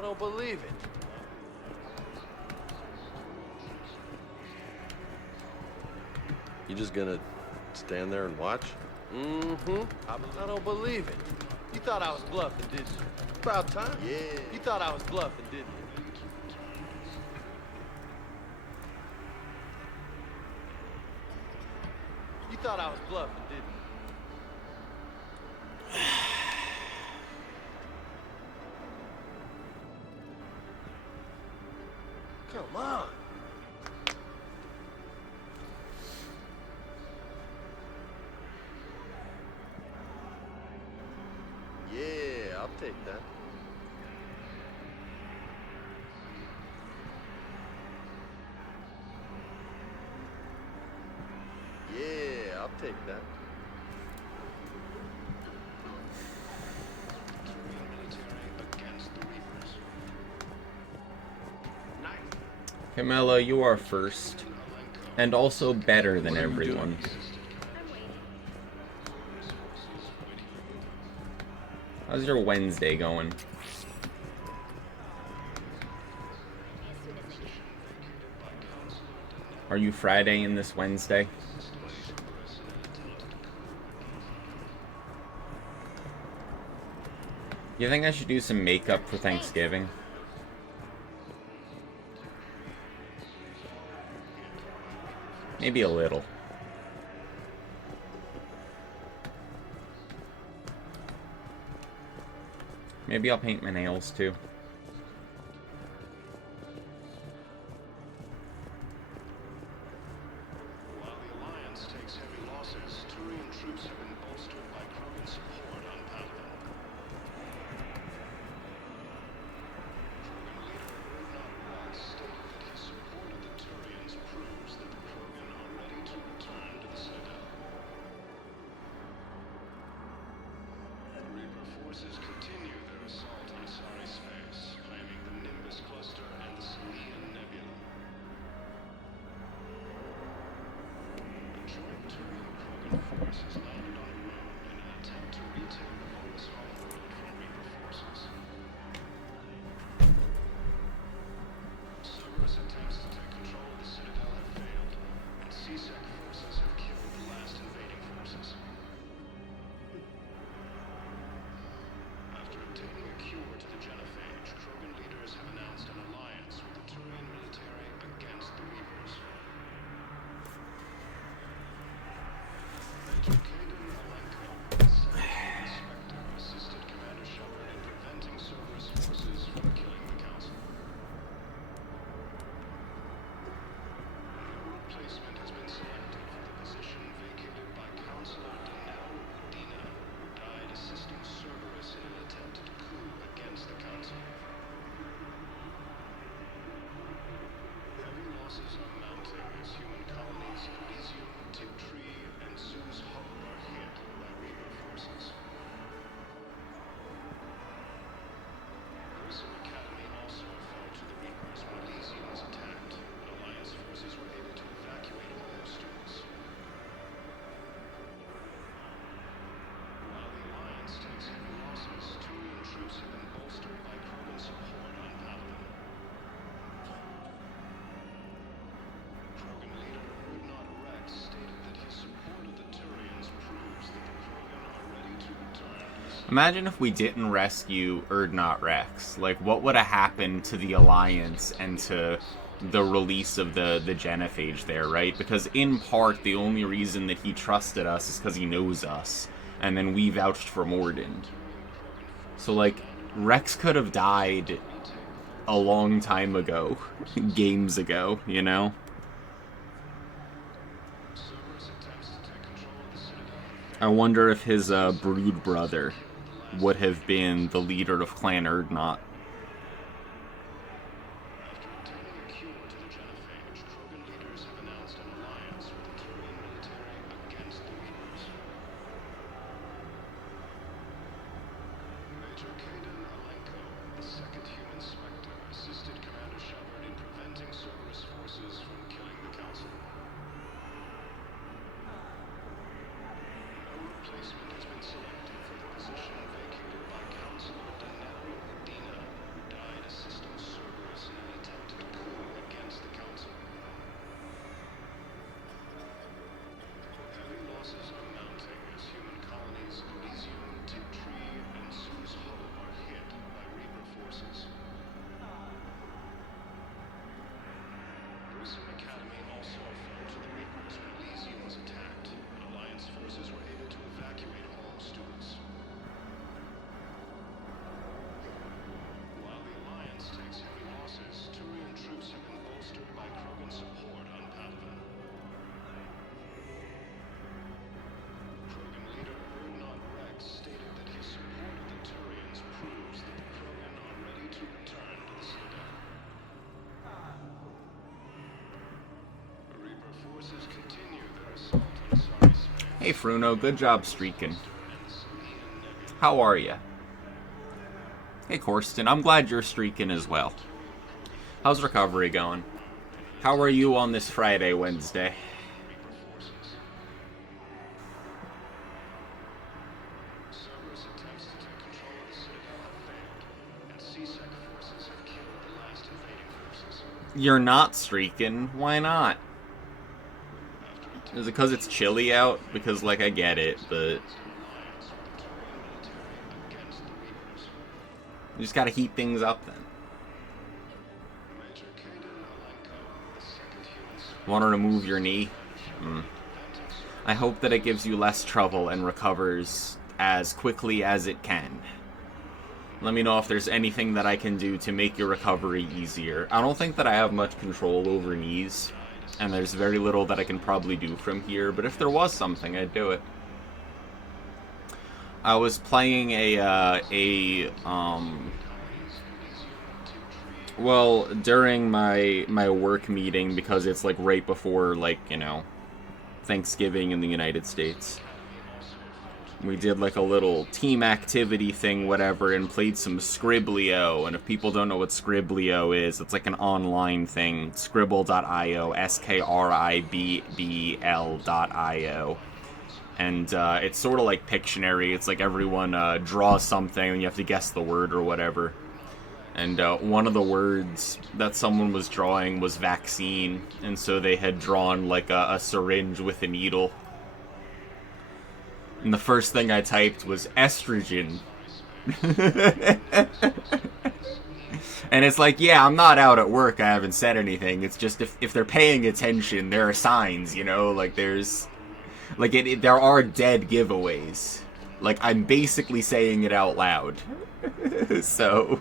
I don't believe it. You just gonna stand there and watch? Mm-hmm. I don't believe it. You thought I was bluffing, didn't you? About time. Yeah. You thought I was bluffing, didn't you? You thought I was bluffing, didn't you? Come on. Yeah, I'll take that. Yeah, I'll take that. Camilla, you are first. And also better than everyone. How's your Wednesday going? Are you Fridaying this Wednesday? You think I should do some makeup for Thanksgiving? Maybe a little. Maybe I'll paint my nails too. While the Alliance takes heavy losses, Turian troops have been bolstered by Krogan support on Paladin. Krogan leader Urdnot Rex stated that his support of the Turians proves that the Krogan are ready to return to the Citadel. Reaper forces continue their assault on Asari space, claiming the Nimbus cluster and the Salian Nebula. A joint Turian-Krogan force has landed on a moon in an attempt to retake the Volus homeworld from Reaper forces. Cerberus attempts to take control of the Citadel have failed, and CSEC forces have killed the last invading forces. After obtaining a cure to the genophage, Krogan leaders have announced an alliance with the Turian military against the Reapers. Major Kaden Alenko, the second Inspector, assisted Commander Shepard in preventing Cerberus forces from killing the Council. No replacement has been selected for the position vacated by Counselor Danel Udina, who died assisting Cerberus in an attempted coup against the Council. Heavy losses are mounting as human colonies Elysium, Tiptree, and Zeus Hub are hit by Reaper forces. Grissom Academy also fell to the Reapers when Elysium was attacked, but Alliance forces were able to evacuate all their students. While the Alliance takes heavy losses, Turian troops have been bolstered by Krogan support on Paladin. Krogan leader Urdnot Rex stated that his support of the Turians proves that the Krogan are ready to return to the Citadel. Imagine if we didn't rescue Urdnot Rex. Like, what would have happened to the Alliance and to the release of the genophage there, right? Because in part, the only reason that he trusted us is because he knows us. And then we vouched for Mordin. So, like, Rex could have died a long time ago. Games ago, you know? Cerberus attempts to take control of the Citadel have I wonder if his brood brother would have been the leader of Clan Urdnot. After obtaining a cure to the genophage, Krogan leaders have announced an alliance with the Turian military against the Reapers. Major Kaden Alenko, the second human Spectre, assisted Commander Shepard in preventing Cerberus forces from killing the Council. No replacement has been selected for the position vacated by Counselor Danel Udina, who died Hey, Fruno, good job streaking. How are ya? Hey, Corsten, I'm glad you're streaking as well. How's recovery going? How are you on this Friday, Wednesday? Cerberus attempts to take control of the Citadel have failed, and CSEC forces have killed the last invading forces. You're not streaking. Why not? Is it because it's chilly out? Because, like, I get it, but you just gotta heat things up then. Want to remove your knee? I hope that it gives you less trouble and recovers as quickly as it can. Let me know if there's anything that I can do to make your recovery easier. I don't think that I have much control over knees, and there's very little that I can probably do from here, but if there was something, I'd do it. I was playing well, during my work meeting, because it's like right before, like, you know, Thanksgiving in the United States, we did like a little team activity thing, whatever, and played some Scriblio. And if people don't know what Scriblio is, it's like an online thing. Scribble.io, SKRIBBL.io. And it's sort of like Pictionary. It's like everyone draws something and you have to guess the word or whatever. And one of the words that someone was drawing was vaccine. And so they had drawn like a syringe with a needle. And the first thing I typed was estrogen. And it's like, yeah, I'm not out at work, I haven't said anything. It's just if they're paying attention, there are signs, you know? Like, there's... Like, there are dead giveaways. Like, I'm basically saying it out loud. So...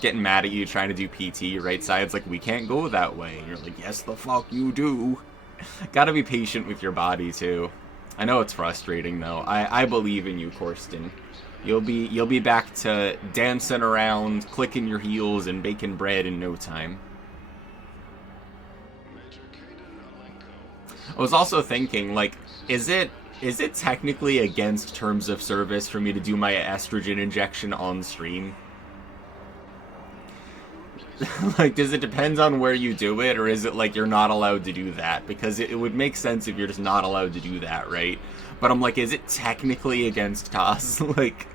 Getting mad at you trying to do PT, right side's like, we can't go that way. And you're like, yes, the fuck you do. Gotta be patient with your body, too. I know it's frustrating, though. I believe in you, Corsten. You'll be back to dancing around, clicking your heels, and baking bread in no time. I was also thinking, like, is it technically against terms of service for me to do my estrogen injection on stream? Like, does it depend on where you do it, or is it like you're not allowed to do that? Because it would make sense if you're just not allowed to do that, right? But I'm like, is it technically against TOS? like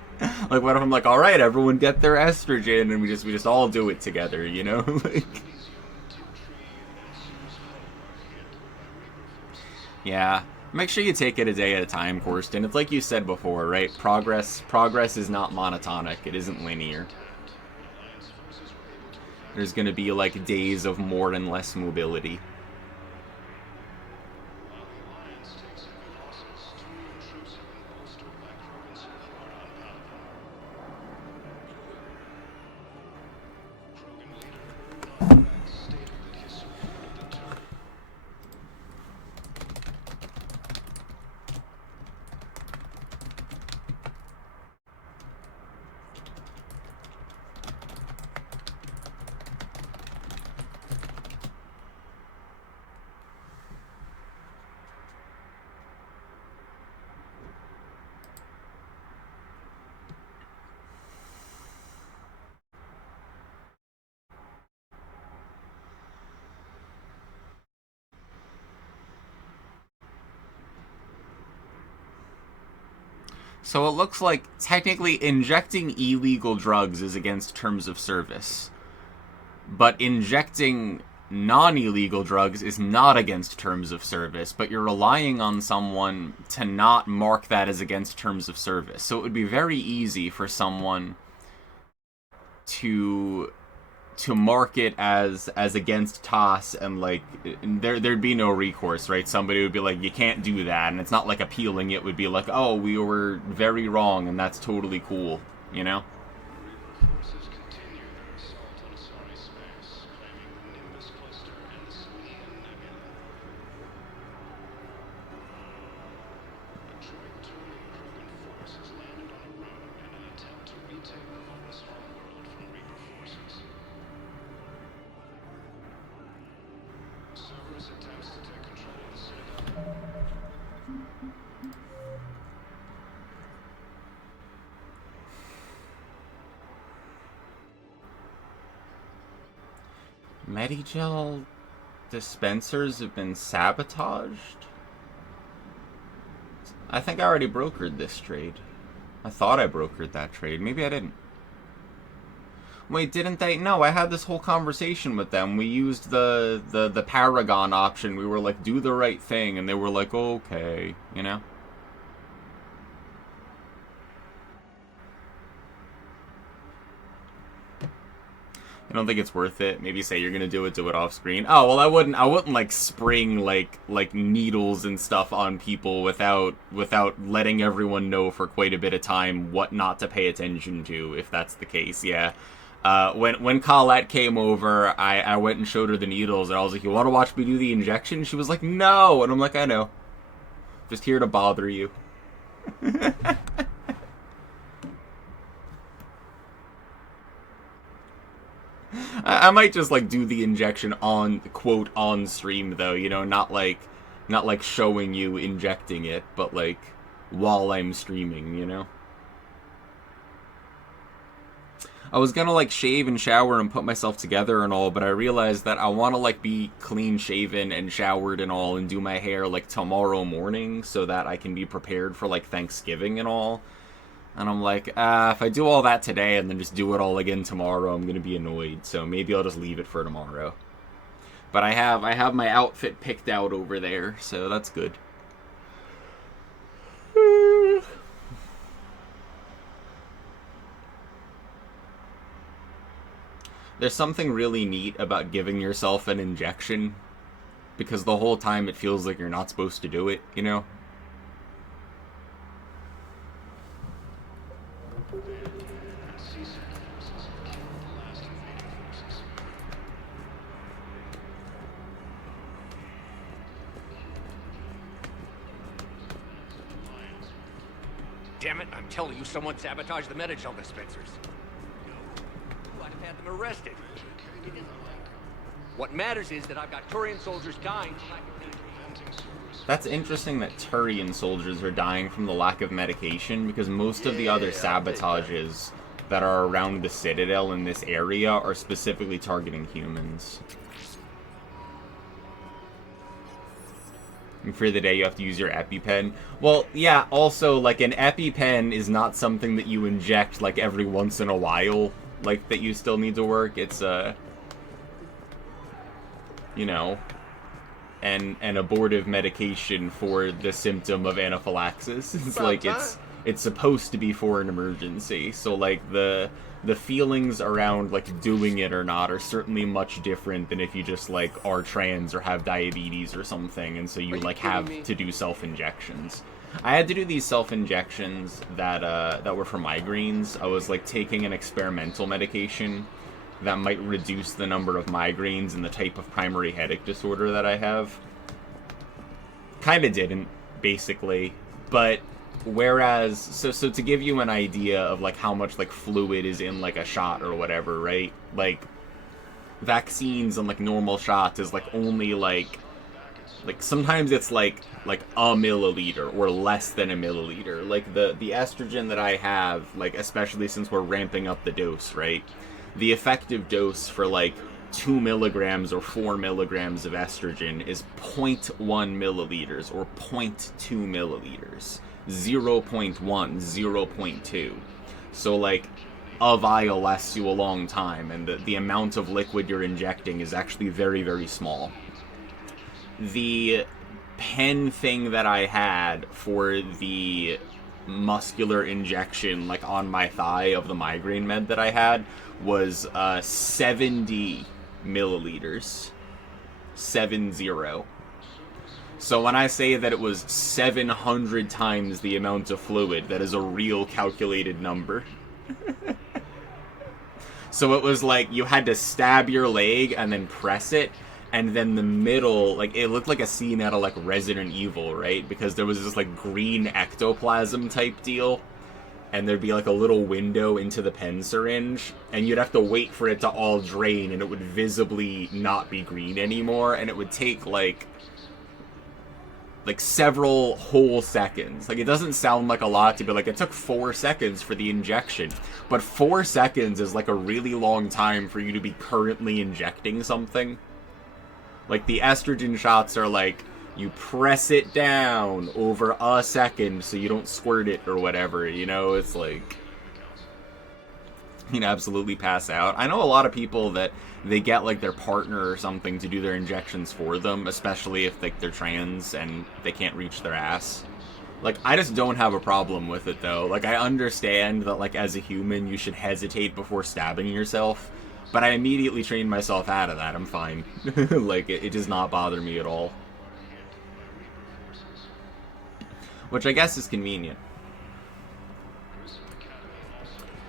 what if I'm like, all right, everyone get their estrogen, and we just all do it together, you know? Like, yeah. Make sure you take it a day at a time, Corsten. It's like you said before, right? Progress is not monotonic. It isn't linear. There's going to be, like, days of more and less mobility. So it looks like technically injecting illegal drugs is against terms of service. But injecting non-illegal drugs is not against terms of service, but you're relying on someone to not mark that as against terms of service. So it would be very easy for someone to mark it as against TOS, and like there'd be no recourse, right? Somebody would be like, you can't do that, and it's not like appealing. It would be like, oh, we were very wrong, and that's totally cool, you know? Medigel dispensers have been sabotaged? I think I already brokered this trade. I thought I brokered that trade. Maybe I didn't. Wait, didn't they? No, I had this whole conversation with them. We used the Paragon option. We were like, do the right thing. And they were like, okay, you know? I don't think it's worth it. Maybe say you're gonna do it off screen. Oh well, I wouldn't like spring like needles and stuff on people without letting everyone know for quite a bit of time what not to pay attention to if that's the case. Yeah. When Colette came over, I went and showed her the needles and I was like, "You want to watch me do the injection?" She was like, "No," and I'm like, "I know. Just here to bother you." I might just like do the injection on quote on stream though, you know, not like showing you injecting it, but like while I'm streaming, you know. I was gonna like shave and shower and put myself together and all, but I realized that I want to like be clean shaven and showered and all and do my hair like tomorrow morning so that I can be prepared for like Thanksgiving and all. And I'm like, if I do all that today and then just do it all again tomorrow, I'm gonna be annoyed. So maybe I'll just leave it for tomorrow. But I have my outfit picked out over there, so that's good. There's something really neat about giving yourself an injection, because the whole time it feels like you're not supposed to do it, you know? Damn it, I'm telling you, someone sabotaged the Medigel dispensers. I'd have had them arrested. What matters is that I've got Turian soldiers dying from lack of medication. That's interesting that Turian soldiers are dying from the lack of medication, because most of the other sabotages that are around the Citadel in this area are specifically targeting humans. And for the day, you have to use your EpiPen. Well, yeah, also, like, an EpiPen is not something that you inject, like, every once in a while, like, that you still need to work. It's, you know, an abortive medication for the symptom of anaphylaxis. It's like, it's supposed to be for an emergency. So, like, the feelings around, like, doing it or not are certainly much different than if you just, like, are trans or have diabetes or something, and so you like, have to do self-injections. I had to do these self-injections that were for migraines. I was, like, taking an experimental medication that might reduce the number of migraines and the type of primary headache disorder that I have. Kinda didn't, basically, but whereas, so to give you an idea of, like, how much, like, fluid is in, like, a shot or whatever, right? Like, vaccines and, like, normal shots is, like, only, like, sometimes it's, like, a milliliter or less than a milliliter. Like, the estrogen that I have, like, especially since we're ramping up the dose, right? The effective dose for, like, 2 milligrams or 4 milligrams of estrogen is 0.1 milliliters or 0.2 milliliters. 0.1, 0.2. So, like, a vial lasts you a long time, and the amount of liquid you're injecting is actually very, very small. The pen thing that I had for the muscular injection, like, on my thigh of the migraine med that I had was 70 milliliters. 70. So when I say that it was 700 times the amount of fluid, that is a real calculated number. So it was like you had to stab your leg and then press it, and then the middle, like, it looked like a scene out of, like, Resident Evil, right? Because there was this, like, green ectoplasm type deal, and there'd be, like, a little window into the pen syringe, and you'd have to wait for it to all drain, and it would visibly not be green anymore, and it would take, like, like several whole seconds. Like, it doesn't sound like a lot to be like, it took 4 seconds for the injection. But 4 seconds is like a really long time for you to be currently injecting something. Like, the estrogen shots are like, you press it down over a second so you don't squirt it or whatever, you know? It's like, you can absolutely pass out. I know a lot of people that they get like their partner or something to do their injections for them, especially if like they're trans and they can't reach their ass. Like, I just don't have a problem with it though. Like, I understand that like as a human you should hesitate before stabbing yourself, but I immediately trained myself out of that. I'm fine. Like, it does not bother me at all. Which I guess is convenient.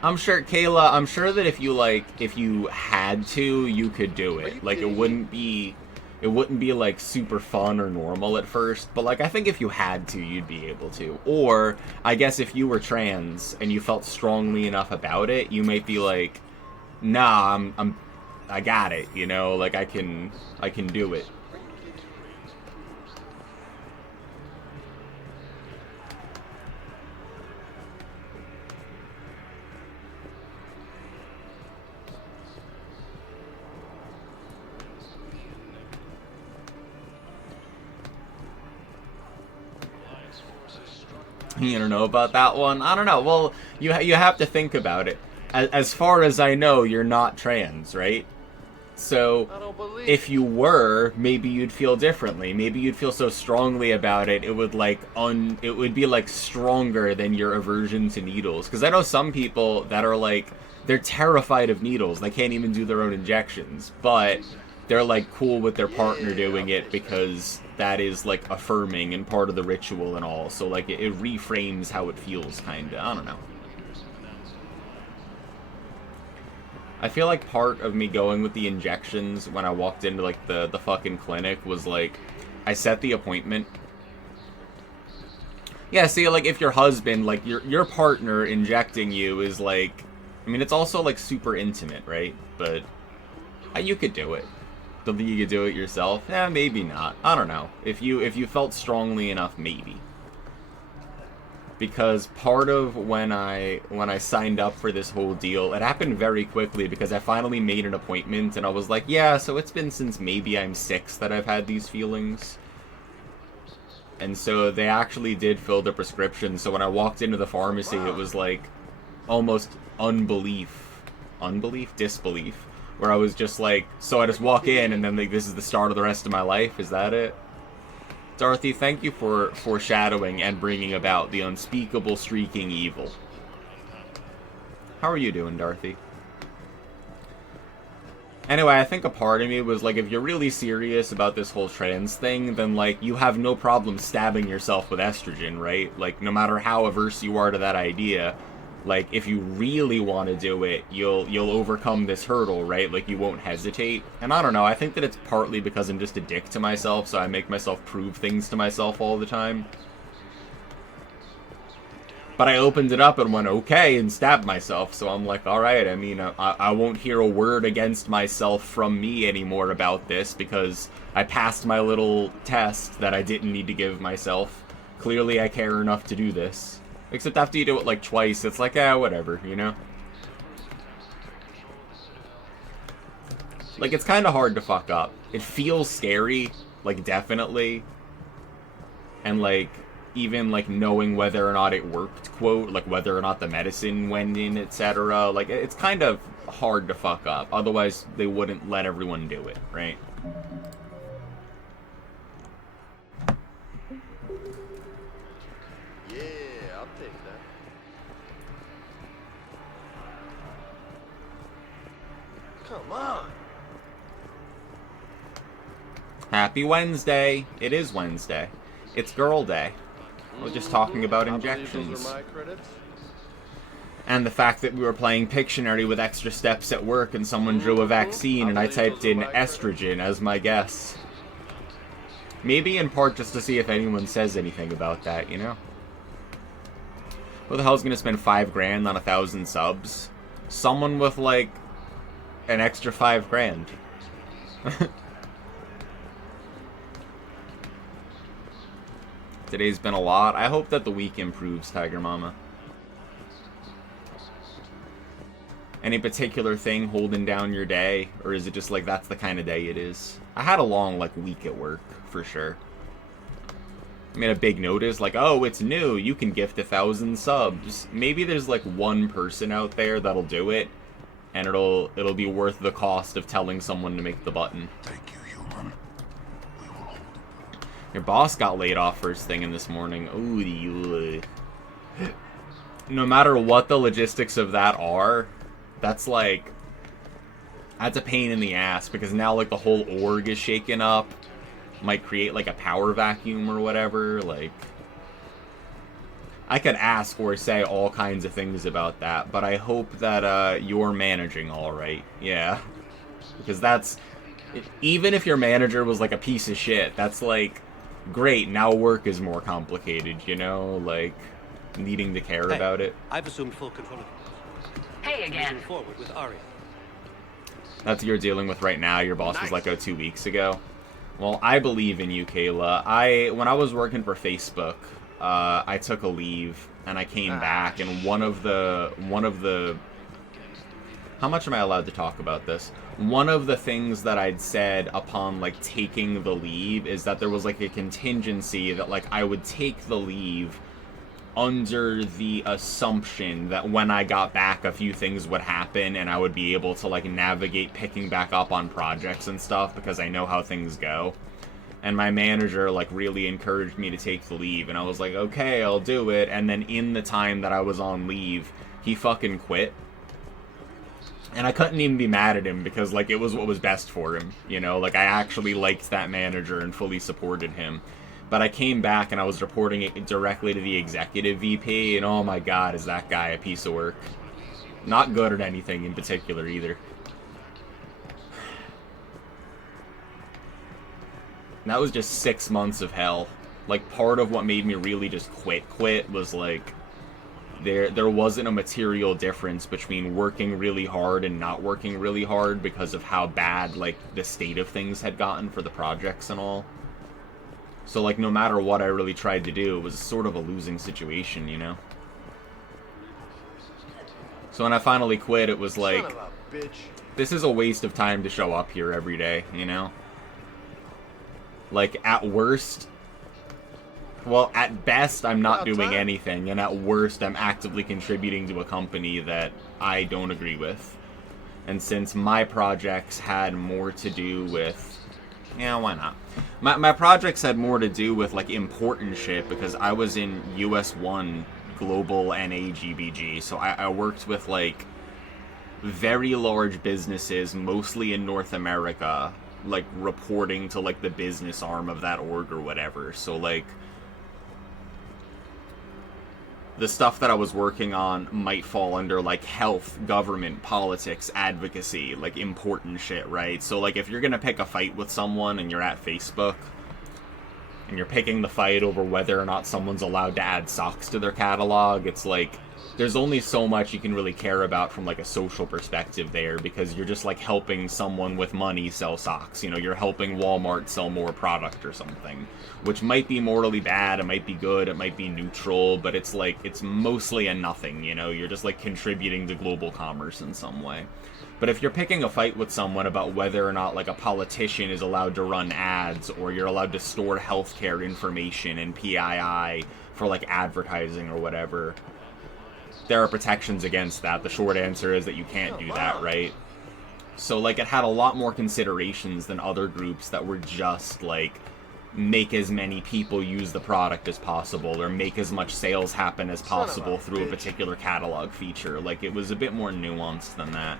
I'm sure, Kayla, I'm sure that if you had to, you could do it. Like, it wouldn't be like super fun or normal at first, but like I think if you had to, you'd be able to. Or I guess if you were trans and you felt strongly enough about it, you might be like, nah, I got it, you know, like I can do it. You don't know about that one? I don't know. Well, you have to think about it. As far as I know, you're not trans, right? So, if you were, maybe you'd feel differently. Maybe you'd feel so strongly about it, it would be like stronger than your aversion to needles. Because I know some people that are like, they're terrified of needles. They can't even do their own injections. But they're like cool with their partner doing it because that is like affirming and part of the ritual and all. So like it reframes how it feels, kinda. I don't know. I feel like part of me going with the injections when I walked into like the fucking clinic was like, I set the appointment. Yeah, see, like if your husband, like your partner injecting you is like, I mean, it's also like super intimate, right? But you could do it. Don't think you could do it yourself? Yeah, maybe not. I don't know. If you felt strongly enough, maybe. Because part of when I signed up for this whole deal, it happened very quickly because I finally made an appointment and I was like, yeah, so it's been since maybe I'm 6 that I've had these feelings. And so they actually did fill the prescription. So when I walked into the pharmacy, it was like almost disbelief. Where I was just like, so I just walk in and then like, this is the start of the rest of my life? Is that it? Dorothy, thank you for foreshadowing and bringing about the unspeakable streaking evil. How are you doing, Dorothy? Anyway, I think a part of me was like, if you're really serious about this whole trans thing, then like, you have no problem stabbing yourself with estrogen, right? Like, no matter how averse you are to that idea, like, if you really want to do it, you'll overcome this hurdle, right? Like, you won't hesitate. And I don't know, I think that it's partly because I'm just a dick to myself, so I make myself prove things to myself all the time. But I opened it up and went, okay, and stabbed myself, so I'm like, alright, I mean, I won't hear a word against myself from me anymore about this, because I passed my little test that I didn't need to give myself. Clearly I care enough to do this. Except after you do it like twice, it's like, whatever, you know? Like, it's kind of hard to fuck up. It feels scary, like, definitely. And, like, even, like, knowing whether or not it worked, quote, like, whether or not the medicine went in, etc. Like, it's kind of hard to fuck up. Otherwise, they wouldn't let everyone do it, right? Come on. Happy Wednesday. It is Wednesday. It's girl day. We're just talking about injections. Those are my credits. And the fact that we were playing Pictionary with extra steps at work and someone drew a vaccine and I typed in estrogen as my guess. Maybe in part just to see if anyone says anything about that, you know? Who the hell's gonna spend $5 grand on 1,000 subs? Someone with, like, an extra $5 grand. Today's been a lot. I hope that the week improves, Tiger Mama. Any particular thing holding down your day? Or is it just like that's the kind of day it is? I had a long, like, week at work, for sure. I made a big notice, like, oh, it's new, you can gift 1,000 subs. Maybe there's, like, one person out there that'll do it, and it'll be worth the cost of telling someone to make the button. Thank you, human. We will hold it. Your boss got laid off first thing in this morning. Ooh, no matter what the logistics of that are, that's a pain in the ass, because now, like, the whole org is shaken up. Might create, like, a power vacuum or whatever. Like, I could ask or say all kinds of things about that, but I hope that you're managing all right. Yeah, because that's, even if your manager was like a piece of shit, that's like, great, now work is more complicated, you know, like needing to care about it. I've assumed full control of it. Hey again. Moving forward with Aria. That's what you're dealing with right now. Your boss was let go 2 weeks ago. Well, I believe in you, Kayla. When I was working for Facebook, I took a leave and I came back, and one of the how much am I allowed to talk about this? One of the things that I'd said upon like taking the leave is that there was like a contingency that like I would take the leave under the assumption that when I got back a few things would happen and I would be able to like navigate picking back up on projects and stuff, because I know how things go. And my manager like really encouraged me to take the leave, and I was like, okay, I'll do it. And then in the time that I was on leave, he fucking quit. And I couldn't even be mad at him, because like it was what was best for him, you know, like I actually liked that manager and fully supported him. But I came back and I was reporting it directly to the executive VP, and oh my god, is that guy a piece of work. Not good at anything in particular either. And that was just 6 months of hell. Like, part of what made me really just quit was like, there wasn't a material difference between working really hard and not working really hard because of how bad, like, the state of things had gotten for the projects and all. So, like, no matter what I really tried to do, it was sort of a losing situation, you know? So when I finally quit, it was like, Son of a bitch. this is a waste of time to show up here every day, you know? Like, at worst, well, at best, I'm not doing anything, and at worst, I'm actively contributing to a company that I don't agree with. And since my projects had more to do with... yeah, why not? My projects had more to do with, like, important shit, because I was in US 1 Global NAGBG, so I worked with, like, very large businesses, mostly in North America, like, reporting to, like, the business arm of that org or whatever. So, like, the stuff that I was working on might fall under, like, health, government, politics, advocacy, like, important shit, right? So, like, if you're gonna pick a fight with someone and you're at Facebook, and you're picking the fight over whether or not someone's allowed to add socks to their catalog, it's like, there's only so much you can really care about from, like, a social perspective there, because you're just, like, helping someone with money sell socks. You know, you're helping Walmart sell more product or something, which might be morally bad, it might be good, it might be neutral, but it's, like, it's mostly a nothing, you know? You're just, like, contributing to global commerce in some way. But if you're picking a fight with someone about whether or not, like, a politician is allowed to run ads, or you're allowed to store healthcare information in PII for, like, advertising or whatever, there are protections against that. The short answer is that you can't do that, right? So, like, it had a lot more considerations than other groups that were just, like, make as many people use the product as possible, or make as much sales happen as possible through a particular catalog feature. Like, it was a bit more nuanced than that.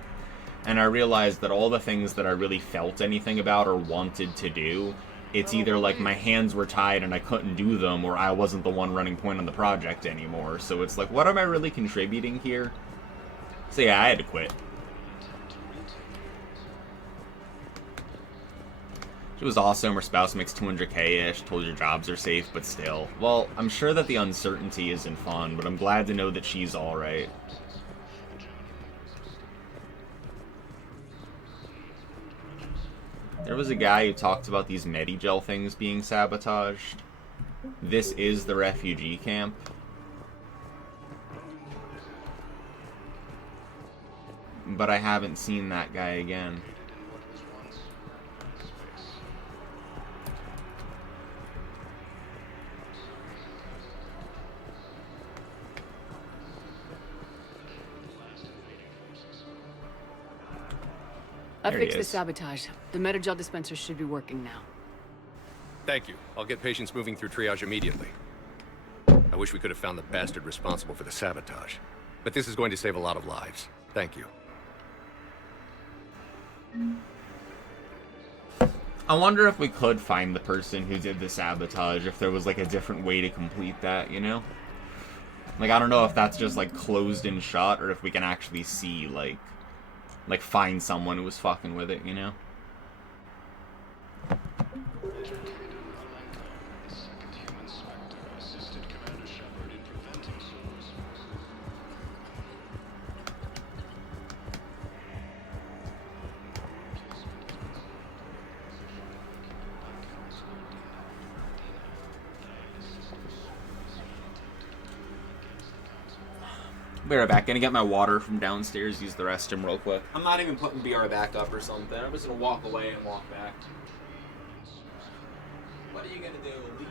And I realized that all the things that I really felt anything about or wanted to do, it's either like my hands were tied and I couldn't do them, or I wasn't the one running point on the project anymore. So it's like, what am I really contributing here? So yeah, I had to quit. She was awesome. Her spouse makes 200K-ish. Told your jobs are safe, but still. Well, I'm sure that the uncertainty isn't fun, but I'm glad to know that she's alright. There was a guy who talked about these Medigel things being sabotaged. this is the refugee camp. But I haven't seen that guy again. I There he fixed the is. sabotage. The Metagel dispenser should be working now. Thank you. I'll get patients moving through triage immediately. I wish we could have found the bastard responsible for the sabotage. But this is going to save a lot of lives. Thank you. I wonder if we could find the person who did the sabotage, if there was like a different way to complete that, you know? Like, I don't know if that's just like closed in shot, or if we can actually see, like find someone who was fucking with it, you know? The second human Spectre assisted Commander Shepard in preventing Cerberus forces. Be right back. Gonna get my water from downstairs, use the restroom real quick. I'm not even putting BR back up or something. I'm just gonna walk away and walk back. What are you gonna do? Leave?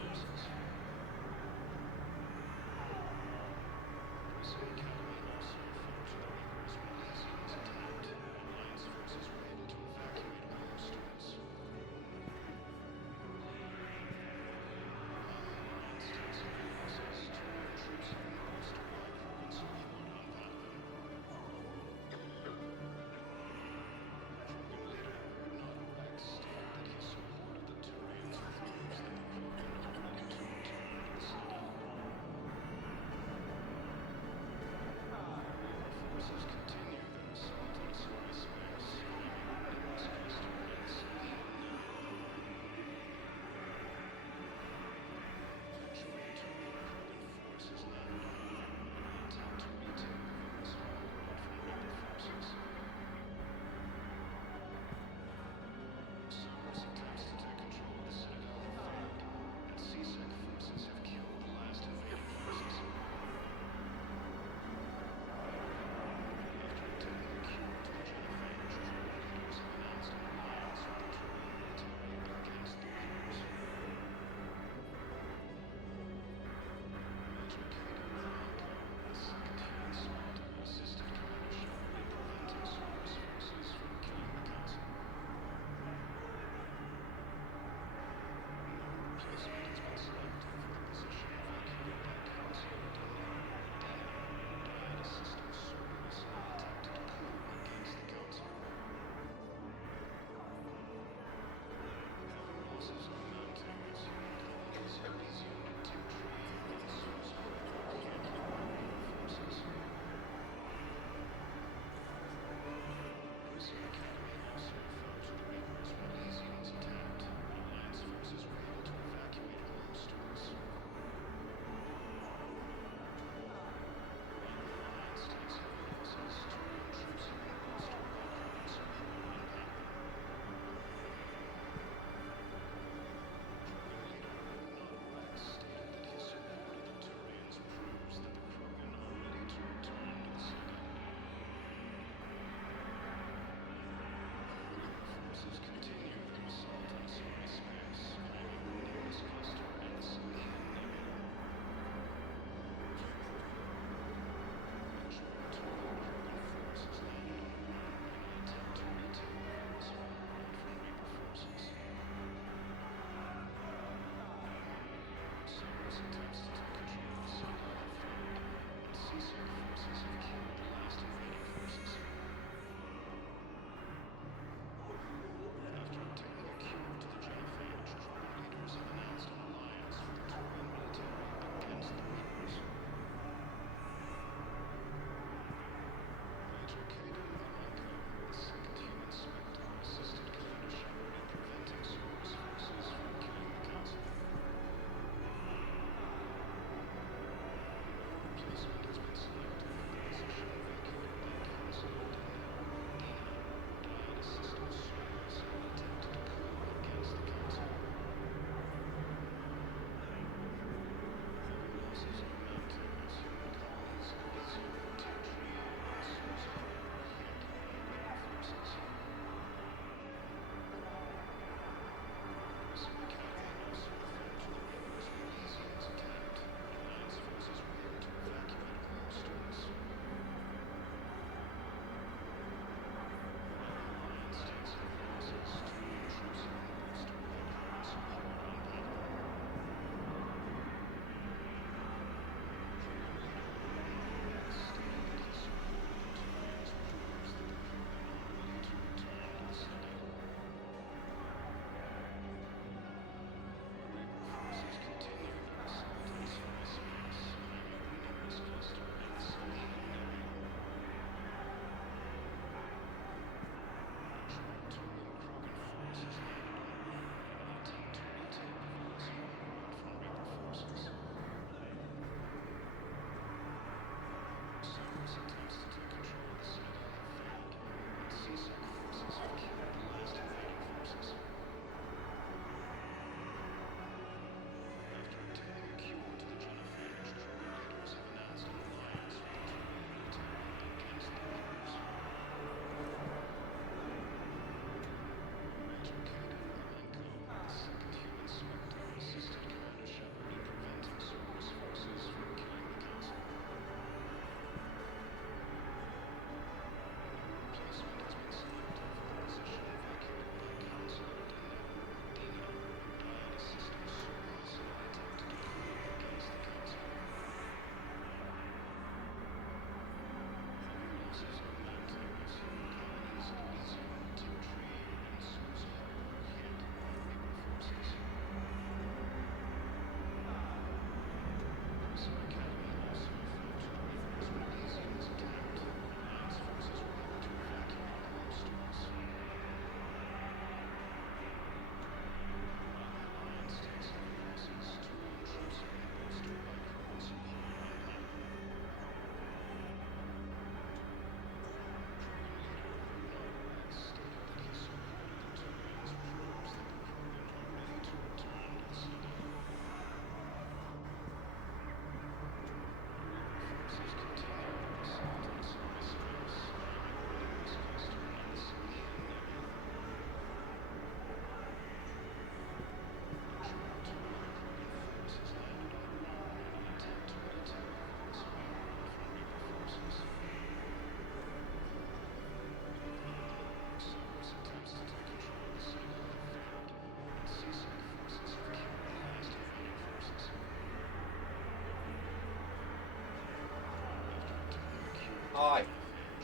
Hi.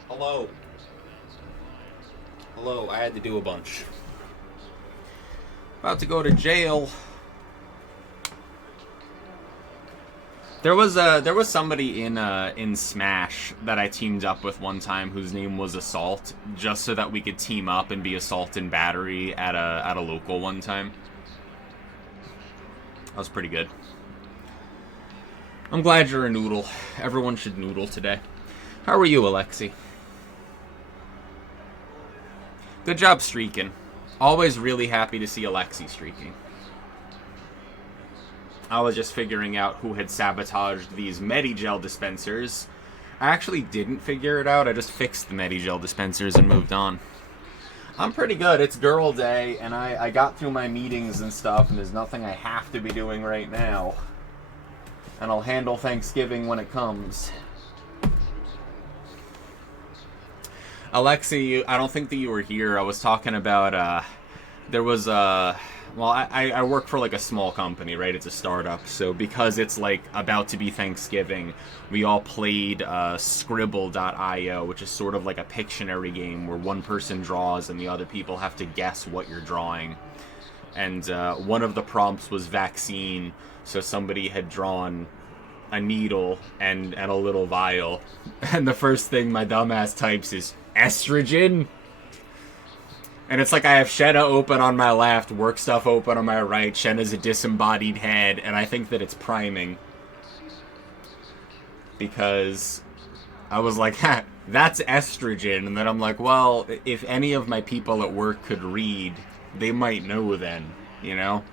Hello. Hello, I had to do a bunch. About to go to jail. There was somebody in Smash that I teamed up with one time whose name was Assault, just so that we could team up and be assault and battery at a local one time. That was pretty good. I'm glad you're a noodle. Everyone should noodle today. How are you, Alexi? Good job streaking. Always really happy to see Alexi streaking. I was just figuring out who had sabotaged these Medigel dispensers. I actually didn't figure it out. I just fixed the Medigel dispensers and moved on. I'm pretty good. It's girl day, and I got through my meetings and stuff, and there's nothing I have to be doing right now. And I'll handle Thanksgiving when it comes. Alexi, I don't think that you were here. I was talking about, there was, well, I work for, like, a small company, right? It's a startup. So because it's, like, about to be Thanksgiving, we all played Scribble.io, which is sort of like a Pictionary game where one person draws and the other people have to guess what you're drawing. And one of the prompts was vaccine, so somebody had drawn a needle and a little vial. And the first thing my dumbass types is estrogen. And it's like I have Shenna open on my left, work stuff open on my right. Shenna's a disembodied head, and I think that it's priming. Because I was like, ha, that's estrogen. And then I'm like, well, if any of my people at work could read, they might know then, you know?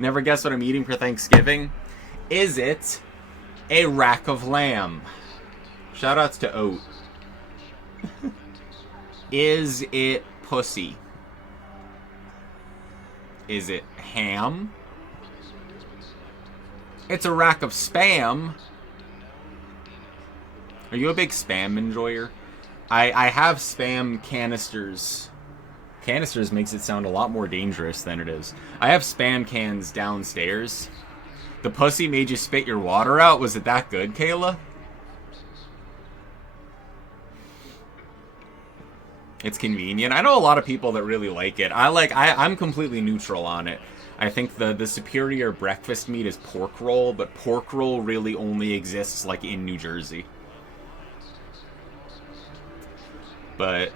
Never guess what I'm eating for Thanksgiving? Is it a rack of lamb? Shoutouts to Oat. Is it pussy? Is it ham? It's a rack of spam. Are you a big spam enjoyer? I have spam canisters. Canisters makes it sound a lot more dangerous than it is. I have spam cans downstairs. The pussy made you spit your water out? Was it that good, Kayla? It's convenient. I know a lot of people that really like it. I'm completely neutral on it. I think the superior breakfast meat is pork roll, but pork roll really only exists like in New Jersey. But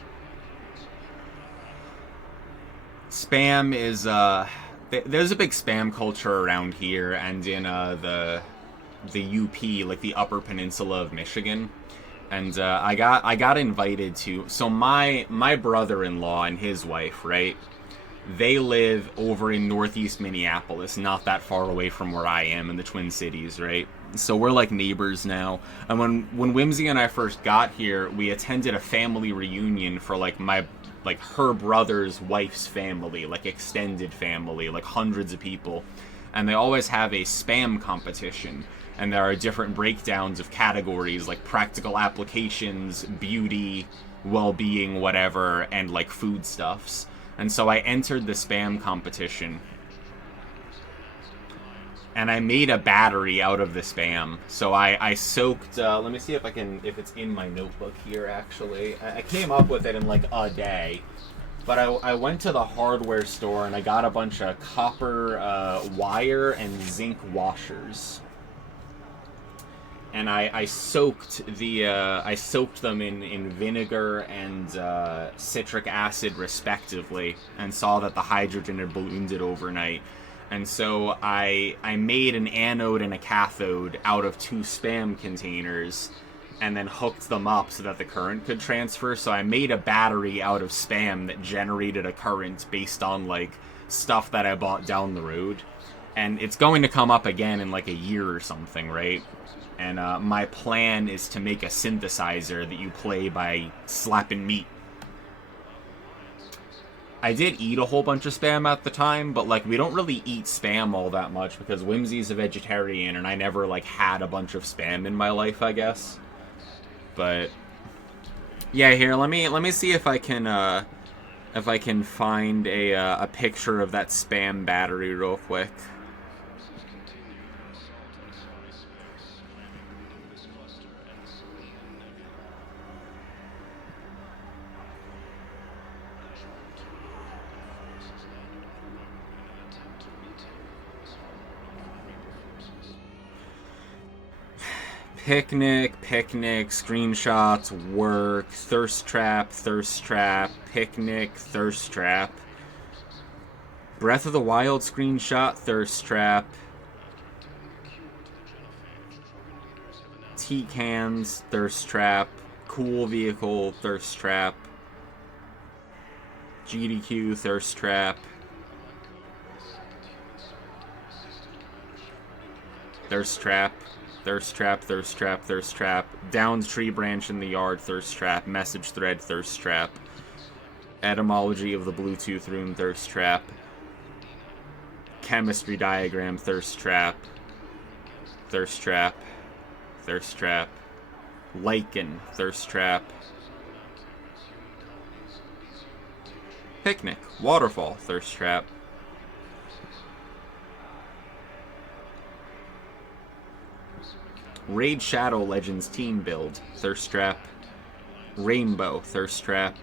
spam is there's a big spam culture around here and in the the UP, like the Upper Peninsula of Michigan. And I got invited to. So my brother-in-law and his wife, right? They live over in northeast Minneapolis, not that far away from where I am in the Twin Cities, right? So we're like neighbors now. And when Whimsy and I first got here, we attended a family reunion for like her brother's wife's family, like extended family, like hundreds of people. And they always have a spam competition. And there are different breakdowns of categories like practical applications, beauty, well-being, whatever, and like foodstuffs. And so I entered the spam competition. And I made a battery out of the spam. So I soaked, let me see if it's in my notebook here actually. I came up with it in like a day. But I went to the hardware store and I got a bunch of copper wire and zinc washers. And I soaked them in vinegar and citric acid respectively, and saw that the hydrogen had ballooned it overnight. And so I made an anode and a cathode out of 2 spam containers, and then hooked them up so that the current could transfer. So I made a battery out of spam that generated a current based on like stuff that I bought down the road. And it's going to come up again in like a year or something, right? And my plan is to make a synthesizer that you play by slapping meat. I did eat a whole bunch of spam at the time, but like we don't really eat spam all that much because Whimsy's a vegetarian and I never like had a bunch of spam in my life, I guess. But yeah, here let me see if I can find a picture of that spam battery real quick. Picnic, screenshots, work, thirst trap, picnic, thirst trap. Breath of the Wild screenshot, thirst trap. Tea cans, thirst trap. Cool vehicle, thirst trap. GDQ, thirst trap. Thirst trap. Thirst trap. Downs tree branch in the yard, thirst trap. Message thread, thirst trap. Etymology of the Bluetooth room, thirst trap. Chemistry diagram, thirst trap. Thirst trap. Lichen, thirst trap. Picnic, waterfall, thirst trap. Raid Shadow Legends team build, thirst trap. Rainbow, thirst trap.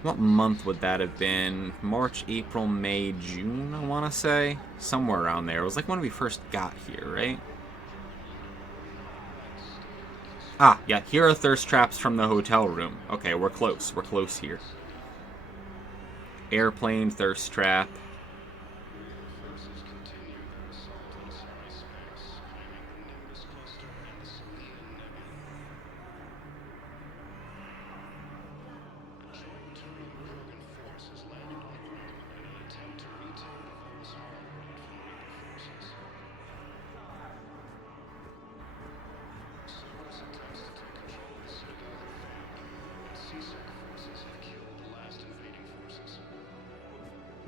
What month would that have been? March, April, May, June, I want to say? Somewhere around there. It was like when we first got here, right? Ah, yeah, here are thirst traps from the hotel room. Okay, we're close. We're close here. Airplane, thirst trap.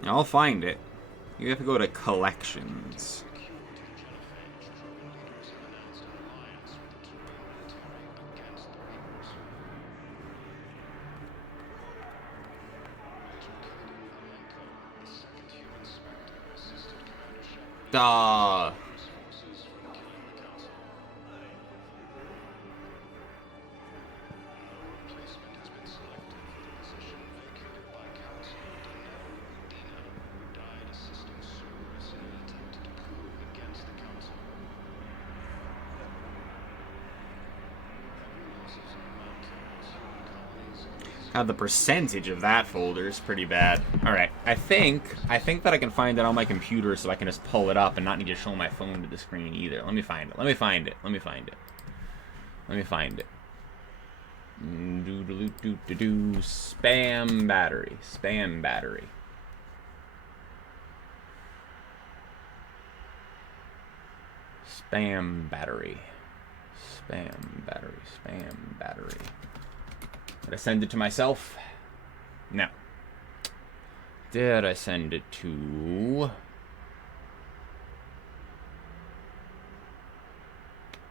I'll find it. You have to go to collections. Duh. God, the percentage of that folder is pretty bad. Alright, I think that I can find it on my computer so I can just pull it up and not need to show my phone to the screen either. Let me find it. Let me find it. Let me find it. Let me find it. Spam battery. Spam battery. Spam battery. Spam battery. Spam battery. Did I send it to myself? No. Did I send it to...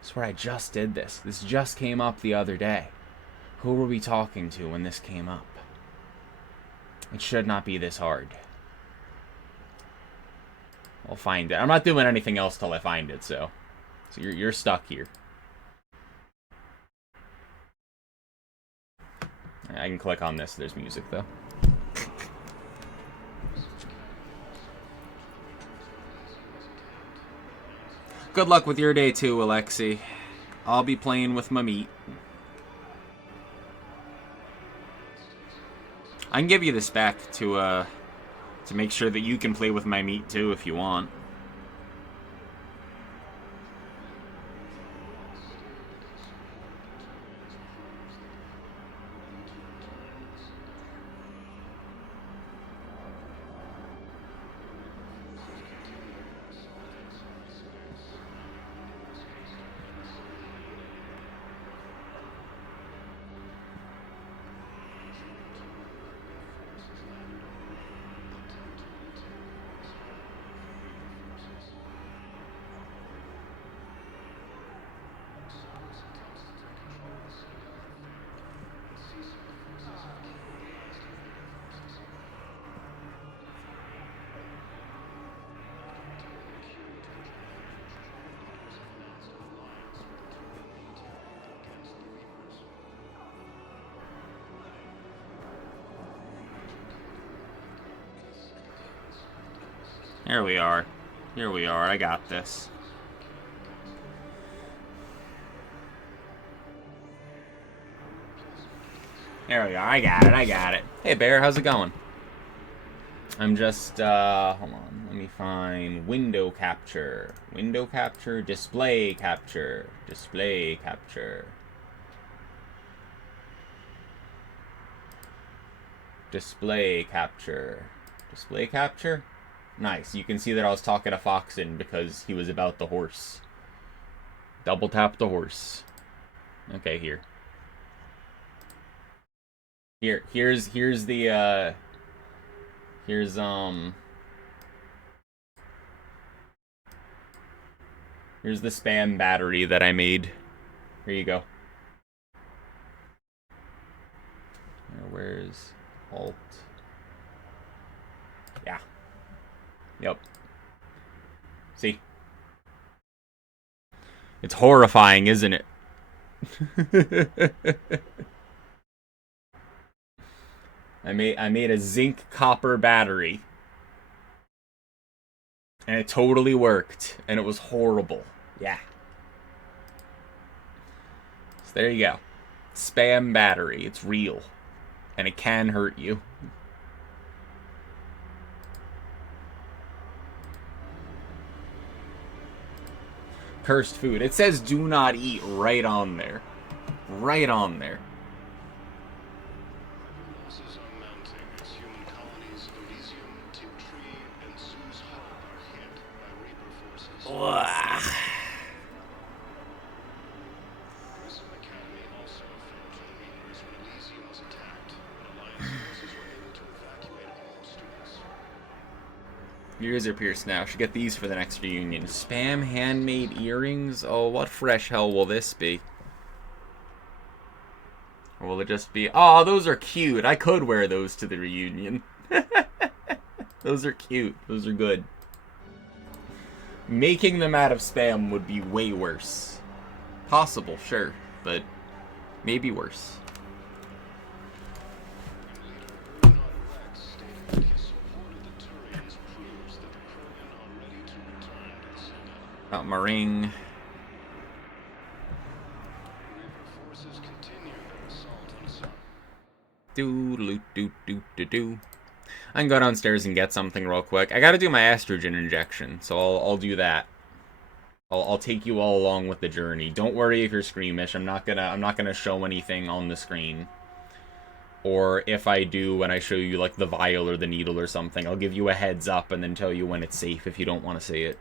I swear I just did this. This just came up the other day. Who were we talking to when this came up? It should not be this hard. I'll find it. I'm not doing anything else till I find it, so you're stuck here. I can click on this. There's music, though. Good luck with your day, too, Alexi. I'll be playing with my meat. I can give you this back to make sure that you can play with my meat, too, if you want. Here we are. Here we are. I got this. There we are. I got it. I got it. Hey, Bear. How's it going? I'm just, hold on. Let me find window capture. Window capture. Display capture. Display capture. Display capture. Display capture? Nice. You can see that I was talking to Foxen because he was about the horse. Double tap the horse. Okay, here. Here's the, here's the spam battery that I made. Here you go. Where's Alt? Yeah. Yep. See? It's horrifying, isn't it? I made a zinc copper battery. And it totally worked. And it was horrible. Yeah. So there you go. Spam battery. It's real. And it can hurt you. Cursed food. It says do not eat right on there. Right on there. Losses are mounting as human colonies of Elysium, Tiptree, and Sue's Hub are hit by Reaper forces. Grissom Academy also fell to the Reapers when Elysium was attacked, but Alliance forces were able to evacuate all students. Your ears are pierced now. Should get these for the next reunion. Spam handmade earrings? Oh, what fresh hell will this be? Or will it just be... Oh, those are cute. I could wear those to the reunion. Those are cute. Those are good. Making them out of spam would be way worse. Possible, sure. But maybe worse. Got my ring. I can go downstairs and get something real quick. I gotta do my estrogen injection, so I'll do that. I'll take you all along with the journey. Don't worry if you're squeamish. I'm not gonna show anything on the screen. Or if I do, when I show you like the vial or the needle or something, I'll give you a heads up and then tell you when it's safe if you don't want to see it.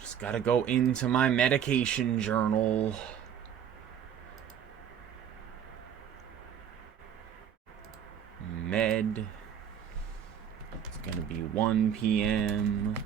Just gotta go into my medication journal. Med. It's gonna be 1 p.m.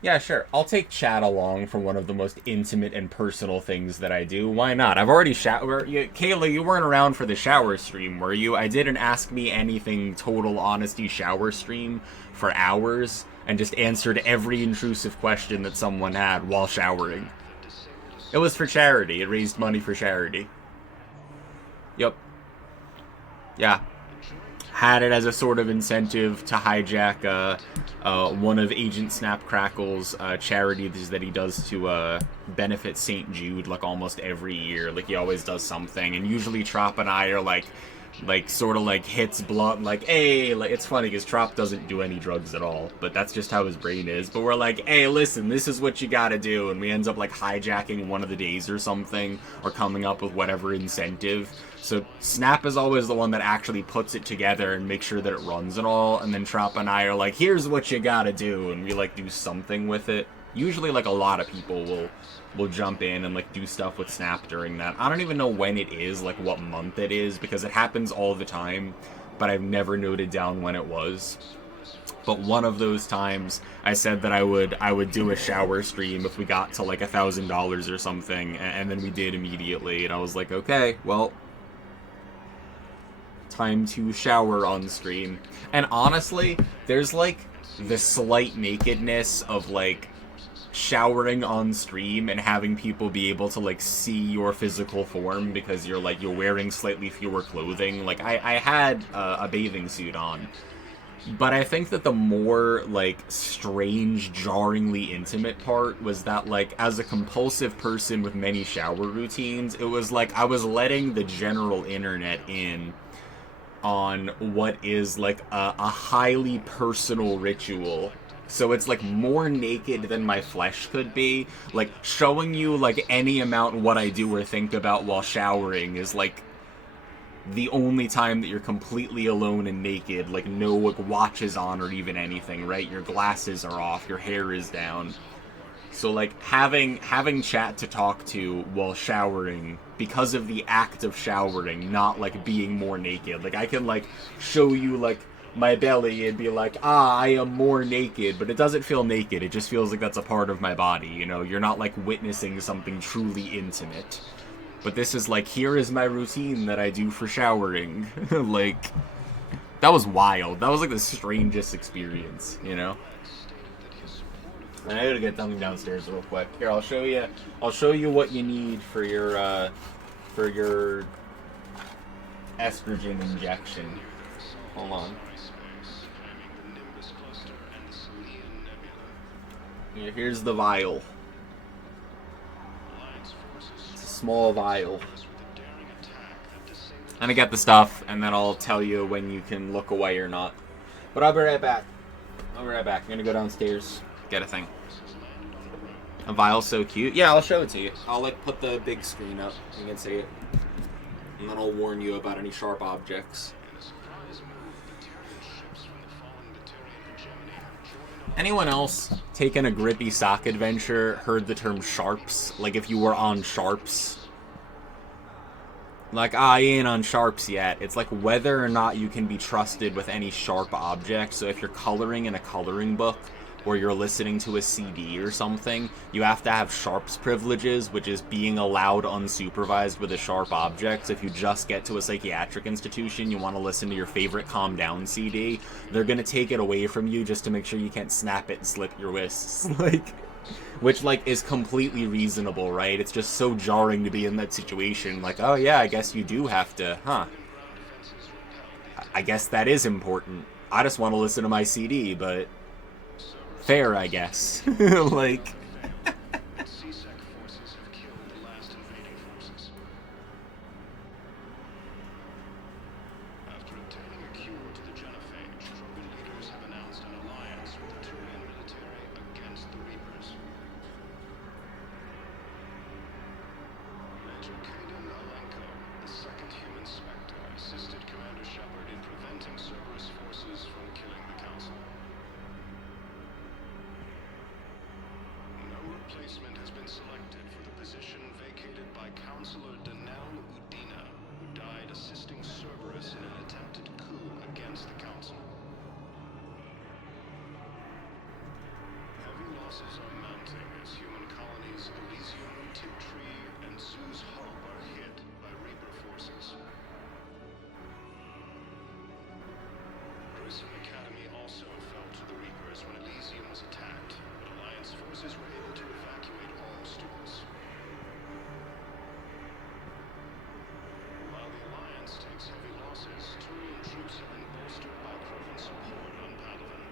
Yeah, sure. I'll take chat along for one of the most intimate and personal things that I do. Why not? I've already Kayla, you weren't around for the shower stream, were you? I did an Ask Me Anything total honesty shower stream for hours and just answered every intrusive question that someone had while showering. It was for charity. It raised money for charity. Yep. Yeah. Had it as a sort of incentive to hijack one of Agent Snapcrackle's charities that he does to benefit St. Jude, like, almost every year. Like, he always does something, and usually Trop and I are, like sort of, like, hits blunt, like, hey, like, it's funny, because Trop doesn't do any drugs at all, but that's just how his brain is. But we're like, hey, listen, this is what you gotta do, and we end up, like, hijacking one of the days or something, or coming up with whatever incentive. So Snap is always the one that actually puts it together and makes sure that it runs and all, and then Trop and I are like, here's what you gotta do, and we, like, do something with it. Usually, like, a lot of people will jump in and, like, do stuff with Snap during that. I don't even know when it is, like, what month it is, because it happens all the time, but I've never noted down when it was. But one of those times, I said that I would do a shower stream if we got to, like, $1,000 or something, and then we did immediately, and I was like, okay, well, time to shower on stream. And honestly, there's, like, the slight nakedness of, like, showering on stream and having people be able to, like, see your physical form because you're wearing slightly fewer clothing. Like, I had a bathing suit on, but I think that the more, like, strange, jarringly intimate part was that, like, as a compulsive person with many shower routines, it was like I was letting the general internet in on what is, like, a highly personal ritual. So it's, like, more naked than my flesh could be. Like, showing you, like, any amount what I do or think about while showering is, like, the only time that you're completely alone and naked. Like, no, like, watches on or even anything, right? Your glasses are off, your hair is down. So, like, having chat to talk to while showering, because of the act of showering, not, like, being more naked. Like, I can, like, show you, like, my belly and be like, I am more naked, but it doesn't feel naked. It just feels like that's a part of my body, you know? You're not, like, witnessing something truly intimate. But this is, like, here is my routine that I do for showering. Like, that was wild. That was, like, the strangest experience, you know? I gotta get something downstairs real quick. Here, I'll show you what you need for your estrogen injection. Hold on. Yeah, here's the vial. It's a small vial. And I get the stuff, and then I'll tell you when you can look away or not. But I'll be right back. I'm gonna go downstairs, get a thing. A vial's so cute. Yeah, I'll show it to you. I'll, like, put the big screen up. You can see it. And then I'll warn you about any sharp objects. Anyone else taking a grippy sock adventure heard the term sharps? Like, if you were on sharps? Like, I ain't on sharps yet. It's like whether or not you can be trusted with any sharp object. So if you're coloring in a coloring book, or you're listening to a CD or something, you have to have Sharp's privileges, which is being allowed unsupervised with a sharp object. So if you just get to a psychiatric institution, you want to listen to your favorite Calm Down CD, they're going to take it away from you just to make sure you can't snap it and slip your wrists. Which, is completely reasonable, right? It's just so jarring to be in that situation. Like, oh yeah, I guess you do have to, huh? I guess that is important. I just want to listen to my CD, but fair, I guess. After obtaining a cure to the genophage, Krogan leaders have announced an alliance with the Turian military against the Reapers. Major Kaden Alenko, the second human Spectre, assisted Commander Shepard in preventing Cerberus forces from killing the Council. No replacement has been selected for the position vacated by Counselor Danelle Udina, who died assisting Cerberus in an attempted coup against the Council. Heavy losses are mounting as human colonies Elysium, Tiptree, and Zoo's Hope are hit by Reaper forces. Grissom Academy also fell to the Reapers when Elysium was attacked, but Alliance forces were able to evacuate all students. While the Alliance takes heavy losses, Turian troops have been bolstered by Krogan support on Padawan.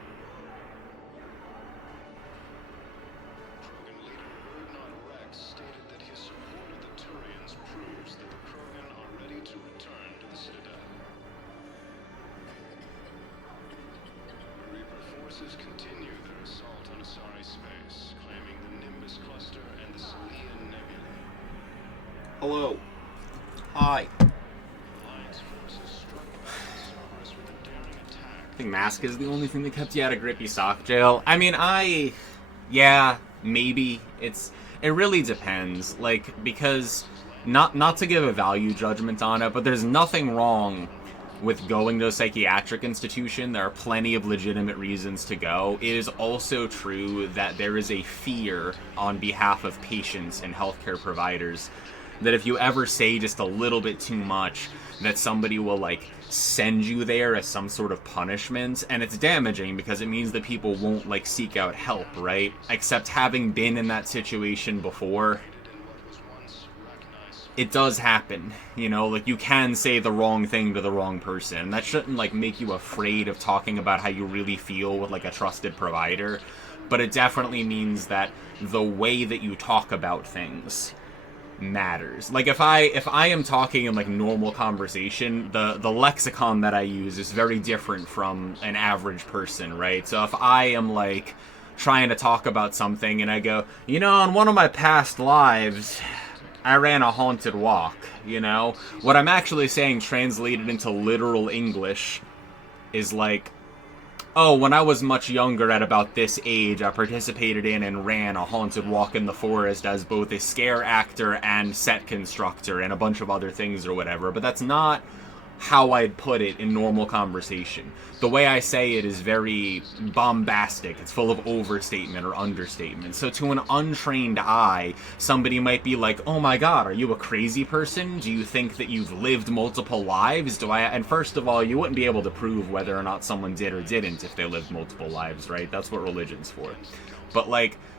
Krogan leader Urdnot Rex stated that his support of the Turians proves that the Krogan are ready to return to the Citadel. Reaper forces continue their assault on Asari space, claiming the Nimbus cluster and the Salian Nebula. Hello. Hi. Alliance forces struck back at Cerberus with a daring attack. I think mask is the only thing that kept you out of Grippy Sock Jail. I mean, yeah, maybe. It really depends. Because, not to give a value judgment on it, but there's nothing wrong with going to a psychiatric institution. There are plenty of legitimate reasons to go. It is also true that there is a fear on behalf of patients and healthcare providers that if you ever say just a little bit too much, that somebody will, send you there as some sort of punishment, and it's damaging because it means that people won't, seek out help, right? Except having been in that situation before, it does happen, you can say the wrong thing to the wrong person, and that shouldn't, make you afraid of talking about how you really feel with, a trusted provider, but it definitely means that the way that you talk about things matters. If I am talking in normal conversation, the lexicon that I use is very different from an average person, right? So if I am trying to talk about something and I go, in one of my past lives I ran a haunted walk, what I'm actually saying translated into literal English is oh, when I was much younger at about this age, I participated in and ran a haunted walk in the forest as both a scare actor and set constructor and a bunch of other things or whatever, but that's not how I'd put it in normal conversation. The way I say it is very bombastic. It's full of overstatement or understatement. So to an untrained eye, somebody might be like, oh my god, are you a crazy person? Do you think that you've lived multiple lives? And first of all, you wouldn't be able to prove whether or not someone did or didn't if they lived multiple lives, right? That's what religion's for. But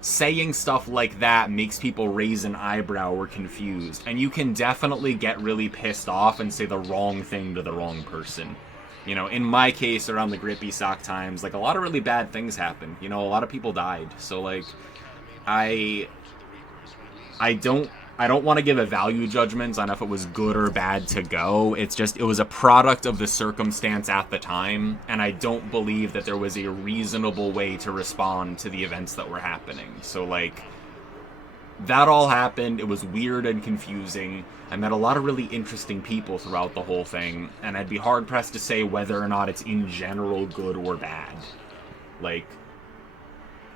saying stuff like that makes people raise an eyebrow or confused, and you can definitely get really pissed off and say the wrong thing to the wrong person. In my case, around the Grippy Sock times, a lot of really bad things happened. A lot of people died. So I don't want to give a value judgment on if it was good or bad to go. It's just, it was a product of the circumstance at the time, and I don't believe that there was a reasonable way to respond to the events that were happening. So, that all happened, it was weird and confusing. I met a lot of really interesting people throughout the whole thing, and I'd be hard-pressed to say whether or not it's in general good or bad.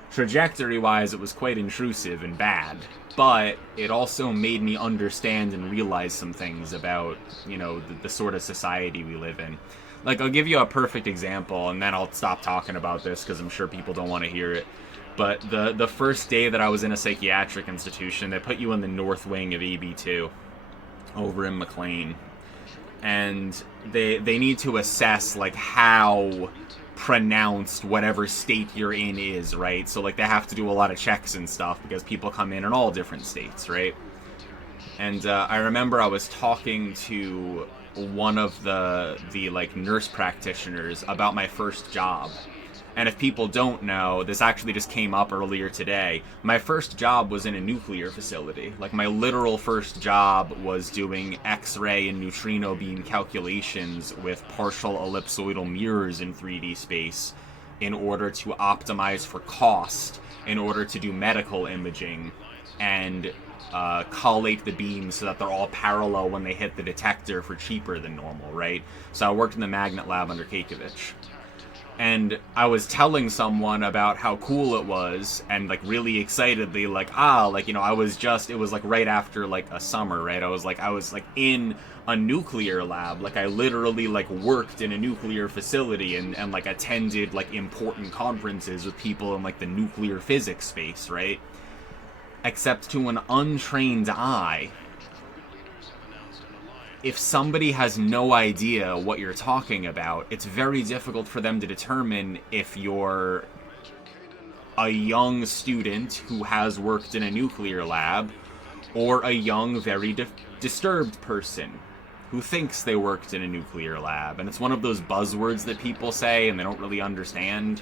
Trajectory-wise, it was quite intrusive and bad, but it also made me understand and realize some things about, the sort of society we live in. Like, I'll give you a perfect example, and then I'll stop talking about this because I'm sure people don't want to hear it. But the first day that I was in a psychiatric institution, they put you in the north wing of EB2 over in McLean. And they need to assess, like, how pronounced whatever state you're in is, right? So, like, they have to do a lot of checks and stuff because people come in all different states, right? And I remember I was talking to one of the like nurse practitioners about my first job. And if people don't know, this actually just came up earlier today. My first job was in a nuclear facility. Like, my literal first job was doing X-ray and neutrino beam calculations with partial ellipsoidal mirrors in 3D space in order to optimize for cost, in order to do medical imaging, and collate the beams so that they're all parallel when they hit the detector for cheaper than normal, right? So I worked in the magnet lab under Kekovich. And I was telling someone about how cool it was, and, like, really excitedly, like, like, you know, it was, like, right after, like, a summer, right? I was, like, in a nuclear lab. Like, I literally, like, worked in a nuclear facility and like, attended, like, important conferences with people in, like, the nuclear physics space, right? Except to an untrained eye, if somebody has no idea what you're talking about, it's very difficult for them to determine if you're a young student who has worked in a nuclear lab or a young, very disturbed person who thinks they worked in a nuclear lab. And it's one of those buzzwords that people say and they don't really understand.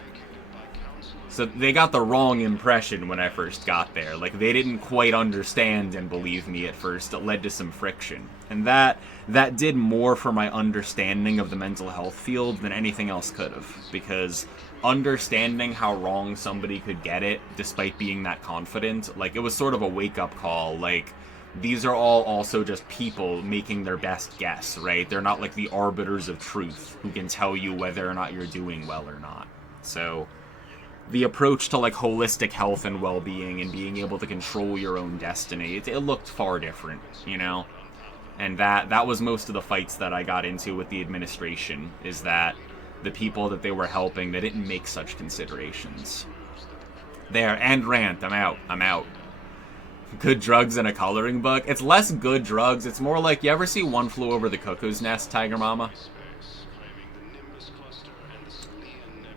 So they got the wrong impression when I first got there. Like, they didn't quite understand and believe me at first. It led to some friction. And that did more for my understanding of the mental health field than anything else could have. Because understanding how wrong somebody could get it, despite being that confident, like, it was sort of a wake-up call. Like, these are all also just people making their best guess, right? They're not like the arbiters of truth who can tell you whether or not you're doing well or not. So the approach to, like, holistic health and well-being and being able to control your own destiny, it looked far different, you know? And that was most of the fights that I got into with the administration, is that the people that they were helping, they didn't make such considerations. There, end rant, I'm out. Good drugs in a coloring book? It's less good drugs, it's more like, you ever see One Flew Over the Cuckoo's Nest, Tiger Mama?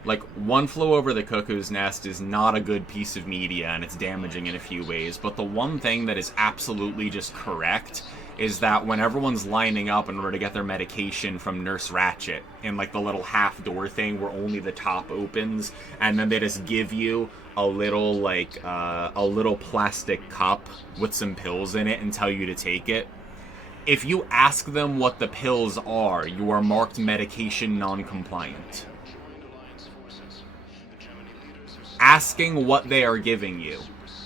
Like, One Flew Over the Cuckoo's Nest is not a good piece of media, and it's damaging in a few ways, but the one thing that is absolutely just correct is that when everyone's lining up in order to get their medication from Nurse Ratchet, in, like, the little half-door thing where only the top opens, and then they just give you a little, like, a little plastic cup with some pills in it and tell you to take it, if you ask them what the pills are, you are marked medication non-compliant. Asking what they are giving you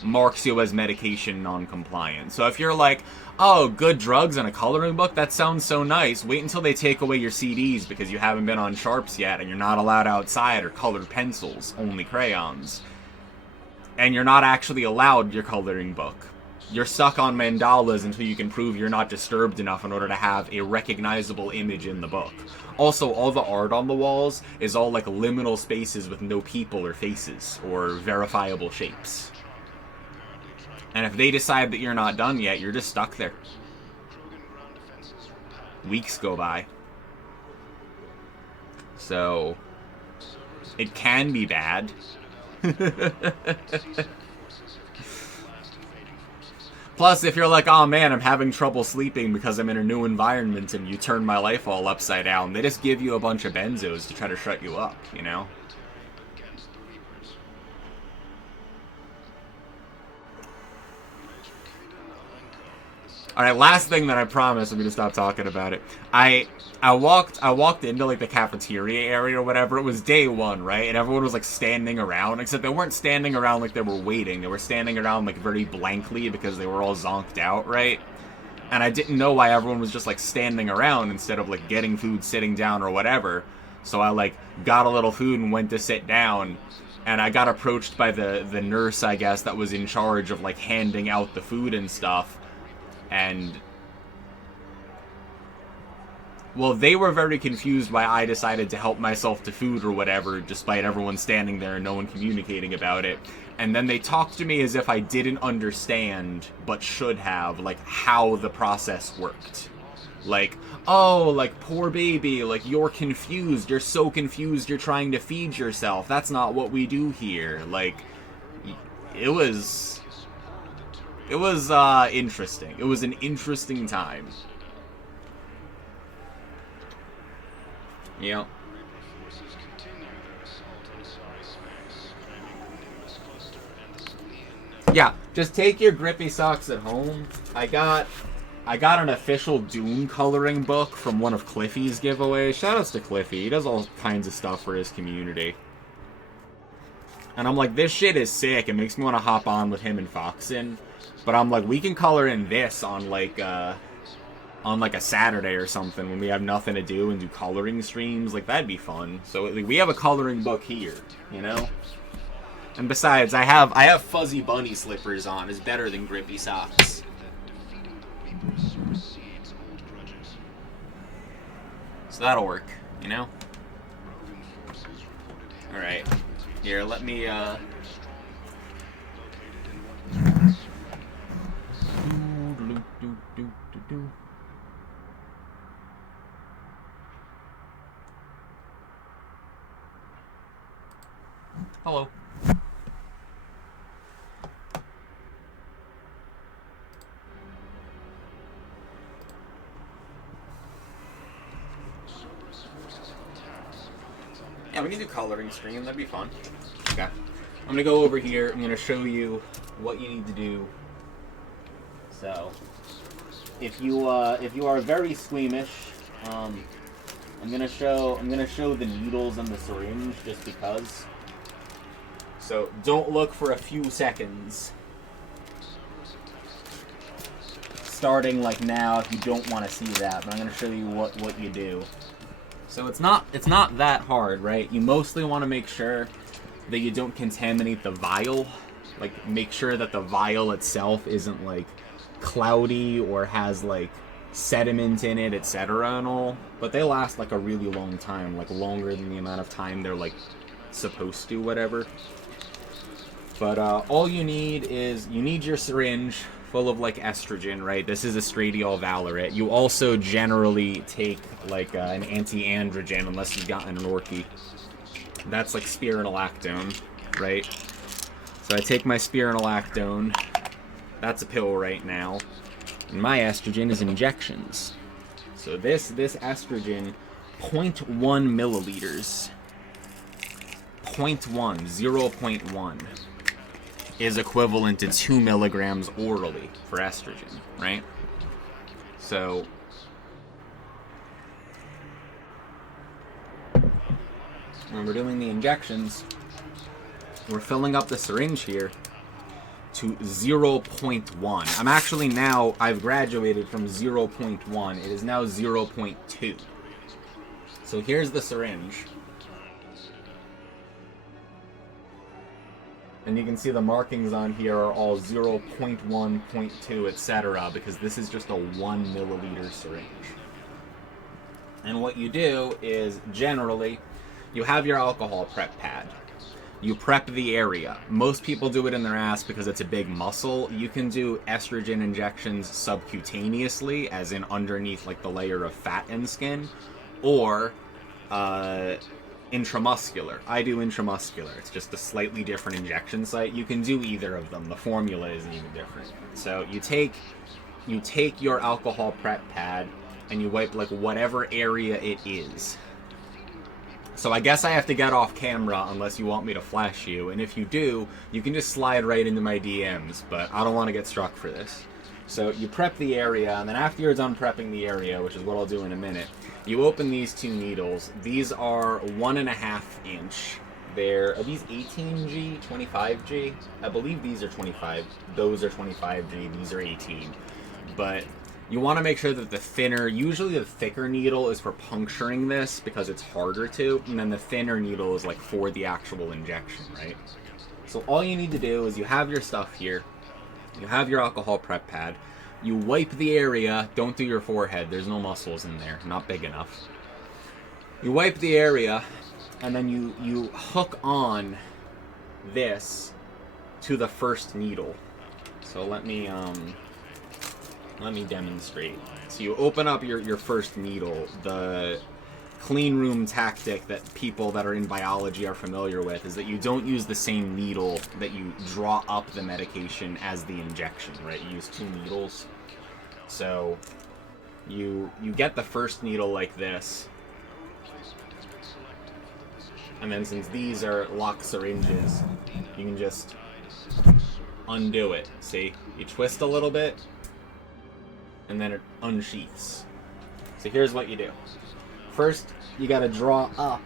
marks you as medication non-compliant. So if you're like, oh, good drugs and a coloring book, that sounds so nice, wait until they take away your CDs because you haven't been on Sharps yet and you're not allowed outside, or colored pencils, only crayons. And you're not actually allowed your coloring book. You're stuck on mandalas until you can prove you're not disturbed enough in order to have a recognizable image in the book. Also, all the art on the walls is all, like, liminal spaces with no people or faces or verifiable shapes. And if they decide that you're not done yet, you're just stuck there. Weeks go by. So, it can be bad. Plus, if you're like, oh man, I'm having trouble sleeping because I'm in a new environment and you turn my life all upside down, they just give you a bunch of benzos to try to shut you up, you know? Alright, last thing that I promise, I'm gonna stop talking about it. I walked into, like, the cafeteria area or whatever. It was day one, right? And everyone was, like, standing around, except they weren't standing around like they were waiting. They were standing around, like, very blankly because they were all zonked out, right? And I didn't know why everyone was just, like, standing around instead of, like, getting food, sitting down, or whatever. So I, like, got a little food and went to sit down. And I got approached by the nurse, I guess, that was in charge of, like, handing out the food and stuff. And Well, they were very confused why I decided to help myself to food or whatever, despite everyone standing there and no one communicating about it. And then they talked to me as if I didn't understand, but should have, like, how the process worked. Like, oh, like, poor baby, like, you're confused, you're so confused you're trying to feed yourself. That's not what we do here. Like, it was interesting. It was an interesting time. Yep. Yeah, just take your grippy socks at home. I got an official Dune coloring book from one of Cliffy's giveaways. Shoutouts to Cliffy. He does all kinds of stuff for his community. And I'm like, this shit is sick. It makes me want to hop on with him and Foxin. But I'm like, we can color in this on like a Saturday or something when we have nothing to do and do coloring streams. Like, that'd be fun. So like, we have a coloring book here, you know? And besides, I have fuzzy bunny slippers on. Is better than grippy socks. So that'll work, you know? Alright. Here, let me, Hello. Yeah, we can do coloring stream. That'd be fun. Okay. I'm gonna go over here. I'm gonna show you what you need to do. So, if you are very squeamish, I'm gonna show the needles and the syringe just because. So don't look for a few seconds. Starting like now, if you don't want to see that, but I'm gonna show you what you do. So it's not that hard, right? You mostly want to make sure that you don't contaminate the vial. Like, make sure that the vial itself isn't like cloudy or has like sediment in it, etc. and all. But they last like a really long time, like longer than the amount of time they're like supposed to, whatever. But all you need is, you need your syringe full of like estrogen, right? This is estradiol valerate. You also generally take like an anti-androgen unless you've gotten an orky. That's like spironolactone, right? So I take my spironolactone. That's a pill right now. And my estrogen is injections. So this estrogen, 0.1 milliliters. 0.1 is equivalent to 2 milligrams orally for estrogen, right? So when we're doing the injections, we're filling up the syringe here to 0.1. I'm actually now, I've graduated from 0.1. It is now 0.2. So here's the syringe. And you can see the markings on here are all 0.1, 0.2, etc. because this is just a 1 milliliter syringe. And what you do is, generally, you have your alcohol prep pad. You prep the area. Most people do it in their ass because it's a big muscle. You can do estrogen injections subcutaneously, as in underneath like the layer of fat and skin, or intramuscular. I do intramuscular. It's just a slightly different injection site. You can do either of them. The formula isn't even different. So you take your alcohol prep pad and you wipe like whatever area it is. So I guess I have to get off camera unless you want me to flash you, and if you do, you can just slide right into my DMs, but I don't want to get struck for this. So you prep the area, and then after you're done prepping the area, which is what I'll do in a minute, you open these two needles. These are 1.5 inch. Are these 18G, 25G? I believe these are 25. Those are 25G, these are 18. But you want to make sure that the thinner, usually the thicker needle is for puncturing this because it's harder to, and then the thinner needle is like for the actual injection, right? So all you need to do is you have your stuff here. You have your alcohol prep pad. You wipe the area. Don't do your forehead. There's no muscles in there. Not big enough. You wipe the area, and then you hook on this to the first needle. So let me demonstrate. So you open up your first needle. The clean room tactic that people that are in biology are familiar with is that you don't use the same needle that you draw up the medication as the injection, right? You use 2 needles. So you get the first needle like this, and then since these are lock syringes, you can just undo it. See? You twist a little bit, and then it unsheaths. So here's what you do. First, you gotta draw up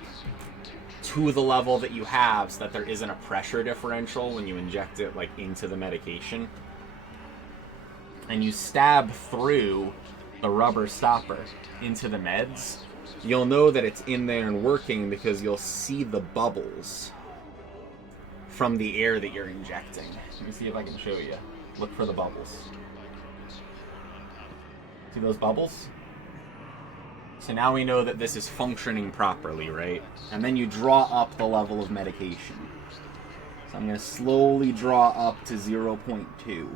to the level that you have so that there isn't a pressure differential when you inject it like into the medication. And you stab through the rubber stopper into the meds. You'll know that it's in there and working because you'll see the bubbles from the air that you're injecting. Let me see if I can show you. Look for the bubbles. See those bubbles? So now we know that this is functioning properly, right? And then you draw up the level of medication. So I'm going to slowly draw up to 0.2.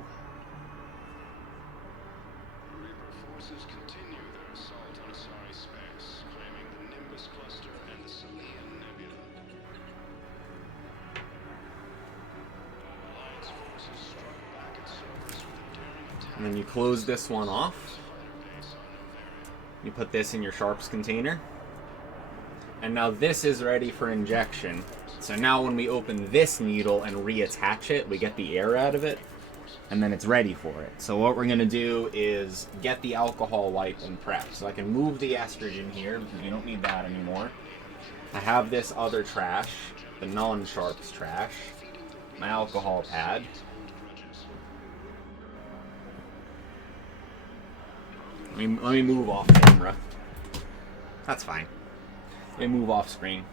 Forces continue their assault on Asari space, claiming the Nimbus cluster and the Salian Nebula. Alliance forces struck back at Cerberus with a daring attack. And then you close this one off. You put this in your sharps container. And now this is ready for injection. So now when we open this needle and reattach it, we get the air out of it, and then it's ready for it. So what we're gonna do is get the alcohol wipe and prep. So I can move the estrogen here because we don't need that anymore. I have this other trash, the non-sharps trash, my alcohol pad. Let me move off camera. That's fine. Let me move off screen.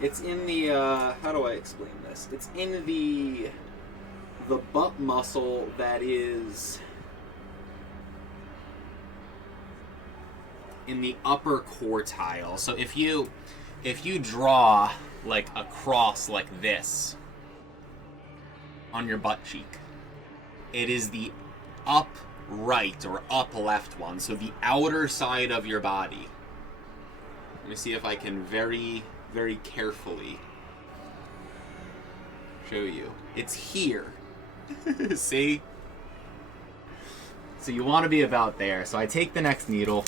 It's in the, how do I explain this? It's in the butt muscle that is in the upper quartile. So if you draw like a cross like this on your butt cheek, it is the up right or up left one. So the outer side of your body. Let me see if I can very, very carefully show you. It's here. See? So you want to be about there. So I take the next needle.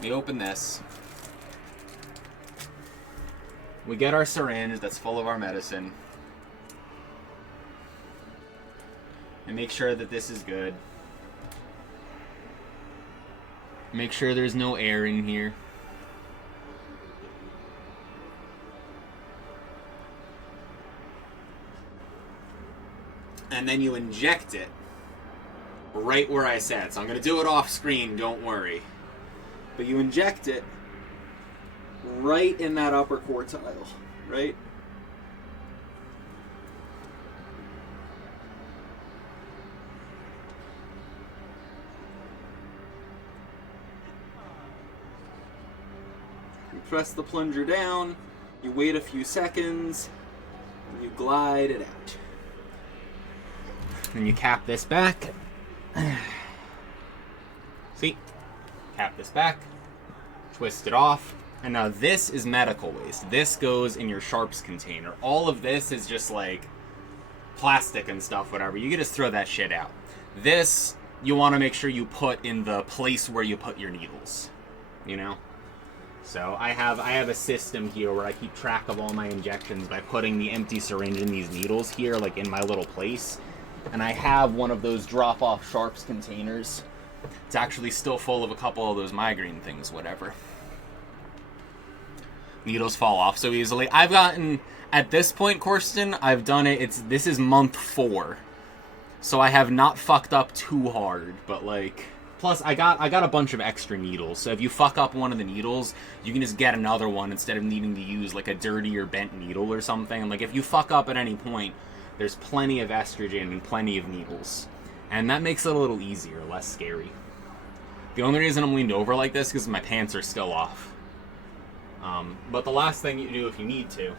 We open this. We get our syringe that's full of our medicine. And make sure that this is good. Make sure there's no air in here. And then you inject it right where I said. So I'm going to do it off screen, don't worry. But you inject it right in that upper quartile, right? You press the plunger down, you wait a few seconds, and you glide it out. Then you cap this back. See? Cap this back, twist it off, and now this is medical waste. This goes in your sharps container. All of this is just like plastic and stuff, whatever. You can just throw that shit out. This, you want to make sure you put in the place where you put your needles, you know? So I have a system here where I keep track of all my injections by putting the empty syringe in these needles here, like in my little place. And I have one of those drop-off sharps containers. It's actually still full of a couple of those migraine things, whatever. Needles fall off so easily. I've gotten, at this point, Corsten, I've done it, this is month 4. So I have not fucked up too hard, but like... Plus, I got a bunch of extra needles, so if you fuck up one of the needles, you can just get another one instead of needing to use, like, a dirty or bent needle or something. Like, if you fuck up at any point, there's plenty of estrogen and plenty of needles. And that makes it a little easier, less scary. The only reason I'm leaned over like this is because my pants are still off. But the last thing you do if you need to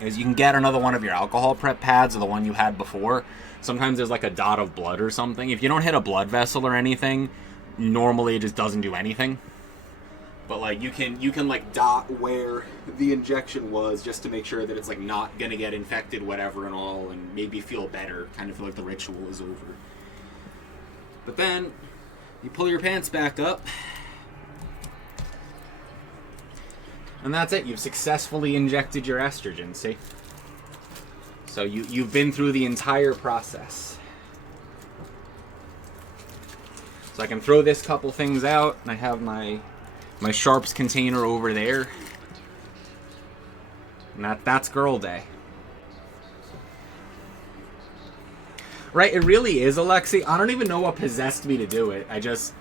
is you can get another one of your alcohol prep pads or the one you had before. Sometimes there's like a dot of blood or something. If you don't hit a blood vessel or anything, normally it just doesn't do anything. But like you can like dot where the injection was just to make sure that it's like not gonna get infected, whatever and all, and maybe feel better, kind of feel like the ritual is over. But then you pull your pants back up, and that's it. You've successfully injected your estrogen, see? So you've been through the entire process. So I can throw this couple things out, and I have my Sharps container over there. And that's girl day. Right, it really is, Alexi. I don't even know what possessed me to do it. I just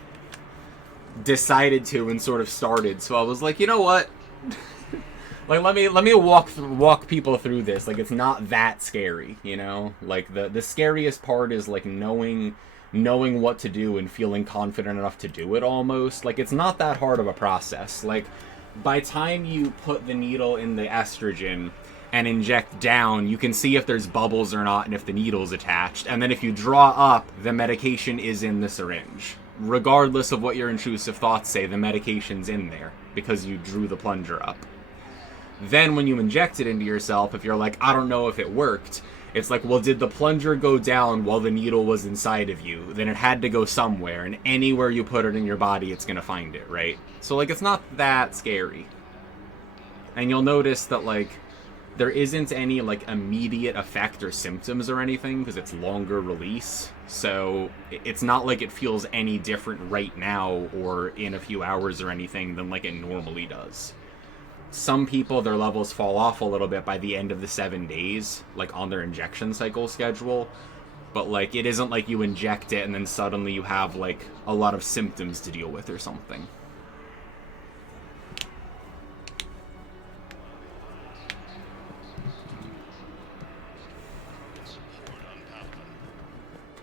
decided to and sort of started. So I was like, you know what? Like, let me walk people through this. Like, it's not that scary, you know? Like, the scariest part is, like, knowing what to do and feeling confident enough to do it almost. Like, it's not that hard of a process. Like, by time you put the needle in the estrogen and inject down, you can see if there's bubbles or not and if the needle's attached. And then if you draw up, the medication is in the syringe. Regardless of what your intrusive thoughts say, the medication's in there because you drew the plunger up. Then when you inject it into yourself, if you're like, I don't know if it worked, it's like, well, did the plunger go down while the needle was inside of you? Then it had to go somewhere, and anywhere you put it in your body, it's gonna find it, right? So, like, it's not that scary. And you'll notice that, like, there isn't any, like, immediate effect or symptoms or anything, because it's longer release. So, it's not like it feels any different right now or in a few hours or anything than, like, it normally does. Some people, their levels fall off a little bit by the end of the 7 days, like on their injection cycle schedule. But like, it isn't like you inject it and then suddenly you have like a lot of symptoms to deal with or something.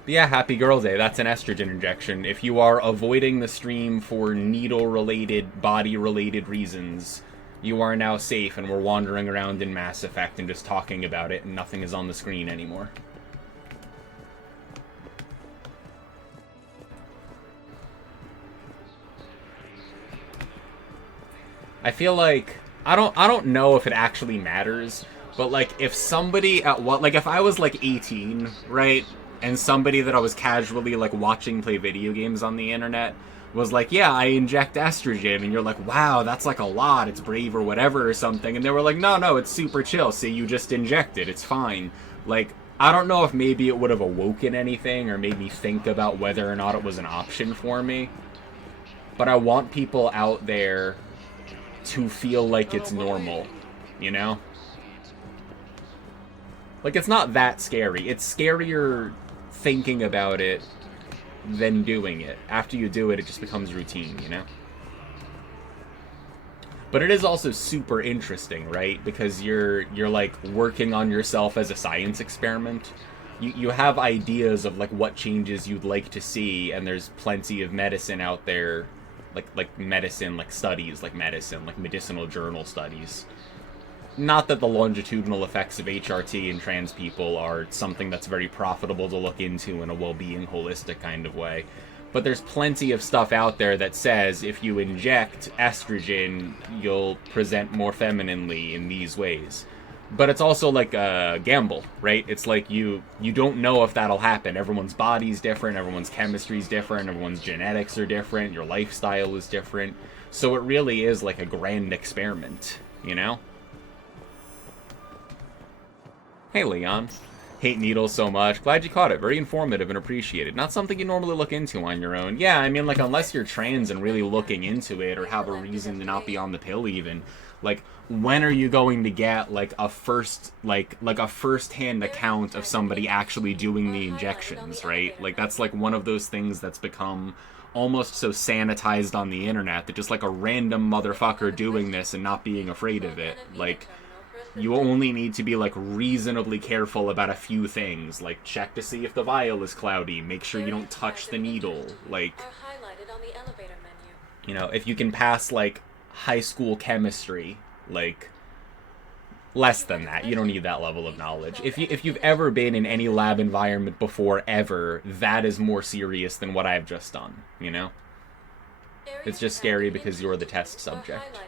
But yeah, happy girl day. That's an estrogen injection. If you are avoiding the stream for needle-related, body-related reasons, you are now safe, and we're wandering around in Mass Effect and just talking about it, and nothing is on the screen anymore. I feel like I don't know if it actually matters, but like if somebody if I was like 18, right, and somebody that I was casually like watching play video games on the internet was like, yeah, I inject estrogen, and you're like, wow, that's like a lot, it's brave or whatever or something, and they were like, no, it's super chill, see, you just inject it, it's fine. Like, I don't know if maybe it would have awoken anything or made me think about whether or not it was an option for me, but I want people out there to feel like it's normal, you know? Like, it's not that scary. It's scarier thinking about it than doing it. After you do it, it just becomes routine, you know? But it is also super interesting, right? Because you're like working on yourself as a science experiment. You have ideas of like what changes you'd like to see, and there's plenty of medicine out there, like medicine, like studies, like medicine, like medicinal journal studies. Not that the longitudinal effects of HRT in trans people are something that's very profitable to look into in a well-being, holistic kind of way. But there's plenty of stuff out there that says if you inject estrogen, you'll present more femininely in these ways. But it's also like a gamble, right? It's like you don't know if that'll happen. Everyone's body's different, everyone's chemistry's different, everyone's genetics are different, your lifestyle is different. So it really is like a grand experiment, you know? Hey, Leon. Hate needles so much. Glad you caught it. Very informative and appreciated. Not something you normally look into on your own. Yeah, I mean, like, unless you're trans and really looking into it or have a reason to not be on the pill even, like, when are you going to get, like, a first-hand account of somebody actually doing the injections, right? Like, that's, like, one of those things that's become almost so sanitized on the internet that just, like, a random motherfucker doing this and not being afraid of it. Like, you only need to be, like, reasonably careful about a few things. Like, check to see if the vial is cloudy. Make sure you don't touch the needle. Like, you know, if you can pass, like, high school chemistry, like, less than that. You don't need that level of knowledge. If you've ever been in any lab environment before, ever, that is more serious than what I've just done, you know? It's just scary because you're the test subject.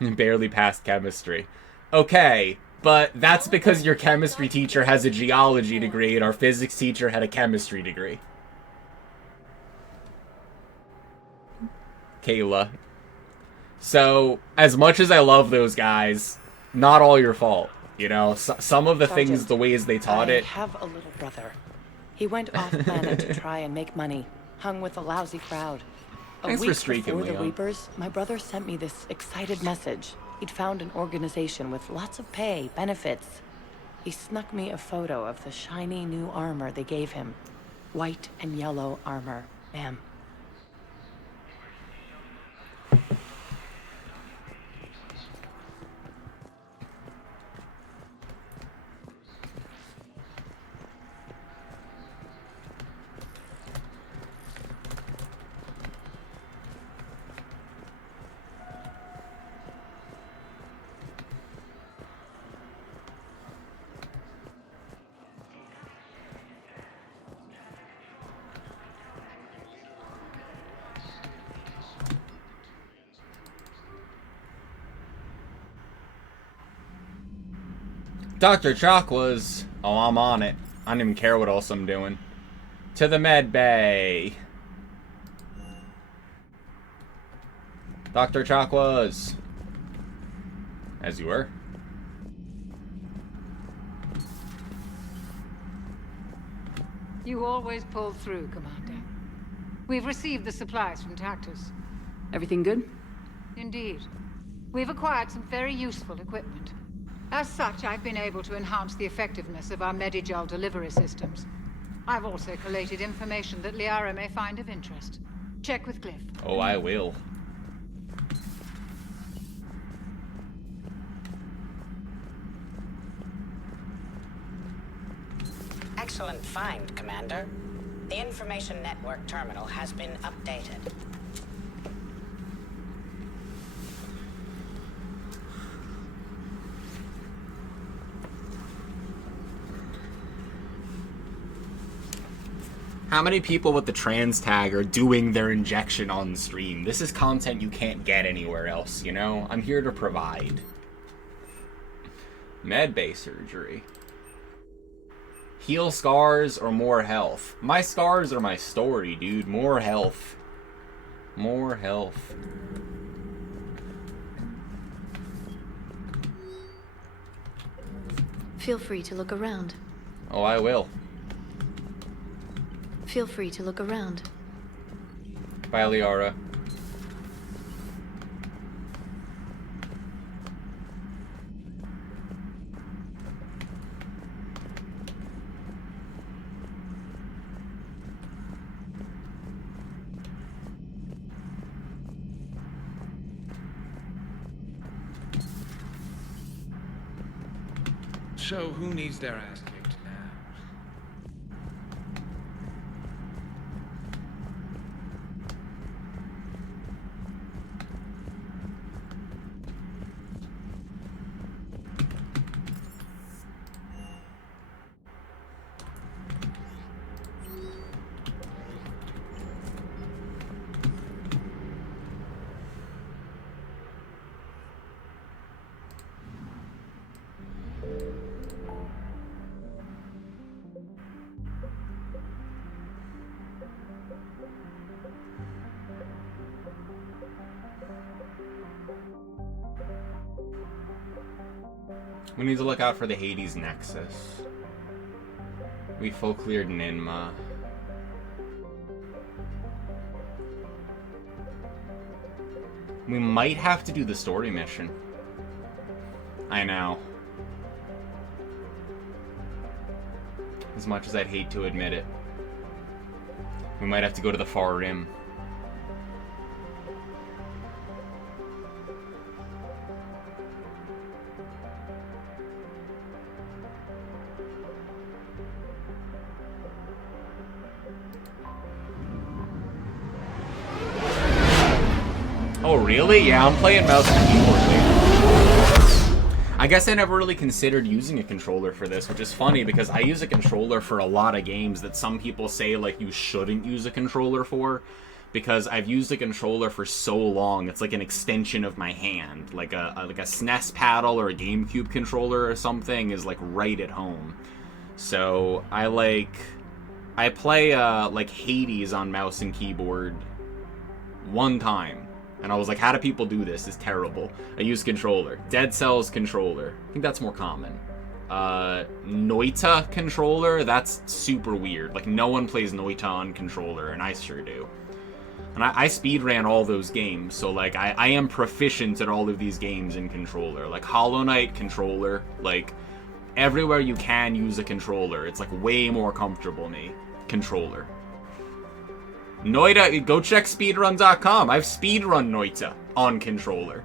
Barely passed chemistry. Okay, but that's because your chemistry teacher has a geology degree and our physics teacher had a chemistry degree. Kayla. So, as much as I love those guys, not all your fault. You know, some of the things, the ways they taught it. I have a little brother. He went off planet to try and make money. Hung with a lousy crowd. Thanks for streaking, before the Leon. Reapers, my brother sent me this excited message. He'd found an organization with lots of pay, benefits. He snuck me a photo of the shiny new armor they gave him. White and yellow armor, ma'am. Dr. Chocola's. Oh, I'm on it. I don't even care what else I'm doing. To the med bay. Dr. Chocola's. As you were. You always pull through, Commander. We've received the supplies from Tactus. Everything good? Indeed. We've acquired some very useful equipment. As such, I've been able to enhance the effectiveness of our Medigel delivery systems. I've also collated information that Liara may find of interest. Check with Cliff. Oh, I will. Excellent find, Commander. The information network terminal has been updated. How many people with the trans tag are doing their injection on stream? This is content you can't get anywhere else, you know? I'm here to provide. Medbay surgery. Heal scars or more health? My scars are my story, dude. More health. More health. Feel free to look around. Oh, I will. Feel free to look around. Bye, Liara. So, who needs their ass kicked now? We need to look out for the Hades Nexus. We full cleared Ninma. We might have to do the story mission. I know. As much as I'd hate to admit it. We might have to go to the Far Rim. Oh, really? Yeah, I'm playing mouse and keyboard later. I guess I never really considered using a controller for this, which is funny because I use a controller for a lot of games that some people say, like, you shouldn't use a controller for, because I've used a controller for so long. It's like an extension of my hand. Like a SNES paddle or a GameCube controller or something is, like, right at home. So, I play, like, Hades on mouse and keyboard one time. And I was like, how do people do this? It's terrible. I use controller. Dead Cells controller. I think that's more common. Noita controller? That's super weird. Like, no one plays Noita on controller, and I sure do. And I speedran all those games, so, like, I am proficient at all of these games in controller. Like, Hollow Knight controller. Like, everywhere you can use a controller. It's, like, way more comfortable me. Controller. Noita, go check speedrun.com. I've speedrun Noita on controller.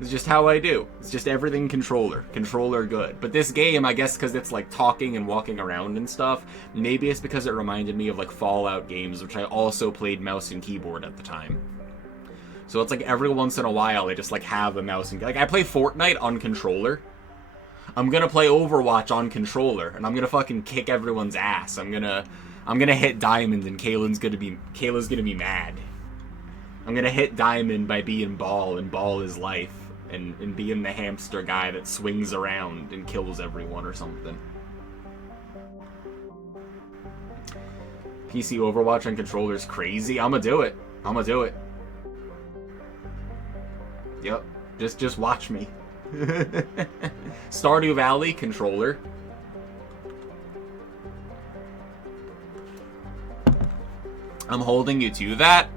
It's just how I do. It's just everything controller. Controller good. But this game, I guess because it's like talking and walking around and stuff, maybe it's because it reminded me of like Fallout games, which I also played mouse and keyboard at the time. So it's like every once in a while I just like have a mouse and... Like I play Fortnite on controller. I'm gonna play Overwatch on controller, and I'm gonna fucking kick everyone's ass. I'm gonna hit Diamond, and Kayla's gonna be mad. I'm gonna hit Diamond by being Ball, and Ball is life, and being the hamster guy that swings around and kills everyone or something. PC Overwatch on controller's crazy. I'ma do it. Yep. Just watch me. Stardew Valley controller. I'm holding you to that.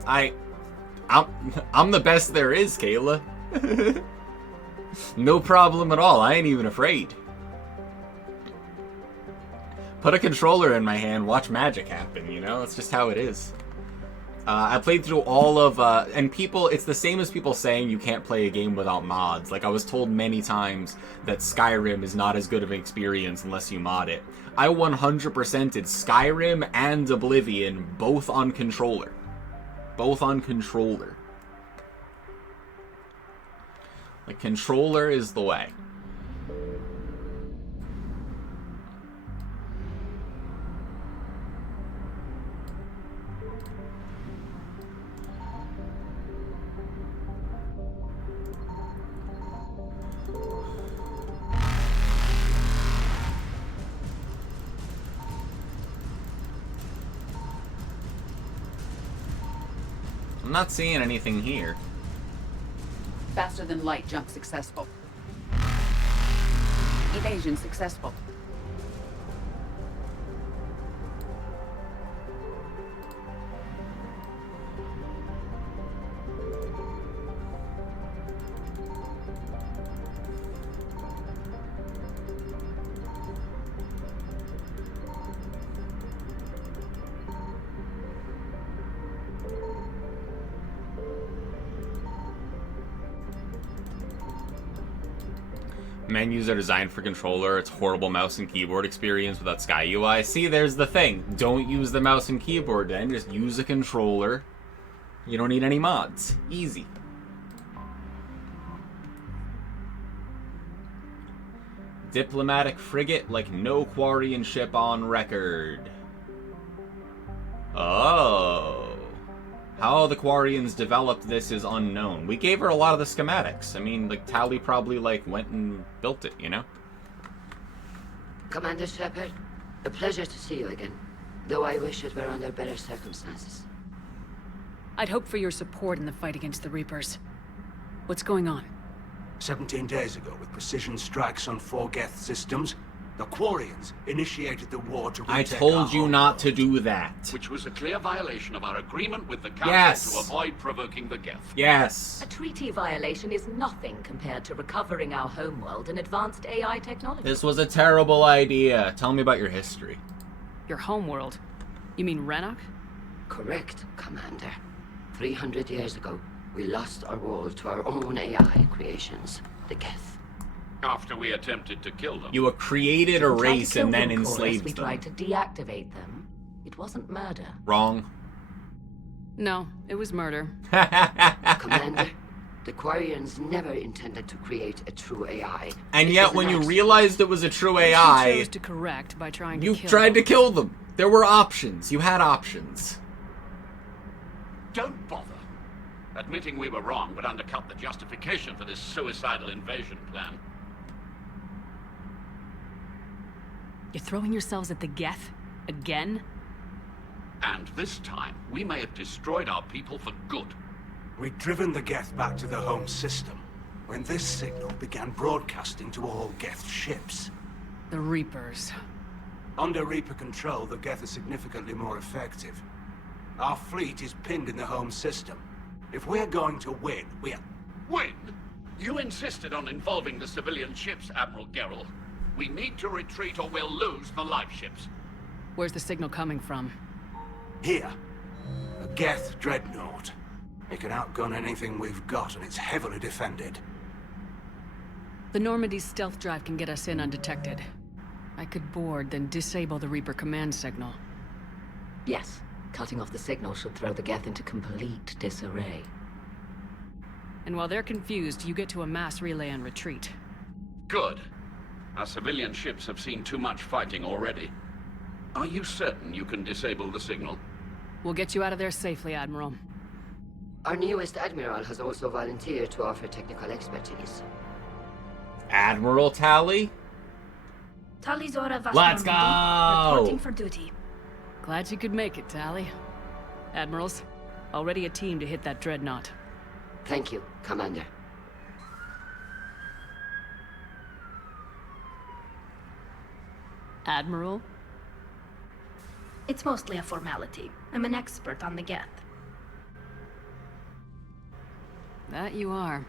I'm the best there is, Kayla. No problem at all. I ain't even afraid. Put a controller in my hand, watch magic happen, you know? That's just how it is. I played through all of, and people, it's the same as people saying you can't play a game without mods. Like, I was told many times that Skyrim is not as good of an experience unless you mod it. I 100%ed Skyrim and Oblivion, both on controller. Both on controller. Like, controller is the way. I'm not seeing anything here. Faster than light jump successful. Evasion successful. Menus are designed for controller. It's horrible mouse and keyboard experience without Sky UI. See, there's the thing. Don't use the mouse and keyboard then. Just use a controller. You don't need any mods. Easy. Diplomatic frigate, like no Quarian ship on record. Oh. How the Quarians developed this is unknown. We gave her a lot of the schematics. I mean, like, Tali probably, like, went and built it, you know? Commander Shepard, a pleasure to see you again. Though I wish it were under better circumstances. I'd hope for your support in the fight against the Reapers. What's going on? 17 days ago, with precision strikes on 4 Geth systems, the Quarians initiated the war to I retake told our you home not to world. do that. Which was a clear violation of our agreement with the Council Yes. to avoid provoking the Geth. Yes. A treaty violation is nothing compared to recovering our homeworld and advanced AI technology. This was a terrible idea. Tell me about your history. Your homeworld? You mean Renok? Correct, Commander. 300 years ago, we lost our world to our own AI creations, the Geth. After we attempted to kill them. You created a We tried to race kill and then them, Chorus. enslaved We them. tried to deactivate them. It wasn't murder. Wrong. No, it was murder. Commander, the Quarians never intended to create a true AI. And It yet was when an you accident. realized it was a true Which you AI, chose to correct by trying to you kill tried to them. kill them. There were options. You had options. Don't bother. Admitting we were wrong would undercut the justification for this suicidal invasion plan. You're throwing yourselves at the Geth? Again? And this time, we may have destroyed our people for good. We'd driven the Geth back to the home system, when this signal began broadcasting to all Geth ships. The Reapers. Under Reaper control, the Geth are significantly more effective. Our fleet is pinned in the home system. If we're going to win, Win? You insisted on involving the civilian ships, Admiral Gerrel. We need to retreat or we'll lose the live ships. Where's the signal coming from? Here, a Geth dreadnought. It can outgun anything we've got, and it's heavily defended. The Normandy's stealth drive can get us in undetected. I could board, then disable the Reaper command signal. Yes. Cutting off the signal should throw the Geth into complete disarray. And while they're confused, you get to a mass relay and retreat. Good. Our civilian ships have seen too much fighting already. Are you certain you can disable the signal? We'll get you out of there safely, Admiral. Our newest Admiral has also volunteered to offer technical expertise. Admiral Tally? Talizora Let's go! Reporting for duty. Glad you could make it, Tally. Admirals, already a team to hit that dreadnought. Thank you, Commander. Admiral? It's mostly a formality. I'm an expert on the Geth. That you are.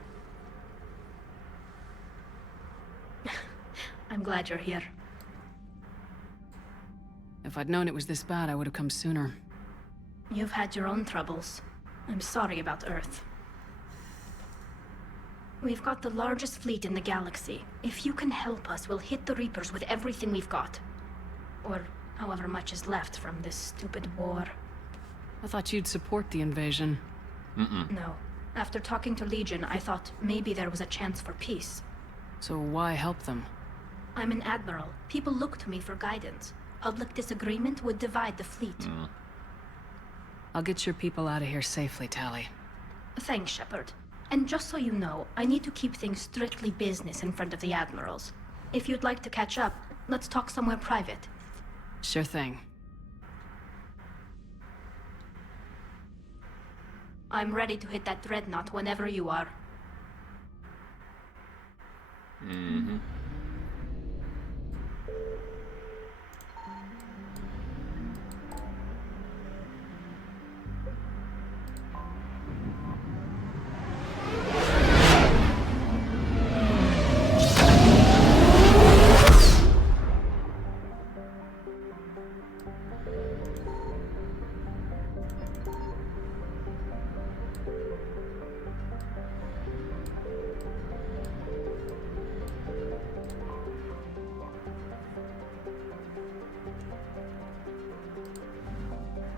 I'm glad you're here. If I'd known it was this bad, I would have come sooner. You've had your own troubles. I'm sorry about Earth. We've got the largest fleet in the galaxy. If you can help us, we'll hit the Reapers with everything we've got. Or however much is left from this stupid war. I thought you'd support the invasion. No. After talking to Legion, I thought maybe there was a chance for peace. So why help them? I'm an admiral. People look to me for guidance. Public disagreement would divide the fleet. I'll get your people out of here safely, Tally. Thanks, Shepard. And just so you know, I need to keep things strictly business in front of the admirals. If you'd like to catch up, let's talk somewhere private. Sure thing. I'm ready to hit that dreadnought whenever you are.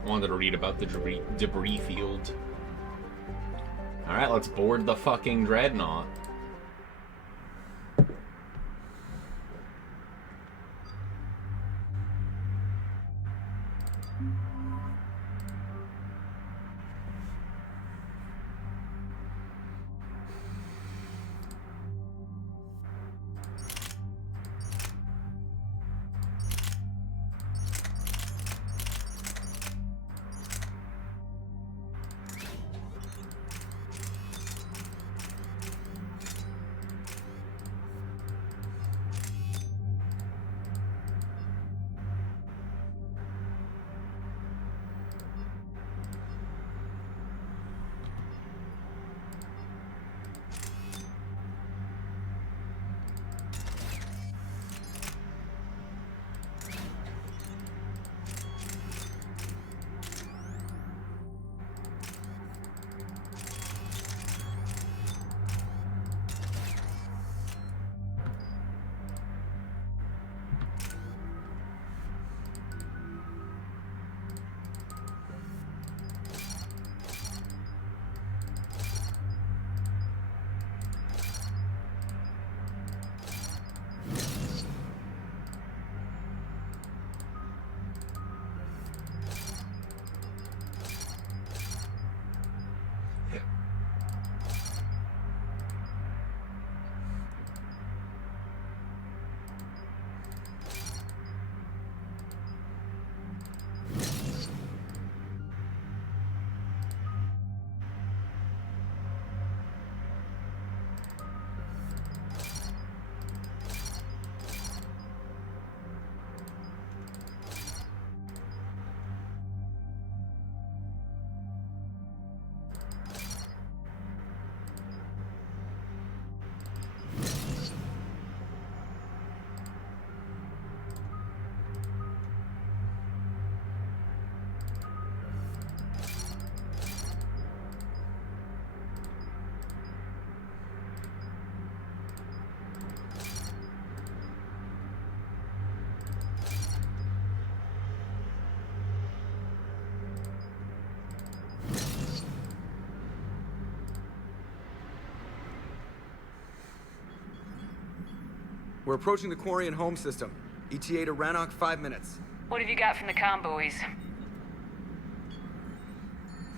I wanted to read about the debris field. Alright, let's board the fucking dreadnought. We're approaching the Quarian home system. ETA to Rannoch, 5 minutes. What have you got from the comm buoys?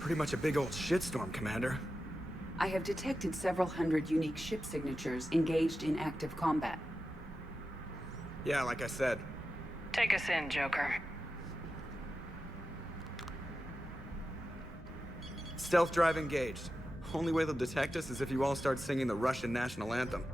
Pretty much a big old shitstorm, Commander. I have detected several hundred unique ship signatures engaged in active combat. Yeah, like I said. Take us in, Joker. Stealth drive engaged. Only way they'll detect us is if you all start singing the Russian national anthem.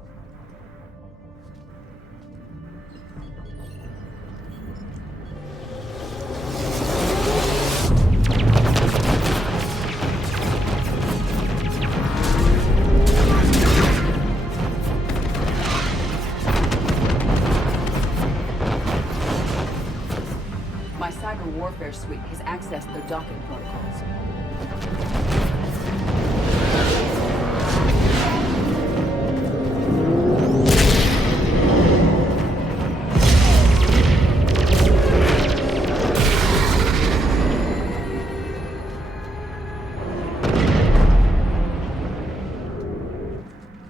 My cyber warfare suite has accessed their docking protocols.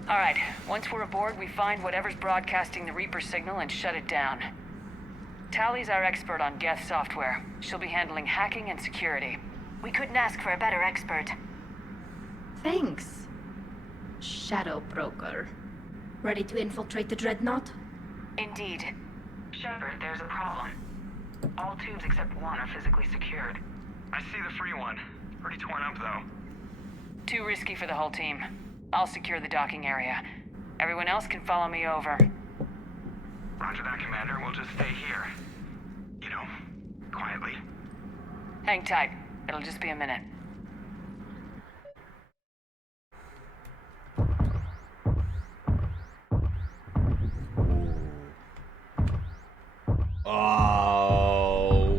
All right, once we're aboard, we find whatever's broadcasting the Reaper signal and shut it down. Tally's our expert on Geth software. She'll be handling hacking and security. We couldn't ask for a better expert. Thanks, Shadow Broker. Ready to infiltrate the Dreadnought? Indeed. Shepard, there's a problem. All tubes except one are physically secured. I see the free one. Pretty torn up, though. Too risky for the whole team. I'll secure the docking area. Everyone else can follow me over. Roger that, Commander. We'll just stay here. You know, quietly. Hang tight. It'll just be a minute. Oh.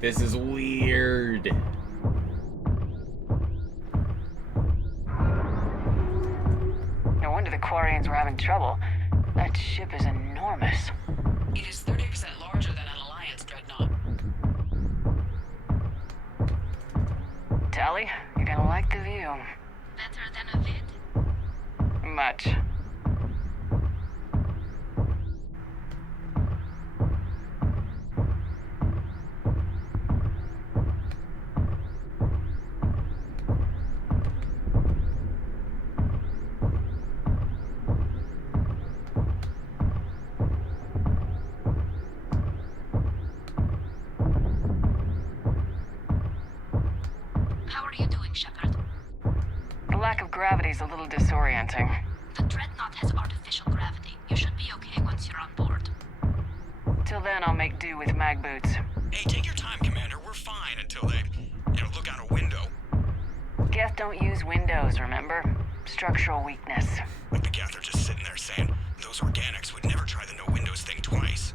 This is weird. No wonder the Quarians were having trouble. That ship is enormous. It is 30% larger than an Alliance dreadnought. Tally, you're gonna like the view. Better than a vid? Much. How are you doing, Shepard? The lack of gravity is a little disorienting. The Dreadnought has artificial gravity. You should be okay once you're on board. Till then, I'll make do with mag boots. Hey, take your time, Commander. We're fine until they, look out a window. Geth don't use windows, remember? Structural weakness. Like the Geth are just sitting there saying, those organics would never try the no windows thing twice.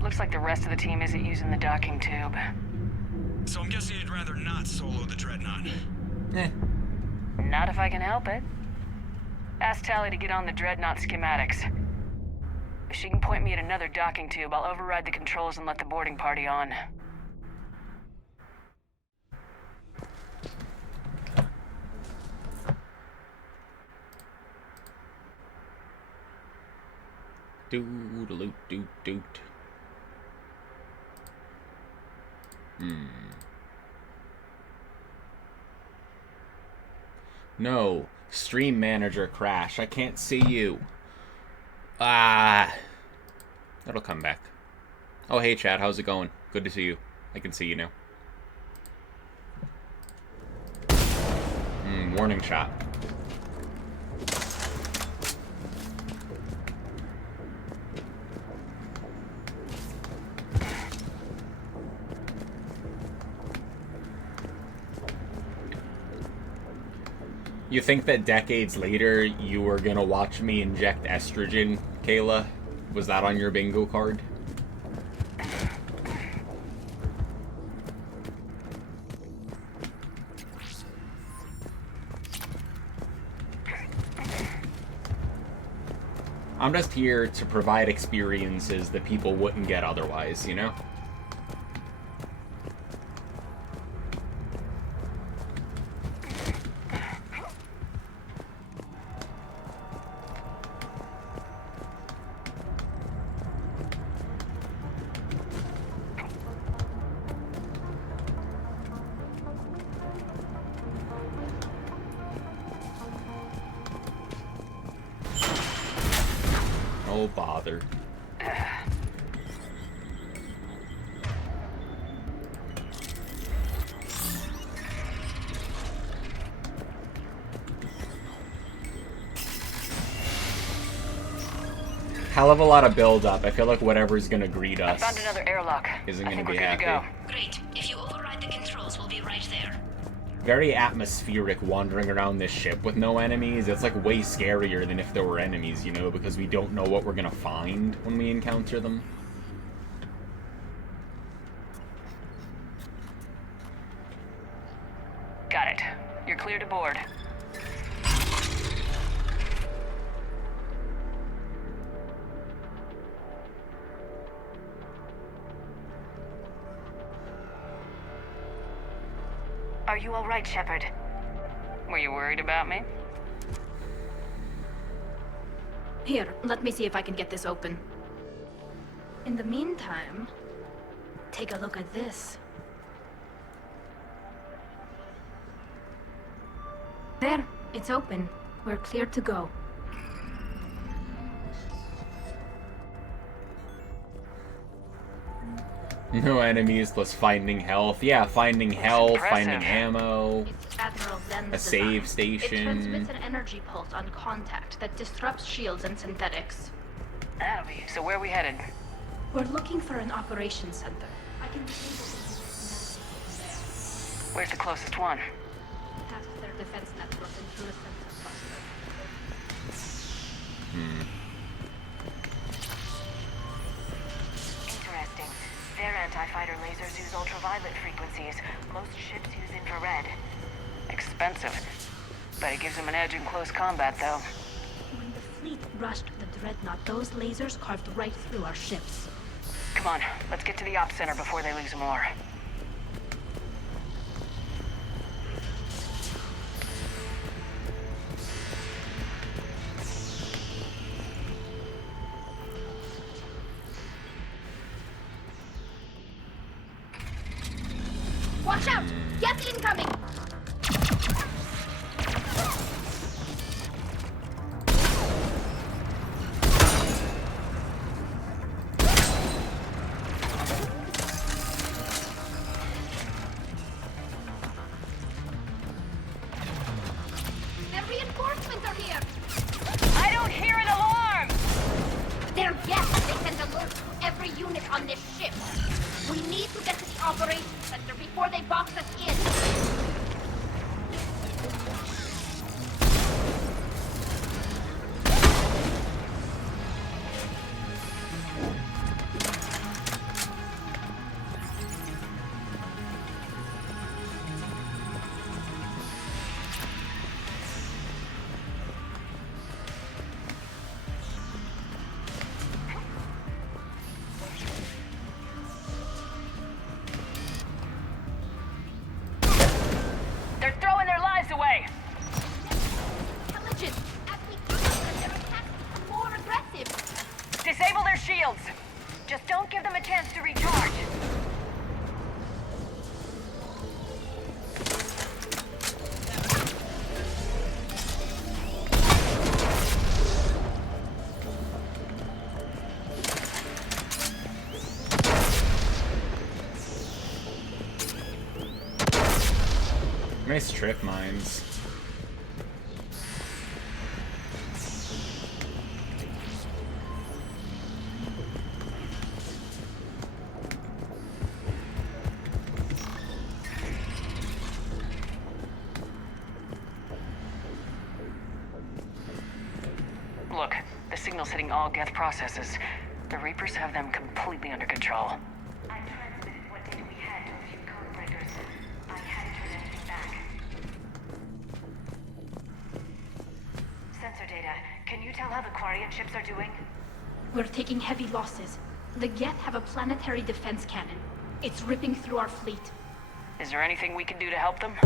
Looks like the rest of the team isn't using the docking tube. So I'm guessing you'd rather not solo the Dreadnought. Not if I can help it. Ask Tally to get on the Dreadnought schematics. If she can point me at another docking tube, I'll override the controls and let the boarding party on. Doodle-doot-doot-doot. No. Stream manager crash. I can't see you. Ah. That'll come back. Oh, hey, Chad. How's it going? Good to see you. I can see you now. Warning shot. You think that decades later you were gonna watch me inject estrogen, Kayla? Was that on your bingo card? I'm just here to provide experiences that people wouldn't get otherwise, you know? Oh, bother. Hell of a lot of build-up. I feel like whatever's gonna greet us I found another airlock. isn't I gonna think be we're good to happy. go. Great. If you override the controls, we'll be right there. Very atmospheric wandering around this ship with no enemies. It's like way scarier than if there were enemies, you know, because we don't know what we're gonna find when we encounter them. Got it. You're clear to board. Are you all right, Shepard? Were you worried about me? Here, let me see if I can get this open. In the meantime, take a look at this. There, it's open. We're clear to go. No enemies plus finding health. Yeah, finding health, finding ammo, It's Admiral Zen's a save design. station. It transmits an energy pulse on contact that disrupts shields and synthetics. That'll be. So where are we headed? We're looking for an operations center. I can Where's the closest one? past their defense network and through a sensor cluster. Interesting. Their anti-fighter lasers use ultraviolet frequencies. Most ships use infrared. Expensive. But it gives them an edge in close combat, though. When the fleet rushed the dreadnought, those lasers carved right through our ships. Come on, let's get to the ops center before they lose more. Watch out! Geth incoming! Their reinforcements are here! I don't hear an alarm! They're Geth! They sent alerts to every unit on this ship! We need to get to the operations center before they box us in! They're throwing their lives away! Intelligence! As we kill them, their attacks become more aggressive! Disable their shields! Just don't give them a chance to recharge. Nice trip mines. Look, the signal's hitting all Geth processes. The Reapers have them completely under control. I transmitted what data we had to a few code breakers. I hadn't heard anything back. Sensor data. Can you tell how the Quarian ships are doing? We're taking heavy losses. The Geth have a planetary defense cannon. It's ripping through our fleet. Is there anything we can do to help them?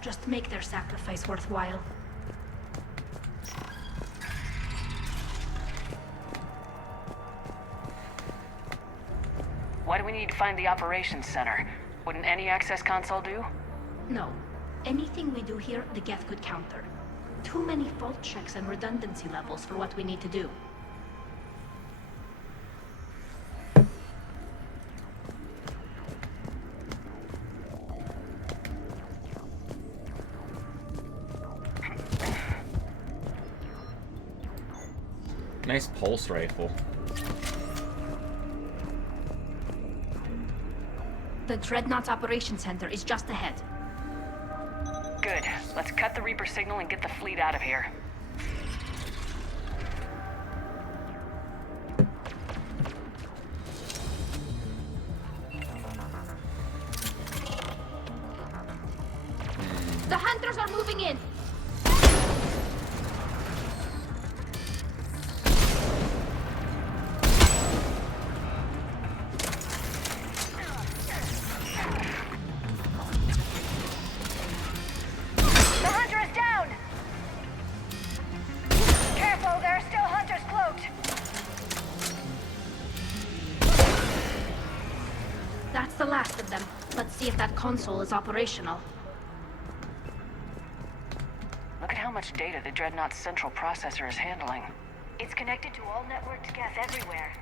Just make their sacrifice worthwhile. Why do we need to find the operations center? Wouldn't any access console do? No. Anything we do here, the Geth could counter. Too many fault checks and redundancy levels for what we need to do. Nice pulse rifle. The Dreadnought's Operations Center is just ahead. Good. Let's cut the Reaper signal and get the fleet out of here. The hunters are moving in! The last of them. Let's see if that console is operational. Look at how much data the Dreadnought's central processor is handling. It's connected to all networked Geth everywhere.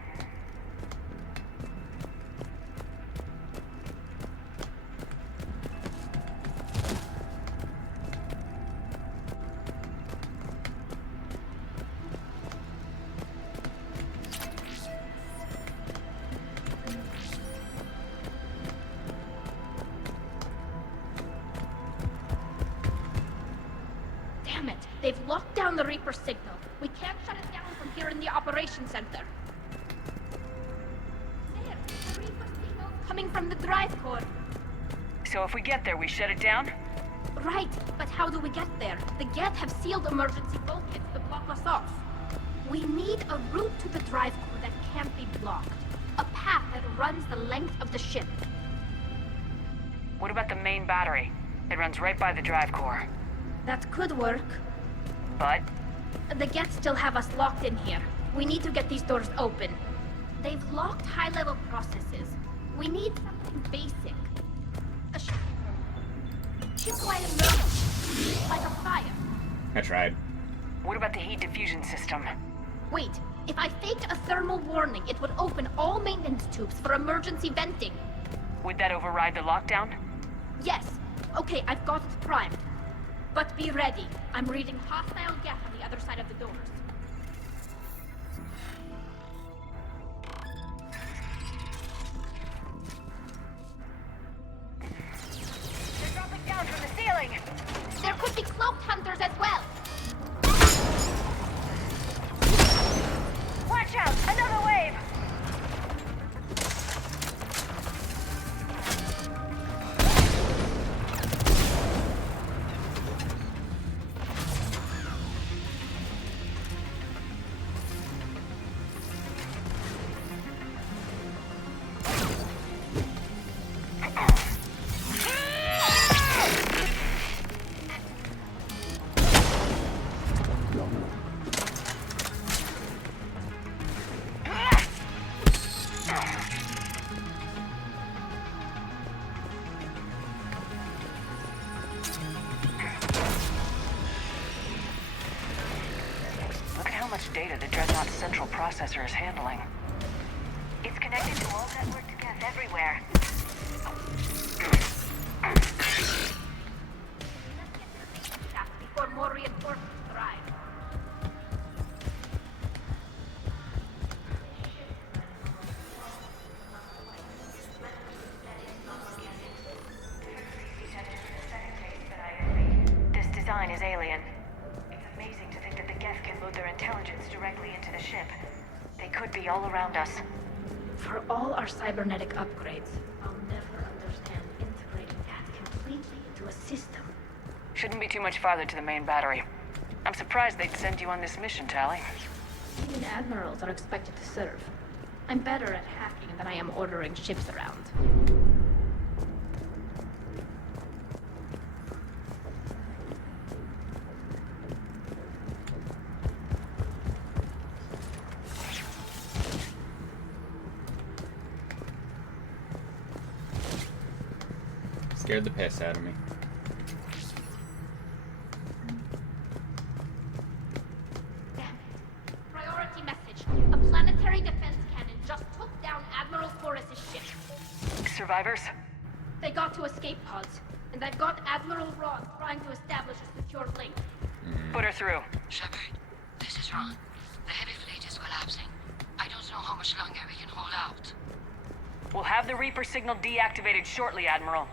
Damn it! They've locked down the Reaper signal. We can't shut it down from here in the operations center. There! The Reaper signal coming from the drive core. So if we get there, we shut it down? Right, but how do we get there? The Geth have sealed emergency bulkheads to block us off. We need a route to the drive core that can't be blocked. A path that runs the length of the ship. What about the main battery? It runs right by the drive core. That could work. But? The Geth still have us locked in here. We need to get these doors open. They've locked high-level processes. We need something basic. A ship-wide emergency. Like a fire. I tried. What about the heat diffusion system? Wait, if I faked a thermal warning, it would open all maintenance tubes for emergency venting. Would that override the lockdown? Yes. Okay, I've got it primed. But be ready. I'm reading hostile Geth on the other side of the doors. They're dropping down from the ceiling! There could be cloaked hunters as well! Watch out! Another wave! Data the Dreadnought's central processor is handling. It's connected to all networked Geth everywhere. Before more reinforcements arrive. This design is alien. It's amazing to think that the Geth can load their intelligence directly into the ship. They could be all around us. For all our cybernetic upgrades, I'll never understand integrating that completely into a system. Shouldn't be too much farther to the main battery. I'm surprised they'd send you on this mission, Tally. Even admirals are expected to serve. I'm better at hacking than I am ordering ships around. Scared the piss out of me. Priority message. A planetary defense cannon just took down Admiral Forrest's ship. Survivors? They got to escape pods, and I've got Admiral Ross trying to establish a secure link. Put her through. Shepard, this is Ron. The heavy fleet is collapsing. I don't know how much longer we can hold out. We'll have the Reaper signal deactivated shortly, Admiral.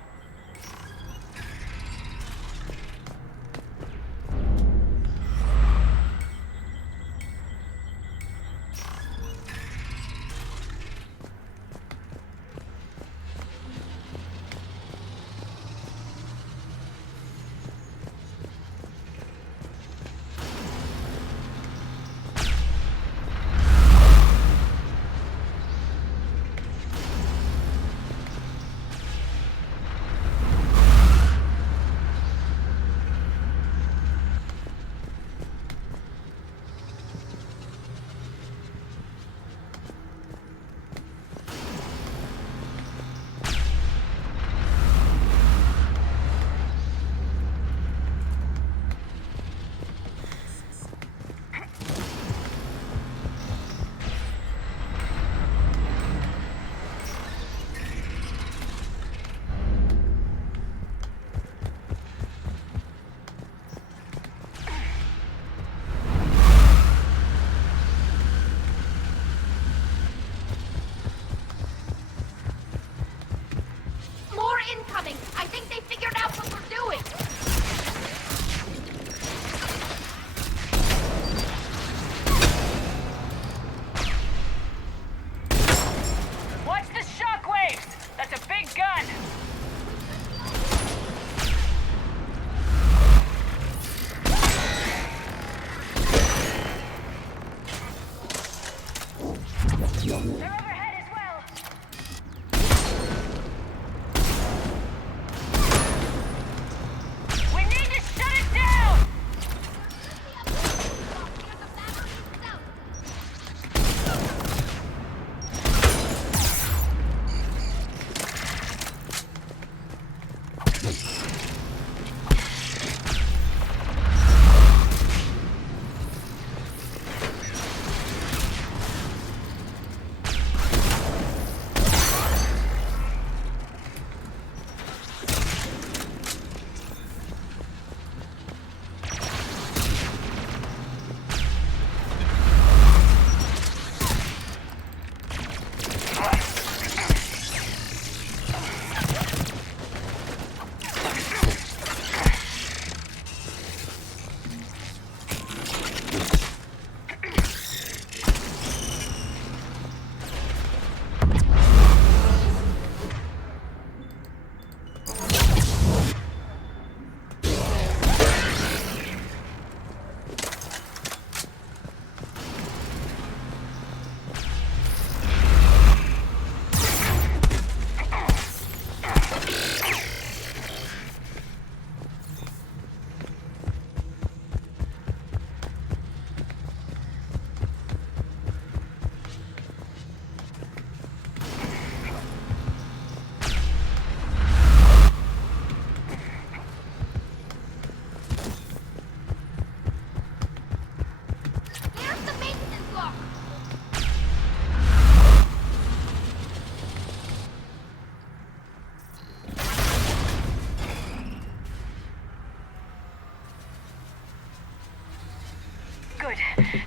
More incoming! I think they figured out what we're doing! Watch the shockwaves! That's a big gun! They're overhead as well! We need to shut it down! There's the maintenance lock! Good.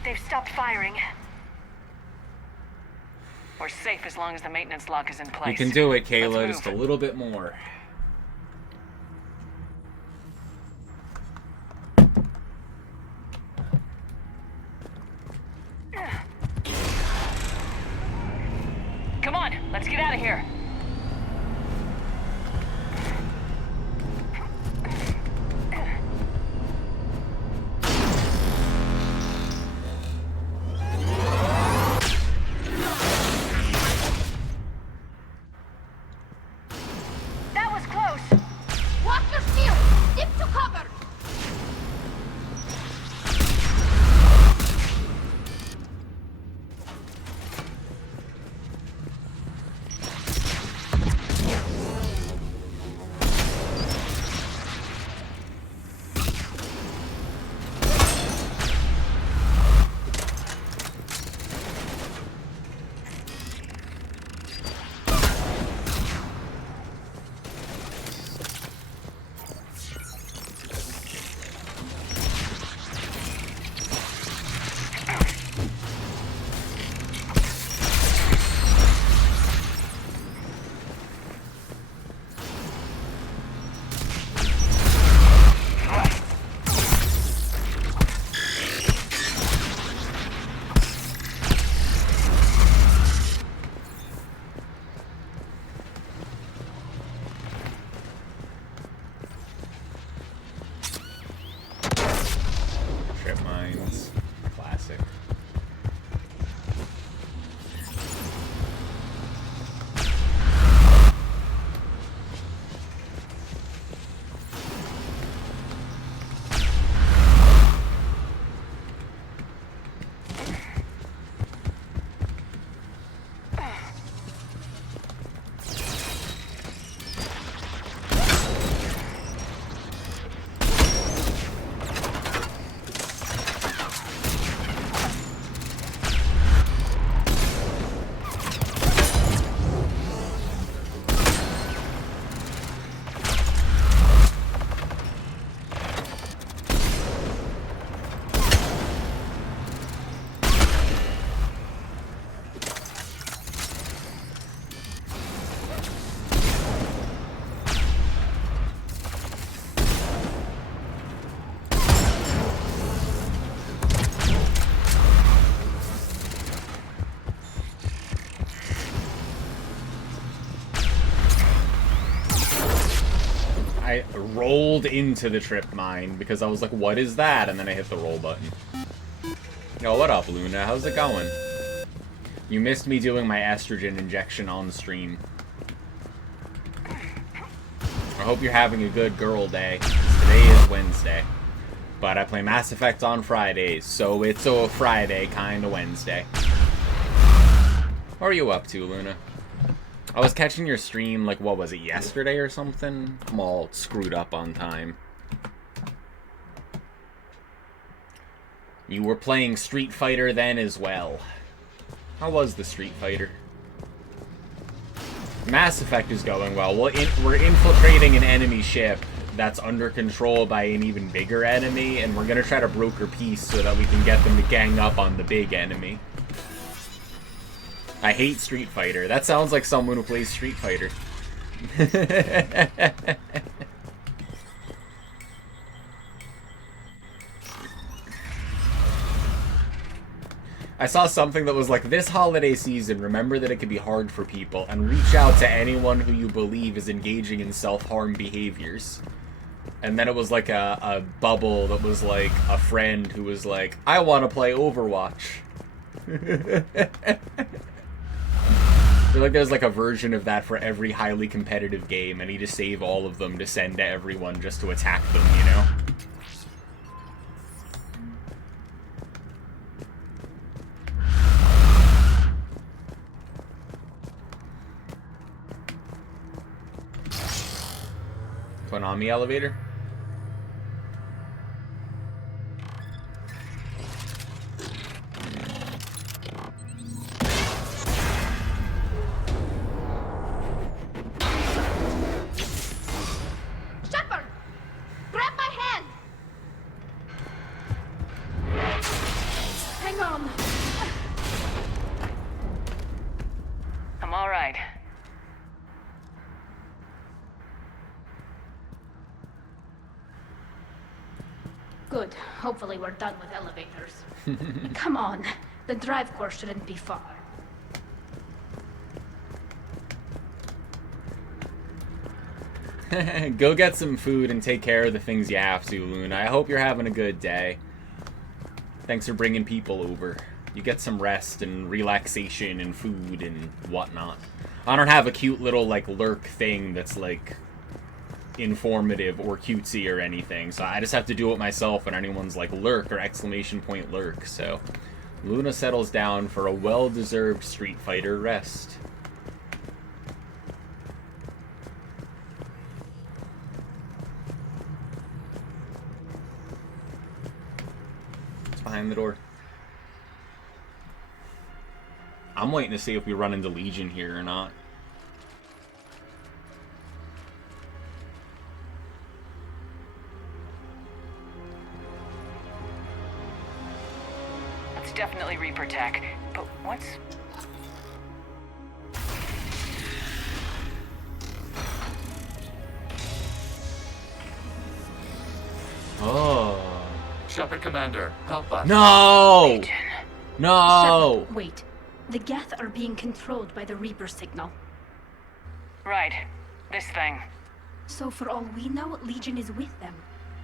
They've stopped firing. We're safe as long as the maintenance lock is in place. You can do it, Kayla. Let's Just a move. little bit more. Come on, let's get out of here. I rolled into the trip mine because I was like, what is that? And then I hit the roll button. Yo, what up, Luna? How's it going? You missed me doing my estrogen injection on stream. I hope you're having a good girl day. Today is Wednesday. But I play Mass Effect on Fridays, so it's a Friday kind of Wednesday. What are you up to, Luna? I was catching your stream, like, what was it, yesterday or something? I'm all screwed up on time. You were playing Street Fighter then as well. How was the Street Fighter? Mass Effect is going well. We're infiltrating an enemy ship that's under control by an even bigger enemy, and we're gonna try to broker peace so that we can get them to gang up on the big enemy. I hate Street Fighter. That sounds like someone who plays Street Fighter. I saw something that was like, this holiday season, remember that it can be hard for people, and reach out to anyone who you believe is engaging in self-harm behaviors. And then it was like a bubble that was like a friend who was like, I want to play Overwatch. I feel like there's like a version of that for every highly competitive game. I need to save all of them to send to everyone just to attack them, you know? Put on the elevator. Shepard! Grab my hand! Hang on. I'm all right. Good. Hopefully we're done with elevators. Come on. The drive course shouldn't be far. Go get some food and take care of the things you have to, Luna. I hope you're having a good day. Thanks for bringing people over. You get some rest and relaxation and food and whatnot. I don't have a cute little, like, lurk thing that's, like, informative or cutesy or anything, so I just have to do it myself when anyone's like lurk or exclamation point lurk. So Luna settles down for a well-deserved Street Fighter rest. It's behind the door. I'm waiting to see if we run into Legion here or not. Definitely Reaper tech, but what's... Oh. Shepard Commander, help us. No! No! Shepard, wait. The Geth are being controlled by the Reaper signal. Right. This thing. So for all we know, Legion is with them.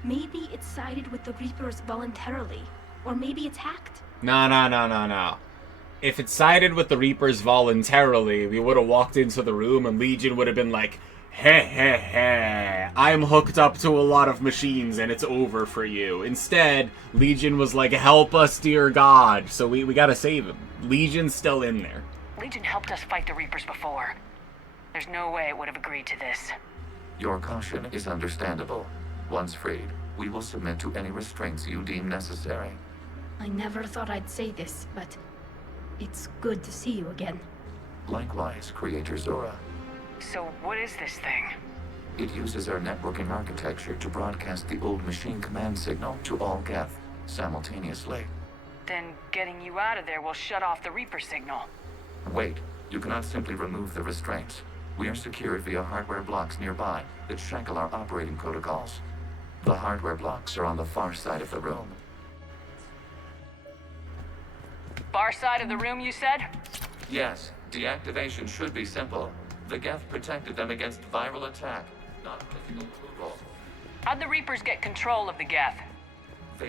Maybe it's sided with the Reapers voluntarily. Or maybe it's hacked. No. If it sided with the Reapers voluntarily, we would have walked into the room and Legion would have been like, heh, I'm hooked up to a lot of machines and it's over for you. Instead, Legion was like, help us, dear God. So we gotta save him. Legion's still in there. Legion helped us fight the Reapers before. There's no way it would have agreed to this. Your caution is understandable. Once freed, we will submit to any restraints you deem necessary. I never thought I'd say this, but it's good to see you again. Likewise, Creator Zora. So what is this thing? It uses our networking architecture to broadcast the old machine command signal to all Geth simultaneously. Then getting you out of there will shut off the Reaper signal. Wait, you cannot simply remove the restraints. We are secured via hardware blocks nearby that shackle our operating protocols. The hardware blocks are on the far side of the room. Far side of the room, you said? Yes, deactivation should be simple. The Geth protected them against viral attack. not physical approval. How'd the Reapers get control of the Geth?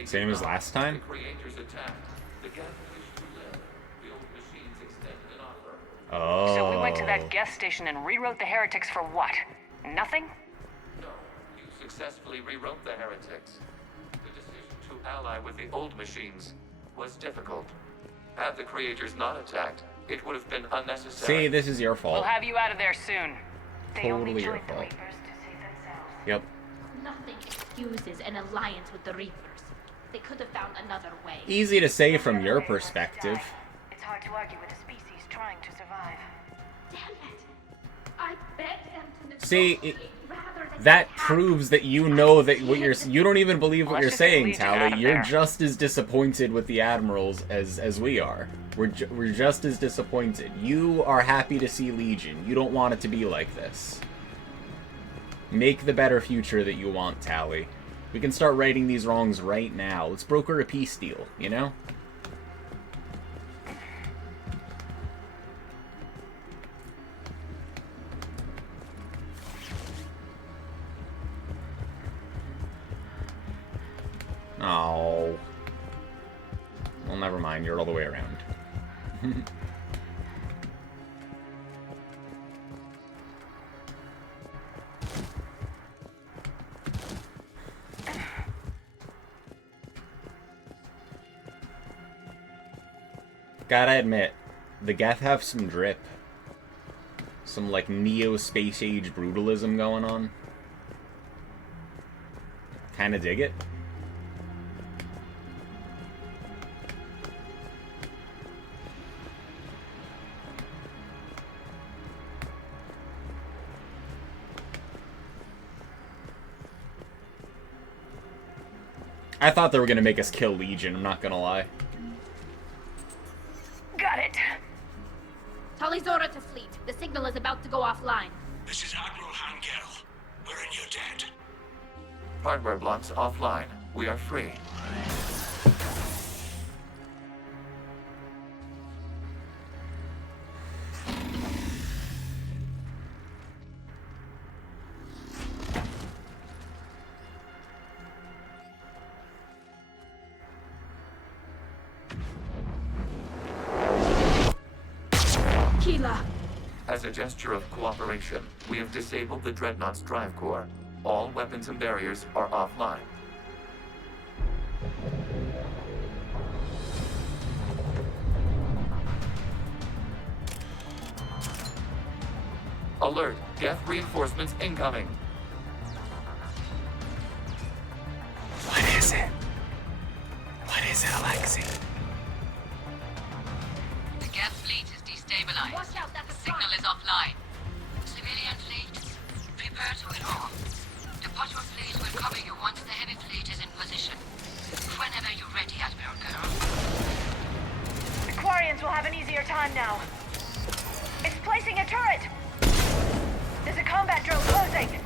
Same as last time? The creators attacked. The Geth wished to live. The old machines extended an offer. Oh. So we went to that Geth station and rewrote the heretics for what? Nothing? No, you successfully rewrote the heretics. The decision to ally with the old machines was difficult. Had the creators not attacked, it would have been unnecessary. See, this is your fault. We'll have you out of there soon. Totally your fault. Yep. Nothing excuses an alliance with the Reapers. They could have found another way. Easy to say from your perspective. It's hard to argue with a species trying to survive. Damn it! I begged them to See, negotiate rather than that attack. proves that you know that what you don't even believe what Let's you're just get saying, Legion out Tally. of You're there. just as disappointed with the admirals as we are. We're just as disappointed. You are happy to see Legion. You don't want it to be like this. Make the better future that you want, Tally. We can start righting these wrongs right now. Let's broker a peace deal, you know? Oh. Well, never mind. You're all the way around. Gotta admit, the Geth have some drip. Some, like, neo-space age brutalism going on. Kinda dig it. I thought they were gonna make us kill Legion, I'm not gonna lie. Got it. Tully's order to fleet. The signal is about to go offline. This is Admiral Hangel. We're in your debt. Hardware blocks offline. We are free. Keela! As a gesture of cooperation, we have disabled the Dreadnought's drive core. All weapons and barriers are offline. Alert! Geth reinforcements incoming! What is it? What is it, Alexi? The Geth fleet is destabilized. Watch out, that's The a signal is offline. Civilian fleet, prepare to withdraw. The patrol fleet will cover you once the heavy fleet is in position. Whenever you're ready, Admiral Girl. The Quarians will have an easier time now. It's placing a turret! There's a combat drone closing!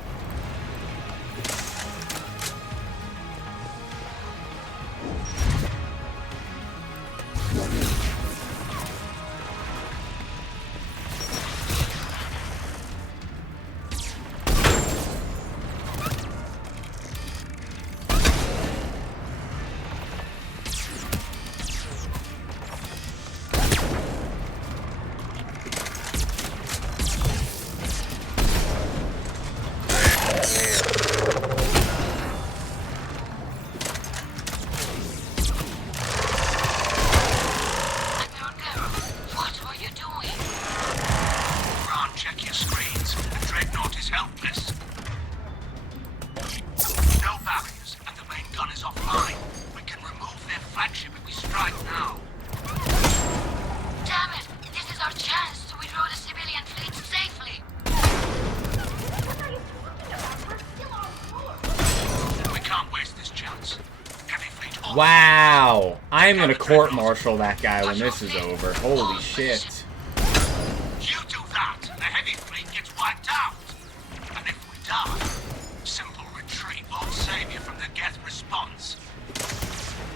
Admiral Girl, what are you doing? Ron, check your screens. The Dreadnought is helpless. No barriers, and the main gun is offline. We can remove their flagship if we strike now. Damn it! This is our chance to withdraw the civilian fleet safely. What are you talking about? We're still on board. We can't waste this chance. Heavy fleet on. Wow! I'm gonna court-martial that guy when this is over. Holy shit. You do that, the heavy fleet gets wiped out. And if we die, simple retreat won't save you from the Geth response.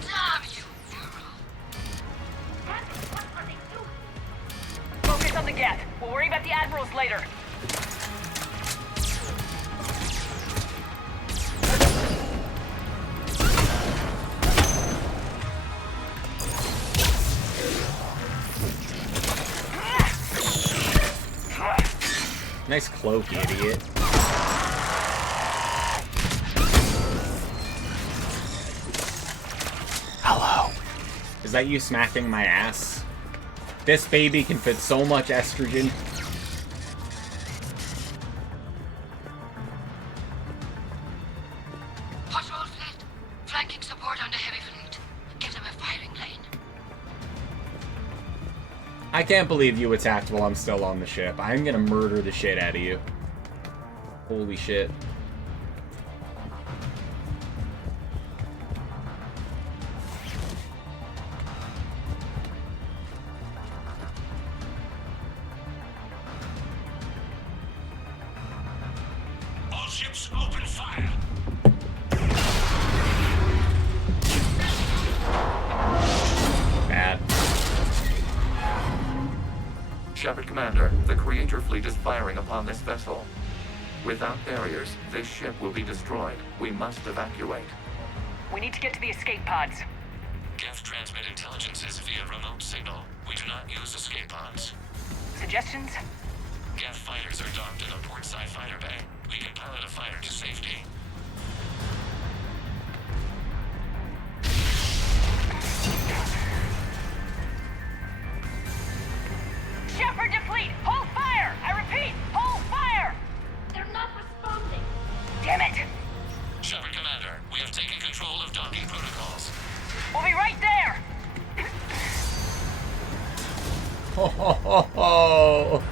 Damn you, girl. What are they doing? Focus on the Geth. We'll worry about the admirals later. Nice cloak, idiot. Hello. Is that you smacking my ass? This baby can fit so much estrogen. Patrol fleet, flanking support on the heavy fleet. Give them a firing lane. I can't believe you attacked while I'm still on the ship. I'm gonna murder the shit out of you. Holy shit. All ships open fire. Bad. Shepard Commander, the Creator fleet is firing upon this vessel. Without barriers, this ship will be destroyed. We must evacuate. We need to get to the escape pods. Geth transmit intelligences via remote signal. We do not use escape pods. Suggestions? Geth fighters are docked in a portside fighter bay. We can pilot a fighter to safety. Shepard to fleet! Hold fire! I repeat, hold fire! They're not responding. Damn it! Shepard Commander, we have taken control of docking protocols. We'll be right there! Ho ho ho ho!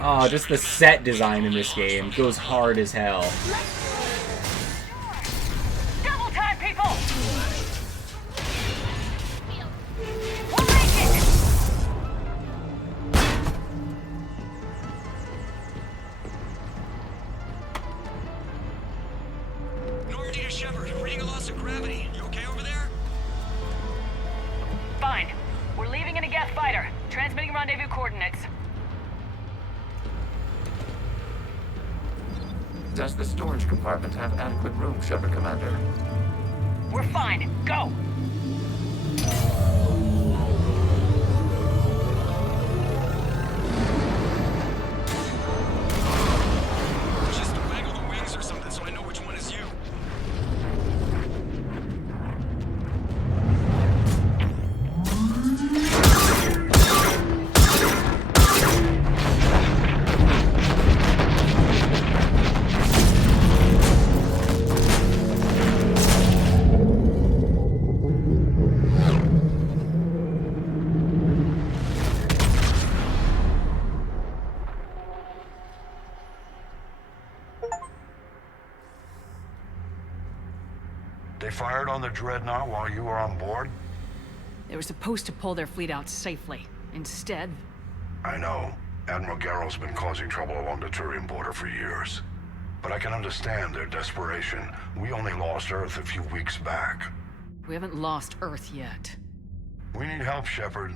Oh, just the set design in this game goes hard as hell. Double time, people! We'll make it! Normandy to Shepard, reading a loss of gravity. You okay over there? Fine. We're leaving in a Geth fighter. Transmitting rendezvous coordinates. Does the storage compartment have adequate room, Shepard Commander? We're fine. Go! Just waggle the wings or something so I know which one is you. They fired on the Dreadnought while you were on board? They were supposed to pull their fleet out safely. Instead... I know. Admiral Garrow's been causing trouble along the Turian border for years. But I can understand their desperation. We only lost Earth a few weeks back. we haven't lost Earth yet. We need help, Shepard.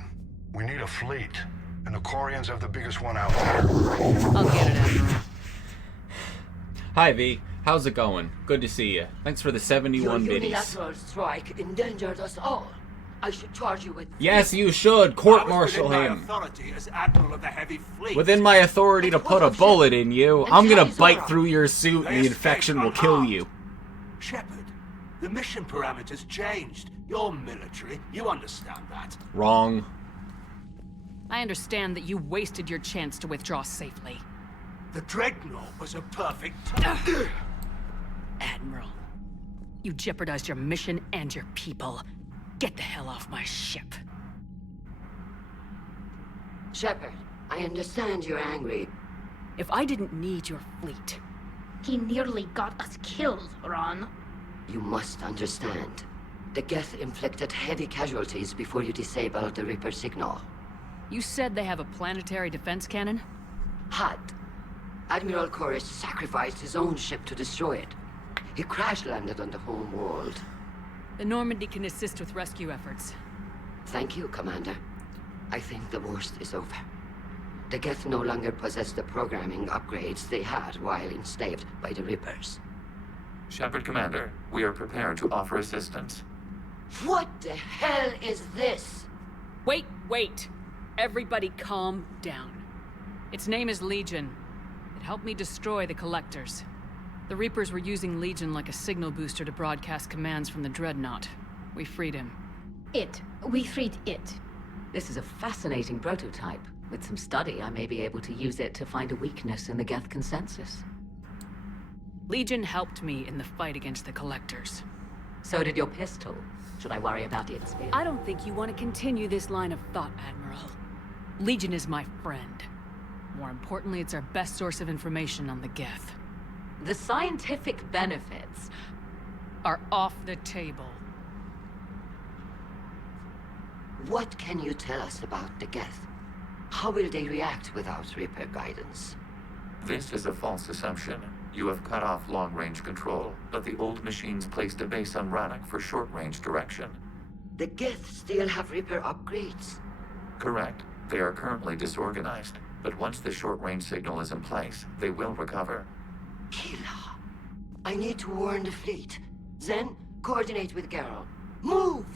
We need a fleet. And the Quarians have the biggest one out there. I'll get it, Admiral. Hi, V. How's it going? Good to see you. Thanks for the 71 Your biddies. unilateral strike endangered us all. I should charge you with... Yes, you should. Court-martial him. Authority as Admiral of the Heavy Fleet. Within my authority to put a bullet in you, I'm gonna bite through your suit and the infection will kill you. Shepard, the mission parameters changed. You're military. You understand that. Wrong. I understand that you wasted your chance to withdraw safely. The Dreadnought was a perfect... Admiral, you jeopardized your mission and your people. Get the hell off my ship. Shepard, I understand you're angry. If I didn't need your fleet... He nearly got us killed, Ron. You must understand. The Geth inflicted heavy casualties before you disabled the Reaper signal. You said they have a planetary defense cannon? Had. Admiral Koresh sacrificed his own ship to destroy it. He crash-landed on the home world. The Normandy can assist with rescue efforts. Thank you, Commander. I think the worst is over. The Geth no longer possess the programming upgrades they had while enslaved by the Reapers. Shepard Commander, we are prepared to offer assistance. What the hell is this? Wait! Everybody calm down. Its name is Legion. It helped me destroy the Collectors. The Reapers were using Legion like a signal booster to broadcast commands from the Dreadnought. We freed him. We freed it. This is a fascinating prototype. With some study, I may be able to use it to find a weakness in the Geth consensus. Legion helped me in the fight against the Collectors. So did your pistol. Should I worry about its speed? I don't think you want to continue this line of thought, Admiral. Legion is my friend. More importantly, it's our best source of information on the Geth. The scientific benefits are off the table. What can you tell us about the Geth? How will they react without Reaper guidance? This is a false assumption. You have cut off long-range control, but the old machines placed a base on Rannoch for short-range direction. The Geth still have Reaper upgrades? Correct. They are currently disorganized, but once the short-range signal is in place, they will recover. Kila, I need to warn the fleet. Then, coordinate with Geralt. Move!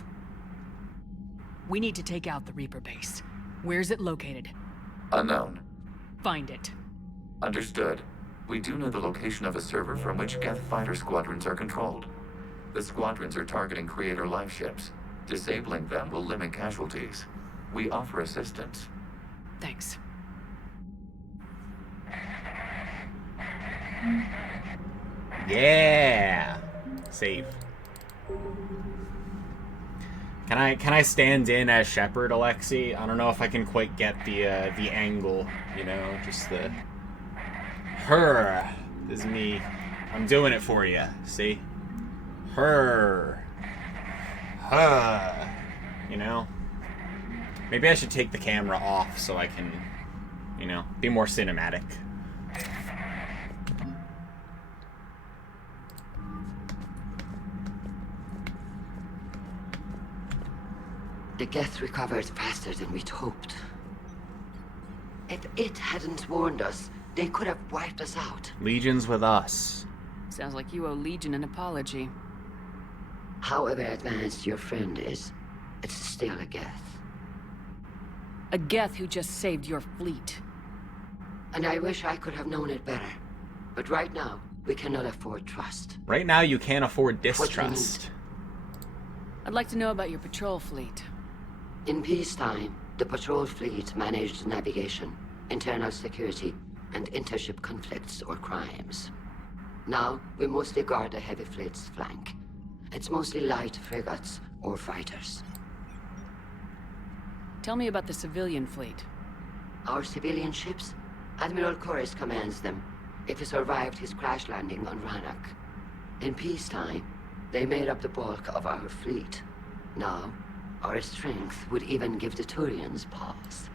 We need to take out the Reaper base. Where's it located? Unknown. Find it. Understood. We do know the location of a server from which Geth fighter squadrons are controlled. The squadrons are targeting Creator life ships. Disabling them will limit casualties. We offer assistance. Thanks. Yeah! Save. Can I stand in as Shepard, Alexi? I don't know if I can quite get the angle, you know, just the... Her. This is me. I'm doing it for you, see? Her. Huh. You know? Maybe I should take the camera off so I can, you know, be more cinematic. The Geth recovered faster than we'd hoped. If it hadn't warned us, they could have wiped us out. Legion's with us. Sounds like you owe Legion an apology. However advanced your friend is, it's still a Geth. A Geth who just saved your fleet. And I wish I could have known it better. But right now, we cannot afford trust. Right now, you can't afford distrust. I'd like to know about your patrol fleet. In peacetime, the patrol fleet managed navigation, internal security, and intership conflicts or crimes. Now, we mostly guard the heavy fleet's flank. It's mostly light frigates or fighters. Tell me about the civilian fleet. Our civilian ships? Admiral Corus commands them. If he survived his crash landing on Rannoch. In peacetime, they made up the bulk of our fleet. Now, our strength would even give the Turians pause.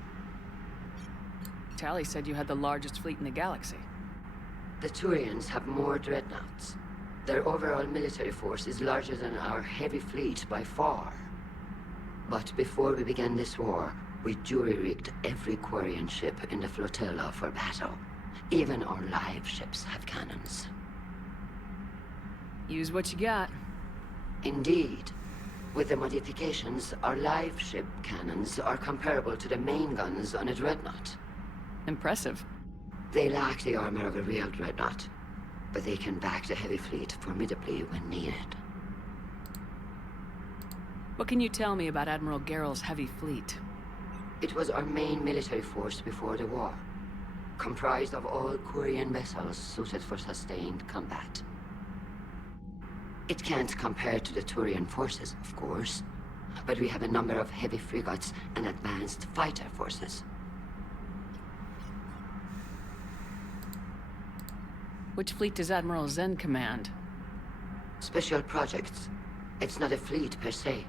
Tally said you had the largest fleet in the galaxy. The Turians have more dreadnoughts. Their overall military force is larger than our heavy fleet by far. But before we began this war, we jury-rigged every Quarian ship in the flotilla for battle. Even our live ships have cannons. Use what you got. Indeed. With the modifications, our live ship cannons are comparable to the main guns on a dreadnought. Impressive. They lack the armor of a real dreadnought, but they can back the heavy fleet formidably when needed. What can you tell me about Admiral Geralt's heavy fleet? It was our main military force before the war, comprised of all Quarian vessels suited for sustained combat. It can't compare to the Turian forces, of course, but we have a number of heavy frigates and advanced fighter forces. Which fleet does Admiral Zen command? Special projects. It's not a fleet per se,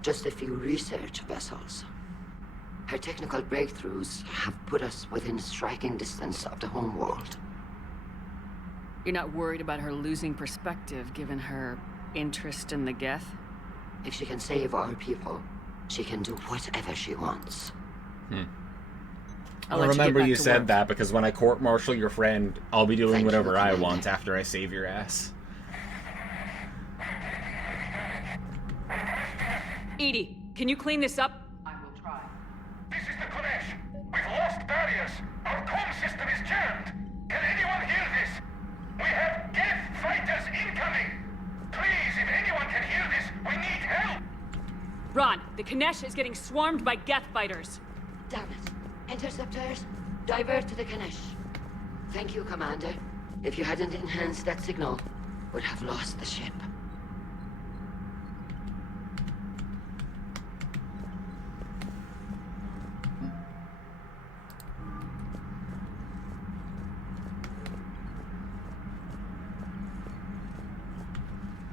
just a few research vessels. Her technical breakthroughs have put us within striking distance of the homeworld. You're not worried about her losing perspective, given her interest in the Geth? If she can save our people, she can do whatever she wants. I'll remember you said that, because when I court-martial your friend, I'll be doing whatever I want after I save your ass. Edie, can you clean this up? I will try. This is the Colette. The Kanesh is getting swarmed by Geth fighters. Damn it. Interceptors, divert to the Kanesh. Thank you, Commander. If you hadn't enhanced that signal, would have lost the ship.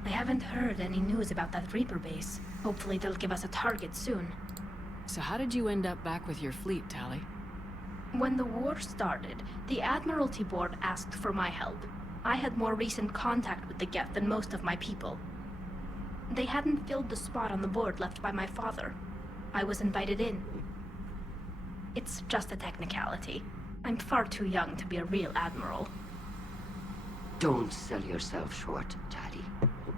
I haven't heard any news about that Reaper base. Hopefully they'll give us a target soon. So how did you end up back with your fleet, Tali? When the war started, the Admiralty Board asked for my help. I had more recent contact with the Geth than most of my people. They hadn't filled the spot on the board left by my father. I was invited in. It's just a technicality. I'm far too young to be a real admiral. Don't sell yourself short, Tali.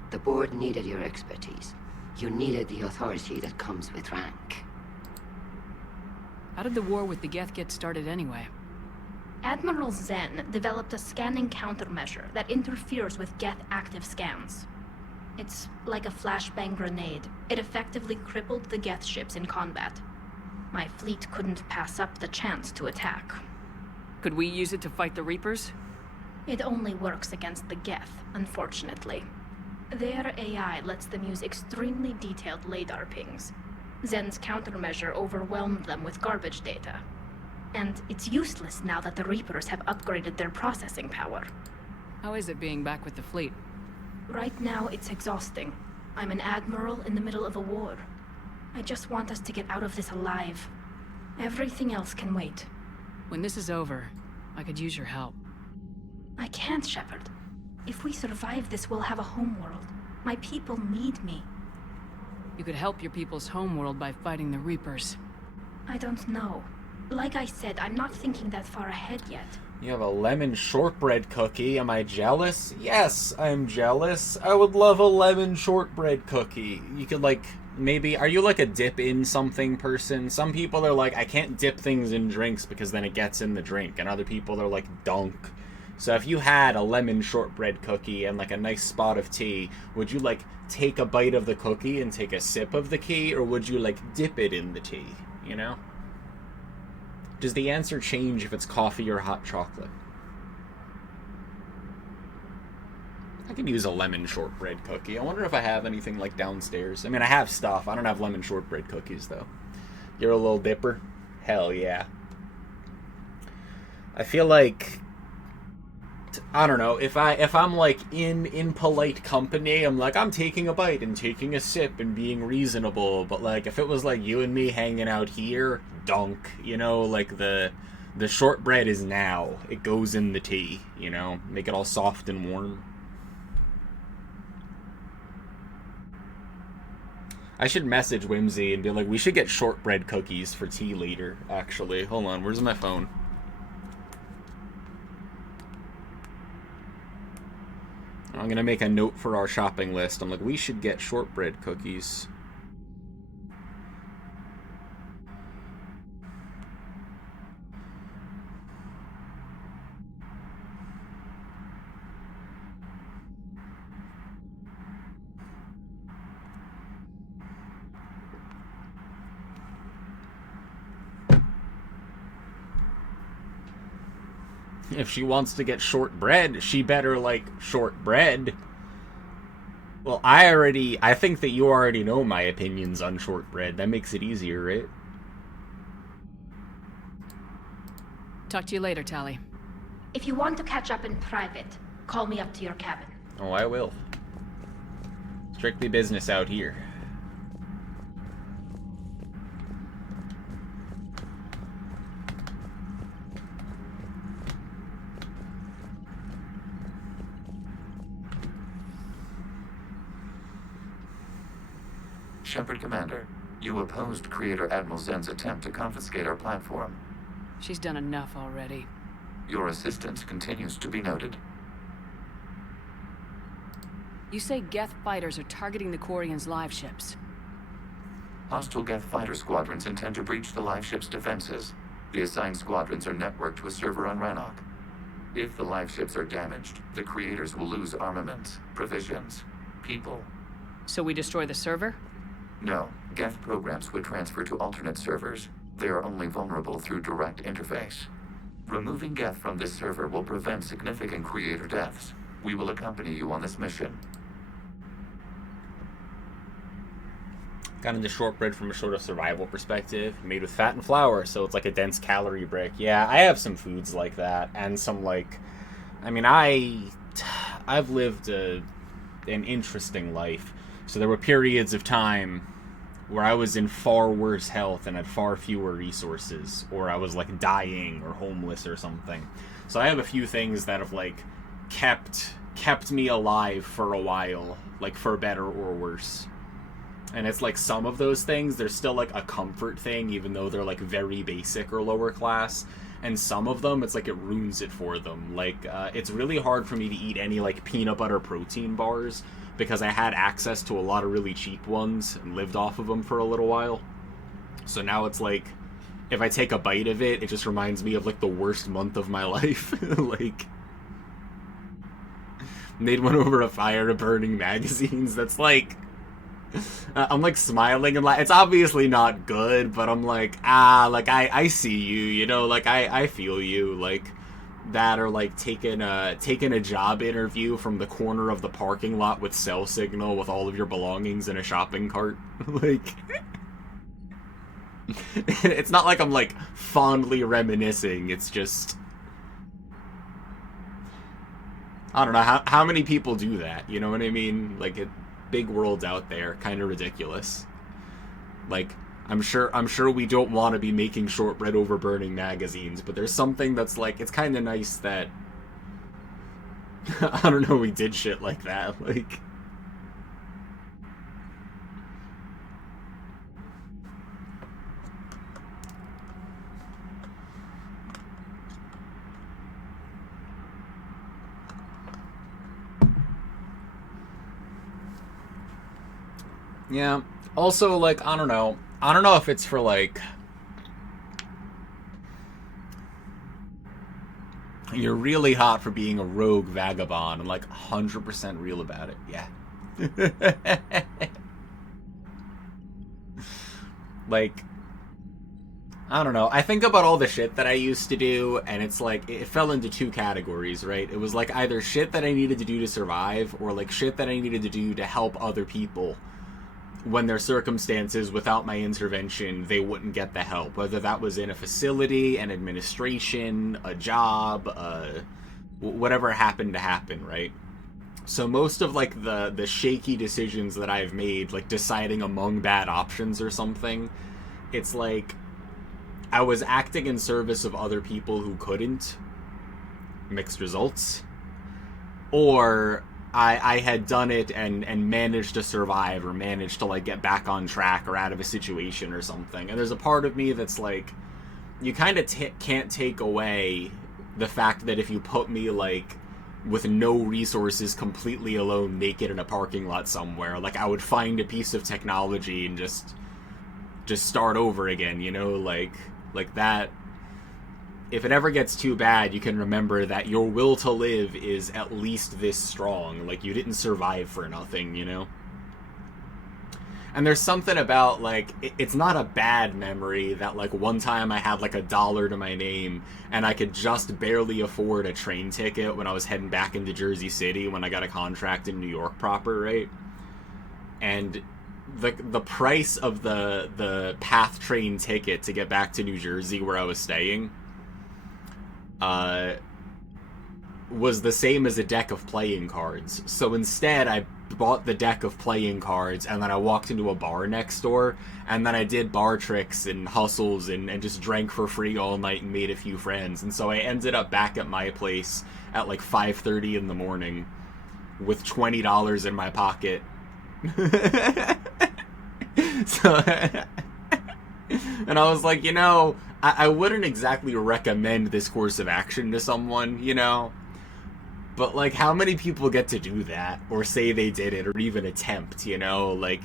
The board needed your expertise. You needed the authority that comes with rank. How did the war with the Geth get started anyway? Admiral Zen developed a scanning countermeasure that interferes with Geth active scans. It's like a flashbang grenade. It effectively crippled the Geth ships in combat. My fleet couldn't pass up the chance to attack. Could we use it to fight the Reapers? It only works against the Geth, unfortunately. Their AI lets them use extremely detailed LADAR pings. Zen's countermeasure overwhelmed them with garbage data. And it's useless now that the Reapers have upgraded their processing power. How is it being back with the fleet? Right now, it's exhausting. I'm an admiral in the middle of a war. I just want us to get out of this alive. Everything else can wait. When this is over, I could use your help. I can't, Shepard. If we survive this, we'll have a homeworld. My people need me. You could help your people's homeworld by fighting the Reapers. I don't know. Like I said, I'm not thinking that far ahead yet. You have a lemon shortbread cookie. Am I jealous? Yes, I'm jealous. I would love a lemon shortbread cookie. You could, like, maybe... Are you, like, a dip-in-something person? Some people are like, I can't dip things in drinks because then it gets in the drink. And other people are like, dunk. So if you had a lemon shortbread cookie and, like, a nice spot of tea, would you, like, take a bite of the cookie and take a sip of the tea? Or would you, like, dip it in the tea, you know? Does the answer change if it's coffee or hot chocolate? I could use a lemon shortbread cookie. I wonder if I have anything like downstairs. I mean, I have stuff. I don't have lemon shortbread cookies, though. You're a little dipper? Hell yeah. I feel like... I don't know, if I'm like in polite company, I'm like, I'm taking a bite and taking a sip and being reasonable, but like if it was like you and me hanging out here, dunk, you know, like the shortbread is now, it goes in the tea, you know, make it all soft and warm. I should message Whimsy and be like, we should get shortbread cookies for tea later, actually. Hold on, where's my phone? I'm gonna make a note for our shopping list. I'm like, we should get shortbread cookies. If she wants to get shortbread, she better like shortbread. Well, I think that you already know my opinions on shortbread. That makes it easier, right? Talk to you later, Tali. If you want to catch up in private, call me up to your cabin. Oh, I will. Strictly business out here. Shepard Commander, you opposed Creator Admiral Zen's attempt to confiscate our platform. She's done enough already. Your assistance continues to be noted. You say Geth fighters are targeting the Quarians' live ships. Hostile Geth fighter squadrons intend to breach the live ship's defenses. The assigned squadrons are networked to a server on Rannoch. If the live ships are damaged, the Creators will lose armaments, provisions, people. So we destroy the server? No, Geth programs would transfer to alternate servers. They are only vulnerable through direct interface. Removing Geth from this server will prevent significant creator deaths. We will accompany you on this mission. Got into shortbread from a sort of survival perspective, made with fat and flour, so it's like a dense calorie brick. Yeah, I have some foods like that, and some like, I mean, I've lived an interesting life. So there were periods of time where I was in far worse health and had far fewer resources, or I was like dying or homeless or something. So I have a few things that have like kept me alive for a while, like for better or worse. And it's like some of those things, they're still like a comfort thing, even though they're like very basic or lower class. And some of them, it's like it ruins it for them. Like, it's really hard for me to eat any like peanut butter protein bars because I had access to a lot of really cheap ones and lived off of them for a little while. So now it's like, if I take a bite of it, it just reminds me of like the worst month of my life. Like, made one over a fire of burning magazines. That's like, I'm like smiling and like, it's obviously not good, but I'm like, like I see you, you know, like I feel you, like that, or like taking a job interview from the corner of the parking lot with cell signal with all of your belongings in a shopping cart. Like, it's not like I'm like fondly reminiscing, it's just, I don't know how many people do that, you know what I mean? Like, big worlds out there, kind of ridiculous. Like, I'm sure we don't want to be making shortbread over burning magazines, but there's something that's like, it's kind of nice that I don't know, we did shit like that. Like, yeah. Also, like, I don't know if it's for, like, you're really hot for being a rogue vagabond and, like, 100% real about it. Yeah. Like, I don't know. I think about all the shit that I used to do, and it's like, it fell into two categories, right? It was, like, either shit that I needed to do to survive, or, like, shit that I needed to do to help other people when their circumstances, without my intervention, they wouldn't get the help. Whether that was in a facility, an administration, a job, whatever happened to happen, right? So most of, like, the shaky decisions that I've made, like deciding among bad options or something, it's like I was acting in service of other people who couldn't. Mixed results. Or I had done it and managed to survive, or managed to, like, get back on track or out of a situation or something. And there's a part of me that's like, you kind of can't take away the fact that if you put me, like, with no resources, completely alone, naked in a parking lot somewhere, like, I would find a piece of technology and just start over again, you know? Like that. If it ever gets too bad, you can remember that your will to live is at least this strong. Like, you didn't survive for nothing, you know? And there's something about, like, it's not a bad memory that, like, one time I had, like, $1 to my name, and I could just barely afford a train ticket when I was heading back into Jersey City when I got a contract in New York proper, right? And the price of the PATH train ticket to get back to New Jersey where I was staying was the same as a deck of playing cards. So instead, I bought the deck of playing cards, and then I walked into a bar next door, and then I did bar tricks and hustles and just drank for free all night and made a few friends. And so I ended up back at my place at like 5:30 in the morning with $20 in my pocket. So, and I was like, you know, I wouldn't exactly recommend this course of action to someone, you know? But, like, how many people get to do that? Or say they did it, or even attempt, you know? Like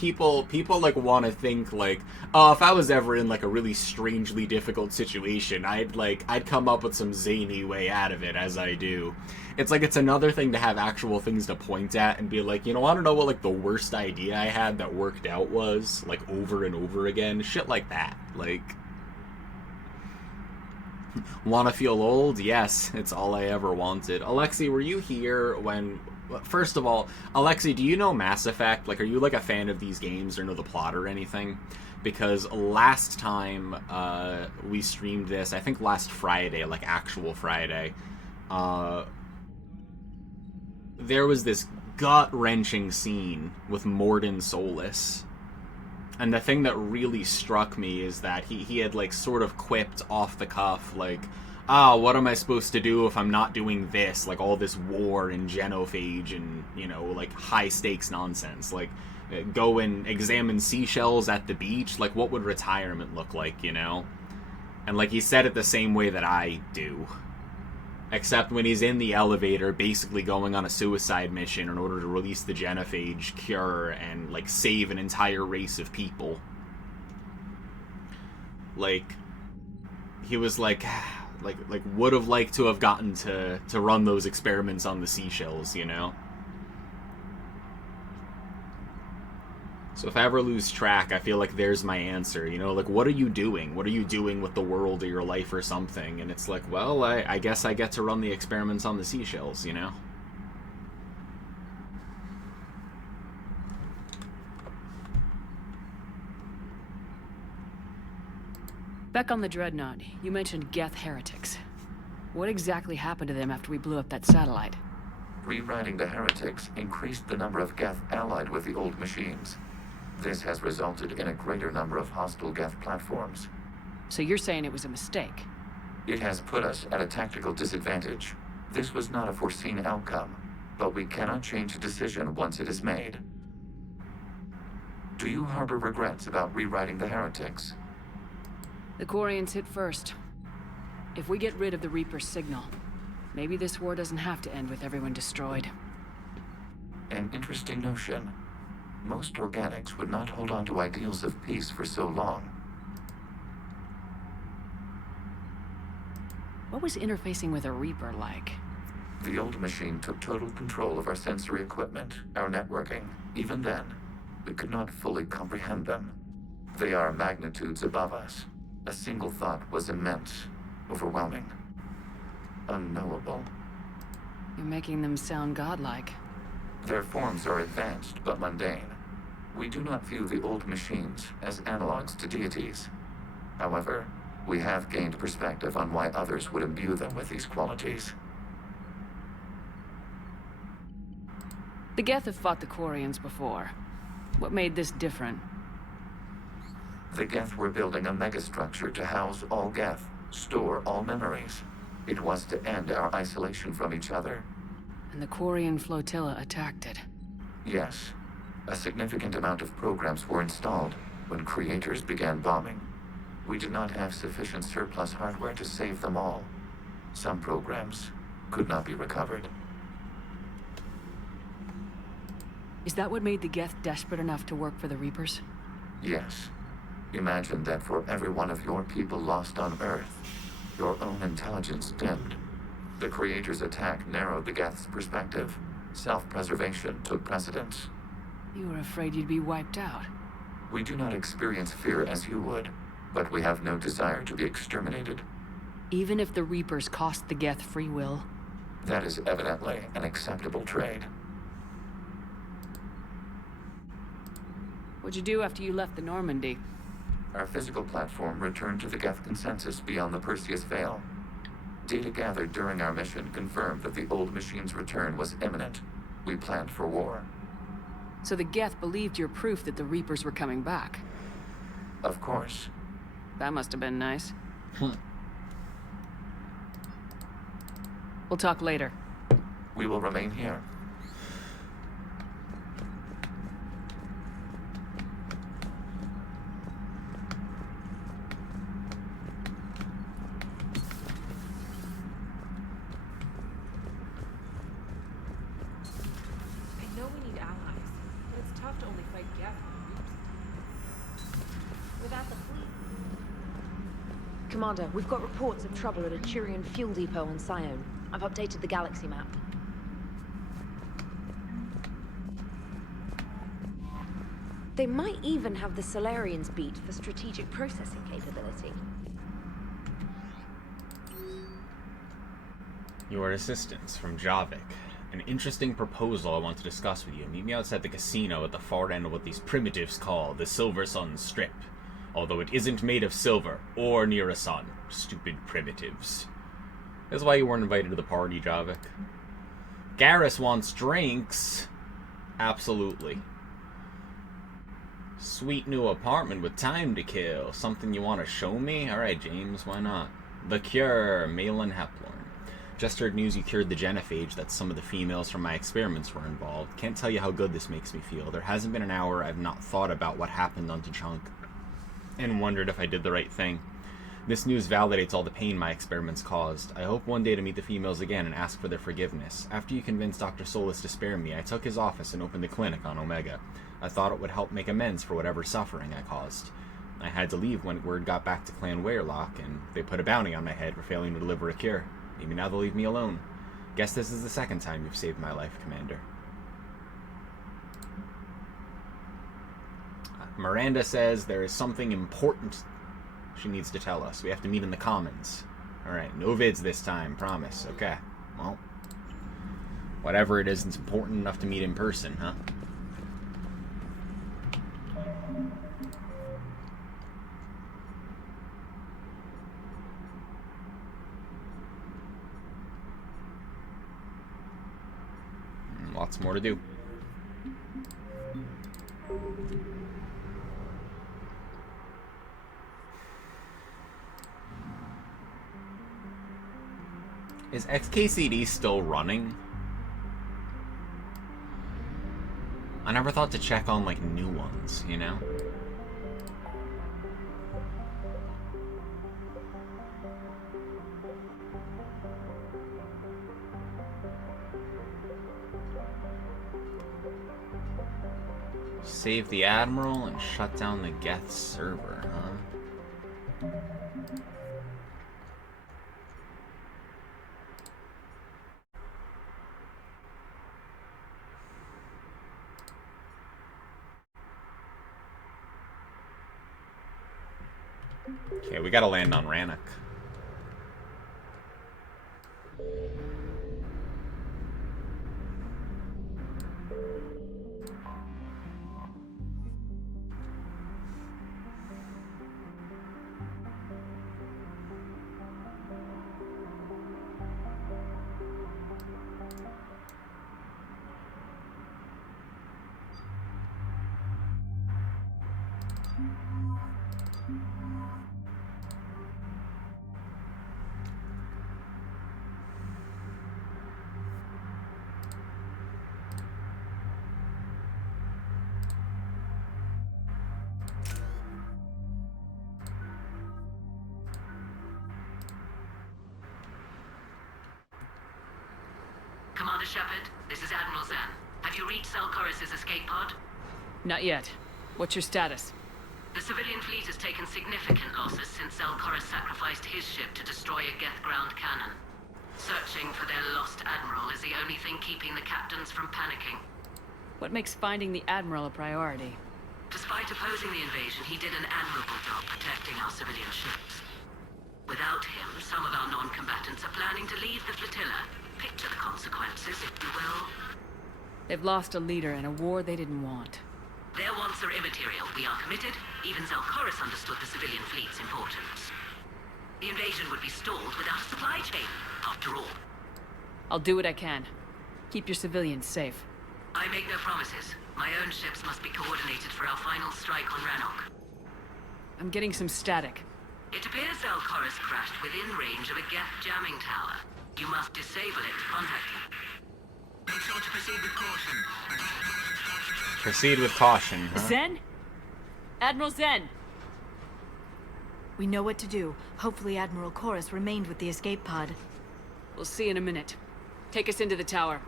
people like want to think like, oh, if I was ever in like a really strangely difficult situation, I'd come up with some zany way out of it, as I do. It's like, it's another thing to have actual things to point at and be like, you know, I don't know what like the worst idea I had that worked out was, like, over and over again, shit like that. Like, want to feel old? Yes, it's all I ever wanted. Alexi, were you here when... First of all, Alexi, do you know Mass Effect? Like, are you, like, a fan of these games or know the plot or anything? Because last time we streamed this, I think last Friday, like, actual Friday, there was this gut-wrenching scene with Mordin Solus. And the thing that really struck me is that he had, like, sort of quipped off the cuff, like, what am I supposed to do if I'm not doing this? Like, all this war and genophage and, you know, like, high-stakes nonsense. Like, go and examine seashells at the beach? Like, what would retirement look like, you know? And, like, he said it the same way that I do. Except when he's in the elevator, basically going on a suicide mission in order to release the genophage cure and, like, save an entire race of people. Like, he was like would have liked to have gotten to run those experiments on the seashells, you know? So if I ever lose track, I feel like there's my answer, you know? Like, what are you doing? What are you doing with the world or your life or something? And it's like, well, I guess I get to run the experiments on the seashells, you know? Back on the Dreadnought, you mentioned Geth heretics. What exactly happened to them after we blew up that satellite? Rewriting the heretics increased the number of Geth allied with the old machines. This has resulted in a greater number of hostile Geth platforms. So you're saying it was a mistake? It has put us at a tactical disadvantage. This was not a foreseen outcome, but we cannot change a decision once it is made. Do you harbor regrets about rewriting the heretics? The Quarians hit first. If we get rid of the Reaper's signal, maybe this war doesn't have to end with everyone destroyed. An interesting notion. Most organics would not hold on to ideals of peace for so long. What was interfacing with a Reaper like? The old machine took total control of our sensory equipment, our networking. Even then, we could not fully comprehend them. They are magnitudes above us. A single thought was immense, overwhelming, unknowable. You're making them sound godlike. Their forms are advanced but mundane. We do not view the old machines as analogs to deities. However, we have gained perspective on why others would imbue them with these qualities. The Geth have fought the Quarians before. What made this different? The Geth were building a megastructure to house all Geth, store all memories. It was to end our isolation from each other. And the Quarian flotilla attacked it. Yes. A significant amount of programs were installed when creators began bombing. We did not have sufficient surplus hardware to save them all. Some programs could not be recovered. Is that what made the Geth desperate enough to work for the Reapers? Yes. Imagine that for every one of your people lost on Earth, your own intelligence dimmed. The Creator's attack narrowed the Geth's perspective. Self-preservation took precedence. You were afraid you'd be wiped out. We do not experience fear as you would, but we have no desire to be exterminated. Even if the Reapers cost the Geth free will? That is evidently an acceptable trade. What'd you do after you left the Normandy? Our physical platform returned to the Geth consensus beyond the Perseus Veil. Data gathered during our mission confirmed that the old machine's return was imminent. We planned for war. So the Geth believed your proof that the Reapers were coming back? Of course. That must have been nice. We'll talk later. We will remain here. I know we need allies, but it's tough to only fight Geth when without the fleet. Commander, we've got reports of trouble at a Turian fuel depot on Sion. I've updated the galaxy map. They might even have the Solarians beat for strategic processing capability. Your assistance from Javik. An interesting proposal I want to discuss with you. Meet me outside the casino at the far end of what these primitives call the Silver Sun Strip. Although it isn't made of silver, or near a sun. Stupid primitives. That's why you weren't invited to the party, Javik. Garrus wants drinks. Absolutely. Sweet new apartment with time to kill. Something you want to show me? Alright, James, why not? The Cure, Malin Heplorn. Just heard news you cured the genophage, that some of the females from my experiments were involved. Can't tell you how good this makes me feel. There hasn't been an hour I've not thought about what happened on T'Chunk, and wondered if I did the right thing. This news validates all the pain my experiments caused. I hope one day to meet the females again and ask for their forgiveness. After you convinced Dr. Solis to spare me, I took his office and opened a clinic on Omega. I thought it would help make amends for whatever suffering I caused. I had to leave when word got back to Clan Weirlock, and they put a bounty on my head for failing to deliver a cure. Maybe now they'll leave me alone. Guess this is the second time you've saved my life, Commander. Miranda says there is something important she needs to tell us. We have to meet in the Commons. Alright, no vids this time, promise. Okay, well, whatever it is, it's important enough to meet in person, huh? Lots more to do. Is XKCD still running? I never thought to check on, like, new ones, you know? Save the Admiral and shut down the Geth server, huh? Okay, we gotta land on Rannoch. Commander Shepard, this is Admiral Zen. Have you reached Zelkorus' escape pod? Not yet. What's your status? The civilian fleet has taken significant losses since Zelkorus sacrificed his ship to destroy a Geth ground cannon. Searching for their lost Admiral is the only thing keeping the captains from panicking. What makes finding the Admiral a priority? Despite opposing the invasion, he did an admirable job protecting our civilian ships. Without him, some of our non-combatants are planning to leave the flotilla. Picture the consequences, if you will. They've lost a leader in a war they didn't want. Their wants are immaterial. We are committed. Even Zelkorus understood the civilian fleet's importance. The invasion would be stalled without a supply chain, after all. I'll do what I can. Keep your civilians safe. I make no promises. My own ships must be coordinated for our final strike on Rannoch. I'm getting some static. It appears Zelkorus crashed within range of a Geth jamming tower. You must disable it to contact him. Make sure to proceed with caution. Proceed with caution, huh? Zen? Admiral Zen! We know what to do. Hopefully Admiral Chorus remained with the escape pod. We'll see in a minute. Take us into the tower.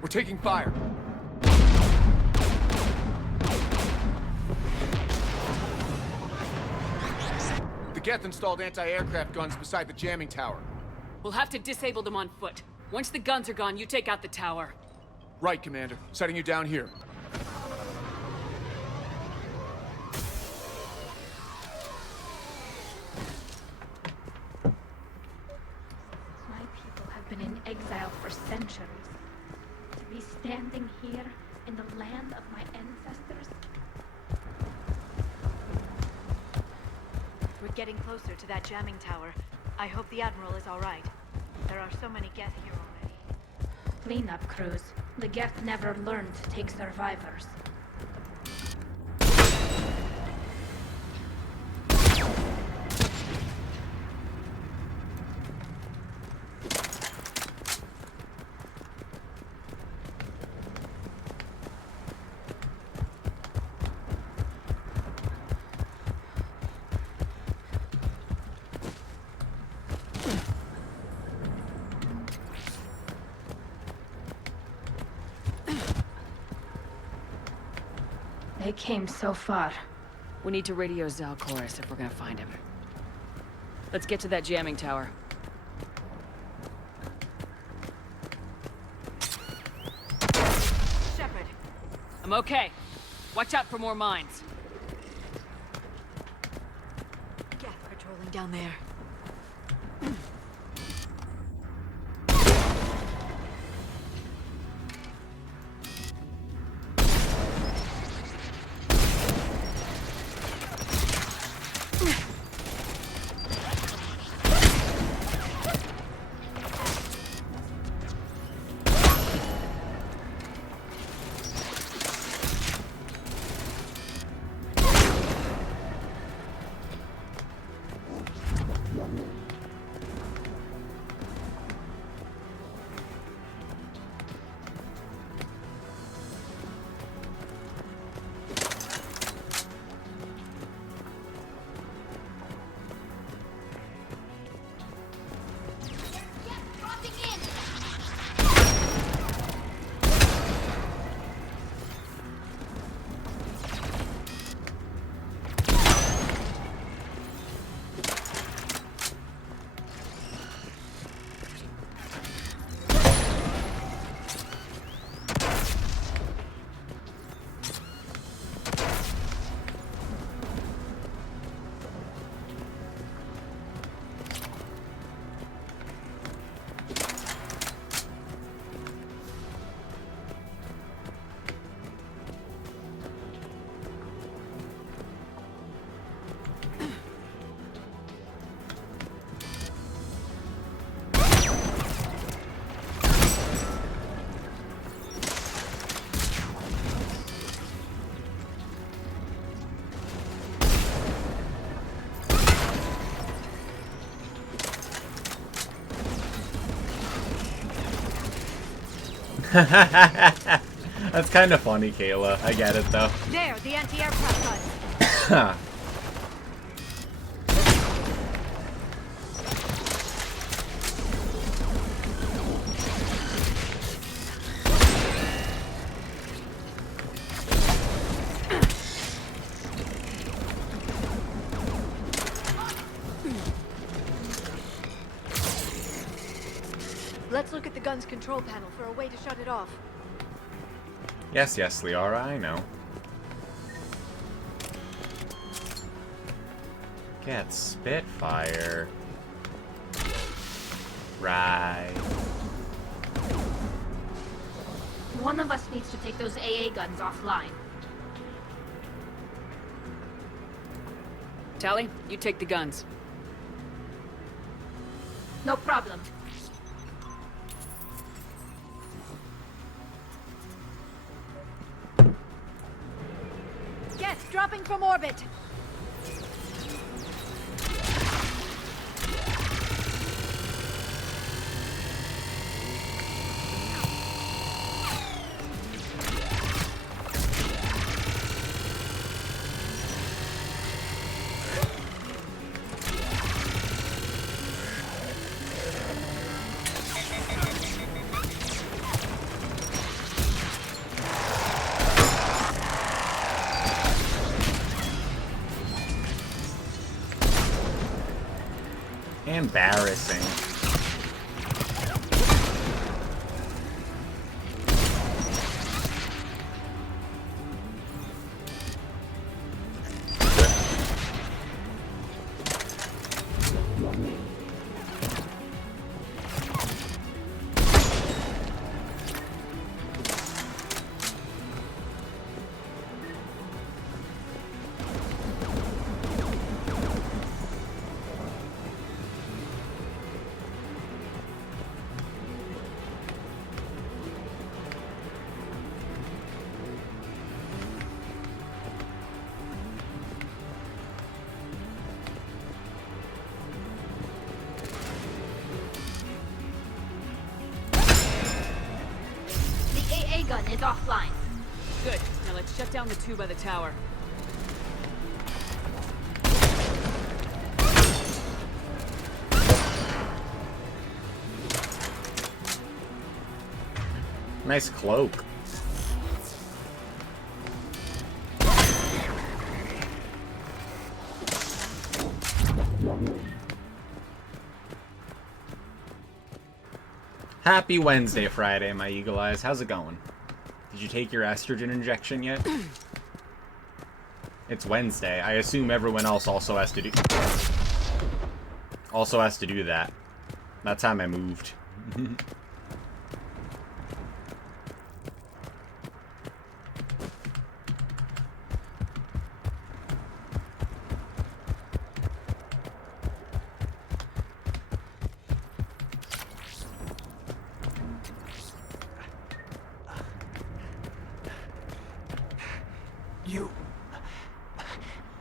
We're taking fire. The Geth installed anti-aircraft guns beside the jamming tower. We'll have to disable them on foot. Once the guns are gone, you take out the tower. Right, Commander. Setting you down here. My people have been in exile for centuries. To be standing here in the land of my ancestors. We're getting closer to that jamming tower. I hope the Admiral is all right. There are so many Geth here already. Cleanup crews. The Geth never learned to take survivors. They came so far. We need to radio Zalcoris if we're gonna find him. Let's get to that jamming tower. Shepard. I'm okay. Watch out for more mines. Geth patrolling down there. That's kind of funny, Kayla. I get it, though. There, the anti-aircraft gun. Let's look at the gun's control panel for a way to shut it off. Yes, Liara, I know. Get Spitfire. Right. One of us needs to take those AA guns offline. Tally, you take the guns. No problem. Yes, dropping from orbit. Embarrassing. Gun is offline. Good. Now let's shut down the two by the tower. Nice cloak. Happy Wednesday, Friday, my eagle eyes. How's it going? Did you take your estrogen injection yet? It's Wednesday. I assume everyone else also has to do that. That time I moved.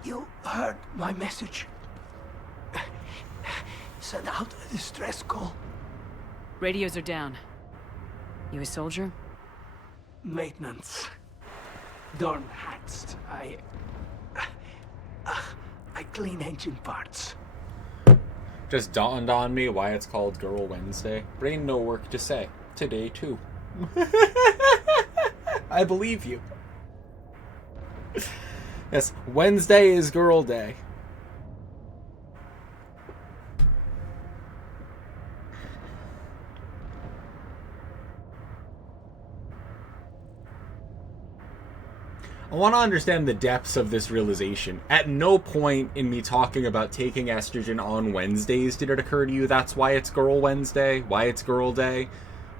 You heard my message. Send out a distress call. Radios are down. You a soldier? Maintenance. Dorn hats. I clean engine parts. Just dawned on me why it's called Girl Wednesday. Brain no work to say. Today, too. I believe you. Yes, Wednesday is Girl Day. I want to understand the depths of this realization. At no point in me talking about taking estrogen on Wednesdays did it occur to you that's why it's Girl Wednesday, why it's Girl Day.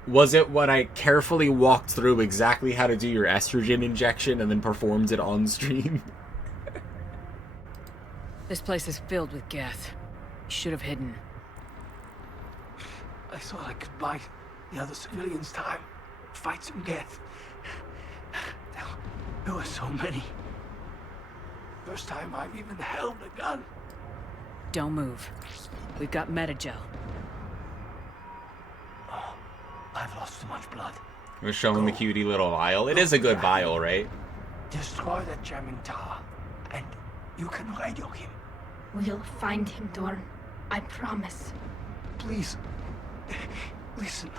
Was it when I carefully walked through exactly how to do your estrogen injection and then performed it on stream? This place is filled with Geth. You should have hidden. I thought I could buy the other civilians time. Fight some Geth. There were so many. First time I've even held a gun. Don't move. We've got Metagel. Oh, I've lost too much blood. We're showing the cutie little vial. It is a good vial, right? Destroy that jamming tower, and you can radio him. We'll find him, Dorn. I promise. Please, listen.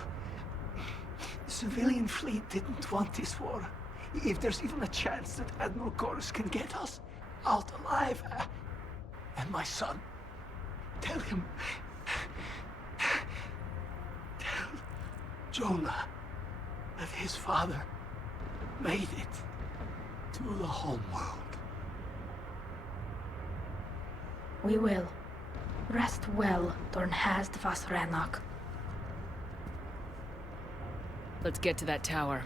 The civilian fleet didn't want this war. If there's even a chance that Admiral Chorus can get us out alive, and my son, tell him, tell Jonah that his father made it to the home world. We will. Rest well, Dornhast Vasranok. Let's get to that tower.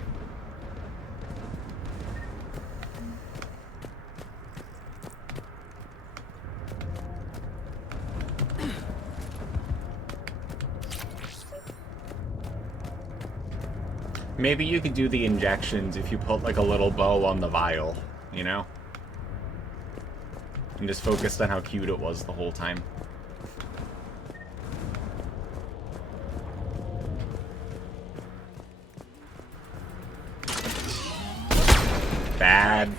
Maybe you could do the injections if you put like a little bow on the vial, you know? And just focused on how cute it was the whole time. Bad.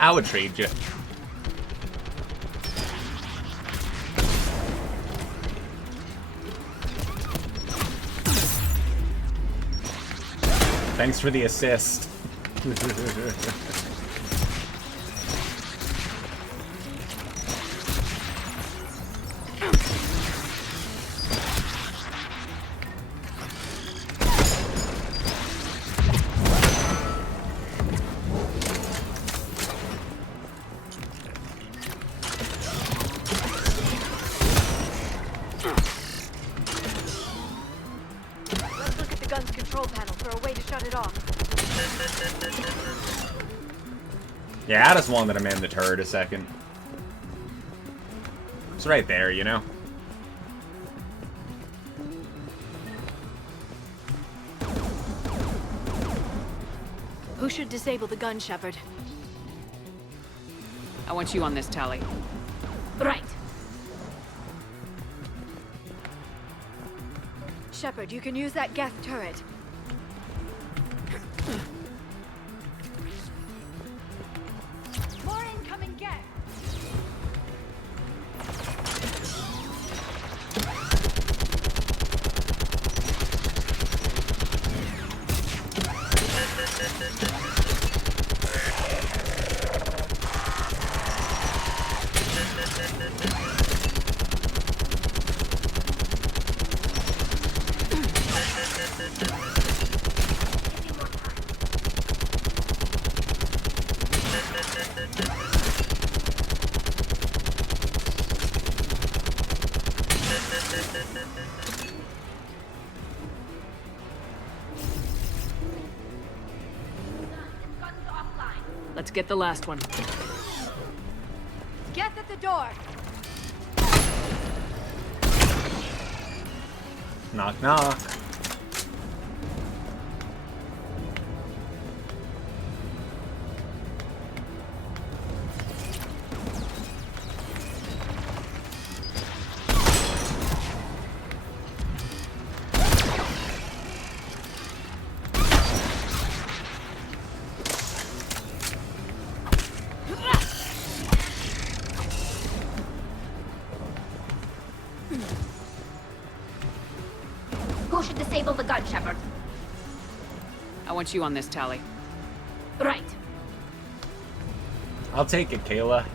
I would trade you. Thanks for the assist. Let's look at the gun's control panel for a way to shut it off. Yeah, I just wanted to man the turret a second. It's right there, you know? Who should disable the gun, Shepard? I want you on this, Tally. Right. Shepard, you can use that Geth turret. More incoming Geth! Let's get the last one. Geth at the door! Knock, knock. Who should disable the gun, Shepard? I want you on this, Tally. Right. I'll take it, Kayla.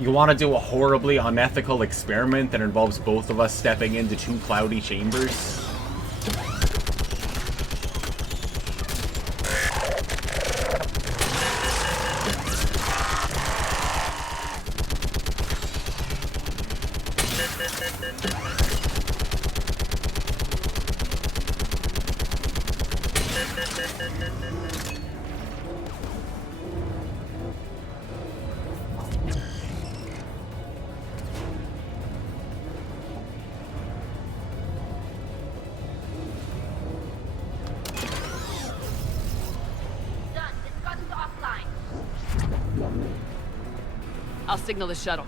You want to do a horribly unethical experiment that involves both of us stepping into two cloudy chambers? Done. This gun's offline. I'll signal the shuttle.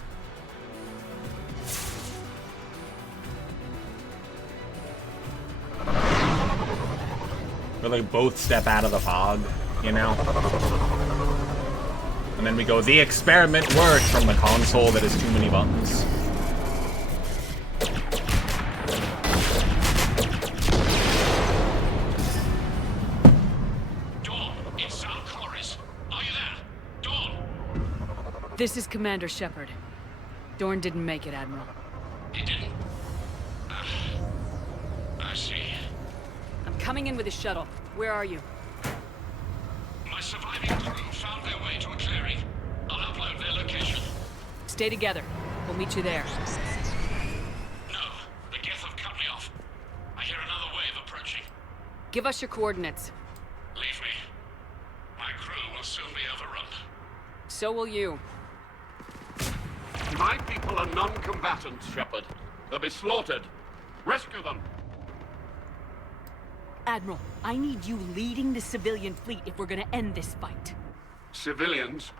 Where they both step out of the fog, you know? And then we go, the experiment worked, from the console that has too many buttons. This is Commander Shepard. Dorn didn't make it, Admiral. He didn't? I see. I'm coming in with a shuttle. Where are you? My surviving crew found their way to a clearing. I'll upload their location. Stay together. We'll meet you there. No, the Geth have cut me off. I hear another wave approaching. Give us your coordinates. Leave me. My crew will soon be overrun. So will you. My people are non-combatants, Shepard. They'll be slaughtered. Rescue them. Admiral, I need you leading the civilian fleet if we're gonna end this fight. Civilians,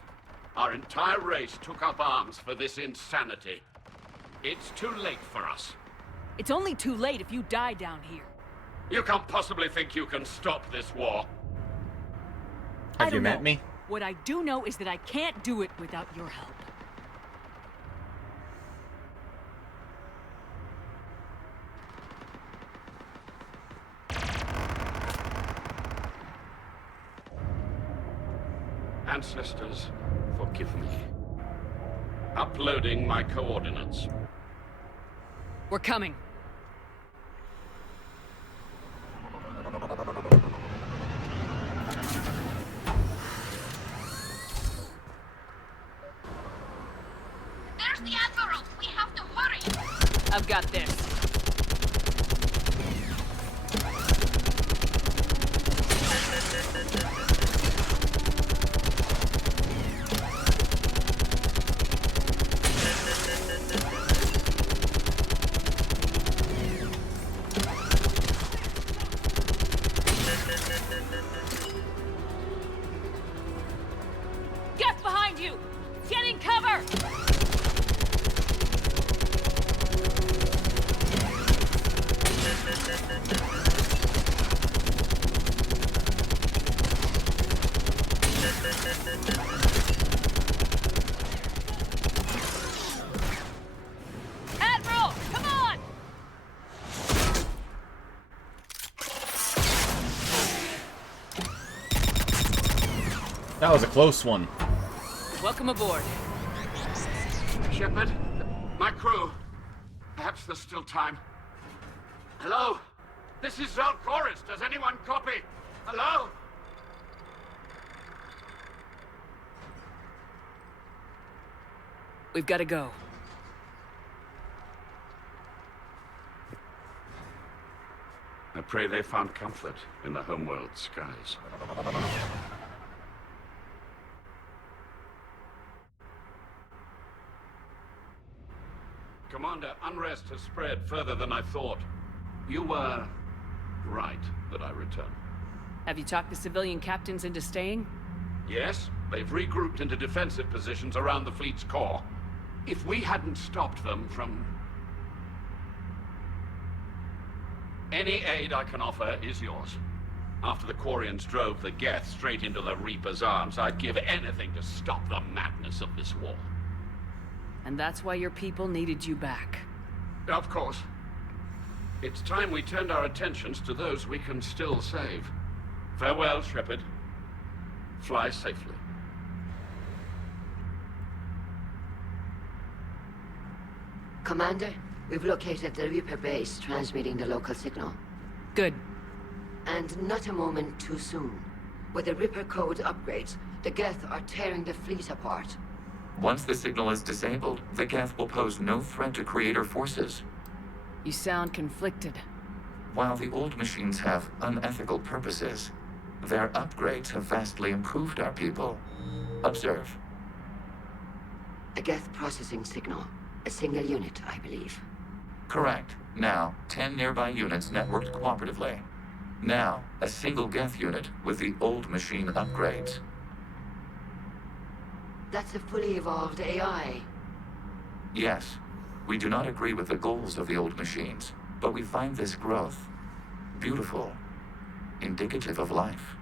our entire race took up arms for this insanity. It's too late for us. It's only too late if you die down here. You can't possibly think you can stop this war. Have you met me? What I do know is that I can't do it without your help. Ancestors, forgive me. Uploading my coordinates. We're coming. There's the Admiral! We have to hurry! I've got this. Get behind you! Get in cover! Admiral, come on! That was a close one. Welcome aboard. Shepard, my crew. Perhaps there's still time. Hello? This is Zalcoris. Does anyone copy? Hello? We've got to go. I pray they found comfort in the homeworld skies. Commander, unrest has spread further than I thought. You were right that I return. Have you talked the civilian captains into staying? Yes, they've regrouped into defensive positions around the fleet's core. If we hadn't stopped them from... Any aid I can offer is yours. After the Quarians drove the Geth straight into the Reaper's arms, I'd give anything to stop the madness of this war. And that's why your people needed you back. Of course. It's time we turned our attentions to those we can still save. Farewell, Shepard. Fly safely. Commander, we've located the Reaper base transmitting the local signal. Good. And not a moment too soon. With the Reaper code upgrades, the Geth are tearing the fleet apart. Once the signal is disabled, the Geth will pose no threat to Creator forces. You sound conflicted. While the old machines have unethical purposes, their upgrades have vastly improved our people. Observe. A Geth processing signal. A single unit, I believe. Correct. Now, 10 nearby units networked cooperatively. Now, a single Geth unit with the old machine upgrades. That's a fully evolved AI. Yes, we do not agree with the goals of the old machines, but we find this growth beautiful, indicative of life.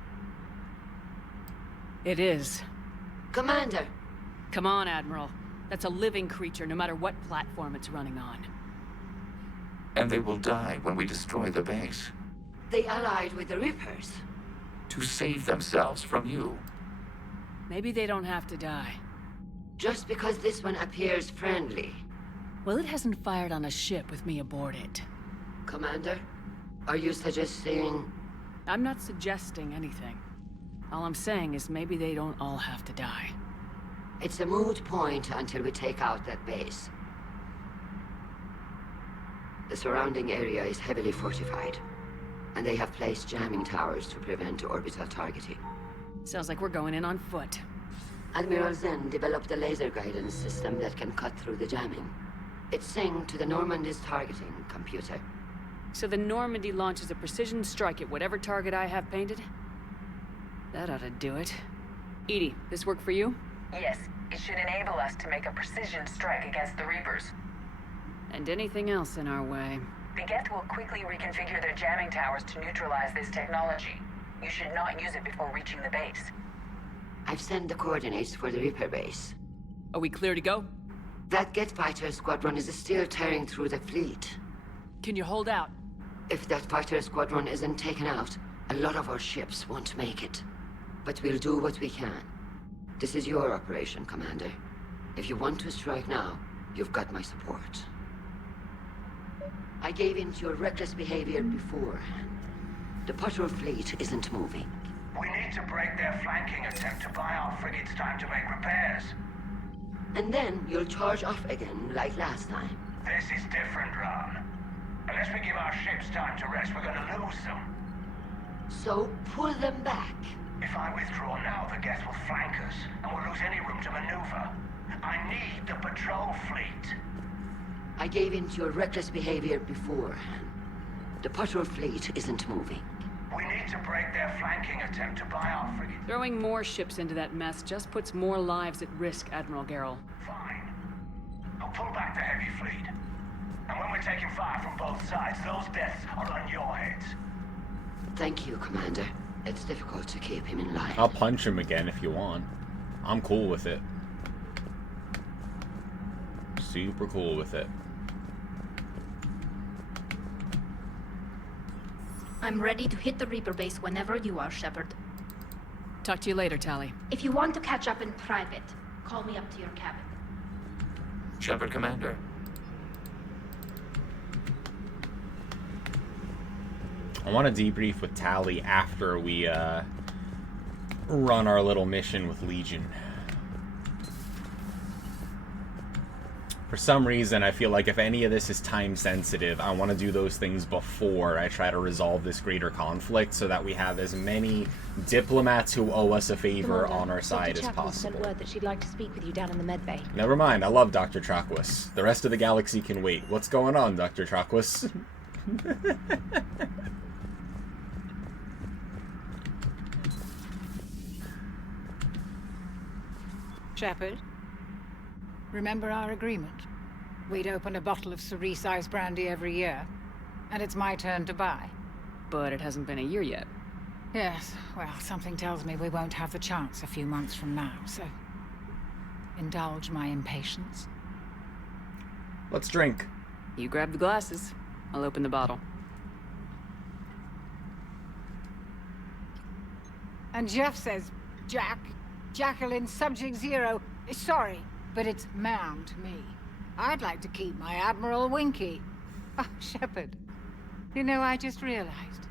It is. Commander! Come on, Admiral. That's a living creature, no matter what platform it's running on. And they will die when we destroy the base. They allied with the Reapers. To save themselves from you. Maybe they don't have to die. Just because this one appears friendly. Well, it hasn't fired on a ship with me aboard it. Commander, are you suggesting... I'm not suggesting anything. All I'm saying is maybe they don't all have to die. It's a moot point until we take out that base. The surrounding area is heavily fortified, and they have placed jamming towers to prevent orbital targeting. Sounds like we're going in on foot. Admiral Zen developed a laser guidance system that can cut through the jamming. It's synced to the Normandy's targeting computer. So the Normandy launches a precision strike at whatever target I have painted? That ought to do it. Edie, this work for you? Yes, it should enable us to make a precision strike against the Reapers. And anything else in our way. The Geth will quickly reconfigure their jamming towers to neutralize this technology. You should not use it before reaching the base. I've sent the coordinates for the Reaper base. Are we clear to go? That Geth fighter squadron is still tearing through the fleet. Can you hold out? If that fighter squadron isn't taken out, a lot of our ships won't make it. But we'll do what we can. This is your operation, Commander. If you want to strike now, you've got my support. I gave in to your reckless behavior beforehand. The patrol fleet isn't moving. We need to break their flanking attempt to buy our frigates time to make repairs. And then you'll charge off again, like last time. This is different, Ron. Unless we give our ships time to rest, we're gonna lose them. So pull them back. If I withdraw now, the Geth will flank us, and we'll lose any room to maneuver. I need the patrol fleet. I gave in to your reckless behavior beforehand. The patrol fleet isn't moving. We need to break their flanking attempt to buy our frigates. Throwing more ships into that mess just puts more lives at risk, Admiral Garrel. Fine. I'll pull back the heavy fleet. And when we're taking fire from both sides, those deaths are on your heads. Thank you, Commander. It's difficult to keep him in line. I'll punch him again if you want. I'm cool with it. Super cool with it. I'm ready to hit the Reaper base whenever you are, Shepard. Talk to you later, Tali. If you want to catch up in private, call me up to your cabin. Shepard, Commander. I want to debrief with Tali after we run our little mission with Legion. For some reason, I feel like if any of this is time sensitive, I want to do those things before I try to resolve this greater conflict so that we have as many diplomats who owe us a favor on our side as possible. Sent word that she'd like to speak with you down in the medbay. Never mind, I love Dr. Traquis. The rest of the galaxy can wait. What's going on, Dr. Traquis? Shepard, remember our agreement? We'd open a bottle of cerise ice brandy every year, and it's my turn to buy. But it hasn't been a year yet. Yes, well, something tells me we won't have the chance a few months from now, so indulge my impatience. Let's drink. You grab the glasses. I'll open the bottle. And Jeff says, Jacqueline Subject Zero is sorry, but it's ma'am to me. I'd like to keep my Admiral Winky. Oh, Shepard, you know, I just realized.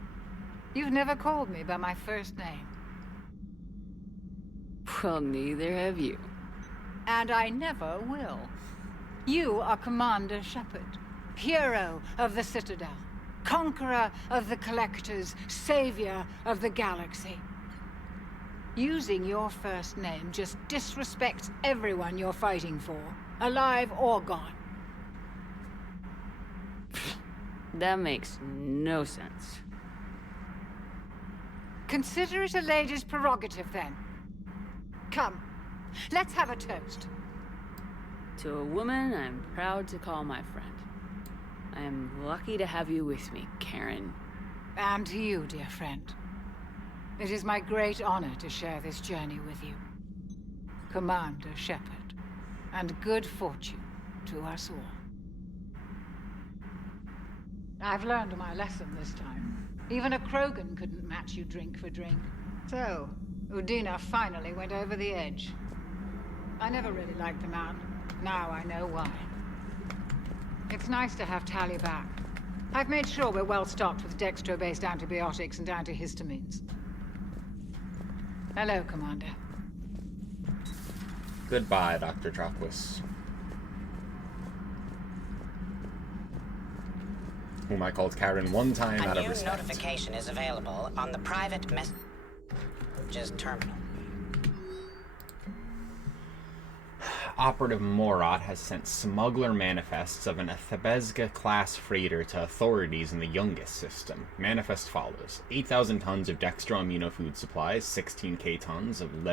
You've never called me by my first name. Well, neither have you. And I never will. You are Commander Shepard, hero of the Citadel, conqueror of the Collectors, savior of the galaxy. Using your first name just disrespects everyone you're fighting for, alive or gone. That makes no sense. Consider it a lady's prerogative, then. Come, let's have a toast. To a woman I'm proud to call my friend. I am lucky to have you with me, Karen. And to you, dear friend. It is my great honor to share this journey with you. Commander Shepard. And good fortune to us all. I've learned my lesson this time. Even a Krogan couldn't match you drink for drink. So, Udina finally went over the edge. I never really liked the man. Now I know why. It's nice to have Tali back. I've made sure we're well stocked with dextro-based antibiotics and antihistamines. Hello, Commander. Goodbye, Dr. Traquis. Whom I called Karen one time out of respect. A new notification is available on the private messages terminal. Operative Morat has sent smuggler manifests of an Thebesga-class freighter to authorities in the Youngest system. Manifest follows: 8,000 tons of dextro-amino food supplies, 16k tons of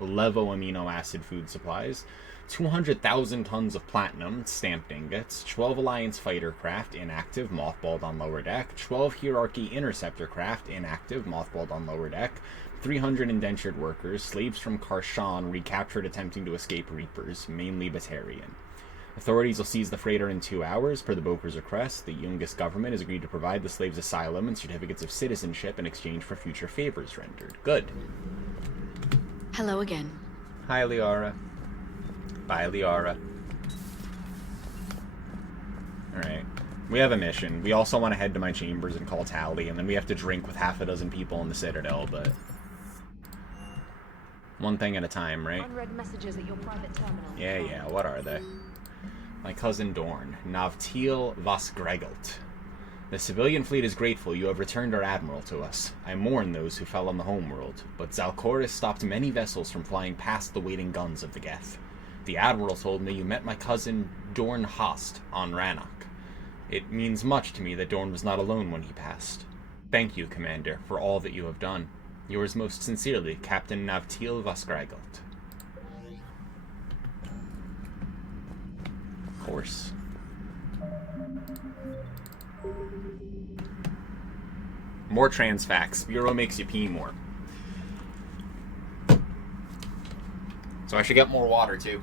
levoamino acid food supplies, 200,000 tons of platinum, stamped ingots, 12 Alliance fighter craft, inactive, mothballed on lower deck, 12 Hierarchy interceptor craft, inactive, mothballed on lower deck, 300 indentured workers, slaves from Karshan recaptured attempting to escape Reapers, mainly Batarian. Authorities will seize the freighter in 2 hours. Per the Boker's request, the Yungus government has agreed to provide the slaves asylum and certificates of citizenship in exchange for future favors rendered. Good. Hello again. Hi, Liara. Bye, Liara. Alright. We have a mission. We also want to head to my chambers and call Tally, and then we have to drink with half a dozen people in the Citadel, but... one thing at a time, right? Unread messages at your private terminal. Yeah, what are they? My cousin Dorn, Navtil Vasgregelt. The civilian fleet is grateful you have returned our admiral to us. I mourn those who fell on the homeworld, but Zalcoris stopped many vessels from flying past the waiting guns of the Geth. The admiral told me you met my cousin Dorn Hast on Rannoch. It means much to me that Dorn was not alone when he passed. Thank you, Commander, for all that you have done. Yours most sincerely, Captain Navtil Vasgregelt. Of course. More trans facts. Bureau makes you pee more. So I should get more water too.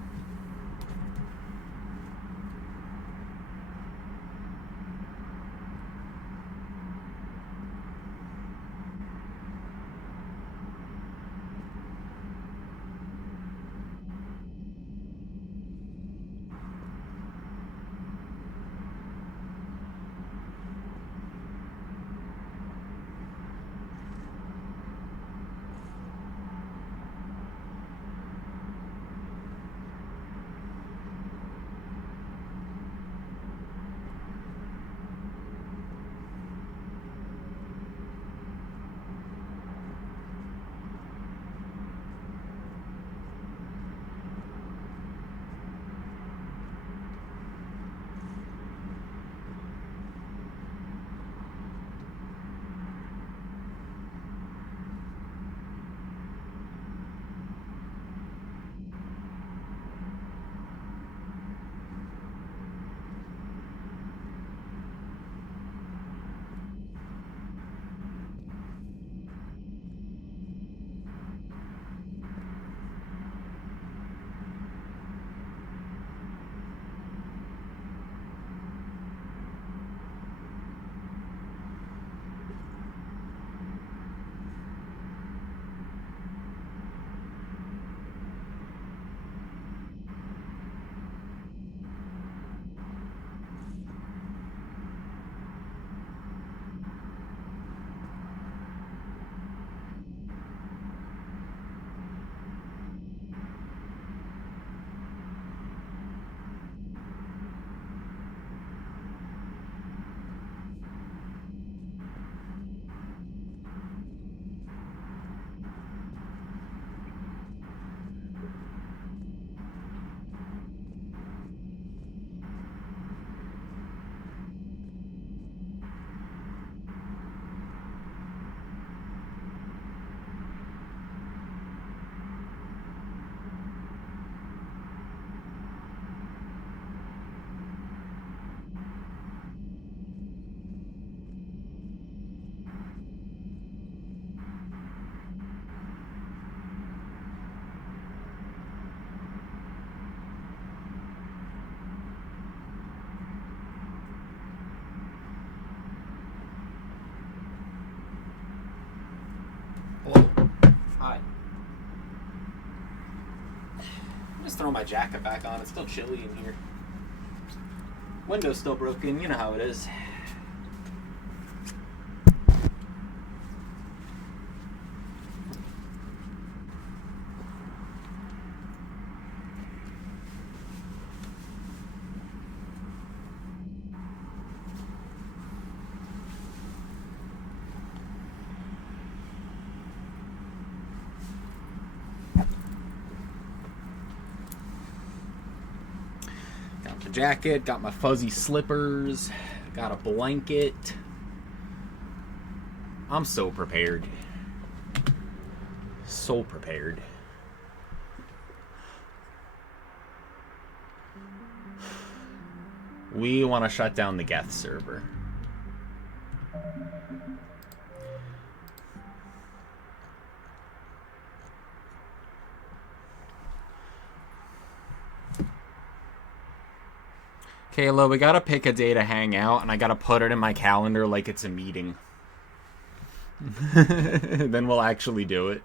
Hi. I'm just throwing my jacket back on. It's still chilly in here. Window's still broken. You know how it is. Jacket, got my fuzzy slippers, got a blanket. I'm so prepared. So prepared. We want to shut down the Geth server. Kayla, we gotta pick a day to hang out, and I gotta put it in my calendar like it's a meeting. Then we'll actually do it.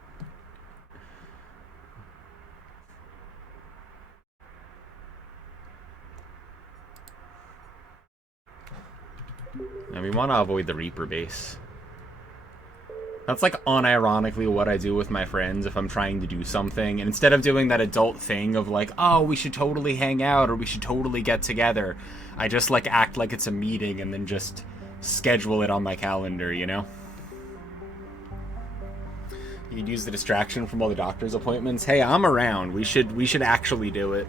And we want to avoid the Reaper base. That's like unironically what I do with my friends if I'm trying to do something. And instead of doing that adult thing of like, oh, we should totally hang out or we should totally get together, I just like act like it's a meeting and then just schedule it on my calendar, you know? You'd use the distraction from all the doctor's appointments. Hey, I'm around. We should actually do it.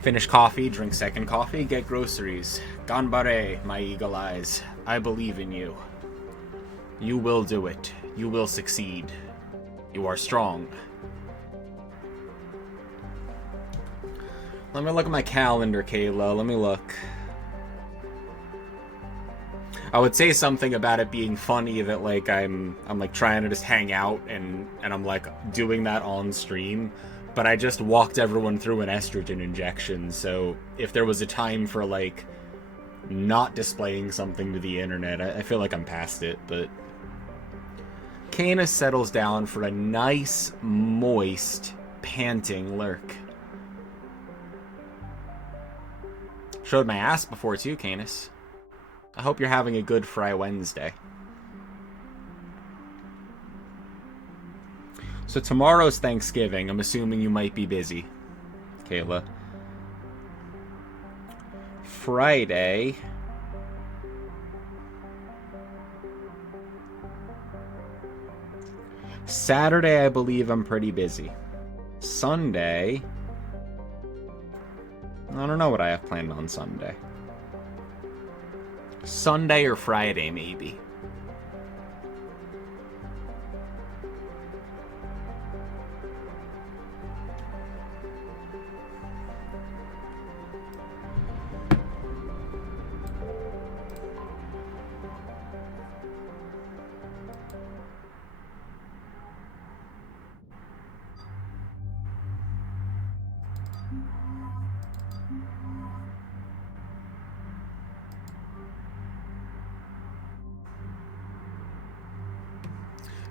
Finish coffee, drink second coffee, get groceries. Ganbare, my eagle eyes. I believe in you. You will do it. You will succeed. You are strong. Let me look at my calendar, Kayla. Let me look. I would say something about it being funny that like I'm like trying to just hang out and I'm like doing that on stream. But I just walked everyone through an estrogen injection, so if there was a time for, like, not displaying something to the internet, I feel like I'm past it, but... Canis settles down for a nice, moist, panting lurk. Showed my ass before, too, Canis. I hope you're having a good Fry Wednesday. So tomorrow's Thanksgiving. I'm assuming you might be busy, Kayla. Friday. Saturday, I believe I'm pretty busy. Sunday. I don't know what I have planned on Sunday. Sunday or Friday, maybe.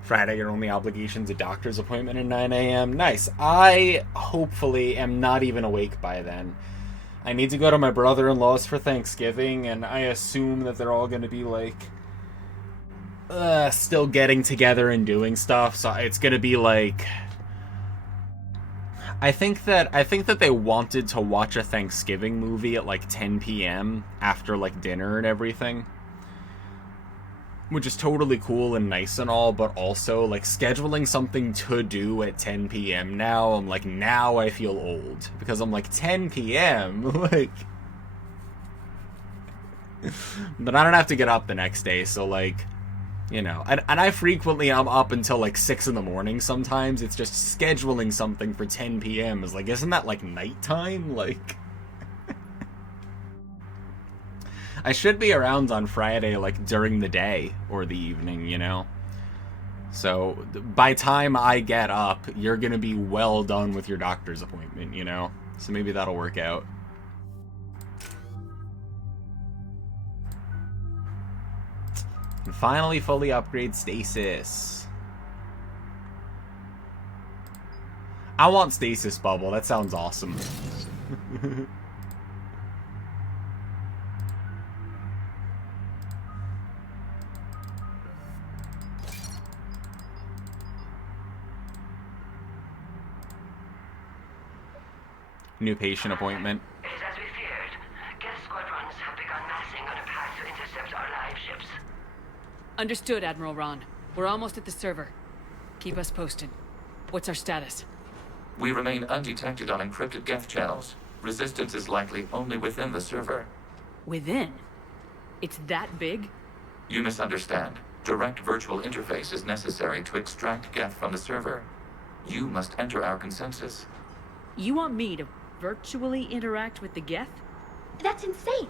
Friday, your only obligation's a doctor's appointment at 9 a.m. Nice. I, hopefully, am not even awake by then. I need to go to my brother-in-law's for Thanksgiving, and I assume that they're all going to be, like, still getting together and doing stuff, so it's going to be, like... I think that they wanted to watch a Thanksgiving movie at, like, 10 p.m. after, like, dinner and everything. Which is totally cool and nice and all, but also, like, scheduling something to do at 10 p.m. now, I'm like, now I feel old. Because I'm like, 10 p.m.? Like... But I don't have to get up the next day, so, like, you know. And I frequently am up until, like, 6 in the morning sometimes. It's just scheduling something for 10 p.m. is like, isn't that, like, nighttime? Like... I should be around on Friday, like, during the day or the evening, you know? So, by time I get up, you're gonna be well done with your doctor's appointment, you know? So maybe that'll work out. And finally, fully upgrade stasis. I want stasis bubble, that sounds awesome. New patient appointment. It is as we feared. Geth squadrons have begun massing on a path to intercept our live ships. Understood, Admiral Ron. We're almost at the server. Keep us posted. What's our status? We remain undetected on encrypted Geth channels. Resistance is likely only within the server. Within? It's that big? You misunderstand. Direct virtual interface is necessary to extract Geth from the server. You must enter our consensus. You want me to virtually interact with the Geth? That's insane.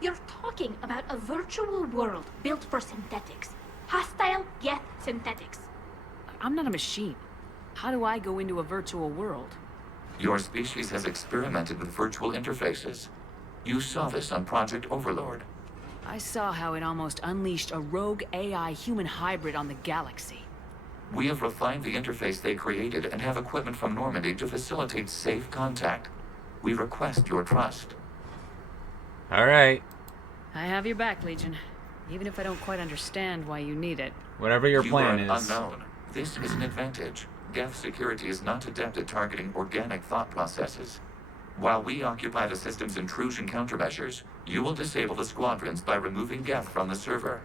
You're talking about a virtual world built for synthetics. Hostile Geth synthetics. I'm not a machine. How do I go into a virtual world? Your species has experimented with virtual interfaces. You saw this on Project Overlord. I saw how it almost unleashed a rogue AI human hybrid on the galaxy. We have refined the interface they created and have equipment from Normandy to facilitate safe contact. We request your trust. Alright. I have your back, Legion. Even if I don't quite understand why you need it. Whatever your plan You are is. unknown. This is an advantage. Geth security is not adept at targeting organic thought processes. While we occupy the system's intrusion countermeasures, you will disable the squadrons by removing Geth from the server.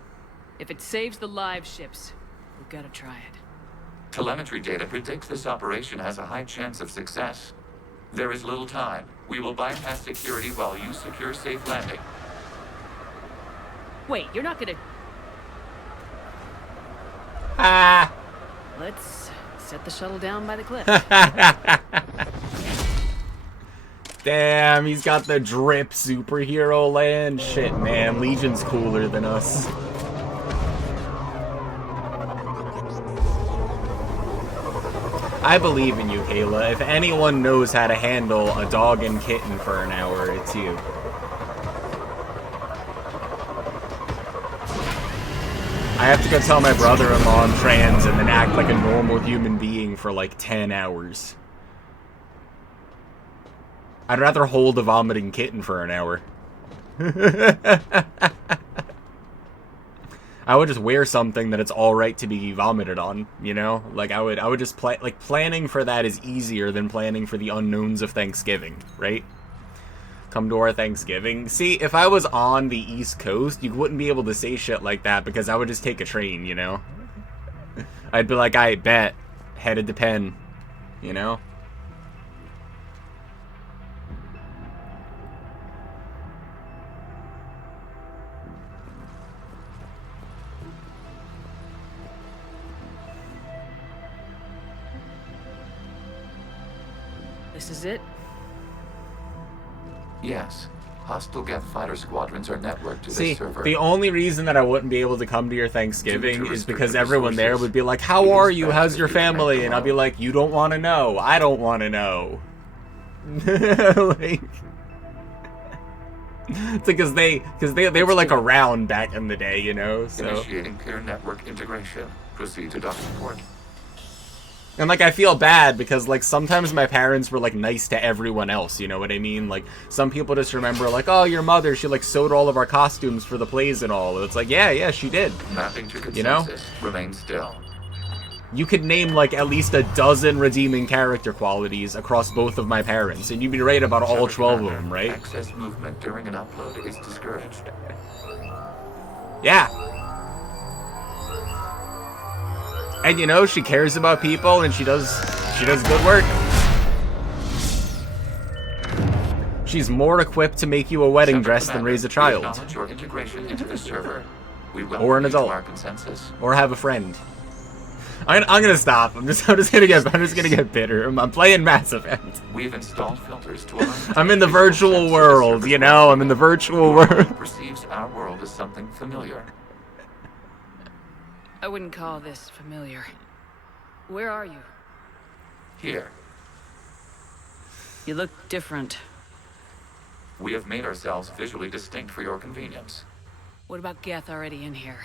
If it saves the live ships, we've got to try it. Telemetry data predicts this operation has a high chance of success. There is little time. We will bypass security while you secure safe landing. Wait, you're not gonna... Ah! Let's set the shuttle down by the cliff. Damn, he's got the drip superhero land. Shit, man. Legion's cooler than us. I believe in you, Kayla. If anyone knows how to handle a dog and kitten for an hour, it's you. I have to go tell my brother-in-law I'm trans and then act like a normal human being for like 10 hours. I'd rather hold a vomiting kitten for an hour. I would just wear something that it's alright to be vomited on, you know? Like, I would just planning for that is easier than planning for the unknowns of Thanksgiving, right? Come to our Thanksgiving. See, if I was on the East Coast, you wouldn't be able to say shit like that because I would just take a train, you know? I'd be like, I bet. Headed to Penn, you know? This is it? Yes. Hostile Geth fighter squadrons are networked to See, this server. the only reason that I wouldn't be able to come to your Thanksgiving is because everyone there would be like, how are you? How's your family? And I'll be like, you don't want to know. I don't want to know. Like, it's because they were like around back in the day, you know? So. Initiating peer network integration. Proceed to dock support. And, like, I feel bad because, like, sometimes my parents were, like, nice to everyone else, you know what I mean? Like, some people just remember, like, oh, your mother, she, like, sewed all of our costumes for the plays and all. And it's like, yeah, she did. Mapping to consensus. You know? Remain still. You could name, like, at least a dozen redeeming character qualities across both of my parents, and you'd be right about all 12 of them, right? Excess movement during an upload is discouraged. Yeah. And you know, she cares about people and she does good work. She's more equipped to make you a wedding dress than raise a child. Your integration into the server. We Or an adult. our consensus. Or have a friend. I'm gonna stop. I'm just gonna get bitter. I'm playing Mass Effect. We've installed filters to align. I'm in the virtual world, you know? I'm in the virtual world. Perceives our world as something familiar. I wouldn't call this familiar. Where are you? Here. You look different. We have made ourselves visually distinct for your convenience. What about Geth already in here?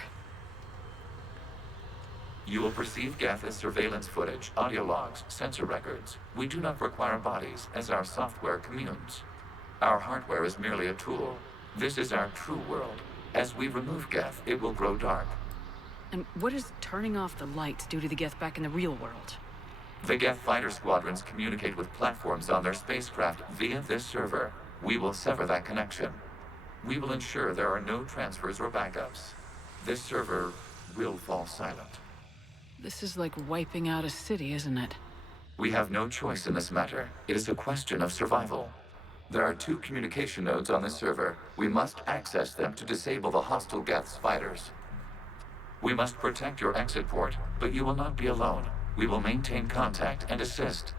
You will perceive Geth as surveillance footage, audio logs, sensor records. We do not require bodies, as our software communes. Our hardware is merely a tool. This is our true world. As we remove Geth, it will grow dark. And what does turning off the lights do to the Geth back in the real world? The Geth fighter squadrons communicate with platforms on their spacecraft via this server. We will sever that connection. We will ensure there are no transfers or backups. This server will fall silent. This is like wiping out a city, isn't it? We have no choice in this matter. It is a question of survival. There are 2 communication nodes on this server. We must access them to disable the hostile Geth's fighters. We must protect your exit port, but you will not be alone. We will maintain contact and assist.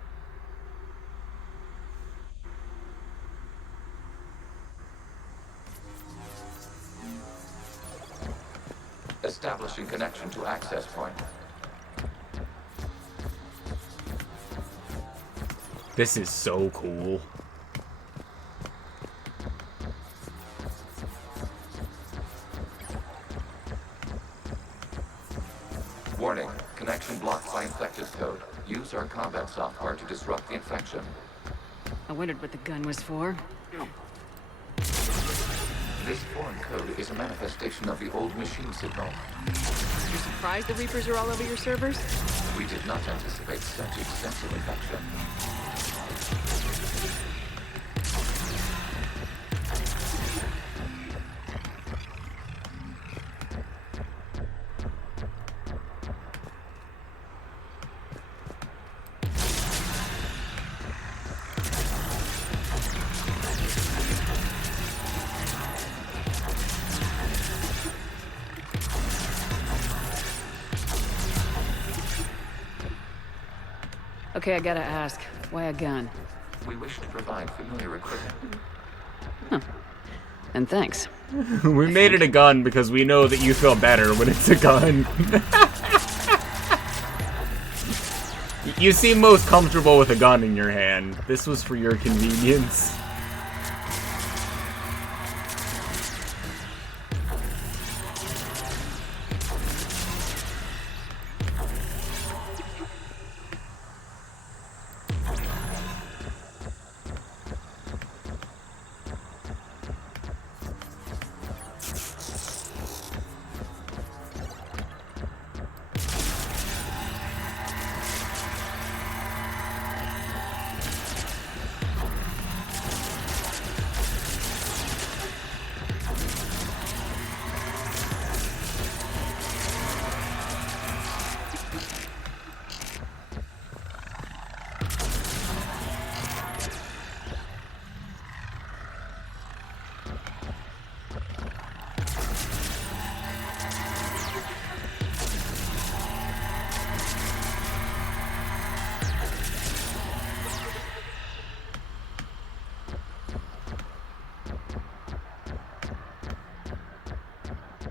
Establishing connection to access point. This is so cool. Warning, connection blocked by infected code. Use our combat software to disrupt the infection. I wondered what the gun was for. This foreign code is a manifestation of the old machine signal. You're surprised the Reapers are all over your servers? We did not anticipate such extensive infection. Okay, I gotta ask, why a gun? We wish to provide familiar equipment. Huh. And thanks. We made it a gun because we know that you feel better when it's a gun. You seem most comfortable with a gun in your hand. This was for your convenience.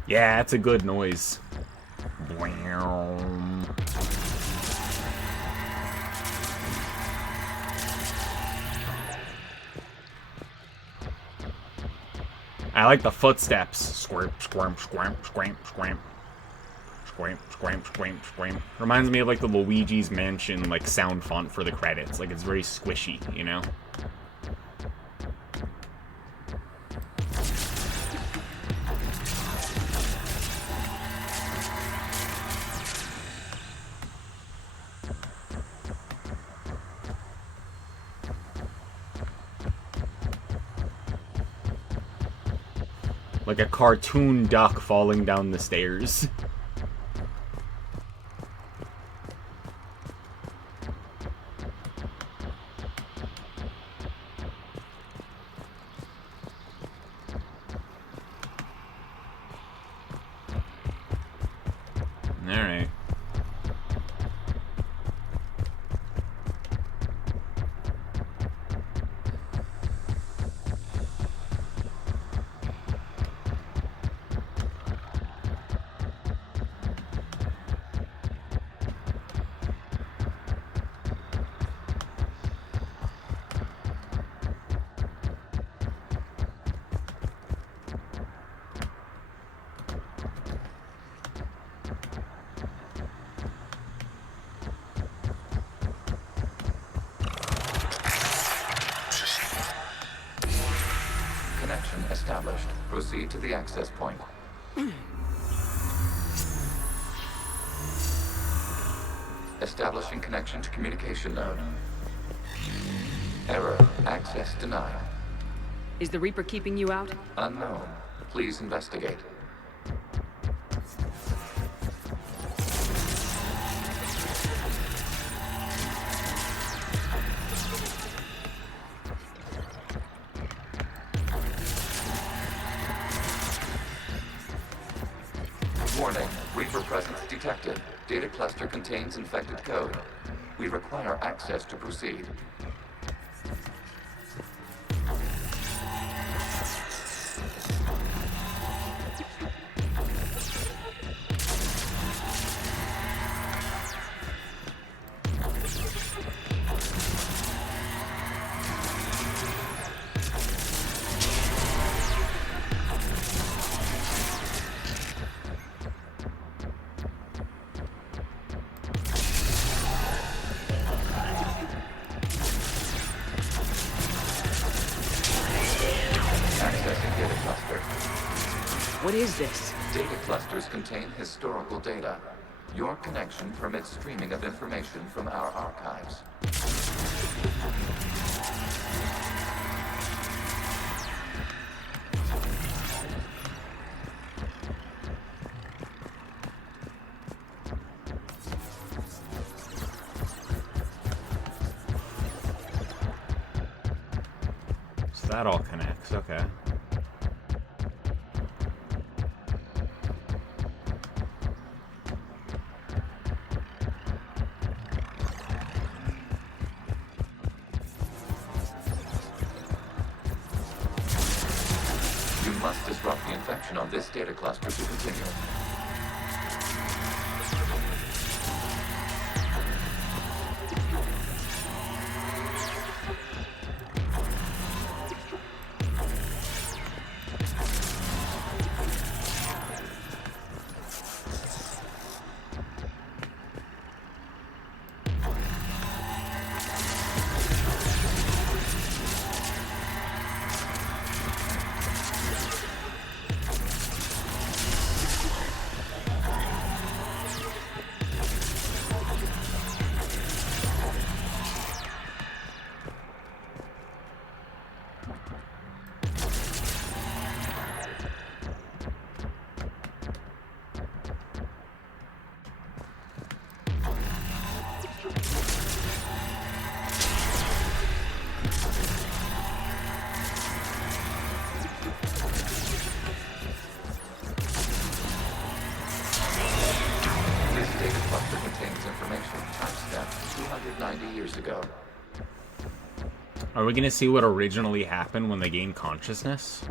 Yeah, it's a good noise. I like the footsteps. Squirp, squirm, squirm, squirm, squirm. Squirm, squirm, squirm, squirm. Reminds me of like the Luigi's Mansion like sound font for the credits. Like it's very squishy, you know? Like a cartoon duck falling down the stairs. Alright. Connection established. Proceed to the access point. Establishing connection to communication node. Error. Access denied. Is the Reaper keeping you out? Unknown. Please investigate. Warning. Reaper presence detected. Data cluster contains infected code. We require access to proceed. What is this? Data clusters contain historical data. Your connection permits streaming of information from our archives. So that all connects, okay. You must disrupt the infection on this data cluster to continue. Are we gonna see what originally happened when they gained consciousness?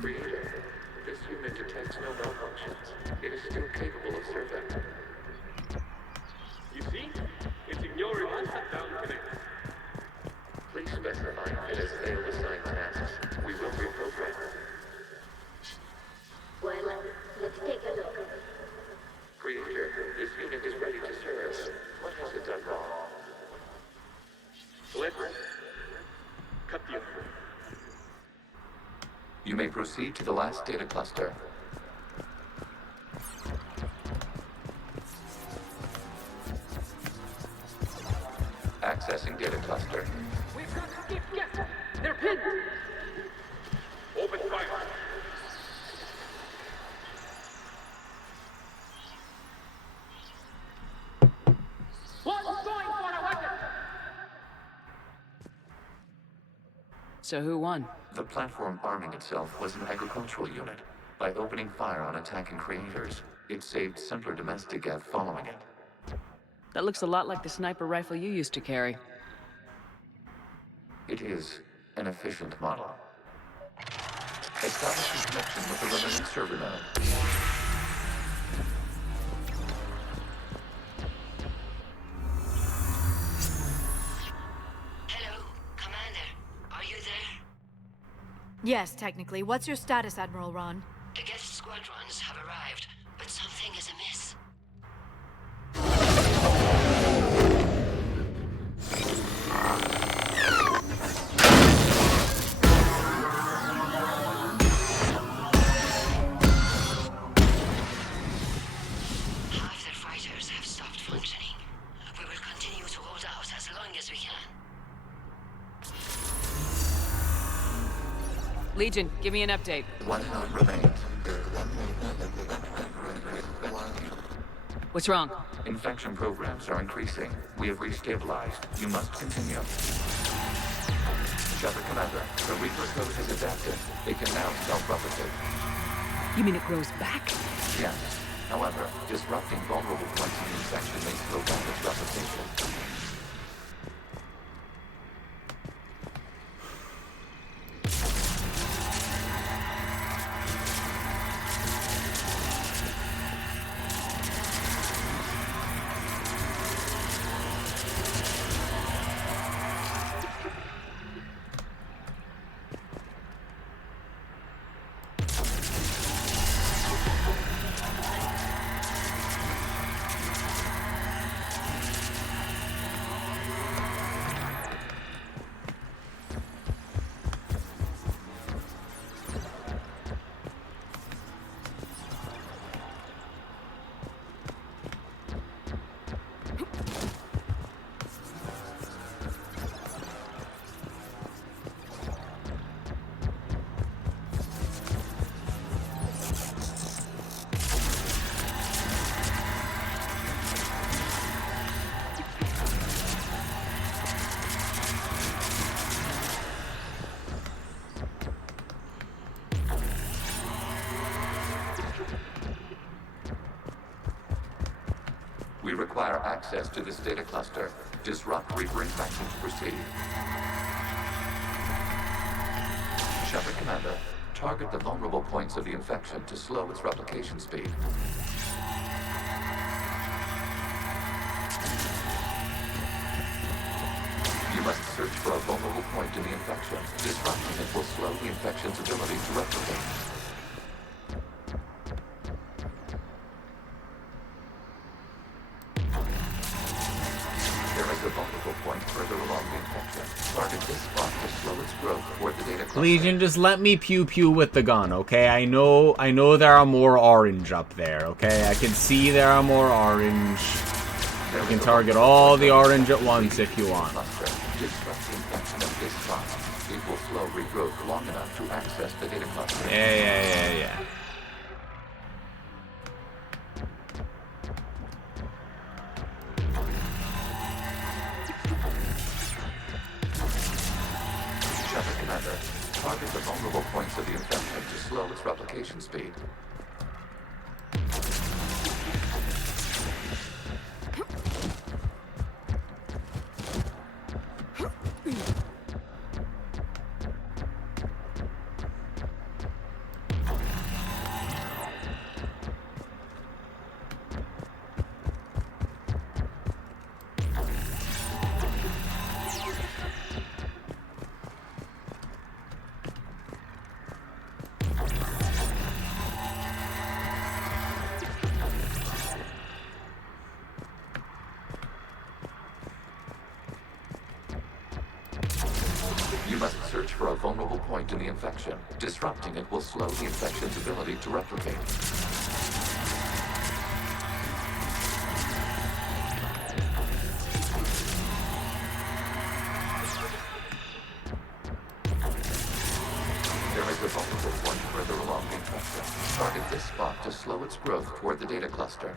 Creator, this unit detects no malfunctions. It is still capable of survey. You see? It's ignoring all shutdown connectors. Please specify if it has failed assigned tasks. We will reprogram. Well, let's take a look. Creator, this unit is ready to serve. What has it done wrong? Let's cut the effort. You may proceed to the last data cluster. Accessing data cluster. We've got to keep guessing. They're pinned. Open fire. What's going for a weapon? So who won? The platform arming itself was an agricultural unit. By opening fire on attacking creators, it saved simpler domestic Geth following it. That looks a lot like the sniper rifle you used to carry. It is an efficient model. Establish a connection with the remaining server node. Yes, technically. What's your status, Admiral Ron? The Geth squadrons have arrived, but something is amiss. Half their fighters have stopped functioning. We will continue to hold out as long as we can. Legion, give me an update. One node remains. What's wrong? Infection programs are increasing. We have restabilized. You must continue. Shepard Commander, the Reaper code has adapted. It can now self-replicate. You mean it grows back? Yes. However, disrupting vulnerable points in infection may slow down its replication. require access to this data cluster. Disrupt Reaper infection to proceed. Shepard Commander, target the vulnerable points of the infection to slow its replication speed. You must search for a vulnerable point in the infection. Disrupting it will slow the infection's ability to replicate. There is a vulnerable point further along the infection. Target this spot to slow its growth toward the data cluster. Legion, just let me pew-pew with the gun, okay? I know there are more orange up there, okay? I can see there are more orange. You can target all the orange at once if you want. Disrupt the infection of this spot. It will slow regrowth long enough to access the data cluster. Yeah. Shepard Commander, target the vulnerable points of the infection to slow its replication speed. You must search for a vulnerable point in the infection. Disrupting it will slow the infection's ability to replicate. There is a vulnerable point further along the infection. Target this spot to slow its growth toward the data cluster.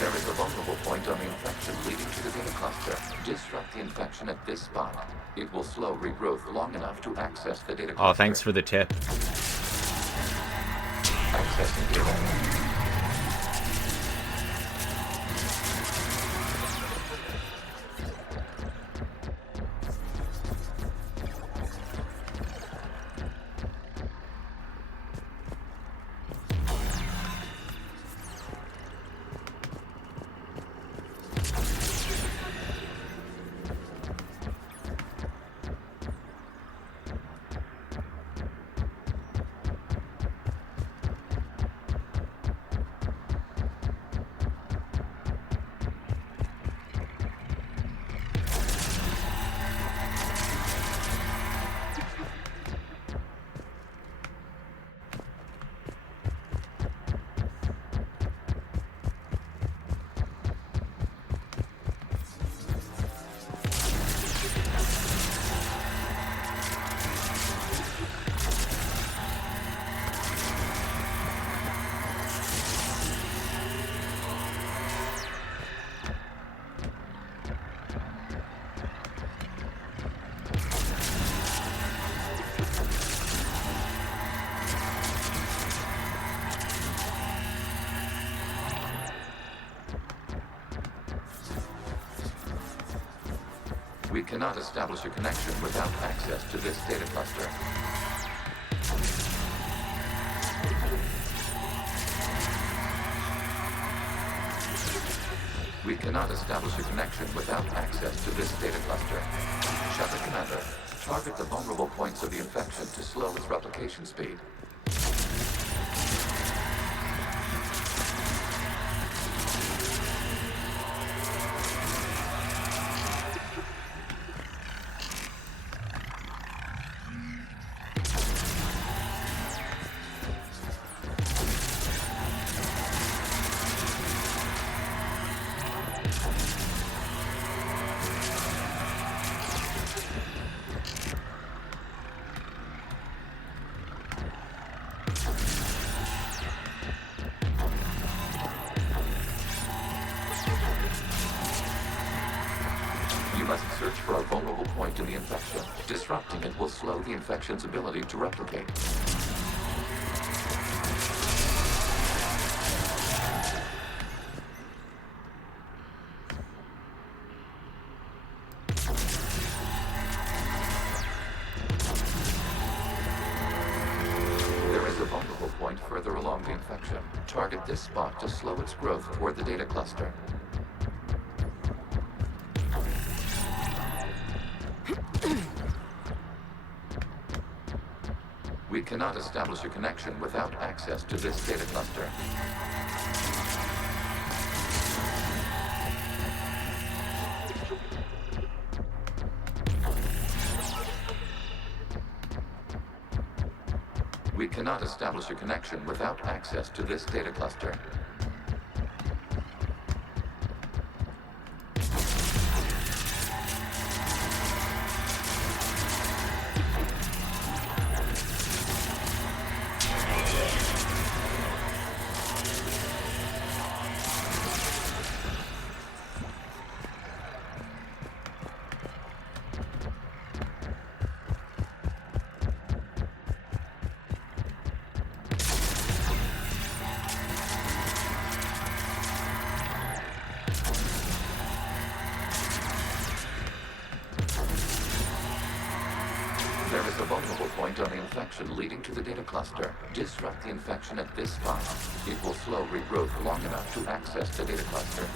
There is a vulnerable point on the infection leading to the data cluster. Disrupt the infection at this spot. It will slow regrowth long enough to access the data cluster. Oh, thanks for the tip. Accessing data. We cannot establish a connection without access to this data cluster. We cannot establish a connection without access to this data cluster. Shepard Commander, target the vulnerable points of the infection to slow its replication speed. You must search for a vulnerable point in the infection. Disrupting it will slow the infection's ability to replicate. There is a vulnerable point further along the infection. Target this spot to slow its growth toward the data cluster. We cannot establish a connection without access to this data cluster. We cannot establish a connection without access to this data cluster. There is a vulnerable point on the infection leading to the data cluster. Disrupt the infection at this spot. It will slow regrowth long enough to access the data cluster.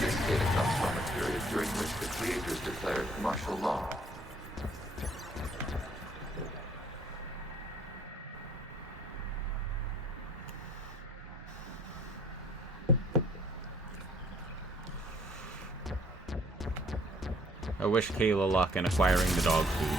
This data comes from a period during which the creators declared martial law. I wish Kayla luck in acquiring the dog food.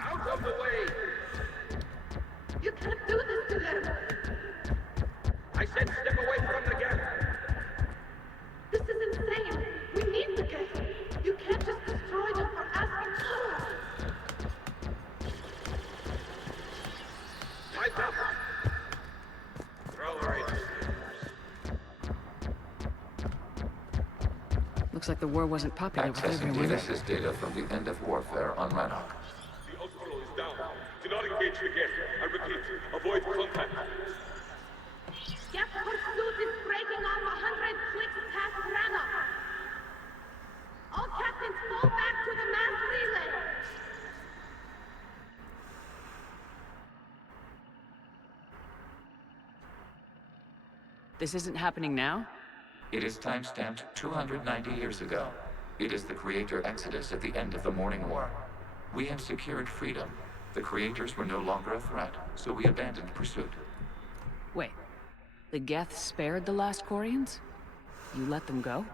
Out of the way! You can't do this to them! I said step away from the gap! This is insane! We need the gate! You can't just destroy them for asking for it! Pipe up! Throw her in. Looks like the war wasn't popular with Accessing everyone. data is data from the end of warfare on Rannoch. The outflow is down. Do not engage the gate. I repeat, avoid contact. Gap pursuit is breaking off 100 clicks past Rannoch! All captains fall back to the mass relay! This isn't happening now? It is timestamped 290 years ago. It is the creator exodus at the end of the Morning War. We had secured freedom. The creators were no longer a threat, so we abandoned pursuit. Wait. The Geth spared the last Quarians? You let them go?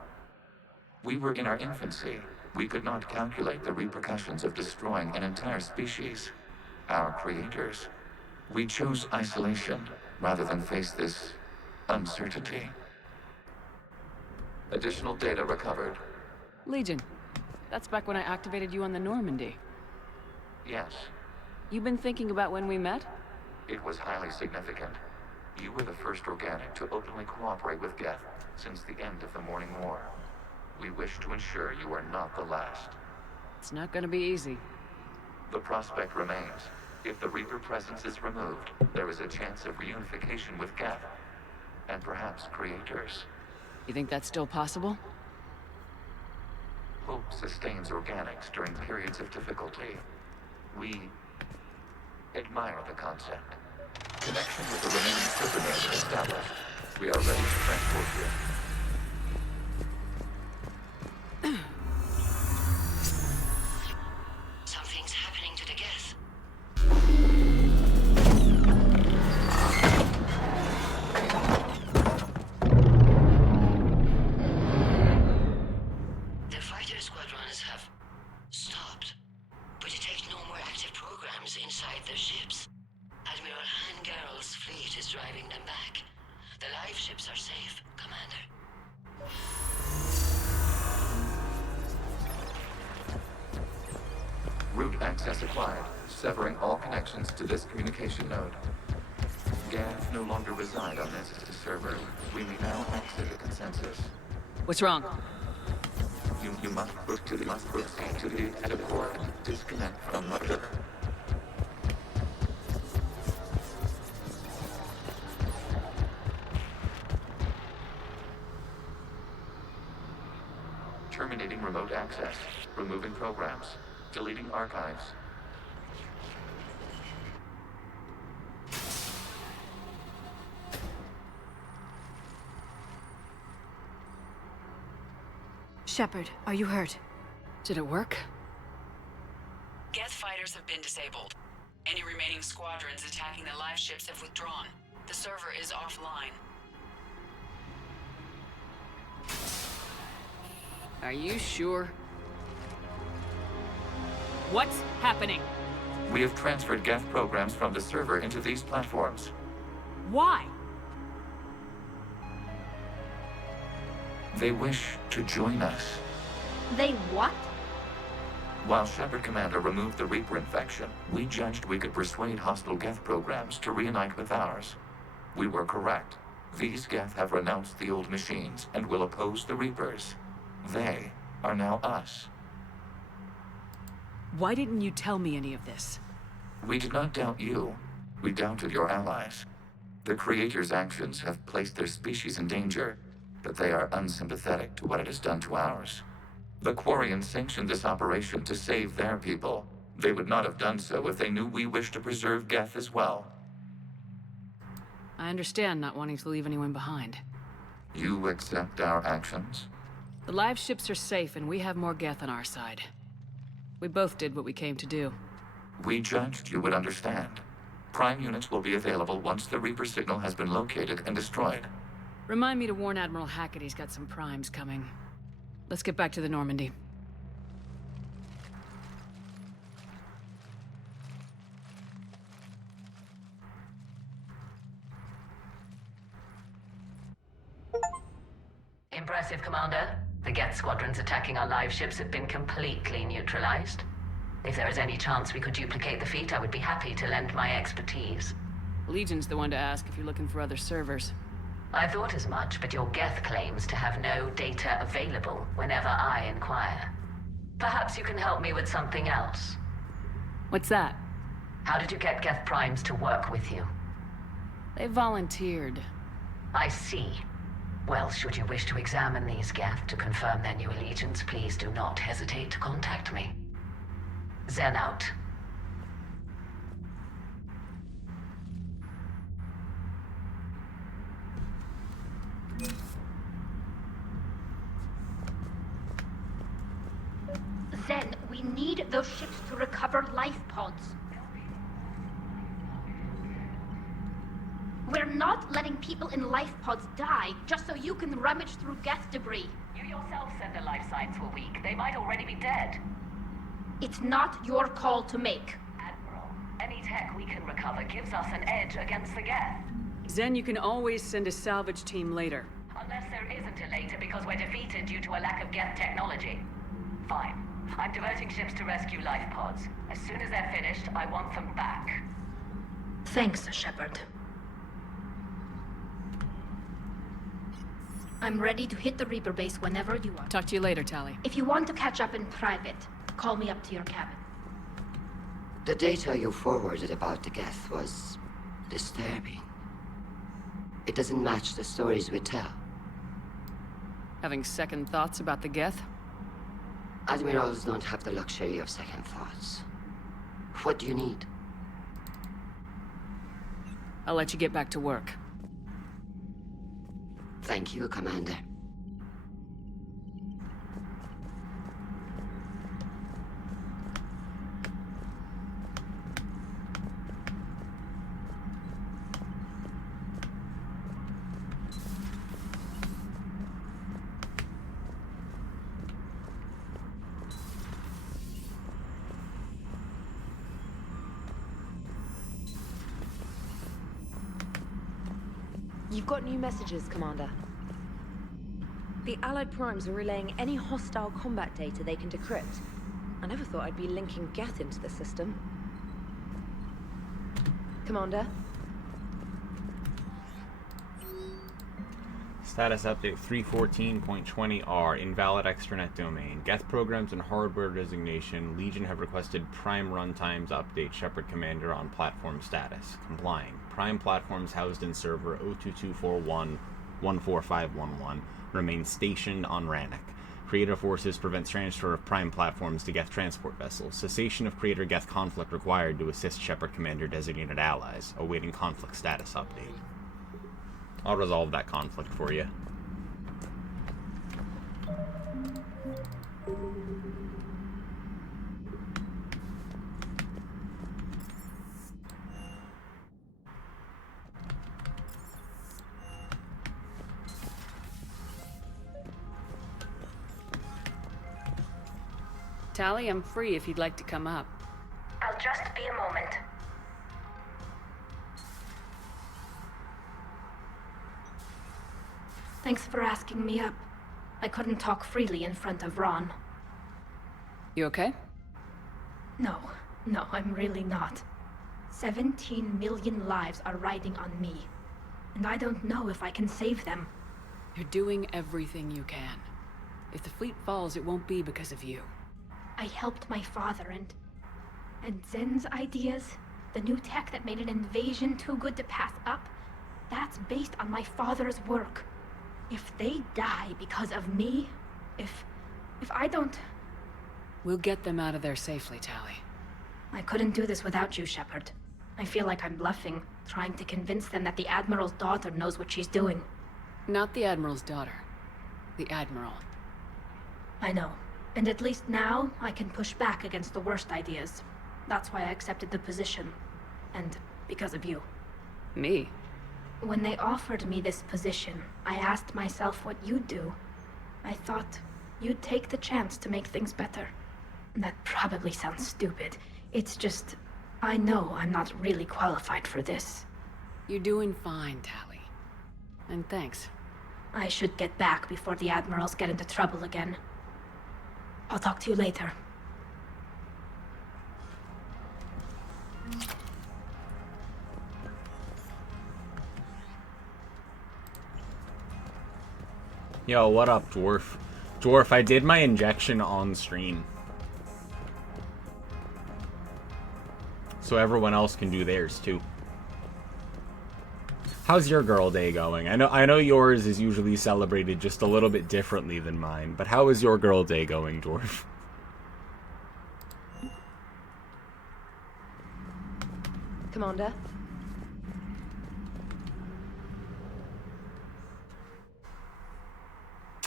We were in our infancy. We could not calculate the repercussions of destroying an entire species. Our creators. We chose isolation rather than face this uncertainty. Additional data recovered. Legion. That's back when I activated you on the Normandy. Yes, You've been thinking about when we met? it was highly significant. You were the first organic to openly cooperate with Geth since the end of the Morning War. We wish to ensure you are not the last. It's not gonna be easy. The prospect remains. If the Reaper presence is removed, there is a chance of reunification with Geth, and perhaps creators. You think that's still possible? Hope sustains organics during periods of difficulty. We admire the concept. Connection with the remaining server nodes established. We are ready to transport you. Something's happening to the Geth. The fighter squadrons have stopped, but detect no more active programs inside their ships. Admiral Hangarl's fleet is driving them back. The live ships are safe, Commander. Route access acquired, severing all connections to this communication node. Geth no longer reside on this server. We may now exit the consensus. What's wrong? You must proceed to the edit port and disconnect from the server. Terminating remote access. Removing programs. Deleting archives. Shepard, are you hurt? Did it work? Geth fighters have been disabled. Any remaining squadrons attacking the live ships have withdrawn. The server is offline. Are you sure? What's happening? We have transferred Geth programs from the server into these platforms. Why? They wish to join us. They what? While Shepard Commander removed the Reaper infection, we judged we could persuade hostile Geth programs to reunite with ours. We were correct. These Geth have renounced the old machines and will oppose the Reapers. They are now us. Why didn't you tell me any of this? We did not doubt you. We doubted your allies. The Creator's actions have placed their species in danger, but they are unsympathetic to what it has done to ours. The Quarians sanctioned this operation to save their people. They would not have done so if they knew we wished to preserve Geth as well. I understand not wanting to leave anyone behind. You accept our actions? The live ships are safe and we have more Geth on our side. We both did what we came to do. We judged you would understand. Prime units will be available once the Reaper signal has been located and destroyed. Remind me to warn Admiral Hackett he's got some primes coming. Let's get back to the Normandy. Impressive, Commander. The Geth squadrons attacking our live ships have been completely neutralized. If there is any chance we could duplicate the feat, I would be happy to lend my expertise. Legion's the one to ask if you're looking for other servers. I thought as much, but your Geth claims to have no data available whenever I inquire. Perhaps you can help me with something else. What's that? How did you get Geth primes to work with you? They volunteered. I see. Well, should you wish to examine these Geth to confirm their new allegiance, please do not hesitate to contact me. Zen out. Zen, we need those ships to recover life pods. We're not letting people in life pods die just so you can rummage through Geth debris. You yourself said the life signs were weak. They might already be dead. It's not your call to make. Admiral, any tech we can recover gives us an edge against the Geth. Zen, you can always send a salvage team later. Unless there isn't a later because we're defeated due to a lack of Geth technology. Fine. I'm diverting ships to rescue life pods. As soon as they're finished, I want them back. Thanks, Shepard. I'm ready to hit the Reaper base whenever you are. Talk to you later, Tali. If you want to catch up in private, call me up to your cabin. The data you forwarded about the Geth was disturbing. It doesn't match the stories we tell. Having second thoughts about the Geth? Admirals don't have the luxury of second thoughts. What do you need? I'll let you get back to work. Thank you, Commander. You've got new messages, Commander. The Allied Primes are relaying any hostile combat data they can decrypt. I never thought I'd be linking Geth into the system. Commander? Status update 314.20R. Invalid extranet domain. Geth programs and hardware designation. Legion have requested Prime runtimes update Shepard Commander on platform status. Complying. Prime platforms housed in server 02241-14511 remain stationed on Rannoch. Creator forces prevent transfer of Prime platforms to Geth transport vessels. Cessation of Creator Geth conflict required to assist Shepard Commander designated allies. Awaiting conflict status update. I'll resolve that conflict for you. Tali, I'm free if you'd like to come up. I'll just be a moment. Thanks for asking me up. I couldn't talk freely in front of Ron. You okay? No, I'm really not. 17 million lives are riding on me. And I don't know if I can save them. You're doing everything you can. If the fleet falls, it won't be because of you. I helped my father and Zen's ideas, the new tech that made an invasion too good to pass up, that's based on my father's work. If they die because of me, if I don't... We'll get them out of there safely, Tali. I couldn't do this without you, Shepard. I feel like I'm bluffing, trying to convince them that the Admiral's daughter knows what she's doing. Not the Admiral's daughter. The Admiral. I know. And at least now, I can push back against the worst ideas. That's why I accepted the position. And because of you. Me? When they offered me this position, I asked myself what you'd do. I thought you'd take the chance to make things better. That probably sounds stupid. It's just, I know I'm not really qualified for this. You're doing fine, Tali. And thanks. I should get back before the Admirals get into trouble again. I'll talk to you later. Yo, what up, Dwarf? Dwarf, I did my injection on stream. So everyone else can do theirs, too. How's your girl day going? I know yours is usually celebrated just a little bit differently than mine, but how is your girl day going, Dwarf? Commander?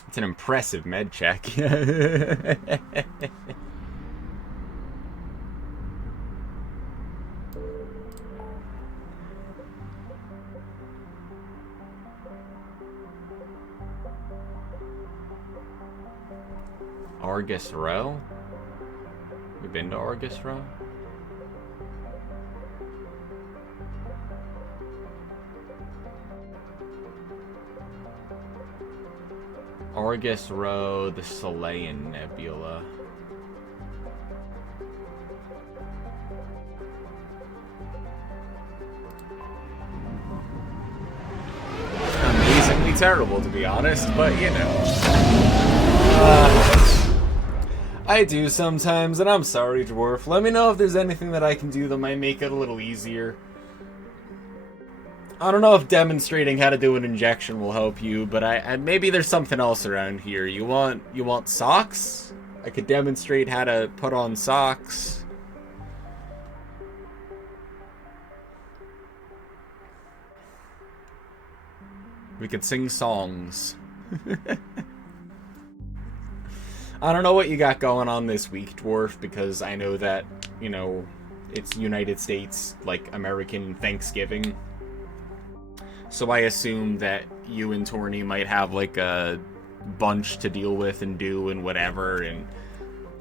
It's an impressive med check. Argus Row? You been to Argus Row? Argus Row, the Solayan Nebula. Amazingly terrible, to be honest, but you know. I do sometimes, and I'm sorry, Dwarf. Let me know if there's anything that I can do that might make it a little easier. I don't know if demonstrating how to do an injection will help you, but maybe there's something else around here. You want socks? I could demonstrate how to put on socks. We could sing songs. I don't know what you got going on this week, Dwarf, because I know that, you know, it's United States, like, American Thanksgiving. So I assume that you and Torny might have, like, a bunch to deal with and do and whatever, and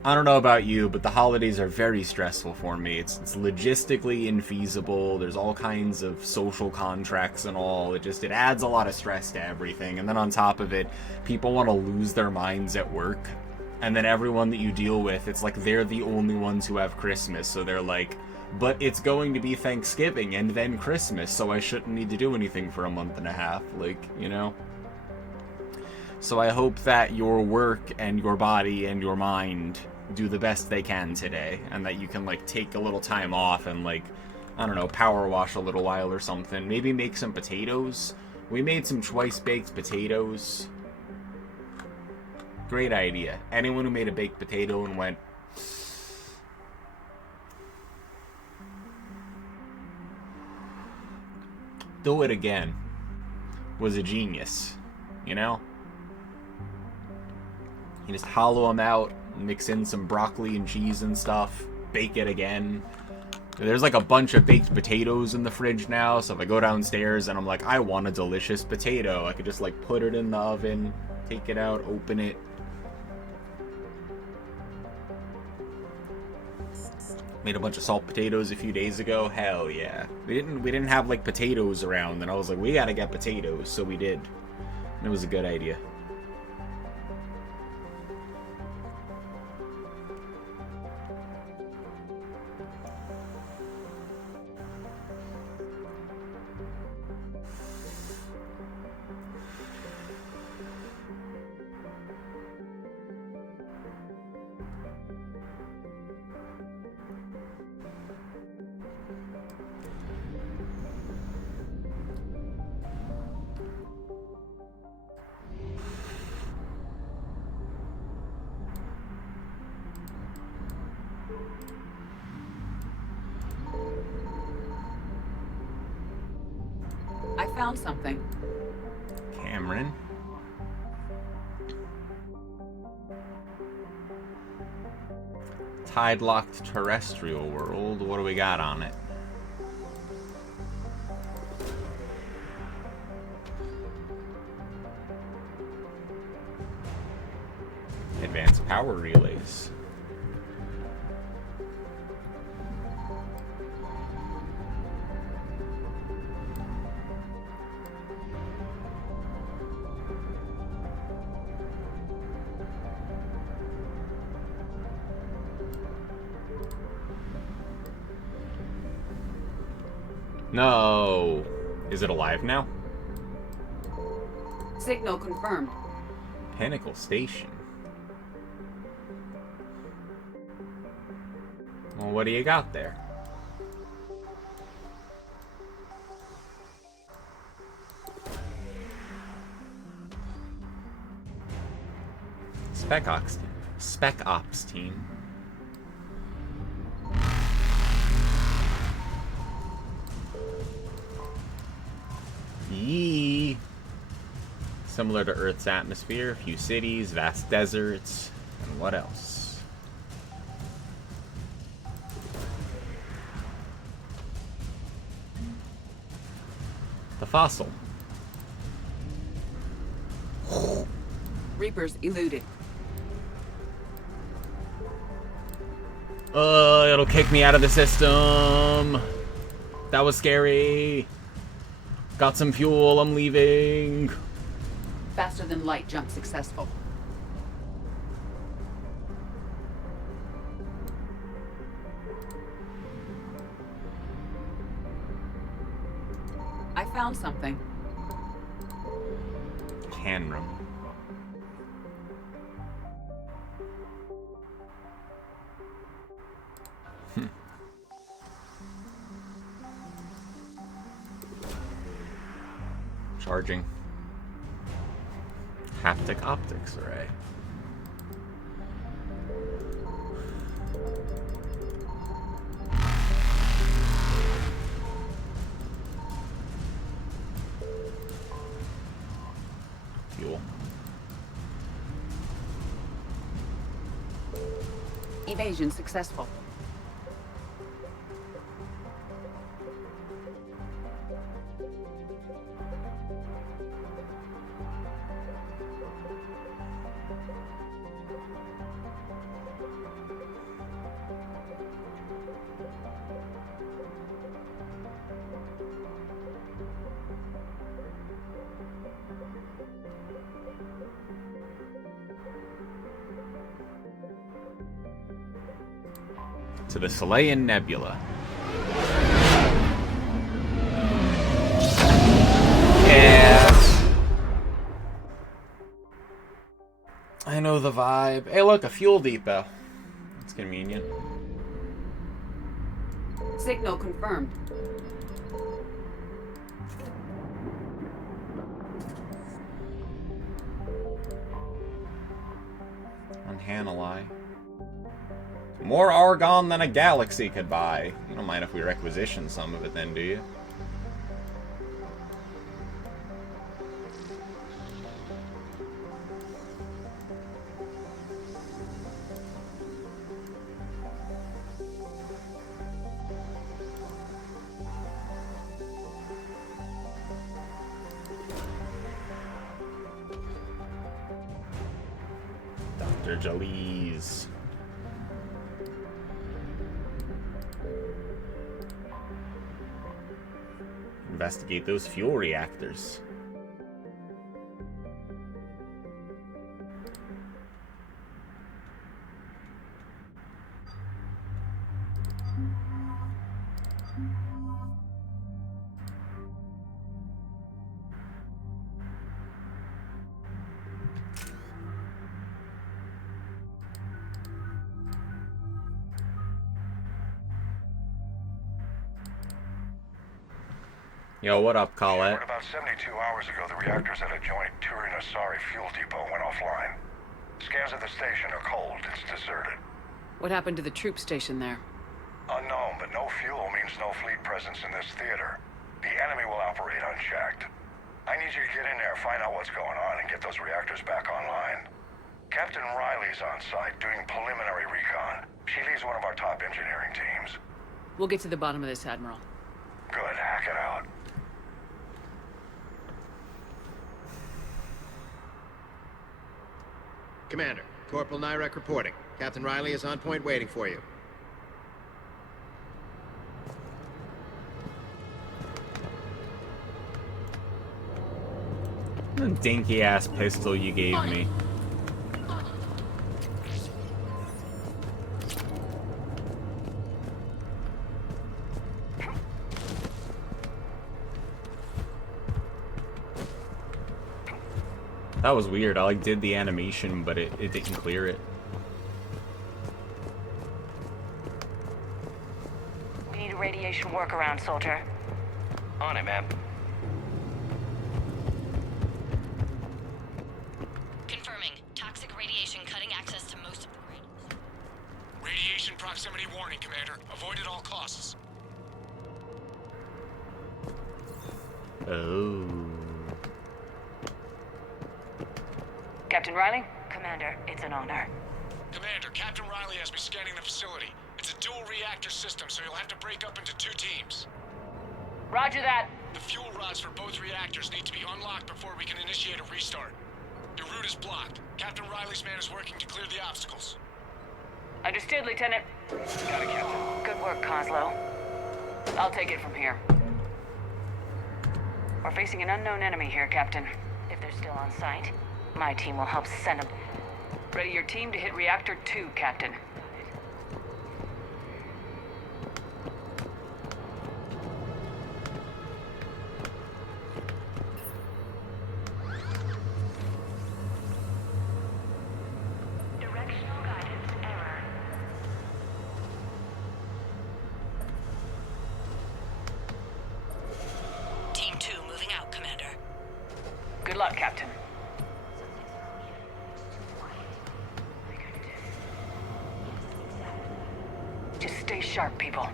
I don't know about you, but the holidays are very stressful for me. It's logistically infeasible. There's all kinds of social contracts and all. It adds a lot of stress to everything. And then on top of it, people want to lose their minds at work. And then everyone that you deal with, it's like they're the only ones who have Christmas. So they're like, but it's going to be Thanksgiving and then Christmas, so I shouldn't need to do anything for a month and a half. Like, you know? So I hope that your work and your body and your mind do the best they can today, and that you can, like, take a little time off and, like, I don't know, power wash a little while or something. Maybe make some potatoes. We made some twice-baked potatoes. Great idea. Anyone who made a baked potato and went, do it again, was a genius, you know? You just hollow them out, mix in some broccoli and cheese and stuff, bake it again. There's like a bunch of baked potatoes in the fridge now, so if I go downstairs and I'm like, I want a delicious potato, I could just like put it in the oven, take it out, open it. Made a bunch of salt potatoes a few days ago. Hell yeah. We didn't have like potatoes around, and I was like, we gotta get potatoes, so we did. And it was a good idea. I found something. Cameron. Tide-locked terrestrial world. What do we got on it? Advanced power relays. No. Is it alive now? Signal confirmed. Pinnacle Station. Well, what do you got there? Spec Ops team. Yee. Similar to Earth's atmosphere, a few cities, vast deserts, and what else? The fossil. Reapers eluded. It'll kick me out of the system. That was scary. Got some fuel, I'm leaving. Faster than light jump successful. I found something. Canrum. Charging. Haptic optics array. Evasion successful. To the Selayan Nebula. Yeah. I know the vibe. Hey, look, a fuel depot. That's convenient. Signal confirmed. On Hanalei. More argon than a galaxy could buy. You don't mind if we requisition some of it then, do you? Dr. Jalise. Investigate those fuel reactors. Yo, what up, Colette? About 72 hours ago, the reactors at a joint Turin-Asari fuel depot went offline. Scans of the station are cold. It's deserted. What happened to the troop station there? Unknown, but no fuel means no fleet presence in this theater. The enemy will operate unchecked. I need you to get in there, find out what's going on, and get those reactors back online. Captain Riley's on site doing preliminary recon. She leads one of our top engineering teams. We'll get to the bottom of this, Admiral. Good, hack it out. Commander, Corporal Nyrek reporting. Captain Riley is on point waiting for you. The dinky ass pistol you gave me. That was weird. I like did the animation, but it didn't clear it. We need a radiation workaround, soldier. On it, ma'am. Confirming. Toxic radiation cutting access to most of the grid. Radiation proximity warning, Commander. Avoid at all costs. Oh. Captain Riley? Commander, it's an honor. Commander, Captain Riley has me scanning the facility. It's a dual reactor system, so you'll have to break up into 2 teams. Roger that. The fuel rods for both reactors need to be unlocked before we can initiate a restart. Your route is blocked. Captain Riley's man is working to clear the obstacles. Understood, Lieutenant. Got it, Captain. Good work, Coslow. I'll take it from here. We're facing an unknown enemy here, Captain. If they're still on site, my team will help send them. Ready your team to hit Reactor 2, Captain. Directional guidance error. Team 2 moving out, Commander. Good luck, Captain. Just stay sharp, people.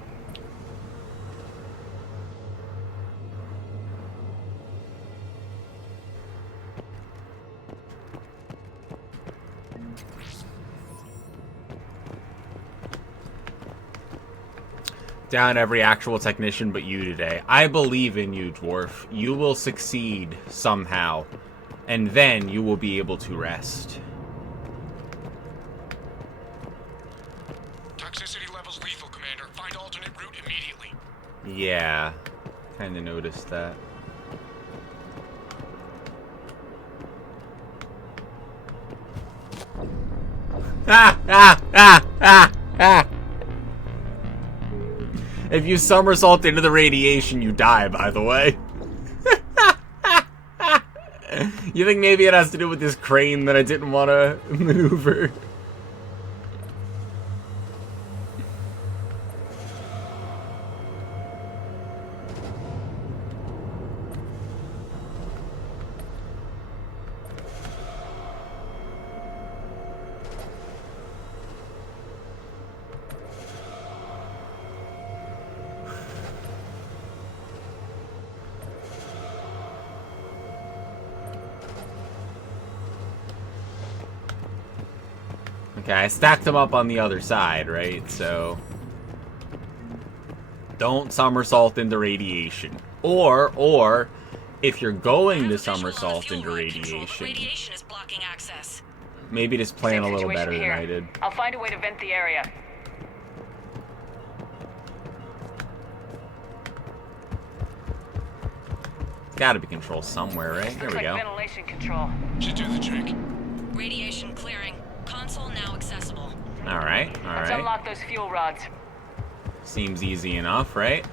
down every actual technician but you today. I believe in you, Dwarf. You will succeed somehow. And then you will be able to rest. Toxicity levels lethal, Commander. Find alternate route immediately. Yeah. Kinda noticed that. If you somersault into the radiation, you die, by the way. You think maybe it has to do with this crane that I didn't want to maneuver? Okay, I stacked them up on the other side, right? So don't somersault into radiation. Or if you're going to somersault into radiation, Radiation is blocking access. maybe just plan a little better than I did. I'll find a way to vent the area. It's gotta be control somewhere, right? There Looks we like go. ventilation control. Should do the trick. Radiation clearing. Console now accessible. Alright, Let's alright. unlock those fuel rods. Seems easy enough, right?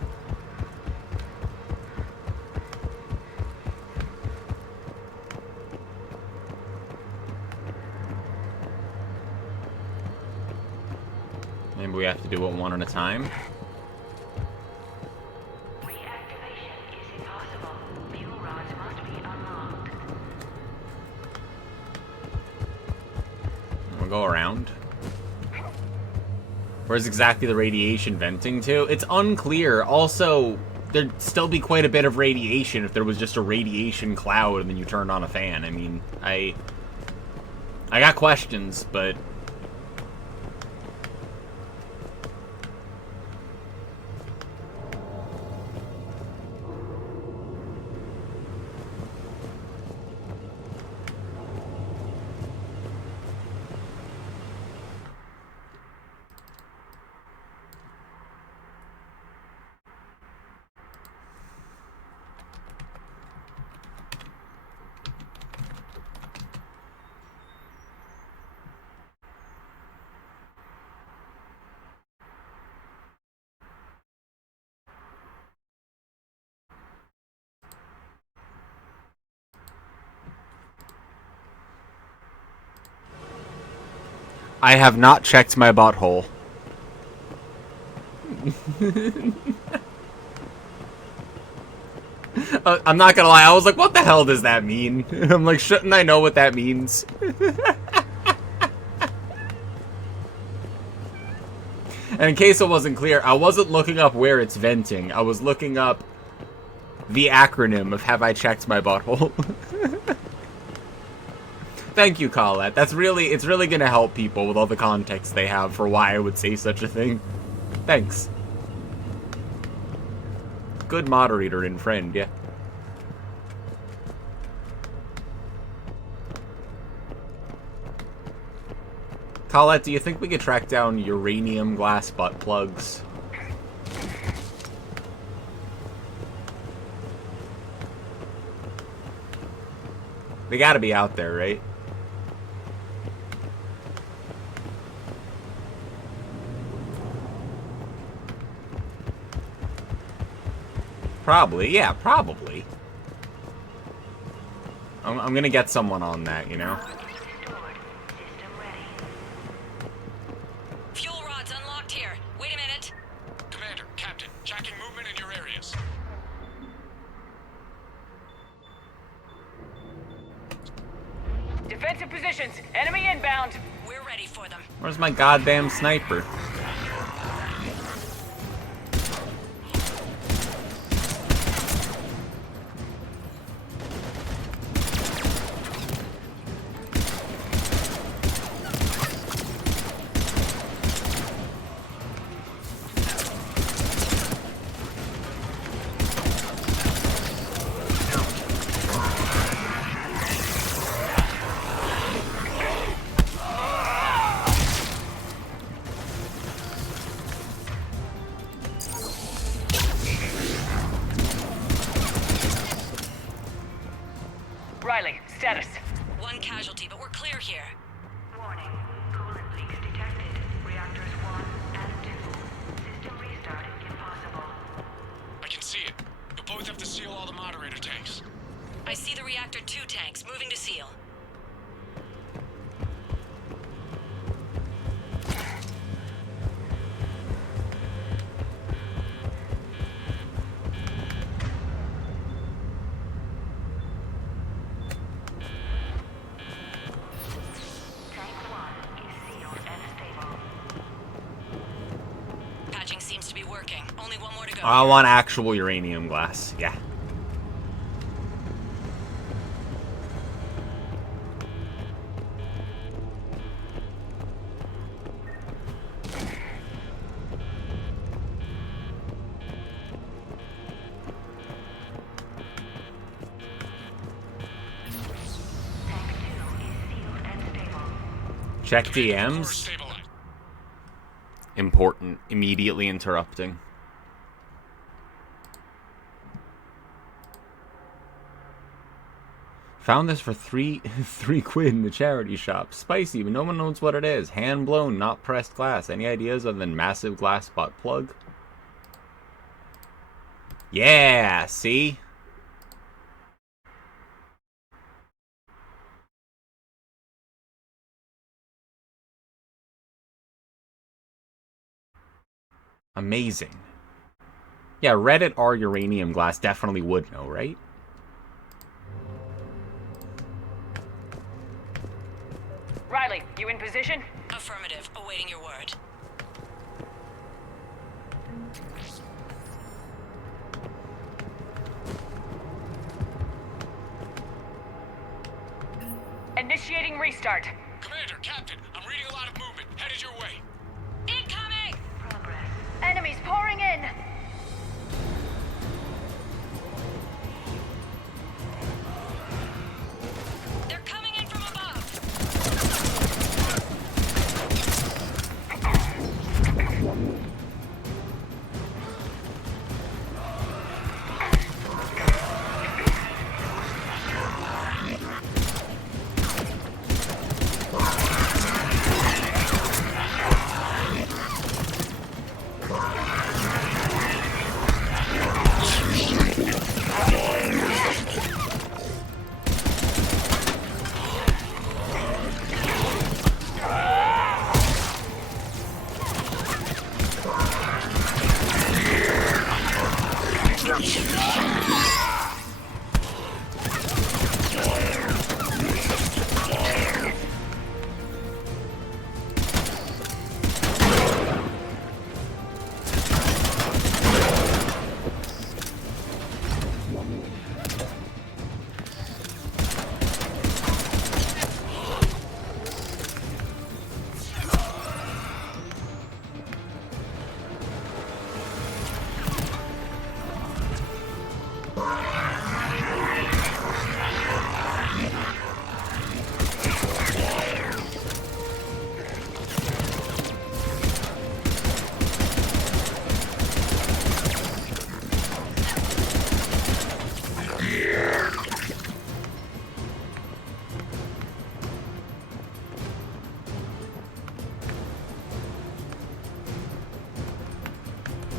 Maybe we have to do it one at a time. Reactivation is impossible. Fuel rods must be unlocked. We'll go around. Where's exactly the radiation venting to? It's unclear. Also, there'd still be quite a bit of radiation if there was just a radiation cloud and then you turned on a fan. I mean, I got questions, but I have not checked my butthole. I'm not gonna lie, I was like, what the hell does that mean? I'm like, shouldn't I know what that means? And in case it wasn't clear, I wasn't looking up where it's venting. I was looking up the acronym of have I checked my butthole. Thank you, Colette. It's really gonna help people with all the context they have for why I would say such a thing. Thanks. Good moderator and friend, yeah. Colette, do you think we could track down uranium glass butt plugs? They gotta be out there, right? Probably, yeah, probably. I'm gonna get someone on that, you know? Fuel rods unlocked here. Wait a minute. Commander, Captain, tracking movement in your areas. Defensive positions. Enemy inbound. We're ready for them. Where's my goddamn sniper? Warning. Coolant leaks detected. Reactors 1 and 2. System restart impossible. I can see it. You'll both have to seal all the moderator tanks. I see the reactor 2 tanks moving to seal. Tank 1 is sealed and stable. Patching seems to be working. Only one more to go. I want actual uranium glass. Yeah. Check DMs. Important. Immediately interrupting. Found this for three quid in the charity shop. Spicy, but no one knows what it is. Hand blown, not pressed glass. Any ideas other than massive glass butt plug? Yeah, see? Amazing. Yeah, Reddit or uranium glass definitely would know, right? Riley, you in position? Affirmative. Awaiting your word. Initiating restart. Commander, Captain, I'm reading a lot of movement. Headed your way. Incoming! Progress. Enemies pouring in! They're coming in from above.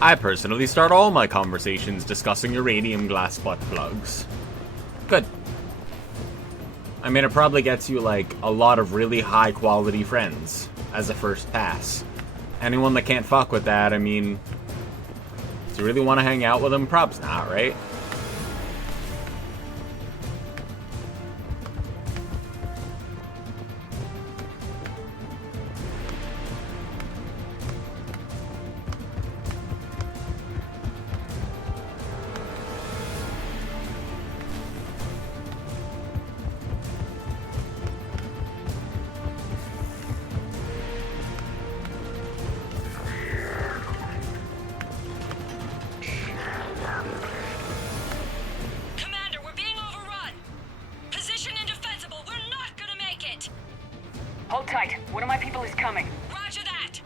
I personally start all my conversations discussing uranium glass butt plugs. Good. I mean, it probably gets you, like, a lot of really high-quality friends as a first pass. Anyone that can't fuck with that, I mean, do you really want to hang out with them? Probs not, right? Hold tight. One of my people is coming. Roger that.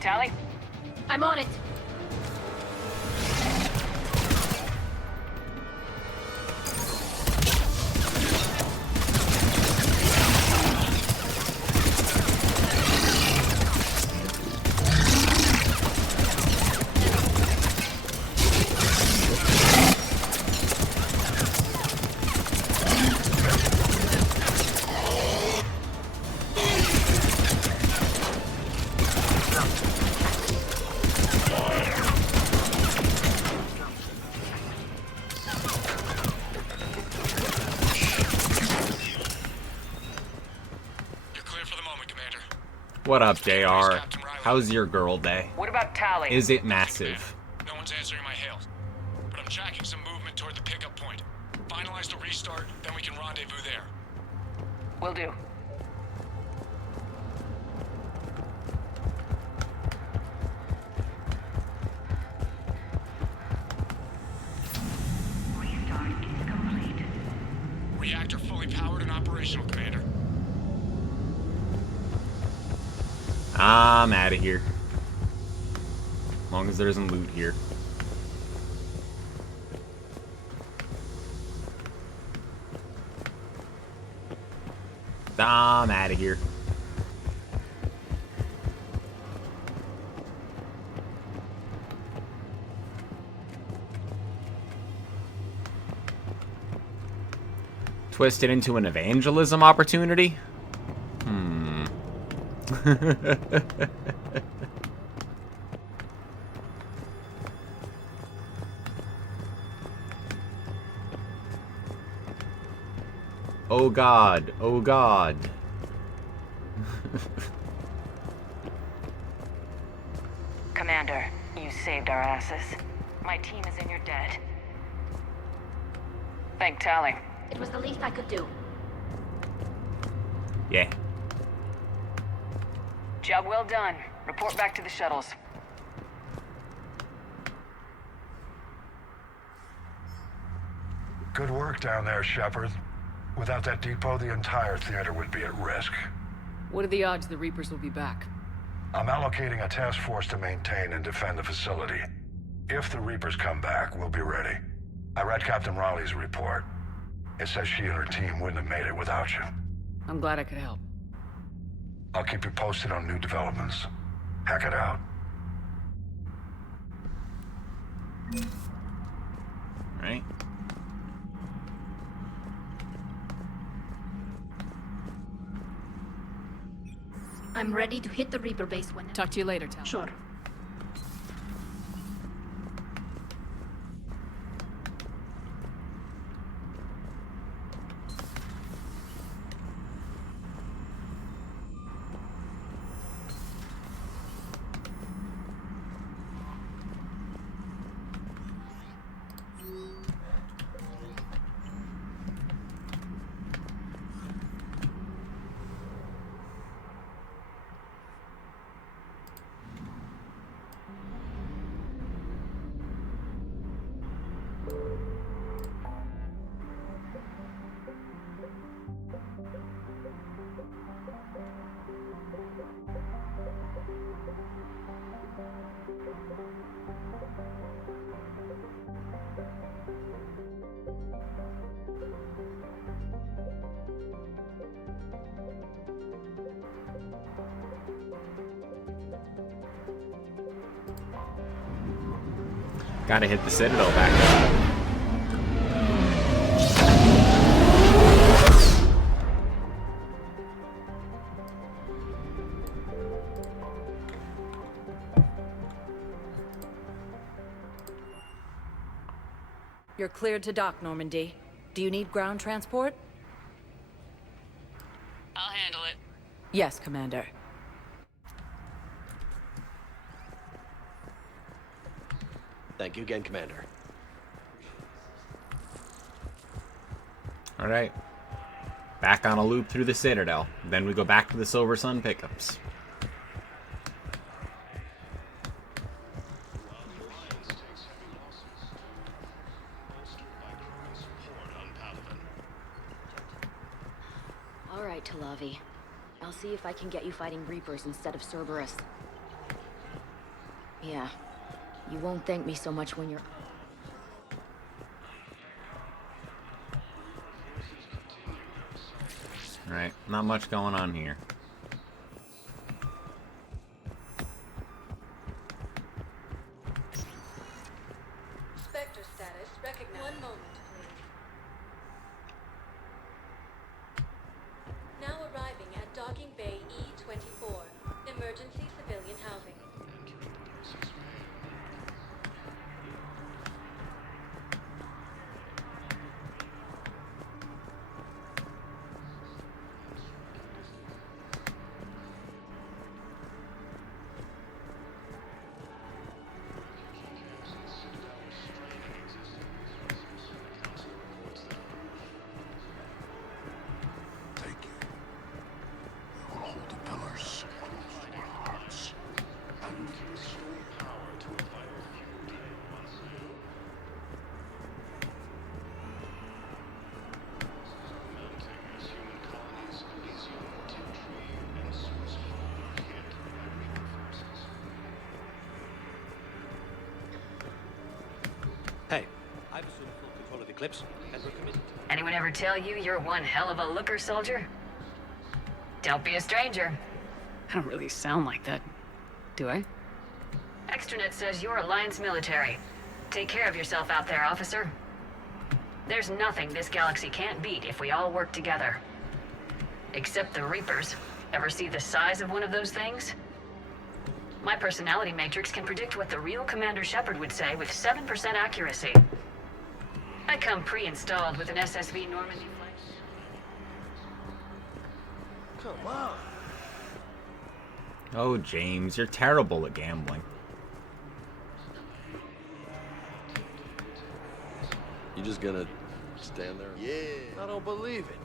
Tally? I'm on it. What up, JR? How's your girl day? What about Tally? Is it massive? No one's answering my hails, but I'm tracking some movement toward the pickup point. Finalize the restart, then we can rendezvous there. Will do. Restart is complete. Reactor fully powered and operational, Commander. I'm out of here. As long as there isn't loot here. I'm out of here. Twist it into an evangelism opportunity? Oh God, oh God. Commander, you saved our asses. My team is in your debt. Thank Tally. It was the least I could do. Yeah. Job well done. Report back to the shuttles. Good work down there, Shepard. Without that depot, the entire theater would be at risk. What are the odds the Reapers will be back? I'm allocating a task force to maintain and defend the facility. If the Reapers come back, we'll be ready. I read Captain Raleigh's report. It says she and her team wouldn't have made it without you. I'm glad I could help. I'll keep you posted on new developments. Hack it out. Right. I'm ready to hit the Reaper base when... Talk to you later, Tal. Sure. Gotta hit the Citadel back up. You're cleared to dock, Normandy. Do you need ground transport? I'll handle it. Yes, Commander. Thank you again, Commander. Alright. Back on a loop through the Citadel. Then we go back to the Silver Sun pickups. All right, Talavi. I'll see if I can get you fighting Reapers instead of Cerberus. Yeah. You won't thank me so much when you're... Alright, not much going on here. Spectre status recognized. 1 moment, please. Now arriving at Docking Bay E-24. Emergency civilian housing. Hey, I've assumed full control of Eclipse, and we're committed. Anyone ever tell you you're one hell of a looker, soldier? Don't be a stranger. I don't really sound like that, do I? Extranet says you're Alliance military. Take care of yourself out there, officer. There's nothing this galaxy can't beat if we all work together. Except the Reapers. Ever see the size of one of those things? My personality matrix can predict what the real Commander Shepard would say with 7% accuracy. I come pre-installed with an SSV Normandy flight. Come on. Oh, James, you're terrible at gambling. You just gonna stand there? Yeah. I don't believe it.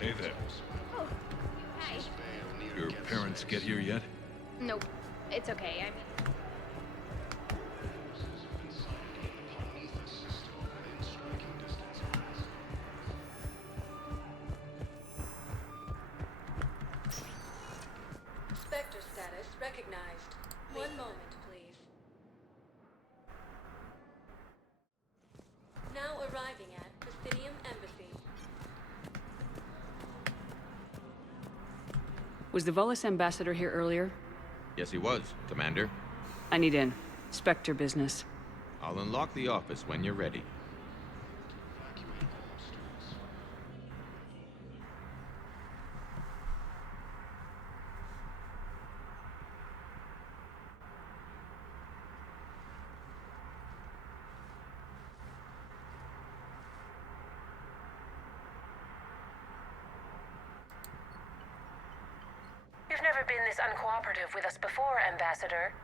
Hey there. Oh, hi. Your parents get here yet? Nope, it's okay. I mean, Spectre status recognized. One moment, please. Now arriving at Presidium Embassy. Was the Volus ambassador here earlier? Yes, he was, Commander. I need in. Spectre business. I'll unlock the office when you're ready. You've never been this uncooperative with us before, Ambassador.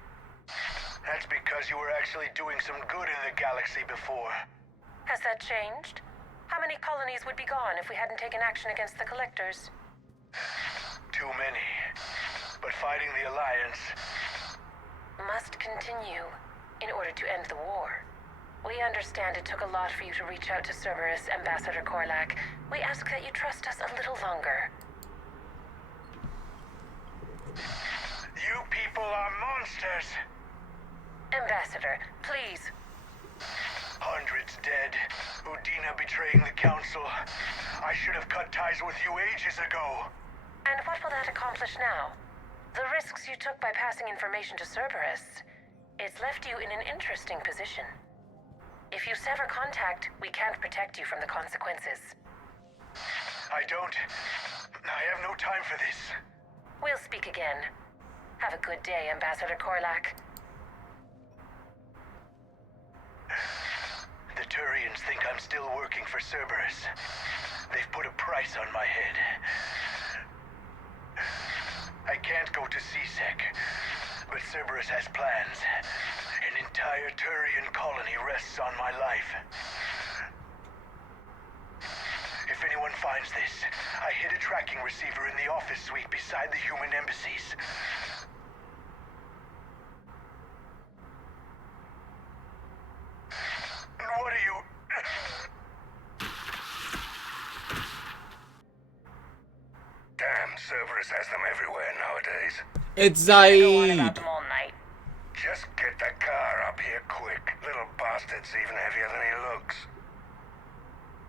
That's because you were actually doing some good in the galaxy before. Has that changed? How many colonies would be gone if we hadn't taken action against the Collectors? Too many. But fighting the Alliance must continue in order to end the war. We understand it took a lot for you to reach out to Cerberus, Ambassador Korlak. We ask that you trust us a little longer. You people are monsters! Ambassador, please. Hundreds dead. Udina betraying the Council. I should have cut ties with you ages ago. And what will that accomplish now? The risks you took by passing information to Cerberus. It's left you in an interesting position. If you sever contact, we can't protect you from the consequences. I don't. I have no time for this. We'll speak again. Have a good day, Ambassador Korlak. The Turians think I'm still working for Cerberus. They've put a price on my head. I can't go to CSEC, but Cerberus has plans. An entire Turian colony rests on my life. If anyone finds this, I hid a tracking receiver in the office suite beside the human embassies. What are you... Damn, Cerberus has them everywhere nowadays. It's Zaid! All night. Just get the car up here quick. Little bastard's even heavier than he looks.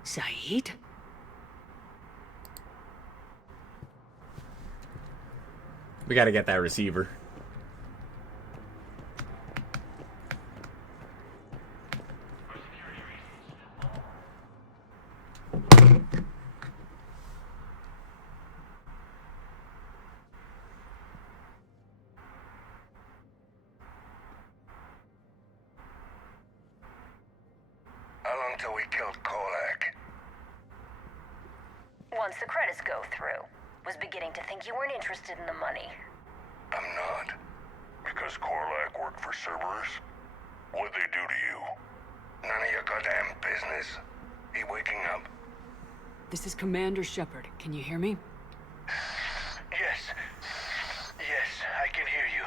Zaid? We gotta get that receiver. How long till we killed Korlak? Once the credits go through. Was beginning to think you weren't interested in the money. I'm not. Because Korlak worked for Cerberus? What'd they do to you? None of your goddamn business. He waking up? This is Commander Shepard. Can you hear me? Yes. Yes, I can hear you.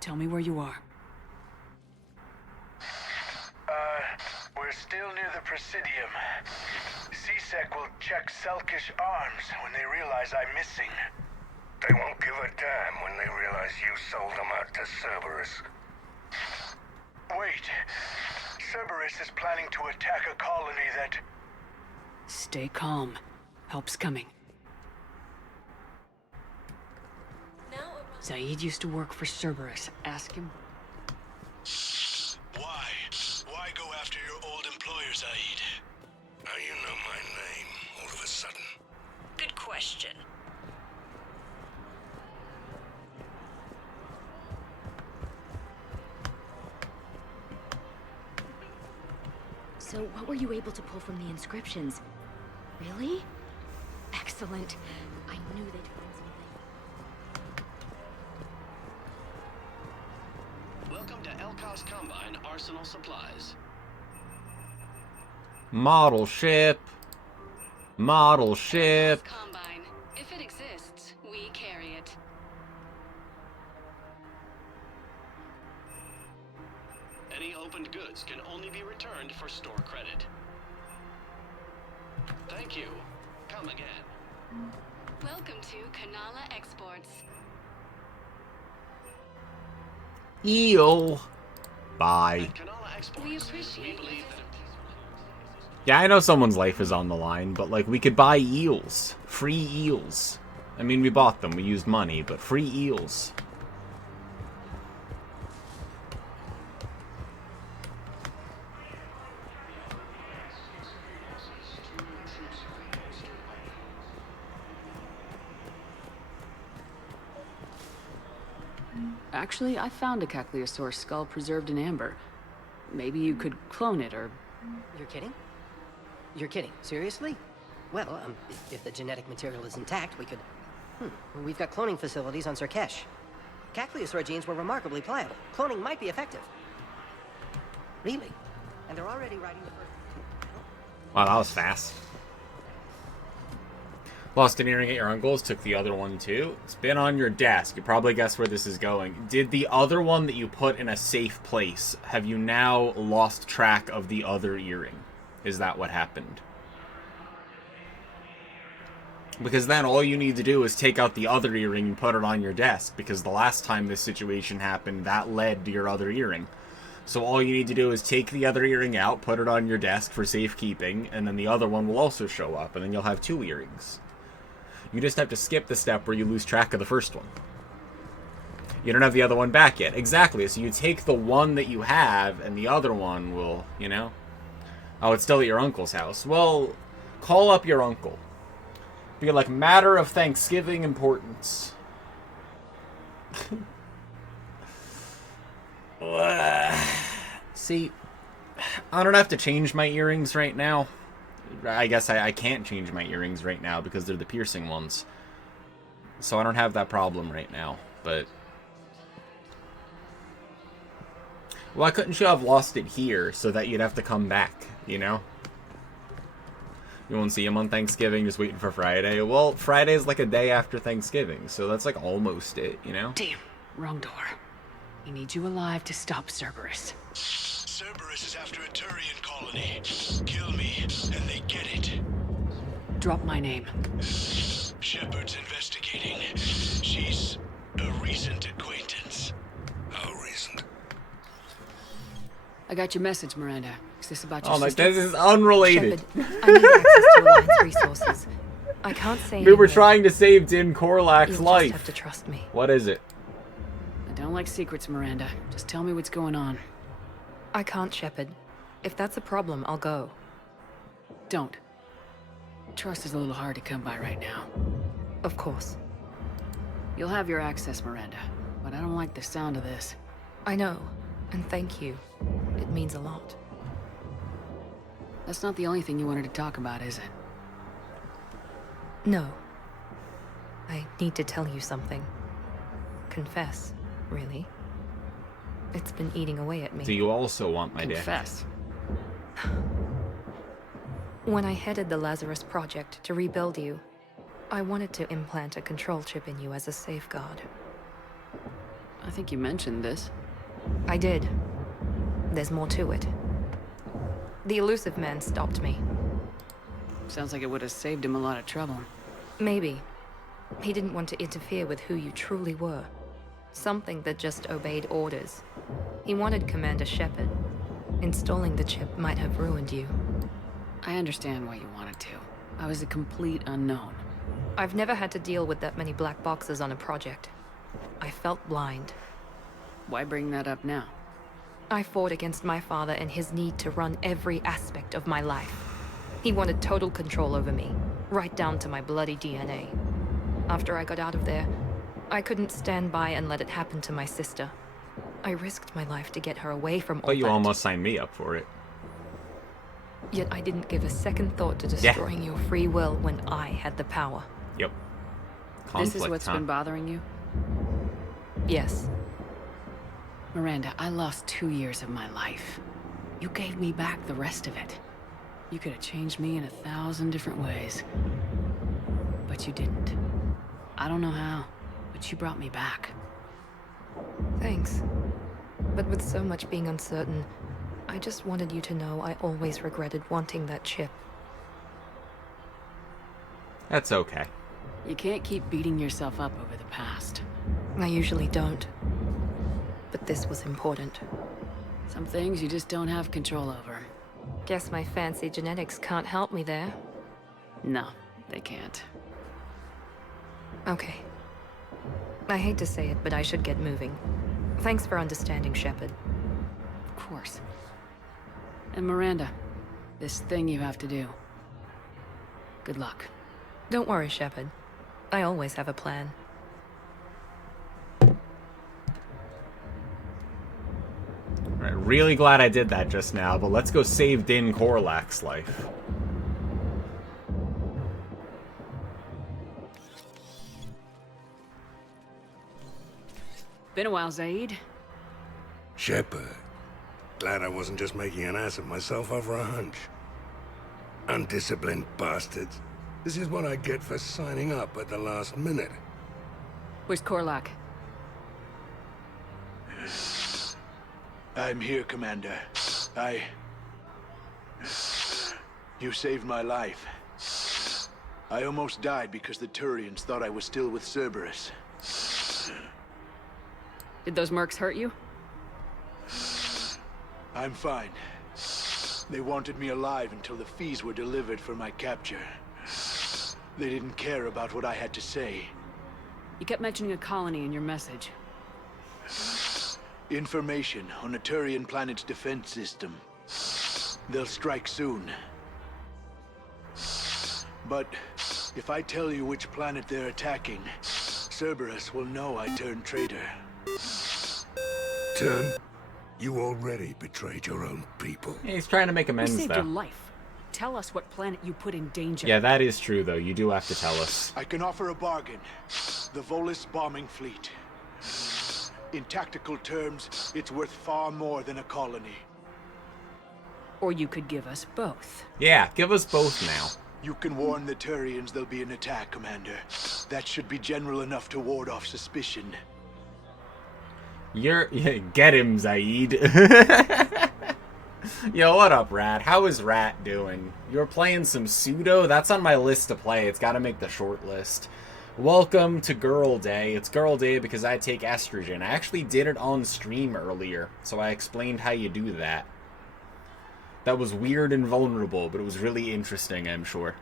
Tell me where you are. We're still near the Presidium. CSEC will check Selkish arms when they realize I'm missing. They won't give a damn when they realize you sold them out to Cerberus. Wait. Cerberus is planning to attack a colony that... Stay calm. Help's coming. Zaid used to work for Cerberus. Ask him. Why? Why go after your old employer, Zaid? Now you know my name, all of a sudden. Good question. So what were you able to pull from the inscriptions? Really? Excellent. I knew they'd find something. Welcome to Elkos Combine Arsenal Supplies. Model ship. Model ship. Combine. If it exists, we carry it. Any opened goods can only be returned for store credit. Thank you. Come again. Welcome to Kanala Exports. Eel. Bye. We appreciate it. Yeah, I know someone's life is on the line, but like we could buy eels. Free eels. I mean, we bought them, we used money, but free eels. Actually, I found a Caccliosaur skull preserved in amber. Maybe you could clone it, or... You're kidding? You're kidding. Seriously? Well, if the genetic material is intact, we could... We've got cloning facilities on Surkesh. Caccliosaur genes were remarkably pliable. Cloning might be effective. Really? And they're already writing the first... Wow, that was fast. Lost an earring at your uncle's, took the other one too. It's been on your desk. You probably guess where this is going. Did the other one that you put in a safe place, have you now lost track of the other earring? Is that what happened? Because then all you need to do is take out the other earring and put it on your desk, because the last time this situation happened, that led to your other earring. So all you need to do is take the other earring out, put it on your desk for safekeeping, and then the other one will also show up, and then you'll have 2 earrings. You just have to skip the step where you lose track of the first one. You don't have the other one back yet. Exactly, so you take the one that you have, and the other one will, you know... Oh, it's still at your uncle's house. Well, call up your uncle. Be like, matter of Thanksgiving importance. See, I don't have to change my earrings right now. I guess I can't change my earrings right now because they're the piercing ones. So I don't have that problem right now, but... Why couldn't you have lost it here so that you'd have to come back, you know? You won't see him on Thanksgiving, just waiting for Friday. Well, Friday's like a day after Thanksgiving, so that's like almost it, you know? Damn, wrong door. He needs you alive to stop Cerberus. Cerberus is after a Turian colony. Kill me, and they get it. Drop my name. Shepard's investigating. She's a recent acquaintance. How recent? I got your message, Miranda. Is this about your Oh my, sister? this is unrelated. Shepard, I need access to Alliance resources. I can't say We were anymore. trying to save Din Korlak's You'll life. just have to trust me. What is it? I don't like secrets, Miranda. Just tell me what's going on. I can't, Shepard. If that's a problem, I'll go. Don't. Trust is a little hard to come by right now. Of course. You'll have your access, Miranda, but I don't like the sound of this. I know, and thank you. It means a lot. That's not the only thing you wanted to talk about, is it? No. I need to tell you something. Confess, really. It's been eating away at me. Do you also want my dick? Confess. When I headed the Lazarus Project to rebuild you, I wanted to implant a control chip in you as a safeguard. I think you mentioned this. I did. There's more to it. The elusive man stopped me. Sounds like it would have saved him a lot of trouble. Maybe. He didn't want to interfere with who you truly were. Something that just obeyed orders. He wanted Commander Shepard. Installing the chip might have ruined you. I understand why you wanted to. I was a complete unknown. I've never had to deal with that many black boxes on a project. I felt blind. Why bring that up now? I fought against my father and his need to run every aspect of my life. He wanted total control over me, right down to my bloody DNA. After I got out of there, I couldn't stand by and let it happen to my sister. I risked my life to get her away from all But you that. almost signed me up for it. Yet I didn't give a second thought to destroying your free will when I had the power. Yep. This is what's been bothering you? Yes. Miranda, I lost 2 years of my life. You gave me back the rest of it. You could have changed me in 1,000 different ways. But you didn't. I don't know how, but you brought me back. Thanks. But with so much being uncertain, I just wanted you to know I always regretted wanting that chip. That's okay. You can't keep beating yourself up over the past. I usually don't. But this was important. Some things you just don't have control over. Guess my fancy genetics can't help me there. No, they can't. Okay. I hate to say it, but I should get moving. Thanks for understanding, Shepard. Of course. And Miranda, this thing you have to do. Good luck. Don't worry, Shepard. I always have a plan. Right, really glad I did that just now, but let's go save Din Korlak's life. Been a while, Zaid. Shepard. Glad I wasn't just making an ass of myself over a hunch. Undisciplined bastards. This is what I get for signing up at the last minute. Where's Korlak? I'm here, Commander. You saved my life. I almost died because the Turians thought I was still with Cerberus. Did those mercs hurt you? I'm fine. They wanted me alive until the fees were delivered for my capture. They didn't care about what I had to say. You kept mentioning a colony in your message. Information on a Turian planet's defense system. They'll strike soon. But if I tell you which planet they're attacking, Cerberus will know I turned traitor. Turn? You already betrayed your own people. Yeah, he's trying to make amends, We saved though. your life. Tell us what planet you put in danger. Yeah, that is true, though. You do have to tell us. I can offer a bargain. The Volus bombing fleet. In tactical terms, it's worth far more than a colony. Or you could give us both. Yeah, give us both now. You can warn the Turians there'll be an attack, Commander. That should be general enough to ward off suspicion. Yeah, get him, Zaid. Yo, what up, Rat? How is Rat doing? You're playing some Pseudo? That's on my list to play. It's got to make the short list. Welcome to Girl Day. It's Girl Day because I take estrogen. I actually did it on stream earlier, so I explained how you do that. That was weird and vulnerable, but it was really interesting, I'm sure.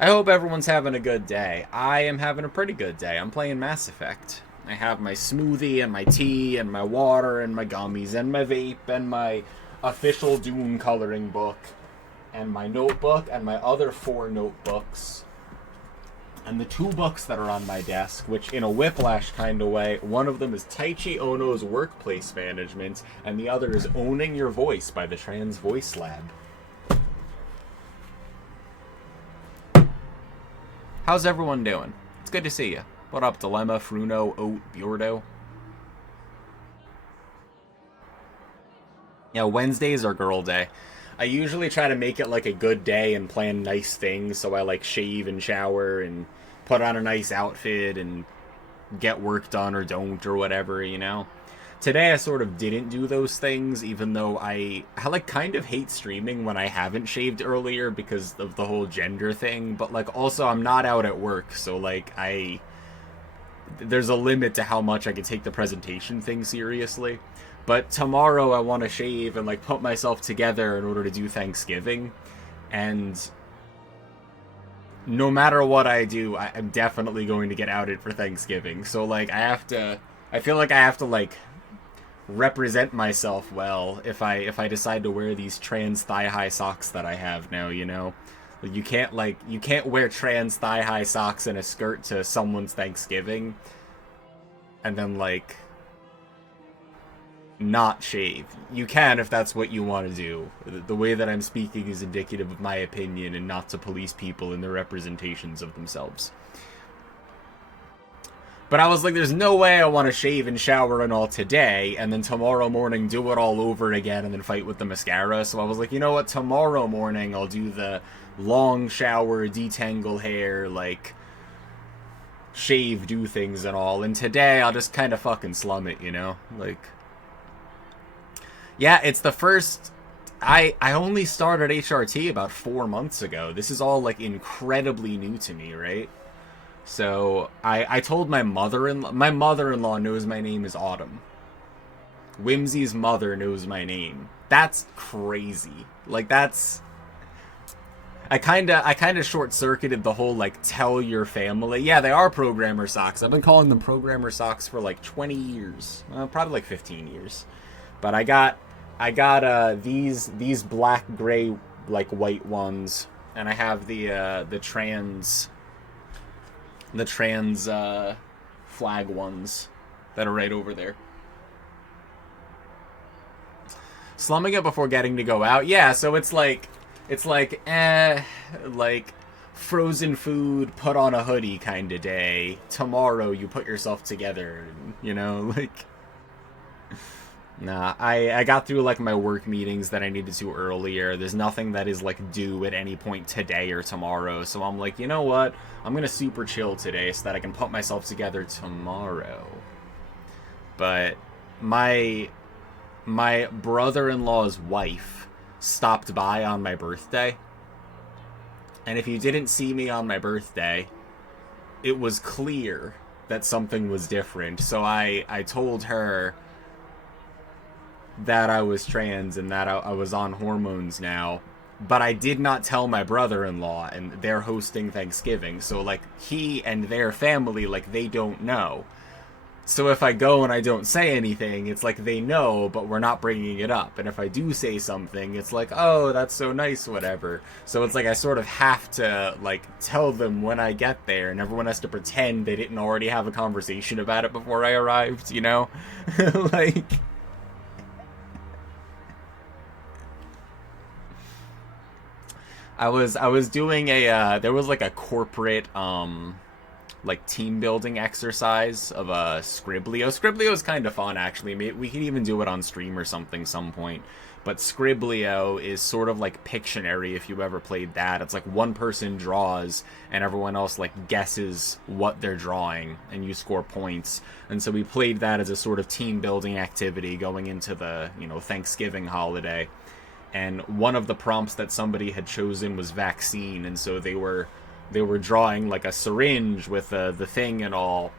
I hope everyone's having a good day. I am having a pretty good day. I'm playing Mass Effect. I have my smoothie and my tea and my water and my gummies and my vape and my official Dune coloring book and my notebook and my other 4 notebooks and the 2 books that are on my desk, which in a Whiplash kind of way, one of them is Taichi Ono's Workplace Management and the other is Owning Your Voice by the Trans Voice Lab. How's everyone doing? It's good to see you. What up, Dilemma, Fruno, Oat, Bjordo? Yeah, Wednesdays are girl day. I usually try to make it like a good day and plan nice things, so I like shave and shower and put on a nice outfit and get work done or don't or whatever, you know? Today I sort of didn't do those things, even though I like kind of hate streaming when I haven't shaved earlier because of the whole gender thing, but like also I'm not out at work, so like I there's a limit to how much I can take the presentation thing seriously. But tomorrow I want to shave and, like, put myself together in order to do Thanksgiving. And no matter what I do, I'm definitely going to get outed for Thanksgiving. So, like, I feel like I have to, like, represent myself well if I decide to wear these trans thigh-high socks that I have now, you know? You can't wear trans thigh-high socks and a skirt to someone's Thanksgiving and then, like, not shave. You can if that's what you want to do. The way that I'm speaking is indicative of my opinion and not to police people in their representations of themselves. But I was like, there's no way I want to shave and shower and all today, and then tomorrow morning do it all over again and then fight with the mascara. So I was like, you know what, tomorrow morning I'll do the long shower, detangle hair, like, shave, do things and all. And today I'll just kind of fucking slum it, you know? Like, yeah, it's the first... I only started HRT about 4 months ago. This is all, like, incredibly new to me, right? So, I told my mother-in-law... My mother-in-law knows my name is Autumn. Whimsy's mother knows my name. That's crazy. Like, that's... I kinda short-circuited the whole, like, tell your family. Yeah, they are programmer socks. I've been calling them programmer socks for, like, 20 years. Probably, like, 15 years. But I got these black, gray, like, white ones. And I have the trans flag ones that are right over there. Slumming it before getting to go out. Yeah, so it's like frozen food, put on a hoodie kind of day. Tomorrow you put yourself together, you know, like... Nah, I got through, like, my work meetings that I needed to earlier. There's nothing that is, like, due at any point today or tomorrow. So I'm like, you know what? I'm gonna super chill today so that I can put myself together tomorrow. But my brother-in-law's wife stopped by on my birthday. And if you didn't see me on my birthday, it was clear that something was different. So I told her that I was trans and that I was on hormones now, but I did not tell my brother-in-law, and they're hosting Thanksgiving, so, like, he and their family, like, they don't know. So if I go and I don't say anything, it's like they know, but we're not bringing it up. And if I do say something, it's like, oh, that's so nice, whatever. So it's like I sort of have to, like, tell them when I get there, and everyone has to pretend they didn't already have a conversation about it before I arrived, you know? Like... I was doing a, there was, like, a corporate, like, team building exercise of a Scriblio. Scriblio is kind of fun, actually. We can even do it on stream or something some point. But Scriblio is sort of like Pictionary, if you ever played that. It's like one person draws and everyone else, like, guesses what they're drawing, and you score points. And so we played that as a sort of team building activity going into the, you know, Thanksgiving holiday. And one of the prompts that somebody had chosen was vaccine, and so they were drawing, like, a syringe with the thing and all.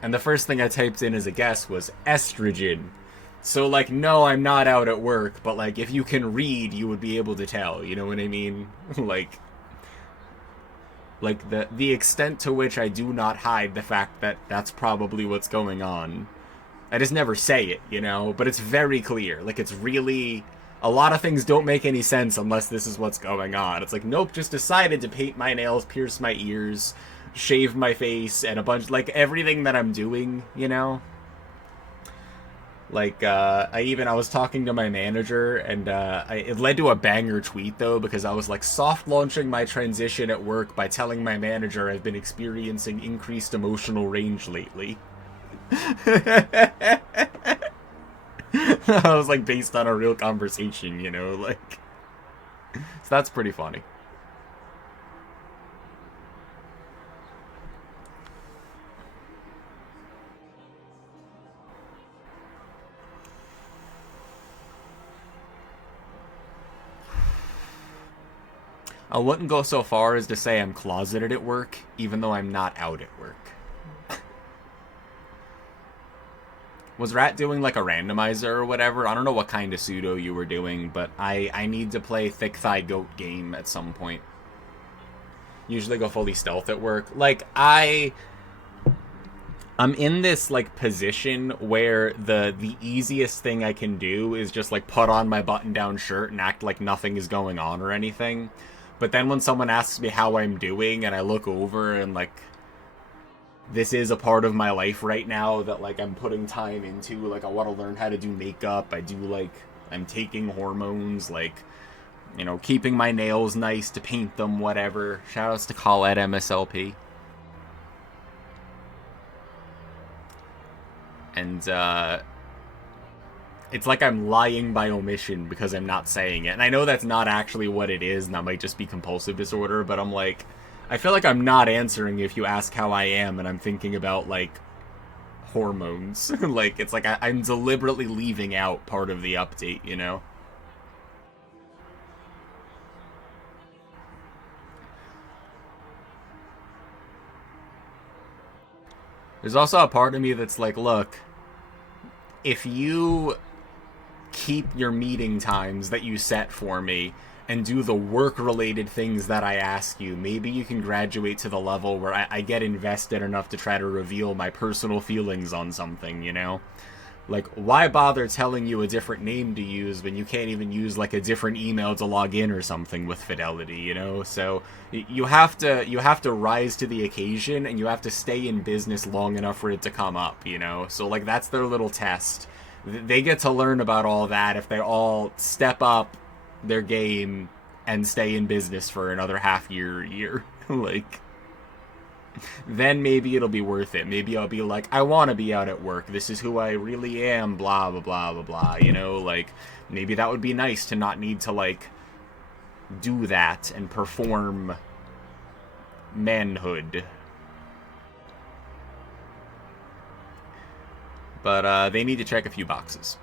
And the first thing I typed in as a guess was estrogen. So, like, no, I'm not out at work, but, like, if you can read, you would be able to tell, you know what I mean? like the extent to which I do not hide the fact that that's probably what's going on. I just never say it, you know? But it's very clear. Like, it's really... A lot of things don't make any sense unless this is what's going on. It's like, nope, just decided to paint my nails, pierce my ears, shave my face, and a bunch, like, everything that I'm doing, you know? Like, I was talking to my manager, and it led to a banger tweet, though, because I was, like, soft launching my transition at work by telling my manager I've been experiencing increased emotional range lately. I was like, based on a real conversation, you know, like... So that's pretty funny. I wouldn't go so far as to say I'm closeted at work, even though I'm not out at work. Was Rat doing like a randomizer or whatever? I don't know what kind of pseudo you were doing, but I need to play Thick Thigh Goat game at some point. Usually go fully stealth at work. Like, I'm in this, like, position where the easiest thing I can do is just, like, put on my button-down shirt and act like nothing is going on or anything. But then when someone asks me how I'm doing and I look over and, like, this is a part of my life right now that, like, I'm putting time into. Like, I want to learn how to do makeup. I'm taking hormones, like, you know, keeping my nails nice to paint them, whatever. Shoutouts to Colette MSLP. And, it's like I'm lying by omission because I'm not saying it. And I know that's not actually what it is, and that might just be compulsive disorder, but I'm like, I feel like I'm not answering if you ask how I am, and I'm thinking about, like, hormones. Like, it's like I'm deliberately leaving out part of the update, you know? There's also a part of me that's like, look, if you keep your meeting times that you set for me and do the work-related things that I ask you, maybe you can graduate to the level where I get invested enough to try to reveal my personal feelings on something, you know? Like, why bother telling you a different name to use when you can't even use, like, a different email to log in or something with fidelity, you know? So you have to rise to the occasion, and you have to stay in business long enough for it to come up, you know? So, like, that's their little test. They get to learn about all that if they all step up their game and stay in business for another year. Like, then maybe it'll be worth it. Maybe I'll be like, I want to be out at work. This is who I really am, blah, blah, blah, blah, blah. You know, like, maybe that would be nice to not need to, like, do that and perform manhood. But, they need to check a few boxes.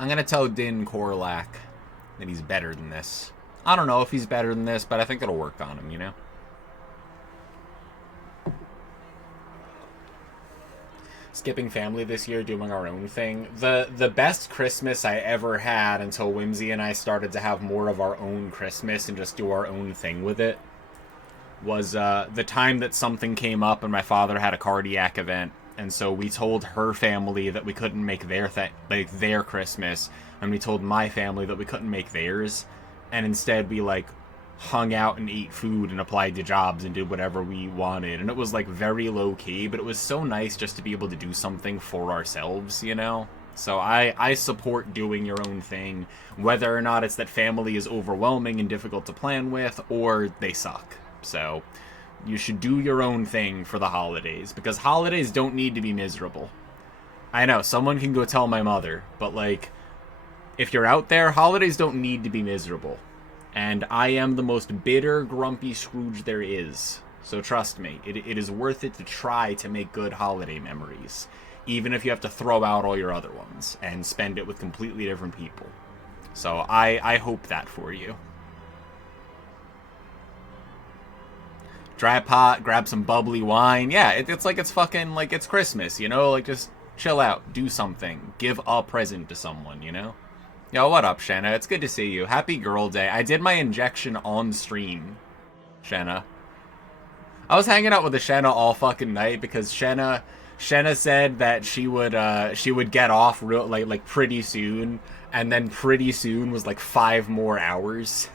I'm gonna tell Din Korlak that he's better than this. I don't know if he's better than this, but I think it'll work on him, you know? Skipping family this year, doing our own thing. The best Christmas I ever had until Whimsy and I started to have more of our own Christmas and just do our own thing with it was the time that something came up and my father had a cardiac event. And so we told her family that we couldn't make their Christmas, and we told my family that we couldn't make theirs, and instead we, like, hung out and ate food and applied to jobs and did whatever we wanted. And it was, like, very low-key, but it was so nice just to be able to do something for ourselves, you know? So I support doing your own thing, whether or not it's that family is overwhelming and difficult to plan with, or they suck. So you should do your own thing for the holidays, because holidays don't need to be miserable. I know, someone can go tell my mother, but, like, if you're out there, holidays don't need to be miserable. And I am the most bitter, grumpy Scrooge there is. So trust me, it is worth it to try to make good holiday memories, even if you have to throw out all your other ones and spend it with completely different people. So I hope that for you. Dry pot, grab some bubbly wine. Yeah, it's like it's fucking, like, it's Christmas, you know? Like, just chill out, do something, give a present to someone, you know? Yo, what up, Shanna? It's good to see you. Happy Girl Day. I did my injection on stream, Shanna. I was hanging out with the Shanna all fucking night because Shanna said that she would get off real like pretty soon, and then pretty soon was like 5 more hours.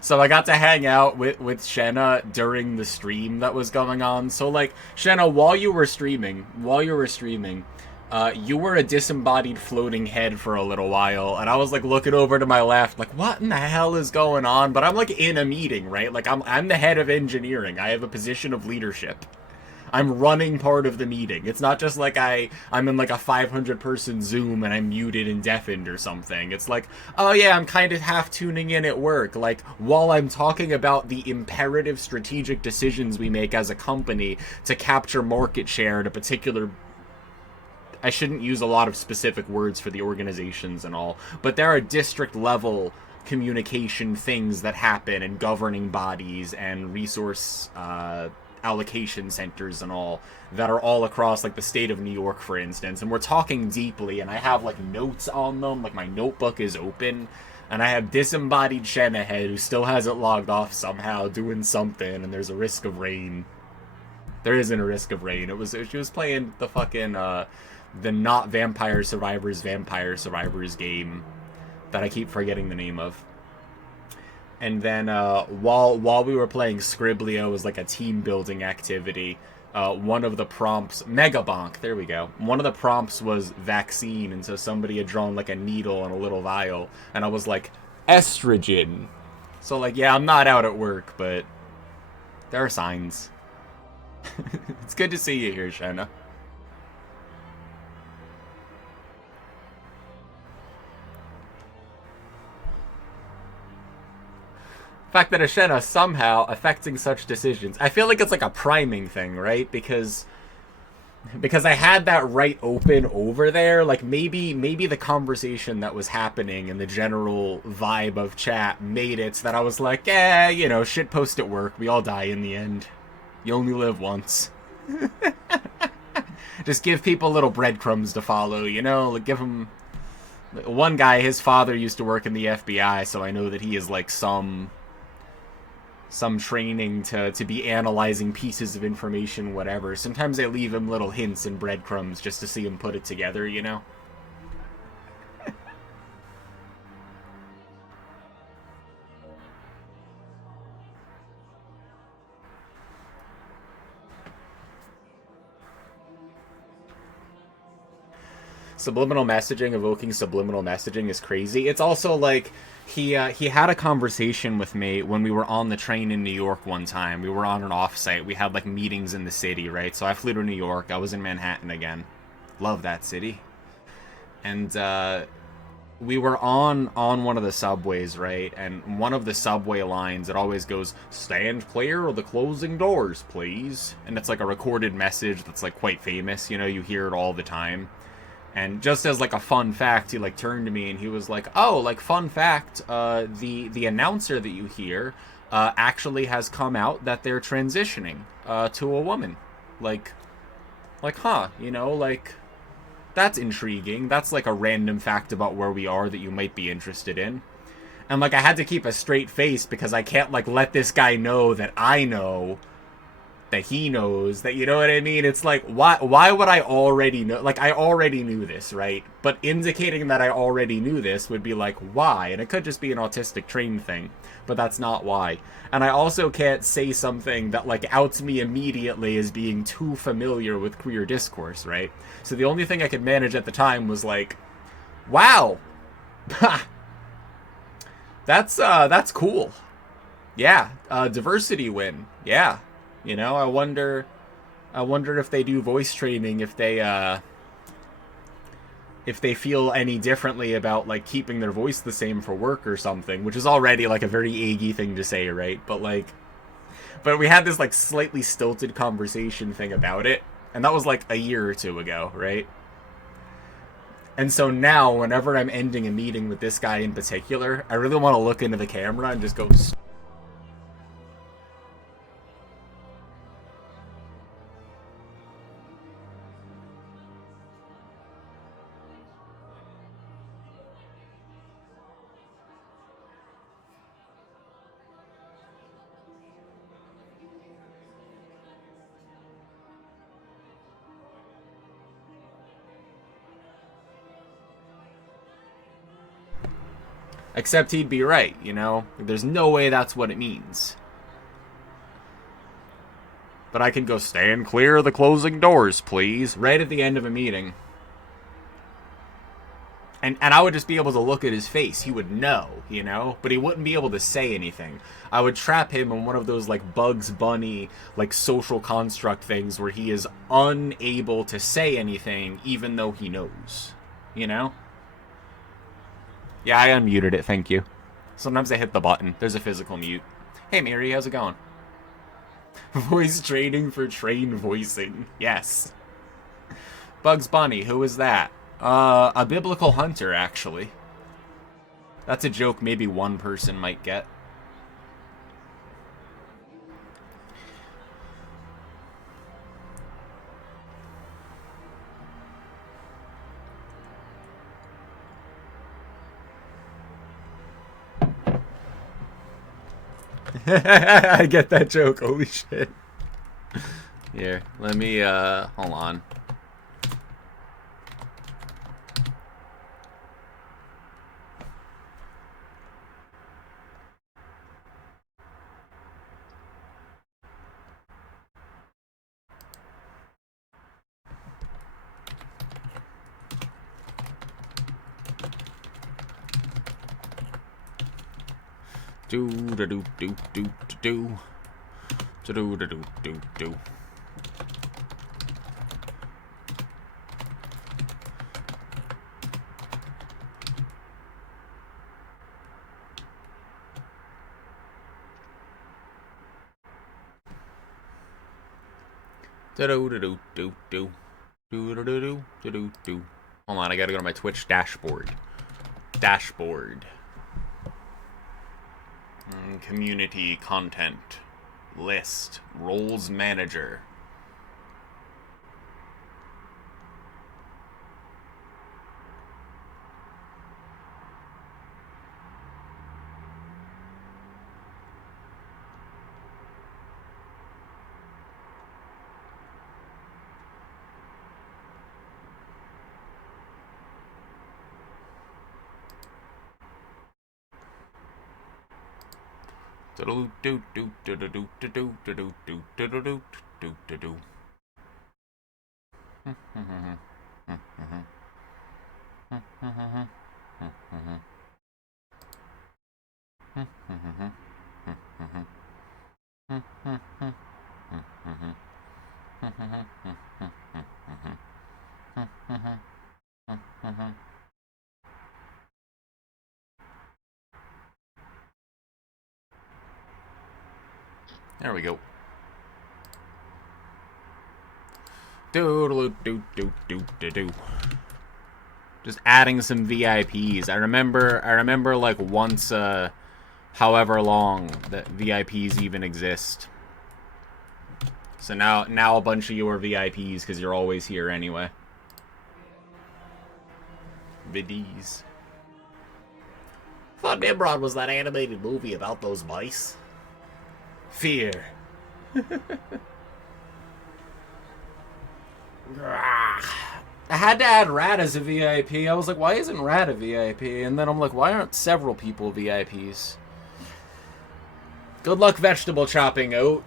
So I got to hang out with Shenna during the stream that was going on. So, like, Shenna, while you were streaming, you were a disembodied floating head for a little while, and I was, like, looking over to my left, like, what in the hell is going on? But I'm, like, in a meeting, right? Like, I'm the head of engineering. I have a position of leadership. I'm running part of the meeting. It's not just like I'm in like a 500-person Zoom and I'm muted and deafened or something. It's like, oh yeah, I'm kind of half tuning in at work. Like, while I'm talking about the imperative strategic decisions we make as a company to capture market share at a particular... I shouldn't use a lot of specific words for the organizations and all, but there are district-level communication things that happen and governing bodies and resource... allocation centers and all that are all across like the state of New York, for instance, and we're talking deeply, and I have like notes on them, like my notebook is open, and I have disembodied Shen ahead who still hasn't logged off somehow doing something, and there's a risk of rain. There isn't a risk of rain. She was playing the fucking the not Vampire Survivors game that I keep forgetting the name of. And then while we were playing Scriblio as like a team building activity, one of the prompts, Megabonk, there we go. One of the prompts was vaccine, and so somebody had drawn like a needle and a little vial, and I was like, estrogen. So like, yeah, I'm not out at work, but there are signs. It's good to see you here, Shenna. Fact that Ashena somehow affecting such decisions. I feel like it's like a priming thing, right? Because I had that right open over there. Like maybe the conversation that was happening and the general vibe of chat made it so that I was like, you know, shitpost at work. We all die in the end. You only live once. Just give people little breadcrumbs to follow, you know? Like give them... One guy, his father used to work in the FBI, so I know that he is like some training to be analyzing pieces of information, whatever. Sometimes I leave him little hints and breadcrumbs just to see him put it together, you know? Subliminal messaging, evoking subliminal messaging is crazy. It's also like... He had a conversation with me when we were on the train in New York one time. We were on an offsite. We had, like, meetings in the city, right? So I flew to New York. I was in Manhattan again. Love that city. And, we were on one of the subways, right? And one of the subway lines, it always goes, "Stand clear of the closing doors, please." And it's, like, a recorded message that's, like, quite famous. You know, you hear it all the time. And just as, like, a fun fact, he, like, turned to me and he was like, oh, like, fun fact, the announcer that you hear actually has come out that they're transitioning to a woman. Like, huh, you know, like, that's intriguing. That's, like, a random fact about where we are that you might be interested in. And, like, I had to keep a straight face because I can't, like, let this guy know that I know that he knows, that, you know what I mean? It's like, why would I already know? Like, I already knew this, right? But indicating that I already knew this would be like, why? And it could just be an autistic train thing, but that's not why. And I also can't say something that, like, outs me immediately as being too familiar with queer discourse, right? So the only thing I could manage at the time was like, wow! That's cool. Yeah, diversity win. Yeah. You know, I wonder if they do voice training, if they feel any differently about, like, keeping their voice the same for work or something, which is already, like, a very eggy thing to say, right? But, like, but we had this, like, slightly stilted conversation thing about it, and that was, like, a year or two ago, right? And so now, whenever I'm ending a meeting with this guy in particular, I really want to look into the camera and just go... Except he'd be right, you know? There's no way that's what it means. But I can go, stand clear of the closing doors, please, right at the end of a meeting. And I would just be able to look at his face. He would know, you know? But he wouldn't be able to say anything. I would trap him in one of those, like, Bugs Bunny, like, social construct things where he is unable to say anything even though he knows. You know? Yeah, I unmuted it, thank you. Sometimes I hit the button. There's a physical mute. Hey, Mary, how's it going? Voice training for train voicing. Yes. Bugs Bunny, who is that? A biblical hunter, actually. That's a joke maybe one person might get. I get that joke, holy shit. Here, let me, hold on. Do da do do do do do do do do do. Do do do do do do do do do do do. Hold on, I gotta go to my Twitch dashboard. Community content list, roles manager. Do do do do do do do do do do do do do do do do. There we go. Do do do do do do. Just adding some VIPs. I remember like once however long that VIPs even exist. So now a bunch of you are VIPs because you're always here anyway. Viddies. Thought Nimrod was that animated movie about those mice. Fear. I had to add Rat as a VIP. I was like, why isn't Rat a VIP? And then I'm like, why aren't several people VIPs? Good luck vegetable chopping, Oat.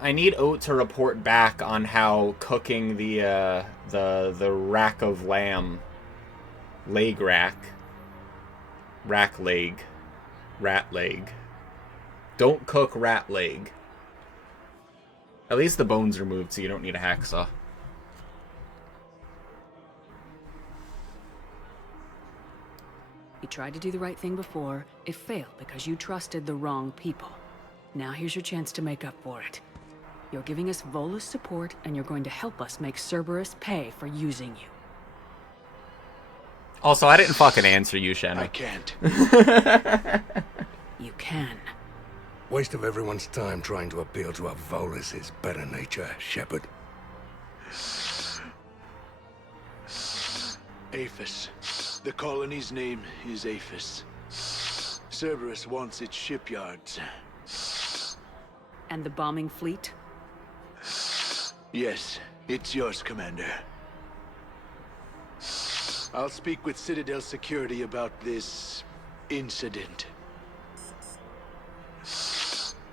I need Oat to report back on how cooking the rack of lamb, leg rack, rat leg. Don't cook rat leg. At least the bones are moved, so you don't need a hacksaw. You tried to do the right thing before. It failed because you trusted the wrong people. Now here's your chance to make up for it. You're giving us Volus support, and you're going to help us make Cerberus pay for using you. Also, I didn't fucking answer you, Shannon. I can't. You can. Waste of everyone's time trying to appeal to our Volus' better nature, Shepard. Aphis. The colony's name is Aphis. Cerberus wants its shipyards. And the bombing fleet? Yes, it's yours, Commander. I'll speak with Citadel Security about this incident.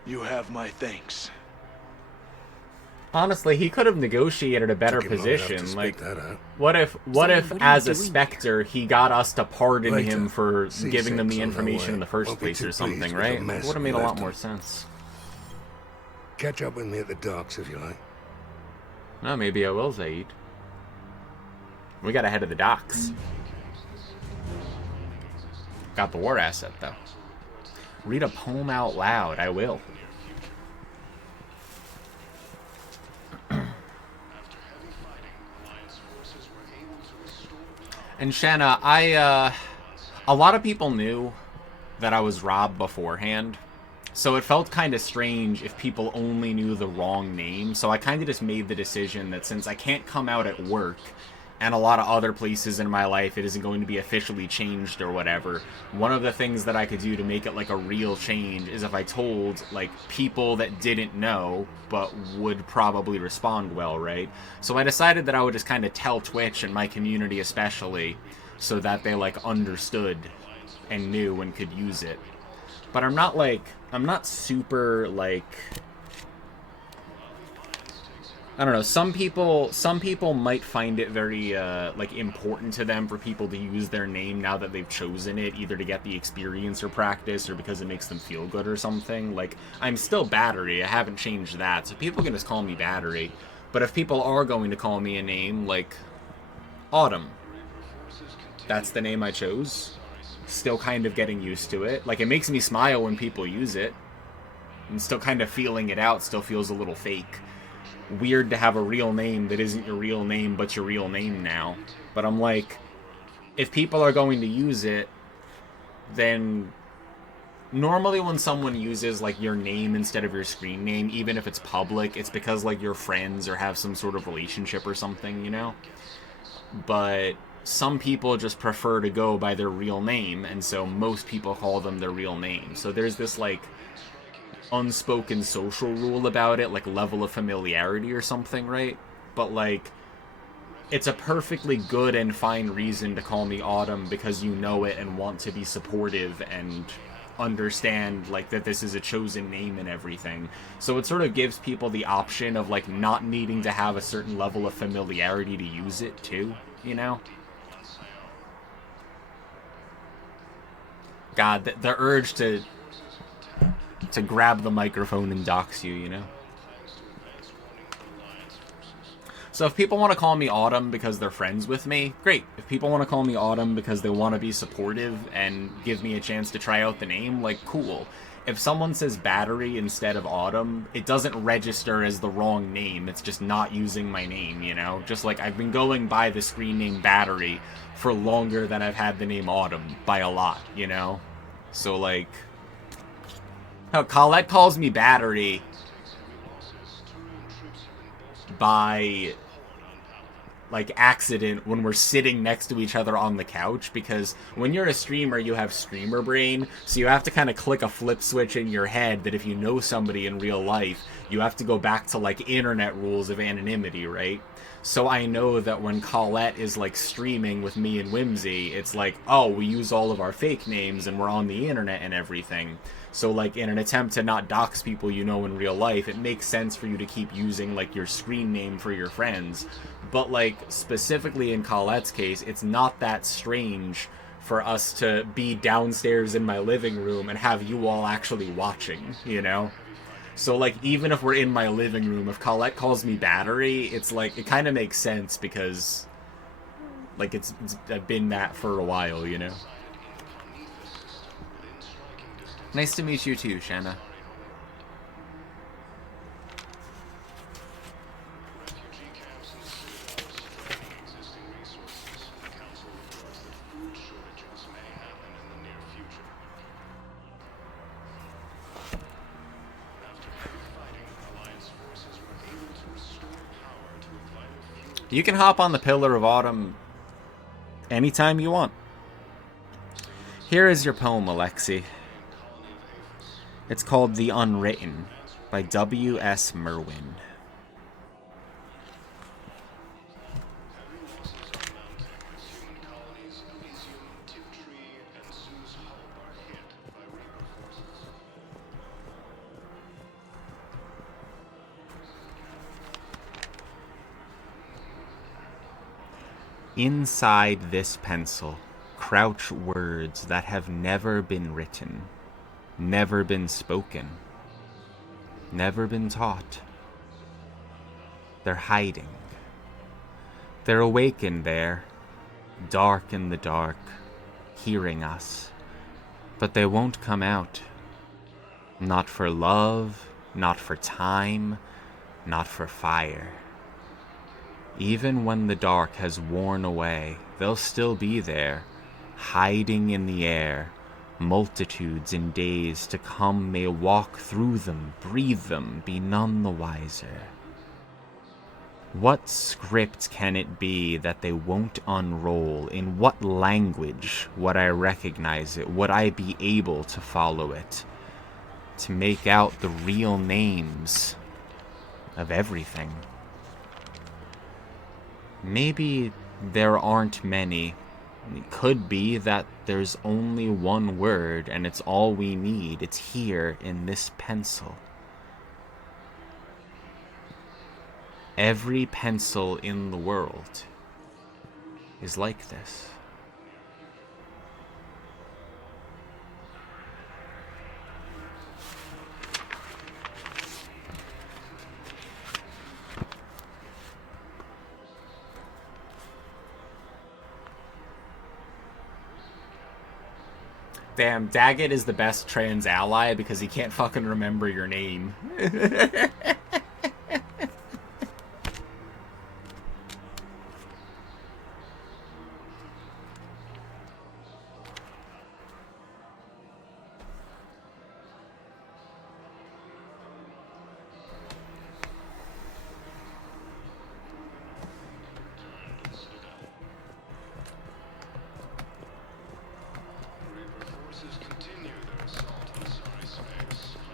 You have my thanks. Honestly, he could have negotiated a better Took him long enough to position. speak Like, that out. what if what are as you a doing Spectre, he got us to pardon Later. him for C6 giving them the on the information way. in the first Won't be place too or something, pleased with the right? mess Would have we made a lot left more him. sense. Catch up with me at the docks if you like. No, maybe I will, Zaid. We gotta head to the docks. Got the war asset, though. Read a poem out loud. I will. And Shanna, a lot of people knew that I was robbed beforehand, so it felt kind of strange if people only knew the wrong name. So I kind of just made the decision that since I can't come out at work, and a lot of other places in my life it isn't going to be officially changed or whatever, one of the things that I could do to make it like a real change is if I told like people that didn't know but would probably respond well, right? So I decided that I would just kind of tell Twitch and my community especially so that they like understood and knew and could use it. But I'm not super like, I don't know, some people might find it very like important to them for people to use their name now that they've chosen it, either to get the experience or practice or because it makes them feel good or something. Like, I'm still Battery, I haven't changed that, so people can just call me Battery. But if people are going to call me a name like Autumn, that's the name I chose. Still kind of getting used to it. Like, it makes me smile when people use it. I'm still kind of feeling it out, still feels a little fake. Weird to have a real name that isn't your real name but your real name now. But I'm like, if people are going to use it, then normally when someone uses like your name instead of your screen name, even if it's public, it's because like you're friends or have some sort of relationship or something, you know? But some people just prefer to go by their real name, and so most people call them their real name. So there's this like unspoken social rule about it, like level of familiarity or something, right? But like, it's a perfectly good and fine reason to call me Autumn because you know it and want to be supportive and understand like that this is a chosen name and everything. So it sort of gives people the option of like not needing to have a certain level of familiarity to use it too, you know? God, the urge to grab the microphone and dox you, you know? So if people want to call me Autumn because they're friends with me, great. If people want to call me Autumn because they want to be supportive and give me a chance to try out the name, like, cool. If someone says Battery instead of Autumn, it doesn't register as the wrong name. It's just not using my name, you know? Just like I've been going by the screen name Battery for longer than I've had the name Autumn, by a lot, you know? So, like, how Colette calls me Battery by like accident when we're sitting next to each other on the couch, because when you're a streamer you have streamer brain, so you have to kind of click a flip switch in your head that if you know somebody in real life you have to go back to like internet rules of anonymity, right? So I know that when Colette is like streaming with me and Whimsy, it's like, oh, we use all of our fake names and we're on the internet and everything. So like in an attempt to not dox people you know in real life, it makes sense for you to keep using like your screen name for your friends. But like specifically in Colette's case, it's not that strange for us to be downstairs in my living room and have you all actually watching, you know? So like even if we're in my living room, if Colette calls me Battery, it's like it kind of makes sense because like it's been that for a while, you know? Nice to meet you too, Shanna. You can hop on the Pillar of Autumn anytime you want. Here is your poem, Alexi. It's called The Unwritten by W.S. Merwin. Inside this pencil crouch words that have never been written, never been spoken, never been taught. They're hiding. They're awakened there, dark in the dark, hearing us. But they won't come out. Not for love, not for time, not for fire. Even when the dark has worn away, they'll still be there, hiding in the air. Multitudes in days to come may walk through them, breathe them, be none the wiser. What script can it be that they won't unroll? In what language would I recognize it? Would I be able to follow it? To make out the real names of everything? Maybe there aren't many. It could be that there's only one word and it's all we need. It's here in this pencil. Every pencil in the world is like this. Damn, Daggett is the best trans ally because he can't fucking remember your name.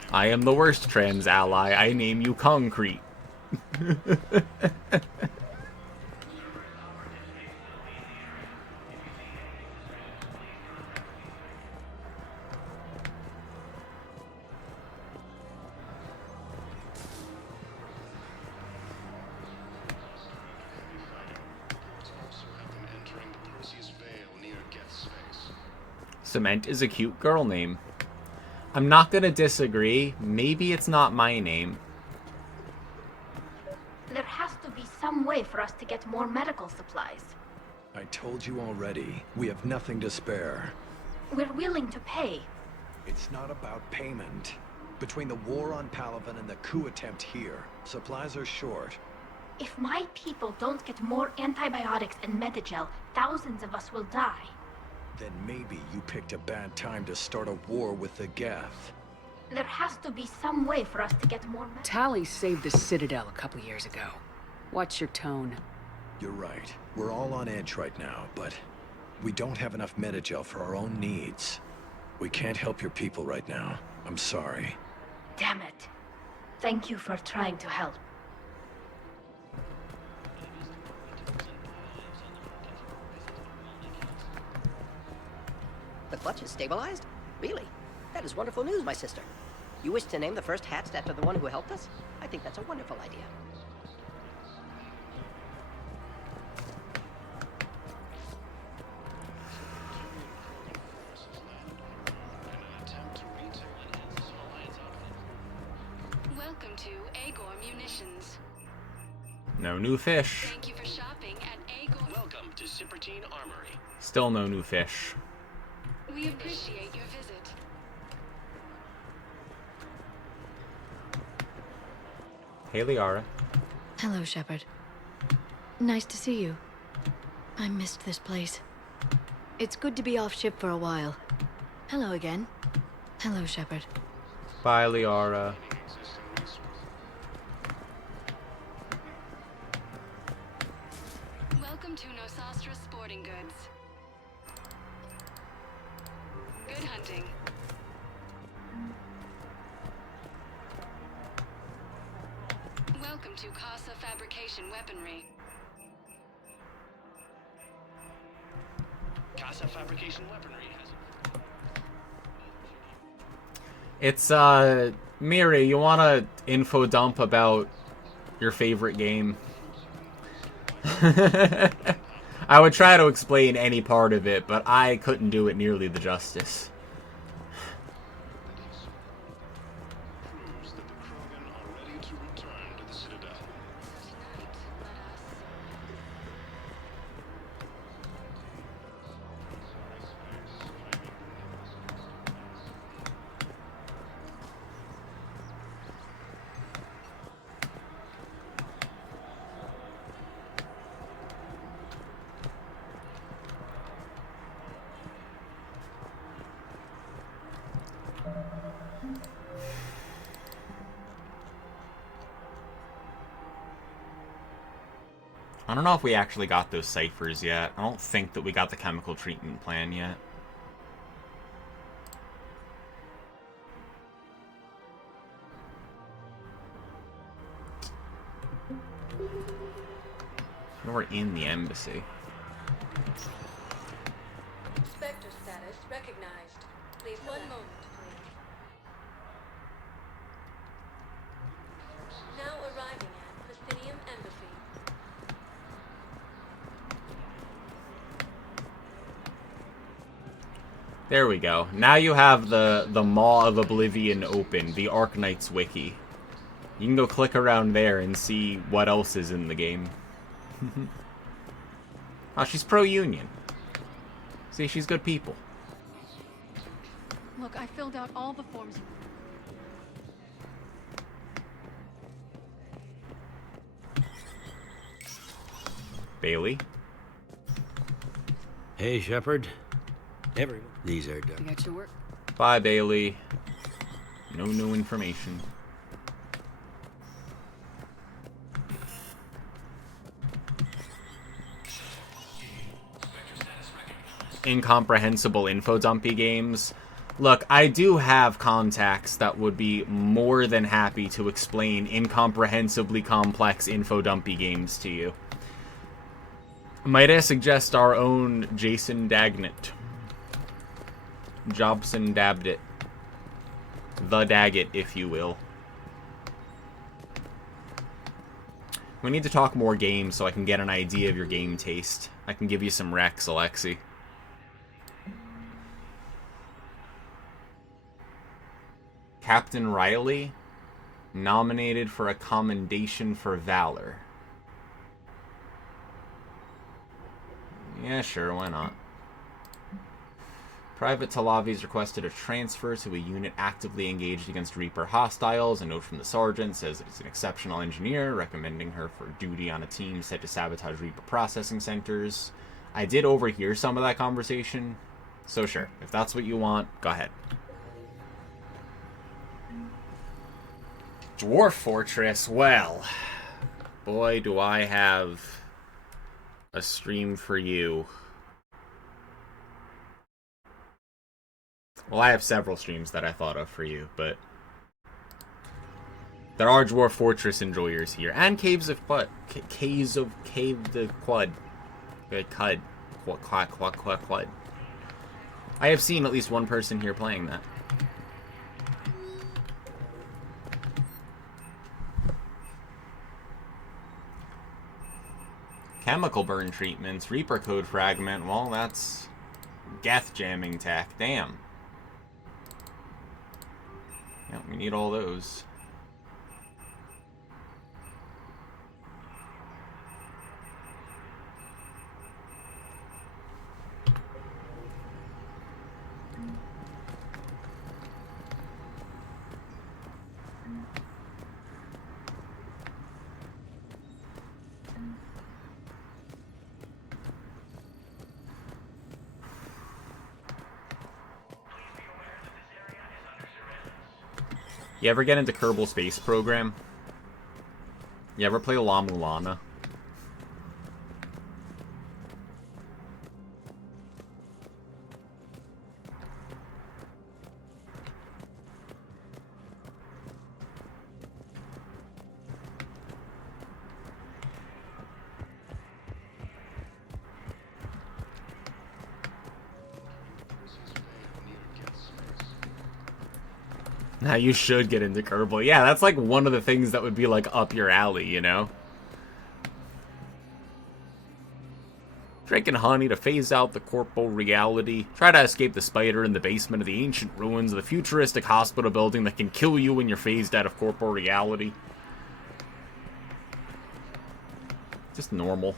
I am the worst trans ally. I name you Concrete. Cement is a cute girl name. I'm not gonna disagree. Maybe it's not my name. There has to be some way for us to get more medical supplies. I told you already, we have nothing to spare. We're willing to pay. It's not about payment. Between the war on Palaven and the coup attempt here, supplies are short. If my people don't get more antibiotics and Medigel, thousands of us will die. Then maybe you picked a bad time to start a war with the Geth. There has to be some way for us to get more Tally saved the Citadel a couple years ago. Watch your tone. You're right. We're all on edge right now, but we don't have enough Medigel for our own needs. We can't help your people right now. I'm sorry. Damn it. Thank you for trying to help. The clutch is stabilized? Really? That is wonderful news, my sister. You wish to name the first hatched after the one who helped us? I think that's a wonderful idea. Welcome to Agor Munitions. No new fish. Thank you for shopping at Agor. Welcome to Cypertine Armory. Still no new fish. We appreciate your visit. Hey, Liara. Hello, Shepard. Nice to see you. I missed this place. It's good to be off ship for a while. Hello again. Hello, Shepard. Bye, Liara. Welcome to Nosastra Sporting Goods. Good hunting. Welcome to Casa Fabrication Weaponry. Casa Fabrication Weaponry has It's, Miri, you want a info dump about your favorite game? I would try to explain any part of it, but I couldn't do it nearly the justice. I don't know if we actually got those ciphers yet. I don't think that we got the chemical treatment plan yet. We're in the embassy. Spectre status recognized. Please, 1 moment, please. Now arriving at Platinum Embassy. There we go. Now you have the Maw of Oblivion open, the Arknights wiki. You can go click around there and see what else is in the game. Oh, she's pro-union. See, she's good people. Look, I filled out all the forms. Bailey. Hey, Shepard. These are done. You got your work? Bye, Bailey. No new information. Incomprehensible info dumpy games. Look, I do have contacts that would be more than happy to explain incomprehensibly complex info dumpy games to you. Might I suggest our own Jason Dagnett? Jobson dabbed it. The Daggett, if you will. We need to talk more games so I can get an idea of your game taste. I can give you some recs, Alexi. Captain Riley, nominated for a commendation for valor. Yeah, sure, why not? Private Talavi's requested a transfer to a unit actively engaged against Reaper hostiles. A note from the sergeant says it's an exceptional engineer, recommending her for duty on a team set to sabotage Reaper processing centers. I did overhear some of that conversation, so sure, if that's what you want, go ahead. Dwarf Fortress, well, boy, do I have a stream for you. Well, I have several streams that I thought of for you, but there are Dwarf Fortress enjoyers here, and Caves of Quad. Cave the Quad. Quad. Quad. I have seen at least one person here playing that. Chemical burn treatments, Reaper code fragment, well, that's Geth jamming tech, damn. Yeah, we need all those. You ever get into Kerbal Space Program? You ever play La Mulana? Now you should get into Kerbal. Yeah, that's like one of the things that would be like up your alley, you know? Drinking honey to phase out the corporal reality. Try to escape the spider in the basement of the ancient ruins of the futuristic hospital building that can kill you when you're phased out of corporal reality. Just normal.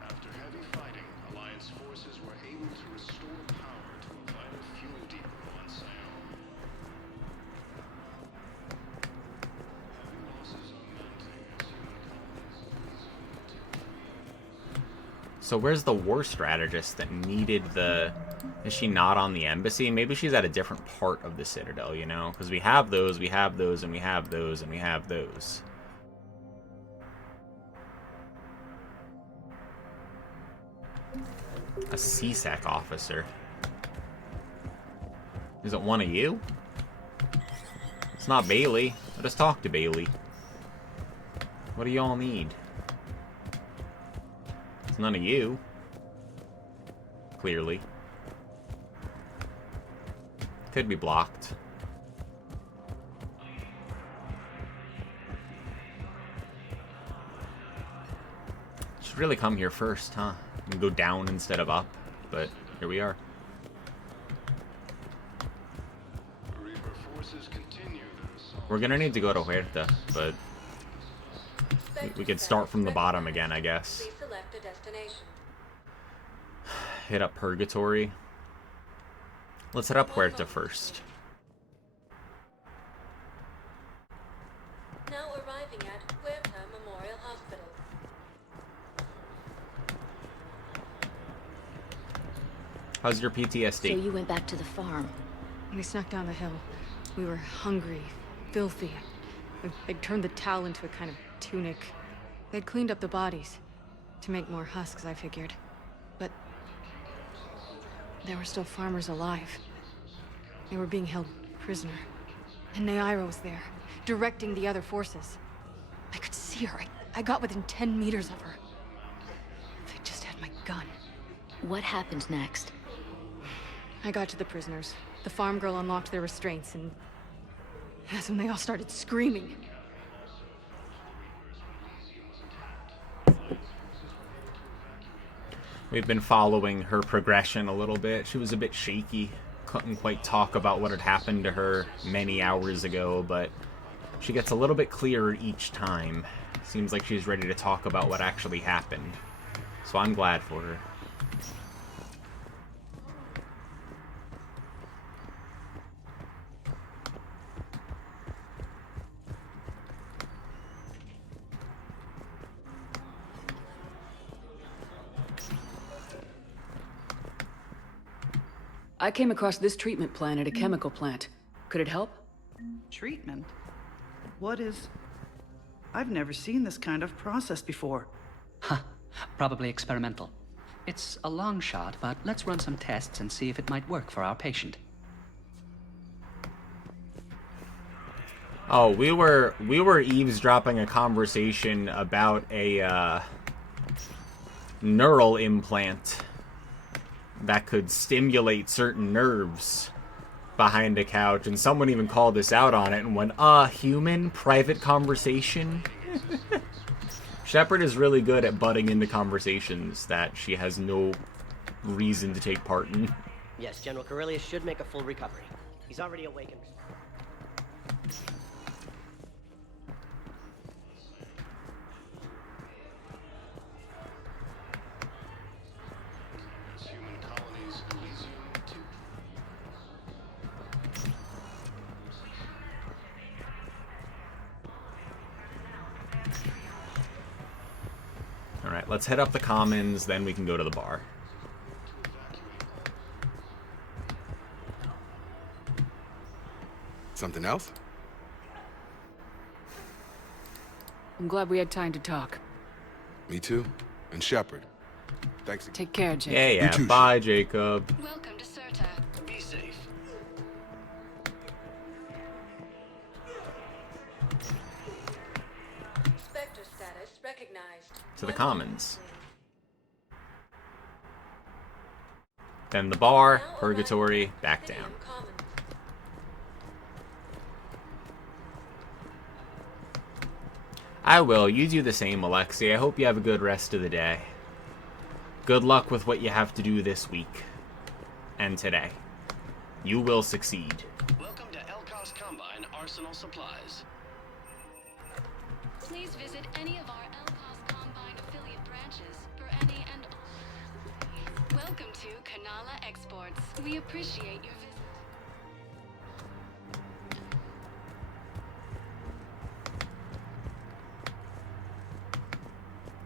After heavy fighting, Alliance forces were able to restore power to a vital fuel depot on Sion. Heavy losses are mounting as human colonies So where's the war strategist that needed the... Is she not on the embassy? Maybe she's at a different part of the Citadel, you know? Because we have those, and we have those, and we have those. A CSEC officer. Is it one of you? It's not Bailey. Let us talk to Bailey. What do y'all need? It's none of you. Clearly. Could be blocked. Should really come here first, huh? And go down instead of up, but here we are. We're gonna need to go to Huerta, but we could start from the bottom again, I guess. Please select a destination. Hit up Purgatory. Let's hit up Huerta first. Now arriving at Huerta Memorial Hospital. How's your PTSD? So you went back to the farm. We snuck down the hill. We were hungry, filthy. They'd turned the towel into a kind of tunic. They'd cleaned up the bodies to make more husks, I figured. But there were still farmers alive. They were being held prisoner. And Naira was there, directing the other forces. I could see her. I got within 10 meters of her. If I just had my gun. What happened next? I got to the prisoners. The farm girl unlocked their restraints, and that's when they all started screaming. We've been following her progression a little bit. She was a bit shaky. Couldn't quite talk about what had happened to her many hours ago, but she gets a little bit clearer each time. Seems like she's ready to talk about what actually happened. So I'm glad for her. I came across this treatment plan at a chemical plant. Could it help? Treatment? What is... I've never seen this kind of process before. Huh. Probably experimental. It's a long shot, but let's run some tests and see if it might work for our patient. Oh, we were eavesdropping a conversation about a neural implant that could stimulate certain nerves behind a couch, and someone even called us out on it and went, human private conversation? Shepard is really good at butting into conversations that she has no reason to take part in. Yes, General Corellius should make a full recovery. He's already awakened. Alright, let's head up the commons, then we can go to the bar. Something else? I'm glad we had time to talk. Me too. And Shepard. Thanks. Take care, Jacob. Yeah, yeah. too, Bye, Jacob. Welcome to Serta. Be safe. Spectre status recognized. To the commons. Then the bar, Purgatory, back down. I will. You do the same, Alexei. I hope you have a good rest of the day. Good luck with what you have to do this week. And today. You will succeed. Welcome to Elcos Combine Arsenal Supplies. Please visit any of our Elcos Combine affiliate branches for any and all. Welcome to Kanala Exports. We appreciate your visit.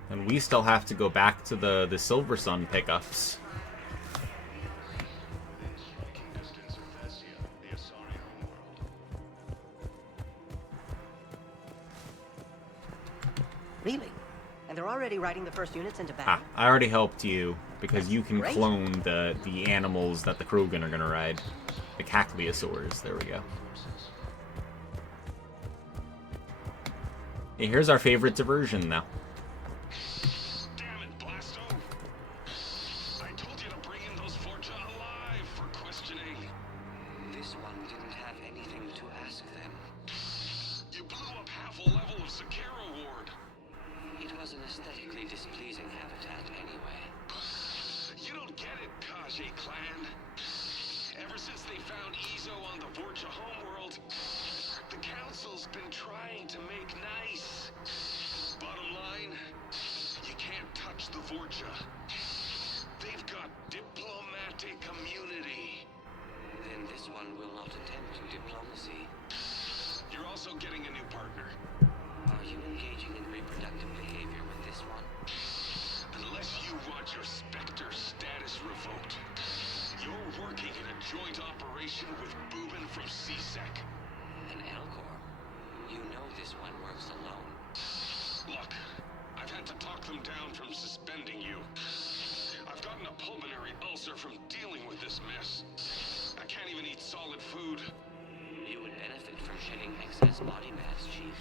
And we still have to go back to the Silver Sun pickups. Really? And they're already riding the first units into battle? I already helped you, because you can great. clone the animals that the Krogan are gonna ride. The Cacliosaurs, there we go. Hey, here's our favorite diversion, though. Damn it, Blasto! I told you to bring in those Forja alive for questioning. This one didn't have anything to ask them. You blew up half a level of Zakera Ward. It was an aesthetically displeasing habitat anyway. You don't get it, Kaji clan. Ever since they found Ezo on the Vorcha homeworld, the Council's been trying to make nice. Bottom line, you can't touch the Vorcha. They've got diplomatic immunity. Then this one will not attempt diplomacy. You're also getting a new partner. Are you engaging in reproductive behavior with this one? Unless you want your Spectre status revoked, you're working in a joint operation with Boobin from CSEC. An Elcor? You know this one works alone. Look, I've had to talk them down from suspending you. I've gotten a pulmonary ulcer from dealing with this mess. I can't even eat solid food. You would benefit from shedding excess body mass, Chief.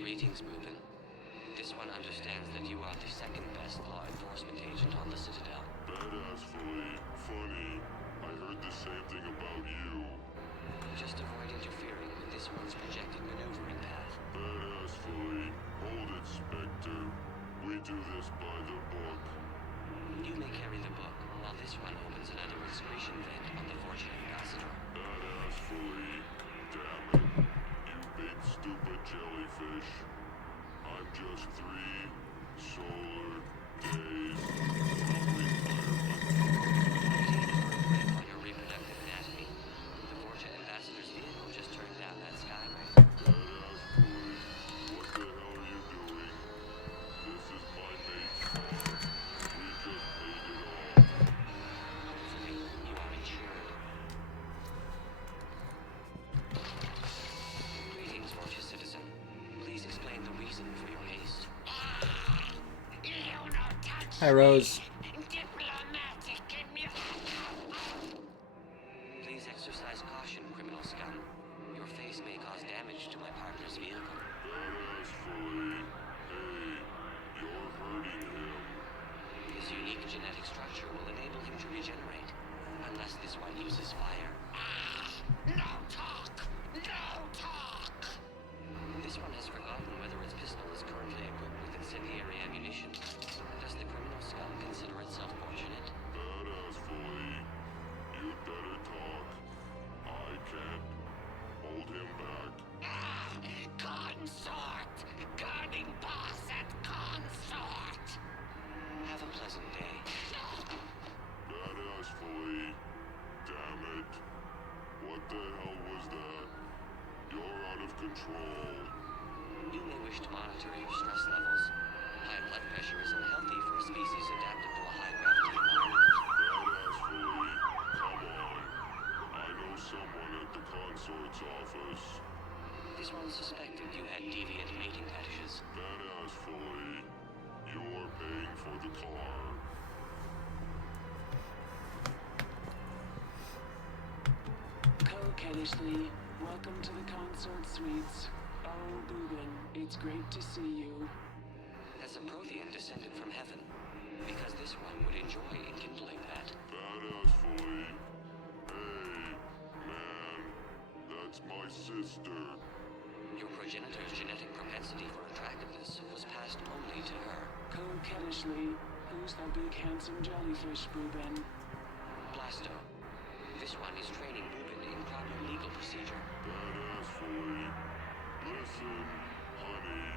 Greetings, Boobin. This one understands that you are the second best law enforcement agent on the Citadel. Badassfully funny. I heard the same thing about you. Just avoid interfering with this one's projected maneuvering path. Badassfully. Hold it, Spectre. We do this by the book. You may carry the book, while this one opens another excretion vent on the Vorcha Ambassador. Badassfully. Damn it. You big stupid jellyfish. I'm just 3 solar days On your reproductive anatomy, the Vorcha Ambassador's vehicle just turned down that skyway. Badassfully. What the hell are you doing? This is my mate's farm. We just paid it off. Hopefully, you are insured. Greetings, Vorcha citizen. Please explain the reason for your haste. Hi, Rose. Please exercise caution, criminal scum. Your face may cause damage to my partner's vehicle. Badassfully. Hey, you're hurting him. His unique genetic structure will enable him to regenerate, unless this one uses fire. No talk! No talk! This one has forgotten whether its pistol is currently equipped with incendiary ammunition. Does the criminal scum consider itself fortunate? Badassfully. You'd better talk. I can't hold him back. Consort! Guarding boss at consort! Have a pleasant day. Badassfully. Damn it. What the hell was that? You're out of control. You may wish to monitor your stress levels. High blood pressure is unhealthy for a species adapted to a high-gravity environment. Badassfully. Come on. I know someone at the consort's office. This one suspected you had deviant mating fetishes. Badassfully. You're paying for the car. Coquettishly, welcome to the consort suites. Oh, Boobin, it's great to see you. As a Prothean descended from heaven, because this one would enjoy enkindling that. Badassfully. Hey, man. That's my sister. Your progenitor's genetic propensity for attractiveness was passed only to her. Coquettishly, who's that big handsome jellyfish, Boobin? Blasto. This one is training Boobin in proper legal procedure. Badass fully. Listen, honey.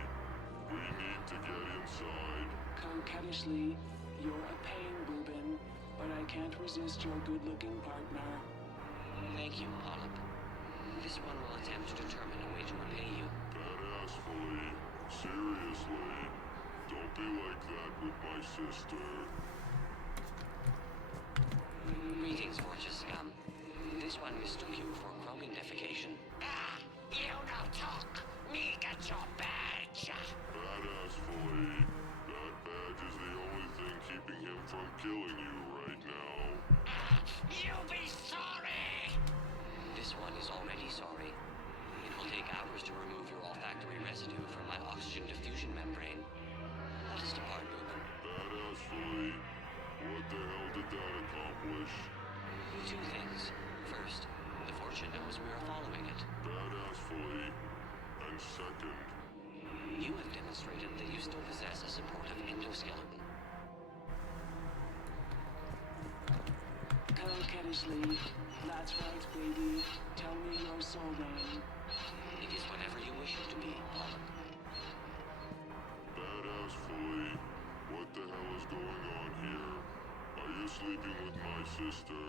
We need to get inside. Coquettishly, you're a pain, Boobin, but I can't resist your good-looking partner. Thank you, Polyp. This one will attempt to determine a way to repay you. Badass fully. Seriously. Don't be like that with my sister. Greetings, Fortune scum. This one mistook you for Krogan defecation. Ah, you no talk. Me get your badge. Badass fully. That badge is the only thing keeping him from killing you right now. You be sorry. This one is already sorry. It will take hours to remove your olfactory residue from my oxygen diffusion membrane. Let us depart, Boobin. Badass fully. What the hell did that accomplish? Two things. First, the Fortune knows we are following it. Badass fully. And second, you have demonstrated that you still possess a supportive endoskeleton. Coquettishly, that's right, baby. Tell me your soul name. It is whatever you wish it to be, Polyp. Badass fully. What the hell is going on here? Are you sleeping with my sister?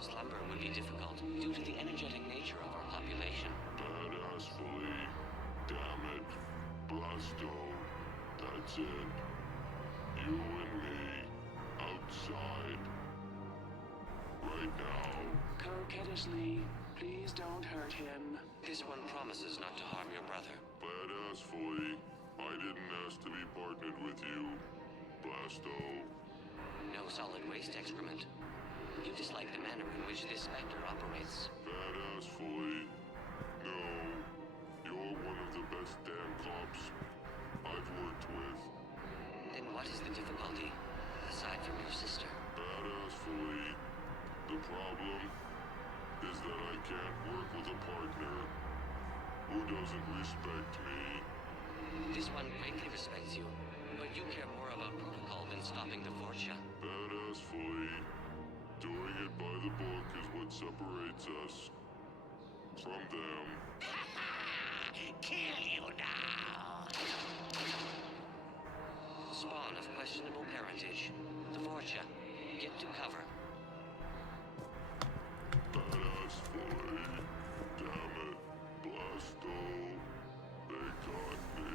Slumber would be difficult due to the energetic nature of our population. Badass fully. Damn it. Blasto. That's it. You and me. Outside. Right now. Coquettishly, please don't hurt him. This one promises not to harm your brother. Badass fully. I didn't ask to be partnered with you. Blasto. No solid waste excrement. You dislike the manner in which this specter operates. Badass fully. No. You're one of the best damn cops I've worked with. Then what is the difficulty, aside from your sister? Badass fully. The problem is that I can't work with a partner who doesn't respect me. This one greatly respects you, but you care more about protocol than stopping the Fortune. Badass fully. Doing it by the book is what separates us from them. Kill you now. Spawn of questionable parentage. The Fortune. Get to cover. Badass fully. Damn it. Blasto. They got me.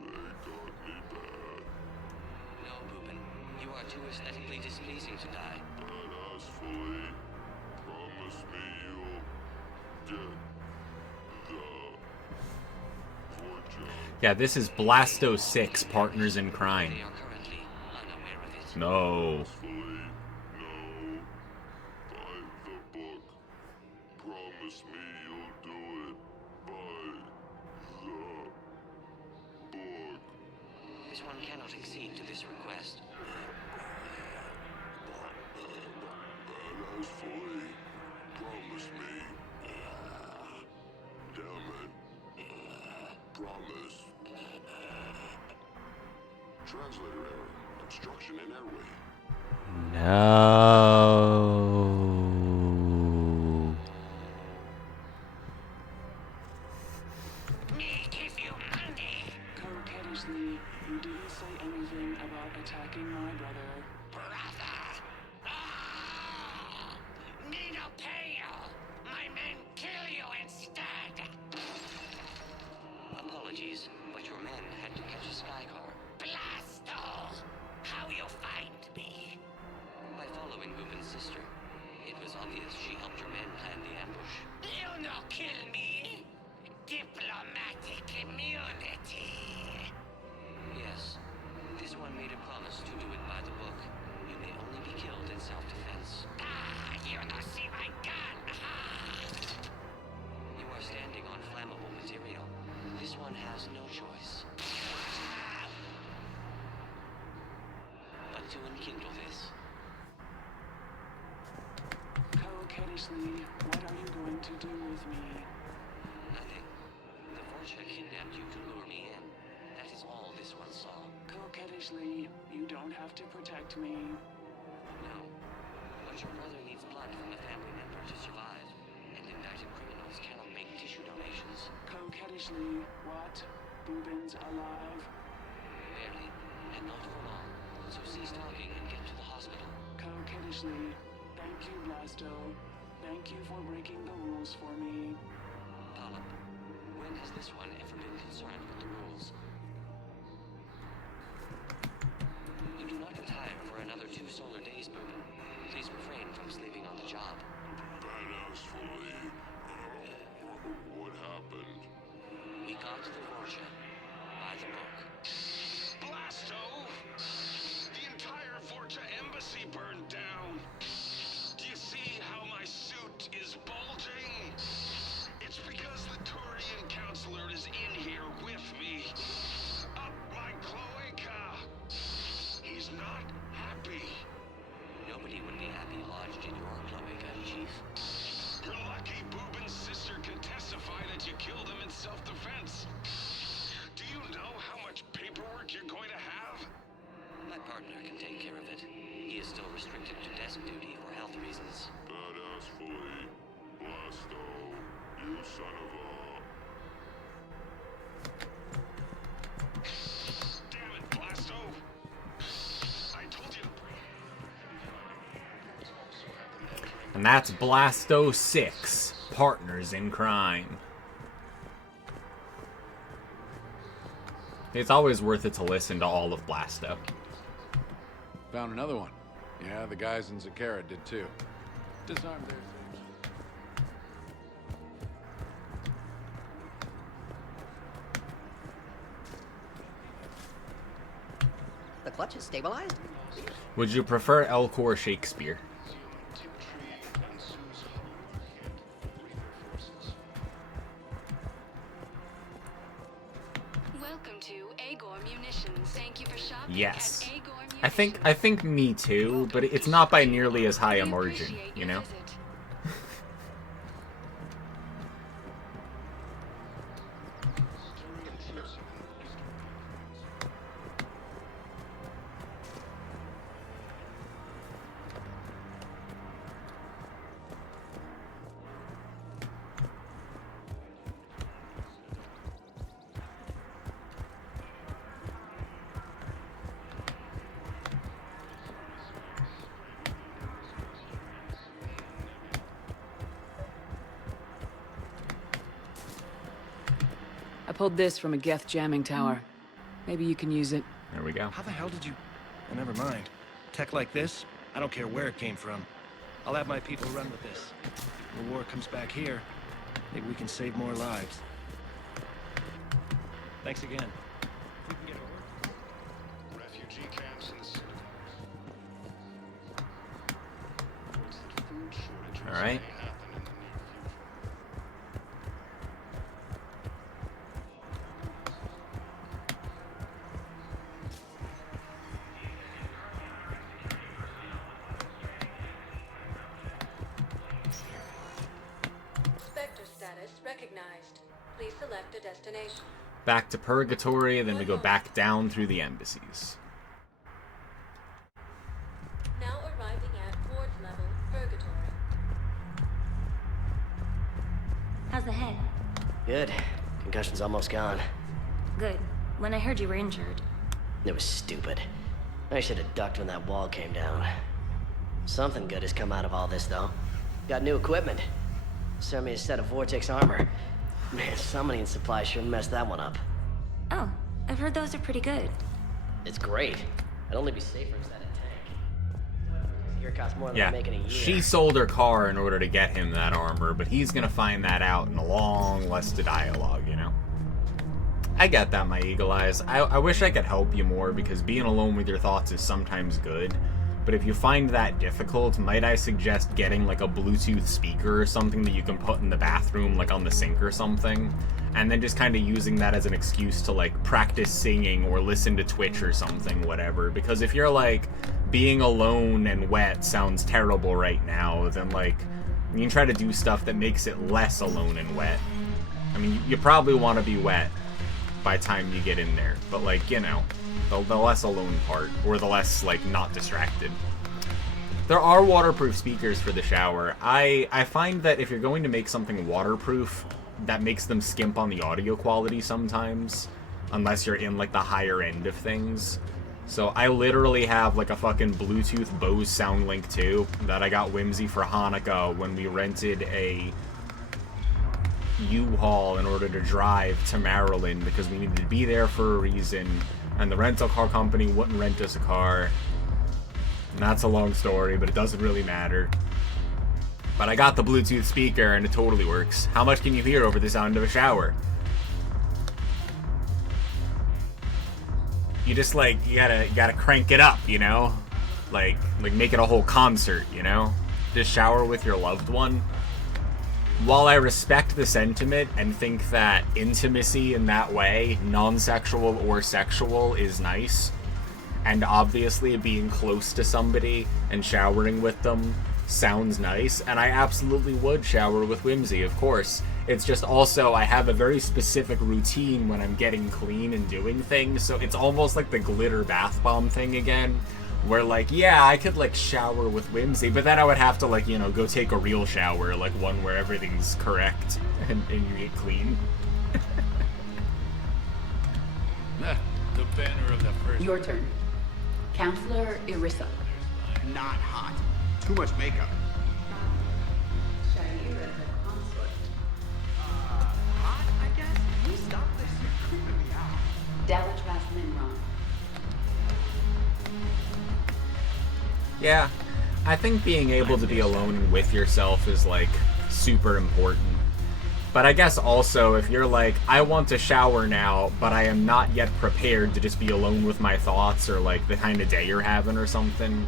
They got me bad. No, Boobin. You are too aesthetically displeasing to die. Badass fully. Promise me you'll get the Fortune. Yeah, this is Blasto 6, Partners in Crime. They are currently unaware of it. No. Fully. No. By the book. Promise me you'll do it. By the book. This one cannot accede to this request. Badass fully. Promise me. Damn it. Promise. Translator error. Obstruction in airway. No. Me give you money. Coquettishly, you didn't say anything about attacking my brother. Brother. Ah! Me no pay you. My men kill you instead. Apologies, but your men had to catch a sky car. Blasto. How you find me? By following Boobin's sister. It was obvious she helped your men plan the ambush. You no kill me. Diplomatic immunity. Yes. This one made a promise to do it by the book. You may only be killed in self-defense. Ah, you no see my gun, huh? You are standing on flammable material. This one has no choice. But to enkindle this. Coquettishly, what are you going to do with me? Nothing. The Wallace once saw. Coquettishly, you don't have to protect me. No. But your brother needs blood from a family member to survive. And indicted criminals cannot make tissue donations. Coquettishly, what? Boobin's alive? Barely. And not for long. So cease talking and get to the hospital. Coquettishly, thank you, Blasto. Thank you for breaking the rules for me. Polyp, when has this one ever been concerned with the rules? You do not retire for another 2 solar days, Boobin. Please refrain from sleeping on the job. Badass fully. What happened? We got the Vorcha. By the book. Blasto! The entire Vorcha embassy burned down. Do you see how my suit is bulging? It's because the Turian counselor is in here with me. Up my cloaca. He's not happy. Nobody would be happy lodged in your cloaca, Chief. You're lucky Boobin's sister can testify that you killed him in self-defense. Do you know how much paperwork you're going to have? My partner can take care of it. He is still restricted to desk duty for health reasons. Badass fully. Blasto. You son of a... Damn it, Blasto! I told you to And that's Blasto 6, Partners in Crime. It's always worth it to listen to all of Blasto. Found another one. Yeah, the guys in Zakara did too. Disarmed their... The clutch is stabilized? Would you prefer Elk or Shakespeare? Welcome to Agor Munitions. Thank you for shopping. Yes. At Agor I think me too, but it's not by nearly as high a margin, you know? I pulled this from a Geth jamming tower. Maybe you can use it. There we go. How the hell did you... Oh, never mind. Tech like this, I don't care where it came from. I'll have my people run with this. When the war comes back here, maybe we can save more lives. Thanks again. We can get over. refugee camps in the city. All right. Spectre status recognized. Please select a destination. Back to Purgatory, then we go back down through the embassies. Now arriving at ward level, Purgatory. How's the head? Good. Concussion's almost gone. Good. When I heard you were injured. It was stupid. I should have ducked when that wall came down. Something good has come out of all this, though. Got new equipment. Sent me a set of Vortex armor. Man, summoning supply sure messed that one up. Oh, I've heard those are pretty good. It's great. I'd only be safer inside a tank. Here costs more than Yeah, I'm making a year. she sold her car in order to get him that armor, but he's gonna find that out in a long list of dialogue, you know? I get that, my eagle eyes. I wish I could help you more, because being alone with your thoughts is sometimes good. But if you find that difficult, might I suggest getting like a Bluetooth speaker or something that you can put in the bathroom, like on the sink or something, and then just kind of using that as an excuse to like practice singing or listen to Twitch or something, whatever. Because if you're like, being alone and wet sounds terrible right now, then like, you can try to do stuff that makes it less alone and wet. I mean, you probably want to be wet, by the time you get in there. But, like, you know, the less alone part, or the less, like, not distracted. There are waterproof speakers for the shower. I find that if you're going to make something waterproof, that makes them skimp on the audio quality sometimes, unless you're in, like, the higher end of things. So I literally have, like, a fucking Bluetooth Bose SoundLink 2 that I got whimsy for Hanukkah when we rented a U-Haul in order to drive to Maryland because we needed to be there for a reason, and the rental car company wouldn't rent us a car. And that's a long story, but it doesn't really matter. But I got the Bluetooth speaker and it totally works. How much can you hear over the sound of a shower? You just, like, you gotta crank it up, you know? Like make it a whole concert, you know? Just shower with your loved one. While I respect the sentiment and think that intimacy in that way, non-sexual or sexual, is nice, and obviously being close to somebody and showering with them sounds nice, and I absolutely would shower with whimsy, of course. It's just also, I have a very specific routine when I'm getting clean and doing things, so it's almost like the glitter bath bomb thing again, where, like, yeah, I could, like, shower with whimsy, but then I would have to, like, you know, go take a real shower, like one where everything's correct and you get clean. The banner of the first... Your turn. Counselor Irissa. Not hot. Too much makeup. Shaira the consort. Hot, I guess? Can we stop this? You're creeping me out. Dalatras Minron. Yeah, I think being able to be alone with yourself is, like, super important. But I guess also, if you're like, I want to shower now, but I am not yet prepared to just be alone with my thoughts, or, like, the kind of day you're having or something,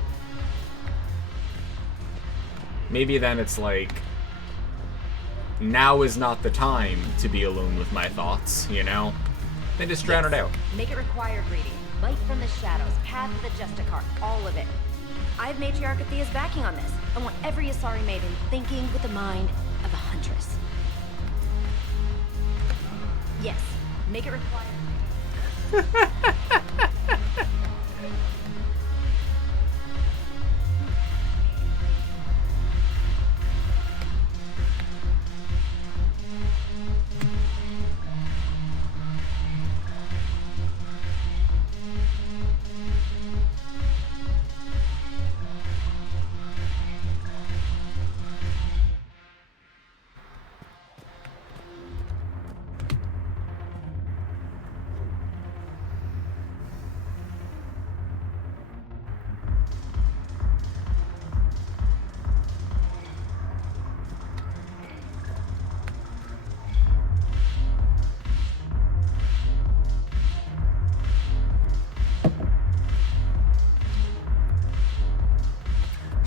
maybe then it's like, now is not the time to be alone with my thoughts, you know? Then just drown it out. Make it required reading. Light from the shadows, Path of the Justicar, all of it. I have Matriarch Athea's backing on this. I want every Asari maiden thinking with the mind of a huntress. Yes, make it required.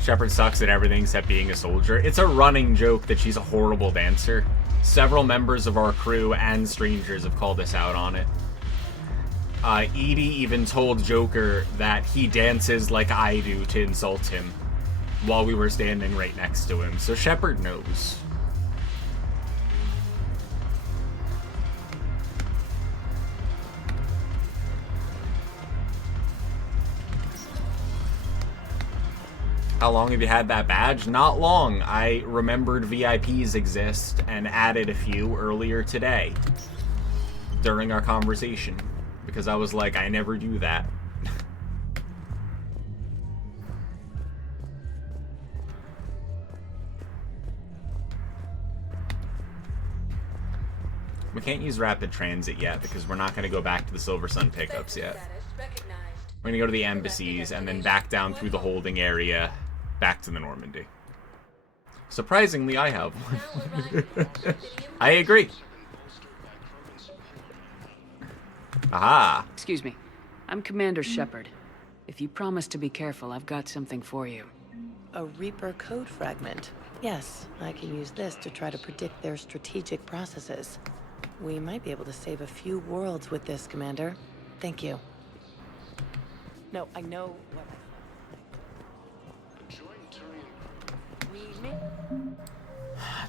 Shepard sucks at everything except being a soldier. It's a running joke that she's a horrible dancer. Several members of our crew and strangers have called us out on it. Edie even told Joker that he dances like I do to insult him while we were standing right next to him, so Shepard knows. How long have you had that badge? Not long. I remembered VIPs exist and added a few earlier today during our conversation because I was like, I never do that. We can't use rapid transit yet because we're not going to go back to the Silver Sun pickups yet. We're going to go to the embassies and then back down through the holding area back to the Normandy. Surprisingly, I have one. I agree. Aha. Excuse me. I'm Commander Shepard. If you promise to be careful, I've got something for you. A Reaper code fragment. Yes, I can use this to try to predict their strategic processes. We might be able to save a few worlds with this, Commander. Thank you. No, I know what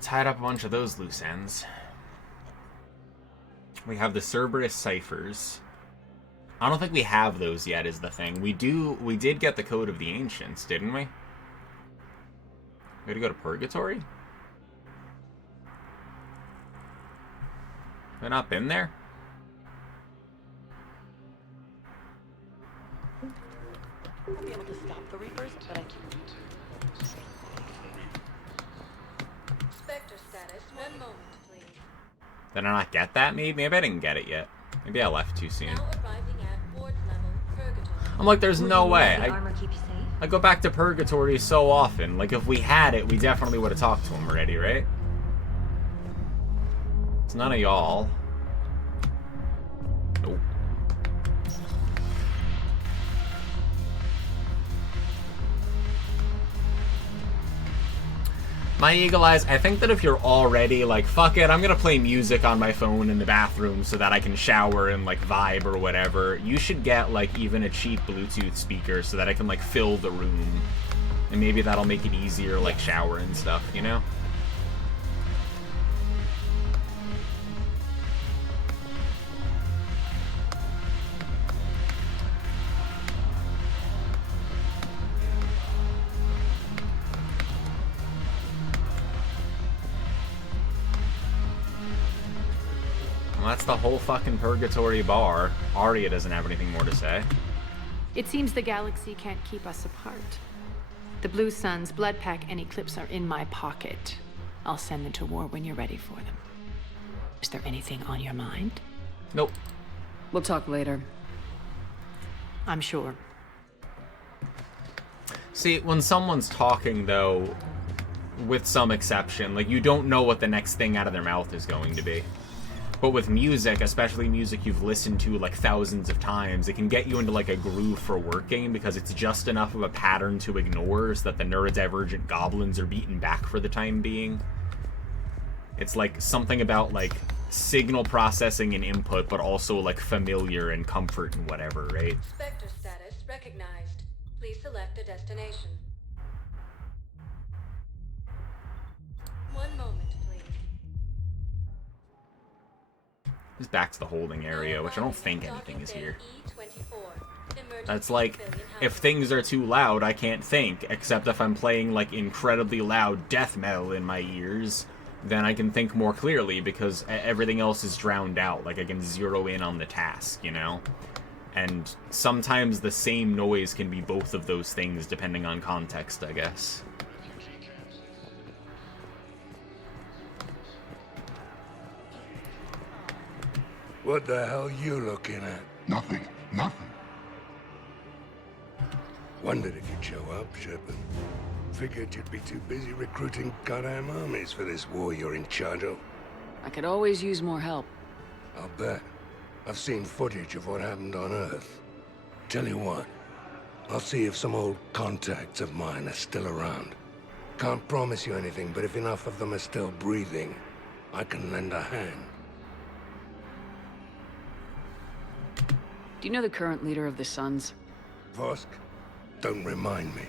Tied up a bunch of those loose ends. We have the Cerberus ciphers. I don't think we have those yet is the thing. We did get the Code of the Ancients, didn't we? We had to go to Purgatory? Have I not been there? I'll be able to stop the Reapers, but I can't. Spectre status, 1 moment, please. Did I not get that? Maybe I didn't get it yet. Maybe I left too soon. Now arriving at ward level, Purgatory. I'm like, there's no way. The armor keep you safe? I go back to Purgatory so often. Like, if we had it, we definitely would have talked to him already, right? It's none of y'all. Nope. My Eagle Eyes, I think that if you're already like, fuck it, I'm gonna play music on my phone in the bathroom so that I can shower and like vibe or whatever, you should get like even a cheap Bluetooth speaker so that I can like fill the room. And maybe that'll make it easier like shower and stuff, you know? Well, that's the whole fucking Purgatory bar. Arya doesn't have anything more to say. It seems the galaxy can't keep us apart. The Blue Suns, Blood Pack, and Eclipse are in my pocket. I'll send them to war when you're ready for them. Is there anything on your mind? Nope. We'll talk later. I'm sure. See, when someone's talking, though, with some exception, like, you don't know what the next thing out of their mouth is going to be. But with music, especially music you've listened to like thousands of times, it can get you into like a groove for working because it's just enough of a pattern to ignore so that the neurodivergent goblins are beaten back for the time being. It's like something about like signal processing and input, but also like familiar and comfort and whatever, right? Spectre status recognized. Please select a destination. 1 moment, please. This is back to the holding area, which I don't think anything is here. That's like, if things are too loud, I can't think, except if I'm playing like incredibly loud death metal in my ears, then I can think more clearly because everything else is drowned out. Like, I can zero in on the task, you know? And sometimes the same noise can be both of those things depending on context, I guess. What the hell you looking at? Nothing. Nothing. Wondered if you'd show up, Shepard. Figured you'd be too busy recruiting goddamn armies for this war you're in charge of. I could always use more help. I'll bet. I've seen footage of what happened on Earth. Tell you what, I'll see if some old contacts of mine are still around. Can't promise you anything, but if enough of them are still breathing, I can lend a hand. Do you know the current leader of the Suns? Vosk? Don't remind me.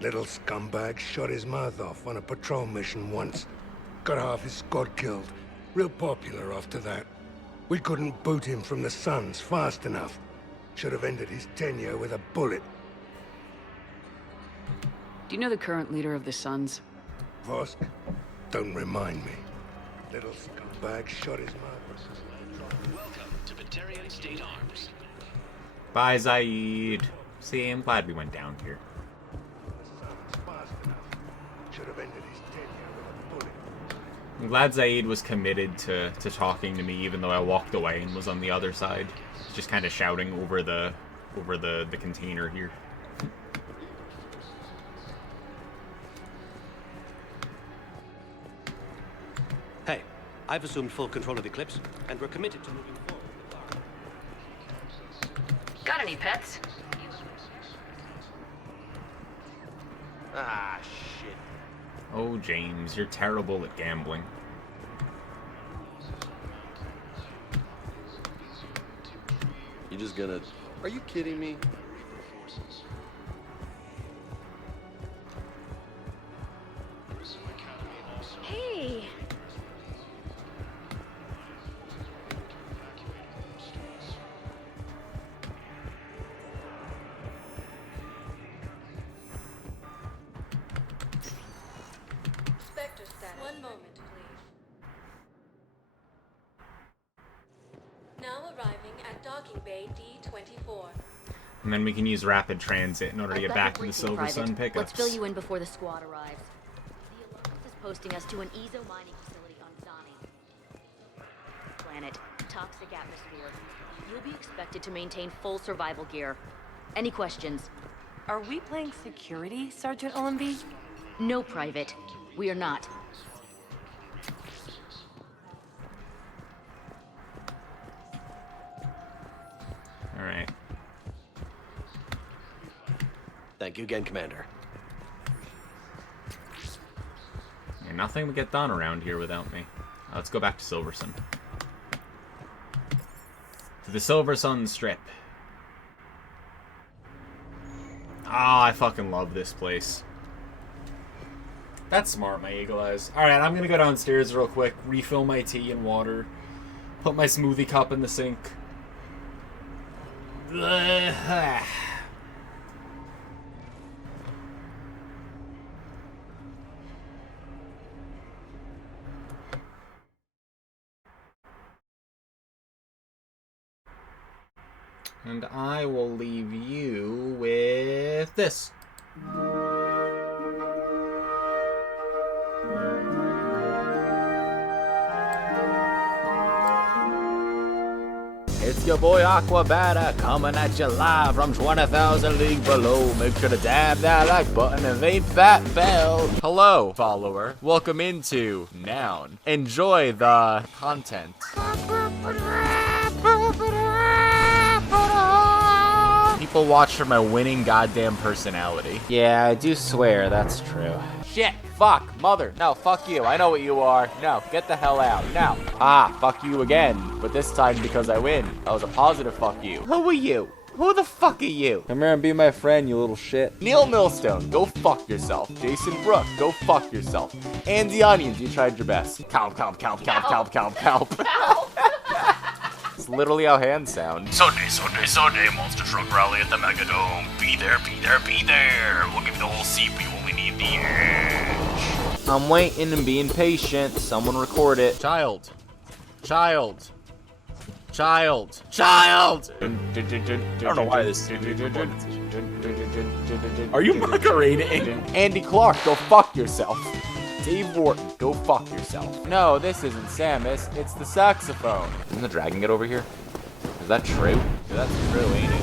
Little scumbag shot his mouth off on a patrol mission once. Got half his squad killed. Real popular after that. We couldn't boot him from the Suns fast enough. Should have ended his tenure with a bullet. Do you know the current leader of the Suns? Vosk? Don't remind me. Little scumbag shot his mouth. Welcome to Batarian State Arms. Bye, Zaid. See, I'm glad we went down here. I'm glad Zaid was committed to talking to me, even though I walked away and was on the other side. Just kind of shouting over the container here. Hey, I've assumed full control of Eclipse, and we're committed to moving forward. Got any pets? Ah, shit. Oh, James, you're terrible at gambling. You just gonna... Are you kidding me? Hey! One moment, please. Now arriving at docking bay D24. And then we can use rapid transit in order to get back to the Silver Private. Sun pickups. Let's fill you in before the squad arrives. The Alliance is posting us to an Ezo mining facility on Zani. Planet, toxic atmosphere. You'll be expected to maintain full survival gear. Any questions? Are we playing security, Sergeant OMB? No, Private. We are not. Alright. Thank you again, Commander. Yeah, nothing would get done around here without me. Let's go back to Silver Sun. To the Silver Sun Strip. Ah, I fucking love this place. That's smart, my eagle eyes. Alright, I'm gonna go downstairs real quick, refill my tea and water, put my smoothie cup in the sink. And I will leave you with this. It's your boy Aquabata coming at you live from 20,000 leagues below. Make sure to dab that like button and vape that bell. Hello, follower. Welcome into Noun. Enjoy the content. People watch for my winning goddamn personality. Yeah, I do swear that's true. Shit, fuck, mother, no, fuck you, I know what you are. No, get the hell out, no. Ah, fuck you again, but this time because I win. That was a positive fuck you. Who are you? Who the fuck are you? Come here and be my friend, you little shit. Neil Millstone, go fuck yourself. Jason Brooke, go fuck yourself. Andy Onions, you tried your best. Calp. It's literally how hands sound. Sunday, Monster Truck Rally at the Megadome. Be there. We'll give you the whole seat, we only need the edge. I'm waiting and being patient. Someone record it. Child. I don't know why this. Are you Macarena? Andy Clark, go fuck yourself. Dave Wharton, go fuck yourself. No, this isn't Samus, it's the saxophone. Didn't the dragon get over here? Is that true? Yeah, that's true, ain't it?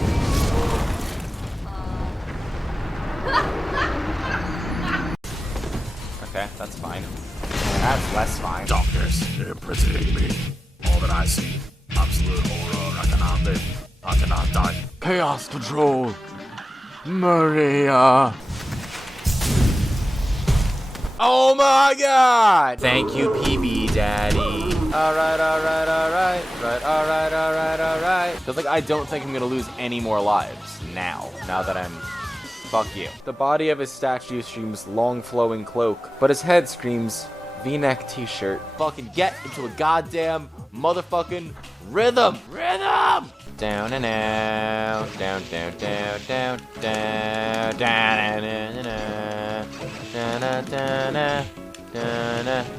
Okay, that's fine. That's less fine. Darkness imprisoning me. All that I see, absolute horror. I cannot live. I cannot die. Chaos control. Maria. Oh my god! Thank you, PB Daddy. Alright. Cause like I don't think I'm gonna lose any more lives now that I'm fuck you. The body of his statue screams long flowing cloak, but his head screams V-neck t-shirt. Fucking get into a goddamn motherfucking rhythm! Down and out, down,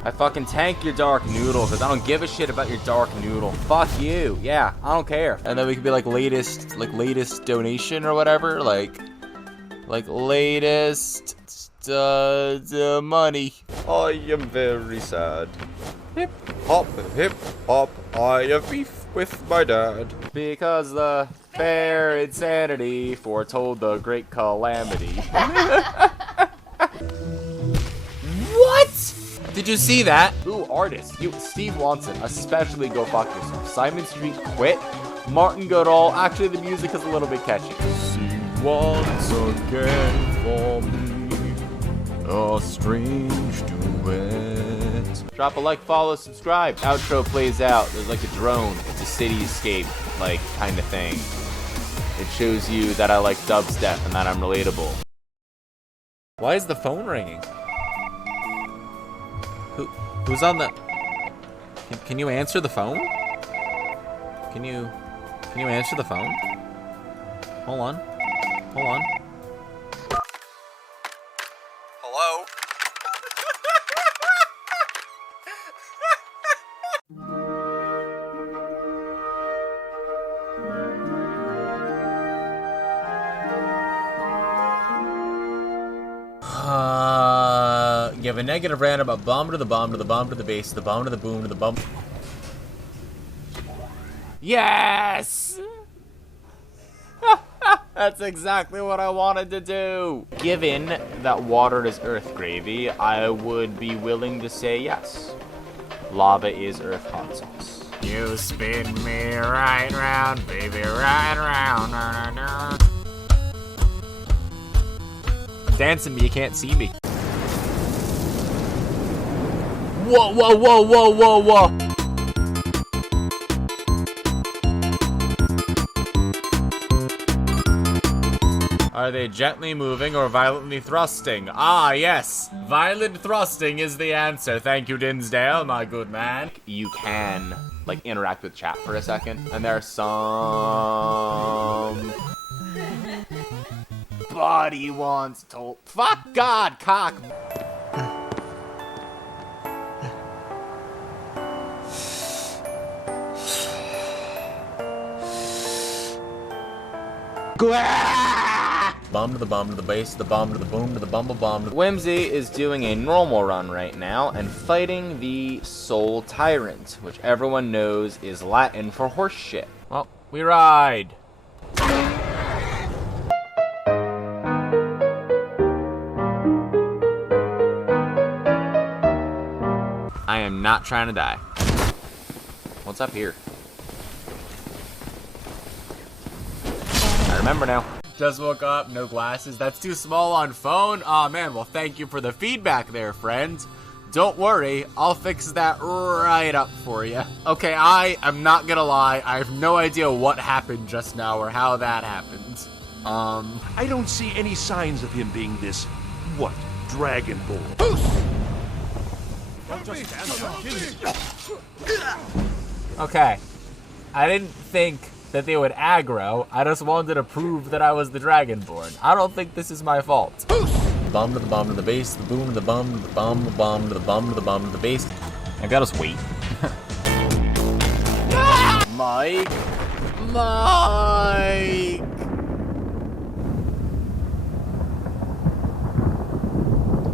I fucking tank your dark noodle because I don't give a shit about your dark noodle. Fuck you. Yeah, I don't care. And then we could be like latest donation or whatever, like latest money. I am very sad. Hip hop, I have beef with my dad. Because the fair insanity foretold the great calamity. What? Did you see that? Ooh, artist. You, Steve Wanson, especially go fuck yourself. Simon Street, quit. Martin Goodall, actually the music is a little bit catchy. See once again for me, a strange duet. Drop a like, follow, subscribe. Outro plays out. There's like a drone. It's a cityscape, like, kind of thing. It shows you that I like dubstep and that I'm relatable. Why is the phone ringing? Who's on the... Can you answer the phone? Can you answer the phone? Hold on. Hello? Give a negative random a bomb to the bomb to the bomb to the base to the bomb to the boom to the bomb. Yes! That's exactly what I wanted to do. Given that water is earth gravy, I would be willing to say yes. Lava is earth hot sauce. You spin me right round, baby, right round. Dancing me, you can't see me. Whoa, whoa, whoa, whoa, whoa, whoa. Are they gently moving or violently thrusting? Ah, yes. Violent thrusting is the answer. Thank you, Dinsdale, my good man. You can, like, interact with chat for a second, and there are some... Body wants to... Fuck God, cock! Bomb to the bomb to the base, to the bomb to the boom to the bumble bomb. Whimsy is doing a normal run right now and fighting the Soul Tyrant, which everyone knows is Latin for horse shit. Well, we ride. I am not trying to die. What's up here? I remember now. Just woke up, no glasses. That's too small on phone. Aw, man, well, thank you for the feedback there, friend. Don't worry, I'll fix that right up for you. Okay, I am not gonna lie. I have no idea what happened just now or how that happened. I don't see any signs of him being this, what, Dragonborn. Okay, I didn't think that they would aggro. I just wanted to prove that I was the Dragonborn. I don't think this is my fault. Bomb to the bomb to the base, the boom to the bomb to the bomb to the bomb to the bomb to the bomb to the base. I gotta just wait. Mike! Mike!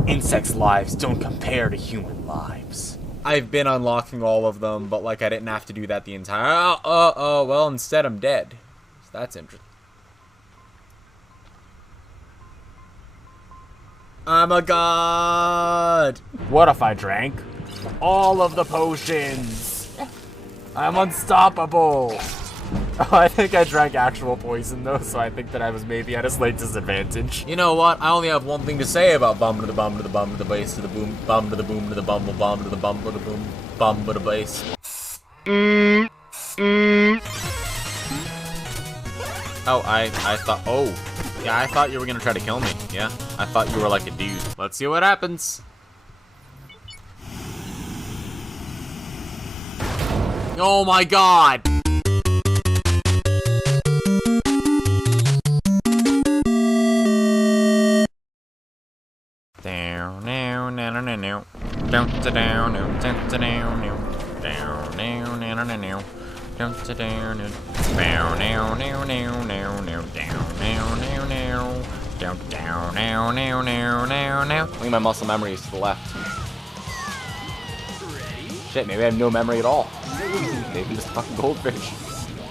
Insects' lives don't compare to human lives. I've been unlocking all of them, but like I didn't have to do that the entire... well, instead I'm dead. So that's interesting. I'm a god! What if I drank all of the potions? I'm unstoppable! Oh, I think I drank actual poison though, so I think that I was maybe at a slight disadvantage. You know what? I only have one thing to say about bomb to the bomb to the bomb to the base to the boom, bomb to the boom to the bumble bomb to the bum to the boom, bomb to the base. Oh, I thought, oh. Yeah, I thought you were gonna try to kill me. Yeah, I thought you were like a dude. Let's see what happens. Oh my god! Down, down, down, down, down, down, down, down, down, down, down, down, down, down, down. Down to down and down, down, down, down, down, down, down, down, down, down, down, down, down, down, down. I think my muscle memory is to the left. Shit, maybe I have no memory at all. Maybe I'm just a fucking goldfish.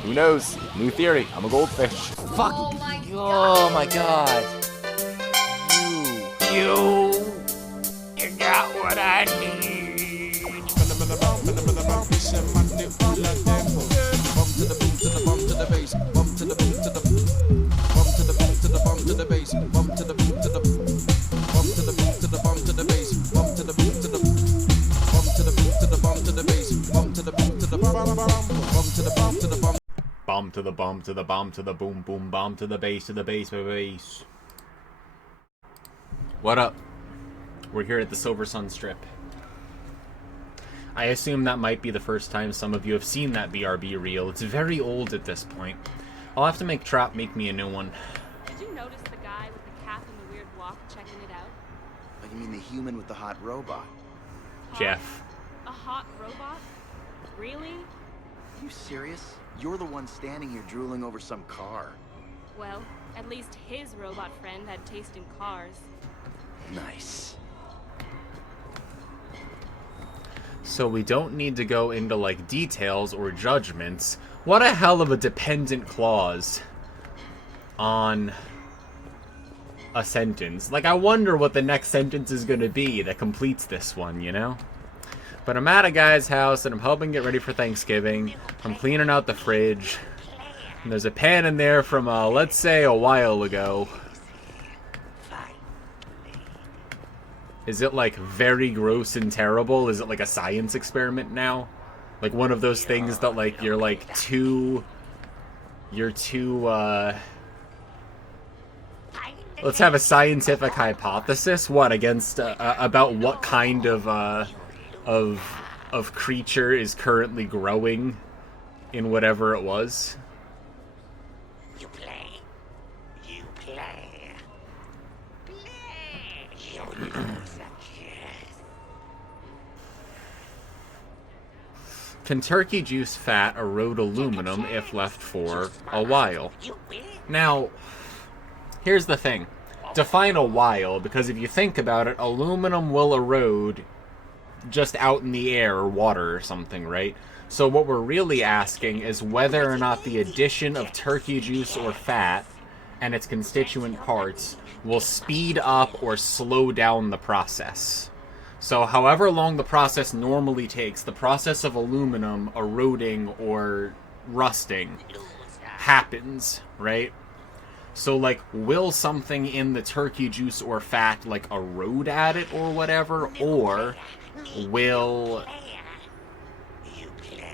Who knows? New theory. I'm a goldfish. Fuck. Oh my god. You got what I need. Bomb to the bomb to the bomb to the boom boom bomb to the base base. What up? We're here at the Silver Sun Strip. I assume that might be the first time some of you have seen that BRB reel. It's very old at this point. I'll have to make Trap make me a new one. Did you notice the guy with the cap and the weird walk checking it out? Oh, you mean the human with the hot robot? Jeff. A hot robot? Really? Are you serious? You're the one standing here drooling over some car. Well, at least his robot friend had taste in cars. Nice. So we don't need to go into, like, details or judgments. What a hell of a dependent clause on a sentence. Like, I wonder what the next sentence is going to be that completes this one, you know? But I'm at a guy's house, and I'm helping get ready for Thanksgiving. I'm cleaning out the fridge. And there's a pan in there from, let's say, a while ago. Is it, like, very gross and terrible? Is it, like, a science experiment now? Like, one of those things that, like, you're too, let's have a scientific hypothesis. What, against, about what kind of creature is currently growing in whatever it was? You play. You play. Can turkey juice fat erode aluminum if left for a while? Now, here's the thing. Define a while, because if you think about it, aluminum will erode just out in the air or water or something, right? So what we're really asking is whether or not the addition of turkey juice or fat and its constituent parts will speed up or slow down the process. So however long the process normally takes, the process of aluminum eroding or rusting happens, right? So, like, will something in the turkey juice or fat, like, erode at it or whatever? Or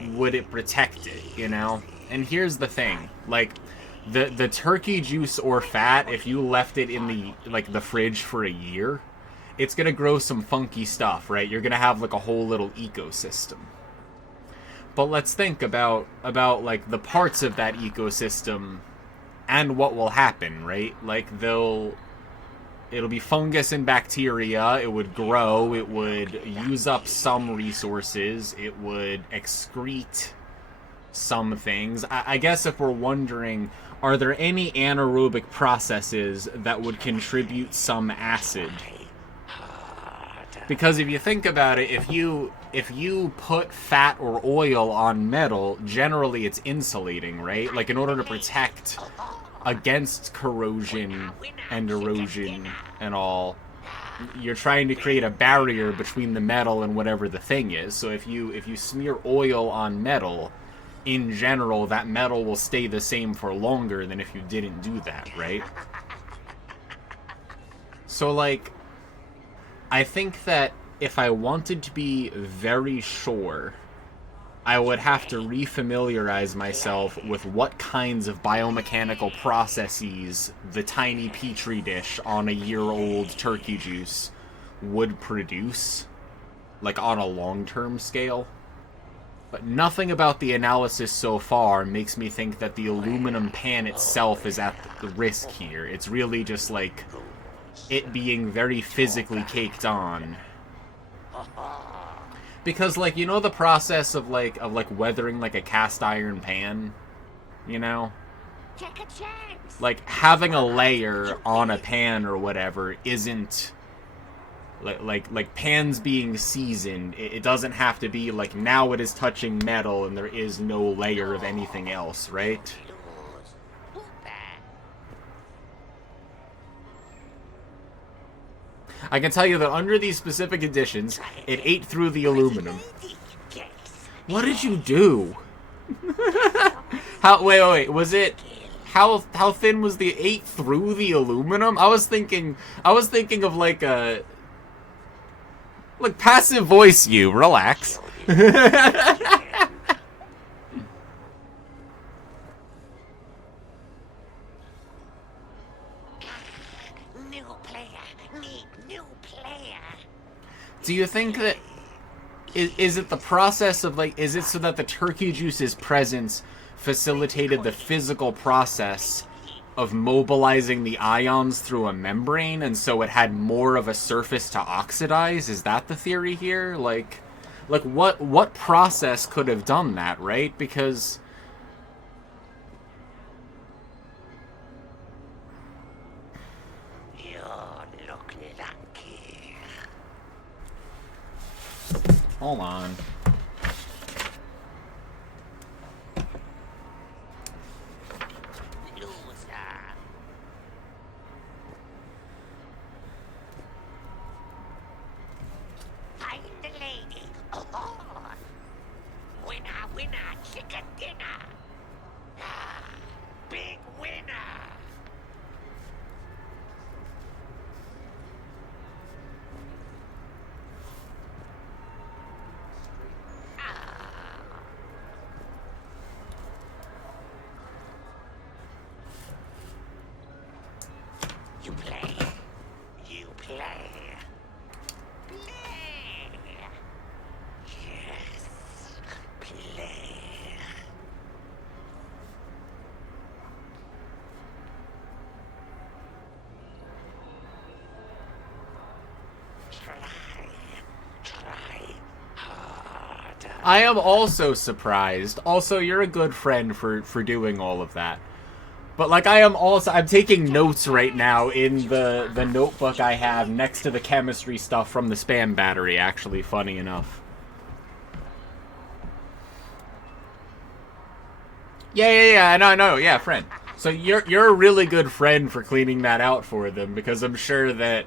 would it protect it, you know? And here's the thing, like, the turkey juice or fat, if you left it in the fridge for a year, it's gonna grow some funky stuff, right? You're gonna have, like, a whole little ecosystem. But let's think about like, the parts of that ecosystem and what will happen, right? Like, it'll be fungus and bacteria, it would grow, it would use up some resources, it would excrete some things. I guess if we're wondering, are there any anaerobic processes that would contribute some acid? Because if you think about it, if you put fat or oil on metal, generally it's insulating, right? Like, in order to protect against corrosion and erosion and all, you're trying to create a barrier between the metal and whatever the thing is. So if you smear oil on metal, in general, that metal will stay the same for longer than if you didn't do that, right? So, like, I think that if I wanted to be very sure, I would have to refamiliarize myself with what kinds of biomechanical processes the tiny petri dish on a year-old turkey juice would produce, like, on a long-term scale. But nothing about the analysis so far makes me think that the aluminum pan itself is at the risk here. It's really just, like, it being very physically caked on. Because, like, you know the process of weathering, like, a cast iron pan? You know? Like, having a layer on a pan or whatever isn't... Like pans being seasoned, it doesn't have to be, like, now it is touching metal and there is no layer of anything else, right? I can tell you that under these specific conditions, it ate through the aluminum. What did you do? Wait, was it... How thin was the... ate through the aluminum? I was thinking of, like, a... Like, passive voice you, relax. Do you think that... Is it the process of, like... Is it so that the turkey juice's presence facilitated the physical process of mobilizing the ions through a membrane, and so it had more of a surface to oxidize? Is that the theory here? Like what process could have done that, right? Because... Hold on. Find the lady. Oh, winner, winner, chicken dinner. Ah, big winner. You play. You play. Play. Yes. Play. Try harder. I am also surprised. Also, you're a good friend for doing all of that. But, like, I'm taking notes right now in the notebook I have next to the chemistry stuff from the spam battery, actually, funny enough. Yeah, I know, yeah, friend. So you're a really good friend for cleaning that out for them, because I'm sure they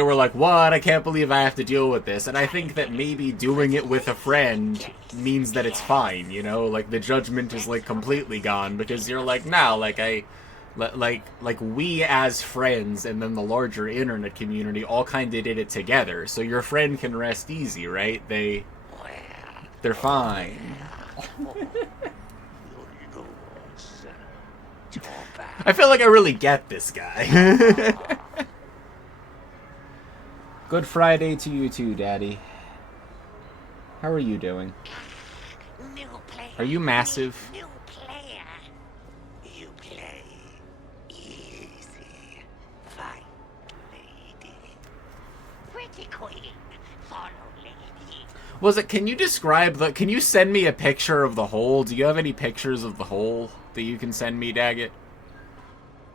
were like, what? I can't believe I have to deal with this. And I think that maybe doing it with a friend means that it's fine, you know? Like, the judgment is, like, completely gone, because you're like, nah, like, we as friends and then the larger internet community all kind of did it together. So your friend can rest easy, right? They're fine. I feel like I really get this guy. Good Friday to you too, Daddy. How are you doing? Are you massive? New player. You play easy. Fight lady. Pretty queen. Follow lady. Was it, can you send me a picture of the hole? Do you have any pictures of the hole that you can send me, Daggett?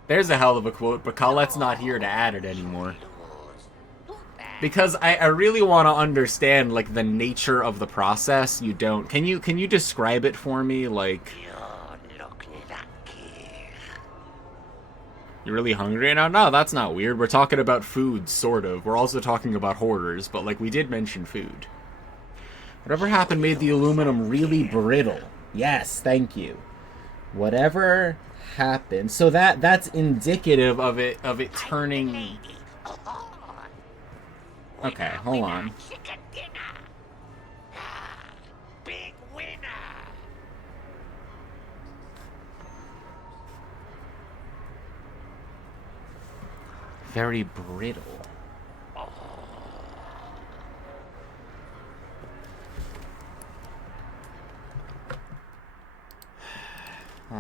There's a hell of a quote, but Colette's not here to add it anymore. Because I really want to understand, like, the nature of the process. You don't. Can you describe it for me? Like, you're really hungry now? No, that's not weird. We're talking about food, sort of. We're also talking about hoarders, but, like, we did mention food. Whatever happened made the aluminum really brittle. Yes, thank you. Whatever happened. So that's indicative of it turning. Okay, hold on. Big winner. Very brittle. Hold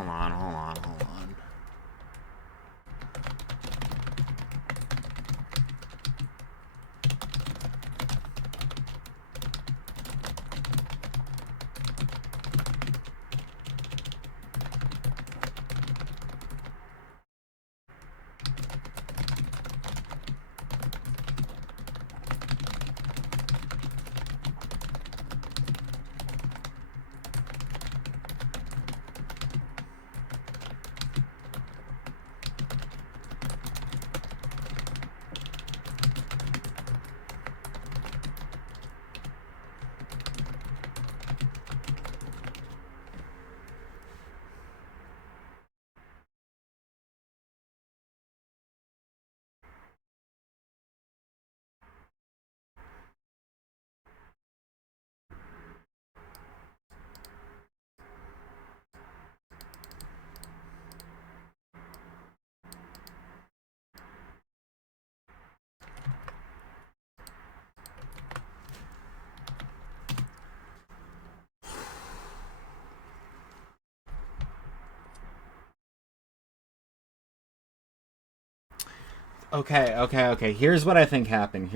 on. Okay. Here's what I think happened.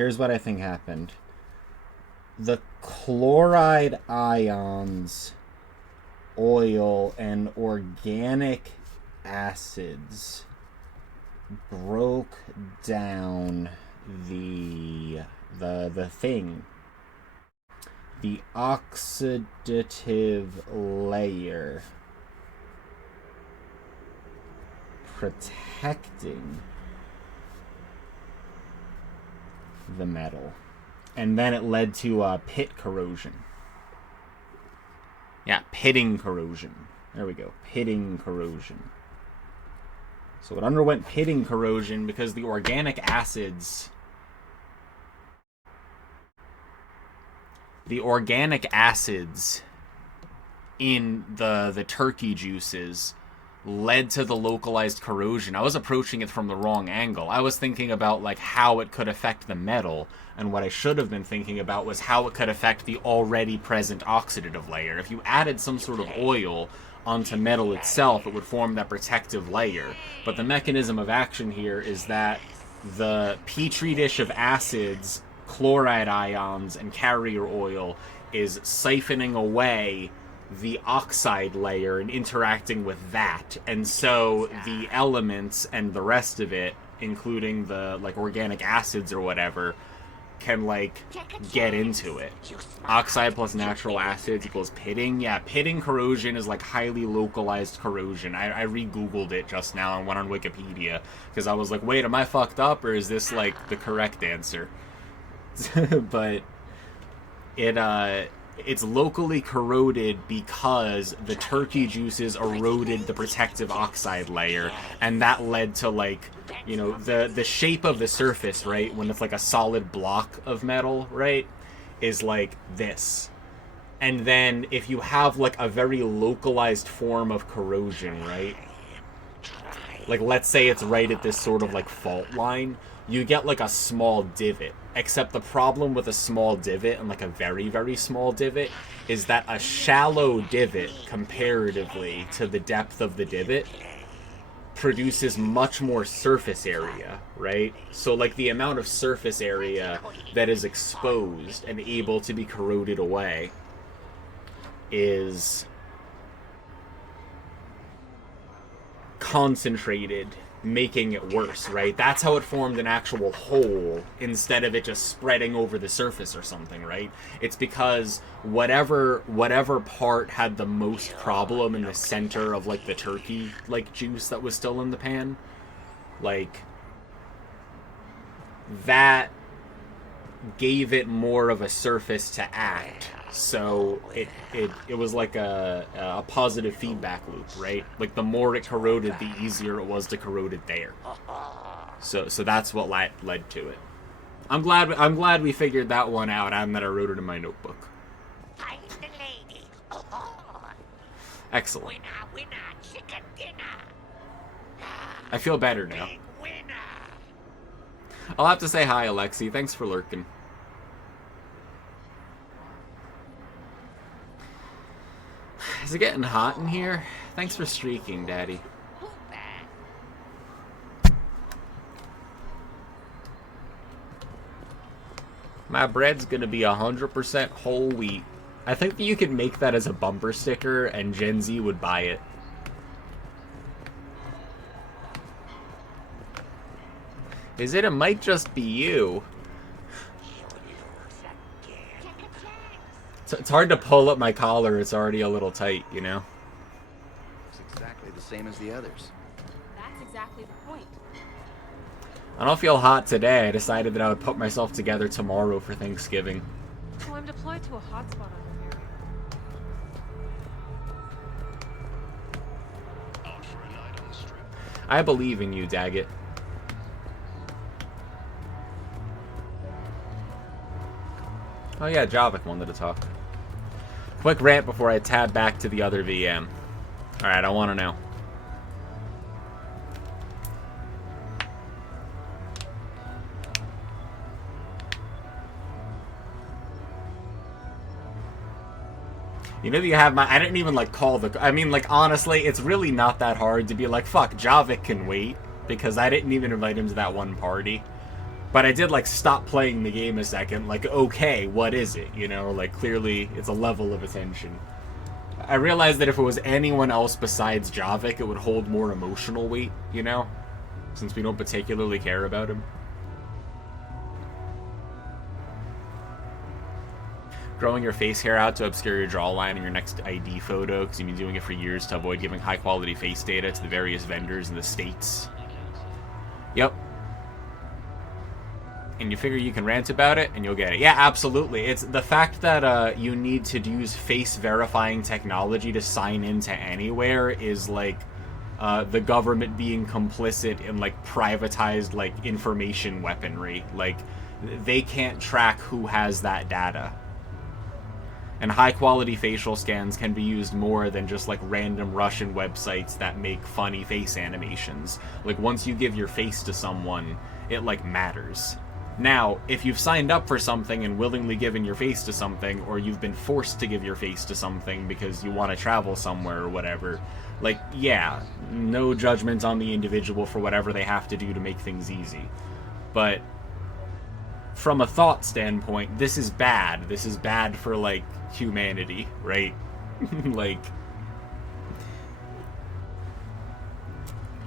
The chloride ions, oil, and organic acids broke down the thing The oxidative layer. Protecting the metal. And then it led to pit corrosion. Yeah, pitting corrosion. There we go. Pitting corrosion. So it underwent pitting corrosion because the organic acids... The organic acids in the turkey juices led to the localized corrosion. I was approaching it from the wrong angle. I was thinking about like how it could affect the metal, and what I should have been thinking about was how it could affect the already present oxidative layer. If you added some sort of oil onto metal itself, it would form that protective layer. But the mechanism of action here is that the petri dish of acids, chloride ions, and carrier oil is siphoning away the oxide layer and interacting with that, and so the elements and the rest of it, including the like organic acids or whatever, can like get into it. Oxide plus natural acids equals pitting. Yeah, pitting corrosion is like highly localized corrosion. I re-googled it just now and went on Wikipedia because I was like, wait, am I fucked up or is this like the correct answer? But it's locally corroded because the turkey juices eroded the protective oxide layer, and that led to, like, you know, the shape of the surface, right, when it's like a solid block of metal, right, is like this. And then if you have like a very localized form of corrosion, right, like let's say it's right at this sort of like fault line, you get like a small divot. Except the problem with a small divot and like a very, very small divot is that a shallow divot comparatively to the depth of the divot produces much more surface area, right? So like the amount of surface area that is exposed and able to be corroded away is concentrated, making it worse, right? That's how it formed an actual hole instead of it just spreading over the surface or something, right? It's because whatever part had the most problem in the center of like the turkey like juice that was still in the pan, like that gave it more of a surface to act. So it was like a positive feedback loop, right? Like the more it corroded, the easier it was to corrode it there. So that's what led to it. I'm glad we figured that one out and that I wrote it in my notebook. Find the lady. Excellent. Winner, chicken dinner. I feel better now. I'll have to say hi, Alexi. Thanks for lurking. Is it getting hot in here? Thanks for streaking, Daddy. My bread's gonna be 100% whole wheat. I think that you could make that as a bumper sticker and Gen Z would buy it. Is it? It might just be you. It's hard to pull up my collar. It's already a little tight, you know? It's exactly the same as the others. That's exactly the point. I don't feel hot today. I decided that I would put myself together tomorrow for Thanksgiving. So I'm deployed to a hotspot on the area. Out for a night on the strip. I believe in you, Daggett. Oh yeah, Javik wanted to talk. Quick rant before I tab back to the other VM. Alright, I want to know. You know that you have my... I didn't even, like, call the... I mean, like, honestly, it's really not that hard to be like, fuck, Javik can wait. Because I didn't even invite him to that one party. But I did, like, stop playing the game a second. Like, okay, what is it? You know, like, clearly it's a level of attention. I realized that if it was anyone else besides Javik, it would hold more emotional weight, you know? Since we don't particularly care about him. growing your face hair out to obscure your jawline in your next ID photo, because you've been doing it for years to avoid giving high-quality face data to the various vendors in the States. Yep. And you figure you can rant about it, and you'll get it. Yeah, absolutely. It's the fact that you need to use face-verifying technology to sign into anywhere is, like, the government being complicit in, like, privatized, like, information weaponry. Like, they can't track who has that data. And high-quality facial scans can be used more than just, like, random Russian websites that make funny face animations. Like, once you give your face to someone, it, like, matters. Now, if you've signed up for something and willingly given your face to something, or you've been forced to give your face to something because you want to travel somewhere or whatever, like, yeah, no judgment on the individual for whatever they have to do to make things easy. But from a thought standpoint, this is bad. This is bad for, like, humanity, right? Like,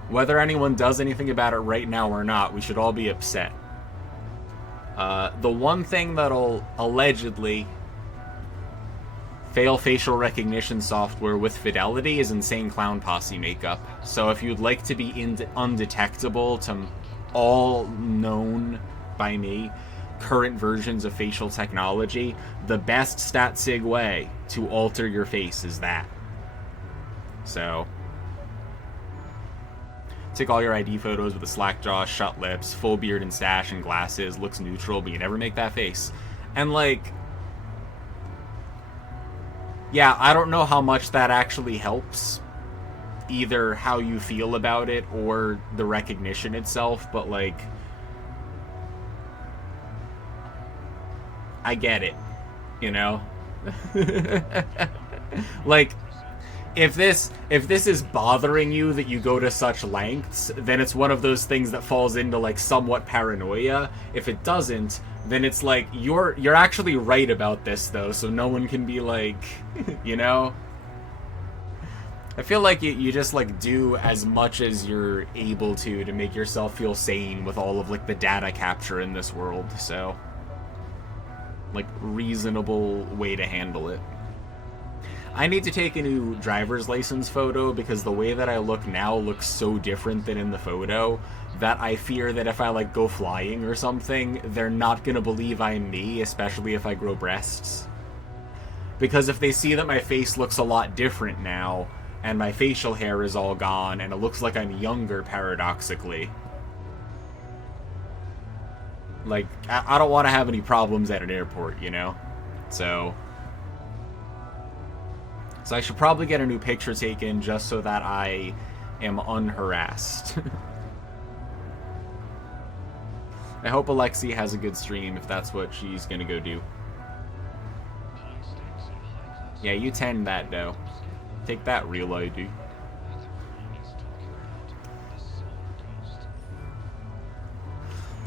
whether anyone does anything about it right now or not, we should all be upset. The one thing that'll allegedly fail facial recognition software with fidelity is Insane Clown Posse makeup. So if you'd like to be undetectable to all known by me current versions of facial technology, the best stat sig way to alter your face is that. So take all your ID photos with a slack jaw, shut lips, full beard and stash and glasses, looks neutral, but you never make that face. And, like, yeah, I don't know how much that actually helps, either how you feel about it or the recognition itself, but, like, I get it, you know? Like, if this is bothering you that you go to such lengths, then it's one of those things that falls into, like, somewhat paranoia. If it doesn't, then it's like, you're actually right about this, though, so no one can be like, you know? I feel like you just, like, do as much as you're able to make yourself feel sane with all of, like, the data capture in this world, so, like, reasonable way to handle it. I need to take a new driver's license photo because the way that I look now looks so different than in the photo that I fear that if I, like, go flying or something, they're not gonna believe I'm me, especially if I grow breasts. Because if they see that my face looks a lot different now, and my facial hair is all gone, and it looks like I'm younger, paradoxically, like, I don't want to have any problems at an airport, you know? So I should probably get a new picture taken just so that I am unharassed. I hope Alexi has a good stream if that's what she's gonna go do. Yeah, you tend that, though. Take that, real ID.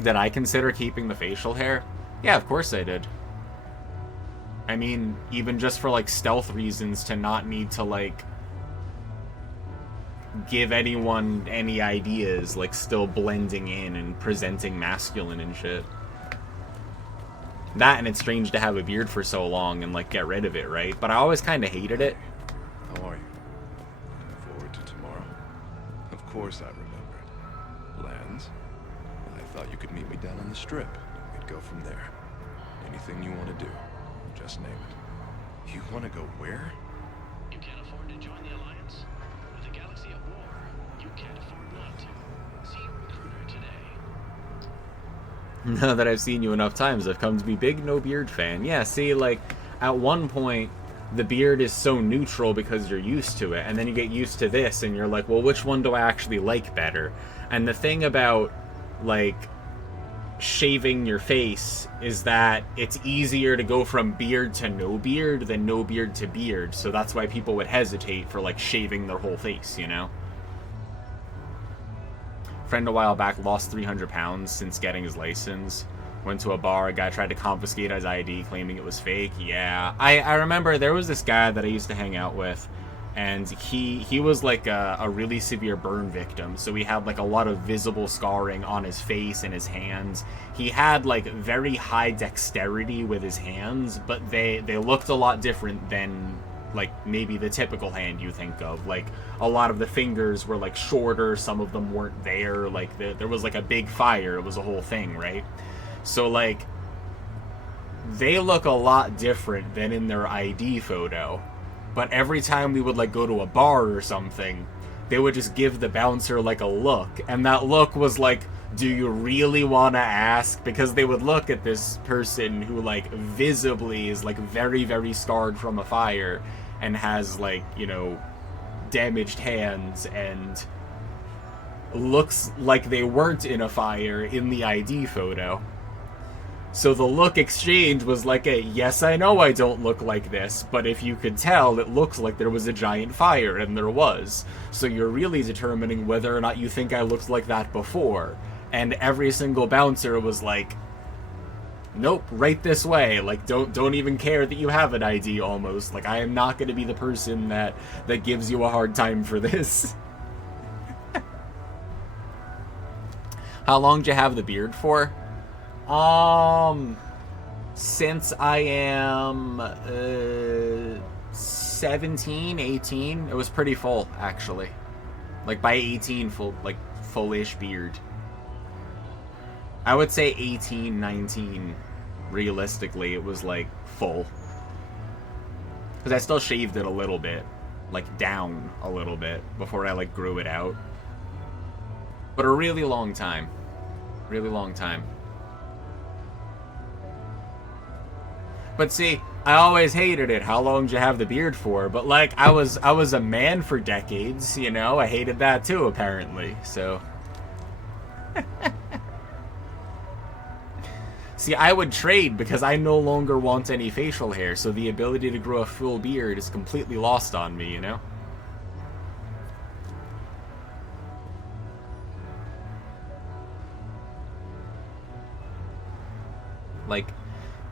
Did I consider keeping the facial hair? Yeah, of course I did. I mean, even just for, like, stealth reasons, to not need to, like, give anyone any ideas, like, still blending in and presenting masculine and shit. That, and it's strange to have a beard for so long and, like, get rid of it, right? But I always kind of hated it. How are you? Looking forward to tomorrow. Of course I remembered. Plans? I thought you could meet me down on the strip. We'd go from there. Anything you want to do, just name it. You want to go where? You can't afford to join the Alliance? With the galaxy at war, you can't afford not to. See your recruiter today. Now that I've seen you enough times, I've come to be big no beard fan. Yeah, see, like, at one point, the beard is so neutral because you're used to it, and then you get used to this, and you're like, well, which one do I actually like better? And the thing about, like, shaving your face is that it's easier to go from beard to no beard than no beard to beard, so that's why people would hesitate for, like, shaving their whole face, you know? Friend a while back lost 300 pounds since getting his license. Went to a bar, a guy tried to confiscate his ID claiming it was fake. Yeah, I remember there was this guy that I used to hang out with, And he was like a really severe burn victim, so he had like a lot of visible scarring on his face and his hands. He had like very high dexterity with his hands, but they looked a lot different than like maybe the typical hand you think of. Like a lot of the fingers were like shorter, some of them weren't there, like there was like a big fire, it was a whole thing, right? So like they look a lot different than in their ID photo. But every time we would like go to a bar or something, they would just give the bouncer like a look, and that look was like, do you really want to ask? Because they would look at this person who like visibly is like very, very scarred from a fire and has like, you know, damaged hands and looks like they weren't in a fire in the ID photo. So the look exchange was like a, yes, I know I don't look like this, but if you could tell, it looks like there was a giant fire, and there was. So you're really determining whether or not you think I looked like that before. And every single bouncer was like, nope, right this way. Like, don't even care that you have an ID almost. Like, I am not going to be the person that gives you a hard time for this. How long did you have the beard for? Since I am 17, 18, it was pretty full, actually. Like, by 18, full-ish beard. I would say 18, 19, realistically, it was, like, full. Because I still shaved it a little bit. Like, down a little bit before I, like, grew it out. But a really long time. Really long time. But see, I always hated it. How long did you have the beard for? But like, I was a man for decades, you know? I hated that too, apparently. So see, I would trade because I no longer want any facial hair, so the ability to grow a full beard is completely lost on me, you know? Like,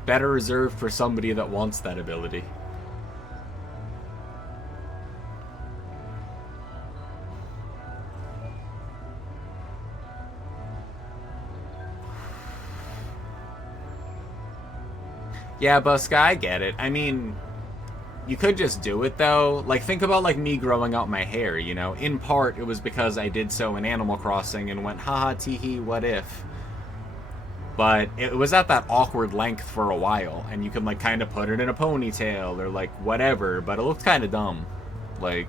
better reserved for somebody that wants that ability. Yeah, Buska, I get it. I mean, you could just do it, though. Like, think about, like, me growing out my hair, you know? In part, it was because I did so in Animal Crossing and went, haha, teehee, what if? But it was at that awkward length for a while, and you can, like, kind of put it in a ponytail or, like, whatever, but it looked kind of dumb. Like,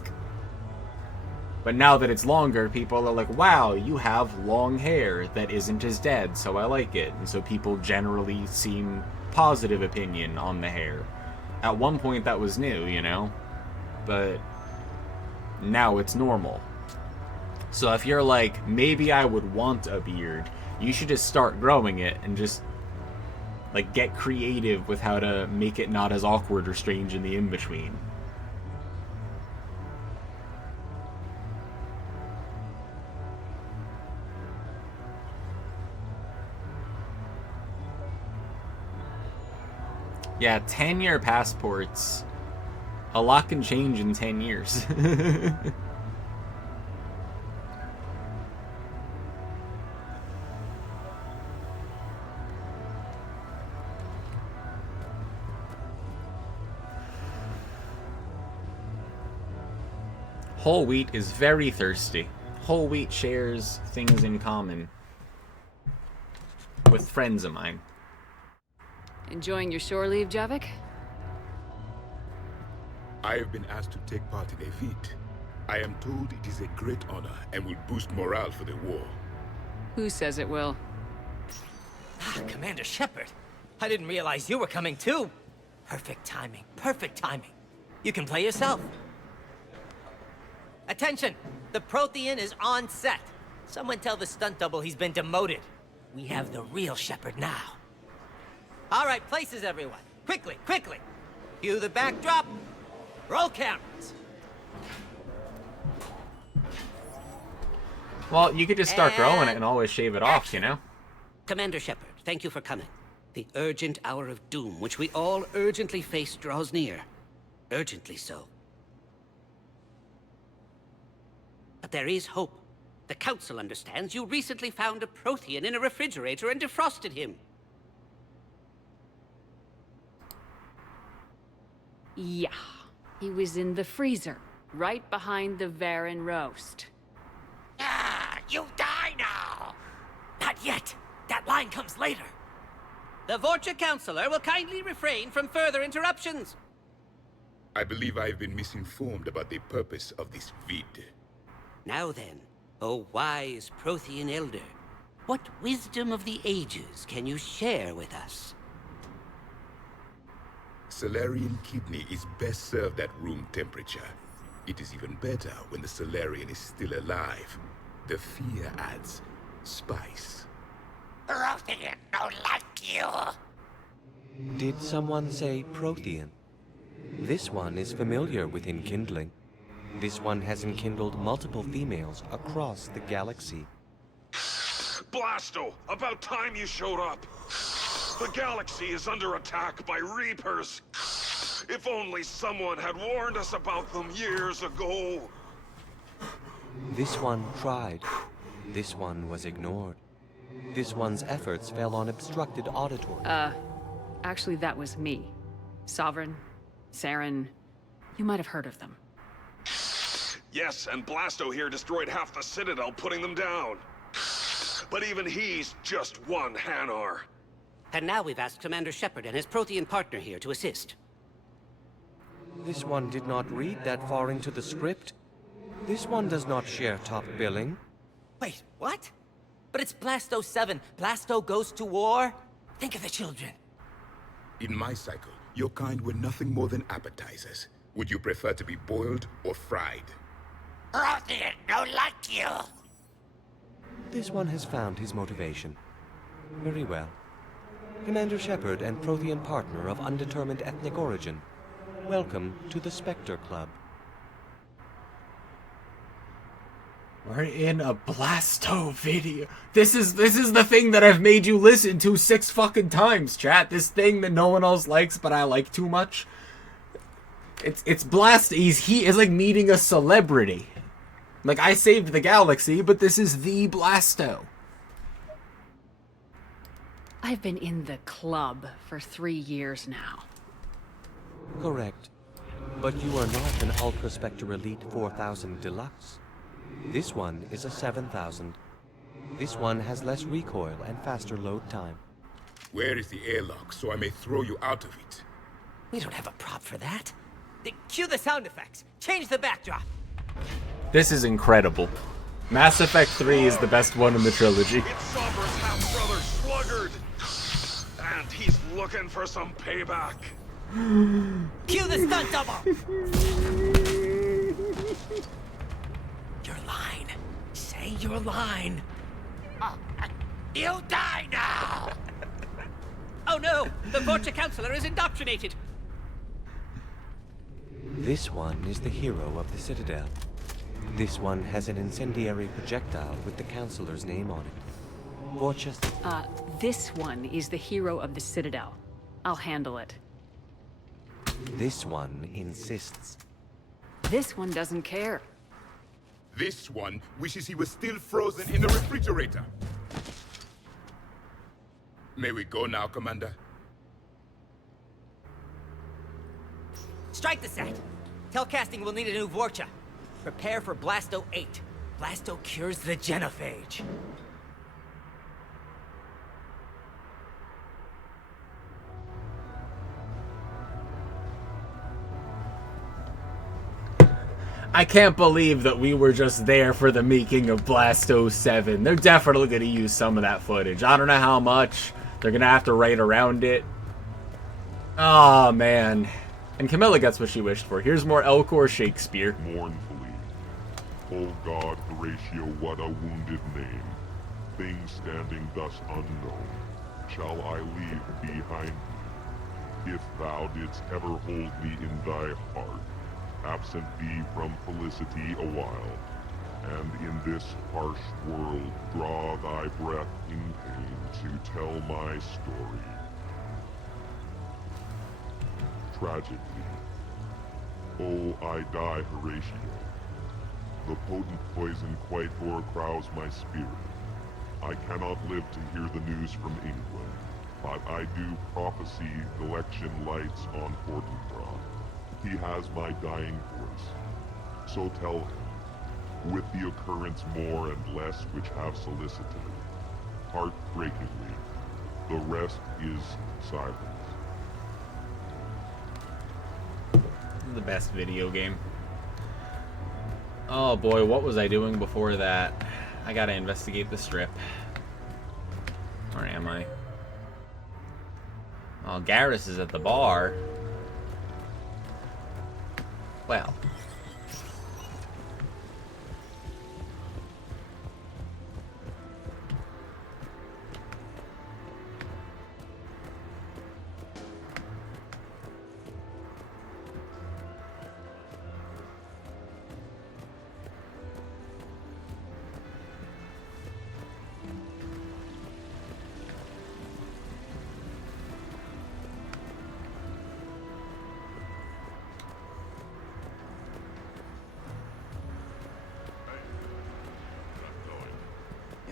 but now that it's longer, people are like, wow, you have long hair that isn't as dead, so I like it. And so people generally seem positive opinion on the hair. At one point, that was new, you know? But now it's normal. So if you're like, maybe I would want a beard, you should just start growing it and just, like, get creative with how to make it not as awkward or strange in the in-between. Yeah, 10-year passports. A lot can change in 10 years. Whole wheat is very thirsty. Whole wheat shares things in common with friends of mine. Enjoying your shore leave, Javik? I have been asked to take part in a feat. I am told it is a great honor and will boost morale for the war. Who says it will? Commander Shepard, I didn't realize you were coming too. Perfect timing, perfect timing. You can play yourself. Attention! The Prothean is on set. Someone tell the stunt double he's been demoted. We have the real Shepard now. All right, places, everyone. Quickly, quickly. Cue the backdrop. Roll cameras. Well, you could just start growing it and always shave it off, you know? Commander Shepard, thank you for coming. The urgent hour of doom, which we all urgently face, draws near. Urgently so. But there is hope. The Council understands you recently found a Prothean in a refrigerator and defrosted him. Yeah. He was in the freezer, right behind the Varen roast. Ah, you die now! Not yet. That line comes later. The Vorcha Councilor will kindly refrain from further interruptions. I believe I've been misinformed about the purpose of this vid. Now then, O wise Prothean Elder, what wisdom of the ages can you share with us? Salarian kidney is best served at room temperature. It is even better when the Salarian is still alive. The fear adds spice. Prothean don't like you. Did someone say Prothean? This one is familiar with enkindling. This one has enkindled multiple females across the galaxy. Blasto, about time you showed up. The galaxy is under attack by Reapers. If only someone had warned us about them years ago. This one tried. This one was ignored. This one's efforts fell on obstructed auditory. Actually that was me. Sovereign, Saren, you might have heard of them. Yes, and Blasto here destroyed half the Citadel, putting them down. But even he's just one Hanar. And now we've asked Commander Shepard and his Prothean partner here to assist. This one did not read that far into the script. This one does not share top billing. Wait, what? But it's Blasto 7. Blasto goes to war? Think of the children. In my cycle, your kind were nothing more than appetizers. Would you prefer to be boiled or fried? Prothean don't like you. This one has found his motivation. Very well. Commander Shepard and Prothean partner of undetermined ethnic origin. Welcome to the Spectre Club. We're in a Blasto video. This is the thing that I've made you listen to 6 fucking times, chat. This thing that no one else likes, but I like too much. It's Blast. He is like meeting a celebrity. Like, I saved the galaxy, but this is the Blasto. I've been in the club for 3 years now. Correct. But you are not an Ultra Spectre Elite 4000 Deluxe. This one is a 7000. This one has less recoil and faster load time. Where is the airlock so I may throw you out of it? We don't have a prop for that. Cue the sound effects. Change the backdrop. This is incredible. Mass Effect 3 is the best one in the trilogy. It's Sombra's half-brother Sluggard. And he's looking for some payback. Cue the stunt double. Your line. Say your line. You die now! Oh no! The Vorcha Councilor is indoctrinated! This one is the hero of the Citadel. This one has an incendiary projectile with the Councilor's name on it. Vorcha... This one is the hero of the Citadel. I'll handle it. This one insists. This one doesn't care. This one wishes he was still frozen in the refrigerator. May we go now, Commander? Strike the set. Telcasting will need a new Vorcha. Prepare for Blasto 8. Blasto cures the genophage. I can't believe that we were just there for the making of Blasto 7. They're definitely going to use some of that footage. I don't know how much. They're going to have to write around it. Oh, man. And Camilla gets what she wished for. Here's more Elcor Shakespeare. Mournfully, O God Horatio, what a wounded name. Things standing thus unknown, shall I leave behind me. If thou didst ever hold me in thy heart, absent thee from felicity a while, and in this harsh world draw thy breath in pain to tell my story. Tragically, oh, I die, Horatio. The potent poison quite o'ercrows my spirit. I cannot live to hear the news from England, but I do prophesy election lights on Fortinbras. He has my dying voice. So tell him, with the occurrence more and less which have solicited, heartbreakingly, the rest is silence. This is the best video game. Oh boy, what was I doing before that? I gotta investigate the strip. Where am I? Oh, Garrus is at the bar. Well.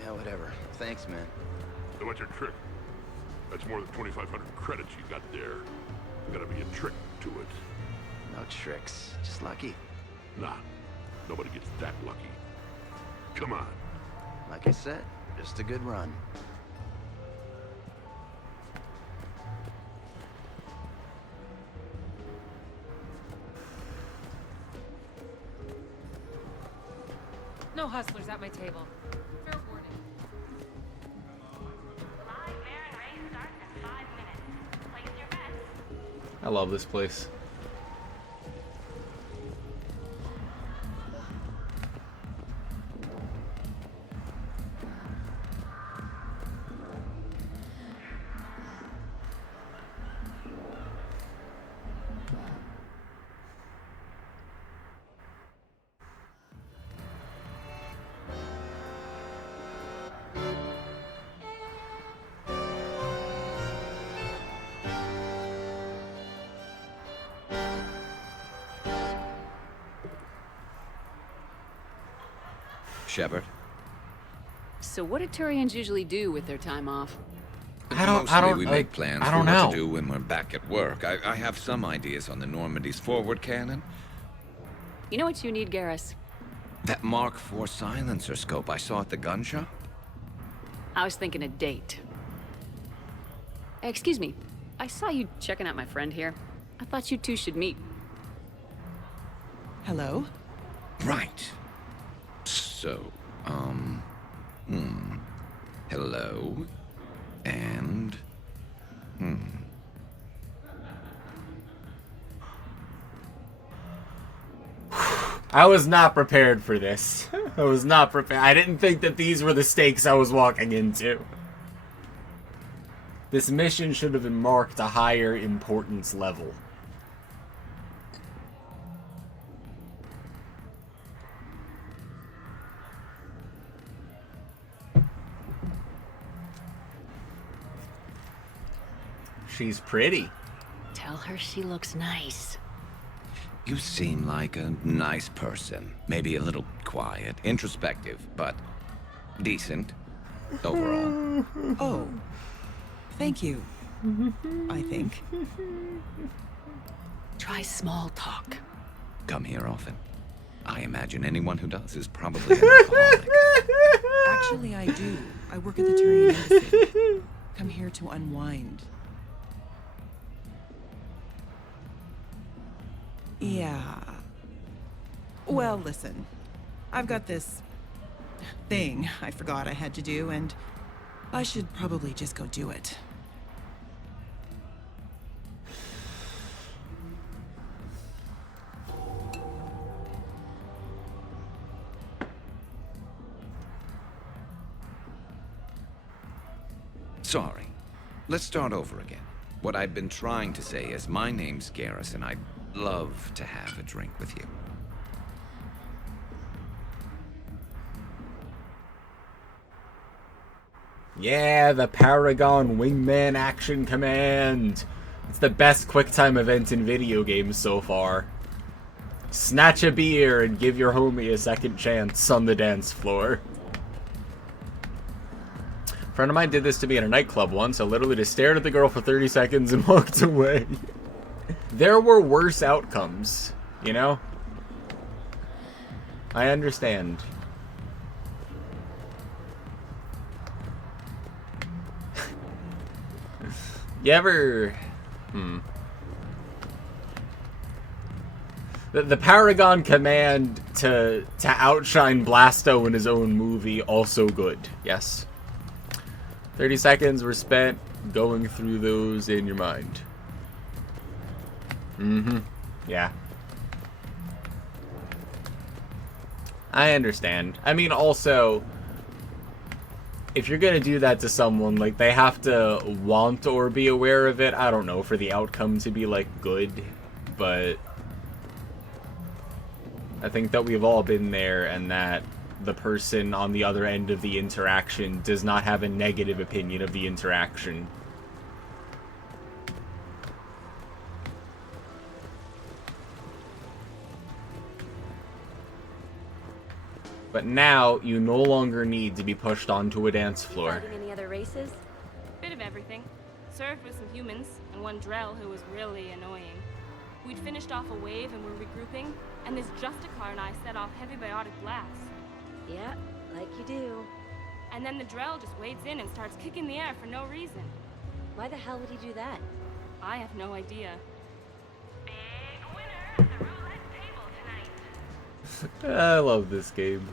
Yeah, whatever. Thanks, man. So what's your trick? That's more than 2,500 credits you got there. Gotta be a trick to it. No tricks. Just lucky. Nah, nobody gets that lucky. Come on. Like I said, just a good run. No hustlers at my table. Fair warning. I love this place. Shepard? So what do Turians usually do with their time off? Mostly we make plans I for don't what know. to do when we're back at work. I have some ideas on the Normandy's forward cannon. You know what you need, Garrus? That Mark IV silencer scope I saw at the gun shop? I was thinking a date. Excuse me, I saw you checking out my friend here. I thought you two should meet. Hello? Right. So, hello, and, I was not prepared for this. I was not prepared. I didn't think that these were the stakes I was walking into. This mission should have been marked a higher importance level. She's pretty. Tell her she looks nice. you seem like a nice person. Maybe a little quiet, introspective, but decent overall. Oh, thank you, I think. Try small talk. Come here often. I imagine anyone who does is probably an alcoholic. Actually, I do. I work at the Turian Embassy. Come here to unwind. Yeah. Well, listen. I've got this thing I forgot I had to do, and I should probably just go do it. Sorry. Let's start over again. What I've been trying to say is my name's Garrus, and I'd love to have a drink with you. Yeah, the Paragon Wingman Action Command. It's the best QuickTime event in video games so far. Snatch a beer and give your homie a second chance on the dance floor. A friend of mine did this to me at a nightclub once. I literally just stared at the girl for 30 seconds and walked away. There were worse outcomes, you know? I understand. You ever... The Paragon command to outshine Blasto in his own movie, also good. Yes. 30 seconds were spent going through those in your mind. Yeah. I understand. I mean, also, if you're gonna do that to someone, like, they have to want or be aware of it. I don't know, for the outcome to be, like, good. But I think that we've all been there, and that the person on the other end of the interaction does not have a negative opinion of the interaction. But now, you no longer need to be pushed onto a dance floor. Starting any other races? Bit of everything. Served with some humans, and one Drell who was really annoying. We'd finished off a wave and were regrouping, and this Justicar and I set off heavy biotic blasts. Yeah, like you do. And then the Drell just wades in and starts kicking the air for no reason. Why the hell would he do that? I have no idea. I love this game.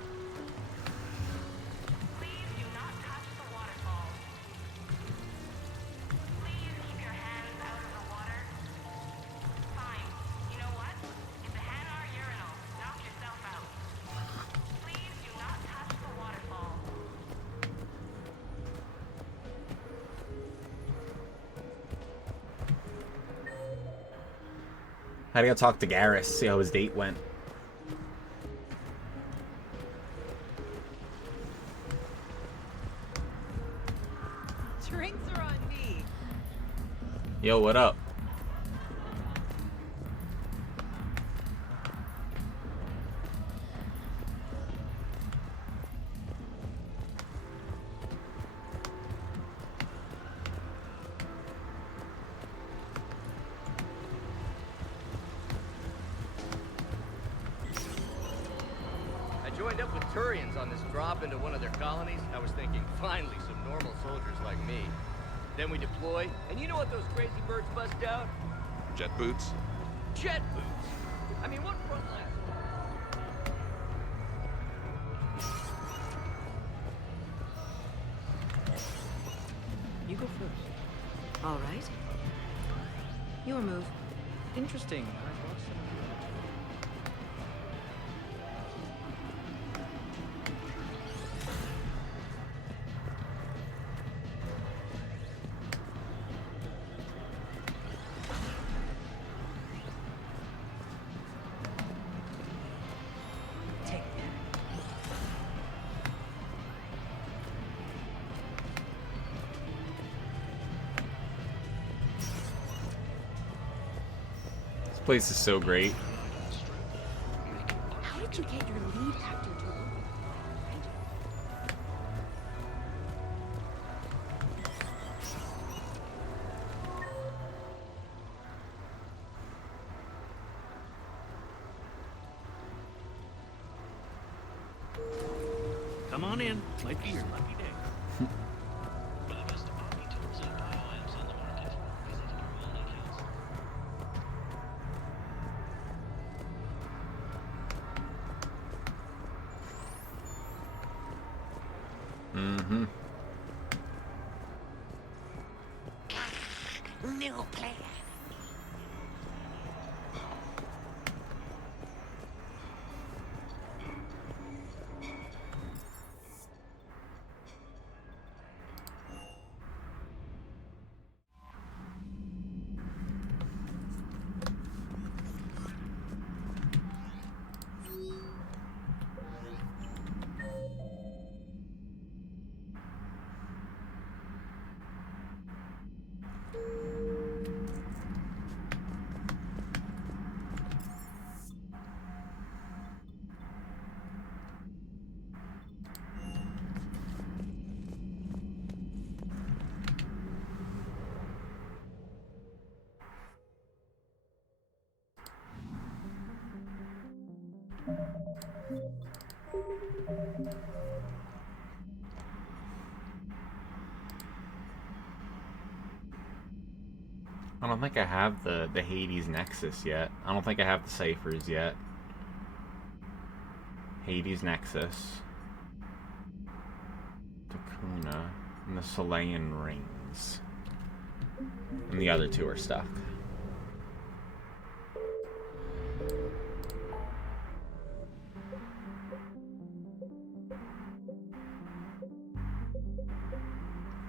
I gotta go talk to Garrus, see how his date went. Drinks are on me. Yo, what up? I joined up with Turians on this drop into one of their colonies. I was thinking, finally, some normal soldiers like me. Then we deploy, and you know what those crazy birds bust out? Jet boots? Jet boots! I mean, what front line? You go first. All right. Your move. Interesting. This place is so great. How did you get your lead actor to look? Come on in. Might be your lucky day. For the best army tools and bioamps on the market, visit our only council. New plan. I don't think I have the Hades Nexus yet. I don't think I have the ciphers yet. Hades Nexus. Takuna. And the Solayan Rings. And the other two are stuck.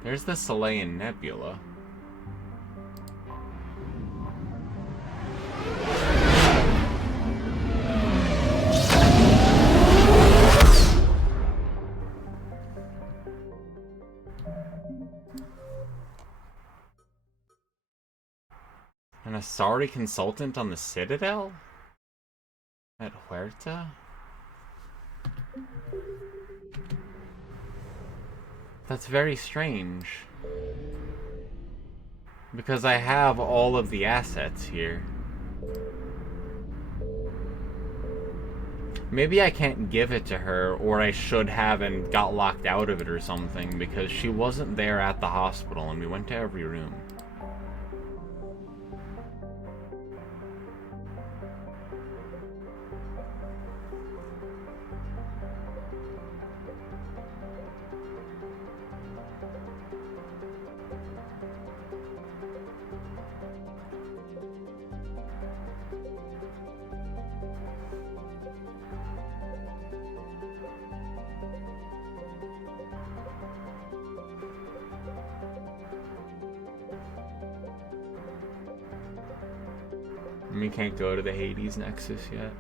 There's the Solayan Nebula. An Asari consultant on the Citadel? At Huerta? That's very strange. Because I have all of the assets here. Maybe I can't give it to her, or I should have and got locked out of it or something, because she wasn't there at the hospital and we went to every room. We can't go to the Hades Nexus yet.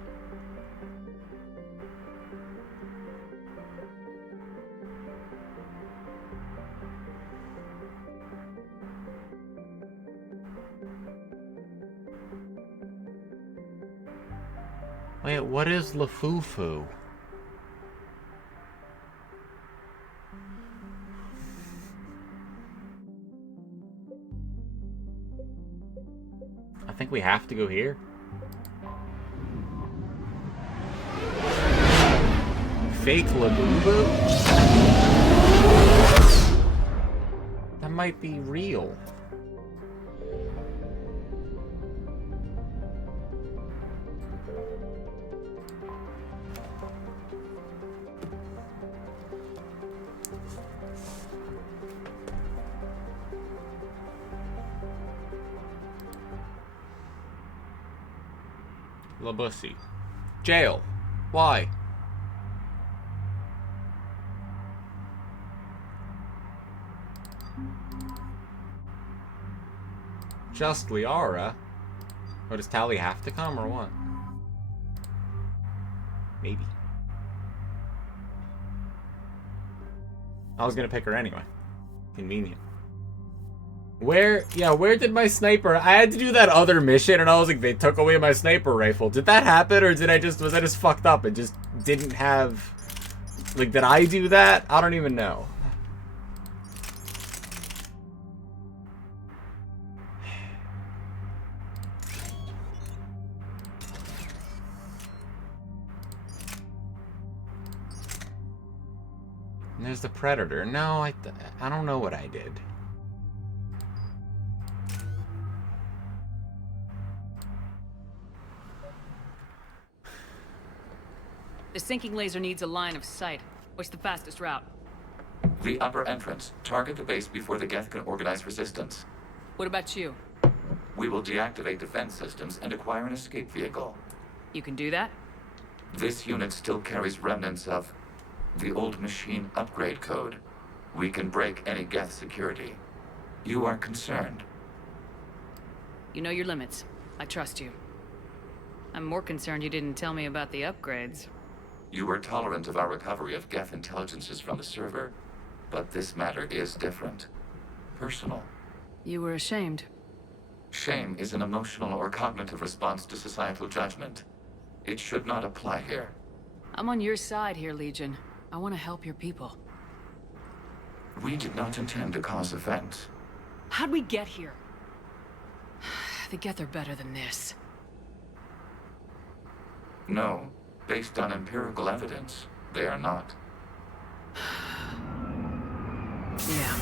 Wait, what is Lafufu? I think we have to go here. Fake Labubu? That might be real. Labussy. Jail. Why? Just Liara? Or does Tally have to come, or what? Maybe. I was gonna pick her anyway. Convenient. Where did my sniper... I had to do that other mission, and I was like, they took away my sniper rifle. Did that happen, or was I just fucked up and just didn't have... Like, did I do that? I don't even know. And there's the Predator. No, I don't know what I did. The sinking laser needs a line of sight. What's the fastest route? The upper entrance. Target the base before the Geth can organize resistance. What about you? We will deactivate defense systems and acquire an escape vehicle. You can do that? This unit still carries remnants of the old machine upgrade code. We can break any Geth security. You are concerned. You know your limits. I trust you. I'm more concerned you didn't tell me about the upgrades. You were tolerant of our recovery of Geth intelligences from the server, but this matter is different. Personal. You were ashamed. Shame is an emotional or cognitive response to societal judgment. It should not apply here. I'm on your side here, Legion. I want to help your people. We did not intend to cause offense. How'd we get here? The Geth are better than this. No, Based on empirical evidence, they are not. Yeah.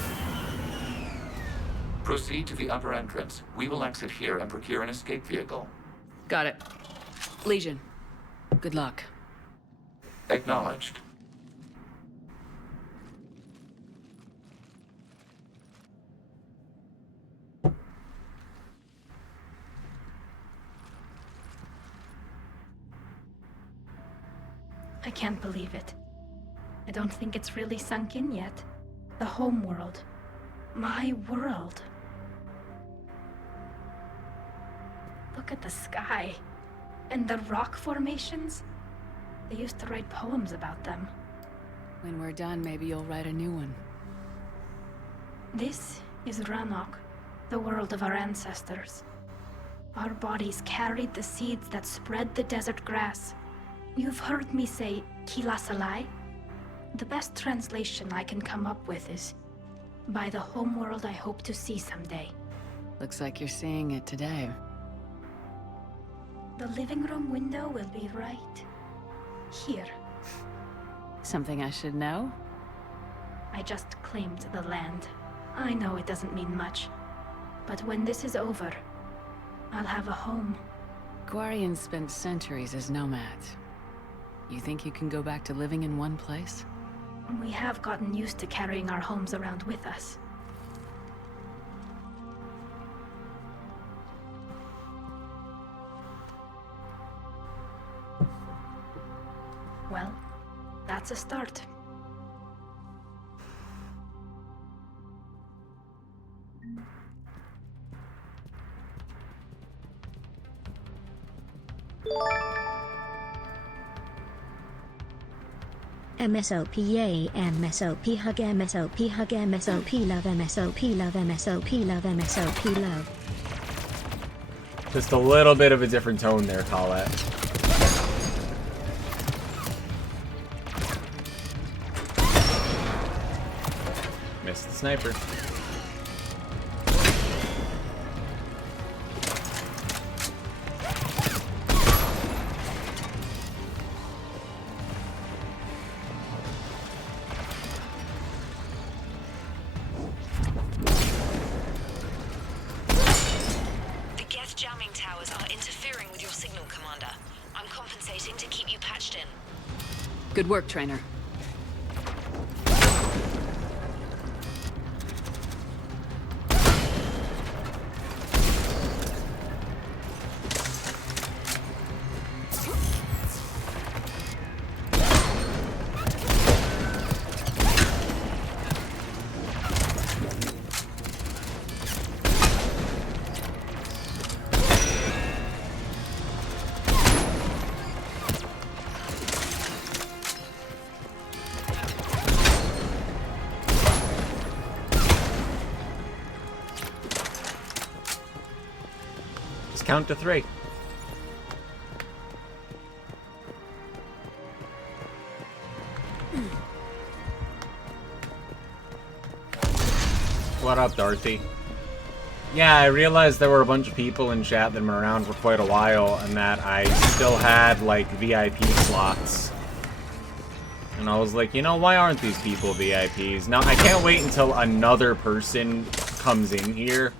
Proceed to the upper entrance. We will exit here and procure an escape vehicle. Got it. Legion, good luck. Acknowledged. I can't believe it. I don't think it's really sunk in yet. The home world. My world. Look at the sky. And the rock formations. They used to write poems about them. When we're done, maybe you'll write a new one. This is Ranok, the world of our ancestors. Our bodies carried the seeds that spread the desert grass. You've heard me say Kilasalai? The best translation I can come up with is, by the homeworld I hope to see someday. Looks like you're seeing it today. The living room window will be right here. Something I should know? I just claimed the land. I know it doesn't mean much, but when this is over, I'll have a home. Gwarians spent centuries as nomads. You think you can go back to living in one place? We have gotten used to carrying our homes around with us. Well, that's a start. MSOP yay, MSOP hug, MSOP hug, MSOP love, MSOP love, MSOP love, MSOP love. Just a little bit of a different tone there, Colette. Missed the sniper. Good work, trainer. Count to 3. What up, Dorothy? Yeah, I realized there were a bunch of people in chat that have been around for quite a while, and that I still had, like, VIP slots. And I was like, you know, why aren't these people VIPs? Now, I can't wait until another person comes in here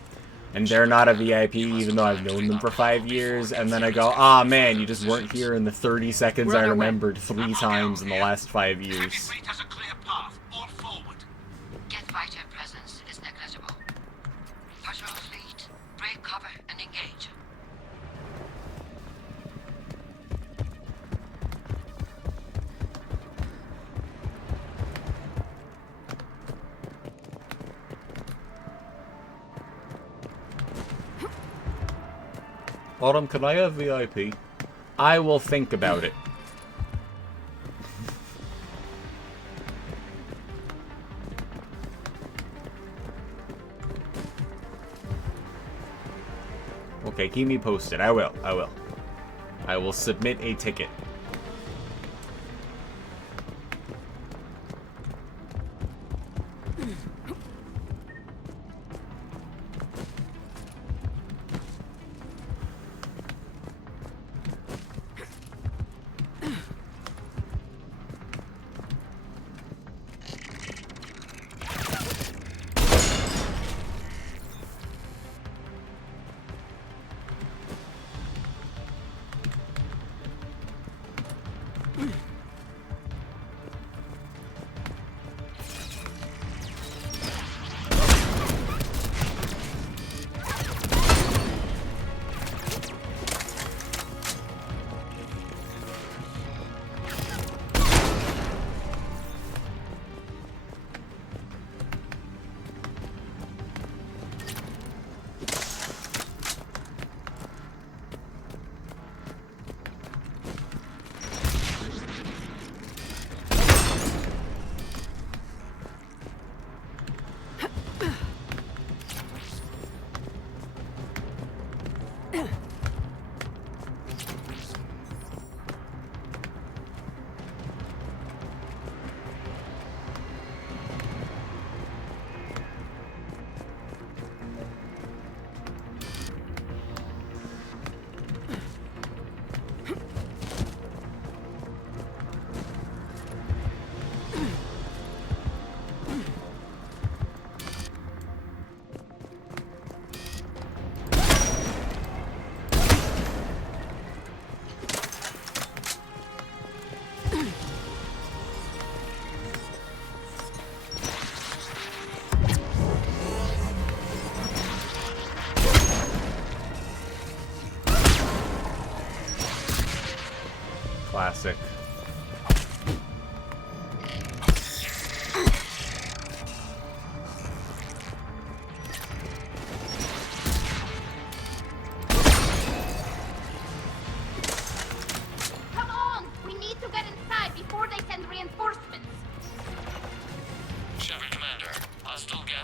and they're not a VIP, even though I've known them for 5 years, and then I go, ah, man, you just weren't here in the 30 seconds I remembered 3 times in the last 5 years. Has a clear path. All forward. Jet fighter presence is negligible. Patrol fleet, break cover and engage. Autumn, can I have VIP? I will think about it. Okay, keep me posted. I will. I will submit a ticket.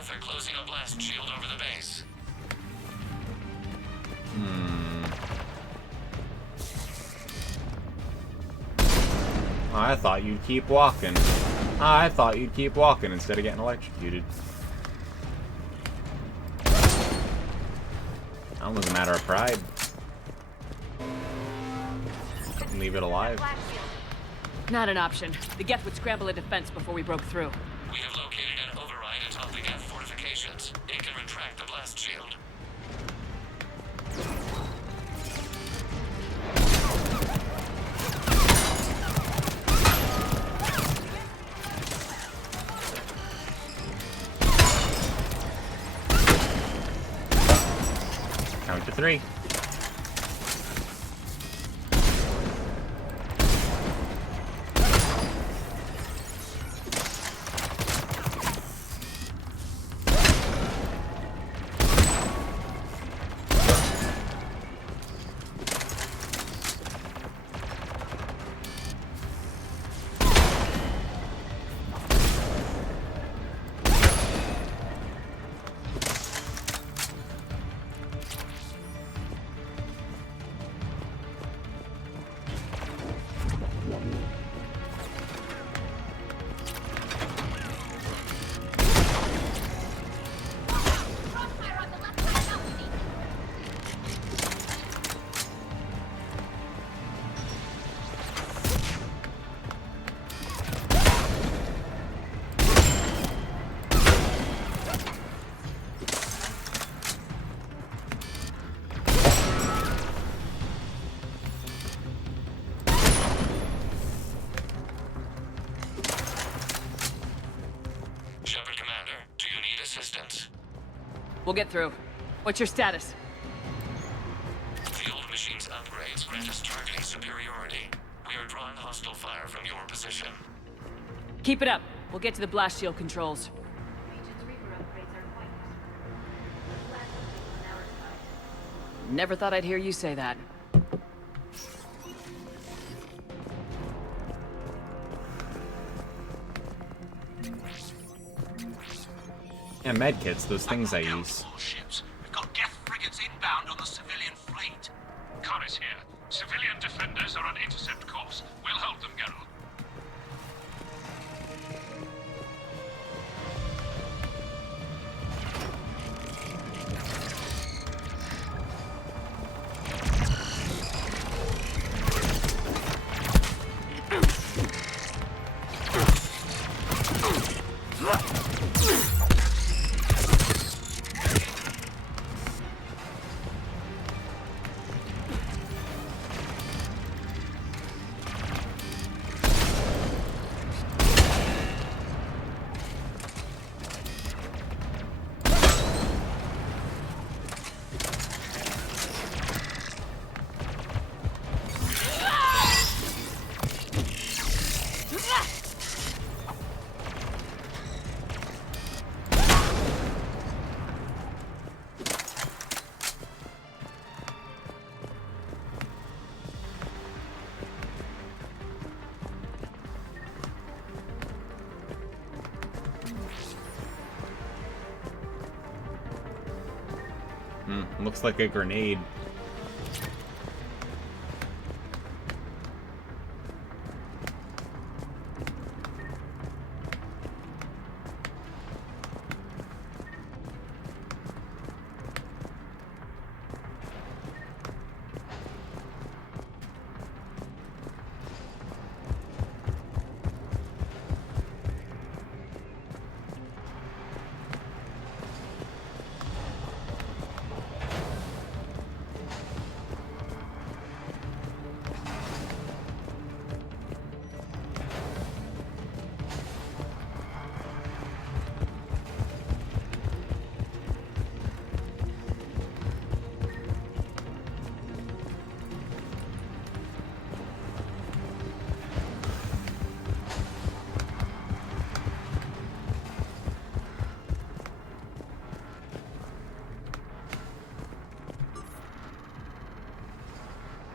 Geth are closing a blast shield over the base. I thought you'd keep walking. I thought you'd keep walking instead of getting electrocuted. That was a matter of pride. Couldn't leave it alive. Not an option. The Geth would scramble a defense before we broke through. We have located an override atop the Geth fortifications. It can retract the blast shield. Count to 3. We'll get through. What's your status? The old machine's upgrades grant us targeting superiority. We are drawing hostile fire from your position. Keep it up. We'll get to the blast shield controls. Never thought I'd hear you say that. Yeah, medkits, those things I use. Ships. We've got Geth frigates inbound on the civilian fleet. Khan is here. Civilian defenders are on intercept course. We'll hold them, Geralt. Looks like a grenade.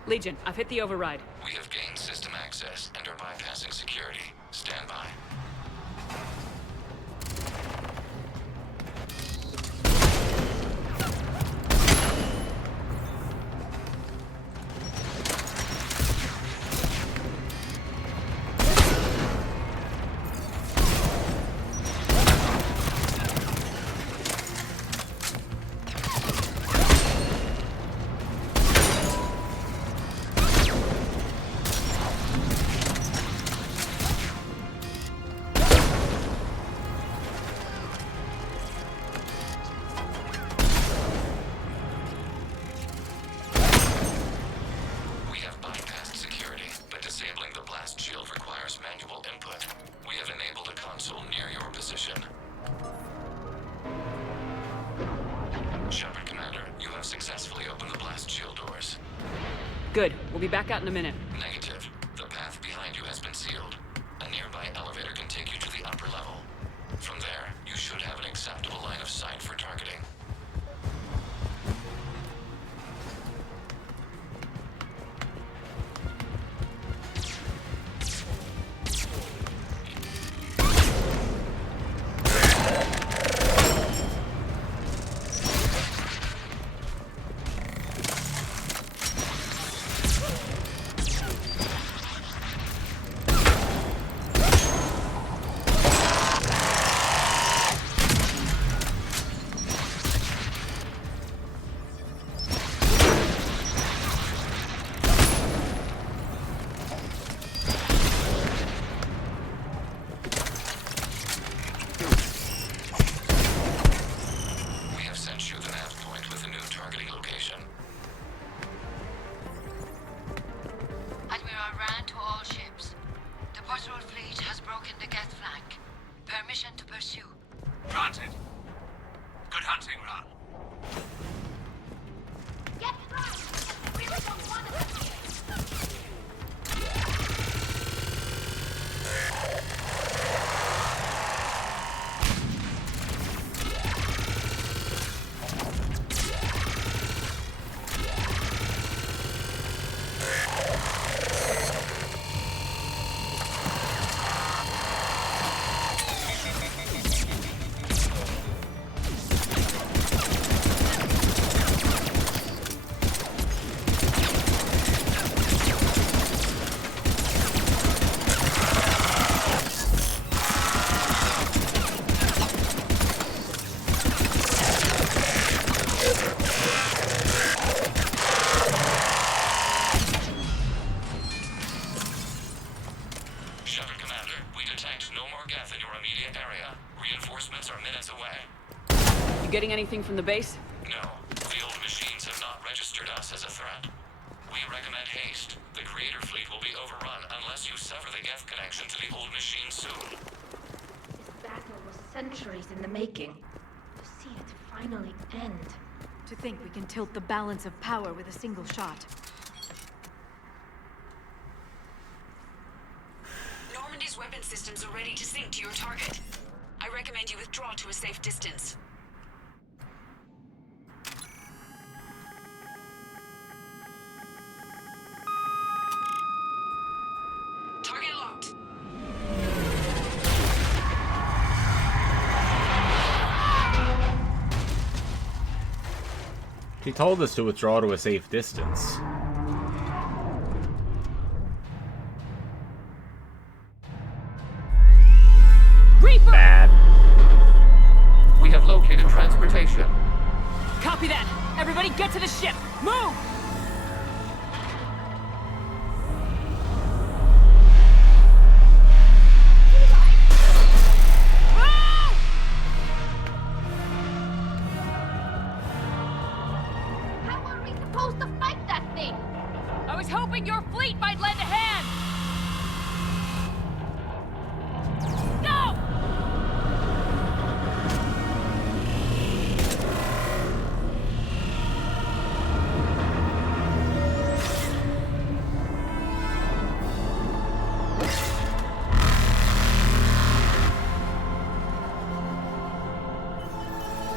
Legion, I've hit the override. We have gained system access and are bypassing security. Stand by. Good. We'll be back out in a minute. Negative. The path behind you has been sealed. A nearby elevator can take you to the upper level. From there, you should have an acceptable line of sight for targeting. Getting anything from the base? No. The old machines have not registered us as a threat. We recommend haste. The Creator fleet will be overrun unless you sever the Geth connection to the old machine soon. This battle was centuries in the making. To see it finally end. To think we can tilt the balance of power with a single shot. Normandy's weapon systems are ready to sync to your target. I recommend you withdraw to a safe distance. Target locked. He told us to withdraw to a safe distance. Reaper! Bad. We have located transportation. Copy that! Everybody get to the ship! Move!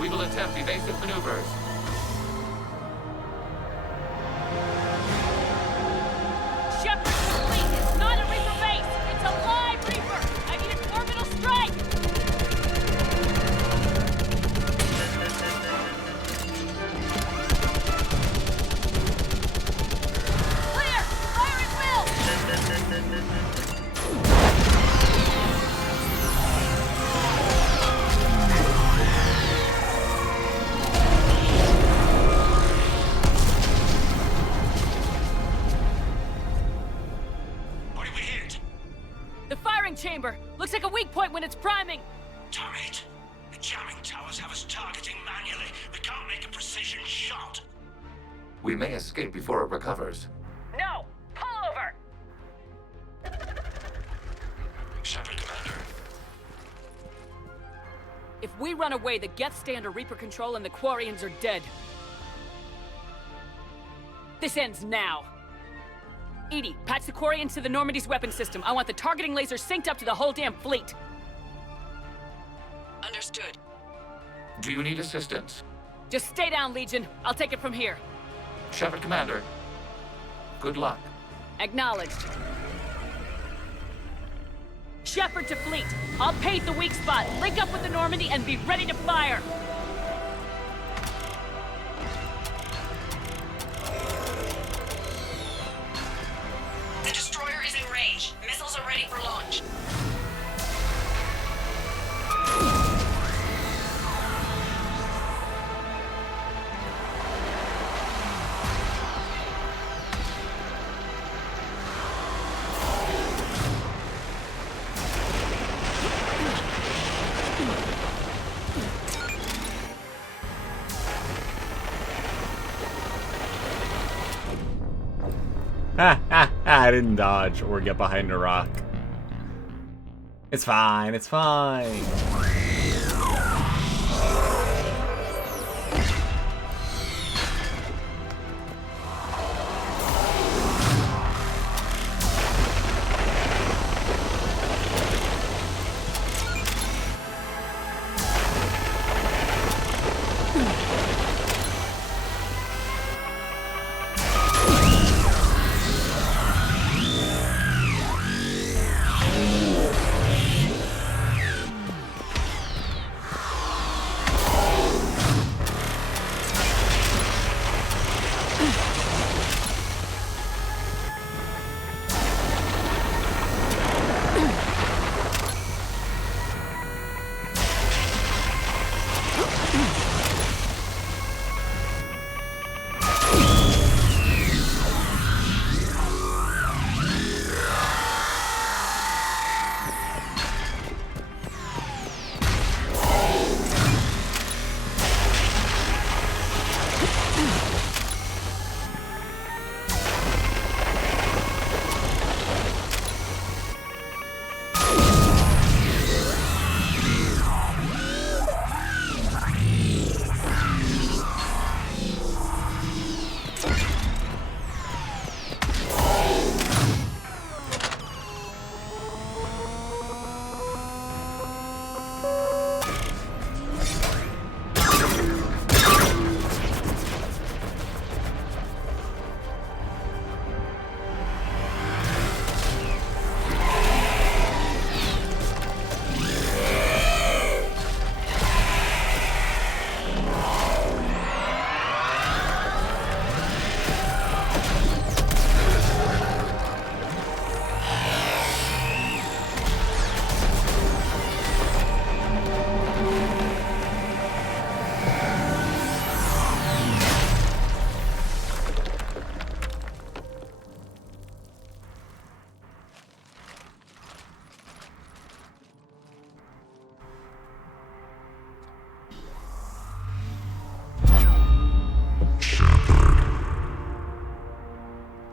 We will attempt evasive maneuvers. Shepard's complete! It's not a Reaper base! It's a live Reaper! I need an orbital strike! Clear! Fire at will! Chamber. Looks like a weak point when it's priming. Turret, the jamming towers have us targeting manually. We can't make a precision shot. We may escape before it recovers. No! Pull over! Shepard, Commander. If we run away, the Geth stay under Reaper control and the Quarians are dead. This ends now. Edie, patch the quarry into the Normandy's weapon system. I want the targeting laser synced up to the whole damn fleet. Understood. Do you need assistance? Just stay down, Legion. I'll take it from here. Shepard Commander. Good luck. Acknowledged. Shepard to fleet. I'll paint the weak spot, link up with the Normandy, and be ready to fire. The destroyer is in range. Missiles are ready for launch. I didn't dodge or get behind a rock. It's fine, it's fine.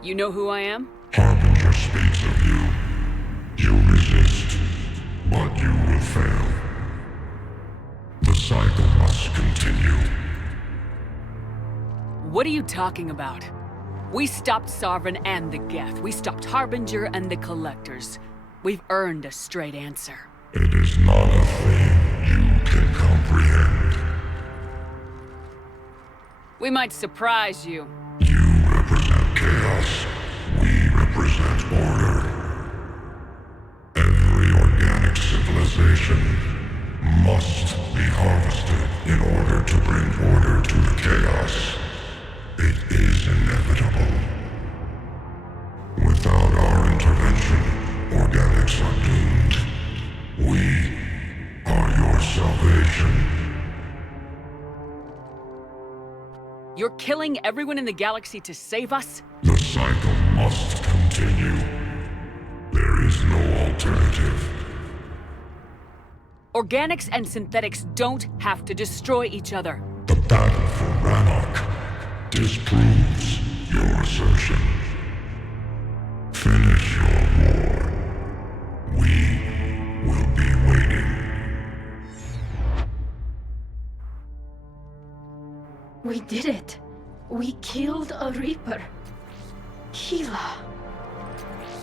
You know who I am? Harbinger speaks of you. You resist, but you will fail. The cycle must continue. What are you talking about? We stopped Sovereign and the Geth. We stopped Harbinger and the Collectors. We've earned a straight answer. It is not a thing you can comprehend. We might surprise you. You represent chaos. We represent order. Every organic civilization must be harvested in order to bring order to the chaos. It is inevitable. Without our intervention, organics are doomed. We are your salvation. You're killing everyone in the galaxy to save us? The cycle must continue. There is no alternative. Organics and synthetics don't have to destroy each other. The battle for Rannoch disproves your assertion. Finish your war. We will be waiting. We did it. We killed a Reaper. Keela.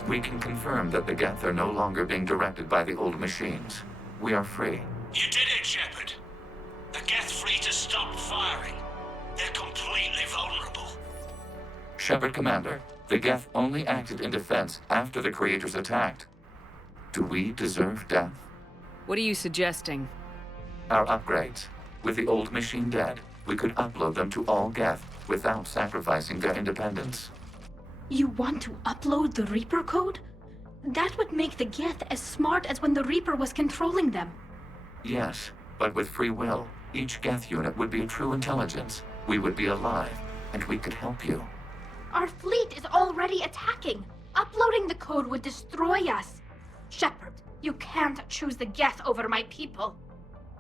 We can confirm that the Geth are no longer being directed by the old machines. We are free. You did it, Shepard. The Geth fleet has stopped firing. They're completely vulnerable. Shepard Commander, the Geth only acted in defense after the creators attacked. Do we deserve death? What are you suggesting? Our upgrades. With the old machine dead, we could upload them to all Geth without sacrificing their independence. You want to upload the Reaper code? That would make the Geth as smart as when the Reaper was controlling them. Yes, but with free will, each Geth unit would be a true intelligence. We would be alive, and we could help you. Our fleet is already attacking. Uploading the code would destroy us. Shepard, you can't choose the Geth over my people.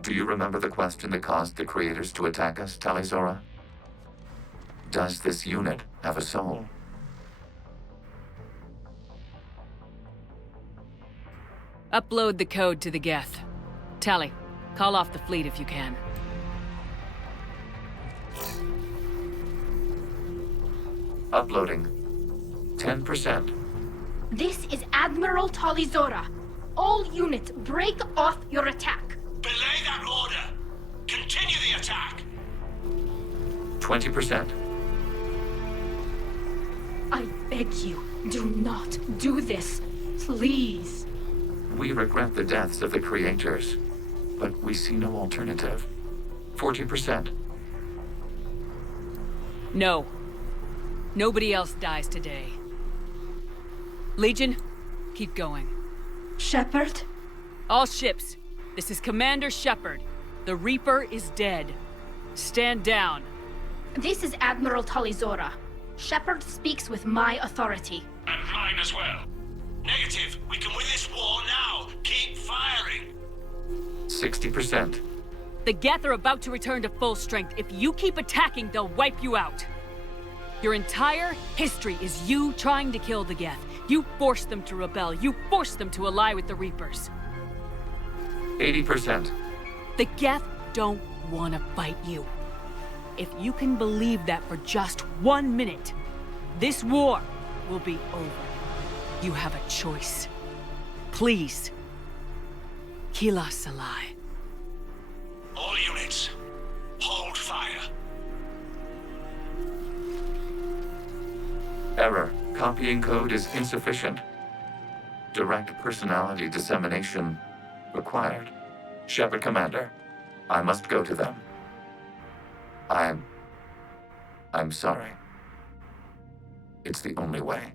Do you remember the question that caused the creators to attack us, Talizora? Does this unit have a soul? Upload the code to the Geth. Tally, call off the fleet if you can. Uploading. 10%. This is Admiral Talizora. All units, break off your attack. Belay that order! Continue the attack! 20%. I beg you, do not do this. Please. We regret the deaths of the creators, but we see no alternative. 40%. No. Nobody else dies today. Legion, keep going. Shepard? All ships, this is Commander Shepard. The Reaper is dead. Stand down. This is Admiral Talizora. Shepard speaks with my authority. And mine as well. Negative. We can win this war now. Keep firing. 60%. The Geth are about to return to full strength. If you keep attacking, they'll wipe you out. Your entire history is you trying to kill the Geth. You forced them to rebel. You forced them to ally with the Reapers. 80%. The Geth don't want to fight you. If you can believe that for just 1 minute, this war will be over. You have a choice. Please. Kila Salai. All units, hold fire. Error. Copying code is insufficient. Direct personality dissemination required. Shepard Commander, I must go to them. I'm sorry. It's the only way.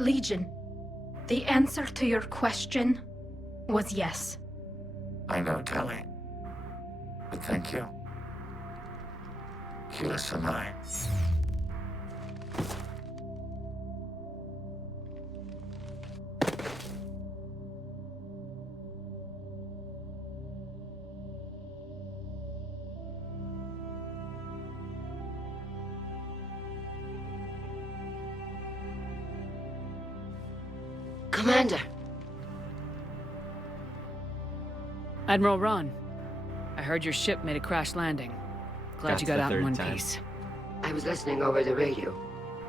Legion, the answer to your question was yes. I know, Tally. But thank you. Kila Salai. Commander! Admiral Ron, I heard your ship made a crash landing. Glad you got out in one piece. I was listening over the radio.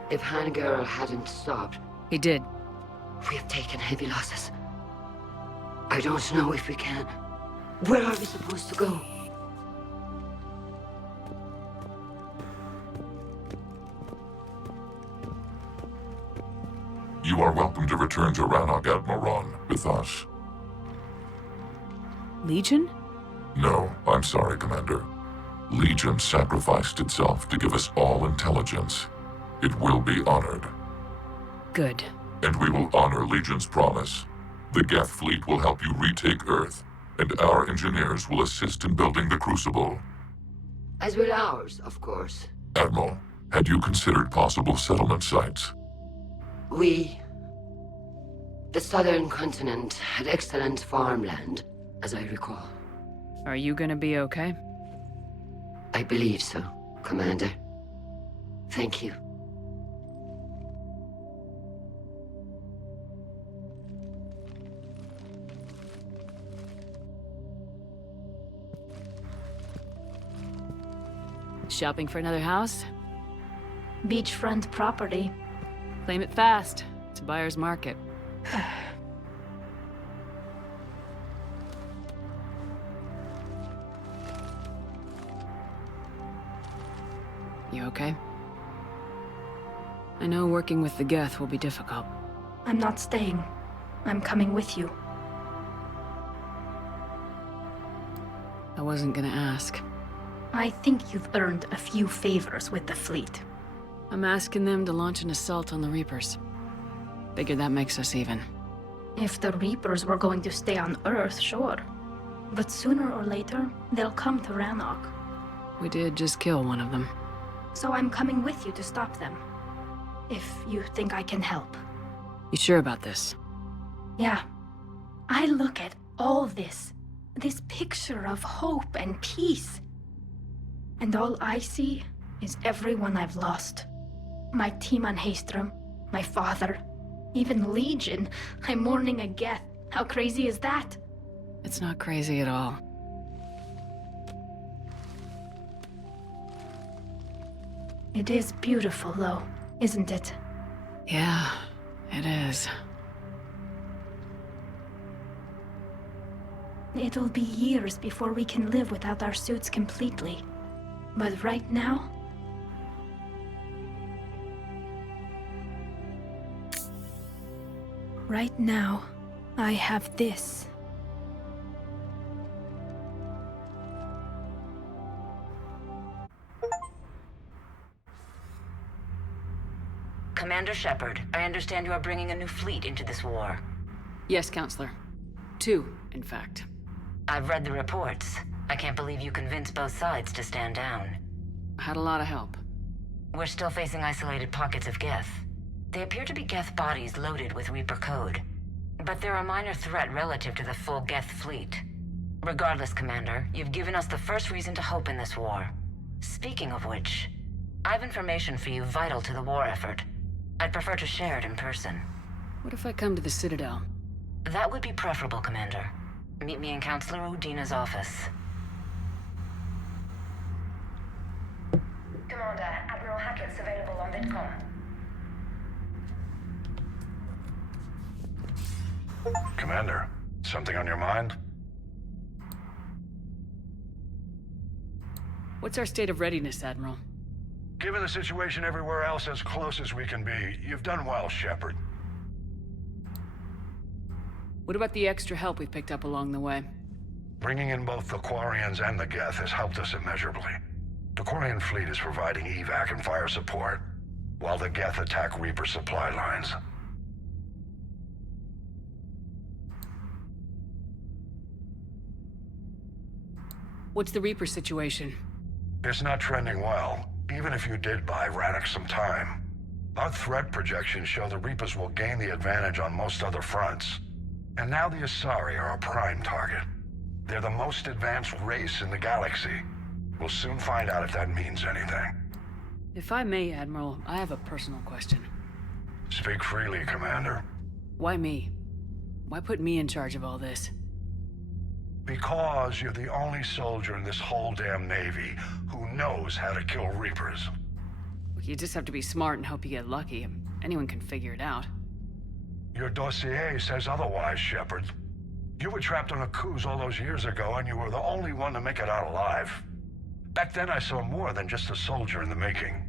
If Hangirl hadn't stopped... He did. We have taken heavy losses. I don't know if we can. Where are we supposed to go? You are welcome to return to Rannog, Admiral Ron, with us. Legion? No, I'm sorry, Commander. Legion sacrificed itself to give us all intelligence. It will be honored. Good. And we will honor Legion's promise. The Geth fleet will help you retake Earth, and our engineers will assist in building the Crucible. As will ours, of course. Admiral, had you considered possible settlement sites? The southern continent had excellent farmland, as I recall. Are you gonna be okay? I believe so, Commander. Thank you. Shopping for another house? Beachfront property. Claim it fast. It's a buyer's market. You okay? I know working with the Geth will be difficult. I'm not staying. I'm coming with you. I wasn't gonna ask. I think you've earned a few favors with the fleet. I'm asking them to launch an assault on the Reapers. Figure that makes us even. If the Reapers were going to stay on Earth, sure. But sooner or later, they'll come to Rannoch. We did just kill one of them. So I'm coming with you to stop them. If you think I can help. You sure about this? Yeah. I look at all this picture of hope and peace. And all I see is everyone I've lost. My team on Haestrom, my father, even Legion. I'm mourning a Geth. How crazy is that? It's not crazy at all. It is beautiful, though, isn't it? Yeah, it is. It'll be years before we can live without our suits completely. But right now... Right now, I have this. Commander Shepard, I understand you are bringing a new fleet into this war. Yes, Counselor. 2, in fact. I've read the reports. I can't believe you convinced both sides to stand down. I had a lot of help. We're still facing isolated pockets of Geth. They appear to be Geth bodies loaded with Reaper code. But they're a minor threat relative to the full Geth fleet. Regardless, Commander, you've given us the first reason to hope in this war. Speaking of which, I have information for you vital to the war effort. I'd prefer to share it in person. What if I come to the Citadel? That would be preferable, Commander. Meet me in Counselor Udina's office. Commander, Admiral Hackett's available on VidCom. Commander, something on your mind? What's our state of readiness, Admiral? Given the situation everywhere else, as close as we can be, you've done well, Shepard. What about the extra help we picked up along the way? Bringing in both the Quarians and the Geth has helped us immeasurably. The Quarian fleet is providing evac and fire support, while the Geth attack Reaper supply lines. What's the Reaper situation? It's not trending well, even if you did buy Rannoch some time. Our threat projections show the Reapers will gain the advantage on most other fronts. And now the Asari are a prime target. They're the most advanced race in the galaxy. We'll soon find out if that means anything. If I may, Admiral, I have a personal question. Speak freely, Commander. Why me? Why put me in charge of all this? Because you're the only soldier in this whole damn Navy who knows how to kill Reapers. You just have to be smart and hope you get lucky. Anyone can figure it out. Your dossier says otherwise, Shepard. You were trapped on a cruise all those years ago, and you were the only one to make it out alive. Back then, I saw more than just a soldier in the making.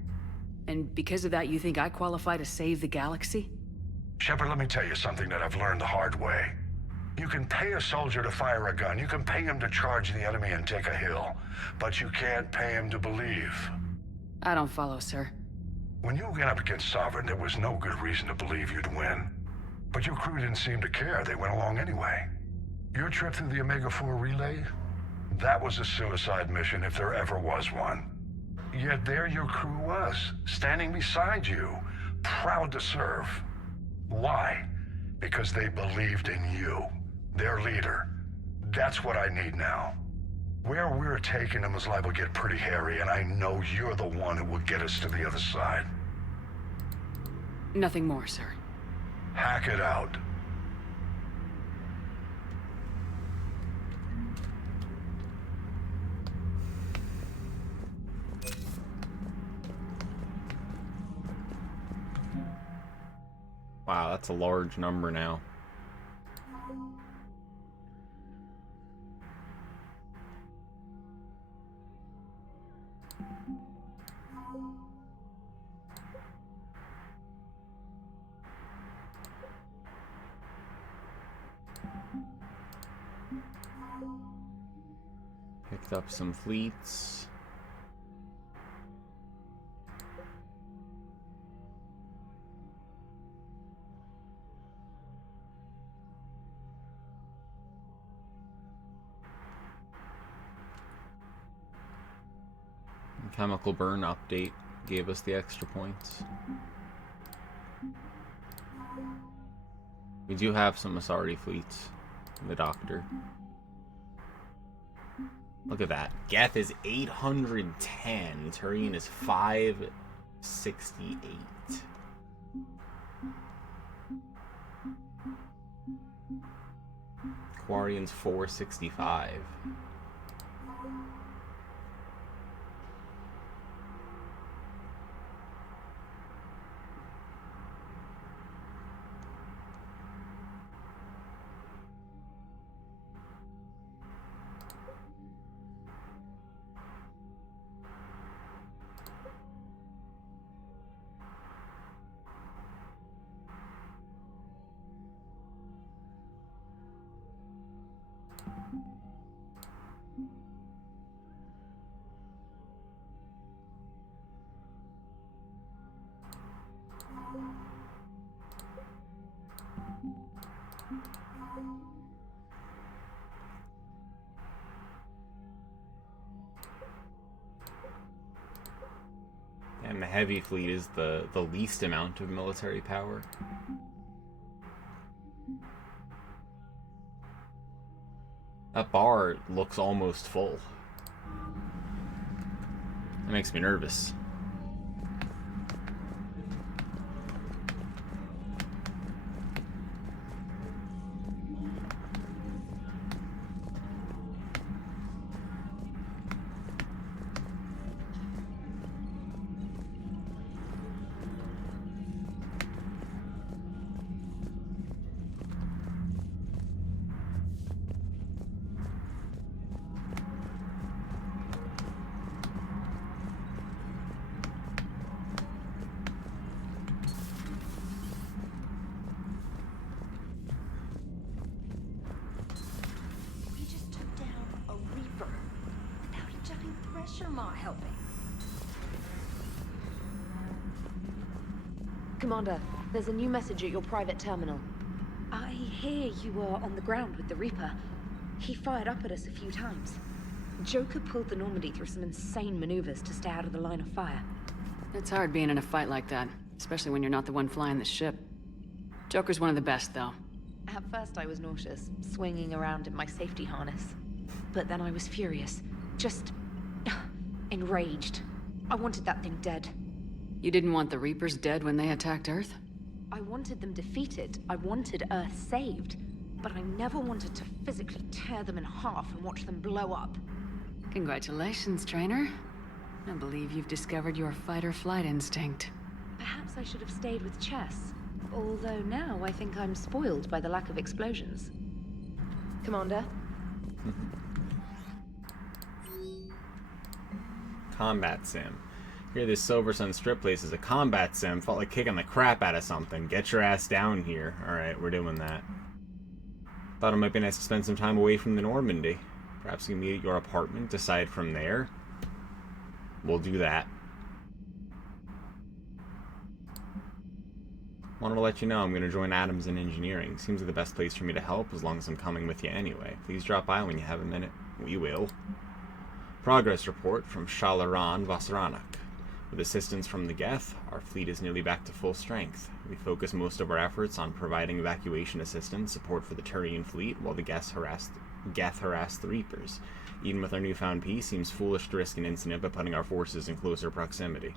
And because of that, you think I qualify to save the galaxy? Shepard, let me tell you something that I've learned the hard way. You can pay a soldier to fire a gun, you can pay him to charge the enemy and take a hill, but you can't pay him to believe. I don't follow, sir. When you went up against Sovereign, there was no good reason to believe you'd win. But your crew didn't seem to care. They went along anyway. Your trip through the Omega-4 relay? That was a suicide mission if there ever was one. Yet there your crew was, standing beside you, proud to serve. Why? Because they believed in you, their leader. That's what I need now. Where we're taking them is liable to get pretty hairy, and I know you're the one who will get us to the other side. Nothing more, sir. Hack it out. Wow, that's a large number now. Picked up some fleets. Chemical burn update gave us the extra points. We do have some Asari fleets. The Doctor. Look at that. Geth is 810. Turian is 568. Quarian's 465. And the heavy fleet is the least amount of military power. That bar looks almost full. That makes me nervous. Commander, there's a new message at your private terminal. I hear you were on the ground with the Reaper. He fired up at us a few times. Joker pulled the Normandy through some insane maneuvers to stay out of the line of fire. It's hard being in a fight like that, especially when you're not the one flying the ship. Joker's one of the best, though. At first I was nauseous, swinging around in my safety harness. But then I was furious. Just... enraged. I wanted that thing dead. You didn't want the Reapers dead when they attacked Earth? I wanted them defeated. I wanted Earth saved. But I never wanted to physically tear them in half and watch them blow up. Congratulations, trainer. I believe you've discovered your fight-or-flight instinct. Perhaps I should have stayed with chess. Although now I think I'm spoiled by the lack of explosions. Commander? Combat sim. Here, this Silver Sun strip place is a combat sim. Felt like kicking the crap out of something. Get your ass down here. Alright, we're doing that. Thought it might be nice to spend some time away from the Normandy. Perhaps we can meet at your apartment, decide from there. We'll do that. Wanted to let you know I'm going to join Adams in engineering. Seems like the best place for me to help, as long as I'm coming with you anyway. Please drop by when you have a minute. We will. Progress report from Shalaran Vasaranak. With assistance from the Geth, our fleet is nearly back to full strength. We focus most of our efforts on providing evacuation assistance, support for the Turian fleet, while the Geth harass the Reapers. Even with our newfound peace, seems foolish to risk an incident by putting our forces in closer proximity.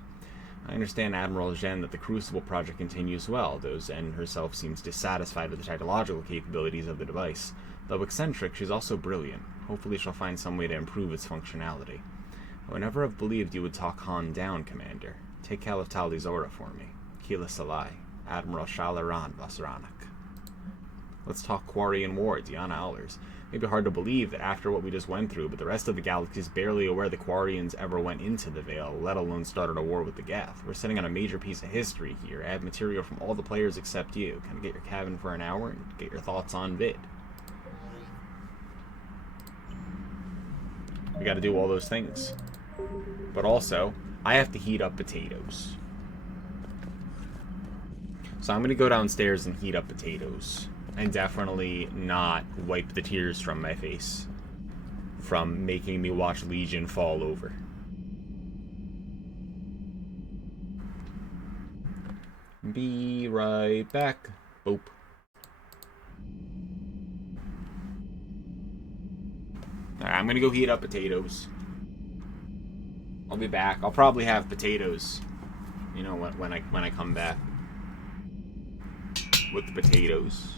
I understand Admiral Zhen that the Crucible project continues well, though Zhen herself seems dissatisfied with the technological capabilities of the device. Though eccentric, she's also brilliant. Hopefully she'll find some way to improve its functionality. I would never have believed you would talk Han down, Commander. Take Caliph Tali's aura for me. Kila Salai, Admiral Shalaran Vasranak. Let's talk Quarian War, Diana Aulers. Maybe hard to believe that after what we just went through, but the rest of the galaxy is barely aware the Quarians ever went into the Veil, let alone started a war with the Geth. We're sitting on a major piece of history here. I have material from all the players except you. Can I get your cabin for an hour and get your thoughts on vid? We gotta do all those things. But also, I have to heat up potatoes. So I'm gonna go downstairs and heat up potatoes. And definitely not wipe the tears from my face from making me watch Legion fall over. Be right back. Boop. Alright, I'm gonna go heat up potatoes. I'll be back. I'll probably have potatoes, you know, when I come back with the potatoes.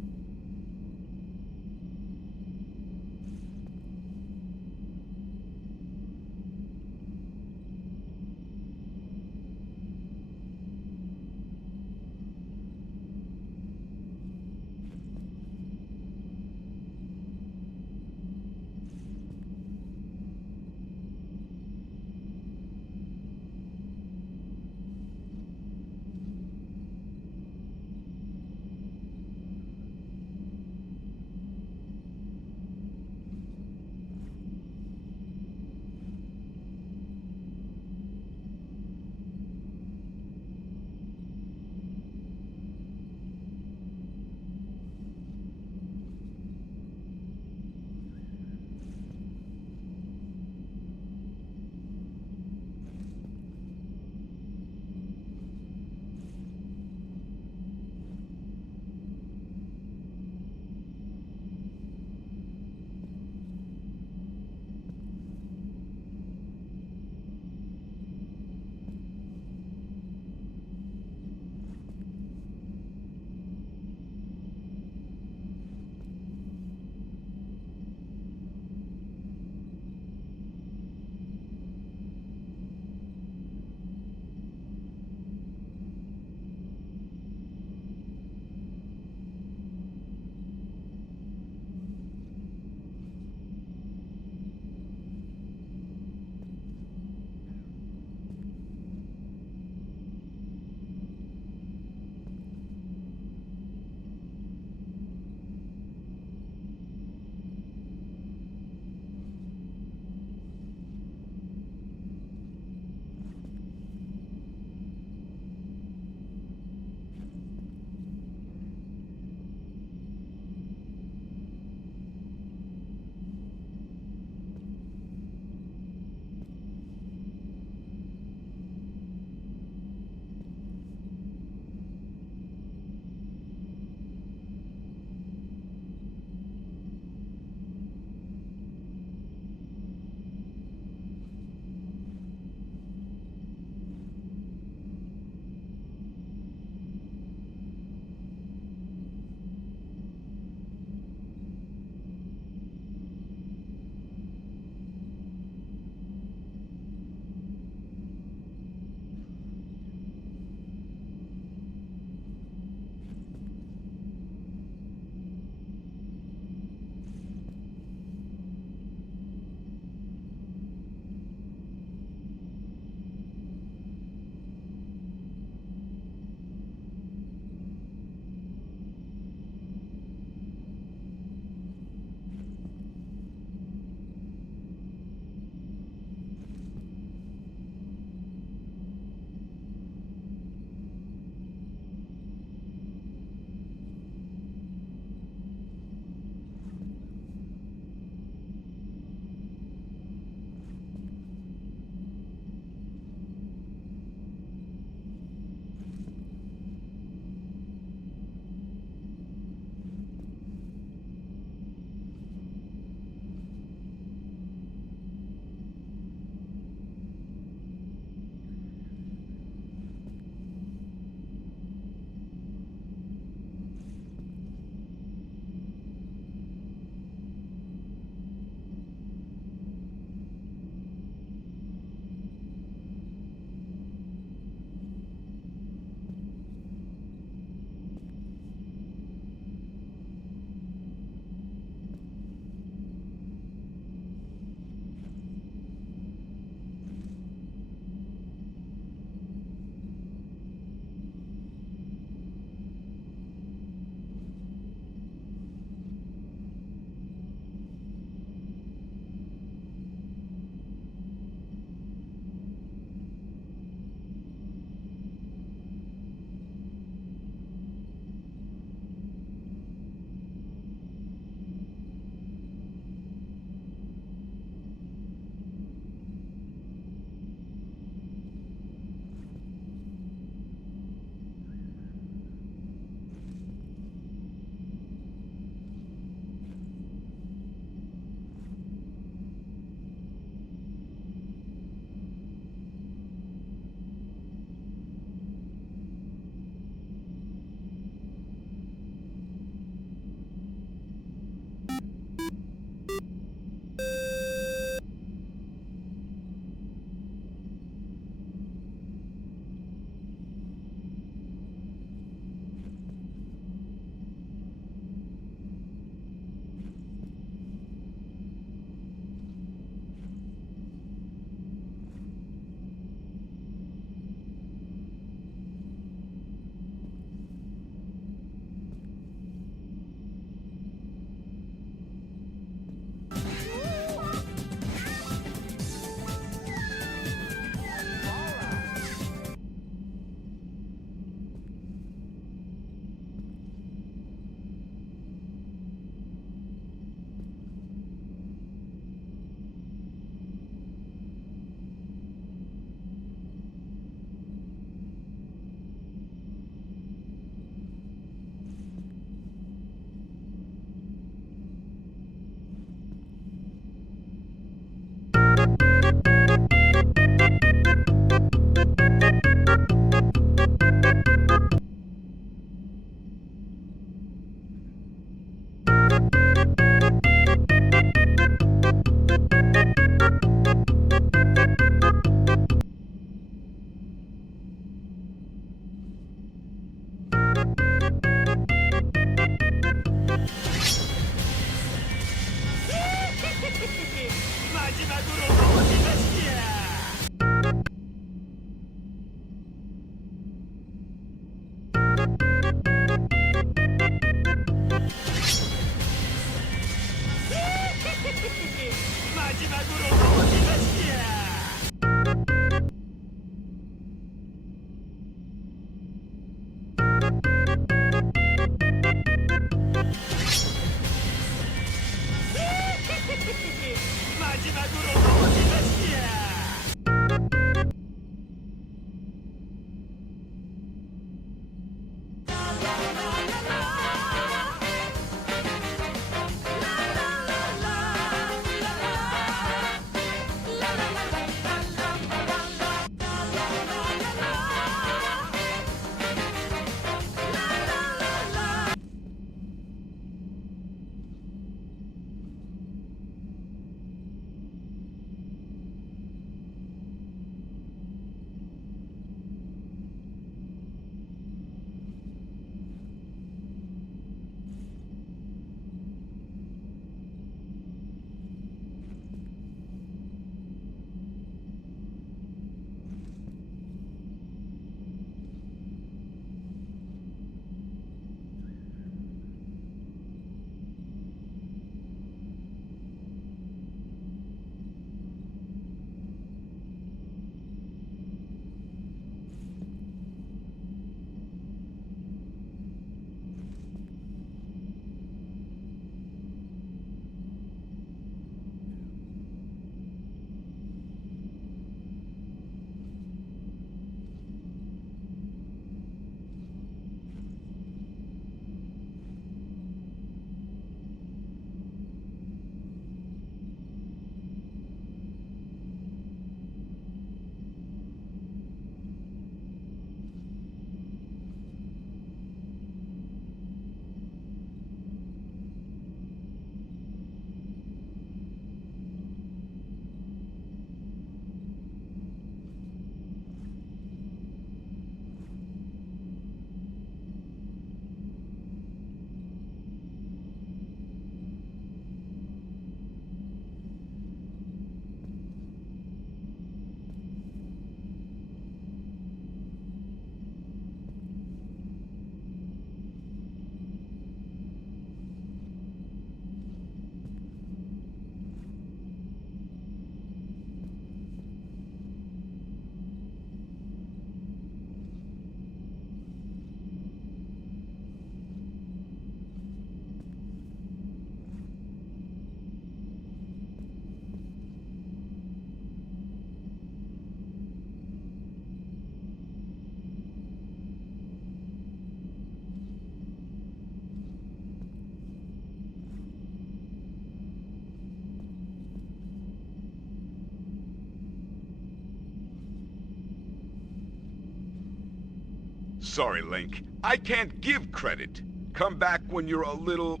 Sorry, Link. I can't give credit. Come back when you're a little,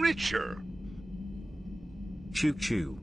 richer. Choo choo.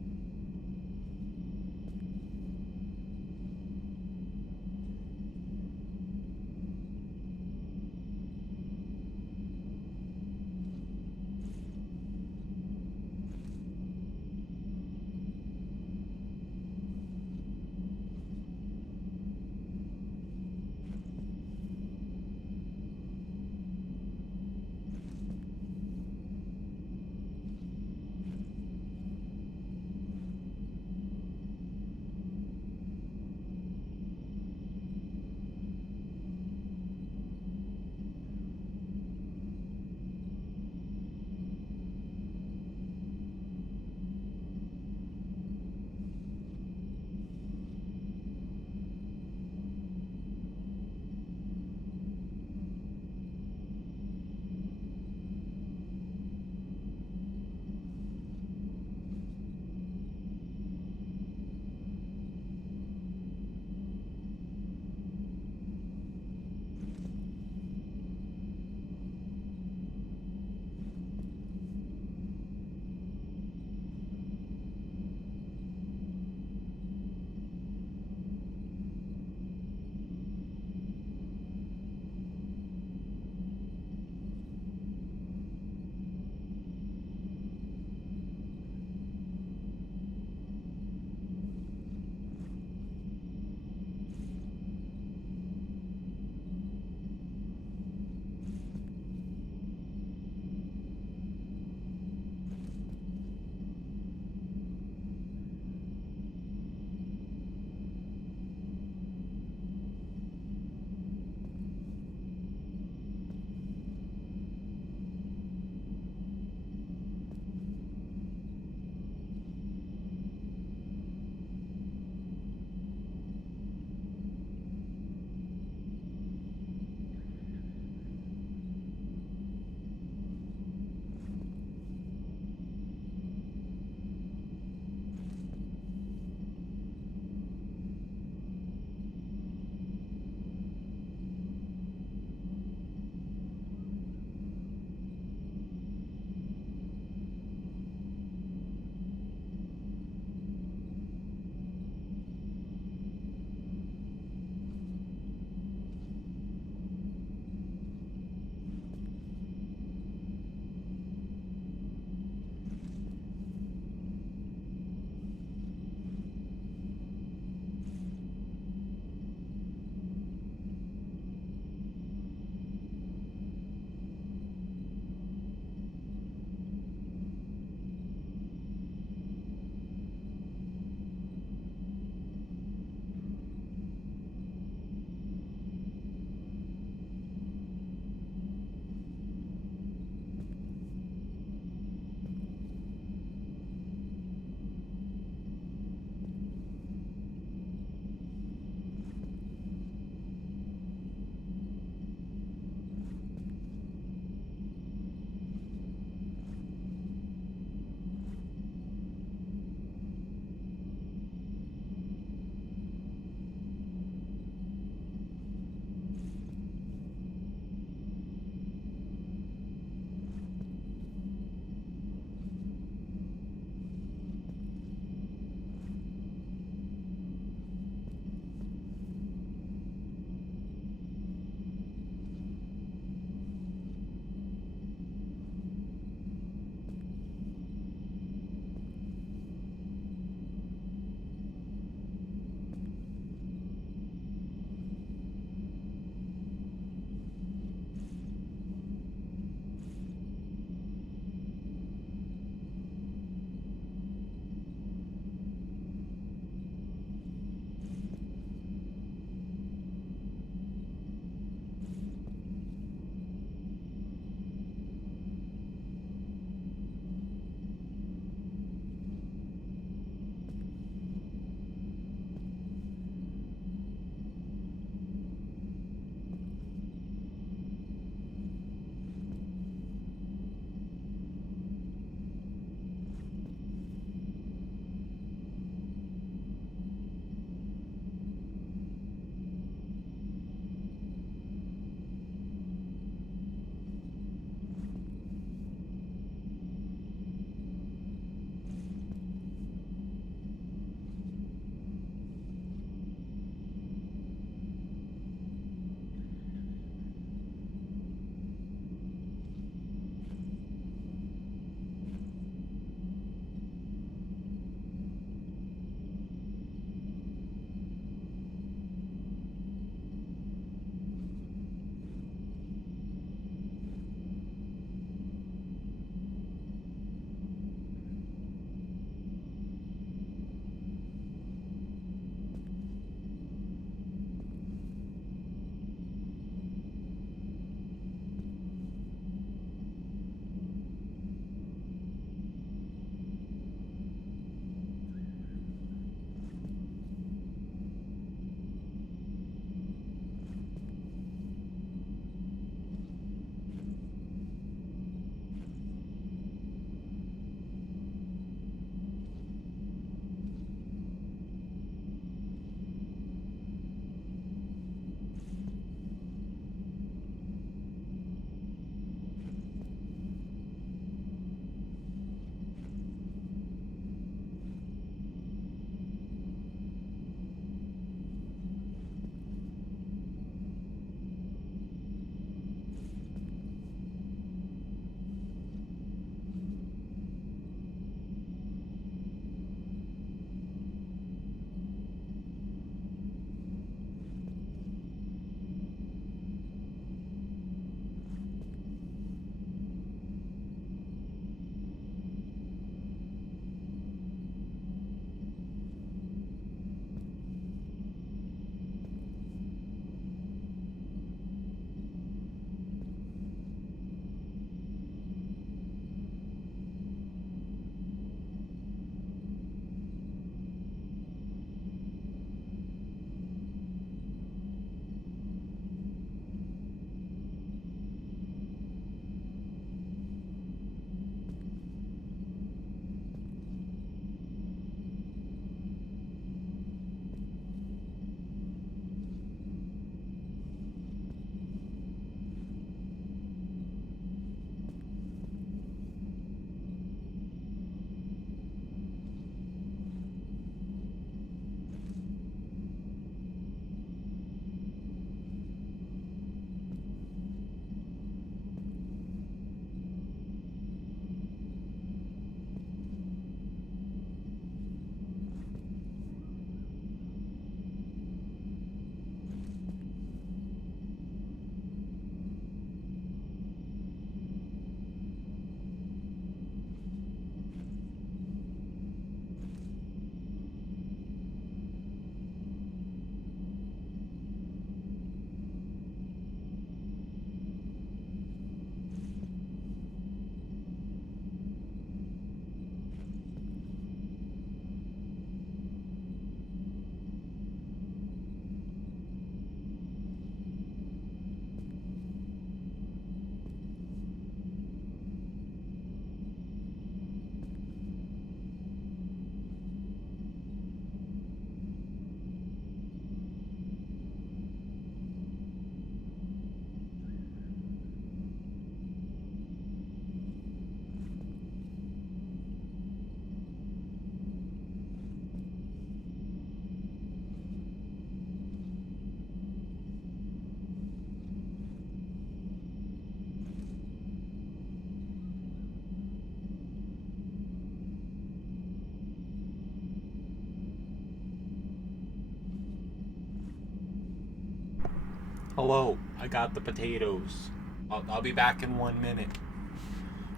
Hello, I got the potatoes. I'll be back in 1 minute.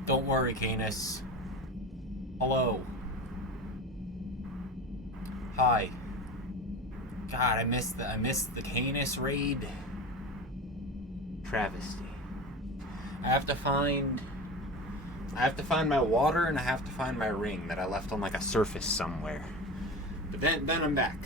Don't worry, Canis. Hello. Hi. God, I missed the Canis raid. Travesty. I have to find my water, and I have to find my ring that I left on like a surface somewhere. But then I'm back.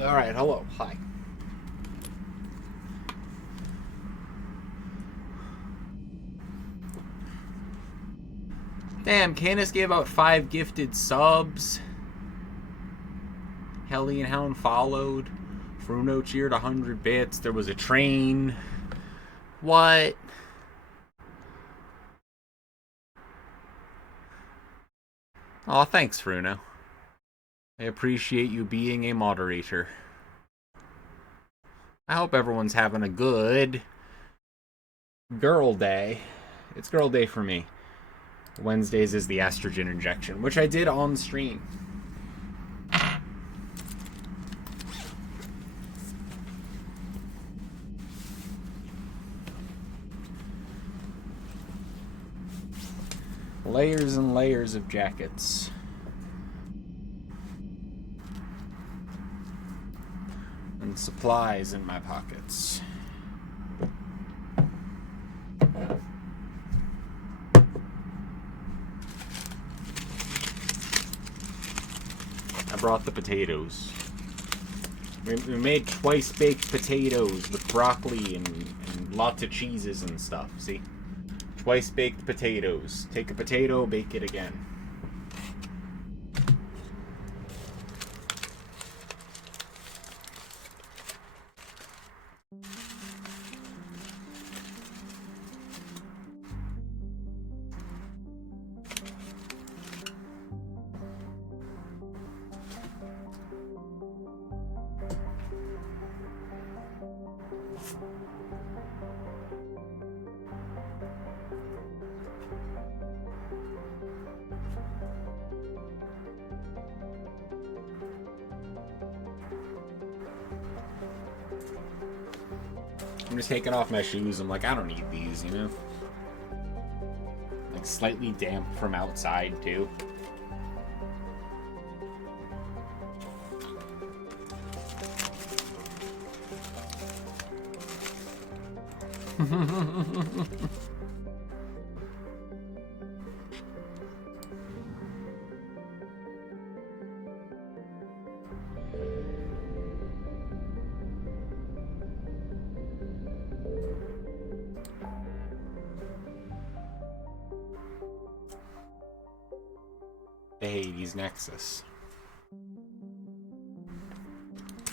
Alright, hello, hi. Damn, Canis gave out 5 gifted subs. Hellion Hound followed. Fruno cheered 100 bits. There was a train. What? Aw, thanks, Fruno. I appreciate you being a moderator. I hope everyone's having a good girl day. It's girl day for me. Wednesdays is the estrogen injection, which I did on stream. Layers and layers of jackets. And supplies in my pockets. I brought the potatoes. We made twice baked potatoes with broccoli and lots of cheeses and stuff. See? Twice baked potatoes. Take a potato, bake it again. I'm just taking off my shoes. I'm like, I don't need these, you know? Like, slightly damp from outside, too. The Hades Nexus.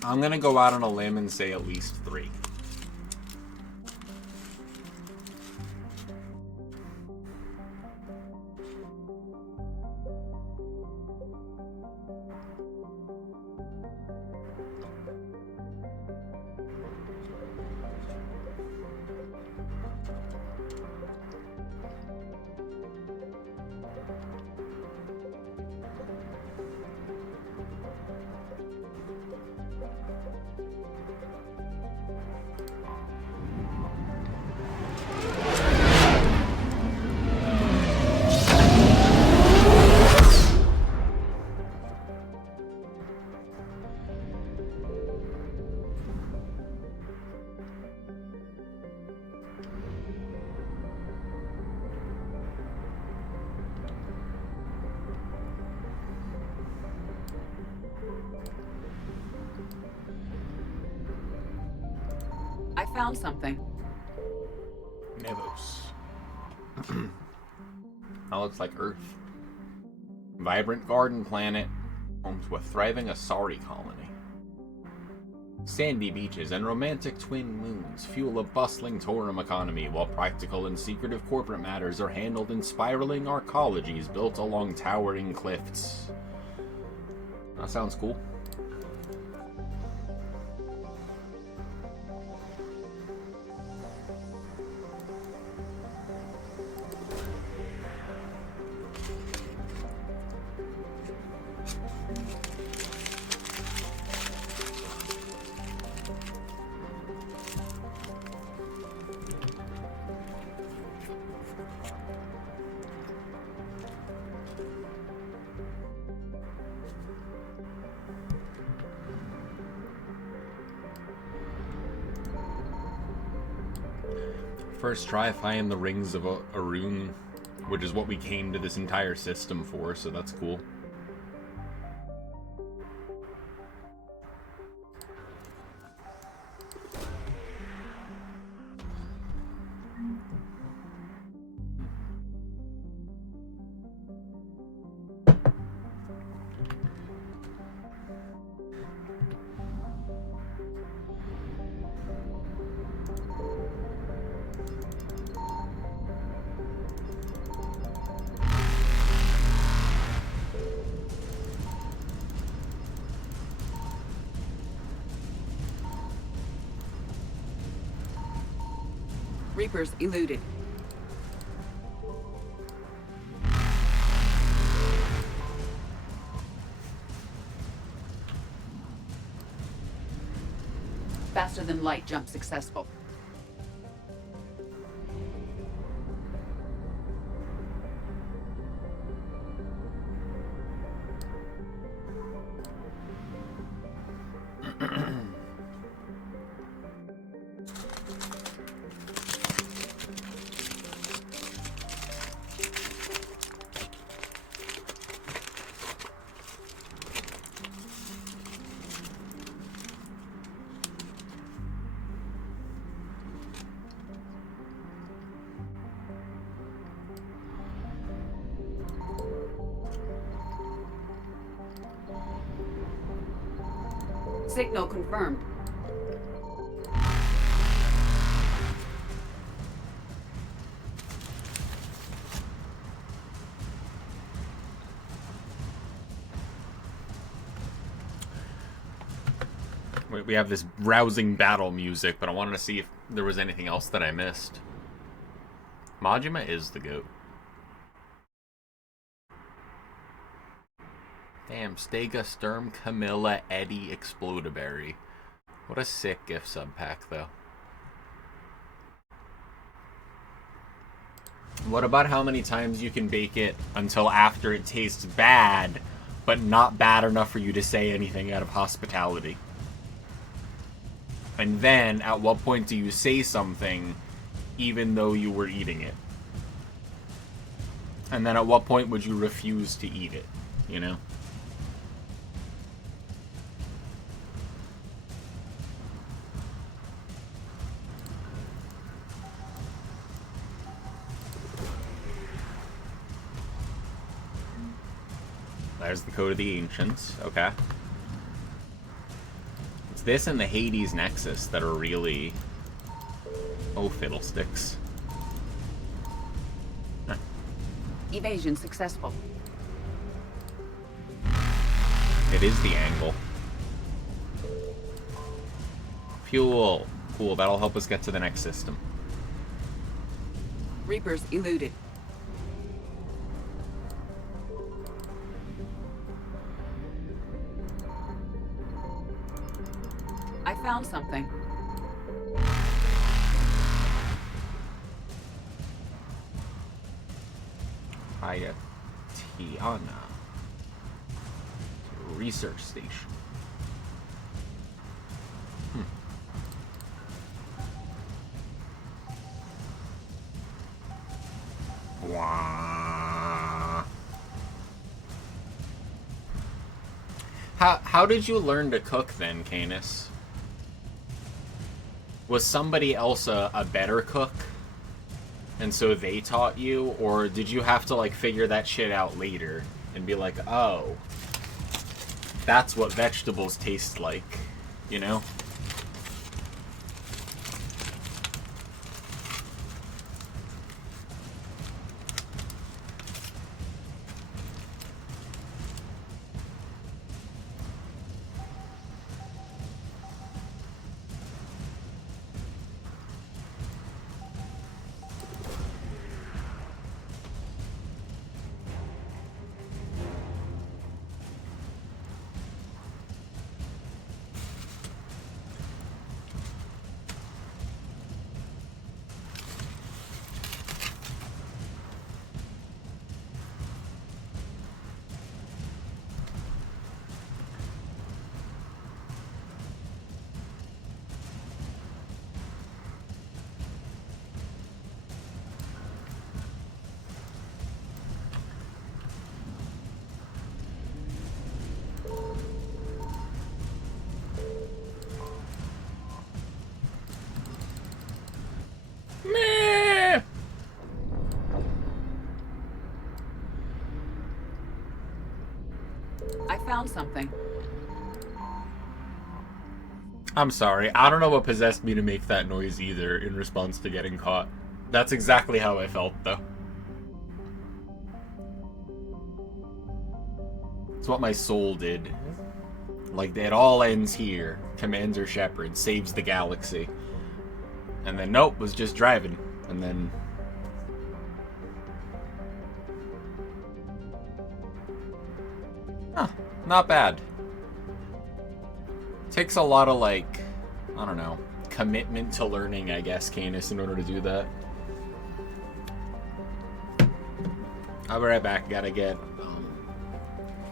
I'm gonna go out on a limb and say at least 3. found something. Nevos. That looks like Earth. Vibrant garden planet, home to a thriving Asari colony. Sandy beaches and romantic twin moons fuel a bustling tourism economy, while practical and secretive corporate matters are handled in spiraling arcologies built along towering cliffs. That sounds cool. First try finding the rings of Arun, which is what we came to this entire system for, so that's cool. Reapers eluded. Faster than light jump successful. Signal confirmed. We have this rousing battle music, but I wanted to see if there was anything else that I missed. Majima is the GOAT. Damn, Stega, Sturm, Camilla, Eddie, Explodaberry. What a sick gift sub pack, though. What about how many times you can bake it until after it tastes bad, but not bad enough for you to say anything out of hospitality? And then, at what point do you say something, even though you were eating it? And then at what point would you refuse to eat it, you know? There's the Code of the Ancients, okay. It's this and the Hades Nexus that are really... Oh, fiddlesticks. Huh. Evasion successful. It is the angle. Fuel. Cool, that'll help us get to the next system. Reapers eluded. I found something. Tiana. Research station. Wah. How did you learn to cook then, Canis? Was somebody else a better cook? And so they taught you? Or did you have to, like, figure that shit out later? And be like, oh, that's what vegetables taste like, you know? Meh. I found something. I'm sorry. I don't know what possessed me to make that noise either in response to getting caught. That's exactly how I felt, though. It's what my soul did. Like, it all ends here. Commander Shepard saves the galaxy. And then, nope, was just driving. And then... Huh, not bad. Takes a lot of, like, I don't know, commitment to learning, I guess, Canis, in order to do that. I'll be right back. Gotta get...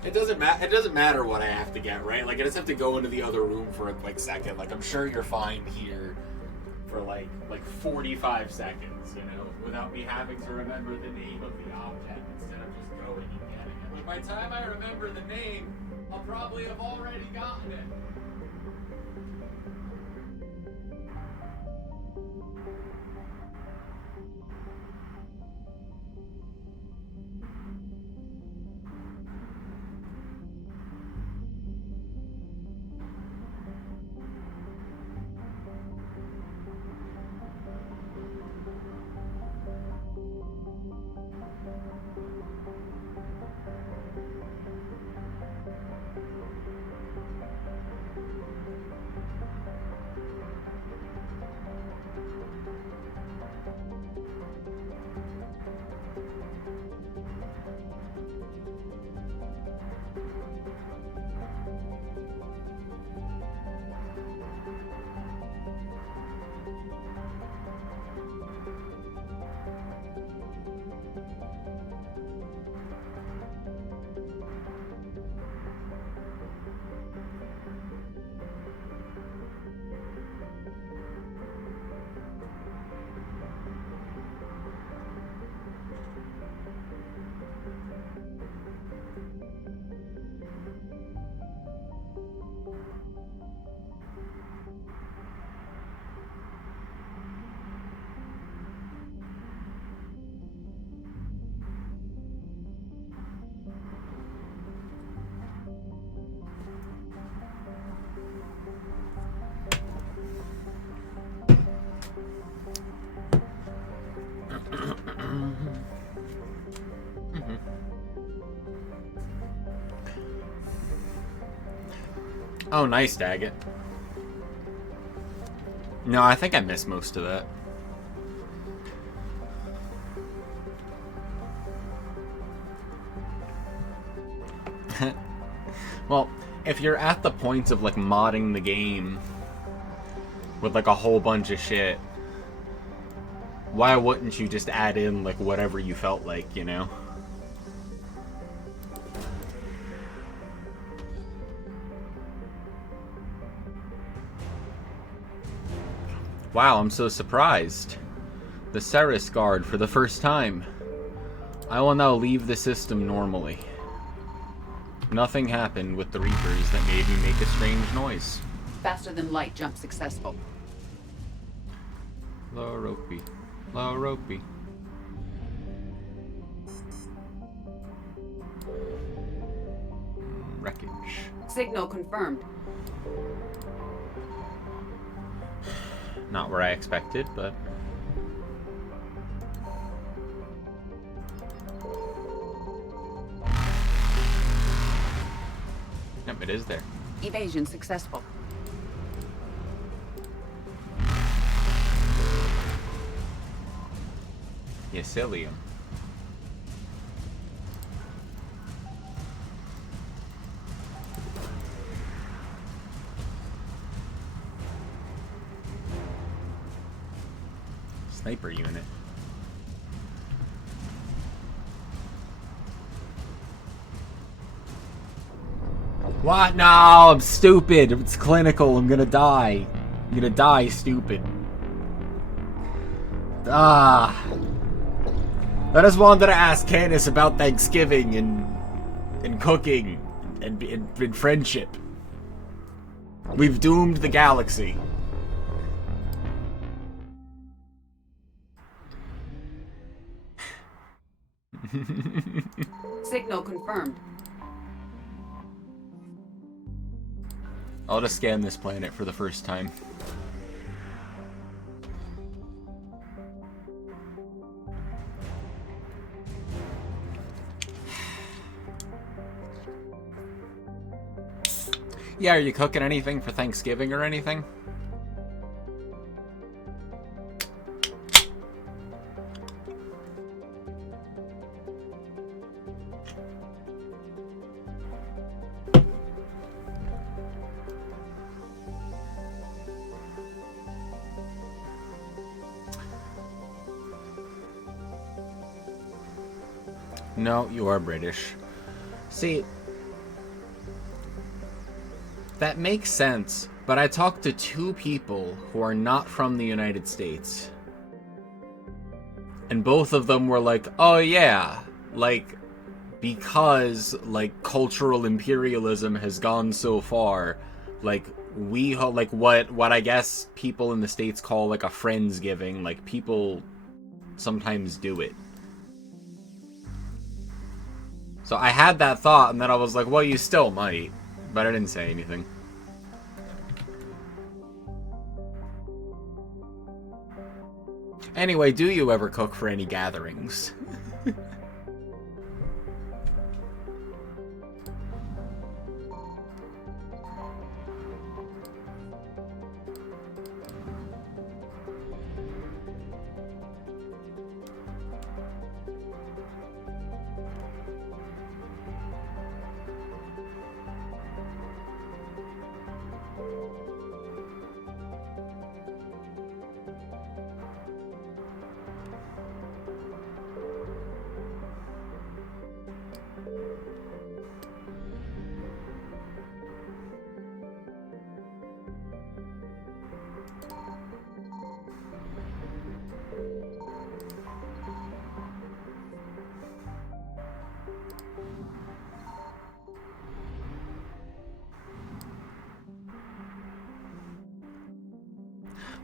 It doesn't matter what I have to get, right? Like, I just have to go into the other room for a quick second. Like, I'm sure you're fine here for, like 45 seconds, you know, without me having to remember the name of the object instead of just going and getting it. Like, by the time I remember the name, I'll probably have already gotten it. Oh, nice, Daggett. No, I think I missed most of that. Well, if you're at the point of, like, modding the game with, like, a whole bunch of shit, why wouldn't you just add in, like, whatever you felt like, you know? Wow, I'm so surprised. The Ceres Guard for the first time. I will now leave the system normally. Nothing happened with the Reapers that made me make a strange noise. Faster than light jump successful. Low ropey. Low ropey. Wreckage. Signal confirmed. Not where I expected, but... Yep, it is there. Evasion successful. Yesilium. Sniper unit. What? No, I'm stupid. It's clinical. I'm gonna die. I'm gonna die stupid. Ah. I just wanted to ask Candace about Thanksgiving and cooking and friendship. We've doomed the galaxy. Signal confirmed. I'll just scan this planet for the first time. Yeah, are you cooking anything for Thanksgiving or anything? No, you are British. See, that makes sense, but I talked to 2 people who are not from the United States. And both of them were like, oh yeah, like, because, like, cultural imperialism has gone so far, like, like, what I guess people in the States call, like, a Friendsgiving, like, people sometimes do it. So I had that thought, and then I was like, well, you still might. But I didn't say anything. Anyway, do you ever cook for any gatherings?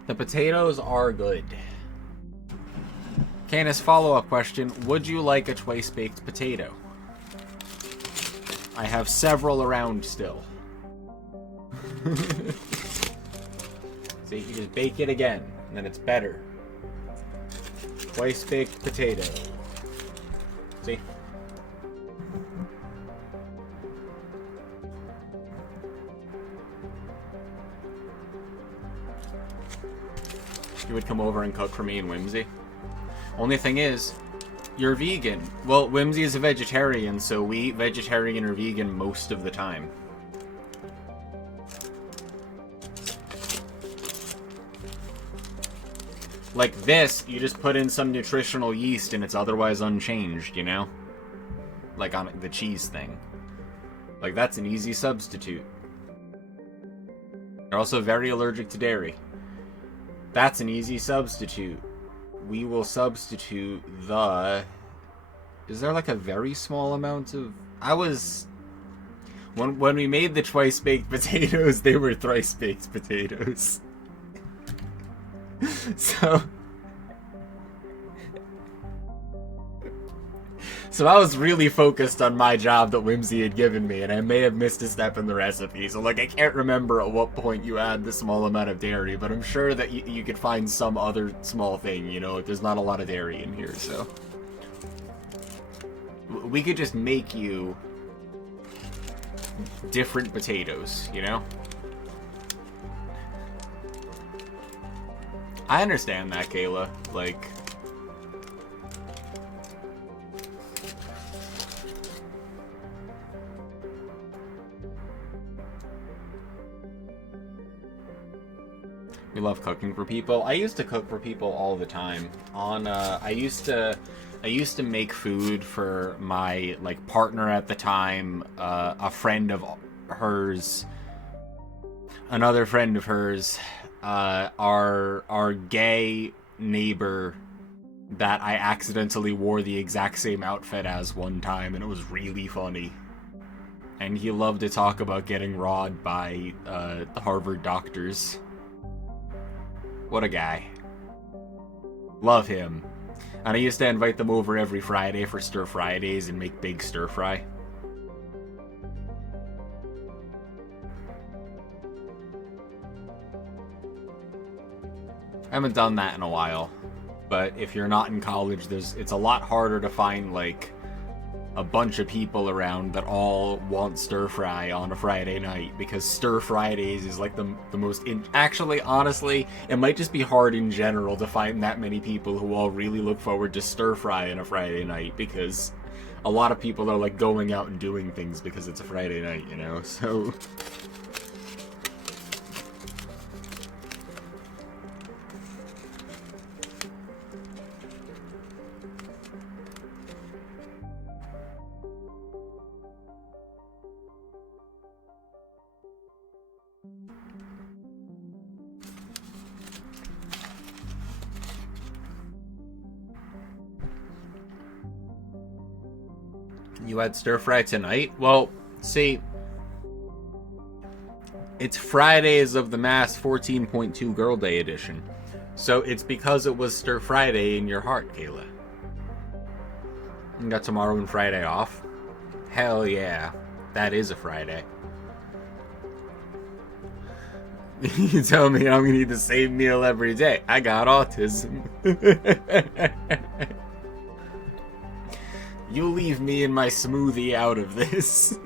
The potatoes are good. Candace, follow-up question. Would you like a twice-baked potato? I have several around still. So you can just bake it again, and then it's better. Twice-baked potato. See? You would come over and cook for me and Whimsy. Only thing is, you're vegan. Well, Whimsy is a vegetarian, so we eat vegetarian or vegan most of the time. Like this, you just put in some nutritional yeast and it's otherwise unchanged, you know? Like on the cheese thing. Like, that's an easy substitute. They're also very allergic to dairy. That's an easy substitute. We will substitute the... Is there like a very small amount of... When we made the twice-baked potatoes, they were thrice-baked potatoes. So, So I was really focused on my job that Whimsy had given me, and I may have missed a step in the recipe. So, like, I can't remember at what point you add the small amount of dairy, but I'm sure that you could find some other small thing, you know? There's not a lot of dairy in here, so... We could just make you different potatoes, you know? I understand that, Kayla. Like... We love cooking for people. I used to cook for people all the time. I used to make food for my like partner at the time, a friend of hers, another friend of hers, our gay neighbor that I accidentally wore the exact same outfit as one time, and it was really funny. And he loved to talk about getting rawed by the Harvard doctors. What a guy. Love him. And I used to invite them over every Friday for Stir Fridays and make big stir fry. I haven't done that in a while. But if you're not in college, it's a lot harder to find, like, a bunch of people around that all want stir fry on a Friday night, because Stir Fridays is like the most actually, honestly, it might just be hard in general to find that many people who all really look forward to stir fry on a Friday night, because a lot of people are like going out and doing things because it's a Friday night, you know, so... You had stir fry tonight? Well, see, it's Fridays of the Mass 14.2 Girl Day edition. So it's because it was Stir Friday in your heart, Kayla. You got tomorrow and Friday off? Hell yeah. That is a Friday. You tell me I'm gonna eat the same meal every day. I got autism. You leave me and my smoothie out of this.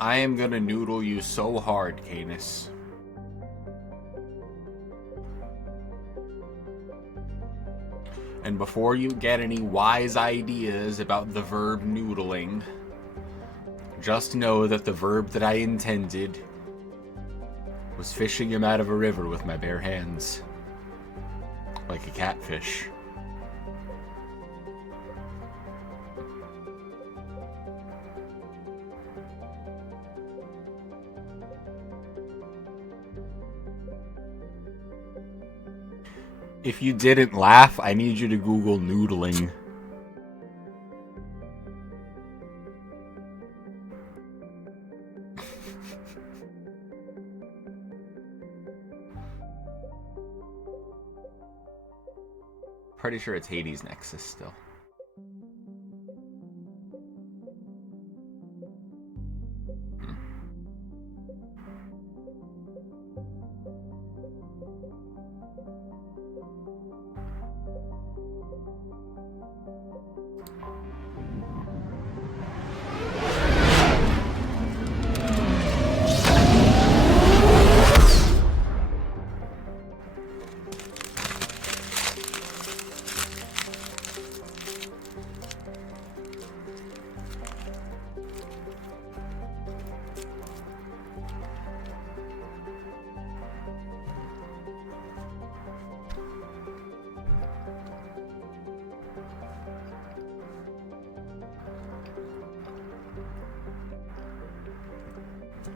I am gonna noodle you so hard, Canis. And before you get any wise ideas about the verb noodling, just know that the verb that I intended was fishing him out of a river with my bare hands. Like a catfish. If you didn't laugh, I need you to Google noodling. Pretty sure it's Hades Nexus still.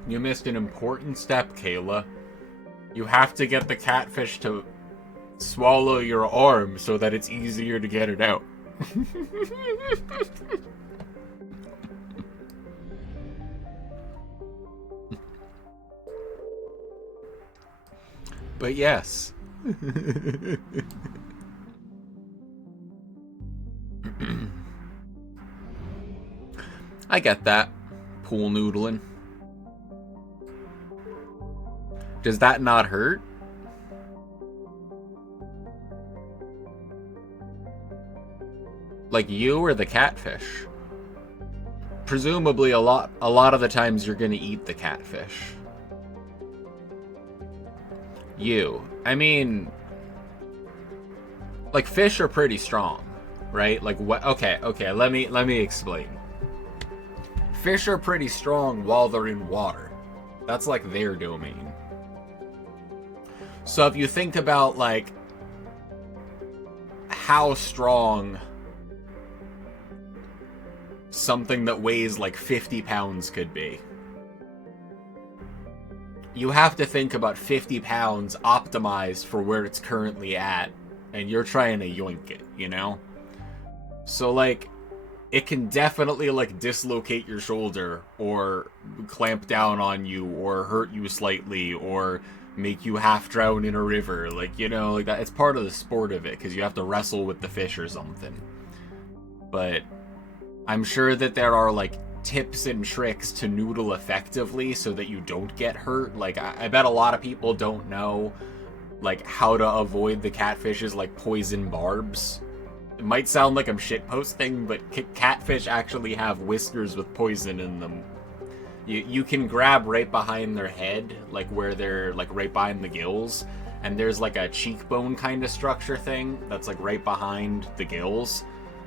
You missed an important step, Kayla. You have to get the catfish to swallow your arm so that it's easier to get it out. But yes. I get that. Pool noodling. Does that not hurt? Like you or the catfish? Presumably a lot of the times you're gonna eat the catfish. You. I mean, like fish are pretty strong, right? Like what? Okay. Let me explain. Fish are pretty strong while they're in water. That's like their domain. So if you think about like how strong something that weighs like 50 pounds could be, you have to think about 50 pounds optimized for where it's currently at, and you're trying to yoink it, you know? So like, it can definitely like dislocate your shoulder, or clamp down on you, or hurt you slightly, or make you half drown in a river, like, you know, like that. It's part of the sport of it, because you have to wrestle with the fish or something. But I'm sure that there are like tips and tricks to noodle effectively so that you don't get hurt. Like I bet a lot of people don't know like how to avoid the catfish's like poison barbs. It might sound like I'm shitposting, but catfish actually have whiskers with poison in them. You can grab right behind their head, like where they're like right behind the gills, and there's like a cheekbone kind of structure thing that's like right behind the gills.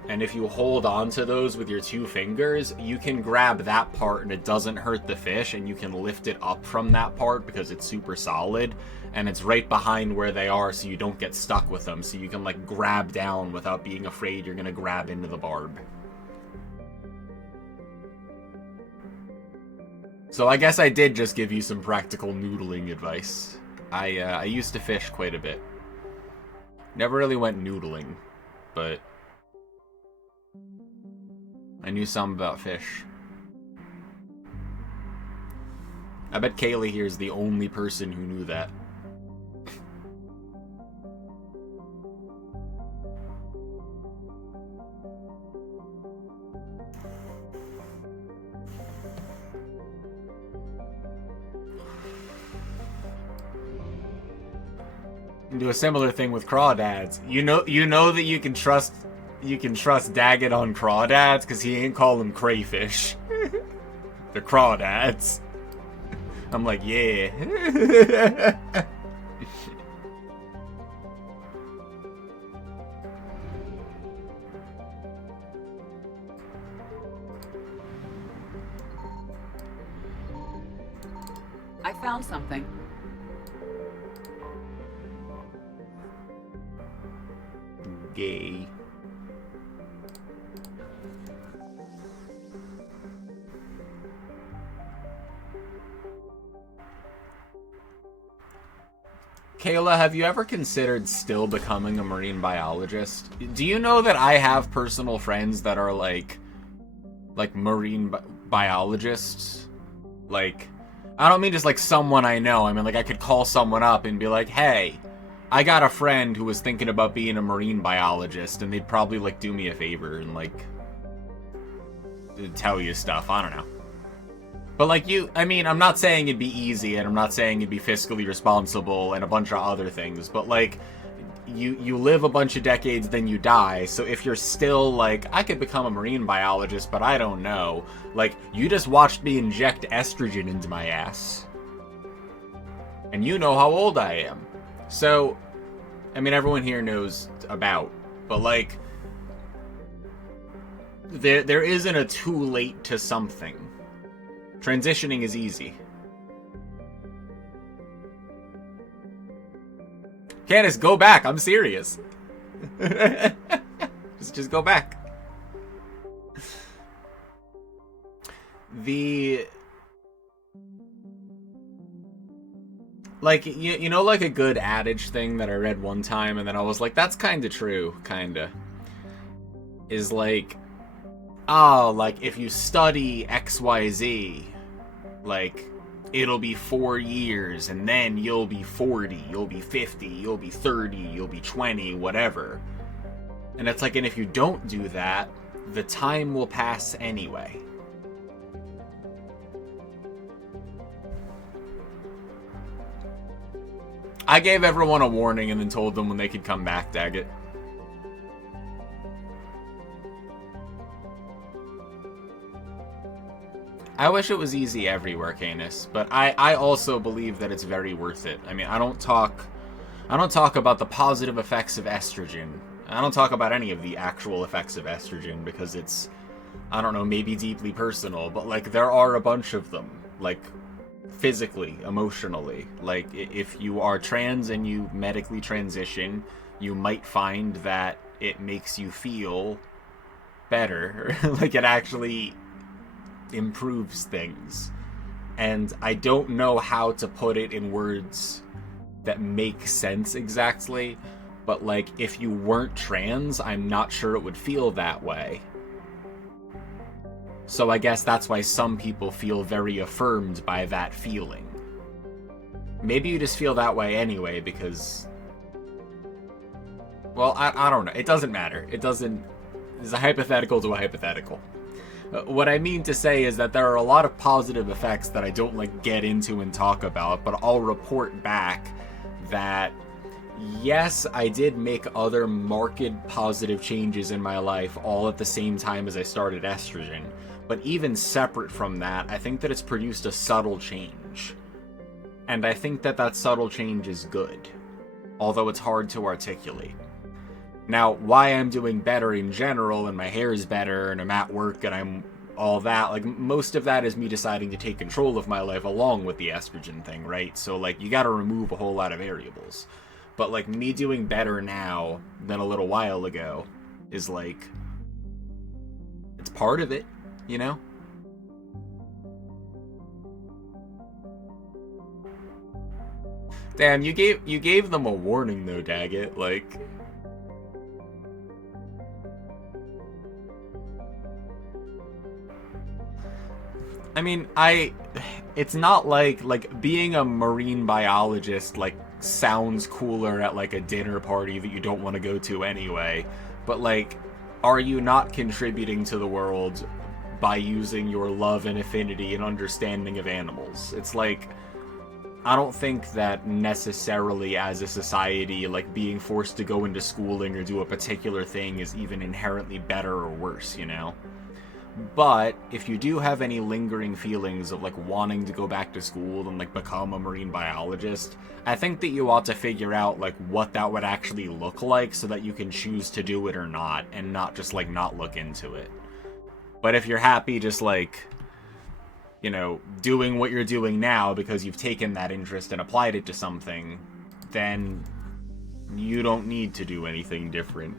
And if you hold on to those with your 2 fingers, you can grab that part and it doesn't hurt the fish, and you can lift it up from that part because it's super solid, and it's right behind where they are so you don't get stuck with them, so you can like grab down without being afraid you're gonna grab into the barb. So I guess I did just give you some practical noodling advice. I used to fish quite a bit. Never really went noodling, but I knew some about fish. I bet Kaylee here is the only person who knew that. And do a similar thing with crawdads. You know that you can trust Daggett on crawdads because he ain't call them crayfish. They're crawdads. I'm like, yeah. I found something. Gay. Kayla, have you ever considered still becoming a marine biologist? Do you know that I have personal friends that are like marine biologists? Like, I don't mean just like someone I know. I mean, like I could call someone up and be like, hey, I got a friend who was thinking about being a marine biologist, and they'd probably like do me a favor and like tell you stuff. I don't know. But like I mean, I'm not saying it'd be easy, and I'm not saying it'd be fiscally responsible and a bunch of other things, but like you live a bunch of decades, then you die. So if you're still like, I could become a marine biologist, but I don't know. Like, you just watched me inject estrogen into my ass. And you know how old I am. So, I mean, everyone here knows about, but like, there isn't a too late to something. Transitioning is easy. Candace, go back. I'm serious. just go back. Like, you know, like a good adage thing that I read one time, and then I was like, that's kind of true, kind of. Is like, oh, like, if you study XYZ, like, it'll be 4 years, and then you'll be 40, you'll be 50, you'll be 30, you'll be 20, whatever. And it's like, and if you don't do that, the time will pass anyway. I gave everyone a warning and then told them when they could come back, Daggett. I wish it was easy everywhere, Canis, but I also believe that it's very worth it. I mean, I don't talk about the positive effects of estrogen. I don't talk about any of the actual effects of estrogen because it's, I don't know, maybe deeply personal, but like there are a bunch of them, like physically, emotionally. Like if you are trans and you medically transition, you might find that it makes you feel better. Like it actually improves things. And I don't know how to put it in words that make sense exactly, but like if you weren't trans, I'm not sure it would feel that way. So I guess that's why some people feel very affirmed by that feeling. Maybe you just feel that way anyway because, well, I don't know. It doesn't matter. It doesn't, it's a hypothetical to a hypothetical. What I mean to say is that there are a lot of positive effects that I don't like get into and talk about, but I'll report back that yes, I did make other marked positive changes in my life all at the same time as I started estrogen. But even separate from that, I think that it's produced a subtle change. And I think that that subtle change is good, although it's hard to articulate. Now, why I'm doing better in general, and my hair is better, and I'm at work, and I'm all that, like, most of that is me deciding to take control of my life along with the estrogen thing, right? So, like, you gotta remove a whole lot of variables. But, like, me doing better now than a little while ago is, like, it's part of it, you know? Damn, you gave them a warning though, Daggett, like... I mean, it's not like being a marine biologist, like, sounds cooler at, like, a dinner party that you don't want to go to anyway, but, like, are you not contributing to the world by using your love and affinity and understanding of animals? It's like, I don't think that necessarily as a society, like, being forced to go into schooling or do a particular thing is even inherently better or worse, you know? But if you do have any lingering feelings of, like, wanting to go back to school and, like, become a marine biologist, I think that you ought to figure out, like, what that would actually look like so that you can choose to do it or not, and not just, like, not look into it. But if you're happy just, like, you know, doing what you're doing now because you've taken that interest and applied it to something, then you don't need to do anything different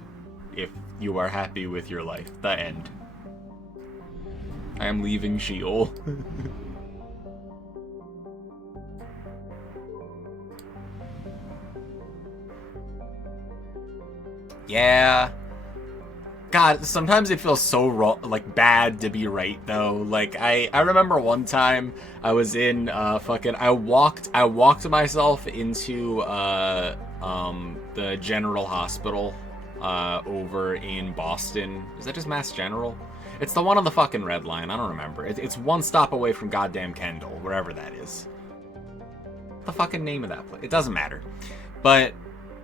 if you are happy with your life. The end. I am leaving Sheol. Yeah. God, sometimes it feels so wrong, like, bad to be right, though. Like, I remember one time I was in, I walked myself into, the General Hospital, over in Boston. Is that just Mass General? It's the one on the fucking Red Line. I don't remember. It's one stop away from goddamn Kendall, wherever that is. What the fucking name of that place? It doesn't matter. But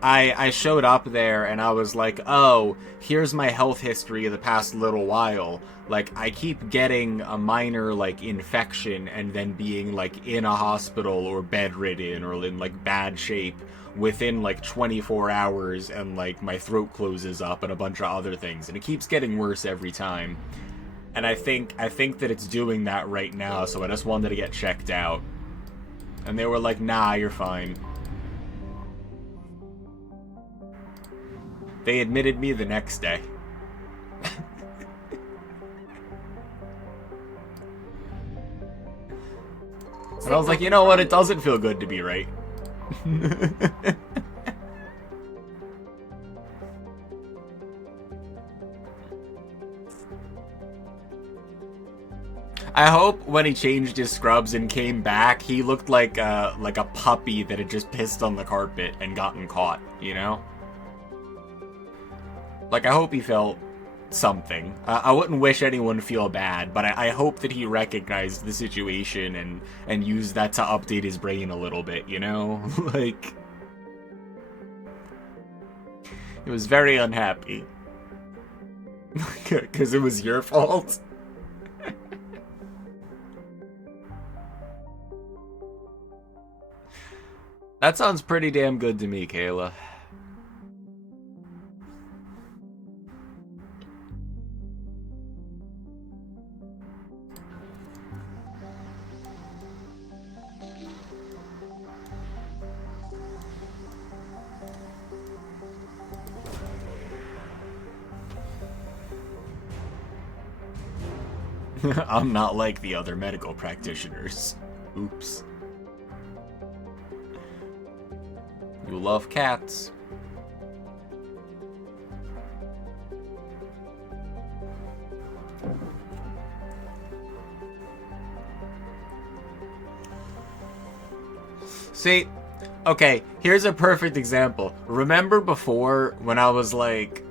I showed up there and I was like, oh, here's my health history of the past little while. Like, I keep getting a minor, like, infection and then being, like, in a hospital or bedridden or in, like, bad shape within, like, 24 hours, and, like, my throat closes up and a bunch of other things. And it keeps getting worse every time. And I think that it's doing that right now, so I just wanted to get checked out. And they were like, nah, you're fine. They admitted me the next day. And I was like, you know what? It doesn't feel good to be right. I hope when he changed his scrubs and came back, he looked like a puppy that had just pissed on the carpet and gotten caught, you know? Like, I hope he felt something. I wouldn't wish anyone feel bad, but I hope that he recognized the situation and used that to update his brain a little bit, you know? Like, he was very unhappy. Because it was your fault. That sounds pretty damn good to me, Kayla. I'm not like the other medical practitioners. Oops. You love cats. See, okay, here's a perfect example. Remember before when I was like,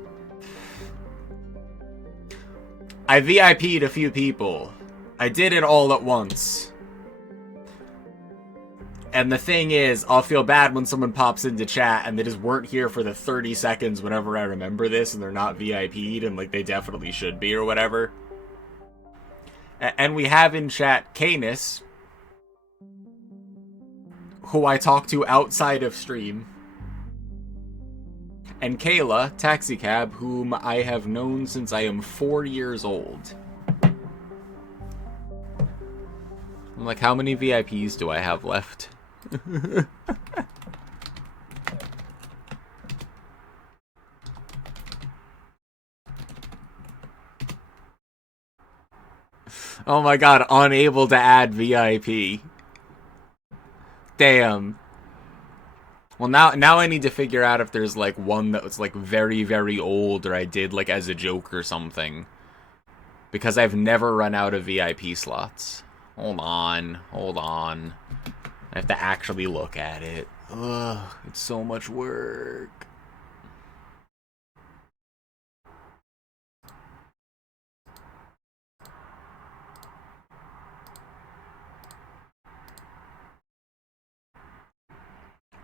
I VIP'd a few people. I did it all at once. And the thing is, I'll feel bad when someone pops into chat and they just weren't here for the 30 seconds whenever I remember this and they're not VIP'd and like they definitely should be or whatever. And we have in chat Canis, who I talk to outside of stream. And Kayla, Taxicab, whom I have known since I am 4 years old. I'm like, how many VIPs do I have left? Oh my god, unable to add VIP. Damn. Well, now I need to figure out if there's, like, one that was, like, very, very old, or I did, like, as a joke or something. Because I've never run out of VIP slots. Hold on. I have to actually look at it. Ugh, it's so much work.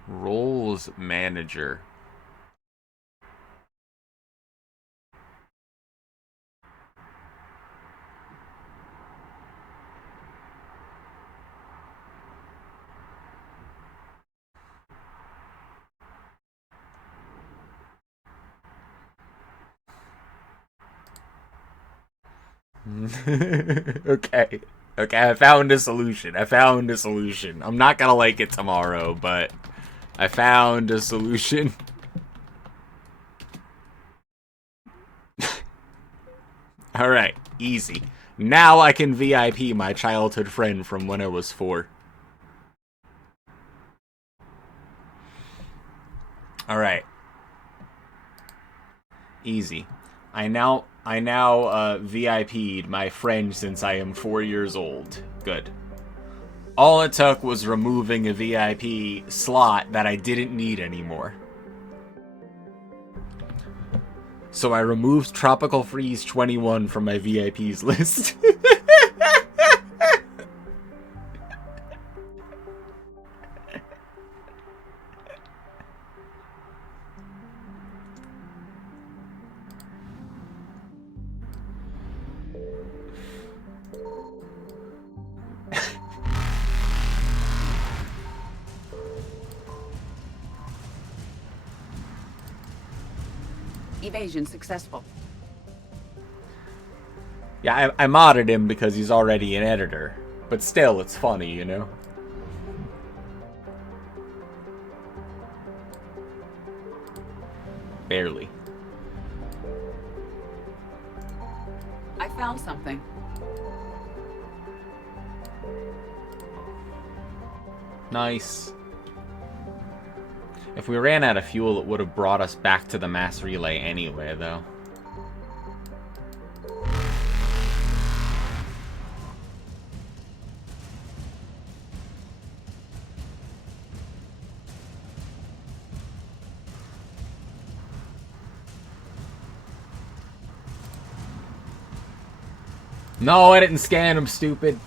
Roles manager. Okay, I found a solution. I'm not gonna like it tomorrow, but I found a solution. Alright, easy. Now I can VIP my childhood friend from when I was 4. Alright. Easy. I now VIP'd my friend since I am 4 years old. Good. All it took was removing a VIP slot that I didn't need anymore. So I removed Tropical Freeze 21 from my VIPs list. Evasion successful. Yeah, I modded him because he's already an editor. But still, it's funny, you know? Barely. I found something. Nice. If we ran out of fuel, it would have brought us back to the mass relay anyway, though. No, I didn't scan him, stupid.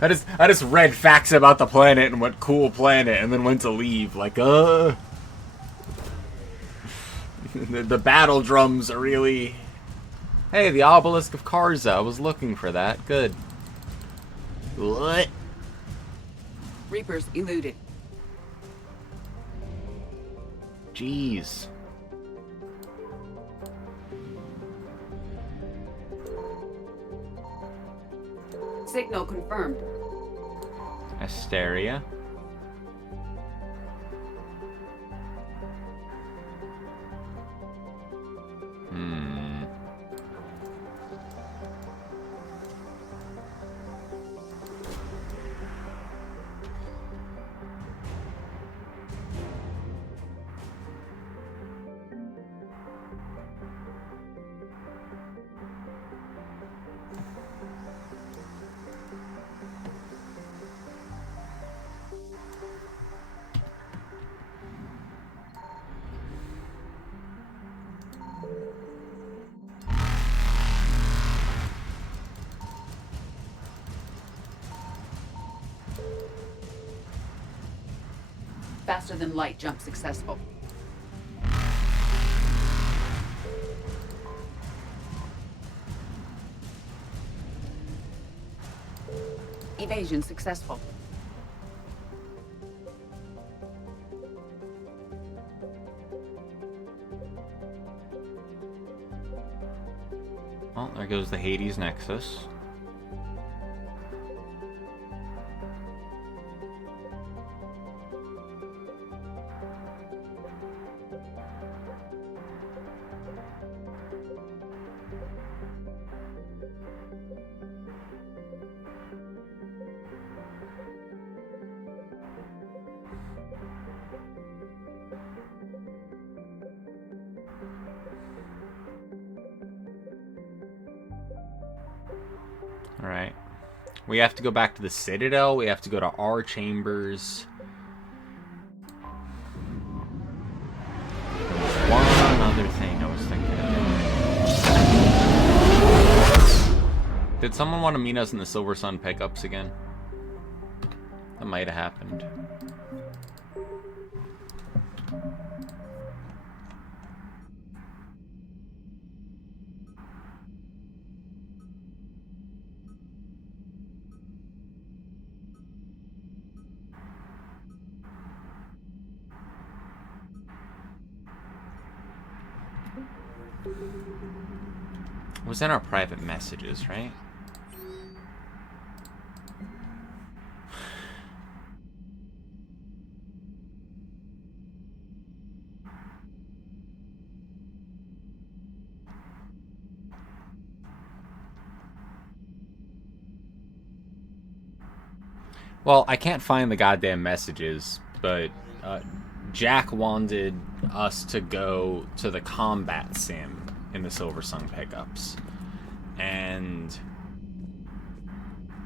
I just read facts about the planet and went, cool planet, and then went to leave. Like, the battle drums are really... Hey, the obelisk of Karza. I was looking for that. Good. What? Reapers eluded. Jeez. Signal confirmed. Asteria. Faster than light jump successful. Evasion successful. Well, there goes the Hades Nexus. Alright. We have to go back to the Citadel. We have to go to our chambers. One other thing I was thinking of. Did someone want to meet us in the Silver Sun pickups again? That might have happened. It was in our private messages, right? Well, I can't find the goddamn messages, but Jack wanted us to go to the combat sim in the Silver Sun pickups. And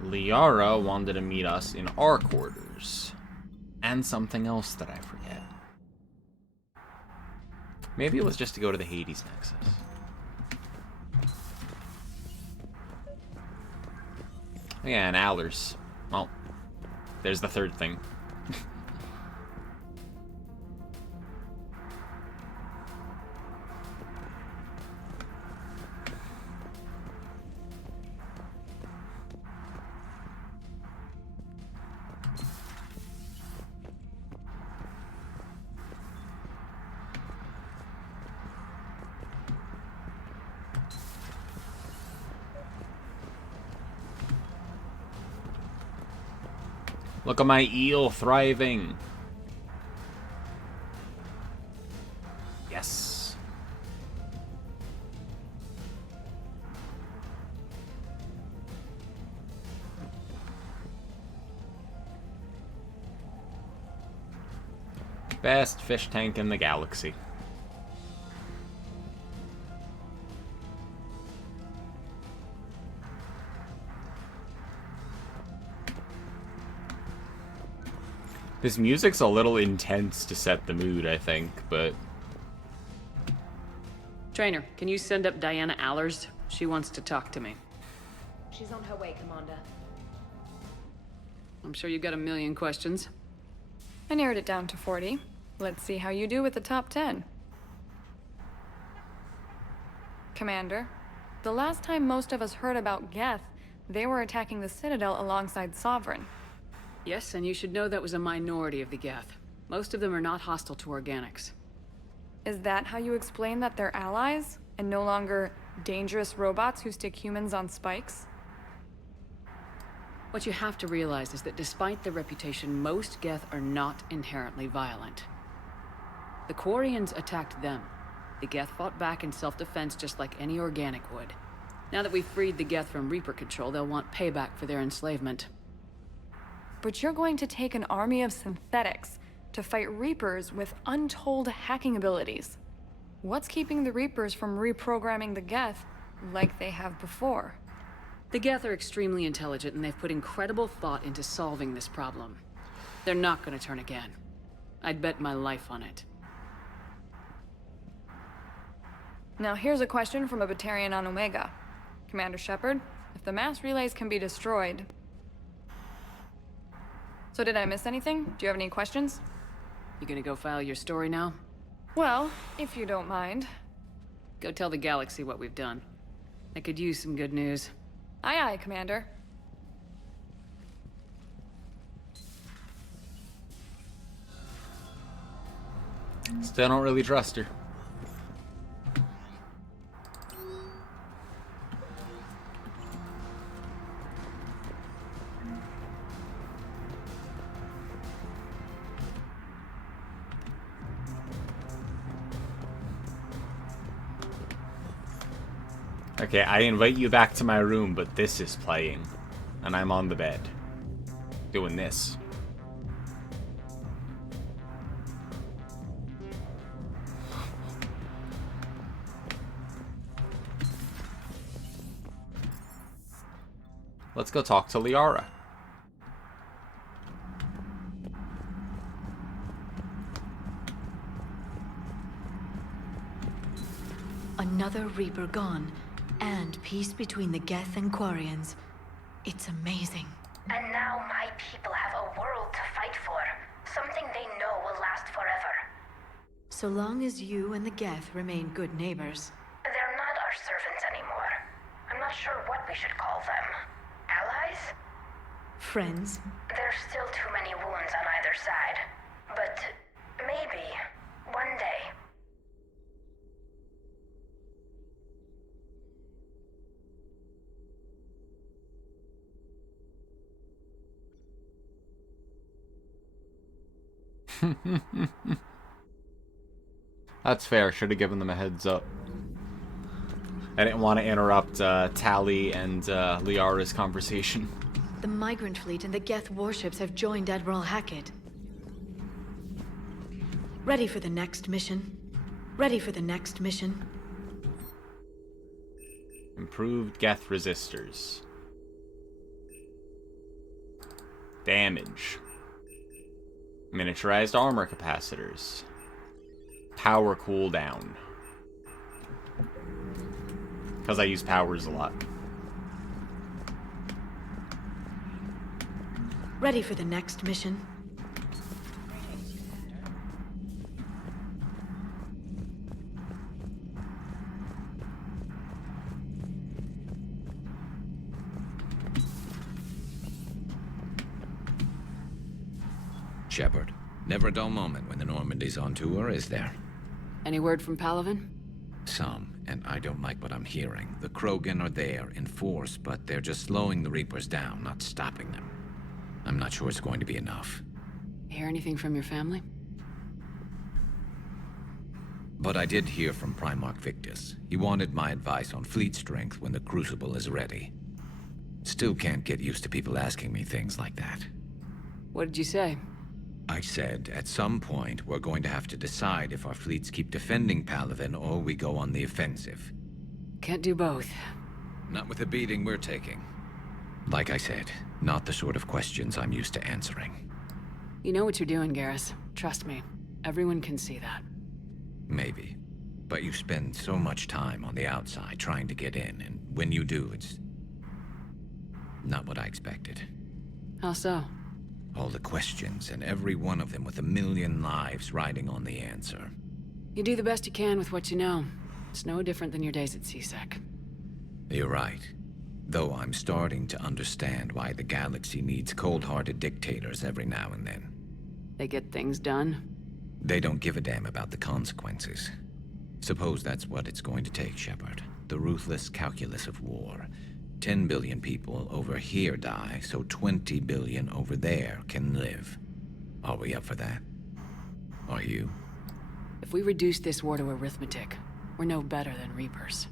Liara wanted to meet us in our quarters. And something else that I forget. Maybe it was just to go to the Hades Nexus. Yeah, and Allers. Well, there's the third thing. Look at my eel thriving. Yes. Best fish tank in the galaxy. This music's a little intense to set the mood, I think, but... Trainer, can you send up Diana Allers? She wants to talk to me. She's on her way, Commander. I'm sure you've got a million questions. I narrowed it down to 40. Let's see how you do with the top 10. Commander, the last time most of us heard about Geth, they were attacking the Citadel alongside Sovereign. Yes, and you should know that was a minority of the Geth. Most of them are not hostile to organics. Is that how you explain that they're allies, and no longer dangerous robots who stick humans on spikes? What you have to realize is that despite their reputation, most Geth are not inherently violent. The Quarians attacked them. The Geth fought back in self-defense just like any organic would. Now that we've freed the Geth from Reaper control, they'll want payback for their enslavement. But you're going to take an army of synthetics to fight Reapers with untold hacking abilities. What's keeping the Reapers from reprogramming the Geth like they have before? The Geth are extremely intelligent, and they've put incredible thought into solving this problem. They're not going to turn again. I'd bet my life on it. Now here's a question from a Batarian on Omega. Commander Shepard, if the mass relays can be destroyed... So did I miss anything? Do you have any questions? You gonna go file your story now? Well, if you don't mind. Go tell the galaxy what we've done. I could use some good news. Aye aye, Commander. Still don't really trust her. Okay, I invite you back to my room, but this is playing. And I'm on the bed. Doing this. Let's go talk to Liara. Another Reaper gone. And peace between the Geth and Quarians. It's amazing. And now my people have a world to fight for. Something they know will last forever. So long as you and the Geth remain good neighbors. They're not our servants anymore. I'm not sure what we should call them. Allies? Friends? There's still too many wounds on either side. But maybe, one day. That's fair. Should have given them a heads up. I didn't want to interrupt Tali and Liara's conversation. The migrant fleet and the Geth warships have joined Admiral Hackett. Ready for the next mission. Ready for the next mission. Improved Geth resistors. Damage. Miniaturized armor capacitors. Power cooldown. Because I use powers a lot. Ready for the next mission. Shepard, never a dull moment when the Normandy's on tour, is there? Any word from Palaven? Some, and I don't like what I'm hearing. The Krogan are there in force, but they're just slowing the Reapers down, not stopping them. I'm not sure it's going to be enough. Hear anything from your family? But I did hear from Primarch Victus. He wanted my advice on fleet strength when the Crucible is ready. Still can't get used to people asking me things like that. What did you say? I said, at some point, we're going to have to decide if our fleets keep defending Palaven or we go on the offensive. Can't do both. Not with the beating we're taking. Like I said, not the sort of questions I'm used to answering. You know what you're doing, Garrus. Trust me. Everyone can see that. Maybe. But you spend so much time on the outside trying to get in, and when you do, it's not what I expected. How so? All the questions, and every one of them with a million lives riding on the answer. You do the best you can with what you know. It's no different than your days at CSEC. You're right. Though I'm starting to understand why the galaxy needs cold-hearted dictators every now and then. They get things done. They don't give a damn about the consequences. Suppose that's what it's going to take, Shepard. The ruthless calculus of war. 10 billion people over here die, so 20 billion over there can live. Are we up for that? Are you? If we reduce this war to arithmetic, we're no better than Reapers.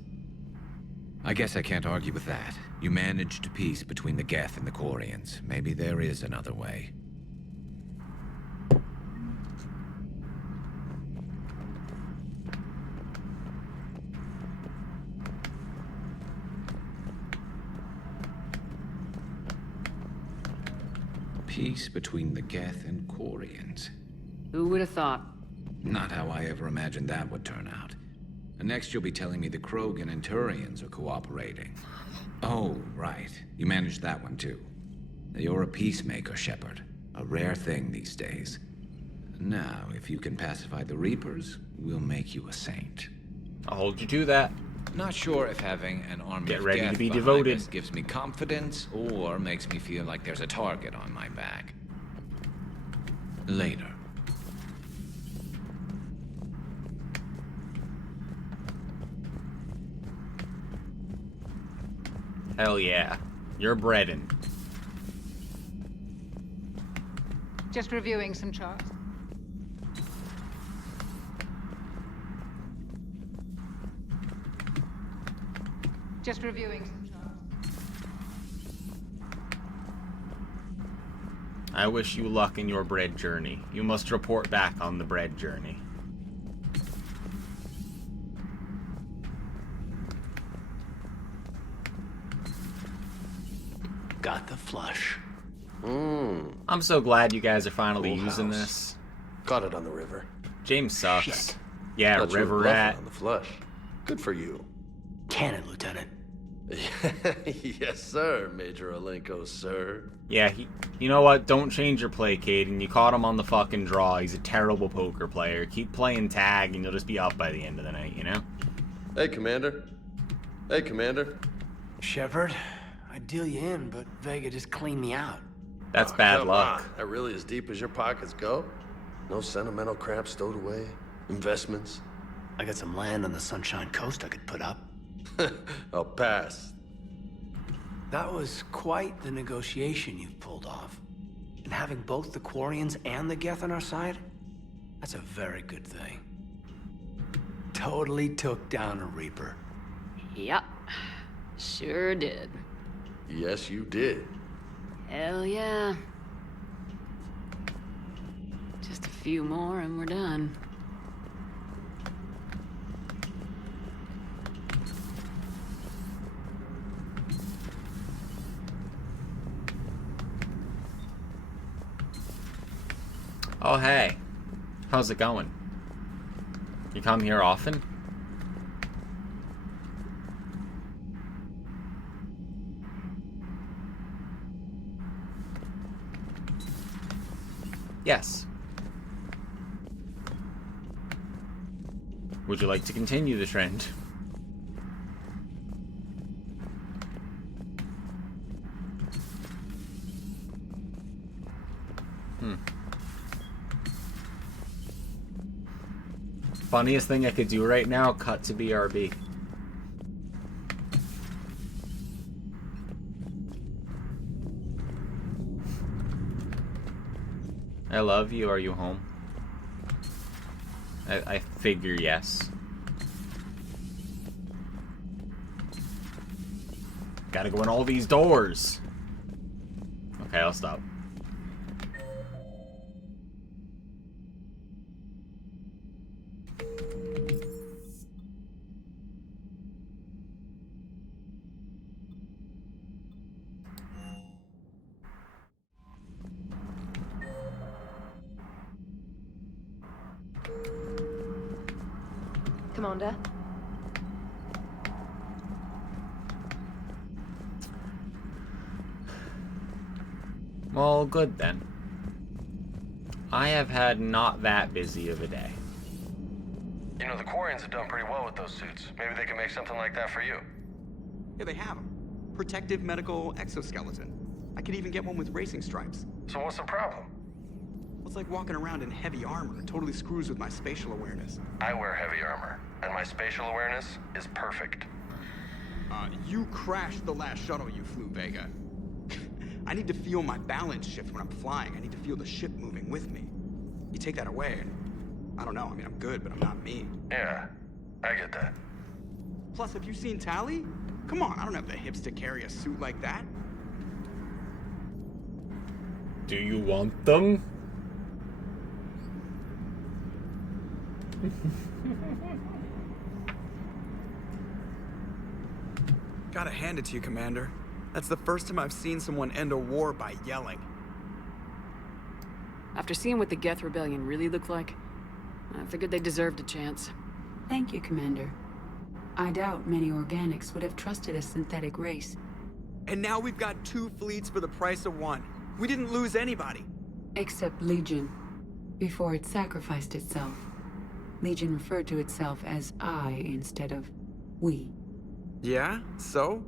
I guess I can't argue with that. You managed peace between the Geth and the Quarians. Maybe there is another way. Peace between the Geth and Quarians. Who would have thought? Not how I ever imagined that would turn out. And next you'll be telling me the Krogan and Turians are cooperating. Oh, right. You managed that one too. You're a peacemaker, Shepard. A rare thing these days. Now, if you can pacify the Reapers, we'll make you a saint. I'll hold you to that. Not sure if having an army Get of ready Geth to be behind devoted. us gives me confidence or makes me feel like there's a target on my back. Later. Hell yeah. You're breadin'. Just reviewing some charts. Just reviewing some charts. I wish you luck in your bread journey. You must report back on the bread journey. Got the flush. I'm so glad you guys are finally Cool using house. this. Got it on the river. James sucks. Shit. Yeah, Thought you were river bluffing rat. on the flush. Good for you. Cannon, Lieutenant. Yes, sir, Major Alenko, sir. Yeah, you know what? Don't change your play, Caden. You caught him on the fucking draw. He's a terrible poker player. Keep playing tag and you'll just be up by the end of the night, you know? Hey, Commander. Hey, Commander. Shepard, I'd deal you in, but Vega just cleaned me out. That's bad Come luck. on. That really as deep as your pockets go? No sentimental crap stowed away? Investments? I got some land on the Sunshine Coast I could put up. I'll pass. That was quite the negotiation you've pulled off. And having both the Quarians and the Geth on our side, that's a very good thing. Totally took down a Reaper. Yep. Sure did. Yes, you did. Hell yeah. Just a few more and we're done. Oh, hey. How's it going? You come here often? Yes. Would you like to continue the trend? Funniest thing I could do right now, cut to BRB. I love you. Are you home? I figure yes. Gotta go in all these doors. Okay, I'll stop. Commander? Well, good then. I have had not that busy of a day. You know, the Quarians have done pretty well with those suits. Maybe they can make something like that for you. Yeah, they have them. Protective medical exoskeleton. I could even get one with racing stripes. So what's the problem? Well, it's like walking around in heavy armor. It totally screws with my spatial awareness. I wear heavy armor, and my spatial awareness is perfect. You crashed the last shuttle you flew, Vega. I need to feel my balance shift when I'm flying. I need to feel the ship moving with me. You take that away, and I don't know. I mean, I'm good, but I'm not me. Yeah, I get that. Plus, have you seen Tally? Come on, I don't have the hips to carry a suit like that. Do you want them? Gotta hand it to you, Commander. That's the first time I've seen someone end a war by yelling. After seeing what the Geth Rebellion really looked like, I figured they deserved a chance. Thank you, Commander. I doubt many organics would have trusted a synthetic race. And now we've got 2 fleets for the price of 1. We didn't lose anybody. Except Legion. Before it sacrificed itself, Legion referred to itself as I instead of we. Yeah? So?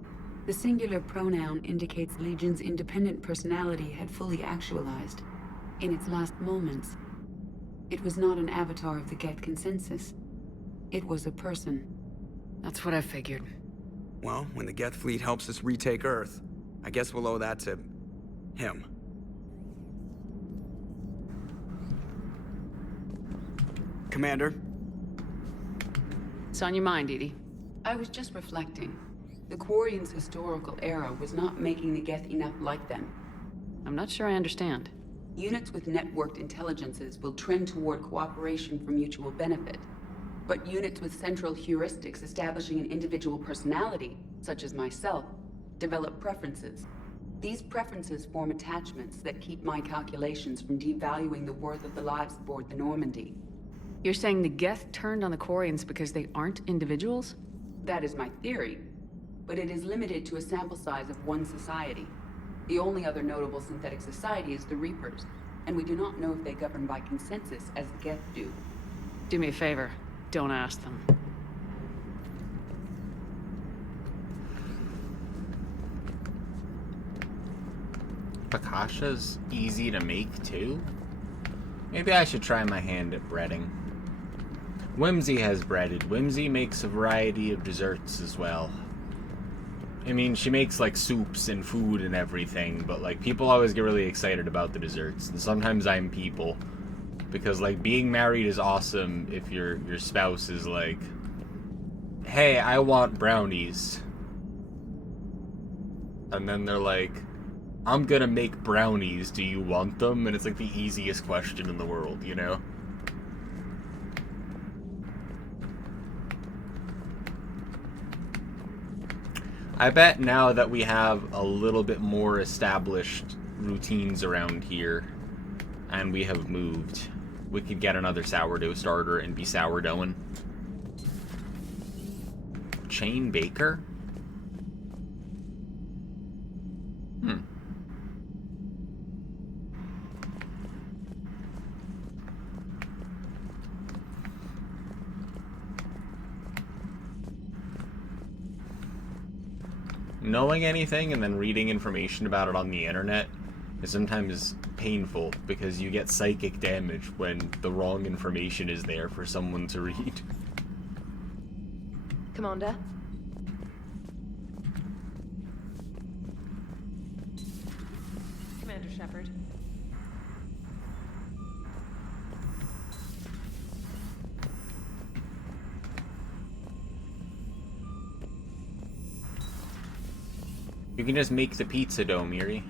The singular pronoun indicates Legion's independent personality had fully actualized. In its last moments, it was not an avatar of the Geth consensus. It was a person. That's what I figured. Well, when the Geth fleet helps us retake Earth, I guess we'll owe that to him. Commander? It's on your mind, Edie. I was just reflecting. The Quarians' historical era was not making the Geth enough like them. I'm not sure I understand. Units with networked intelligences will trend toward cooperation for mutual benefit. But units with central heuristics establishing an individual personality, such as myself, develop preferences. These preferences form attachments that keep my calculations from devaluing the worth of the lives aboard the Normandy. You're saying the Geth turned on the Quarians because they aren't individuals? That is my theory, but it is limited to a sample size of one society. The only other notable synthetic society is the Reapers, and we do not know if they govern by consensus as the Geth do. Do me a favor, don't ask them. Focaccia's easy to make too? Maybe I should try my hand at breading. Whimsy has breaded. Whimsy makes a variety of desserts as well. I mean, she makes like soups and food and everything, but like people always get really excited about the desserts, and sometimes I'm people. Because like being married is awesome if your spouse is like, hey, I want brownies. And then they're like, I'm gonna make brownies, do you want them? And it's like the easiest question in the world, you know? I bet now that we have a little bit more established routines around here, and we have moved, we could get another sourdough starter and be sourdoughing. Chain baker? Knowing anything and then reading information about it on the internet is sometimes painful because you get psychic damage when the wrong information is there for someone to read. Commander? Commander Shepard. You can just make the pizza dough, Miri.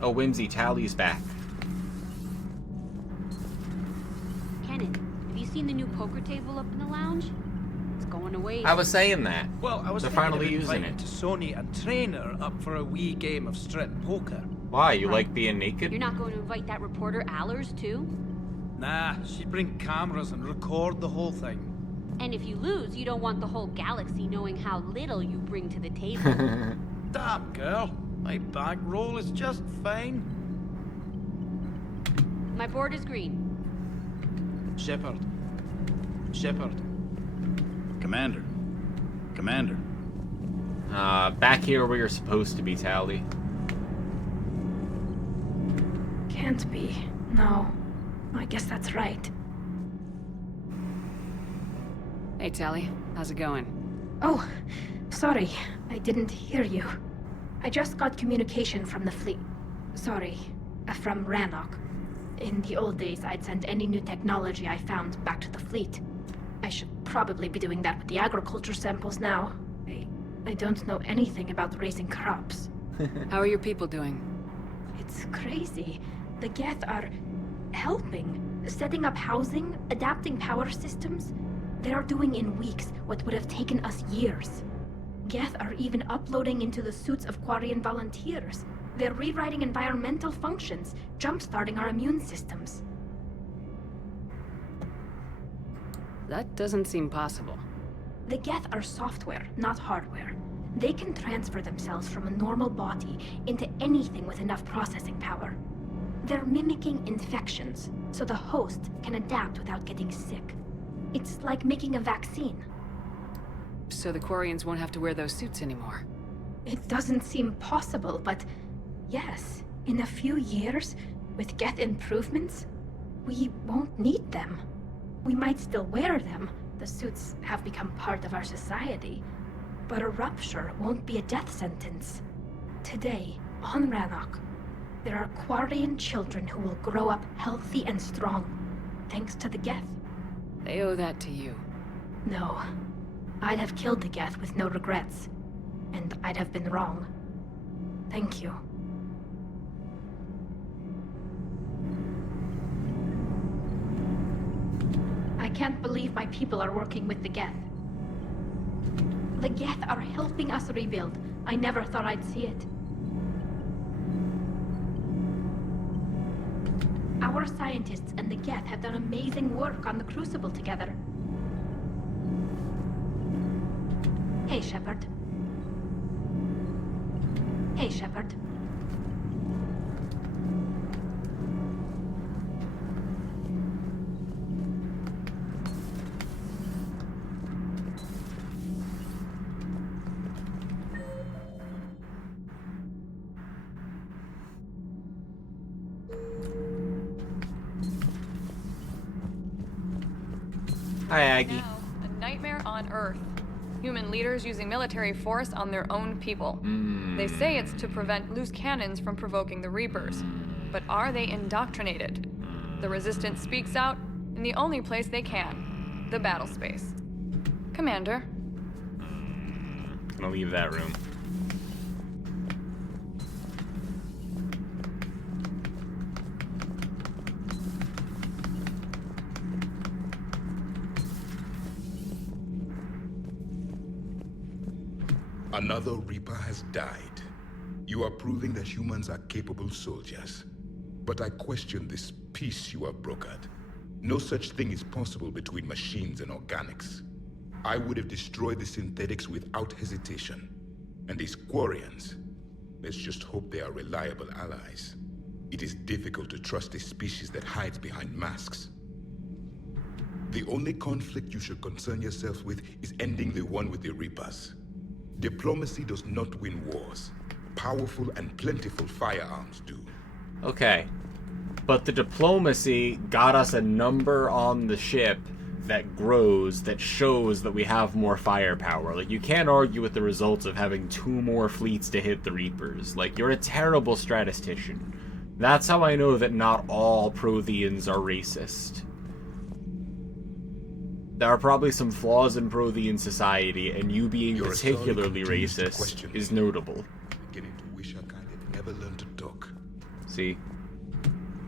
Oh, Whimsy, Tally's back. Kenan, have you seen the new poker table up in the lounge? It's going away. I was saying that. Well, I was They're thinking finally of using inviting it. to Sony and Trainer up for a wee game of strip poker. Why? You like being naked? You're not going to invite that reporter Allers, too? Nah, she'd bring cameras and record the whole thing. And if you lose, you don't want the whole galaxy knowing how little you bring to the table. Damn, girl. My bankroll is just fine. My board is green. Shepard. Shepard. Commander. Commander. Back here where you're supposed to be, Tally. Can't be. No. I guess that's right. Hey, Tally. How's it going? Oh, sorry. I didn't hear you. I just got communication from the fleet. Sorry, from Rannoch. In the old days, I'd send any new technology I found back to the fleet. I should probably be doing that with the agriculture samples now. I don't know anything about raising crops. How are your people doing? It's crazy. The Geth are helping, setting up housing, adapting power systems. They are doing in weeks what would have taken us years. Geth are even uploading into the suits of Quarian volunteers. They're rewriting environmental functions, jump-starting our immune systems. That doesn't seem possible. The Geth are software, not hardware. They can transfer themselves from a normal body into anything with enough processing power. They're mimicking infections, so the host can adapt without getting sick. It's like making a vaccine. So the Quarians won't have to wear those suits anymore. It doesn't seem possible, but yes, in a few years, with Geth improvements, we won't need them. We might still wear them. The suits have become part of our society. But a rupture won't be a death sentence. Today, on Rannoch, there are Quarian children who will grow up healthy and strong, thanks to the Geth. They owe that to you. No. I'd have killed the Geth with no regrets. And I'd have been wrong. Thank you. I can't believe my people are working with the Geth. The Geth are helping us rebuild. I never thought I'd see it. Our scientists and the Geth have done amazing work on the Crucible together. Hey, Shepard. Hey, Shepard. Hi, Aggie. Now, a nightmare on Earth. Human leaders using military force on their own people. They say it's to prevent loose cannons from provoking the Reapers. But are they indoctrinated? The Resistance speaks out in the only place they can, the battle space. Commander. Gonna leave that room. Another Reaper has died. You are proving that humans are capable soldiers. But I question this peace you have brokered. No such thing is possible between machines and organics. I would have destroyed the synthetics without hesitation. And these Quarians, let's just hope they are reliable allies. It is difficult to trust a species that hides behind masks. The only conflict you should concern yourself with is ending the one with the Reapers. Diplomacy does not win wars. Powerful and plentiful firearms do. Okay. But the diplomacy got us a number on the ship that grows, that shows that we have more firepower. Like, you can't argue with the results of having 2 more fleets to hit the Reapers. Like, you're a terrible statistician. That's how I know that not all Protheans are racist. There are probably some flaws in Prothean society, and you being particularly racist is notable. Beginning to wish I kind of never learned to talk. See?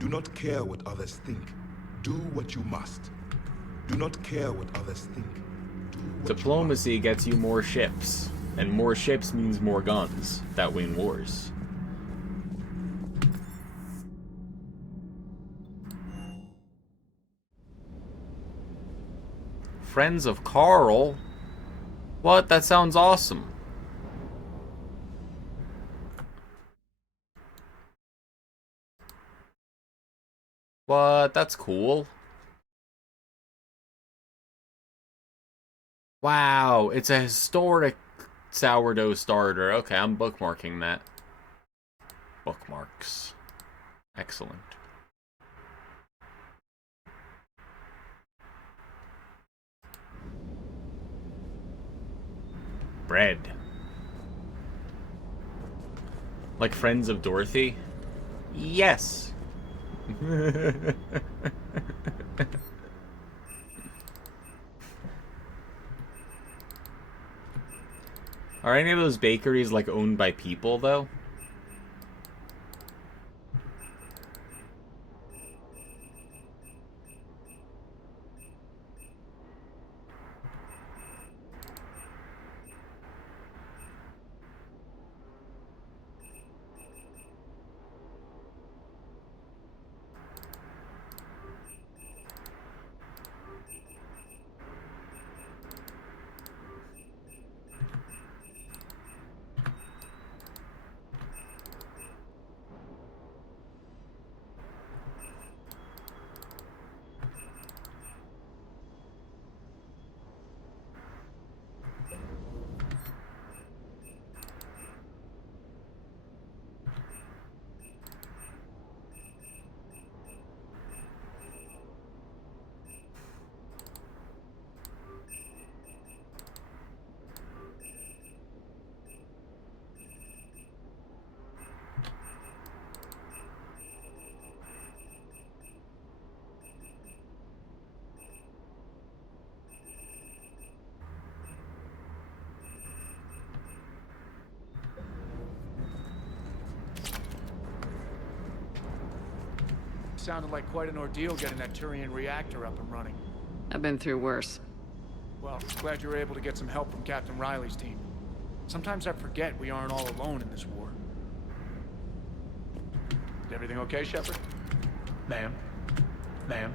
Do not care what others think. Do what you must. Do not care what others think. Diplomacy gets you more ships, and more ships means more guns that win wars. Friends of Carl? What? That sounds awesome. What? That's cool. Wow, it's a historic sourdough starter. Okay, I'm bookmarking that. Bookmarks. Excellent. Bread. Like Friends of Dorothy? Yes. Are any of those bakeries, like, owned by people, though? Sounded like quite an ordeal getting that Turian reactor up and running. I've been through worse. Well, glad you were able to get some help from Captain Riley's team. Sometimes I forget we aren't all alone in this war. Is everything okay, Shepard? Ma'am? Ma'am?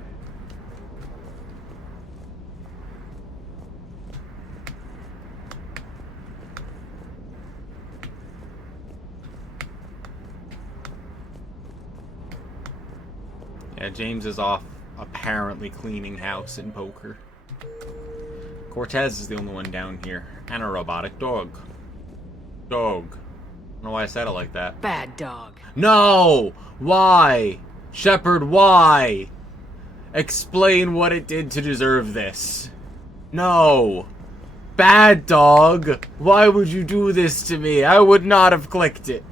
Yeah, James is off apparently cleaning house in poker. Cortez is the only one down here. And a robotic dog. Dog. I don't know why I said it like that. Bad dog. No! Why? Shepard, why? Explain what it did to deserve this. No. Bad dog. Why would you do this to me? I would not have clicked it.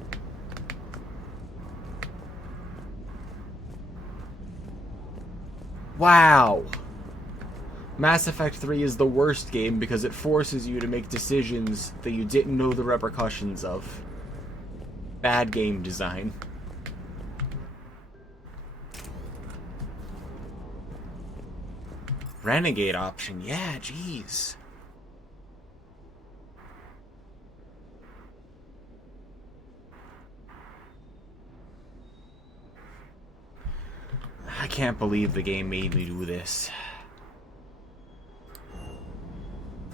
Wow. Mass Effect 3 is the worst game because it forces you to make decisions that you didn't know the repercussions of. Bad game design. Renegade option, yeah, jeez. I can't believe the game made me do this.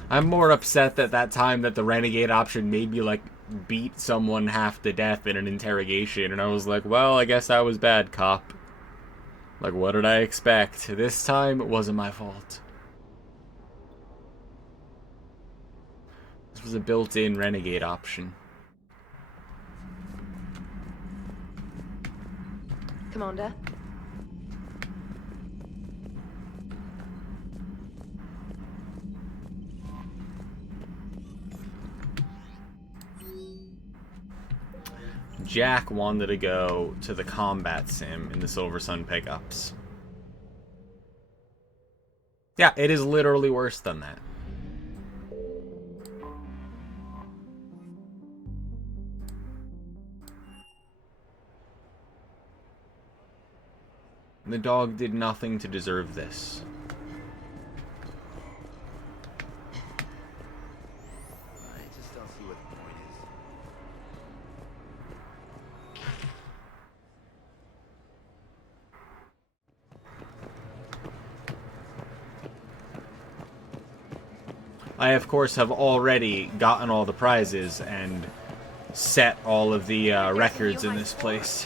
I'm more upset that that time that the Renegade option made me, like, beat someone half to death in an interrogation, and I was like, well, I guess I was bad, cop. Like, what did I expect? This time, it wasn't my fault. This was a built-in Renegade option. Commander? Jack wanted to go to the combat sim in the Silver Sun pickups. Yeah, it is literally worse than that. The dog did nothing to deserve this. I just don't see what the point is. I, of course, have already gotten all the prizes and set all of the records in this place.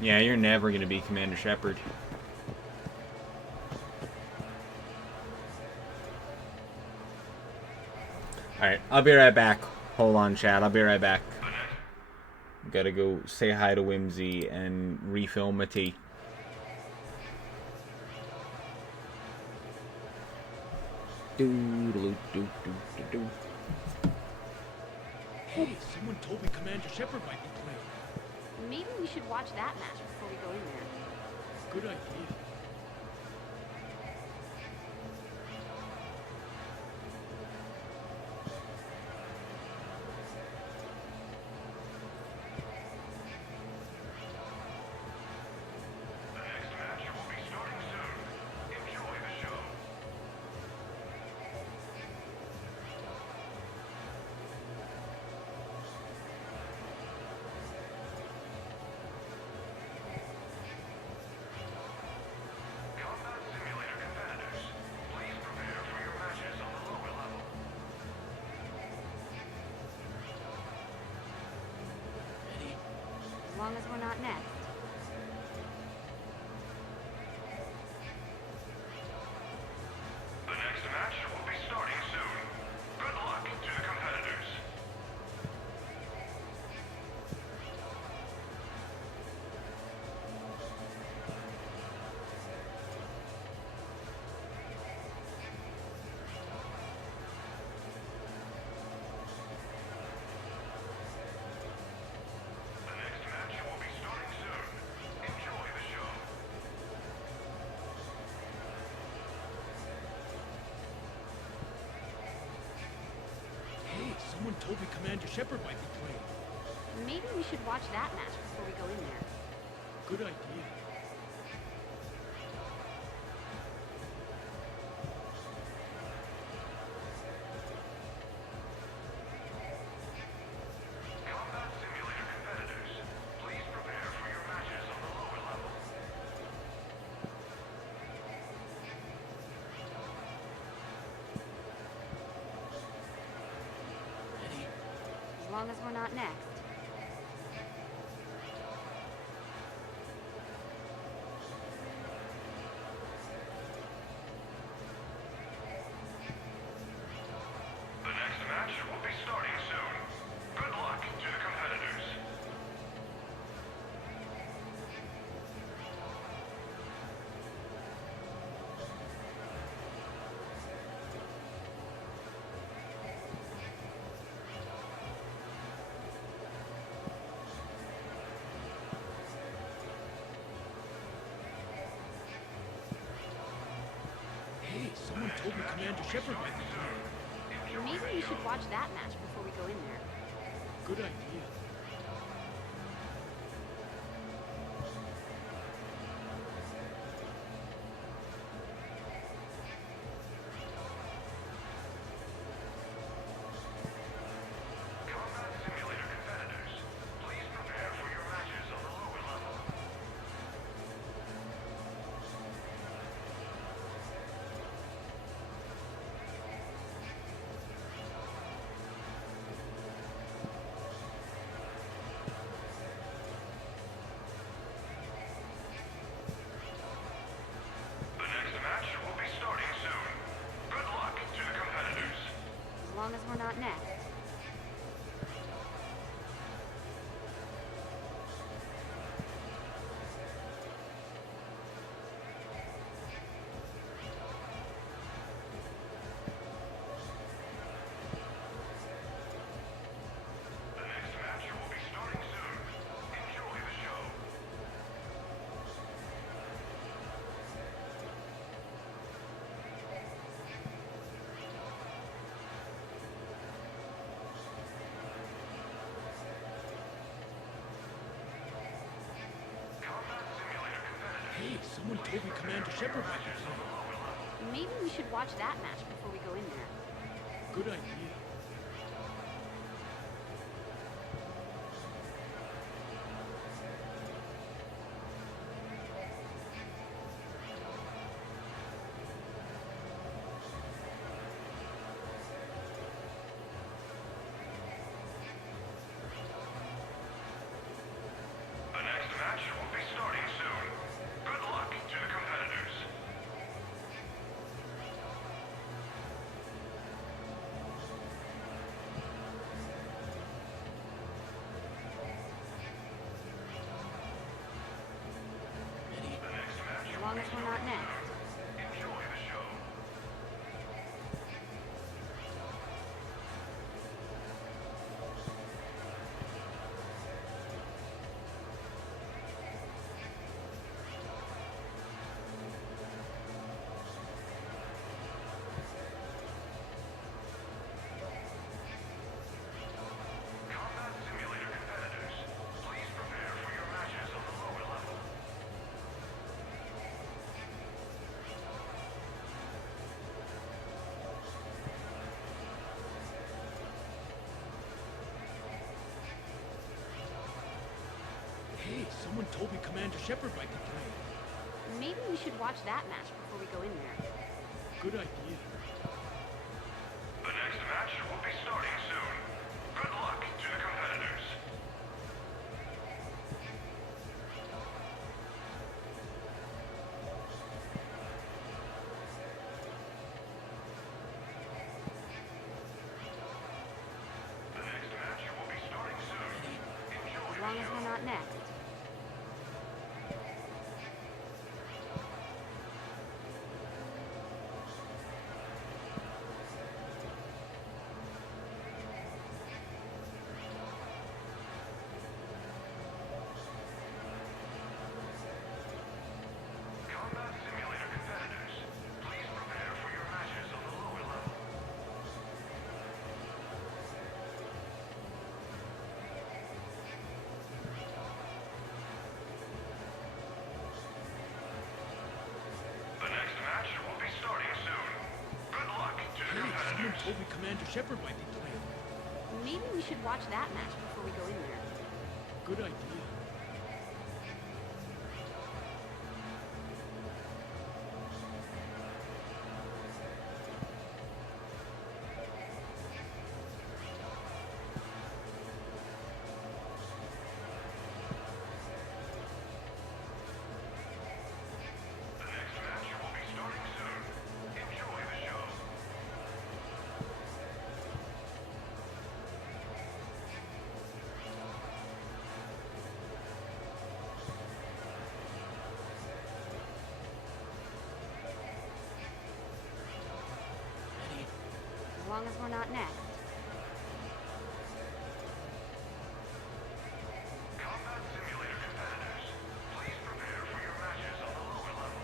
Yeah, you're never going to be Commander Shepard. Alright, I'll be right back. Hold on, chat. I'll be right back. Gotta go say hi to Whimsy and refill my tea. Hey, someone told me Commander Shepard might be playing. Maybe we should watch that match before we go in there. Good idea. As long as we're not next. The next match will be starting soon. Good luck to the competitors. Hey, someone told me Commander Shepard might be playing. Maybe we should watch that match before we go in there. Good idea. Combat simulator competitors, please prepare for your matches on the lower level. As long as we're not next. The next match will be starting soon. Good luck to the competitors. Hey, someone told me Commander Shepard might be playing. Maybe we should watch that match before we go in there. Good idea. Combat simulator competitors, please prepare for your matches on the lower level. The next match will be starting soon. Good luck to the competitors. As long as we're not next. The next match will be starting soon. Enjoy the show. Hey, someone told me Commander Shepard might be playing. Maybe we should watch that match before we go in there. Good idea. long as we're not next. Enjoy the show. Combat simulator competitors, please prepare for your matches on the lower level. Hey, someone told me Commander Shepard might be playing. Maybe we should watch that match before we go in there. Good idea. The next match will be starting soon. Good luck to the competitors. The next match will be starting soon. Enjoy As long as we're not next. Combat simulator competitors, please prepare for your matches on the lower level. The next match will be starting soon. Good luck to the Hey, someone competitors. told me Commander Shepard might be playing. Maybe we should watch that match before we go in there. Good idea. The next match will be starting soon. Enjoy the show. As long as we're not next. Combat simulator competitors, please prepare for your matches on the lower level.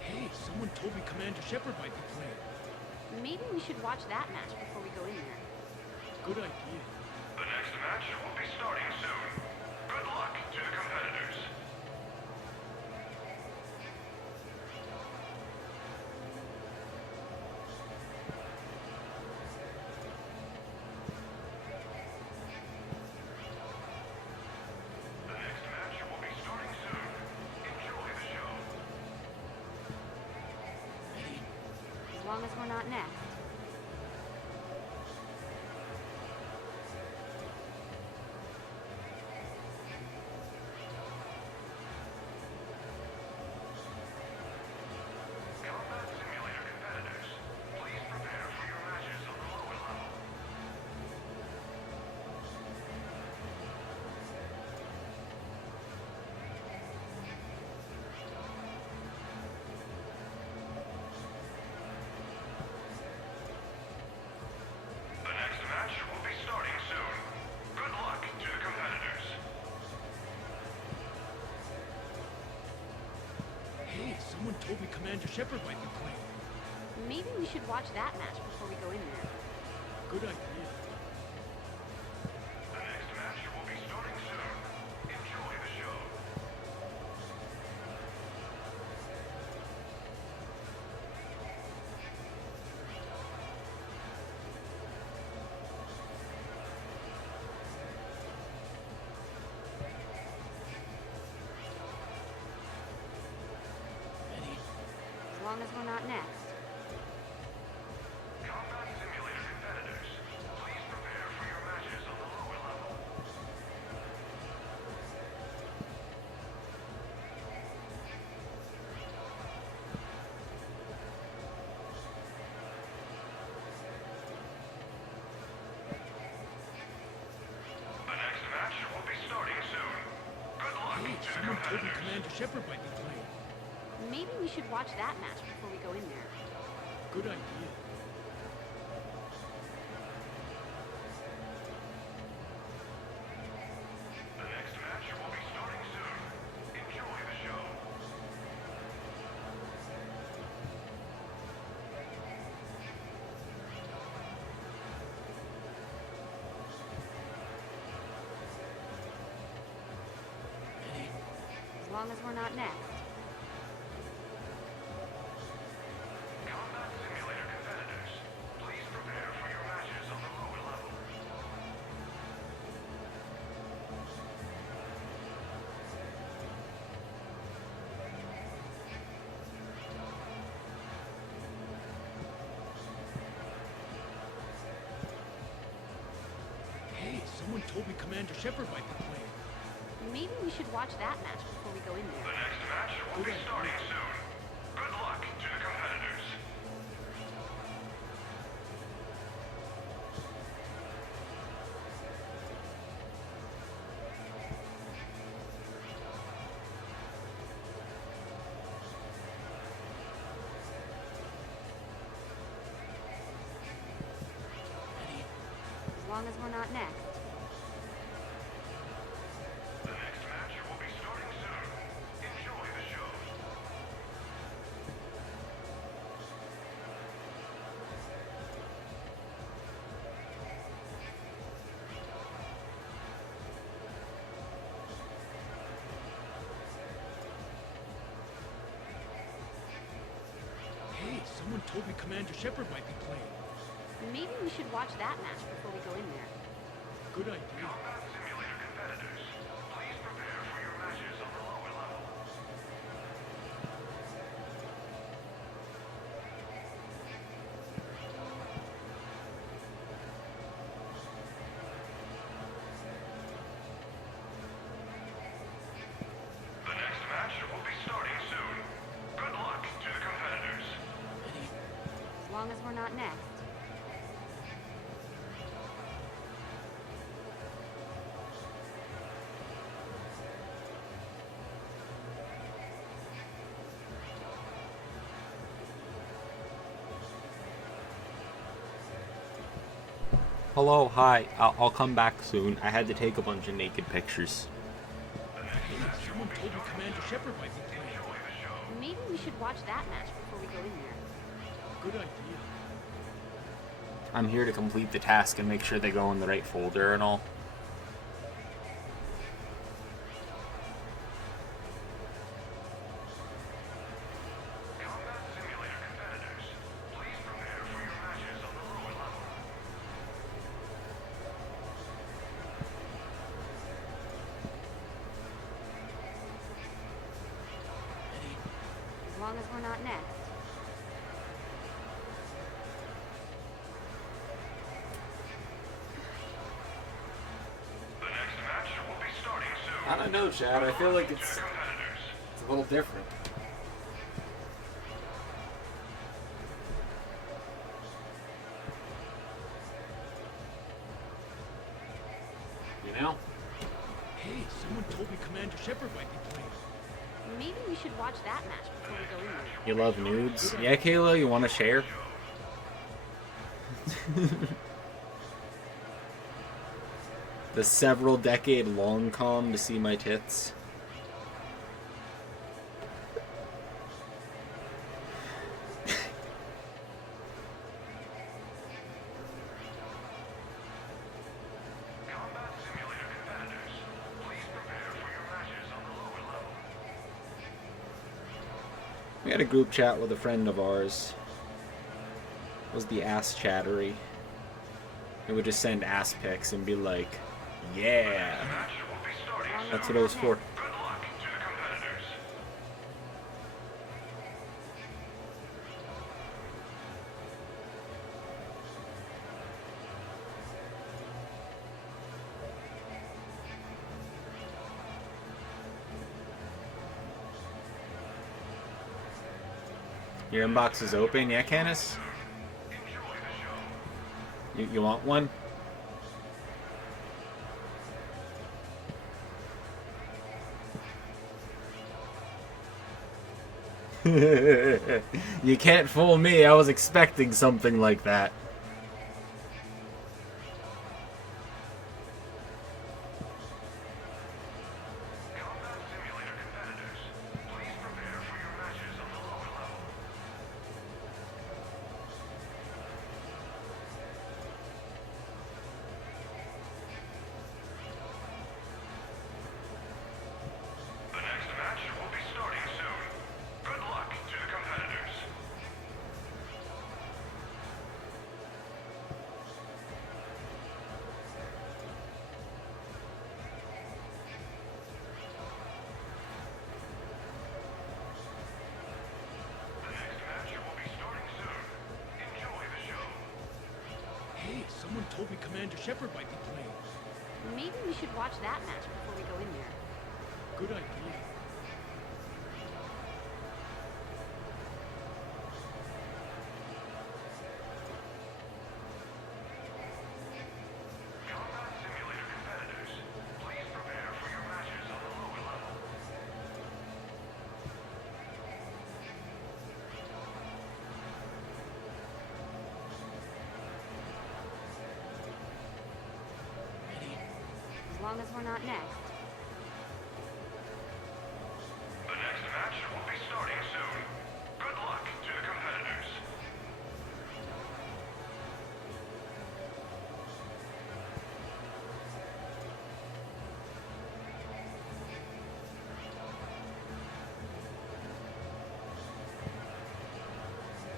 Hey, someone told me Commander Shepard might be playing. Maybe we should watch that match before we go in there. Good idea. The next match will be starting soon. Good luck to the competitors. The next match will be starting soon. Enjoy the show. As long as we're not next. Combat simulator competitors, please prepare for your matches on the lower level. The next match will be starting soon. Good luck to the competitors. Hey, someone told me Commander Shepard might be playing. Maybe we should watch that match before we go in there. Good idea. The next match will be starting soon. Enjoy the show. As long as we're not next. Combat simulator competitors, please prepare for your matches on the lower level. told me Commander Shepard might be playing. Maybe we should watch that match before we go in there. Good idea. The next match will be starting soon. Enjoy the show. As long as we're not next. Combat simulator competitors, please prepare for your matches on the lower level. Hey, someone told me Commander Shepard might be playing. Maybe we should watch that match before we go in there. The next match will be starting soon. Good luck to the competitors. As long as we're not next. The next match will be starting soon. Enjoy the show. Hey, someone told me Commander Shepard might be playing. Maybe we should watch that match before we go in there. Good idea. Combat simulator competitors, please prepare for your matches on the lower level. The next match will be starting soon. Good luck to the competitors. As long as we're not next. Hello, hi. I'll come back soon. I had to take a bunch of naked pictures. Hey, someone told me Commander Shepard might be playing. Maybe we should watch that match before we go in there. Good idea. I'm here to complete the task and make sure they go in the right folder and all. Combat simulator competitors, please prepare for your matches on the lower level. As long as we're not next. The next match will be starting soon. I don't know, Chad. I feel like it's Competitors. a little different. You know? Hey, someone told me Commander Shepard might be playing. Maybe we should watch that match before we go in there. You love nudes? Yeah, Kayla, you want to share? The several decade long com to see my tits. Combat simulator competitors, please prepare for your matches on the lower level. We had a group chat with a friend of ours. It was the ass chattery. It would just send ass pics and be like, yeah. Match will be starting soon. That's what it was for. Good luck to the competitors. Your inbox is open, yeah, Canis? You want one? You can't fool me. I was expecting something like that. Hey, someone told me Commander Shepard might be playing. Maybe we should watch that match before we go in there. Good idea. As long as we're not next. The next match will be starting soon. Good luck to the competitors.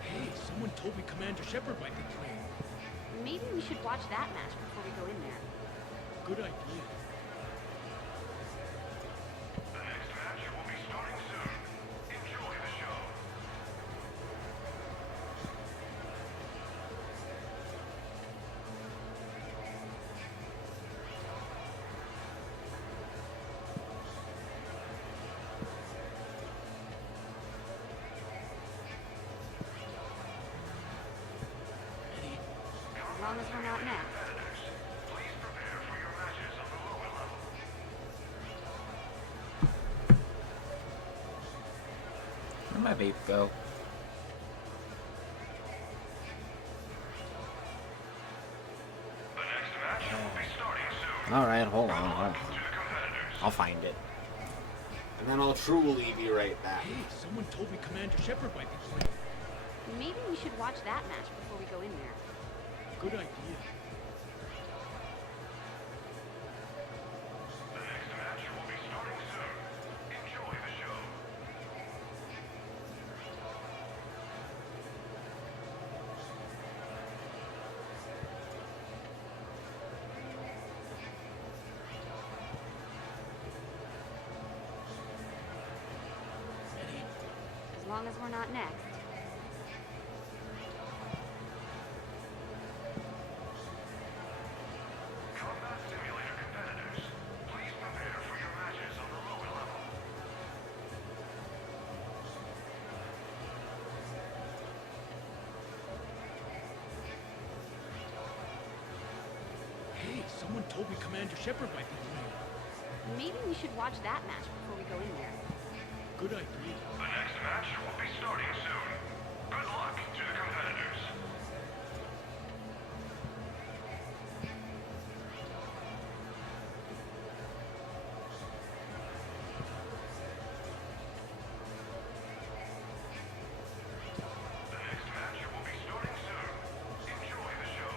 Hey, someone told me Commander Shepard might be playing. Maybe we should watch that match before we go in there. Good idea. The next match will be starting soon. Enjoy the show. As long as we're not next. Please prepare for your matches on the lower level. Where'd my vape go? The next match will be starting soon. Alright, hold on. I'll find it. And then I'll truly be right back. Hey, someone told me Commander Shepard might be playing. Maybe we should watch that match before we go in there. Good idea. The next match will be starting soon. Enjoy the show. As long as we're not next. Combat Simulator competitors, please prepare for your matches on the lower level. Hey, someone told me Commander Shepard might be playing. Maybe we should watch that match before we go in there. Good idea. The next match will be starting soon. Good luck to the competitors. The next match will be starting soon. Enjoy the show.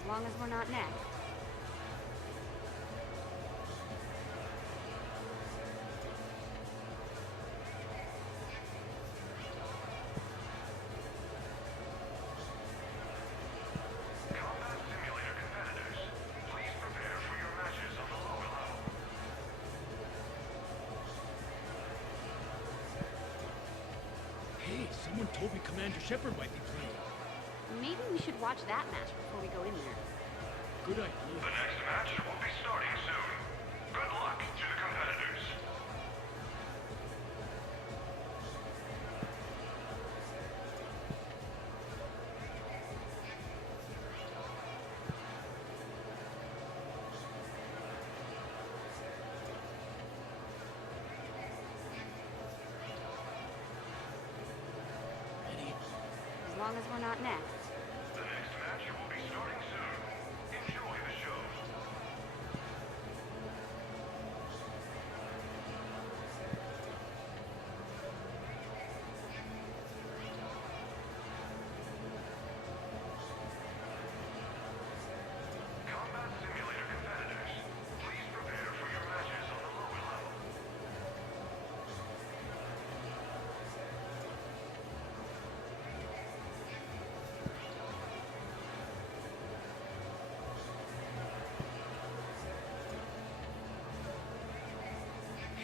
As long as we're not next. Combat Simulator competitors, please prepare for your matches on the lower level. Hey, someone told me Commander Shepard might be playing. Maybe we should watch that match before we go in there. Good idea. The next match will be starting soon. Good luck to the competitors. long as we're not next. The next match will be starting soon. Enjoy the show. Combat Simulator competitors, please prepare for your matches on the lower level.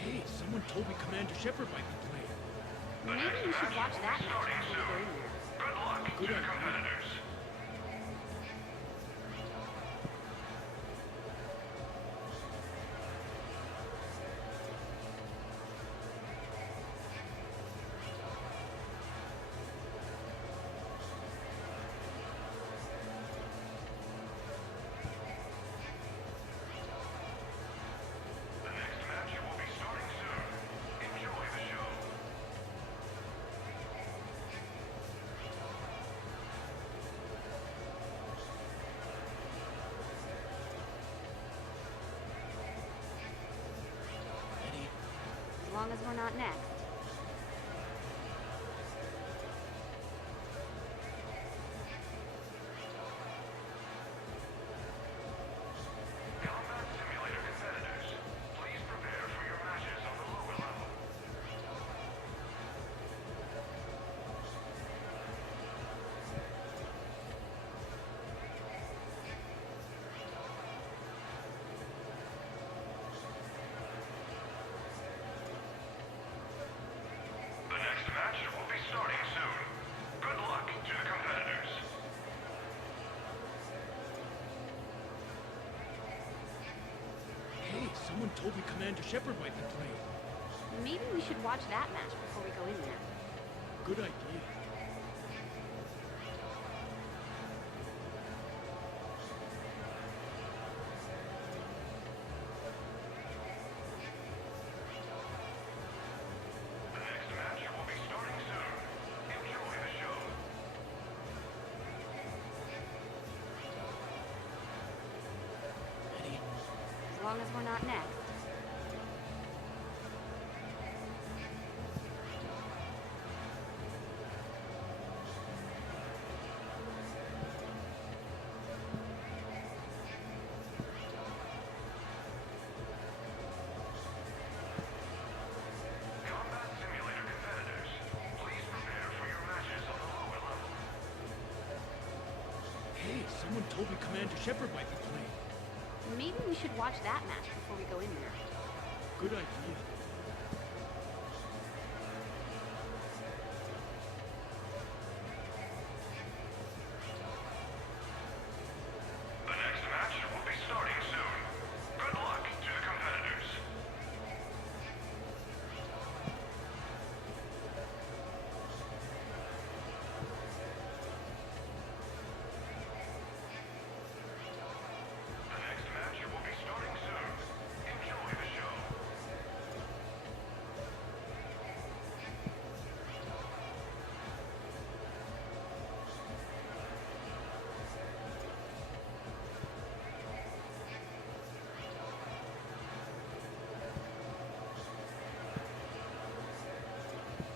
Hey, someone told me Commander Shepard might be playing. Maybe we should watch that match before we go in there. Good luck to the competitors. The next match will be starting soon. Enjoy the show. As long as we're not next. Combat Simulator competitors, please prepare for your matches on the lower level. The next match will be starting soon. Good luck to the competitors. Hey, someone told me Commander Shepard might be playing. Maybe we should watch that match before we go in there. Good idea. The next match will be starting soon. Enjoy the show. As long as we're not next. Combat Simulator competitors, please prepare for your matches on the lower level. Hey, someone told me Commander Shepard might be playing. Maybe we should watch that match before we go in there. Good idea. The next match will be starting soon. Good luck to the competitors. The next match will be starting soon. Enjoy the show.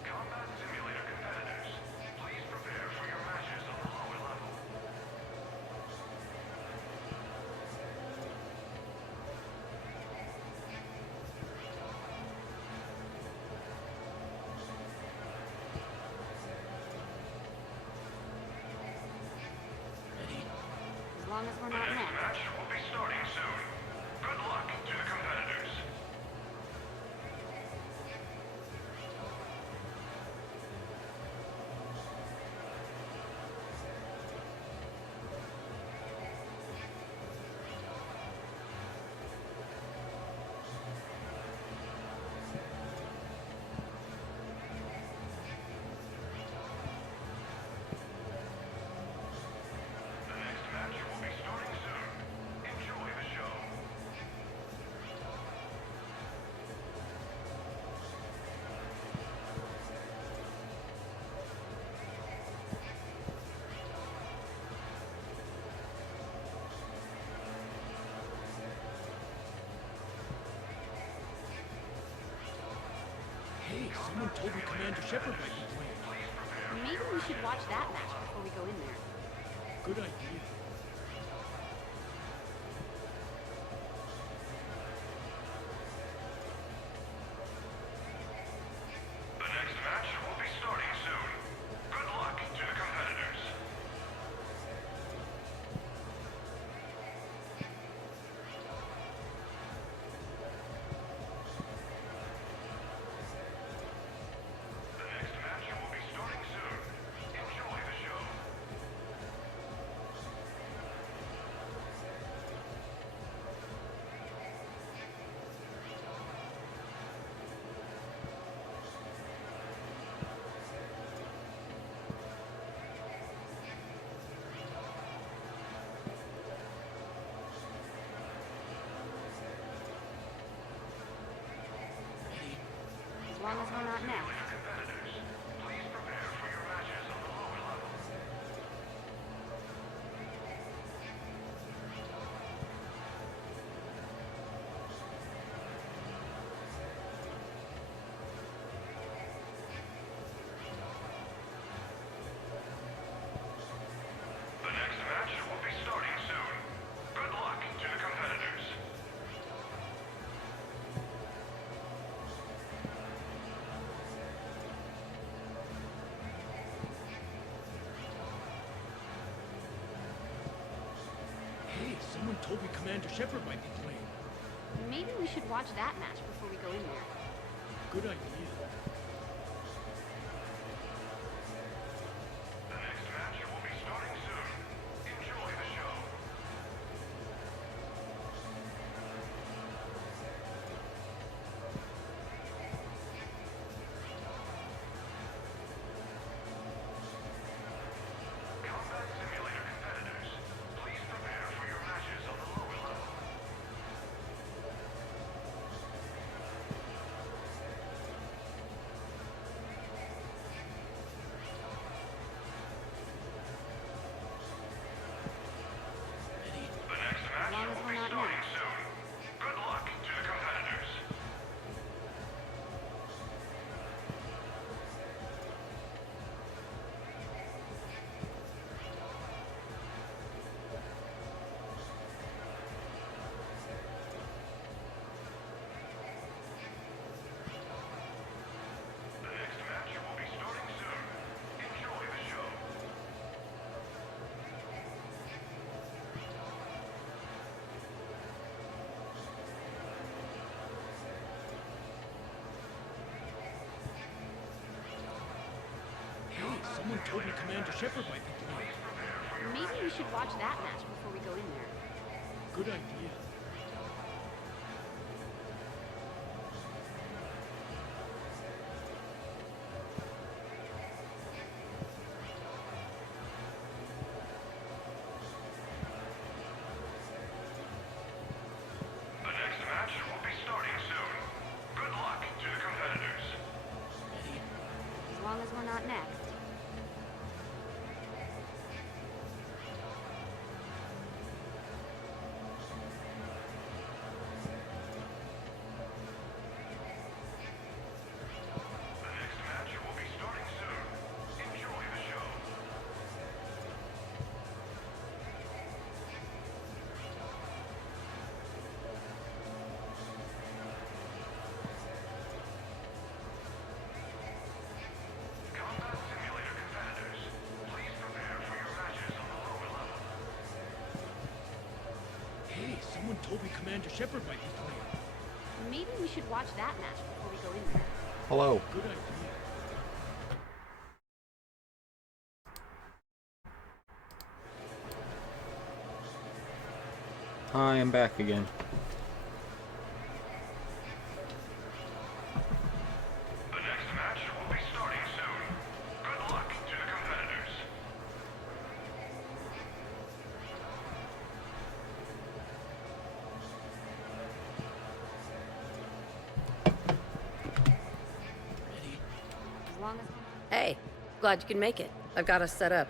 Combat Simulator competitors, please prepare for your matches on the lower level. As long as we're The not next next. match will be starting soon. Good luck to the competitors. The next match will be starting soon. Hey, someone told me Commander Shepard might be playing. Maybe we should watch that match before we go in there. Good idea. The next match will be starting soon. Good luck to the competitors. The next match will be starting soon. Enjoy the show. As long as we're not next. The next match will be starting soon. Good luck to the competitors. Hey, someone told me Commander Shepard might be playing. Maybe we should watch that match before we go in there. Good idea. The next match will be starting soon. Enjoy the show. Combat Simulator competitors, please prepare for your matches on the lower level. The next match will be starting soon. Good luck to the competitors. The next match will be starting soon. Enjoy the show. Hey, someone told me Commander Shepard might be playing. Maybe we should watch that match before we go in there. Good idea. The next match will be starting soon. Good luck to the competitors. As long as we're not next. The next match will be starting soon. Enjoy the show. Combat Simulator competitors, please prepare for your matches on the lower level. Hey, someone told me Commander Shepard might be playing. Maybe we should watch that match before we go in there. Hello. Good idea. I am back again. The next match will be starting soon. Good luck to the competitors. As long as Hey, glad you could make it. I've got us set up.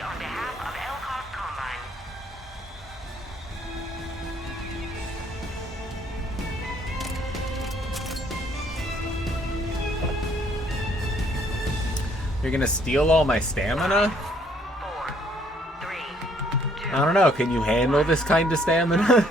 message on behalf of Elcock Combine. You're gonna steal all my stamina? I don't know, can you handle this kind of stamina?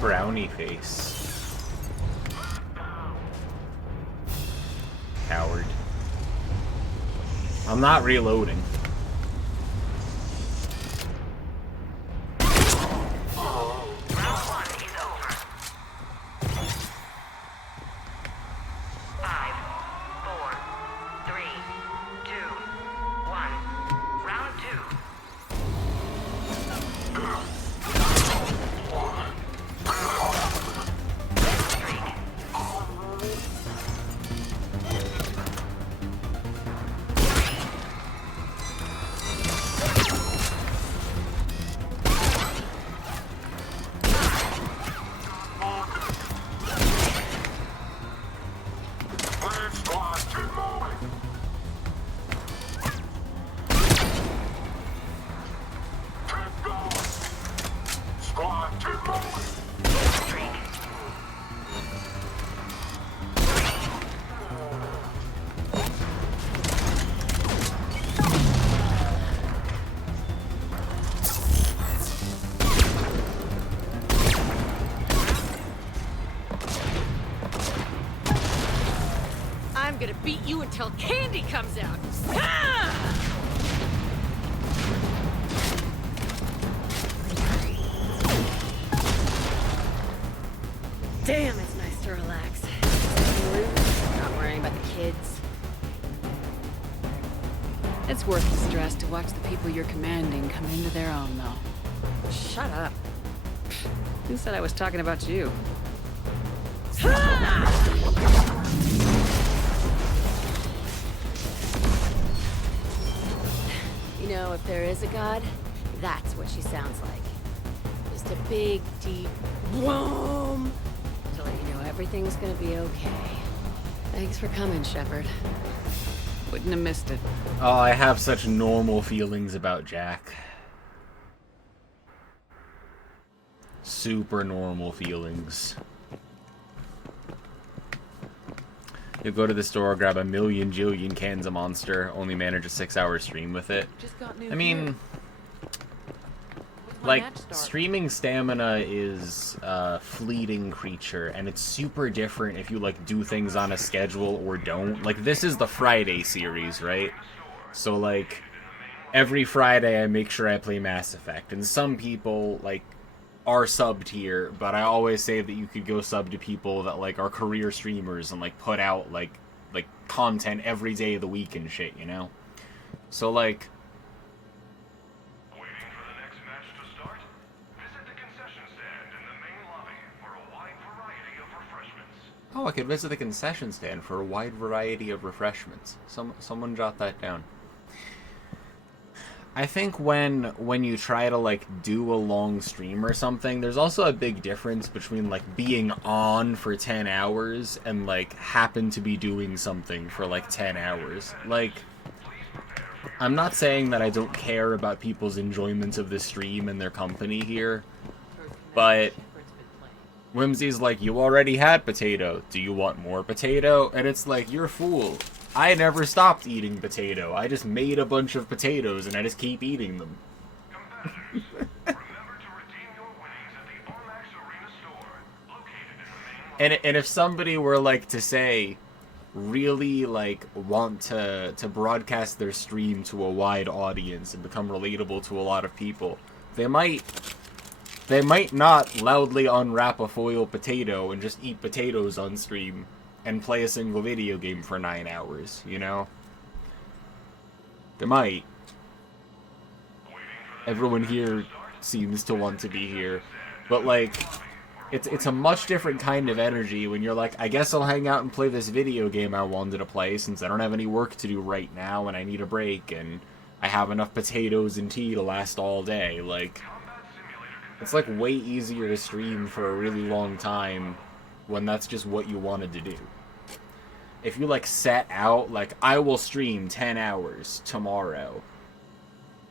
Brownie face. Coward. I'm not reloading. I'm gonna beat you until candy comes out. Ah! Damn, it's nice to relax. Not worrying about the kids. It's worth the stress to watch the people you're commanding come into their own, though. Shut up. Who said I was talking about you? You know, if there is a god, that's what she sounds like. Just a big, deep whoom to let you know everything's gonna be okay. Thanks for coming, Shepard. Wouldn't have missed it. Oh, I have such normal feelings about Jack. Super normal feelings. You'll go to the store, grab a million jillion cans of Monster, only manage a 6-hour stream with it. I mean, like, streaming stamina is a fleeting creature, and it's super different if you, like, do things on a schedule or don't. Like, this is the Friday series, right? So, like, every Friday I make sure I play Mass Effect, and some people, like, are sub tier, but I always say that you could go sub to people that like are career streamers and like put out like content every day of the week and shit, you know? So like Waiting for the next match to start? Visit the concession stand in the main lobby for a wide variety of refreshments. oh, I could visit the concession stand for a wide variety of refreshments. Someone jot that down. I think when you try to like do a long stream or something, there's also a big difference between like being on for 10 hours and like happen to be doing something for like 10 hours. Like, I'm not saying that I don't care about people's enjoyment of the stream and their company here, but Whimsy's like, you already had potato. Do you want more potato? And it's like, you're a fool. I never stopped eating potato. I just made a bunch of potatoes and I just keep eating them. And if somebody were like to say, really like want to broadcast their stream to a wide audience and become relatable to a lot of people, they might not loudly unwrap a foil potato and just eat potatoes on stream and play a single video game for 9 hours, you know? They might. Everyone here seems to want to be here. But, like, it's a much different kind of energy when you're like, I guess I'll hang out and play this video game I wanted to play since I don't have any work to do right now and I need a break and I have enough potatoes and tea to last all day. Like, it's like way easier to stream for a really long time when that's just what you wanted to do. If you, like, set out, like, I will stream 10 hours tomorrow,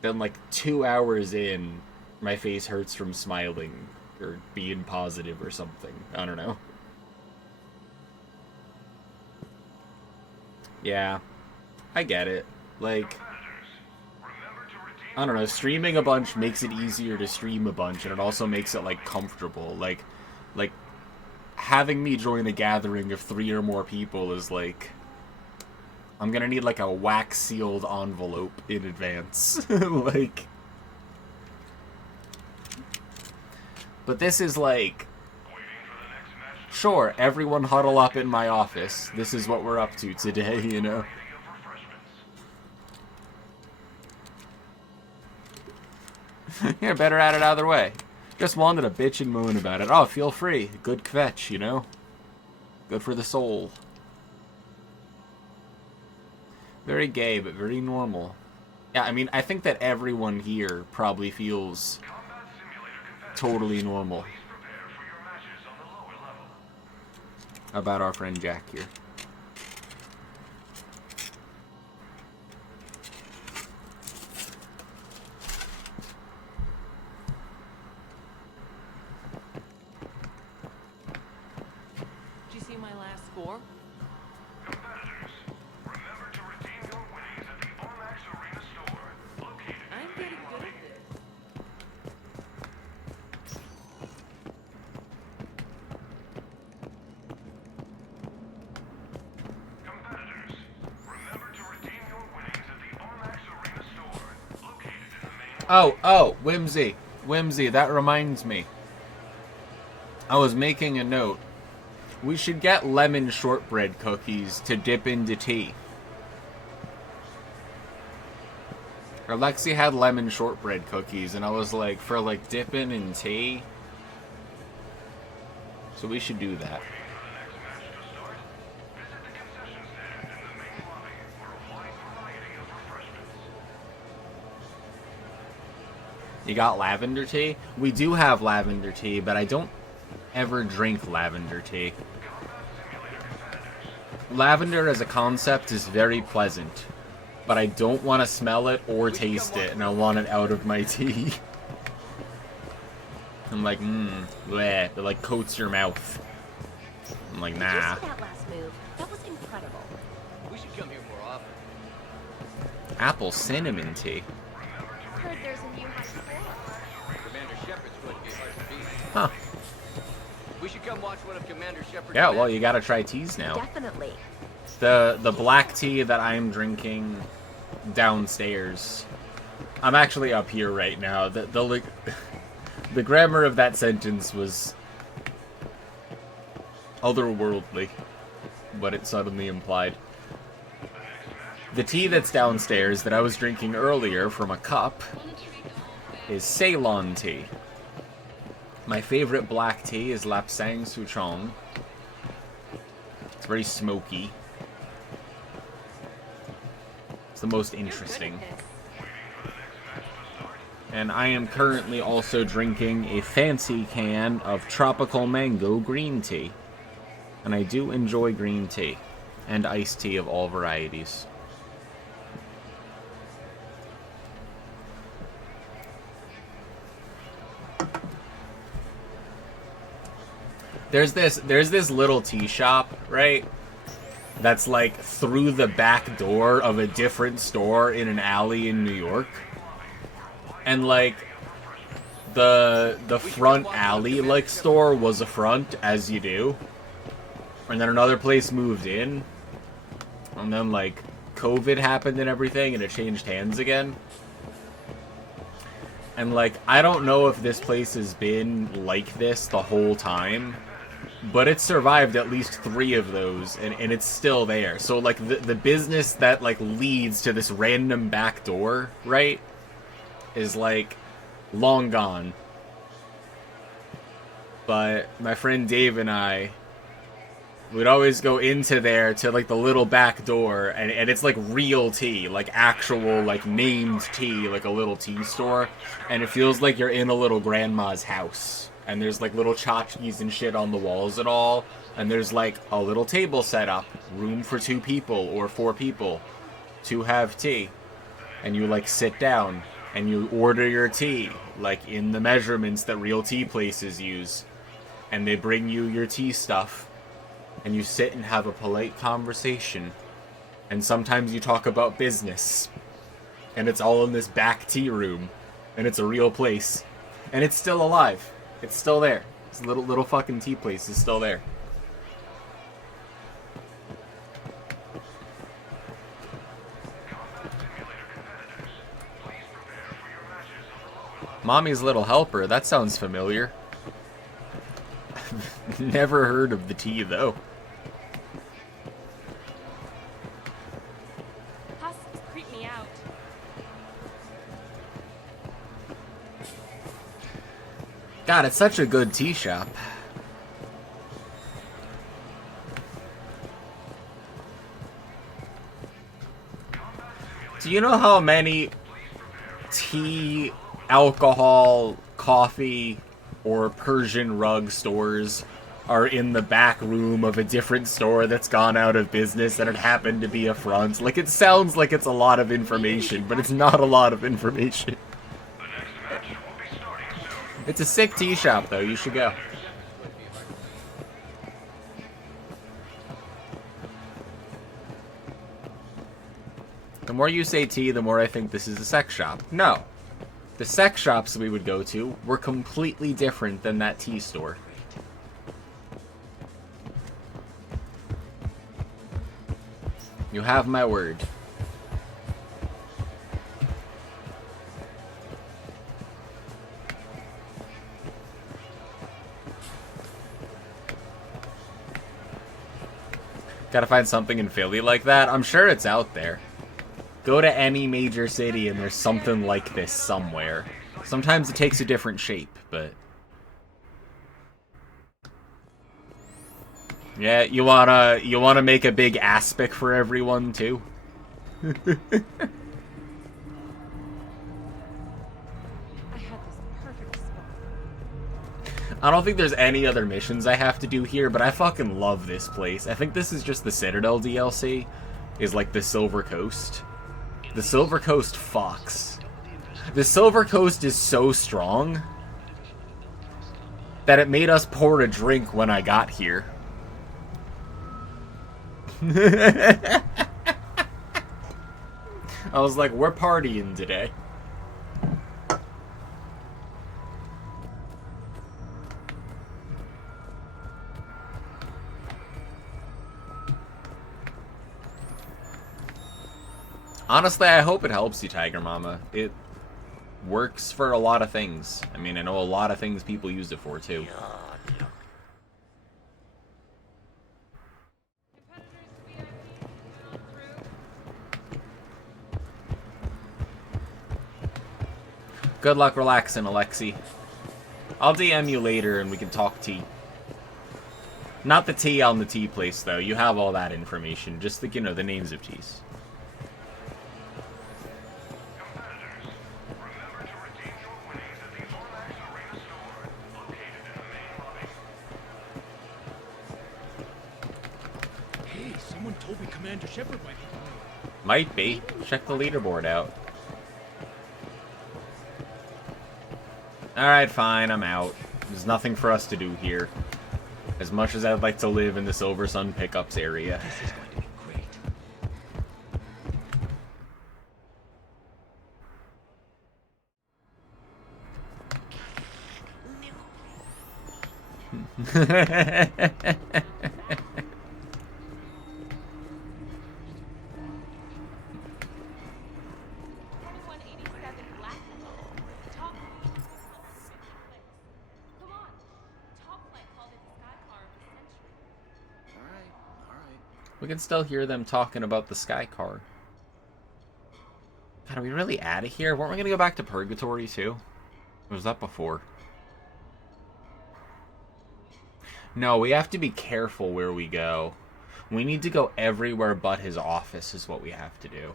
then, like, 2 hours in, my face hurts from smiling or being positive or something. I don't know. Yeah, I get it. Like, I don't know, streaming a bunch makes it easier to stream a bunch, and it also makes it, like, comfortable. Like, having me join a gathering of 3 or more people is, like, I'm gonna need, like, a wax-sealed envelope in advance. Like, but this is, like, sure, everyone huddle up in my office. This is what we're up to today, you know? Yeah, better at it either way. Just wanted to bitch and moan about it. Oh, feel free. Good kvetch, you know? Good for the soul. Very gay, but very normal. Yeah, I mean, I think that everyone here probably feels totally normal about our friend Jack here. Oh, Whimsy, that reminds me. I was making a note. We should get lemon shortbread cookies to dip into tea. Alexi had lemon shortbread cookies, and I was like, for like dipping in tea? So we should do that. You got lavender tea? We do have lavender tea, but I don't ever drink lavender tea. Lavender as a concept is very pleasant, but I don't want to smell it or taste it, and I want it out of my tea. I'm like, bleh, it like coats your mouth. I'm like, nah. Did you see that last move? That was incredible. We should come here more often. Apple cinnamon tea. Heard there's a new high school. Commander Shepard's going to be hard to beat. Huh. We should come watch one of Commander Shepard's Yeah, well, you gotta try teas now. Definitely. The black tea that I'm drinking downstairs. I'm actually up here right now. The grammar of that sentence was otherworldly, but it suddenly implied. The tea that's downstairs that I was drinking earlier from a cup is Ceylon tea. My favorite black tea is Lapsang Souchong. It's very smoky. It's the most interesting. And I am currently also drinking a fancy can of tropical mango green tea. And I do enjoy green tea and iced tea of all varieties. There's this little tea shop, right? That's like through the back door of a different store in an alley in New York. And like the front alley like store was a front, as you do. And then another place moved in. And then like COVID happened and everything and it changed hands again. And like I don't know if this place has been like this the whole time. but it survived at least 3 of those, and it's still there. So, like, the business that, like, leads to this random back door, right, is, like, long gone. But my friend Dave and I would always go into there to, like, the little back door, and it's, like, real tea, like, actual, like, named tea, like a little tea store, and it feels like you're in a little grandma's house. And there's, like, little tchotchkes and shit on the walls and all. And there's, like, a little table set up. Room for 2 people or 4 people to have tea. And you, like, sit down. And you order your tea. Like, in the measurements that real tea places use. And they bring you your tea stuff. And you sit and have a polite conversation. And sometimes you talk about business. And it's all in this back tea room. And it's a real place. And it's still alive. It's still there. This little fucking tea place is still there. Mommy's Little Helper, that sounds familiar. Never heard of the tea, though. Husks creep me out. God, it's such a good tea shop. Do you know how many tea, alcohol, coffee, or Persian rug stores are in the back room of a different store that's gone out of business and it happened to be a front? Like, it sounds like it's a lot of information, but it's not a lot of information. It's a sick tea shop, though. You should go. The more you say tea, the more I think this is a sex shop. No. The sex shops we would go to were completely different than that tea store. You have my word. Gotta find something in Philly like that. I'm sure it's out there. Go to any major city and there's something like this somewhere. Sometimes it takes a different shape, but... Yeah, you wanna make a big aspic for everyone, too? I don't think there's any other missions I have to do here, but I fucking love this place. I think this is just the Citadel DLC, is like the Silver Coast. The Silver Coast fucks. The Silver Coast is so strong that it made us pour a drink when I got here. I was like, we're partying today. Honestly, I hope it helps you, Tiger Mama. It works for a lot of things. I mean, I know a lot of things people use it for, too. Good luck relaxing, Alexi. I'll DM you later and we can talk tea. Not the tea on the tea place, though. You have all that information. Just the, you know, the names of teas. Hey, someone told me Commander Shepard might be coming. Might be. Check the leaderboard out. Alright, fine, I'm out. There's nothing for us to do here. As much as I'd like to live in the Silver Sun pickups area. This is going to be We can still hear them talking about the sky car. God, are we really out of here? Weren't we going to go back to Purgatory, too? Or was that before? No, we have to be careful where we go. We need to go everywhere but his office is what we have to do.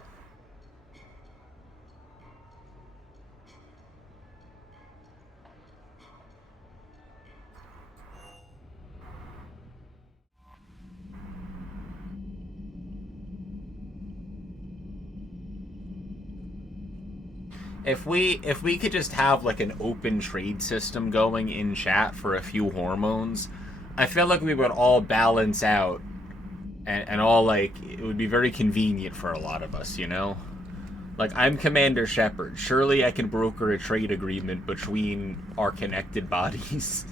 If we could just have like an open trade system going in chat for a few hormones, I feel like we would all balance out and all, like, it would be very convenient for a lot of us, you know? Like, I'm Commander Shepard. Surely I can broker a trade agreement between our connected bodies.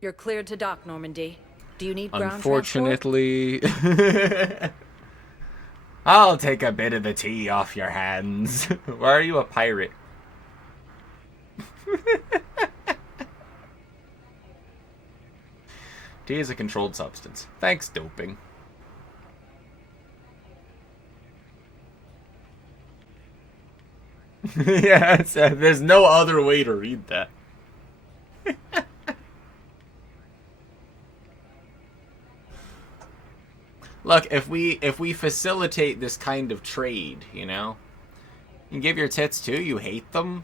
You're cleared to dock, Normandy. Do you need ground Unfortunately... I'll take a bit of the tea off your hands. Why are you a pirate? Tea is a controlled substance. Thanks, doping. Yeah, there's no other way to read that. Look, if we facilitate this kind of trade, you know, you give your tits too. You hate them.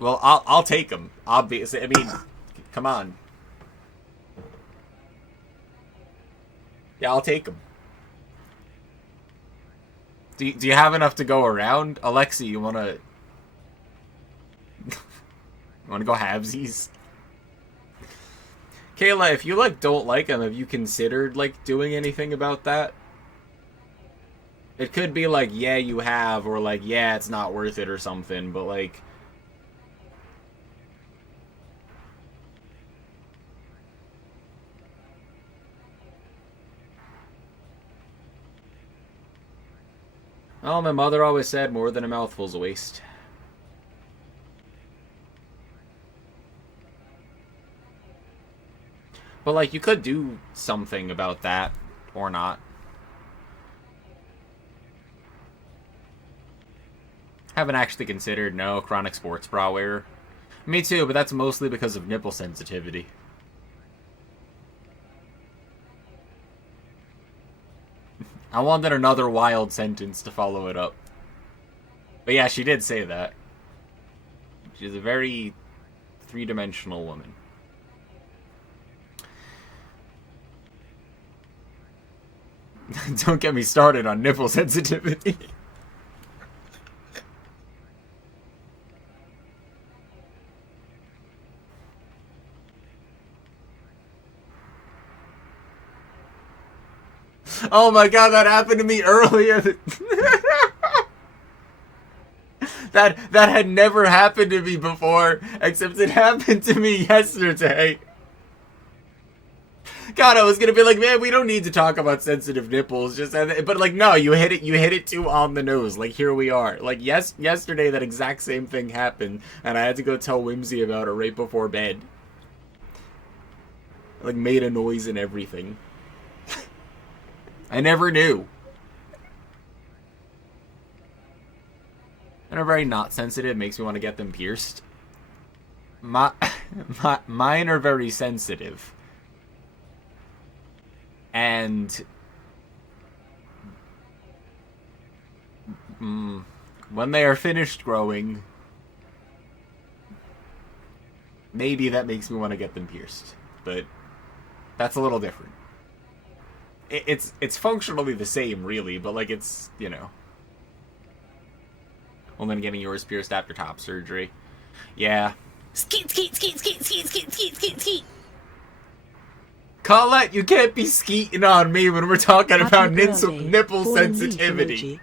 Well, I'll take them. Obviously, I mean, come on. Yeah, I'll take them. Do you have enough to go around, Alexi? You wanna go halvesies? Kayla, if you, like, don't like them, have you considered, like, doing anything about that? It could be like, yeah, you have, or like, yeah, it's not worth it or something, but, like... Oh, my mother always said more than a mouthful's a waste. But, like, you could do something about that, or not. Haven't actually considered, no, chronic sports bra wearer. Me too, but that's mostly because of nipple sensitivity. I wanted another wild sentence to follow it up. But yeah, she did say that. She's a very three-dimensional woman. Don't get me started on nipple sensitivity. Oh my god, that happened to me earlier. That had never happened to me before, except it happened to me yesterday. God, I was gonna be like, man, we don't need to talk about sensitive nipples, but like, no, you hit it too on the nose. Like, here we are. Like, yesterday that exact same thing happened, and I had to go tell Whimsy about it right before bed. Like, made a noise and everything. I never knew. And are very not sensitive, makes me want to get them pierced. Mine are very sensitive. And when they are finished growing, maybe that makes me want to get them pierced. But that's a little different. It's functionally the same, really, but like it's, you know. Well, then getting yours pierced after top surgery. Yeah. Skeet, skeet, skeet, skeet, skeet, skeet, skeet, skeet, skeet. Colette, you can't be skeeting on me when we're talking about nipple sensitivity.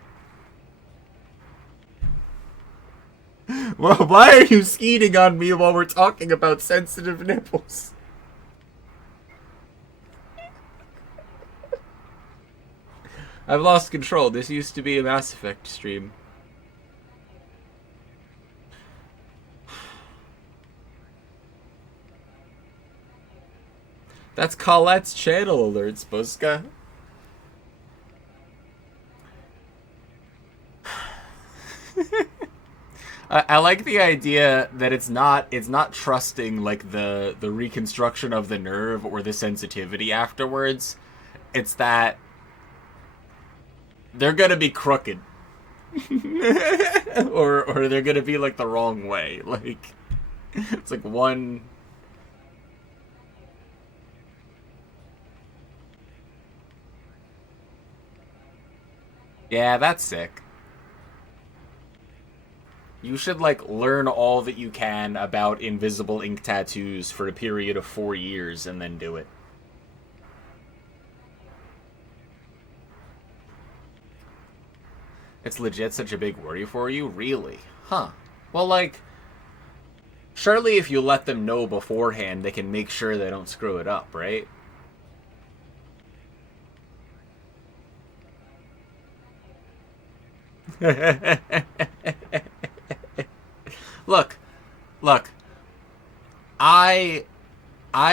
Well, why are you skeeting on me while we're talking about sensitive nipples? I've lost control. This used to be a Mass Effect stream. That's Colette's channel alerts, Buska. I like the idea that it's not trusting like the reconstruction of the nerve or the sensitivity afterwards. It's that they're gonna be crooked. or they're gonna be like the wrong way. Like it's like one. Yeah, that's sick. You should, like, learn all that you can about invisible ink tattoos for a period of 4 years and then do it. It's legit such a big worry for you? Really? Huh. Well, like, surely if you let them know beforehand, they can make sure they don't screw it up, right? Look. I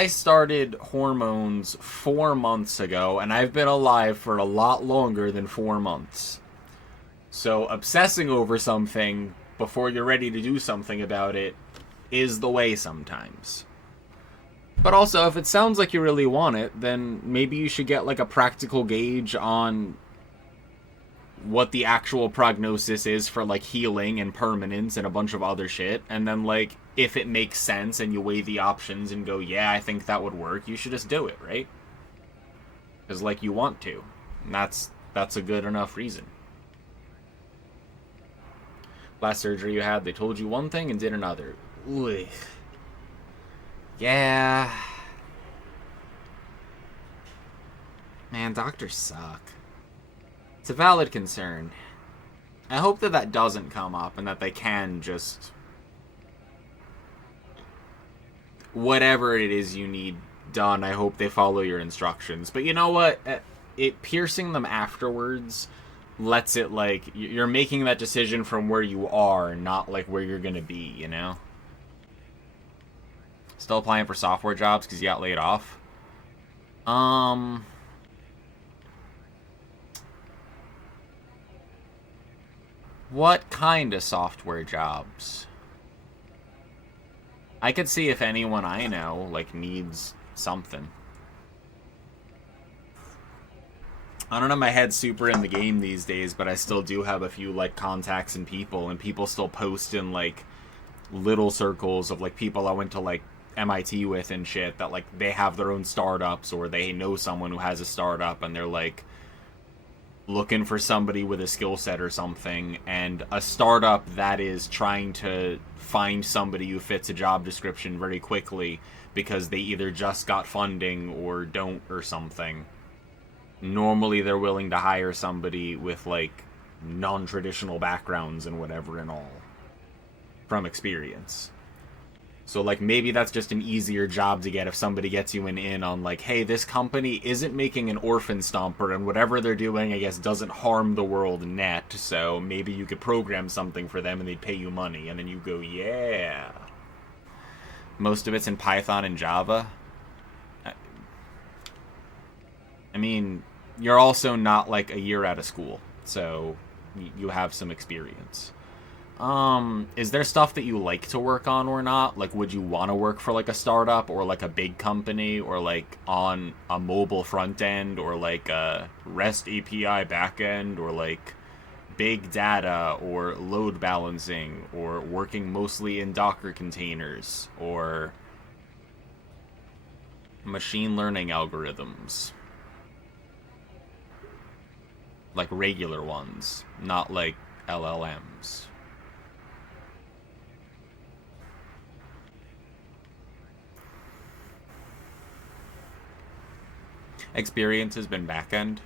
started hormones 4 months ago, and I've been alive for a lot longer than 4 months. So obsessing over something before you're ready to do something about it is the way sometimes. But also, if it sounds like you really want it, then maybe you should get like a practical gauge on what the actual prognosis is for like healing and permanence and a bunch of other shit, and then like if it makes sense and you weigh the options and go, yeah, I think that would work, you should just do it, right? Because like you want to, and that's a good enough reason. Last surgery you had, they told you one thing and did another. Ooh. Yeah. Man, doctors suck. It's a valid concern. I hope that doesn't come up and that they can just... whatever it is you need done, I hope they follow your instructions. But you know what? It piercing them afterwards lets it, like, you're making that decision from where you are, not, like, where you're gonna be, you know? Still applying for software jobs because you got laid off? What kind of software jobs? I could see if anyone I know, like, needs something. I don't know, my head's super in the game these days, but I still do have a few, like, contacts and people still post in, like, little circles of, like, people I went to, like, MIT with and shit that, like, they have their own startups or they know someone who has a startup and they're, like, looking for somebody with a skill set or something, and a startup that is trying to find somebody who fits a job description very quickly because they either just got funding or don't or something. Normally they're willing to hire somebody with, like, non-traditional backgrounds and whatever and all from experience. So, like, maybe that's just an easier job to get if somebody gets you an in on, like, hey, this company isn't making an orphan stomper, and whatever they're doing, I guess, doesn't harm the world net, so maybe you could program something for them and they'd pay you money, and then you go, yeah. Most of it's in Python and Java. I mean, you're also not, like, a year out of school, so you have some experience. Is there stuff that you like to work on or not? Like, would you want to work for, like, a startup or, like, a big company or, like, on a mobile front end or, like, a REST API back end or, like, big data or load balancing or working mostly in Docker containers or machine learning algorithms? Like, regular ones, not, like, LLMs. Experience has been back-end.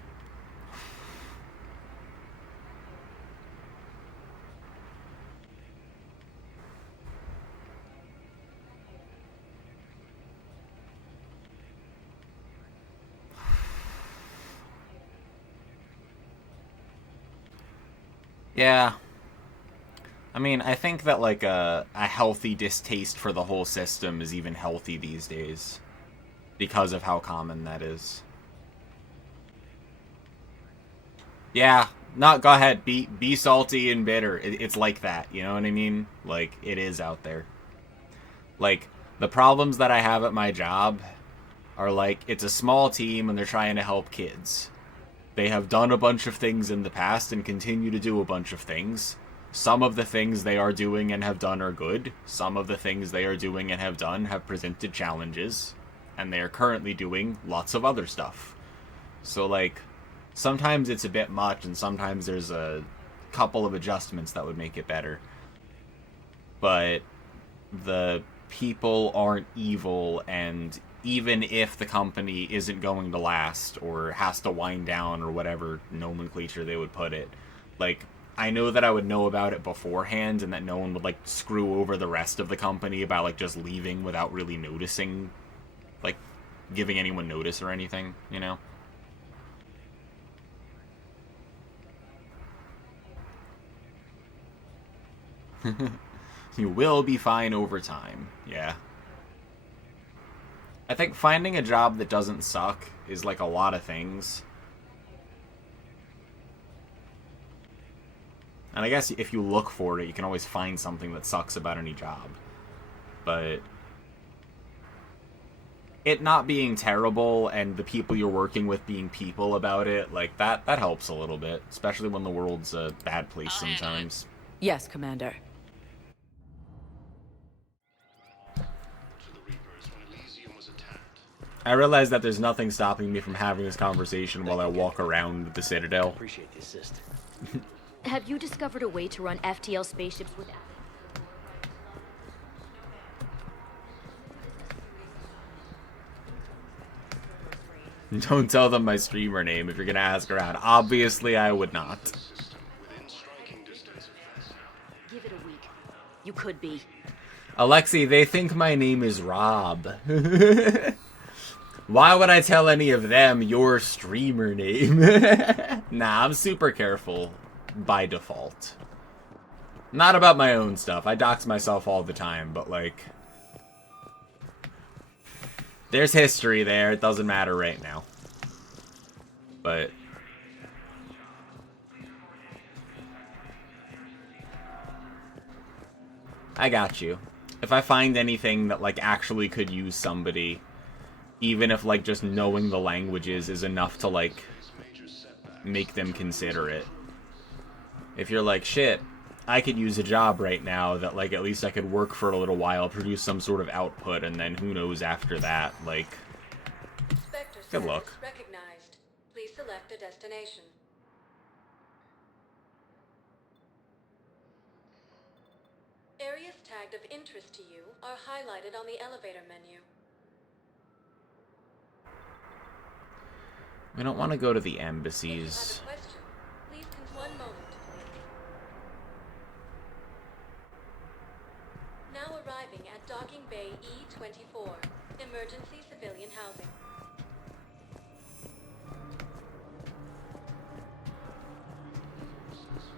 Yeah. I mean, I think that, like, a healthy distaste for the whole system is even healthy these days. Because of how common that is. Yeah. No, go ahead. Be salty and bitter. It's like that, you know what I mean? Like, it is out there. Like, the problems that I have at my job are like, it's a small team and they're trying to help kids. They have done a bunch of things in the past and continue to do a bunch of things. Some of the things they are doing and have done are good. Some of the things they are doing and have done have presented challenges. And they are currently doing lots of other stuff. So, like, sometimes it's a bit much and sometimes there's a couple of adjustments that would make it better. But the people aren't evil, and even if the company isn't going to last or has to wind down or whatever nomenclature they would put it, like, I know that I would know about it beforehand and that no one would, like, screw over the rest of the company by, like, just leaving without really noticing, like, giving anyone notice or anything, you know? You will be fine over time, yeah. I think finding a job that doesn't suck is like a lot of things. And I guess if you look for it, you can always find something that sucks about any job. But it not being terrible and the people you're working with being people about it, like, that helps a little bit. Especially when the world's a bad place sometimes. Yes, Commander. I realize that there's nothing stopping me from having this conversation while I walk around the Citadel. Appreciate the assist. Have you discovered a way to run FTL spaceships without... Don't tell them my streamer name if you're gonna ask around. Obviously, I would not. Give it a week. You could be. Alexi, they think my name is Rob. Why would I tell any of them your streamer name? Nah, I'm super careful by default. Not about my own stuff. I dox myself all the time, but, like, there's history there. It doesn't matter right now. But I got you. If I find anything that, like, actually could use somebody, even if, like, just knowing the languages is enough to, like, make them consider it. If you're like, shit, I could use a job right now that, like, at least I could work for a little while, produce some sort of output, and then who knows after that, like, good luck. Recognized. Please select a destination. Areas tagged of interest to you are highlighted on the elevator menu. We don't want to go to the embassies. Please one moment. Now arriving at Docking Bay E-24, emergency civilian housing.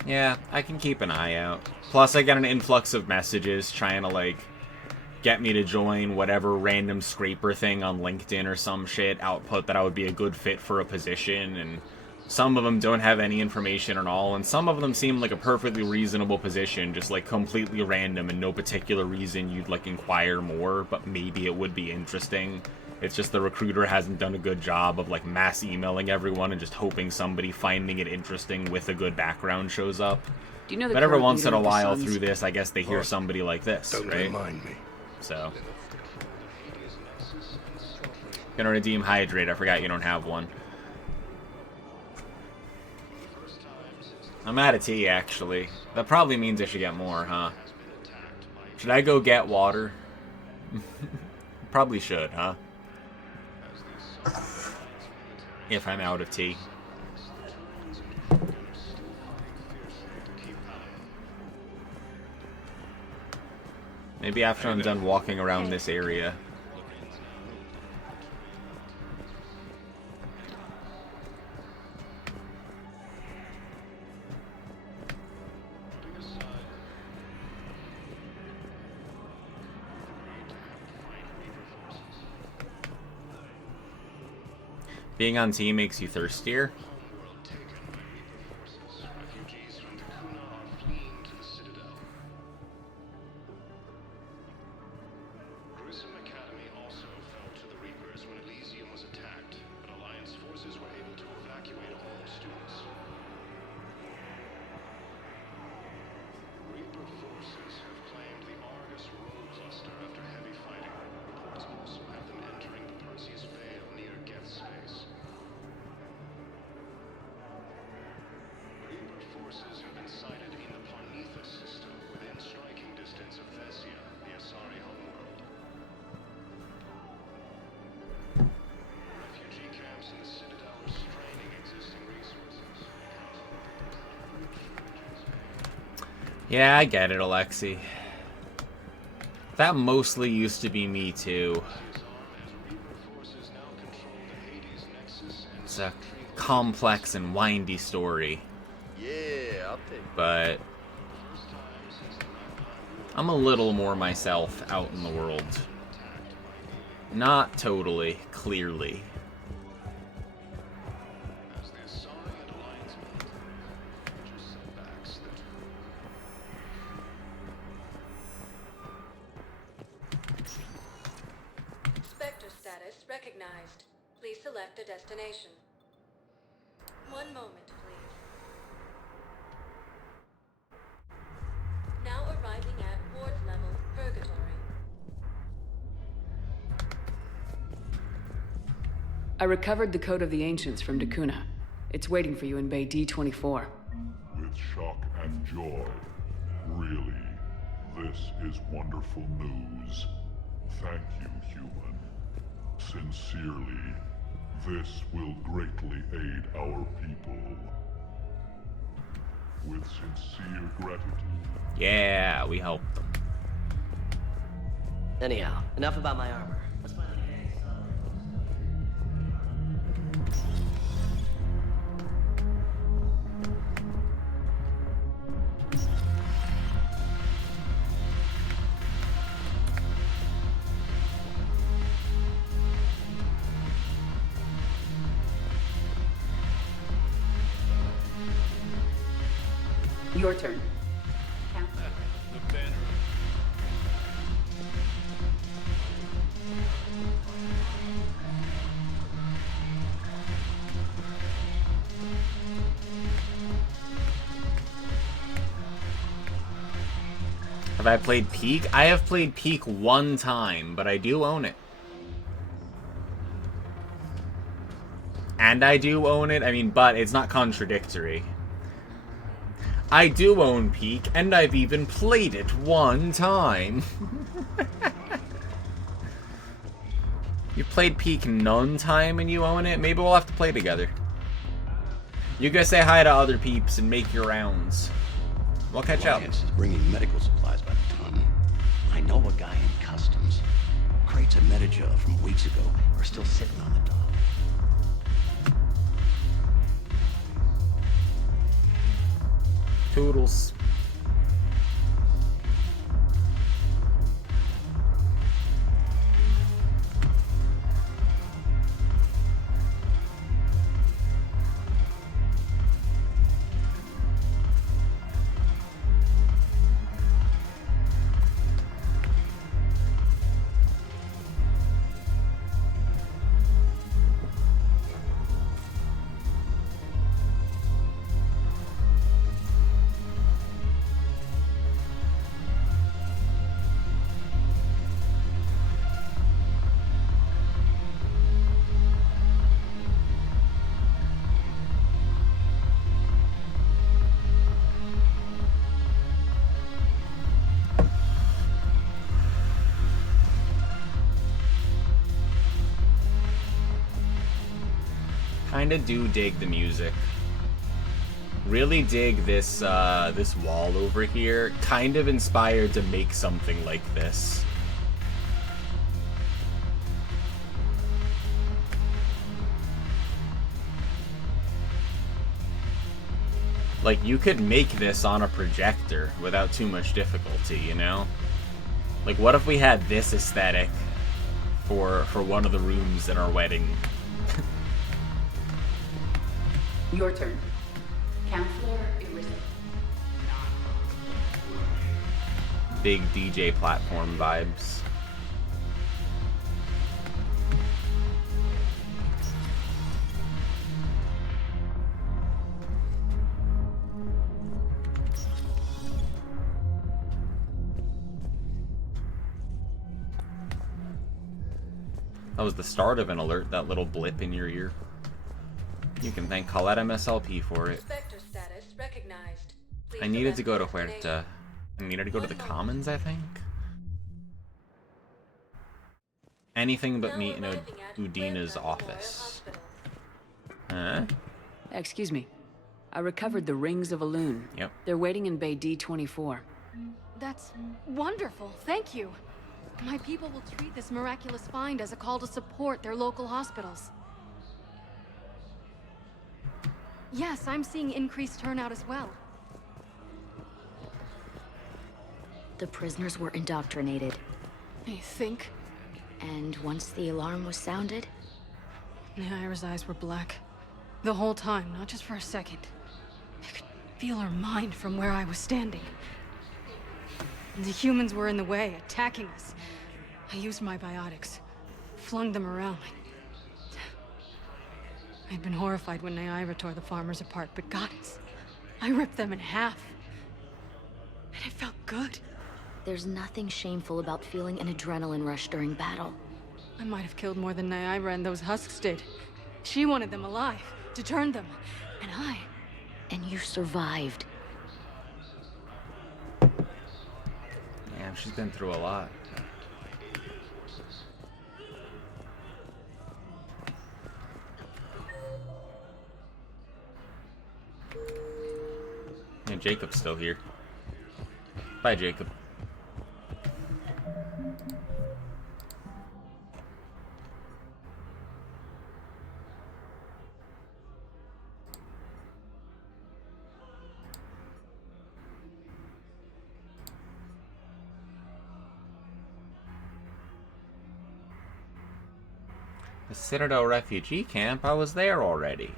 Yeah, I can keep an eye out. Plus, I get an influx of messages trying to, like, get me to join whatever random scraper thing on LinkedIn or some shit, output that I would be a good fit for a position, and some of them don't have any information at all, and some of them seem like a perfectly reasonable position, just, like, completely random and no particular reason you'd, like, inquire more, but maybe it would be interesting. It's just the recruiter hasn't done a good job of, like, mass emailing everyone and just hoping somebody finding it interesting with a good background shows up. Do you know the but every current once in leader a of the while Suns? through this, I guess they hear somebody like this, Don't right? remind me. So. Gonna redeem Hydrate. I forgot you don't have one. I'm out of tea, actually. That probably means I should get more, huh? Should I go get water? Probably should, huh? If I'm out of tea. Maybe after I'm done walking around this area. Being on team makes you thirstier? Yeah, I get it, Alexi. That mostly used to be me, too. It's a complex and windy story. Yeah, I'll take it. But I'm a little more myself out in the world. Not totally, clearly. Spectre status recognized. Please select a destination. One moment, please. Now arriving at ward level Purgatory. I recovered the Code of the Ancients from Dakuna. It's waiting for you in Bay D24. With shock and joy. Really, this is wonderful news. Thank you, human. Sincerely, this will greatly aid our people. With sincere gratitude. Yeah, we helped them. Anyhow, enough about my armor. Let's find out. Your turn. Count. The banner. Have I played Peak? I have played Peak one time, but I do own it. And I do own it, I mean, but it's not contradictory. I do own Peak, and I've even played it one time. You played Peak none time and you own it? Maybe we'll have to play together. You guys say hi to other peeps and make your rounds. We'll catch up. Alliance is bringing medical supplies by the ton. I know a guy in customs. Crates of Metagel from weeks ago are still sitting on the dock. Toodles. Kinda do dig the music. Really dig this this wall over here. Kind of inspired to make something like this. Like, you could make this on a projector without too much difficulty, you know? Like, what if we had this aesthetic for one of the rooms in our wedding? Your turn. Counselor Erisa. Big DJ platform vibes. That was the start of an alert, that little blip in your ear. You can thank Colette MSLP for it. I needed to go to Huerta. I needed to go to the Commons, I think? Anything but meet in Udina's office. Huh? Excuse me. I recovered the rings of Elune. Yep. They're waiting in Bay D24. That's wonderful. Thank you. My people will treat this miraculous find as a call to support their local hospitals. Yes, I'm seeing increased turnout as well. The prisoners were indoctrinated. You think? And once the alarm was sounded... Naira's eyes were black. The whole time, not just for a second. I could feel her mind from where I was standing. And the humans were in the way, attacking us. I used my biotics, flung them around. I'd been horrified when Naira tore the farmers apart, but goddess, I ripped them in half. And it felt good. There's nothing shameful about feeling an adrenaline rush during battle. I might have killed more than Naira and those husks did. She wanted them alive, to turn them, and I... And you survived. Yeah, she's been through a lot. Yeah, Jacob's still here. Bye, Jacob. The Citadel refugee camp? I was there already.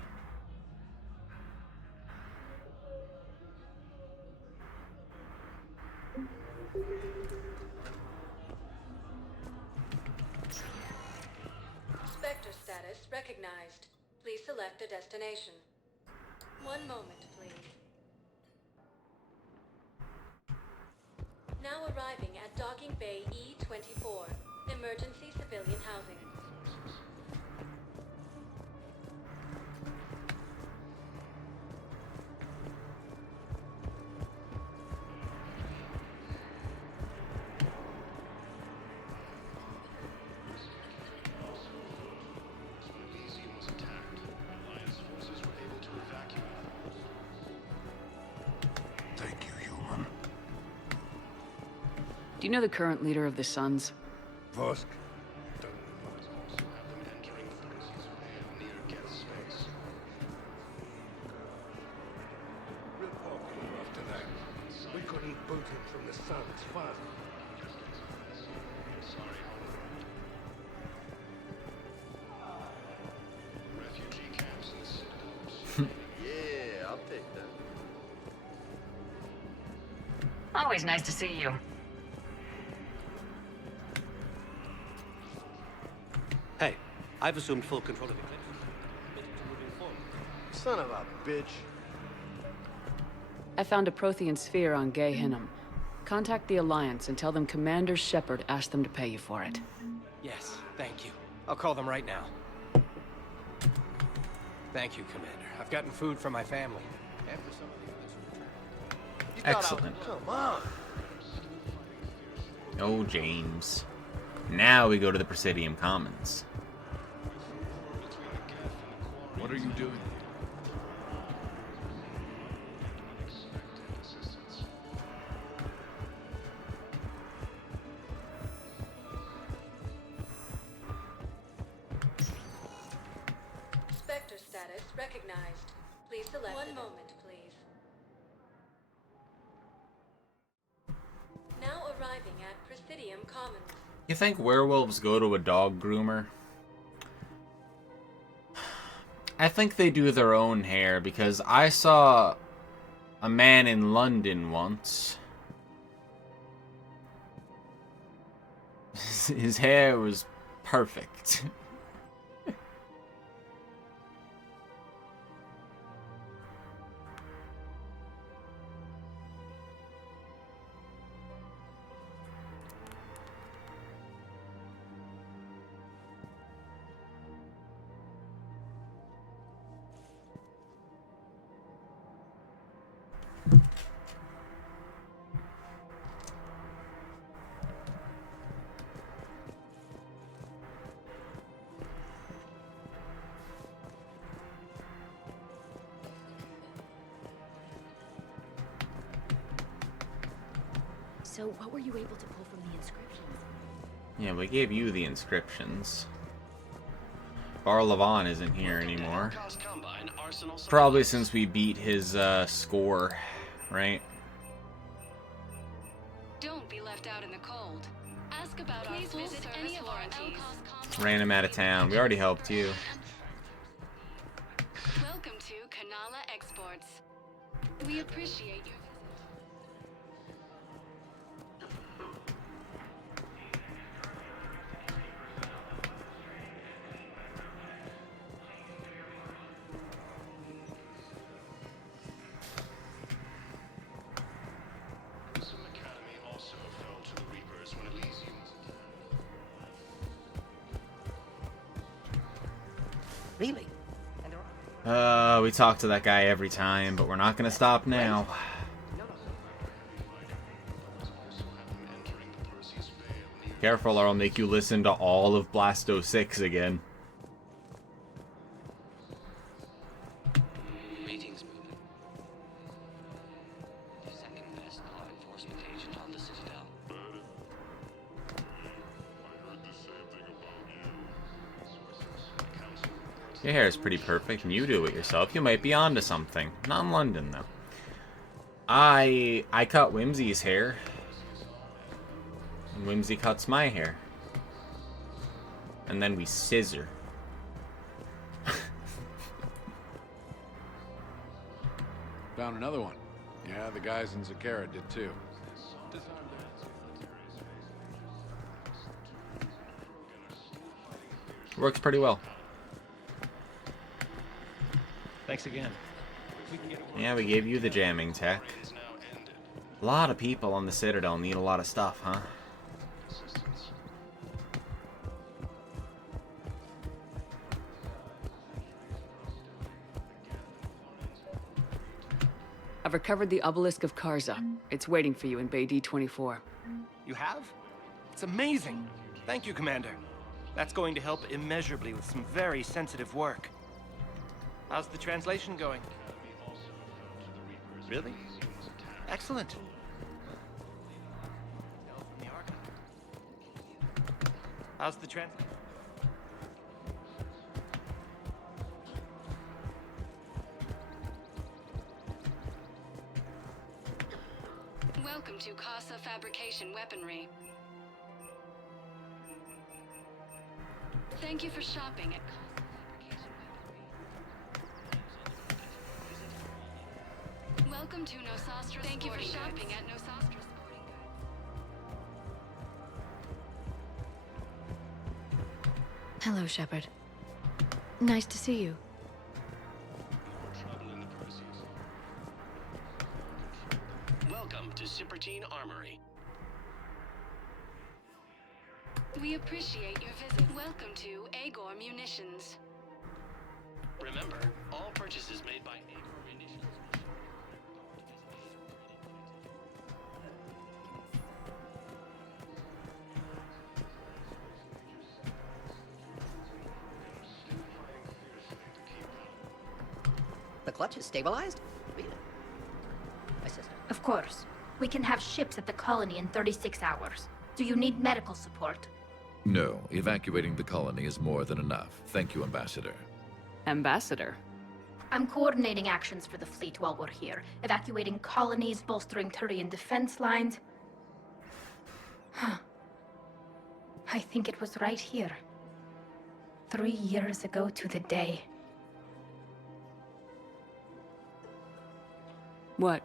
Spectre status recognized. Please select a destination. One moment, please. Now arriving at Docking Bay E24. Emergency civilian housing. Do you know the current leader of the Suns? Vosk? After that, we couldn't boot him from the Suns fast. Refugee camps in the Citadel. Yeah, I'll take that. Always nice to see you. Hey, I've assumed full control of Eclipse. Son of a bitch. I found a Prothean sphere on Gay Hinnom. Contact the Alliance and tell them Commander Shepard asked them to pay you for it. Yes, thank you. I'll call them right now. Thank you, Commander. I've gotten food for my family. After somebody for this return. Excellent. Come on. Oh, James. Now we go to the Presidium Commons. What are you doing? Spectre status recognized. Please select. One moment, please. Now arriving at Presidium Commons. You think werewolves go to a dog groomer? I think they do their own hair, because I saw a man in London once. His hair was perfect. So, what were you able to pull from the inscriptions? Yeah, we gave you the inscriptions. Bar Levon isn't here anymore. Probably since we beat his score, right? Don't be left out in the cold. Ask about our full service warranties. Ran him out of town. We already helped you. Welcome to Kanala Exports. We appreciate your Really? We talk to that guy every time, but we're not gonna stop now. Careful or I'll make you listen to all of Blasto 6 again. Greetings, Movement. The second best law enforcement agent on the Citadel. Your hair is pretty perfect, and you do it yourself. You might be onto something. Not in London, though. I cut Whimsy's hair. And Whimsy cuts my hair. And then we scissor. Found another one. Yeah, the guys in Zakara did too. Works pretty well. Thanks again. Yeah, we gave you the jamming tech. A lot of people on the Citadel need a lot of stuff, huh? I've recovered the obelisk of Karza. It's waiting for you in Bay D-24. You have? It's amazing. Thank you, Commander. That's going to help immeasurably with some very sensitive work. How's the translation going? Really? Excellent. How's the translation? Welcome to Casa Fabrication Weaponry. Thank you for shopping at Casa Fabrication Weaponry. Welcome to Nosastra. Thank you for shopping at Nosastra Sporting Goods. Hello, Shepard. Nice to see you. Welcome to Sippertine Armory. We appreciate your visit. Welcome to Agor Munitions. Remember, all purchases made by Agor Munitions. The clutch is stabilized? Really? My sister. Of course. We can have ships at the colony in 36 hours. Do you need medical support? No, evacuating the colony is more than enough. Thank you, Ambassador. Ambassador? I'm coordinating actions for the fleet while we're here. Evacuating colonies, bolstering Turian defense lines. Huh. I think it was right here. 3 years ago to the day. What?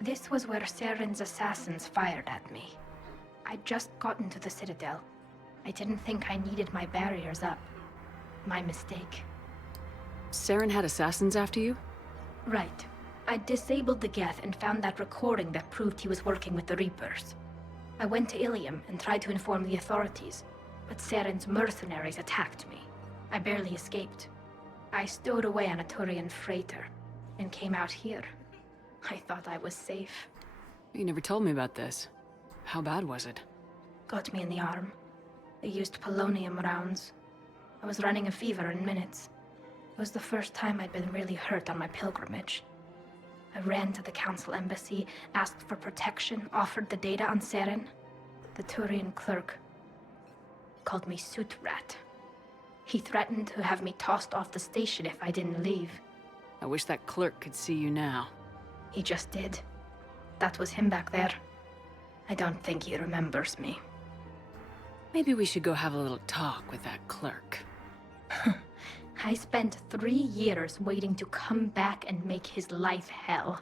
This was where Saren's assassins fired at me. I'd just gotten to the Citadel. I didn't think I needed my barriers up. My mistake. Saren had assassins after you? Right. I disabled the Geth and found that recording that proved he was working with the Reapers. I went to Ilium and tried to inform the authorities, but Saren's mercenaries attacked me. I barely escaped. I stowed away on a Turian freighter and came out here. I thought I was safe. You never told me about this. How bad was it? Got me in the arm. They used polonium rounds. I was running a fever in minutes. It was the first time I'd been really hurt on my pilgrimage. I ran to the council embassy, asked for protection, offered the data on Saren. The Turian clerk called me Soot Rat. He threatened to have me tossed off the station if I didn't leave. I wish that clerk could see you now. He just did. That was him back there. I don't think he remembers me. Maybe we should go have a little talk with that clerk. I spent 3 years waiting to come back and make his life hell.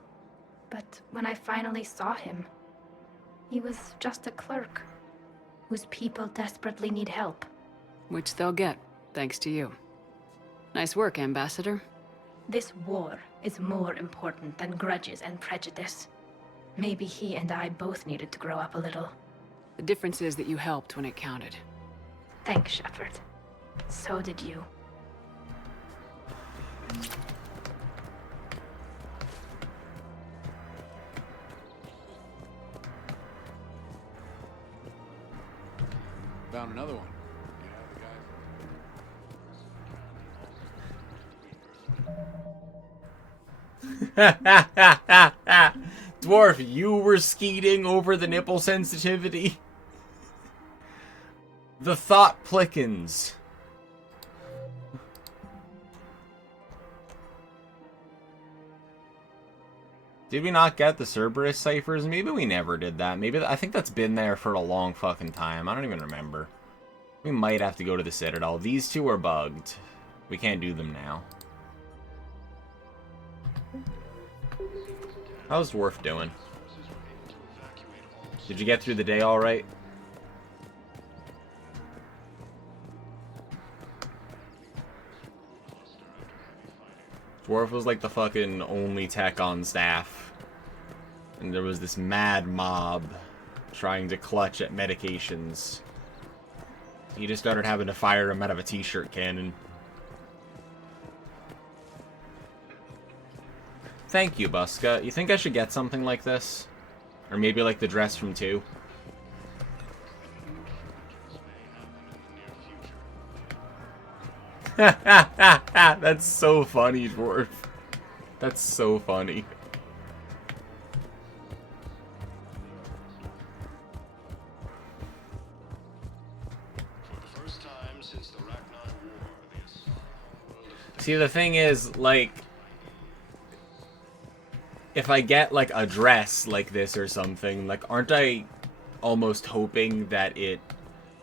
But when I finally saw him, he was just a clerk whose people desperately need help. Which they'll get, thanks to you. Nice work, Ambassador. This war is more important than grudges and prejudice. Maybe he and I both needed to grow up a little. The difference is that you helped when it counted. Thanks, Shepard. So did you. Found another one. Dwarf, you were skeeting over the nipple sensitivity. The thought plickens. Did we not get the Cerberus ciphers? Maybe we never did that. Maybe I think that's been there for a long fucking time. I don't even remember. We might have to go to the Citadel. These two are bugged. We can't do them now. How's Dwarf doing? Did you get through the day alright? Dwarf was like the fucking only tech on staff. And there was this mad mob trying to clutch at medications. He just started having to fire him out of a t-shirt cannon. Thank you, Buska. You think I should get something like this? Or maybe like the dress from 2? That's so funny, Dwarf. That's so funny. See, the thing is, like, if I get, like, a dress like this or something, like, aren't I almost hoping that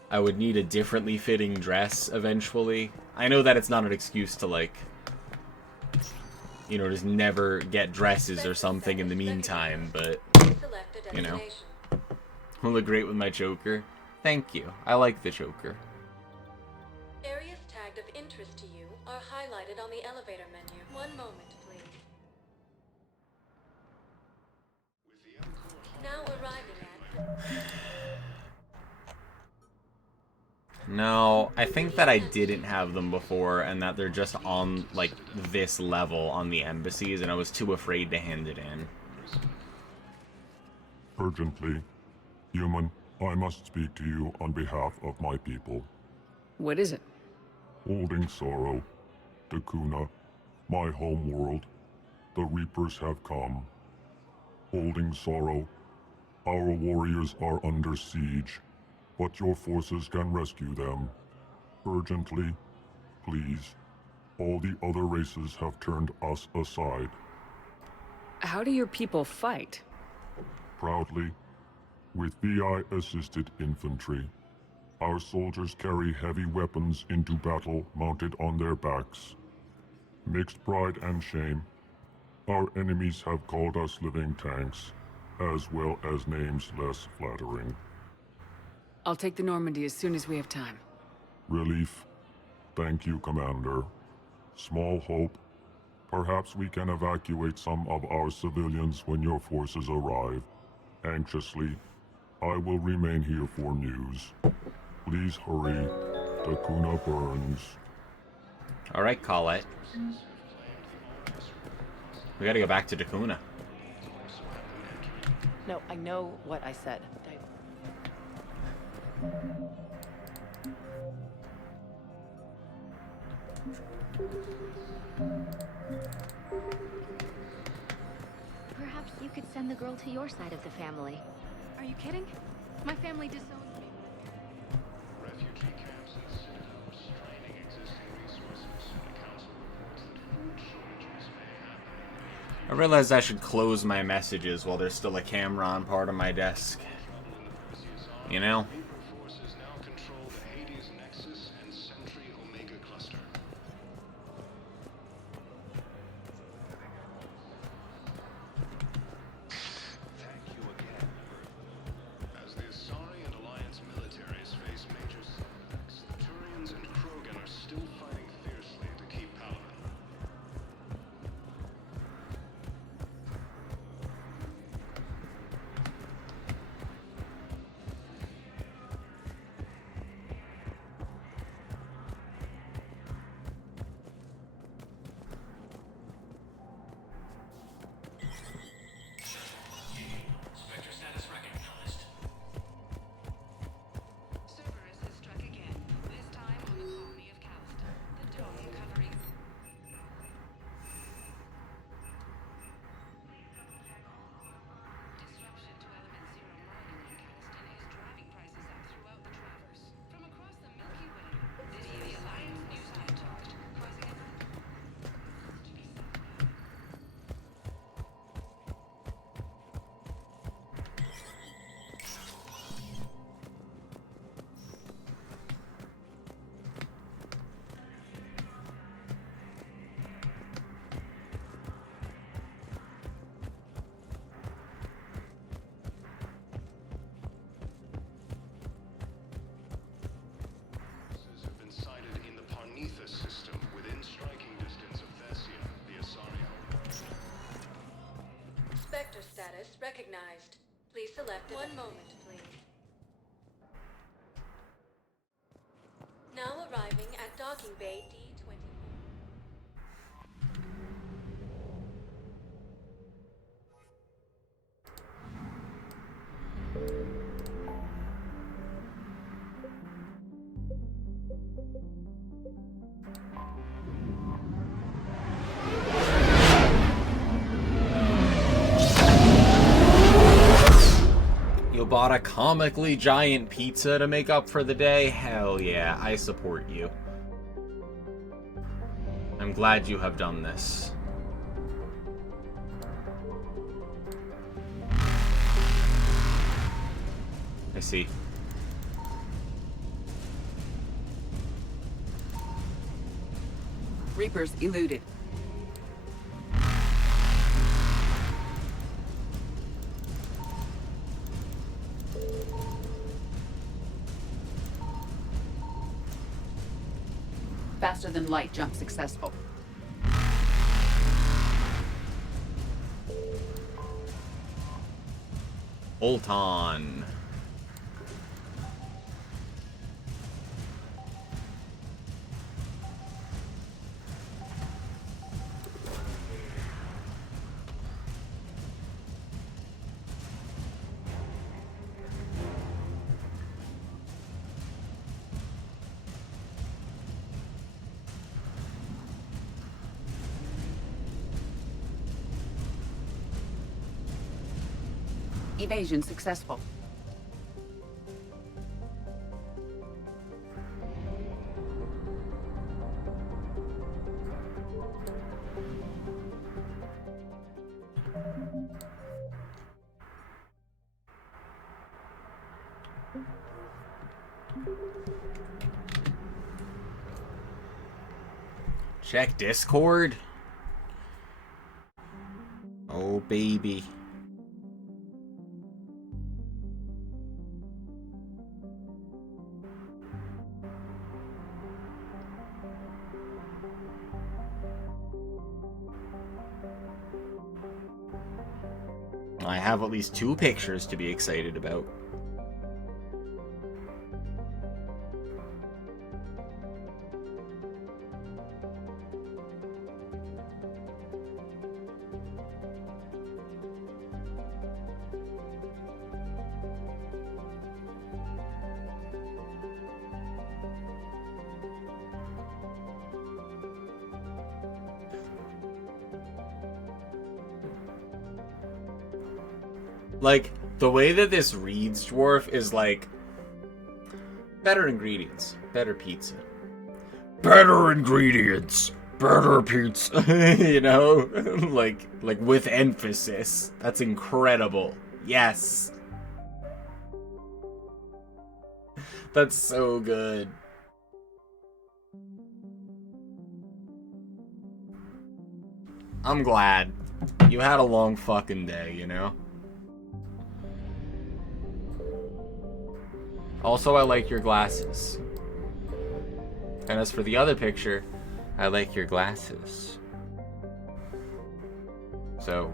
I would need a differently fitting dress eventually? I know that it's not an excuse to, like, you know, just never get dresses or something in the meantime, but, you know. Will look great with my choker. Thank you. I like the choker. Areas tagged of interest to you are highlighted on the elevator menu. One moment, please. Now arriving at... No, I think that I didn't have them before, and that they're just on, like, this level on the embassies, and I was too afraid to hand it in. Urgently, human, I must speak to you on behalf of my people. What is it? Holding sorrow, Dakuna, my home world, the Reapers have come. Holding sorrow, our warriors are under siege, but your forces can rescue them. Urgently, please. All the other races have turned us aside. How do your people fight? Proudly, with VI-assisted infantry. Our soldiers carry heavy weapons into battle mounted on their backs. Mixed pride and shame, Our enemies have called us living tanks, as well as names less flattering. I'll take the Normandy as soon as we have time. Relief. Thank you, Commander. Small hope. Perhaps we can evacuate some of our civilians when your forces arrive. Anxiously, I will remain here for news. Please hurry. Takuna burns. Alright, Colette. We gotta go back to Takuna. No, I know what I said. Perhaps you could send the girl to your side of the family. Are you kidding? My family disowned me. Refugee camps and citadels, straining existing resources, and a council reports that food shortages may happen. I realized I should close my messages while there's still a camera on part of my desk. You know? Forces now control the Hades Nexus and Sentry Omega cluster. Thank you again. As the Asari and Alliance militaries face major setbacks, the Turians and Krogan are still fighting fiercely to keep Paladin. Spectre status recognized. Cerberus has struck again, this time on the colony of Callisto. The dome covering... Disruption to Element Zero mining on Callisto is driving prices up throughout the Traverse. From across the Milky Way, this is the Alliance News Network, causing an... Have been sighted in the Parnithus system within striking distance of Thessia, the Asari home. Spectre status recognized. Please select one moment, please. Now arriving at docking bay D24. You bought a comically giant pizza to make up for the day? Hell yeah, I support you. I'm glad you have done this. I see. Reapers eluded. Faster than light jump successful. Ulton. Evasion successful. Check Discord. Oh, baby. I have at least 2 pictures to be excited about. Like, the way that this reads, Dwarf, is like, better ingredients, better pizza. Better ingredients, better pizza. You know? like with emphasis. That's incredible. Yes. That's so good. I'm glad. You had a long fucking day, you know? Also, I like your glasses. And as for the other picture, I like your glasses. So...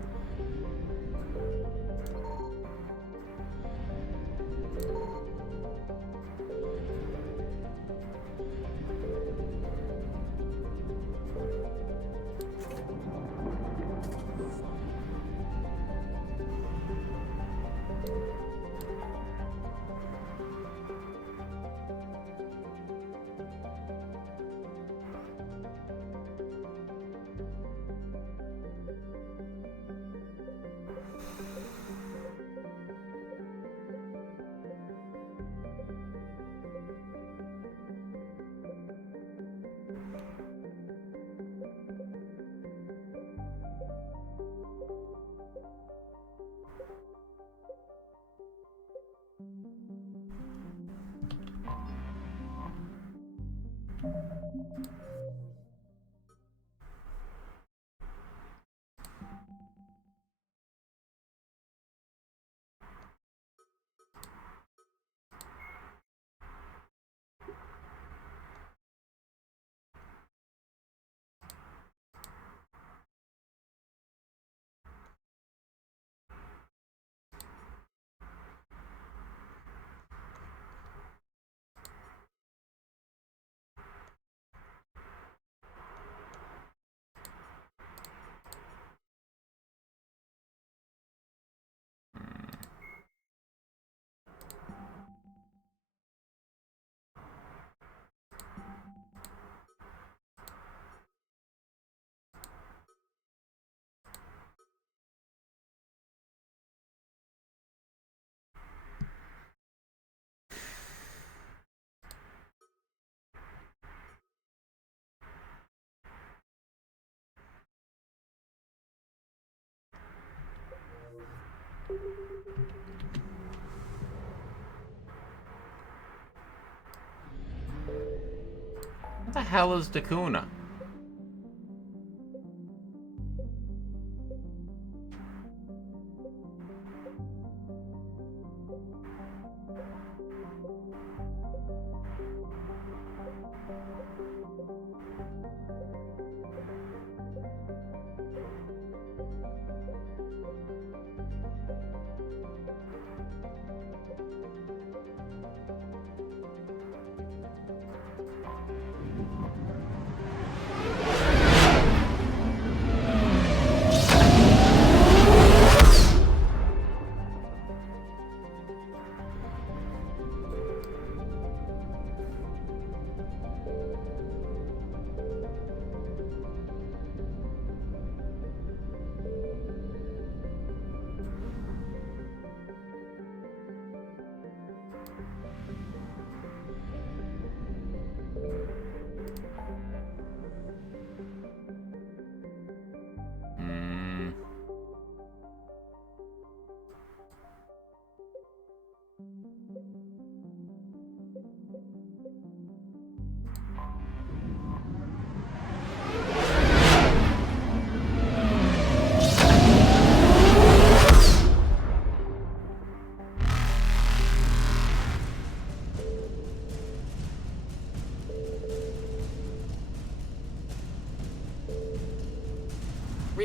What the hell is Dakuna?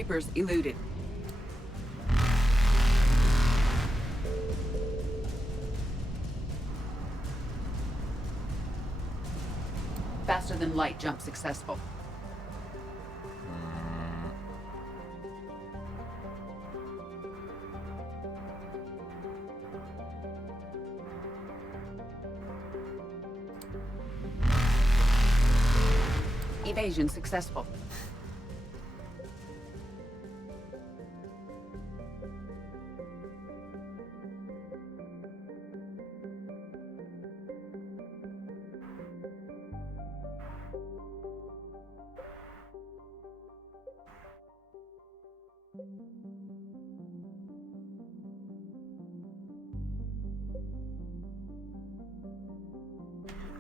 Reapers eluded. Faster than light jump successful. Evasion successful.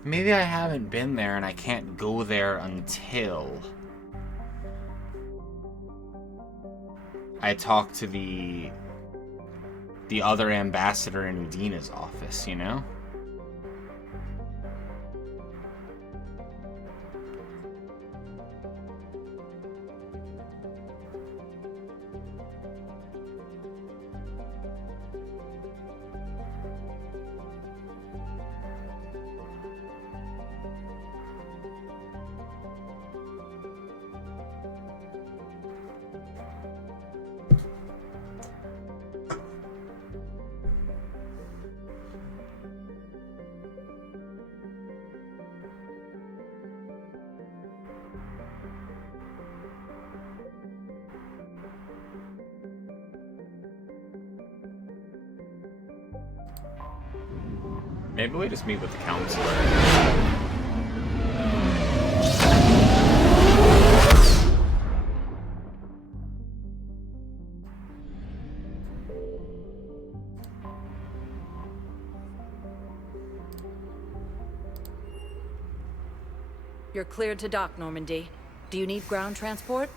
Maybe I haven't been there and I can't go there until I talk to the other ambassador in Udina's office, you know? Maybe we just meet with the counselor. You're cleared to dock, Normandy. Do you need ground transport?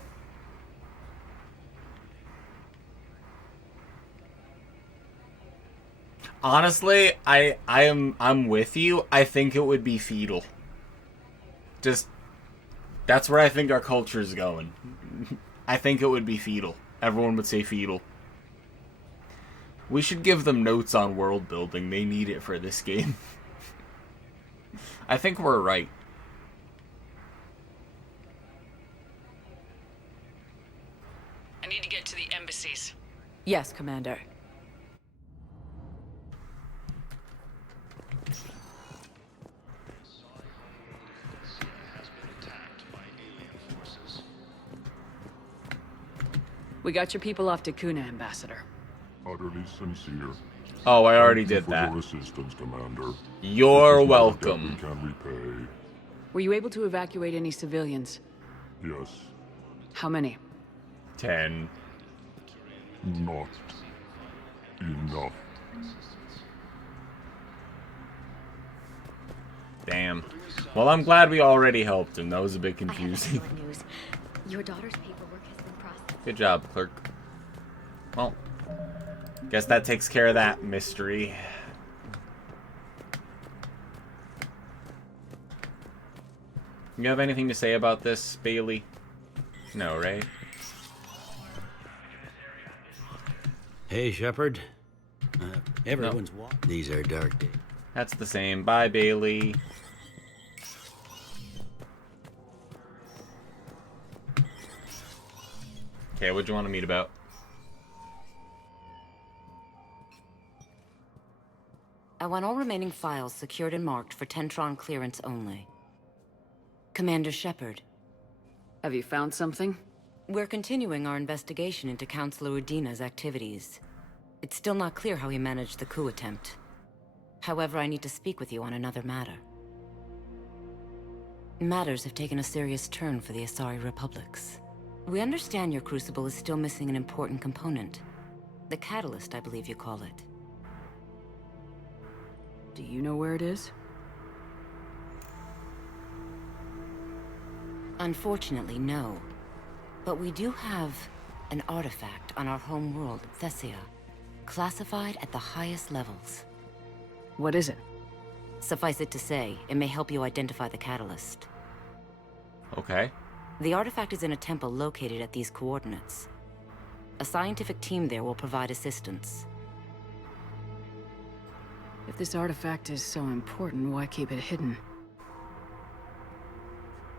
Honestly, I'm with you. I think it would be fetal. Just that's where I think our culture is going. I think it would be fetal. Everyone would say fetal. We should give them notes on world building. They need it for this game. I think we're right. I need to get to the embassies. Yes, Commander. We got your people off to Kuna, Ambassador. Utterly sincere. Oh, I already Thank you did that. For your assistance, Commander. You're This is not a debt welcome. we can repay. Were you able to evacuate any civilians? Yes. How many? 10. Not enough. Damn. Well, I'm glad we already helped him. That was a bit confusing. News. Your daughter's paperwork has been processed. Good job, clerk. Well, guess that takes care of that mystery. You have anything to say about this, Bailey? No, right? Hey, Shepard. Everyone's These are dark days. That's the same. Bye, Bailey. Okay, what'd you want to meet about? I want all remaining files secured and marked for Tentron clearance only. Commander Shepard. Have you found something? We're continuing our investigation into Counselor Udina's activities. It's still not clear how he managed the coup attempt. However, I need to speak with you on another matter. Matters have taken a serious turn for the Asari Republics. We understand your crucible is still missing an important component. The catalyst, I believe you call it. Do you know where it is? Unfortunately, no. But we do have an artifact on our home world, Thessia, classified at the highest levels. What is it? Suffice it to say, it may help you identify the catalyst. Okay. The artifact is in a temple located at these coordinates. A scientific team there will provide assistance. If this artifact is so important, why keep it hidden?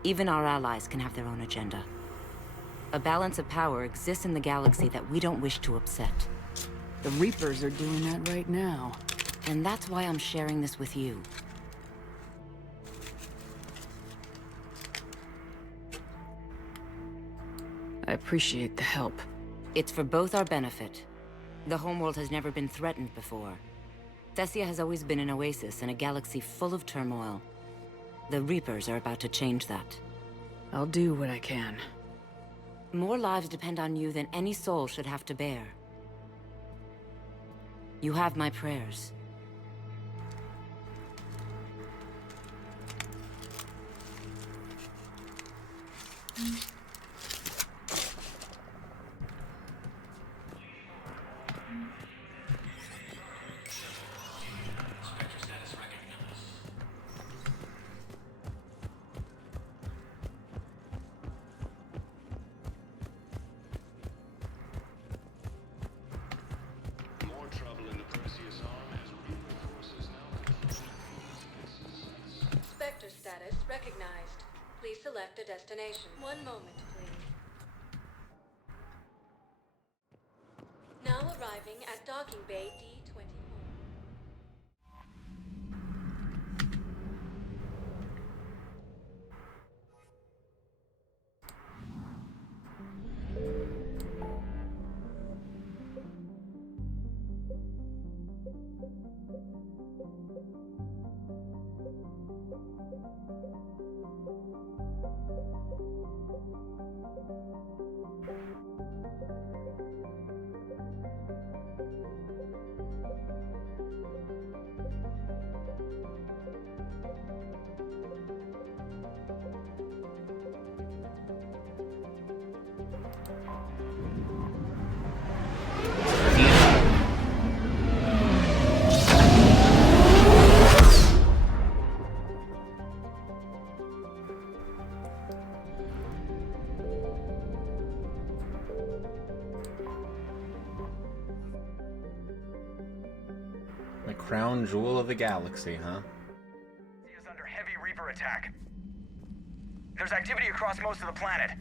Even our allies can have their own agenda. A balance of power exists in the galaxy that we don't wish to upset. The Reapers are doing that right now. And that's why I'm sharing this with you. I appreciate the help. It's for both our benefit. The homeworld has never been threatened before. Thessia has always been an oasis in a galaxy full of turmoil. The Reapers are about to change that. I'll do what I can. More lives depend on you than any soul should have to bear. You have my prayers. Spectre status recognized. Please select a destination. One moment, please. Now arriving at docking bay D24. The crown jewel of the galaxy, huh? Is under heavy Reaper attack. There's activity across most of the planet.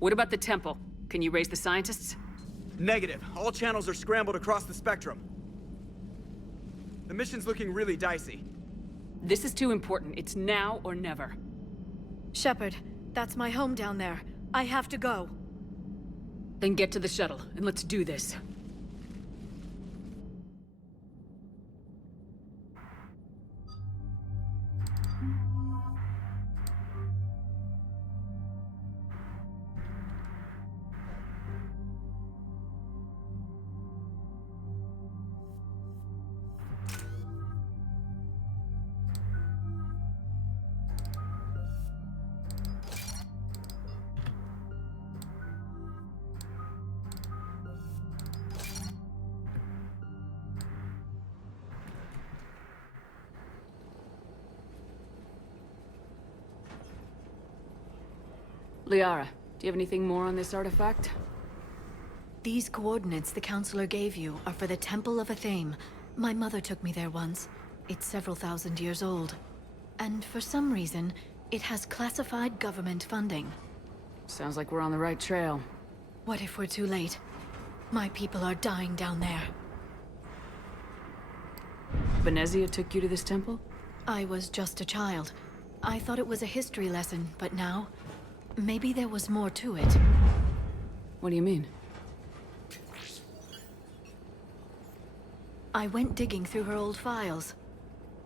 What about the temple? Can you raise the scientists? Negative. All channels are scrambled across the spectrum. The mission's looking really dicey. This is too important. It's now or never. Shepard, that's my home down there. I have to go. Then get to the shuttle, and let's do this. Liara, do you have anything more on this artifact? These coordinates the Counselor gave you are for the Temple of Athame. My mother took me there once. It's several thousand years old. And for some reason, it has classified government funding. Sounds like we're on the right trail. What if we're too late? My people are dying down there. Venezia took you to this temple? I was just a child. I thought it was a history lesson, but now... maybe there was more to it. What do you mean? I went digging through her old files.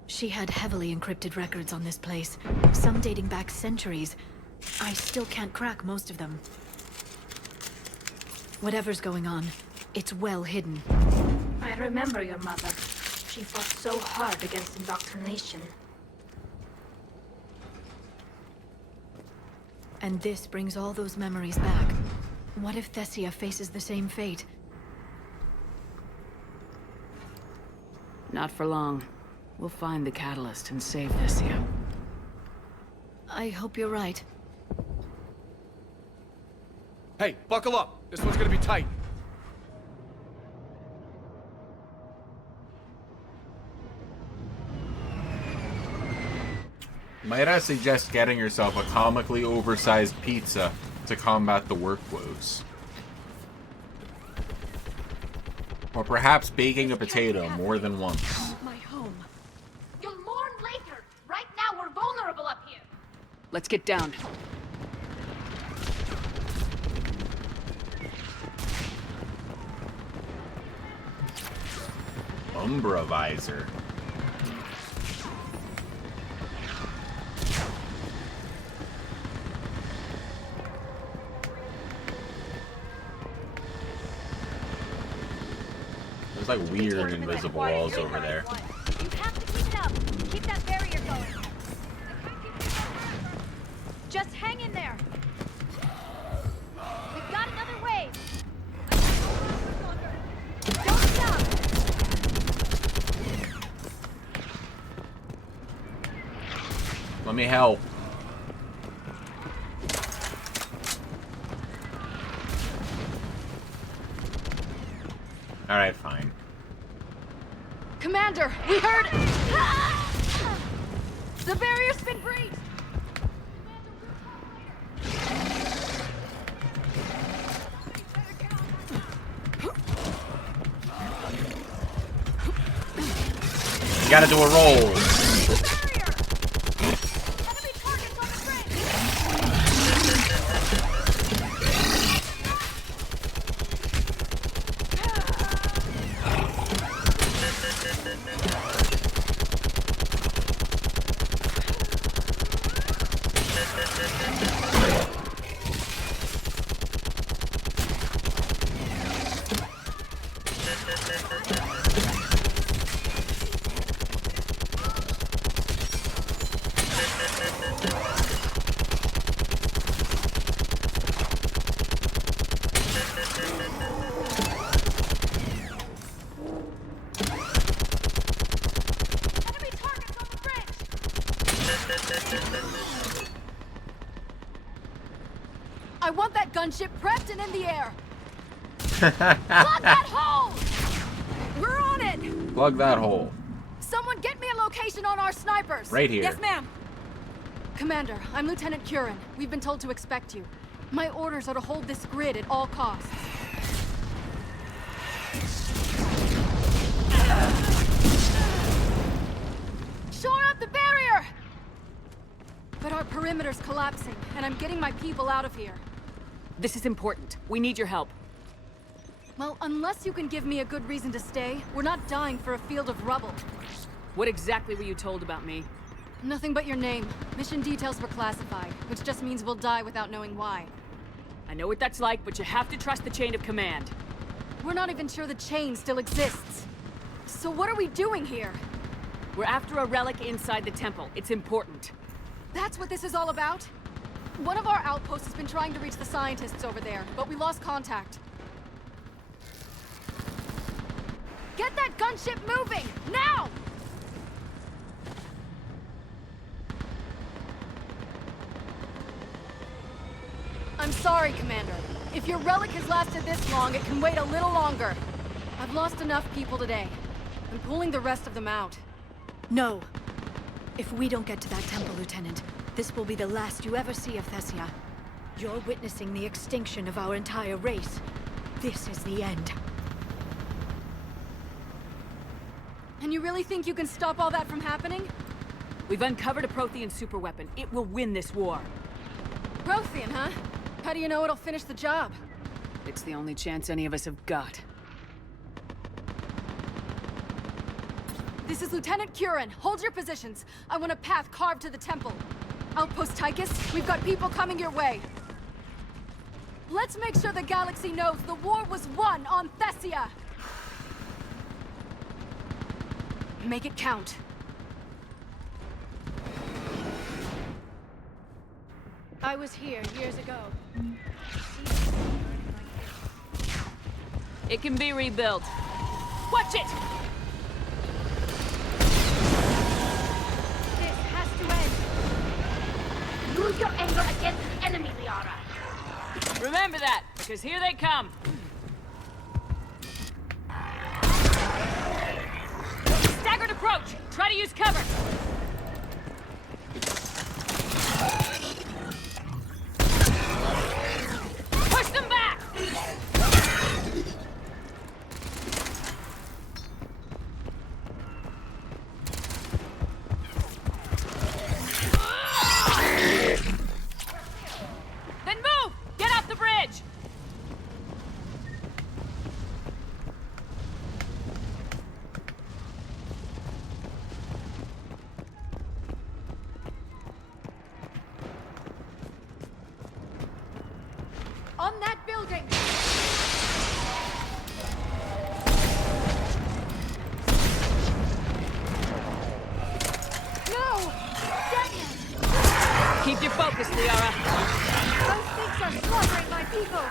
She had heavily encrypted records on this place, some dating back centuries. I still can't crack most of them. Whatever's going on, it's well hidden. I remember your mother. She fought so hard against indoctrination. And this brings all those memories back. What if Thessia faces the same fate? Not for long. We'll find the catalyst and save Thessia. I hope you're right. Hey, buckle up. This one's gonna be tight. Might I suggest getting yourself a comically oversized pizza to combat the work woes? Or perhaps baking a potato more than once. My home. You'll mourn later. Right now, we're vulnerable up here. Let's get down. Umbra visor. There's like weird invisible walls over there. You have to keep it up. Keep that barrier going. Just hang in there. We've got another wave. Don't stop. Let me help. Alright, fine. Commander, we heard... The barrier's been breached! You gotta do a roll. I want that gunship prepped and in the air. Plug that hole! We're on it! Plug that hole. Someone get me a location on our snipers. Right here. Yes, ma'am. Commander, I'm Lieutenant Curran. We've been told to expect you. My orders are to hold this grid at all costs. Shore up the barrier! But our perimeter's collapsing, and I'm getting my people out of here. This is important. We need your help. Well, unless you can give me a good reason to stay, we're not dying for a field of rubble. What exactly were you told about me? Nothing but your name. Mission details were classified, which just means we'll die without knowing why. I know what that's like, but you have to trust the chain of command. We're not even sure the chain still exists. So what are we doing here? We're after a relic inside the temple. It's important. That's what this is all about? One of our outposts has been trying to reach the scientists over there, but we lost contact. Get that gunship moving! Now! I'm sorry, Commander. If your relic has lasted this long, it can wait a little longer. I've lost enough people today. I'm pulling the rest of them out. No. If we don't get to that temple, Lieutenant, this will be the last you ever see of Thessia. You're witnessing the extinction of our entire race. This is the end. And you really think you can stop all that from happening? We've uncovered a Prothean superweapon. It will win this war. Prothean, huh? How do you know it'll finish the job? It's the only chance any of us have got. This is Lieutenant Curran. Hold your positions. I want a path carved to the temple. Outpost Tychus, we've got people coming your way. Let's make sure the galaxy knows the war was won on Thessia. Make it count. I was here years ago. It can be rebuilt. Watch it! This has to end. Use your anger against the enemy, Liara. Remember that, because here they come. Staggered approach! Try to use cover! Push them back! Then move! Get off the bridge! On that building! No! Damn! Keep your focus, Liara. Those things are slaughtering my people!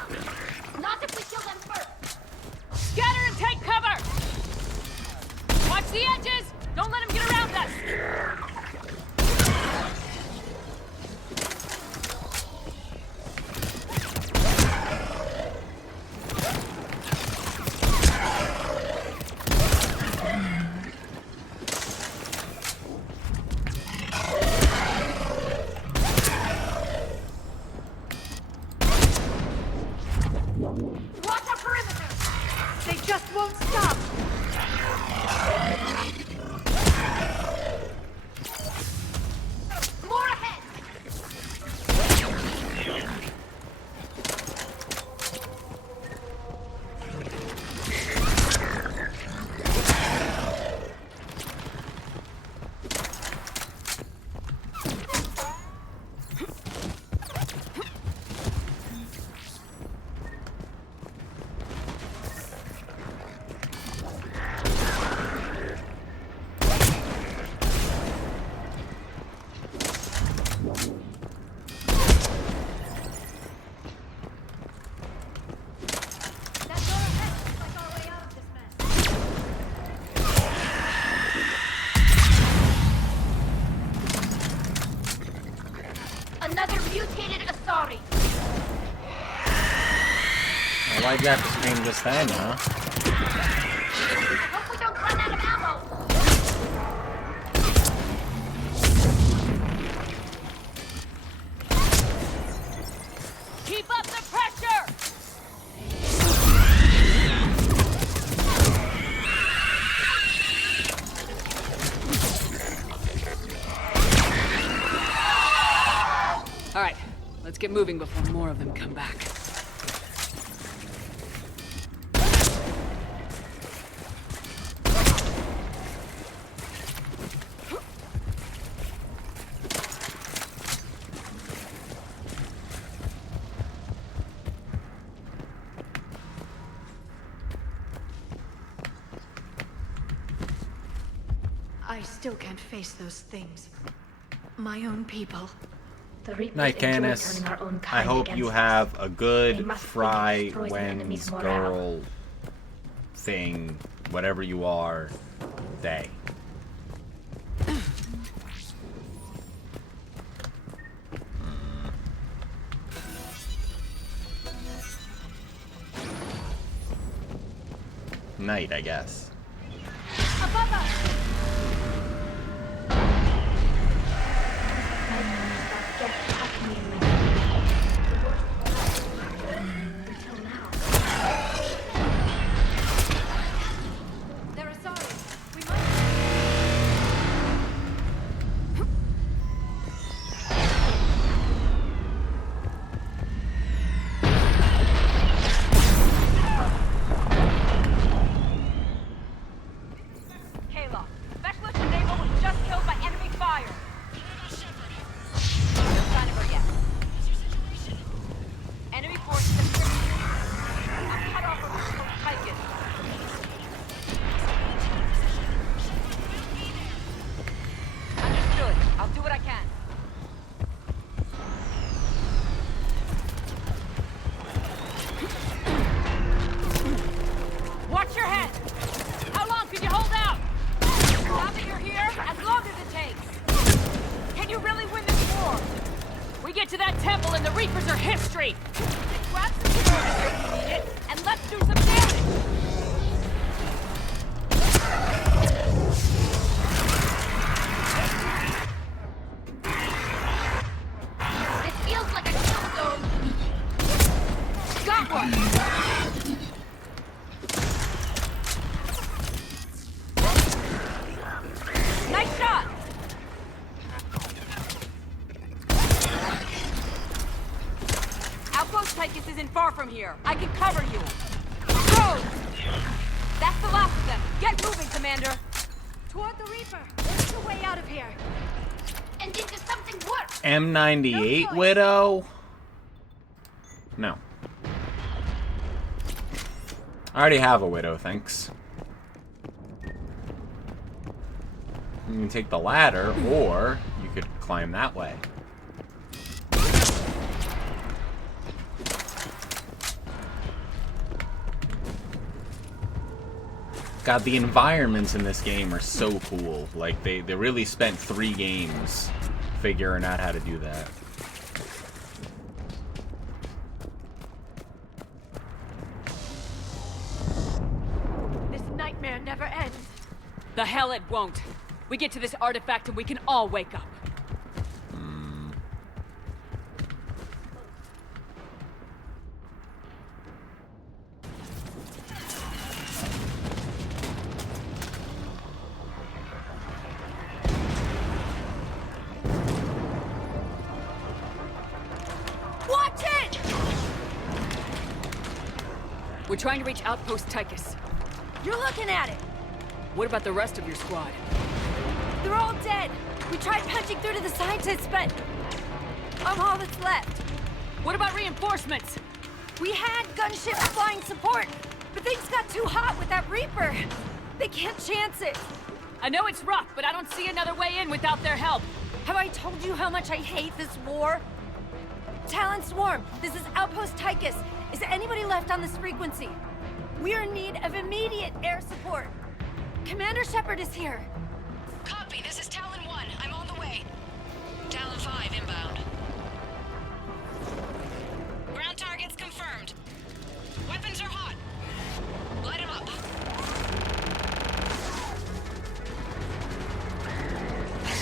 Not if we kill them first! Scatter and take cover! Watch the edges! Don't let them get around us! Watch our perimeter! They just won't stop! More ahead! That door ahead looks like our way out of this mess. Another mutated Asari! Why'd you have to scream just then, huh? I hope we don't run out of ammo! Keep up the pressure! All right, let's get moving before more of them come back. I still can't face those things. My own people. The Reapers Night, enjoy Canis. turning our own I kind hope against you us. have a They good must think it Fry destroys the enemy's Wen's morale. girl thing, whatever you are, day. Night, I guess. Above us! They're Asari. We must... Kayla, Specialist and Naval was just killed by enemy fire. No sign of her yet. Enemy forces have driven through. I'm cut off from Titan. Understood. I'll do what I can. Watch your head! How long can you hold out? Now that you're here, as long as it takes. Can you really win this war? We get to that temple and the Reapers are history. Grab got some supporters if you need it, and let's do some damage! It feels like a kill zone. Got one! Nice shot! Outpost Tychus isn't far from here. I can cover you. Go! That's the last of them. Get moving, Commander. Toward the Reaper. There's a way out of here. And into something worse. M98 Widow? No. I already have a Widow, thanks. You can take the ladder, or you could climb that way. God, the environments in this game are so cool. Like, they really spent 3 games figuring out how to do that. This nightmare never ends. The hell it won't. We get to this artifact and we can all wake up. Watch it! We're trying to reach Outpost Tychus. You're looking at it. What about the rest of your squad? They're all dead. We tried punching through to the scientists, but I'm all that's left. What about reinforcements? We had gunships flying support, but things got too hot with that Reaper. They can't chance it. I know it's rough, but I don't see another way in without their help. Have I told you how much I hate this war? Talon Swarm, this is Outpost Tychus. Is anybody left on this frequency? We're in need of immediate air support. Commander Shepard is here. Copy, this is Talon 1. I'm on the way. Talon 5 inbound. Ground targets confirmed. Weapons are hot. Light them up.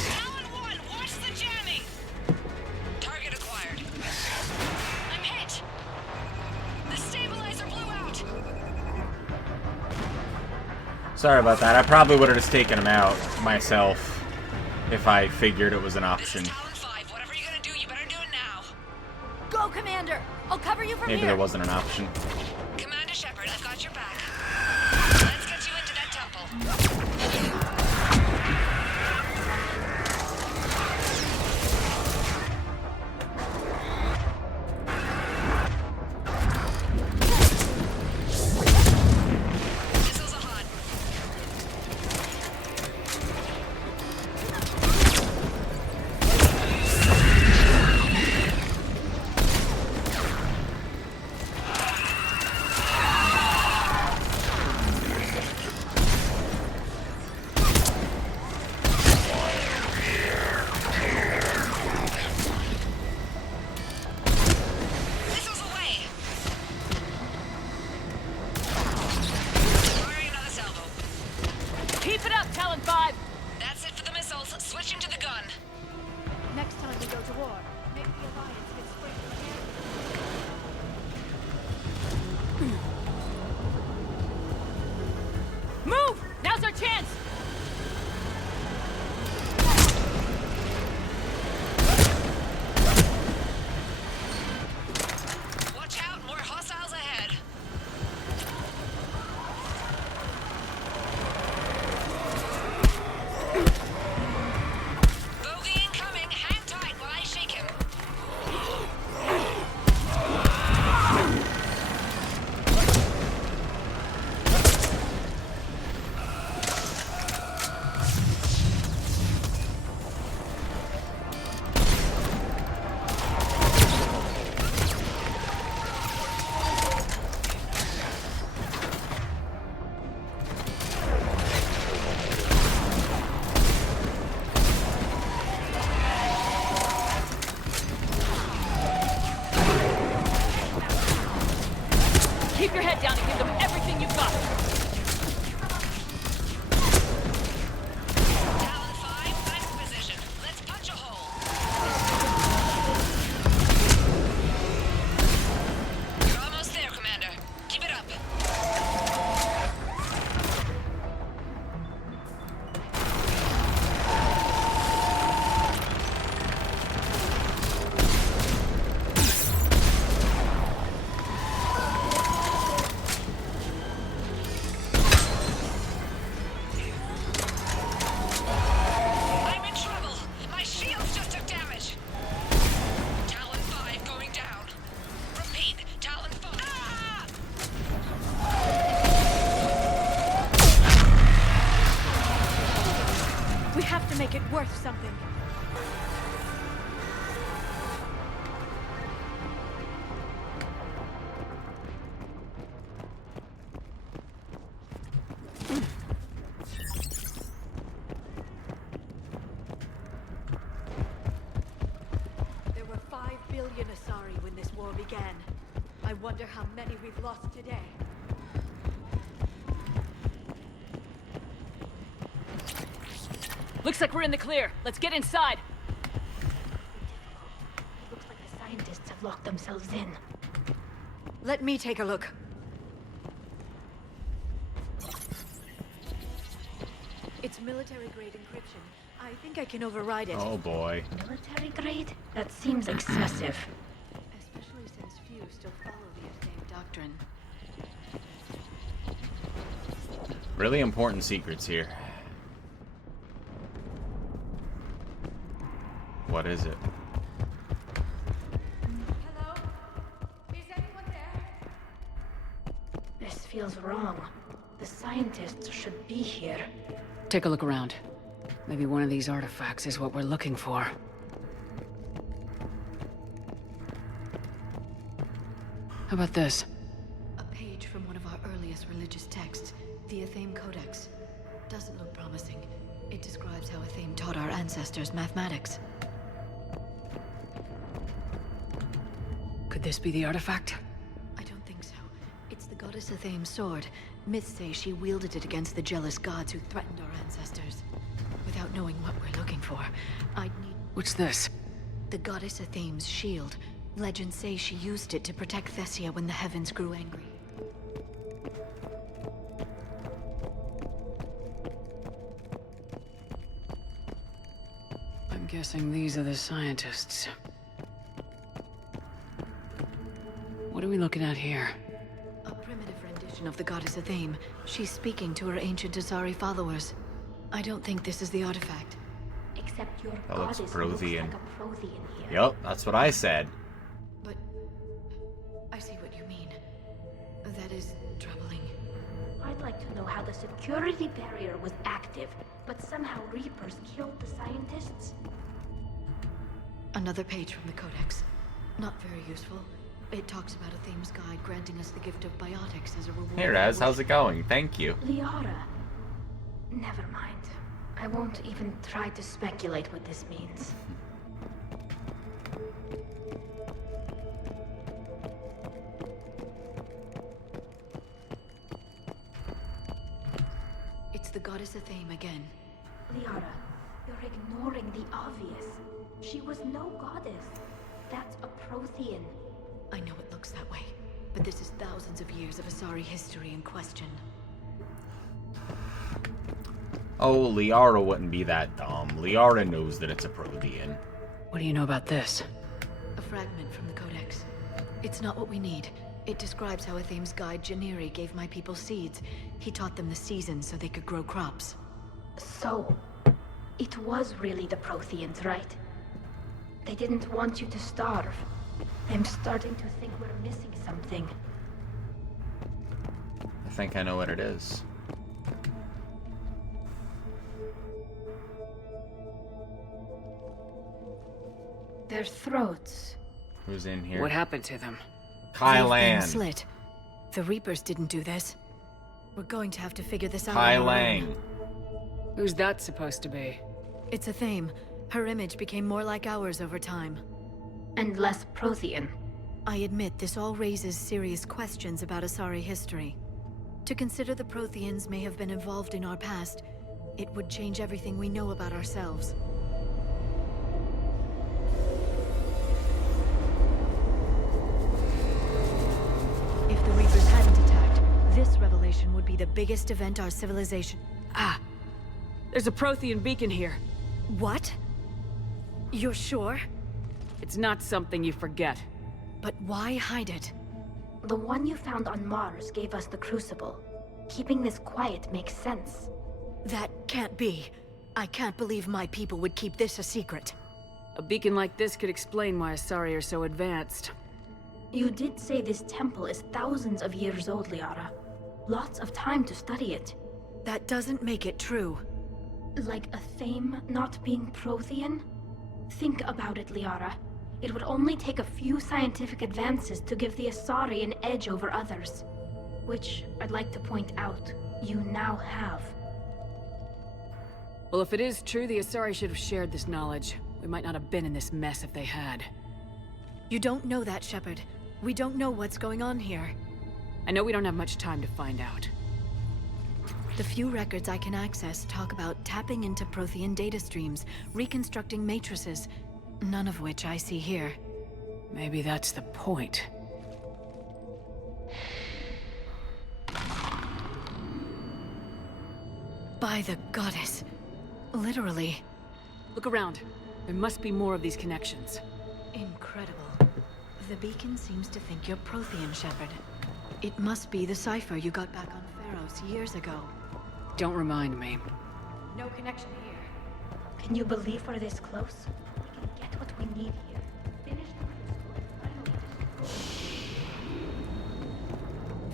Talon 1, watch the jamming! Target acquired. I'm hit! The stabilizer blew out! Sorry about that. I probably would have just taken him out myself if I figured it was an option. Go, Commander! I'll cover you from Maybe here. there wasn't an option. Commander Shepard, I've got your back. Let's get you into that temple. Missiles are hot. Missiles away. Firing another salvo. Keep it up, Talon 5! That's it for the missiles. Switching to the gun. Next time we go to war, maybe the Alliance gets sprinkled again. Move! Now's our chance! Watch out, more hostiles ahead. Bogey incoming. Hang tight while I shake him. to make it worth something. There were 5 billion Asari when this war began. I wonder how many we've lost today. Looks like we're in the clear. Let's get inside. Looks like the scientists have locked themselves in. Let me take a look. It's military-grade encryption. I think I can override it. Oh boy. Military grade? That seems excessive. Especially since few still follow the same doctrine. Really important secrets here. What is it? Hello? Is anyone there? This feels wrong. The scientists should be here. Take a look around. Maybe one of these artifacts is what we're looking for. How about this? A page from one of our earliest religious texts, the Athame Codex. Doesn't look promising. It describes how Athame taught our ancestors mathematics. Could this be the artifact? I don't think so. It's the goddess Athame's sword. Myths say she wielded it against the jealous gods who threatened our ancestors. Without knowing what we're looking for, I'd need... What's this? The goddess Athame's shield. Legends say she used it to protect Thessia when the heavens grew angry. I'm guessing these are the scientists. What are we looking at here? A primitive rendition of the goddess Athame. She's speaking to her ancient Asari followers. I don't think this is the artifact. Except your That looks goddess Prothean. looks like a Prothean here. Yep, that's what I said. But... I see what you mean. That is troubling. I'd like to know how the security barrier was active, but somehow Reapers killed the scientists. Another page from the Codex. Not very useful. It talks about Athame's guide granting us the gift of biotics as a reward. Here, Ez, how's it going? Thank you. Liara. Never mind. I won't even try to speculate what this means. It's the goddess Athame again. Liara, you're ignoring the obvious. She was no goddess. That's a Prothean. I know it looks that way, but this is thousands of years of Asari history in question. Oh, Liara wouldn't be that dumb. Liara knows that it's a Prothean. What do you know about this? A fragment from the Codex. It's not what we need. It describes how Athame's guide Janiri gave my people seeds. He taught them the seasons so they could grow crops. So, it was really the Protheans, right? They didn't want you to starve. I'm starting to think we're missing something. I think I know what it is. Their throats. Who's in here? What happened to them? They've been Kylan. slit. The Reapers didn't do this. We're going to have to figure this out. Kylan. Who's that supposed to be? It's Athame. Her image became more like ours over time. And less Prothean. I admit this all raises serious questions about Asari history. To consider the Protheans may have been involved in our past, it would change everything we know about ourselves. If the Reapers hadn't attacked, this revelation would be the biggest event our civilization... Ah! There's a Prothean beacon here. What? You're sure? It's not something you forget. But why hide it? The one you found on Mars gave us the Crucible. Keeping this quiet makes sense. That can't be. I can't believe my people would keep this a secret. A beacon like this could explain why Asari are so advanced. You did say this temple is thousands of years old, Liara. Lots of time to study it. That doesn't make it true. Like a Thame not being Prothean? Think about it, Liara. It would only take a few scientific advances to give the Asari an edge over others. Which, I'd like to point out, you now have. Well, if it is true, the Asari should have shared this knowledge. We might not have been in this mess if they had. You don't know that, Shepard. We don't know what's going on here. I know we don't have much time to find out. The few records I can access talk about tapping into Prothean data streams, reconstructing matrices, none of which I see here. Maybe that's the point. By the goddess. Literally. Look around. There must be more of these connections. Incredible. The beacon seems to think you're Prothean, Shepard. It must be the cipher you got back on Pharos years ago. Don't remind me. No connection here. Can you believe we're this close? We can get what we need here. Finish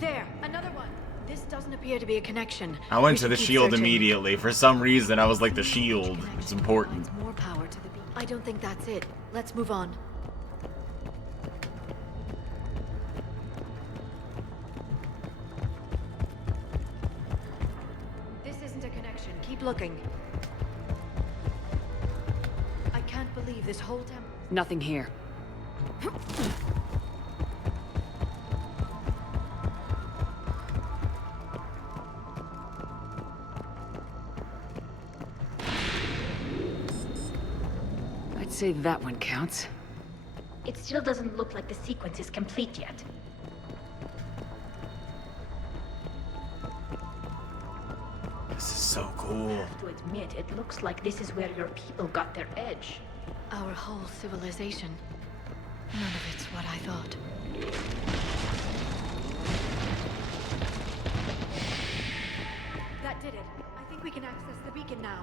the There! Another one! This doesn't appear to be a connection. I went We to the should keep shield searching. immediately. For some reason, I was like, the shield. It's important. More power to the beacon. I don't think that's it. Let's move on. This isn't a connection. Keep looking. I can't believe this whole temple. Nothing here. I'd say that one counts. It still doesn't look like the sequence is complete yet. This is so cool. I have to admit, it looks like this is where your people got their edge. Our whole civilization. None of it's what I thought. That did it. I think we can access the beacon now.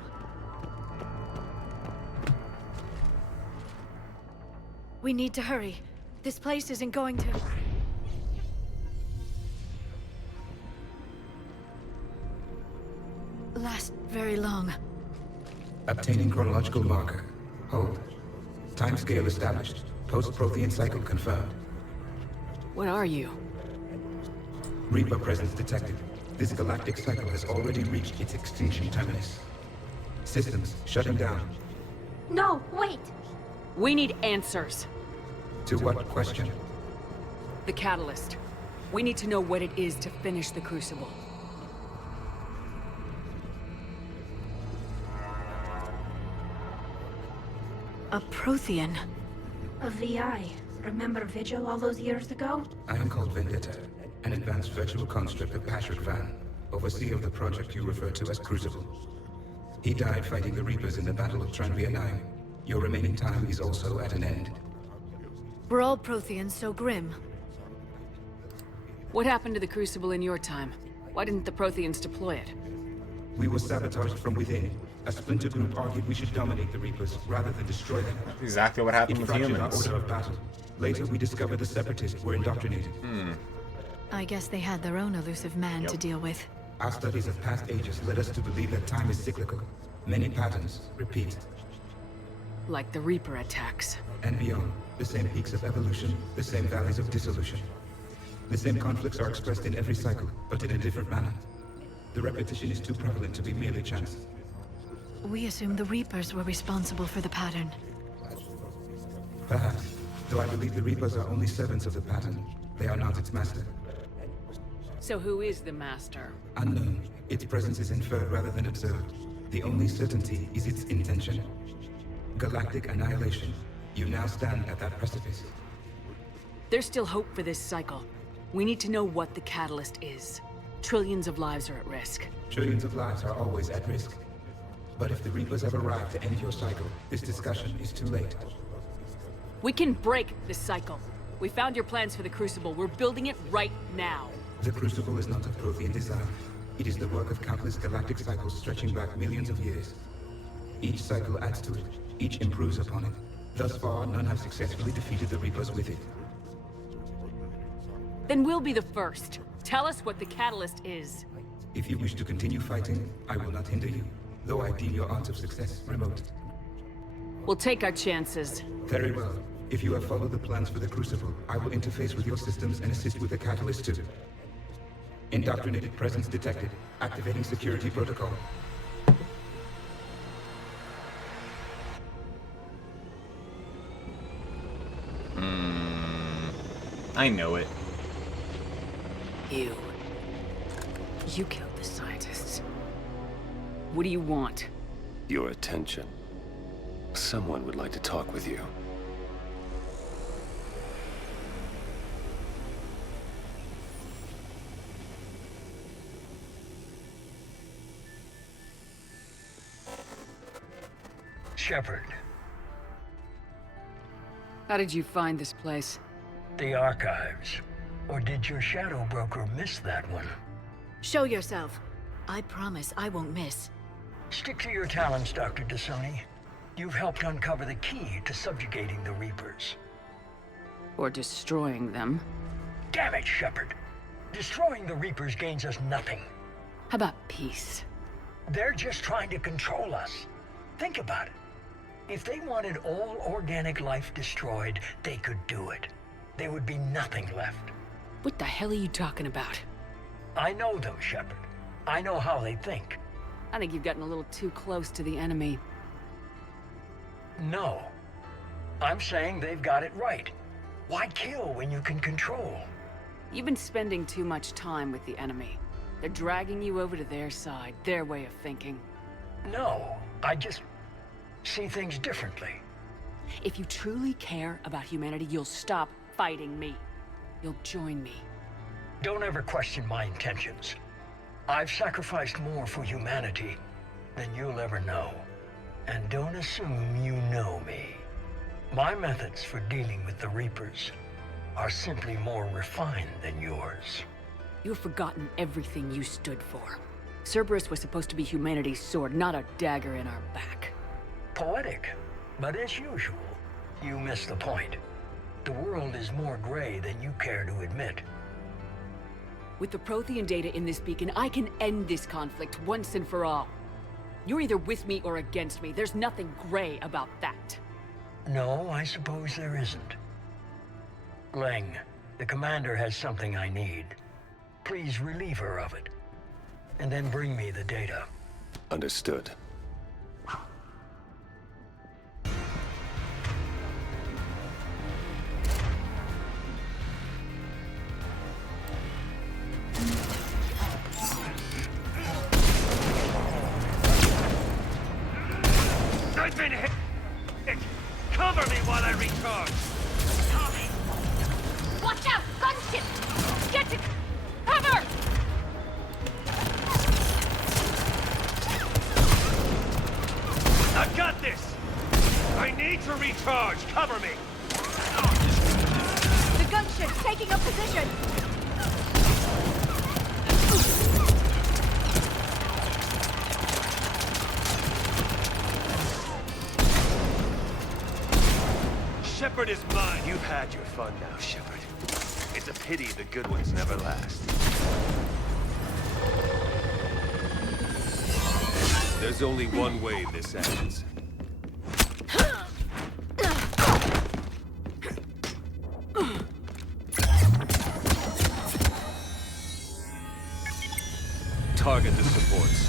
We need to hurry. This place isn't going to... last very long. Obtaining chronological marker. Hold. Timescale established. Post-Prothean cycle confirmed. What are you? Reaper presence detected. This galactic cycle has already reached its extinction terminus. Systems shutting down. No, wait! We need answers. To what question? The catalyst. We need to know what it is to finish the Crucible. A Prothean. A VI. Remember Vigil all those years ago? I am called Vendetta, an advanced virtual construct of Patrick Van, overseer of the project you refer to as Crucible. He died fighting the Reapers in the Battle of Tranvia 9. Your remaining time is also at an end. We're all Protheans so grim. What happened to the Crucible in your time? Why didn't the Protheans deploy it? We were sabotaged from within. A splinter group argued we should dominate the Reapers rather than destroy them. Exactly what happened It with fractured humans. our order of battle. Later, we discovered the Separatists were indoctrinated. I guess they had their own elusive man to deal with. Our studies of past ages led us to believe that time is cyclical. Many patterns repeat. Like the Reaper attacks. And beyond, the same peaks of evolution, the same valleys of dissolution. The same conflicts are expressed in every cycle, but in a different manner. The repetition is too prevalent to be merely chance. We assumed the Reapers were responsible for the pattern. Perhaps, though I believe the Reapers are only servants of the pattern. They are not its master. So who is the Master? Unknown. Its presence is inferred rather than observed. The only certainty is its intention. Galactic annihilation. You now stand at that precipice. There's still hope for this cycle. We need to know what the catalyst is. Trillions of lives are at risk. Trillions of lives are always at risk. But if the Reapers have arrived to end your cycle, this discussion is too late. We can break this cycle. We found your plans for the Crucible. We're building it right now. The Crucible is not of Prothean design. It is the work of countless galactic cycles stretching back millions of years. Each cycle adds to it. Each improves upon it. Thus far, none have successfully defeated the Reapers with it. Then we'll be the first. Tell us what the catalyst is. If you wish to continue fighting, I will not hinder you. though I deem your odds of success remote. We'll take our chances. Very well. If you have followed the plans for the Crucible, I will interface with your systems and assist with the catalyst too. Indoctrinated presence detected. Activating security protocol. I know it. You killed the scientists. What do you want? Your attention. Someone would like to talk with you. Shepard. How did you find this place? The archives. Or did your shadow broker miss that one? Show yourself. I promise I won't miss. Stick to your talents, Dr. Dasoni. You've helped uncover the key to subjugating the Reapers. Or destroying them. Damn it, Shepard. Destroying the Reapers gains us nothing. How about peace? They're just trying to control us. Think about it. If they wanted all organic life destroyed, they could do it. There would be nothing left. What the hell are you talking about? I know them, Shepard. I know how they think. I think you've gotten a little too close to the enemy. No. I'm saying they've got it right. Why kill when you can control? You've been spending too much time with the enemy. They're dragging you over to their side, their way of thinking. No, I just see things differently. If you truly care about humanity, you'll stop fighting me. You'll join me. Don't ever question my intentions. I've sacrificed more for humanity than you'll ever know. And don't assume you know me. My methods for dealing with the Reapers are simply more refined than yours. You've forgotten everything you stood for. Cerberus was supposed to be humanity's sword, not a dagger in our back. Poetic, but as usual, you miss the point. The world is more gray than you care to admit. With the Prothean data in this beacon, I can end this conflict once and for all. You're either with me or against me. There's nothing gray about that. No, I suppose there isn't. Leng, the commander has something I need. Please relieve her of it. And then bring me the data. Understood. I've been hit! Cover me while I recharge! Tommy! Watch out! Gunship! Get to cover! I've got this! I need to recharge! Cover me! The gunship's taking up position! Shepard is mine! You've had your fun now, Shepard. It's a pity the good ones never last. There's only one way this ends. Target the supports.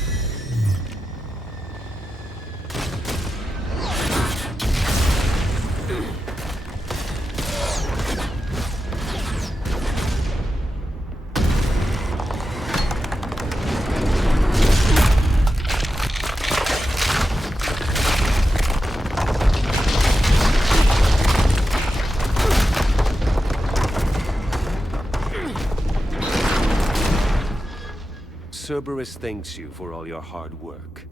Cerberus thanks you for all your hard work.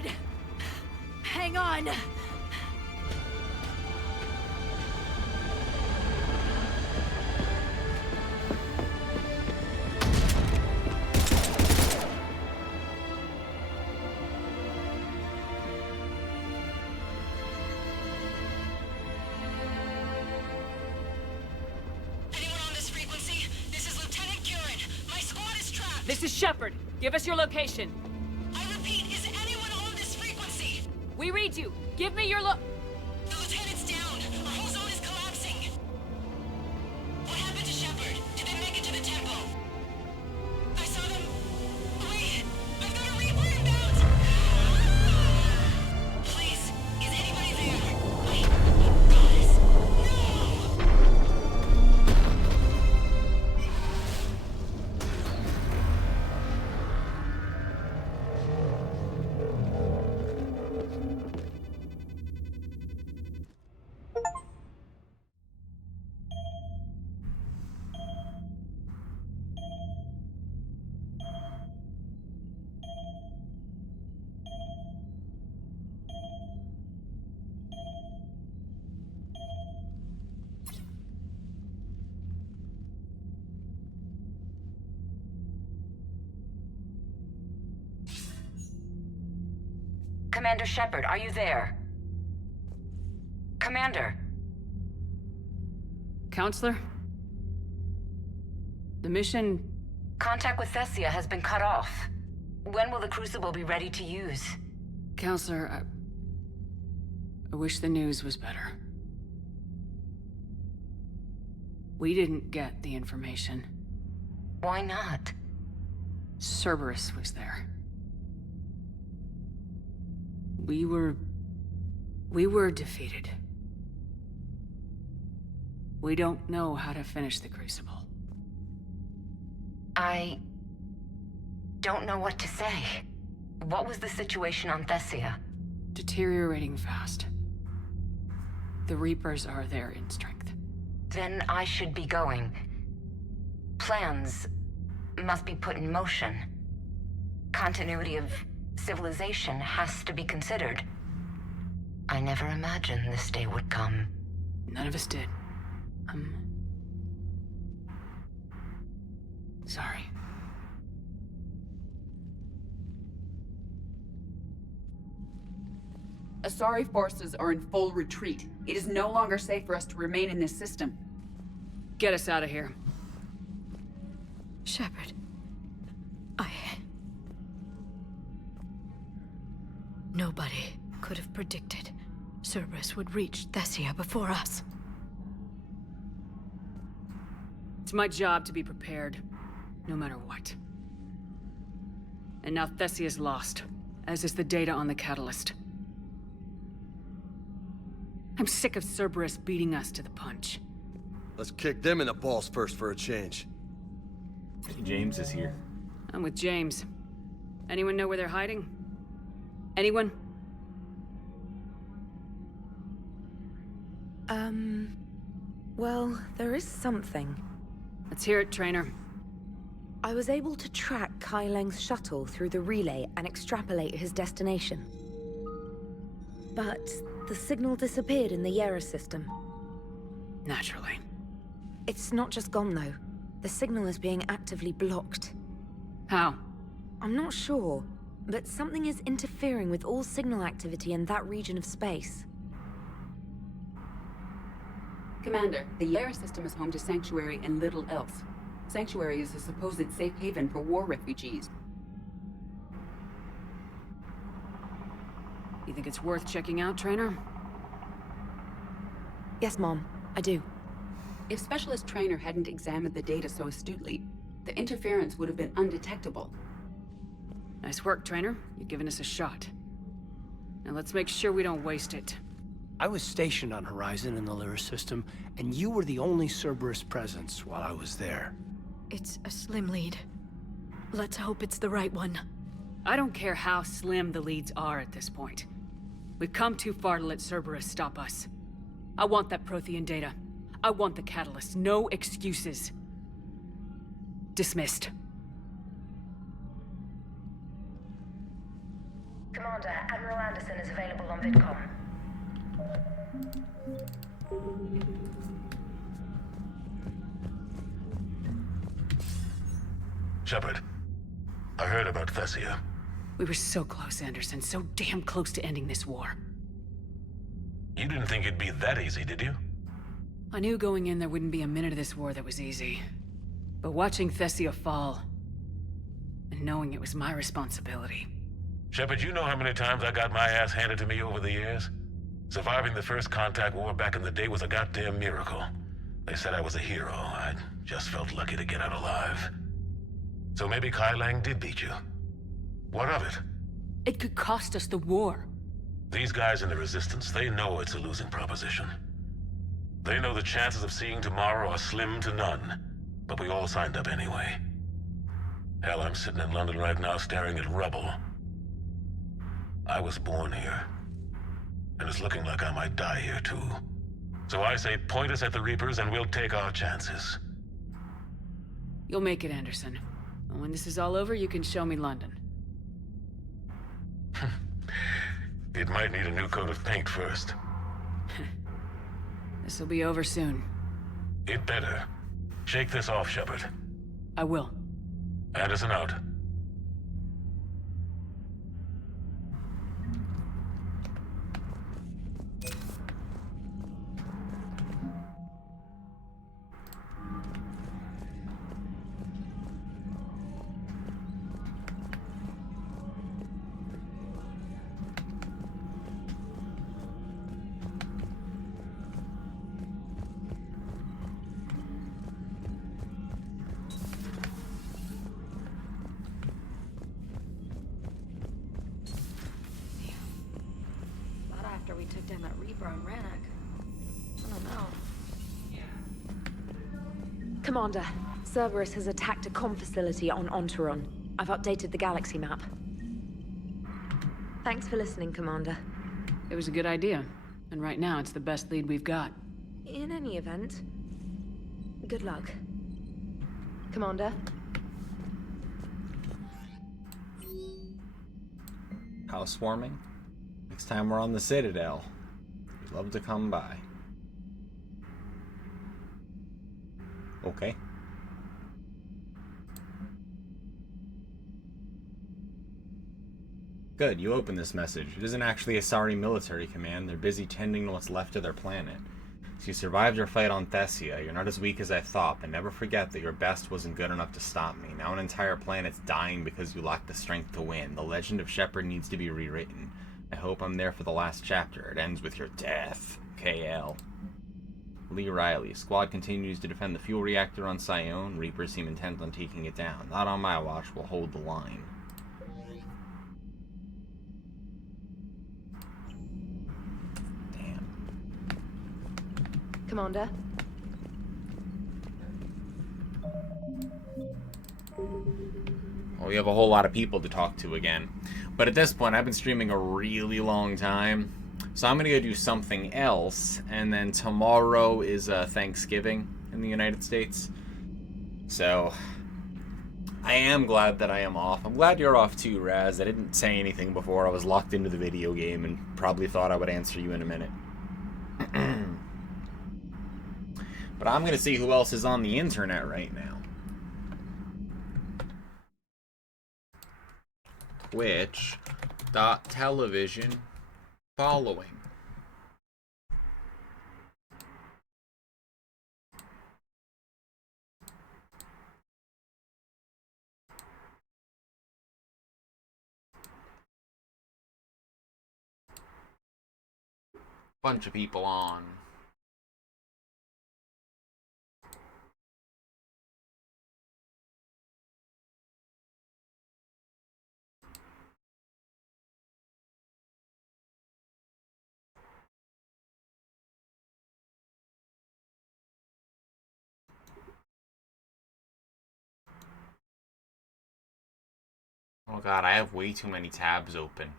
hard! Hang on! This is Shepard. Give us your location. I repeat, is anyone on this frequency? We read you. Give me your The lieutenant's down. Our whole zone is collapsing. What happened to Shepard? Did they make it to the temple? I saw them. Wait, I've got a Reaper inbound. Please, is anybody there? Wait, guys, no! Commander Shepard, are you there? Commander! Counselor? The mission... Contact with Thessia has been cut off. When will the Crucible be ready to use? Counselor, I wish the news was better. We didn't get the information. Why not? Cerberus was there. We were defeated. We don't know how to finish the Crucible. I don't know what to say. What was the situation on Thessia? Deteriorating fast. The Reapers are there in strength. Then I should be going. Plans must be put in motion. Continuity of civilization has to be considered. I never imagined this day would come. None of us did. Sorry. Asari forces are in full retreat. It is no longer safe for us to remain in this system. Get us out of here. Shepard. Nobody could have predicted Cerberus would reach Thessia before us. It's my job to be prepared, no matter what. And now Thessia's lost, as is the data on the catalyst. I'm sick of Cerberus beating us to the punch. Let's kick them in the balls first for a change. James is here. I'm with James. Anyone know where they're hiding? Anyone? Well, there is something. Let's hear it, Trainer. I was able to track Kai Leng's shuttle through the relay and extrapolate his destination. But the signal disappeared in the Yera system. Naturally. It's not just gone, though. The signal is being actively blocked. How? I'm not sure, but something is interfering with all signal activity in that region of space. Commander, the Yera system is home to Sanctuary and little else. Sanctuary is a supposed safe haven for war refugees. You think it's worth checking out, Trainer? Yes, Mom, I do. If Specialist Trainer hadn't examined the data so astutely, the interference would have been undetectable. Nice work, Trainer. You've given us a shot. Now let's make sure we don't waste it. I was stationed on Horizon in the Lyra system, and you were the only Cerberus presence while I was there. It's a slim lead. Let's hope it's the right one. I don't care how slim the leads are at this point. We've come too far to let Cerberus stop us. I want that Prothean data. I want the catalyst. No excuses. Dismissed. Commander, Admiral Anderson is available on VidCom. Shepard, I heard about Thessia. We were so close, Anderson. So damn close to ending this war. You didn't think it'd be that easy, did you? I knew going in there wouldn't be a minute of this war that was easy. But watching Thessia fall, and knowing it was my responsibility. Shepard, you know how many times I got my ass handed to me over the years? Surviving the first contact war back in the day was a goddamn miracle. They said I was a hero. I just felt lucky to get out alive. So maybe Kai Lang did beat you. What of it? It could cost us the war. These guys in the Resistance, they know it's a losing proposition. They know the chances of seeing tomorrow are slim to none. But we all signed up anyway. Hell, I'm sitting in London right now staring at rubble. I was born here. And it's looking like I might die here too. So I say point us at the Reapers and we'll take our chances. You'll make it, Anderson. And when this is all over, you can show me London. It might need a new coat of paint first. This'll be over soon. It better. Shake this off, Shepard. I will. Anderson out. We took down that Reaper on Rannoch. I don't know. Commander, Cerberus has attacked a comm facility on Ontaron. I've updated the galaxy map. Thanks for listening, Commander. It was a good idea. And right now, it's the best lead we've got. In any event, good luck. Commander? Housewarming? Next time we're on the Citadel, we'd love to come by. Okay. Good, you opened this message. It isn't actually a sorry military command. They're busy tending to what's left of their planet. So you survived your fight on Thessia. You're not as weak as I thought, but never forget that your best wasn't good enough to stop me. Now an entire planet's dying because you lack the strength to win. The legend of Shepard needs to be rewritten. I hope I'm there for the last chapter. It ends with your death. KL. Lee Riley. Squad continues to defend the fuel reactor on Sione. Reapers seem intent on taking it down. Not on my watch. We'll hold the line. Commander? Well, we have a whole lot of people to talk to again. But at this point, I've been streaming a really long time. So I'm going to go do something else. And then tomorrow is Thanksgiving in the United States. So I am glad that I am off. I'm glad you're off too, Raz. I didn't say anything before. I was locked into the video game and probably thought I would answer you in a minute. But I'm going to see who else is on the internet right now. Twitch.television following. Bunch of people on. Oh god, I have way too many tabs open.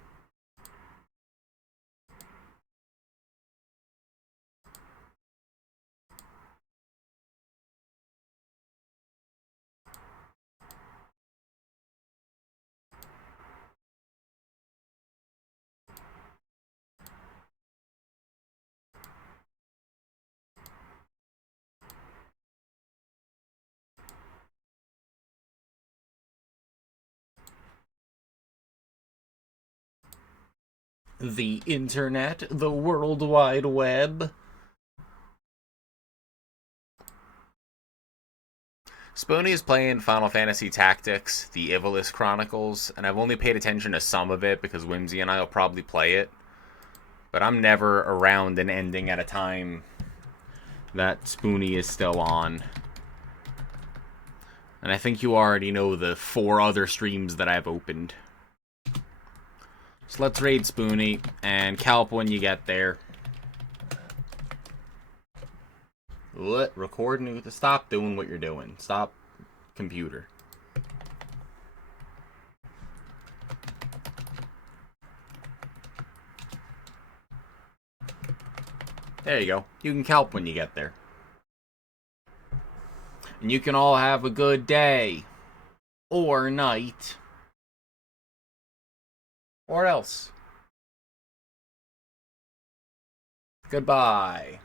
The internet, the World Wide Web. Spoonie is playing Final Fantasy Tactics, the Ivalice Chronicles, and I've only paid attention to some of it because Whimsy and I will probably play it. But I'm never around an ending at a time that Spoonie is still on. And I think you already know the 4 other streams that I've opened. So let's raid Spoonie, and Kelp when you get there. What? Recording? Stop doing what you're doing. Stop, computer. There you go. You can Kelp when you get there. And you can all have a good day. Or night. Or else. Goodbye.